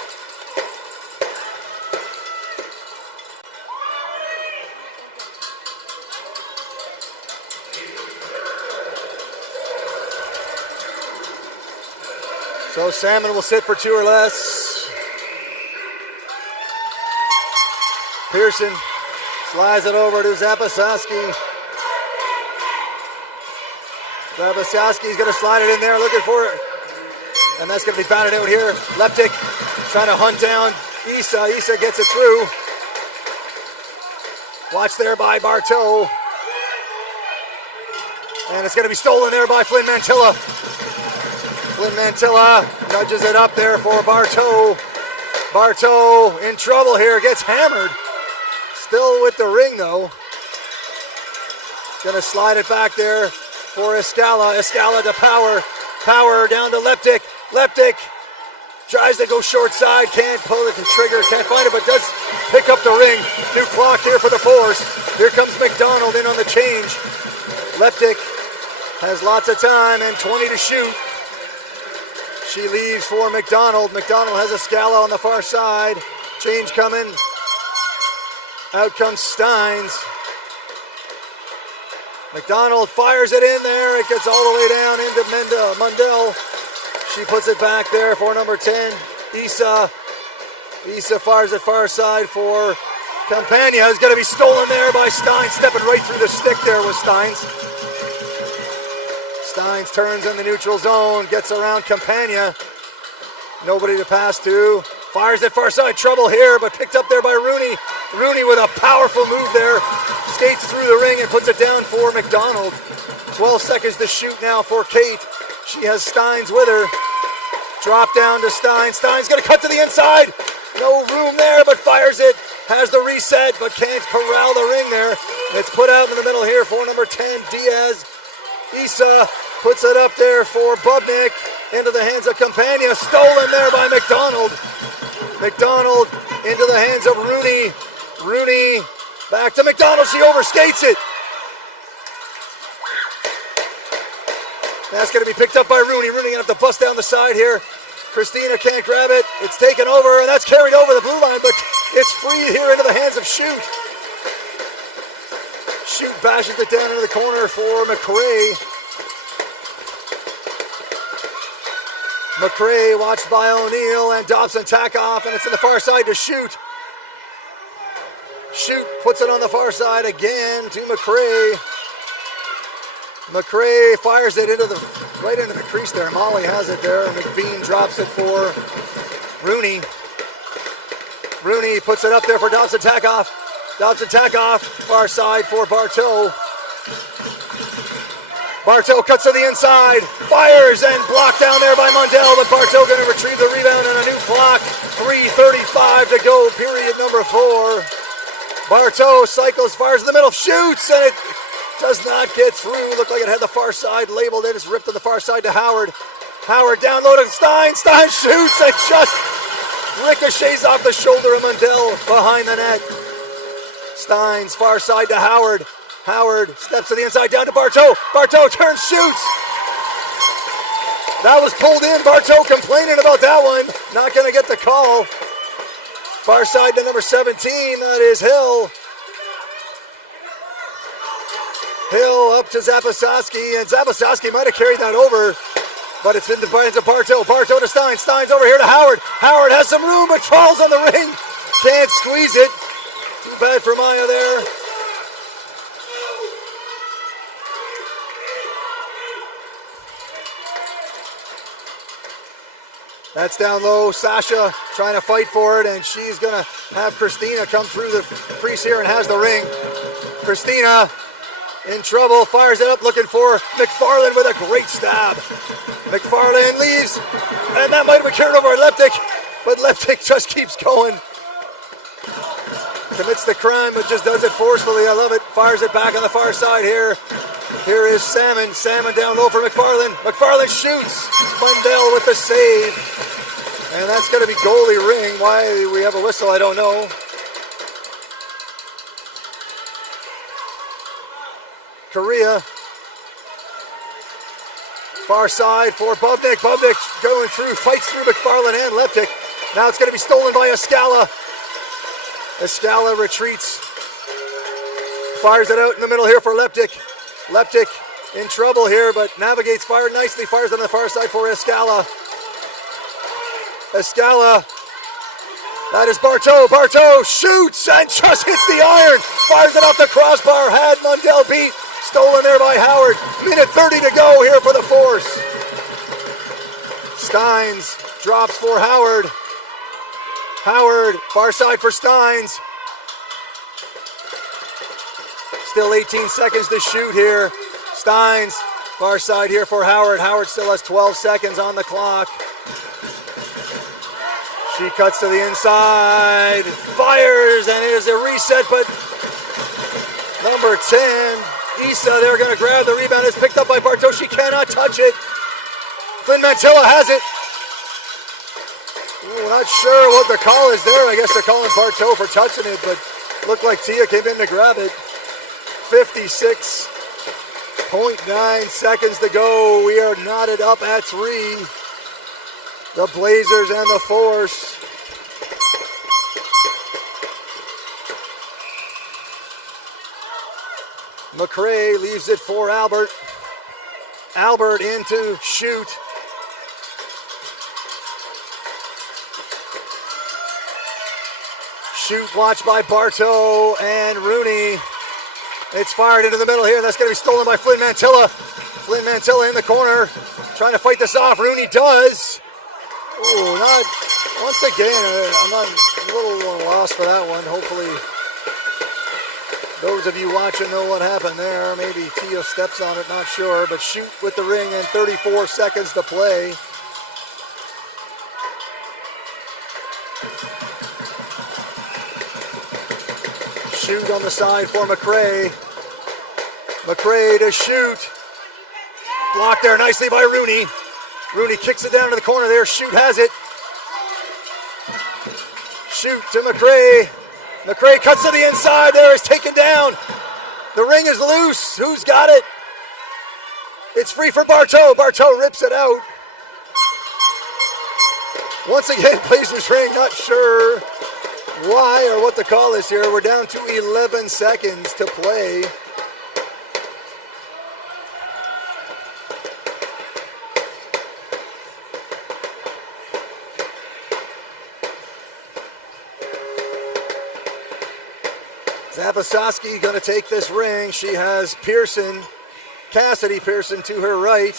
So Salmon will sit for 2 or less. Pearson slides it over to Zapasaski. Zapasaski's going to slide it in there, looking for it. And that's going to be batted out here. Leptic trying to hunt down Issa. Issa gets it through. Watch there by Bartow. And it's going to be stolen there by Flynn Mantilla. Flynn Mantilla nudges it up there for Bartow. Bartow in trouble here, gets hammered. Still with the ring though. Gonna slide it back there for Escala. Escala to Power. Power down to Leptic. Leptic tries to go short side, can't pull the trigger, can't find it, but does pick up the ring. New clock here for the Force. Here comes McDonald in on the change. Leptic has lots of time and 20 to shoot. She leaves for McDonald. McDonald has Escala on the far side. Change coming. Out comes Steins. McDonald fires it in there. It gets all the way down into Mundell. She puts it back there for number 10, Issa. Issa fires it far side for Campagna. It's going to be stolen there by Steins. Stepping right through the stick there with Steins. Steins turns in the neutral zone. Gets around Campagna. Nobody to pass to. Fires it far side. Trouble here, but picked up there by Rooney. Rooney with a powerful move there. Skates through the ring and puts it down for McDonald. 12 seconds to shoot now for Kate. She has Steins with her. Drop down to Steins. Steins going to cut to the inside. No room there, but fires it. Has the reset, but can't corral the ring there. It's put out in the middle here for number 10, Diaz. Issa puts it up there for Bubnik. Into the hands of Campagna. Stolen there by McDonald. McDonald into the hands of Rooney. Rooney back to McDonald. She overskates it. That's going to be picked up by Rooney. Rooney going to have to bust down the side here. Christina can't grab it. It's taken over, and that's carried over the blue line, but it's free here into the hands of Shoot. Shoot bashes it down into the corner for McRae. McRae watched by O'Neill, and Dobson tack off, and it's in the far side to Shoot. Shoot puts it on the far side again to McRae. McRae fires it right into the crease there. Molly has it there, and McBean drops it for Rooney. Rooney puts it up there for Dobson Takeoff. Dobson Takeoff, far side for Bartow. Bartow cuts to the inside, fires and blocked down there by Mundell, but Bartow going to retrieve the rebound and a new clock. 3:35 to go, period number 4. Bartow cycles, fires in the middle, shoots, and it does not get through. Looked like it had the far side labeled. It is ripped to the far side to Howard. Howard down low to Stein. Stein shoots and just ricochets off the shoulder of Mundell behind the net. Stein's far side to Howard. Howard steps to the inside down to Bartow. Bartow turns, shoots. That was pulled in. Bartow complaining about that one. Not going to get the call. Far side to number 17. That is Hill. Hill up to Zapasaski, and Zapasaski might have carried that over, but it's in the hands of Bartow. Bartow to Stein. Stein's over here to Howard. Howard has some room, but falls on the ring. Can't squeeze it. Too bad for Maya there. That's down low. Sasha trying to fight for it, and she's going to have Christina come through the crease here and has the ring. Christina in trouble, fires it up looking for McFarland with a great stab. McFarland leaves, and that might have been carried over at Leptic, but Leptic just keeps going. Commits the crime, but just does it forcefully. I love it. Fires it back on the far side here. Here is Salmon. Salmon down low for McFarland. McFarland shoots. Mundell with the save. And that's going to be goalie ring. Why we have a whistle, I don't know. Korea. Far side for Bubnik. Bubnik going through, fights through McFarland and Leptic. Now it's going to be stolen by Escala. Escala retreats. Fires it out in the middle here for Leptic. Leptic in trouble here, but navigates, fired nicely. Fires on the far side for Escala. Escala. That is Bartow. Bartow shoots and just hits the iron. Fires it off the crossbar. Had Mundell beat. Stolen there by Howard. Minute 30 to go here for the Force. Steins drops for Howard. Howard, far side for Steins. Still 18 seconds to shoot here. Steins, far side here for Howard. Howard still has 12 seconds on the clock. She cuts to the inside, fires, and it is a reset, but number 10, Issa, they're going to grab the rebound. It's picked up by Bartow. She cannot touch it. Flynn Mantilla has it. Ooh, not sure what the call is there. I guess they're calling Bartow for touching it, but looked like Tia came in to grab it. 56.9 seconds to go. We are knotted up at 3. The Blazers and the Force. McRae leaves it for Albert. Albert into shoot. Shoot watched by Bartow and Rooney. It's fired into the middle here. That's going to be stolen by Flynn Mantilla. Flynn Mantilla in the corner. Trying to fight this off. Rooney does. Ooh, not once again. I'm a little lost for that one. Hopefully those of you watching know what happened there. Maybe Tia steps on it, not sure. But shoot with the ring and 34 seconds to play. Shoot on the side for McRae. McRae to shoot. Blocked there nicely by Rooney. Rooney kicks it down to the corner there. Shoot has it. Shoot to McRae. McRae cuts to the inside there. Is taken down. The ring is loose. Who's got it? It's free for Bartow. Bartow rips it out. Once again, Blazers ring, not sure why or what the call is here. We're down to 11 seconds to play. Zapasoski going to take this ring. She has Pearson, Cassidy Pearson to her right.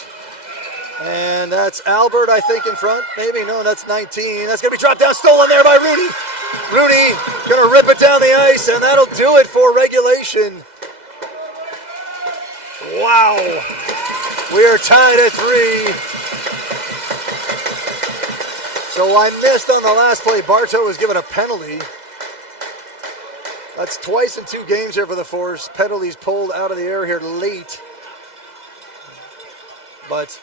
And that's Albert, I think, in front. Maybe, no, that's 19. That's going to be dropped down, stolen there by Rooney. Rooney going to rip it down the ice, and that'll do it for regulation. Wow. We are tied at 3. So I missed on the last play. Bartow was given a penalty. That's twice in 2 games here for the Force. Penalties pulled out of the air here late. But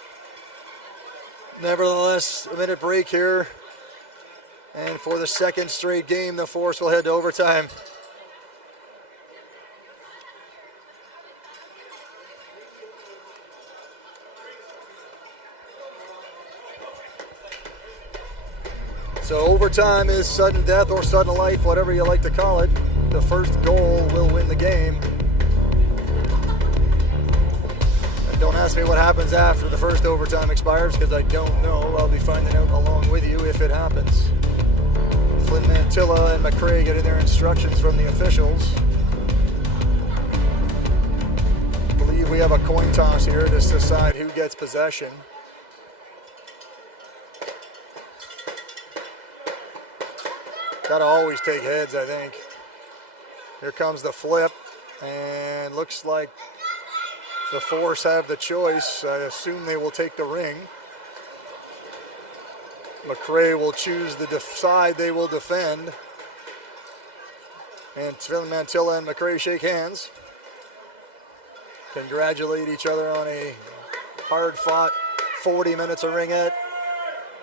nevertheless, a minute break here. And for the second straight game, the Force will head to overtime. So overtime is sudden death or sudden life, whatever you like to call it. The first goal will win the game. And don't ask me what happens after the first overtime expires, because I don't know. I'll be finding out along with you if it happens. Flynn Mantilla and McRae getting their instructions from the officials. I believe we have a coin toss here to decide who gets possession. Gotta always take heads, I think. Here comes the flip, and looks like the Force have the choice. I assume they will take the ring. McRae will choose the side they will defend. And Mantilla and McRae shake hands. Congratulate each other on a hard-fought 40 minutes of ringette.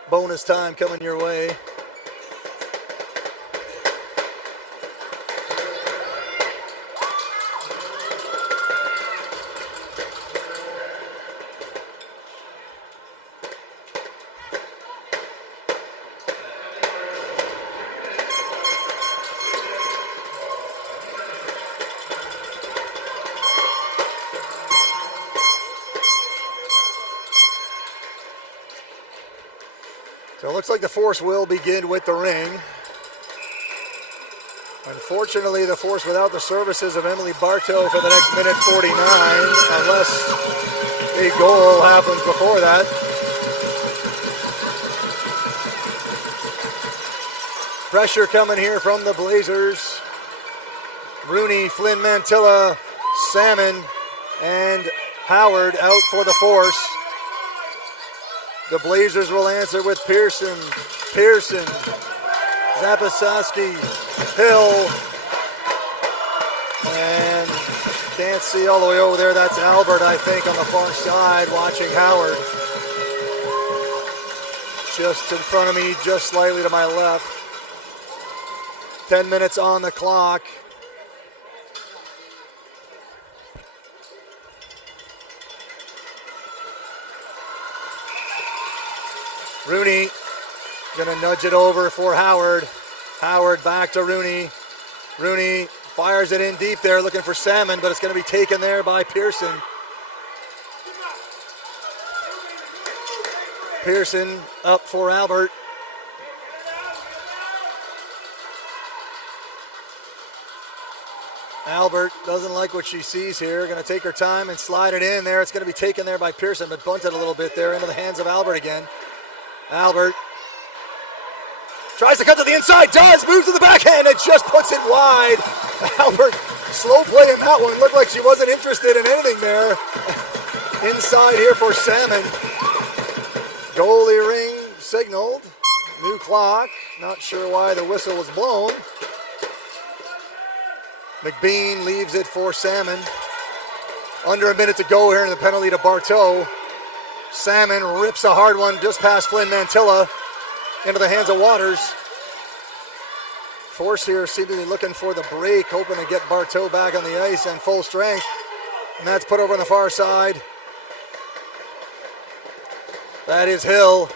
Bonus time coming your way. So it looks like the Force will begin with the ring. Unfortunately, the Force without the services of Emily Bartow for the next minute 49, unless a goal happens before that. Pressure coming here from the Blazers. Rooney, Flynn, Mantilla, Salmon, and Howard out for the Force. The Blazers will answer with Pearson, Zapasoski, Hill, and can't see all the way over there. That's Albert, I think, on the far side, watching Howard. Just in front of me, just slightly to my left. 10 minutes on the clock. Rooney gonna nudge it over for Howard. Howard back to Rooney. Rooney fires it in deep there, looking for Salmon, but it's gonna be taken there by Pearson. Pearson up for Albert. Albert doesn't like what she sees here. Going to take her time and slide it in there. It's going to be taken there by Pearson, but bunted a little bit there into the hands of Albert again. Albert tries to cut to the inside, does, moves to the backhand, and just puts it wide. Albert, slow play in that one. Looked like she wasn't interested in anything there. Inside here for Salmon. Goalie ring signaled. New clock. Not sure why the whistle was blown. McBean leaves it for Salmon. Under a minute to go here in the penalty to Bartow. Salmon rips a hard one just past Flynn Mantilla into the hands of Waters. Force here seemingly looking for the break, hoping to get Bartow back on the ice and full strength. And that's put over on the far side. That is Hill.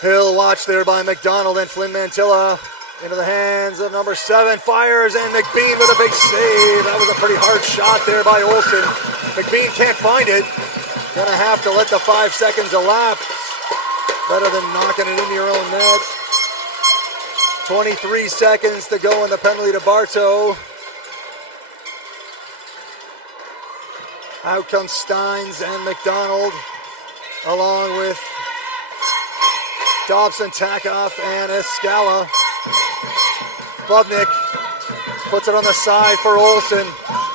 Hill watched there by McDonald, and Flynn Mantilla into the hands of number 7, fires, and McBean with a big save. That was a pretty hard shot there by Olsen. McBean can't find it. Gonna have to let the 5 seconds elapse. Better than knocking it into your own net. 23 seconds to go in the penalty to Bartow. Out comes Steins and McDonald, along with Dobson, Takoff, and Escala. Bubnik puts it on the side for Olsen.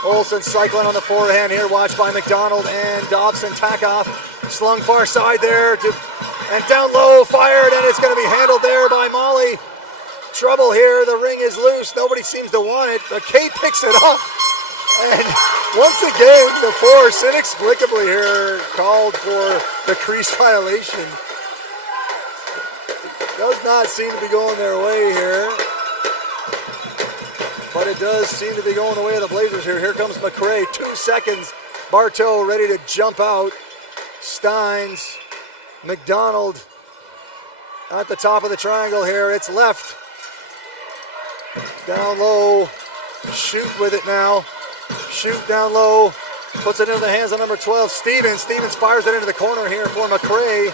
Olsen cycling on the forehand here, watched by McDonald and Dobson. Takoff slung far side there, and down low, fired, and it's going to be handled there by Molly. Trouble here, the ring is loose, nobody seems to want it, but Kate picks it up. And once again, the force inexplicably here called for the crease violation. Does not seem to be going their way here. But it does seem to be going the way of the Blazers here. Here comes McRae, 2 seconds. Bartow ready to jump out. Steins, McDonald at the top of the triangle here. It's left. Down low. Shoot with it now. Shoot down low. Puts it into the hands of number 12, Stevens. Stevens fires it into the corner here for McRae.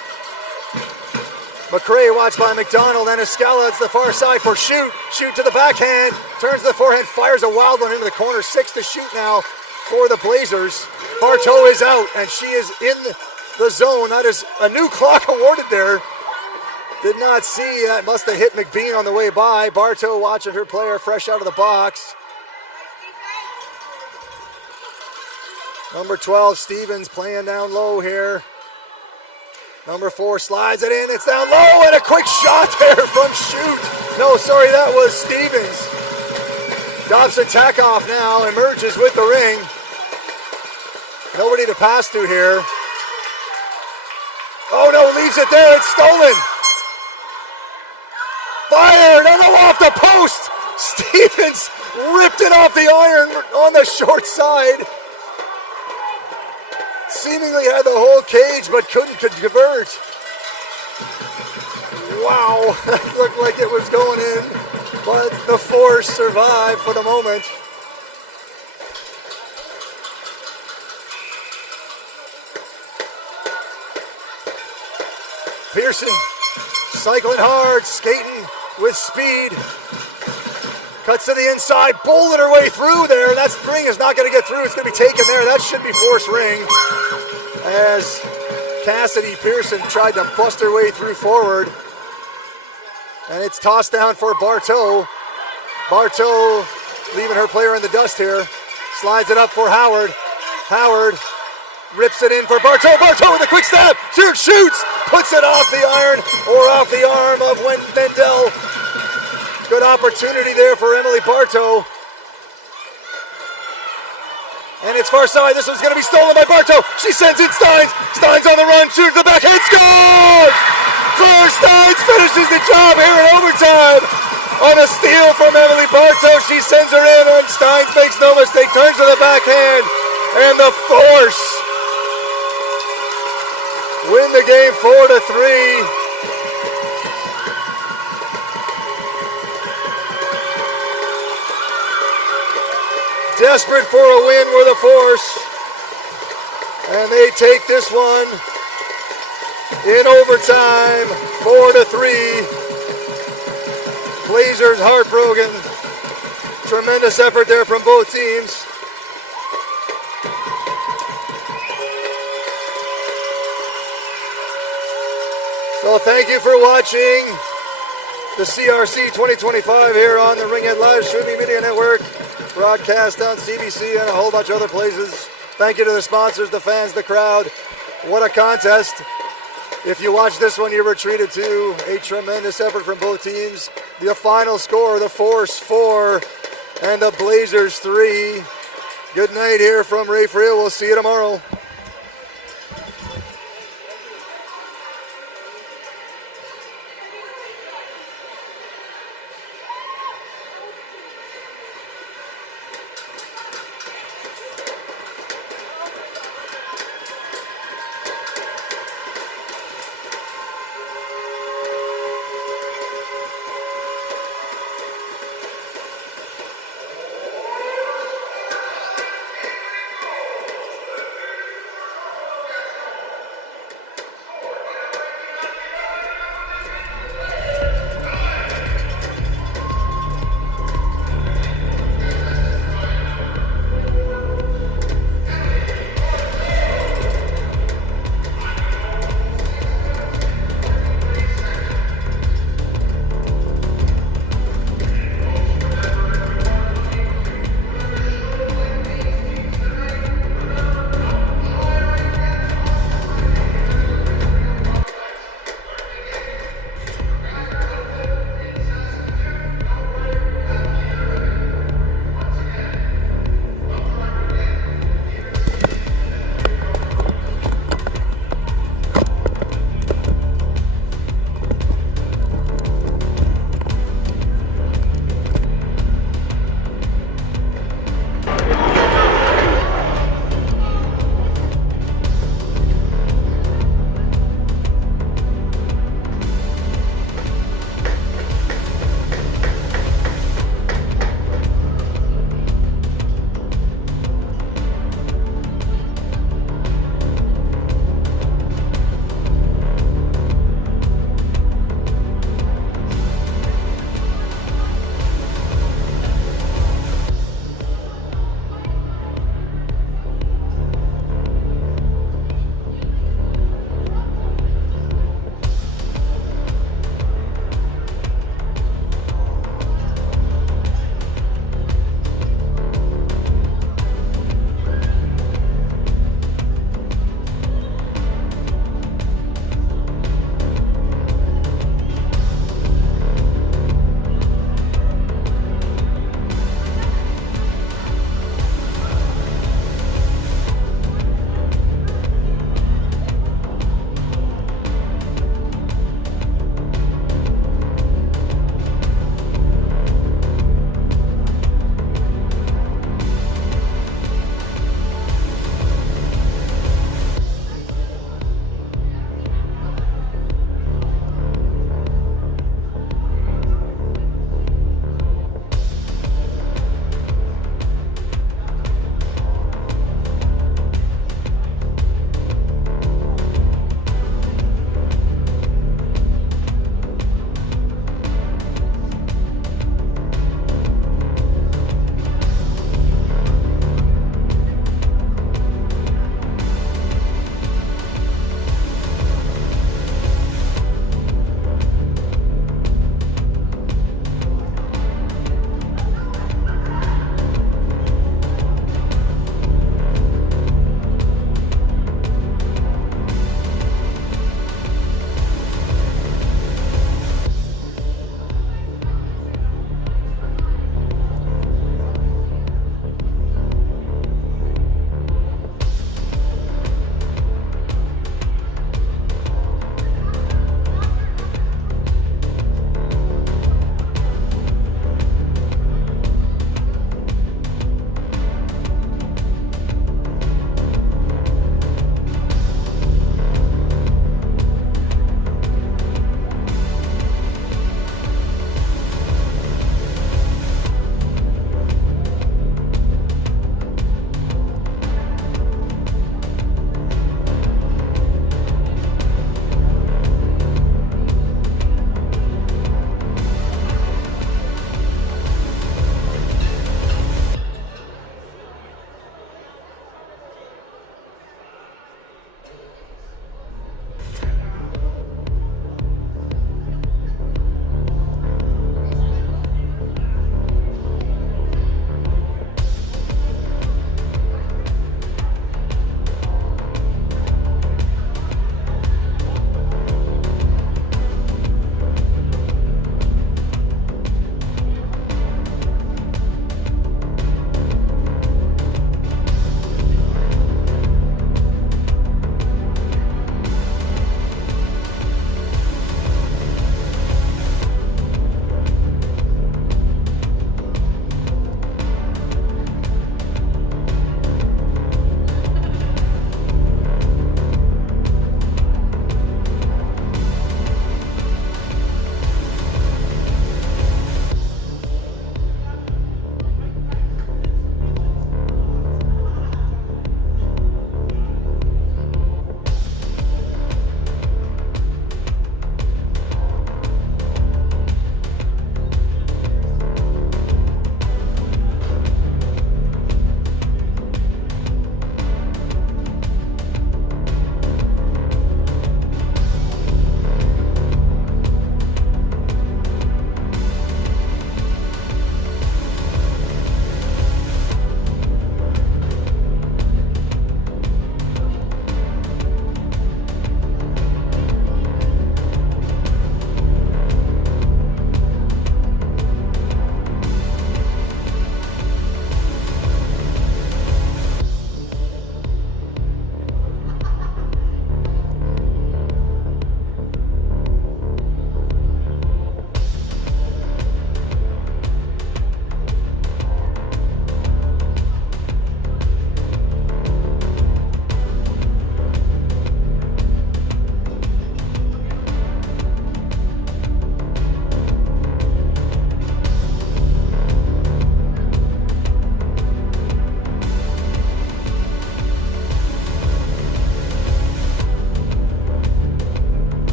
McRae watched by McDonald, and Escala, it's the far side for Shoot. Shoot to the backhand, turns to the forehand, fires a wild one into the corner. 6 to shoot now for the Blazers. Bartow is out, and she is in the zone. That is a new clock awarded there. Did not see, that must have hit McBean on the way by. Bartow watching her player fresh out of the box. Number 12, Stevens, playing down low here. Number 4 slides it in. It's down low, and a quick shot there from Shoot. No, sorry, that was Stevens. Dobson Takoff now emerges with the ring. Nobody to pass to here. Oh no, leaves it there. It's stolen. Fired, and off the post. Stevens ripped it off the iron on the short side. Seemingly had the whole cage, but couldn't convert. Wow, that looked like it was going in, but the force survived for the moment. Pearson cycling hard, skating with speed. Cuts to the inside, bowling her way through there. That ring is not going to get through. It's going to be taken there. That should be force ring. As Cassidy Pearson tried to bust her way through forward. And it's tossed down for Bartow. Bartow leaving her player in the dust here. Slides it up for Howard. Howard rips it in for Bartow. Bartow with a quick stab. Shoots. Puts it off the iron or off the arm of Wendell. Good opportunity there for Emily Bartow. And it's far side. This one's going to be stolen by Bartow. She sends in Steins. Steins on the run. Shoots the backhand. Scores! Claire Steins finishes the job here in overtime. On a steal from Emily Bartow. She sends her in, and Steins makes no mistake. Turns to the backhand. And the Force win the game 4-3. Desperate for a win were the Force, and they take this one in overtime, 4-3. Blazers heartbroken. Tremendous effort there from both teams. So thank you for watching the CRC 2025 here on the Ringette Live Streaming Media Network. Broadcast on CBC and a whole bunch of other places. Thank you to the sponsors, the fans, the crowd. What a contest. If you watch this one, you were treated to a tremendous effort from both teams. The final score, the Force 4 and the Blazers 3. Good night here from Ray Friel. We'll see you tomorrow.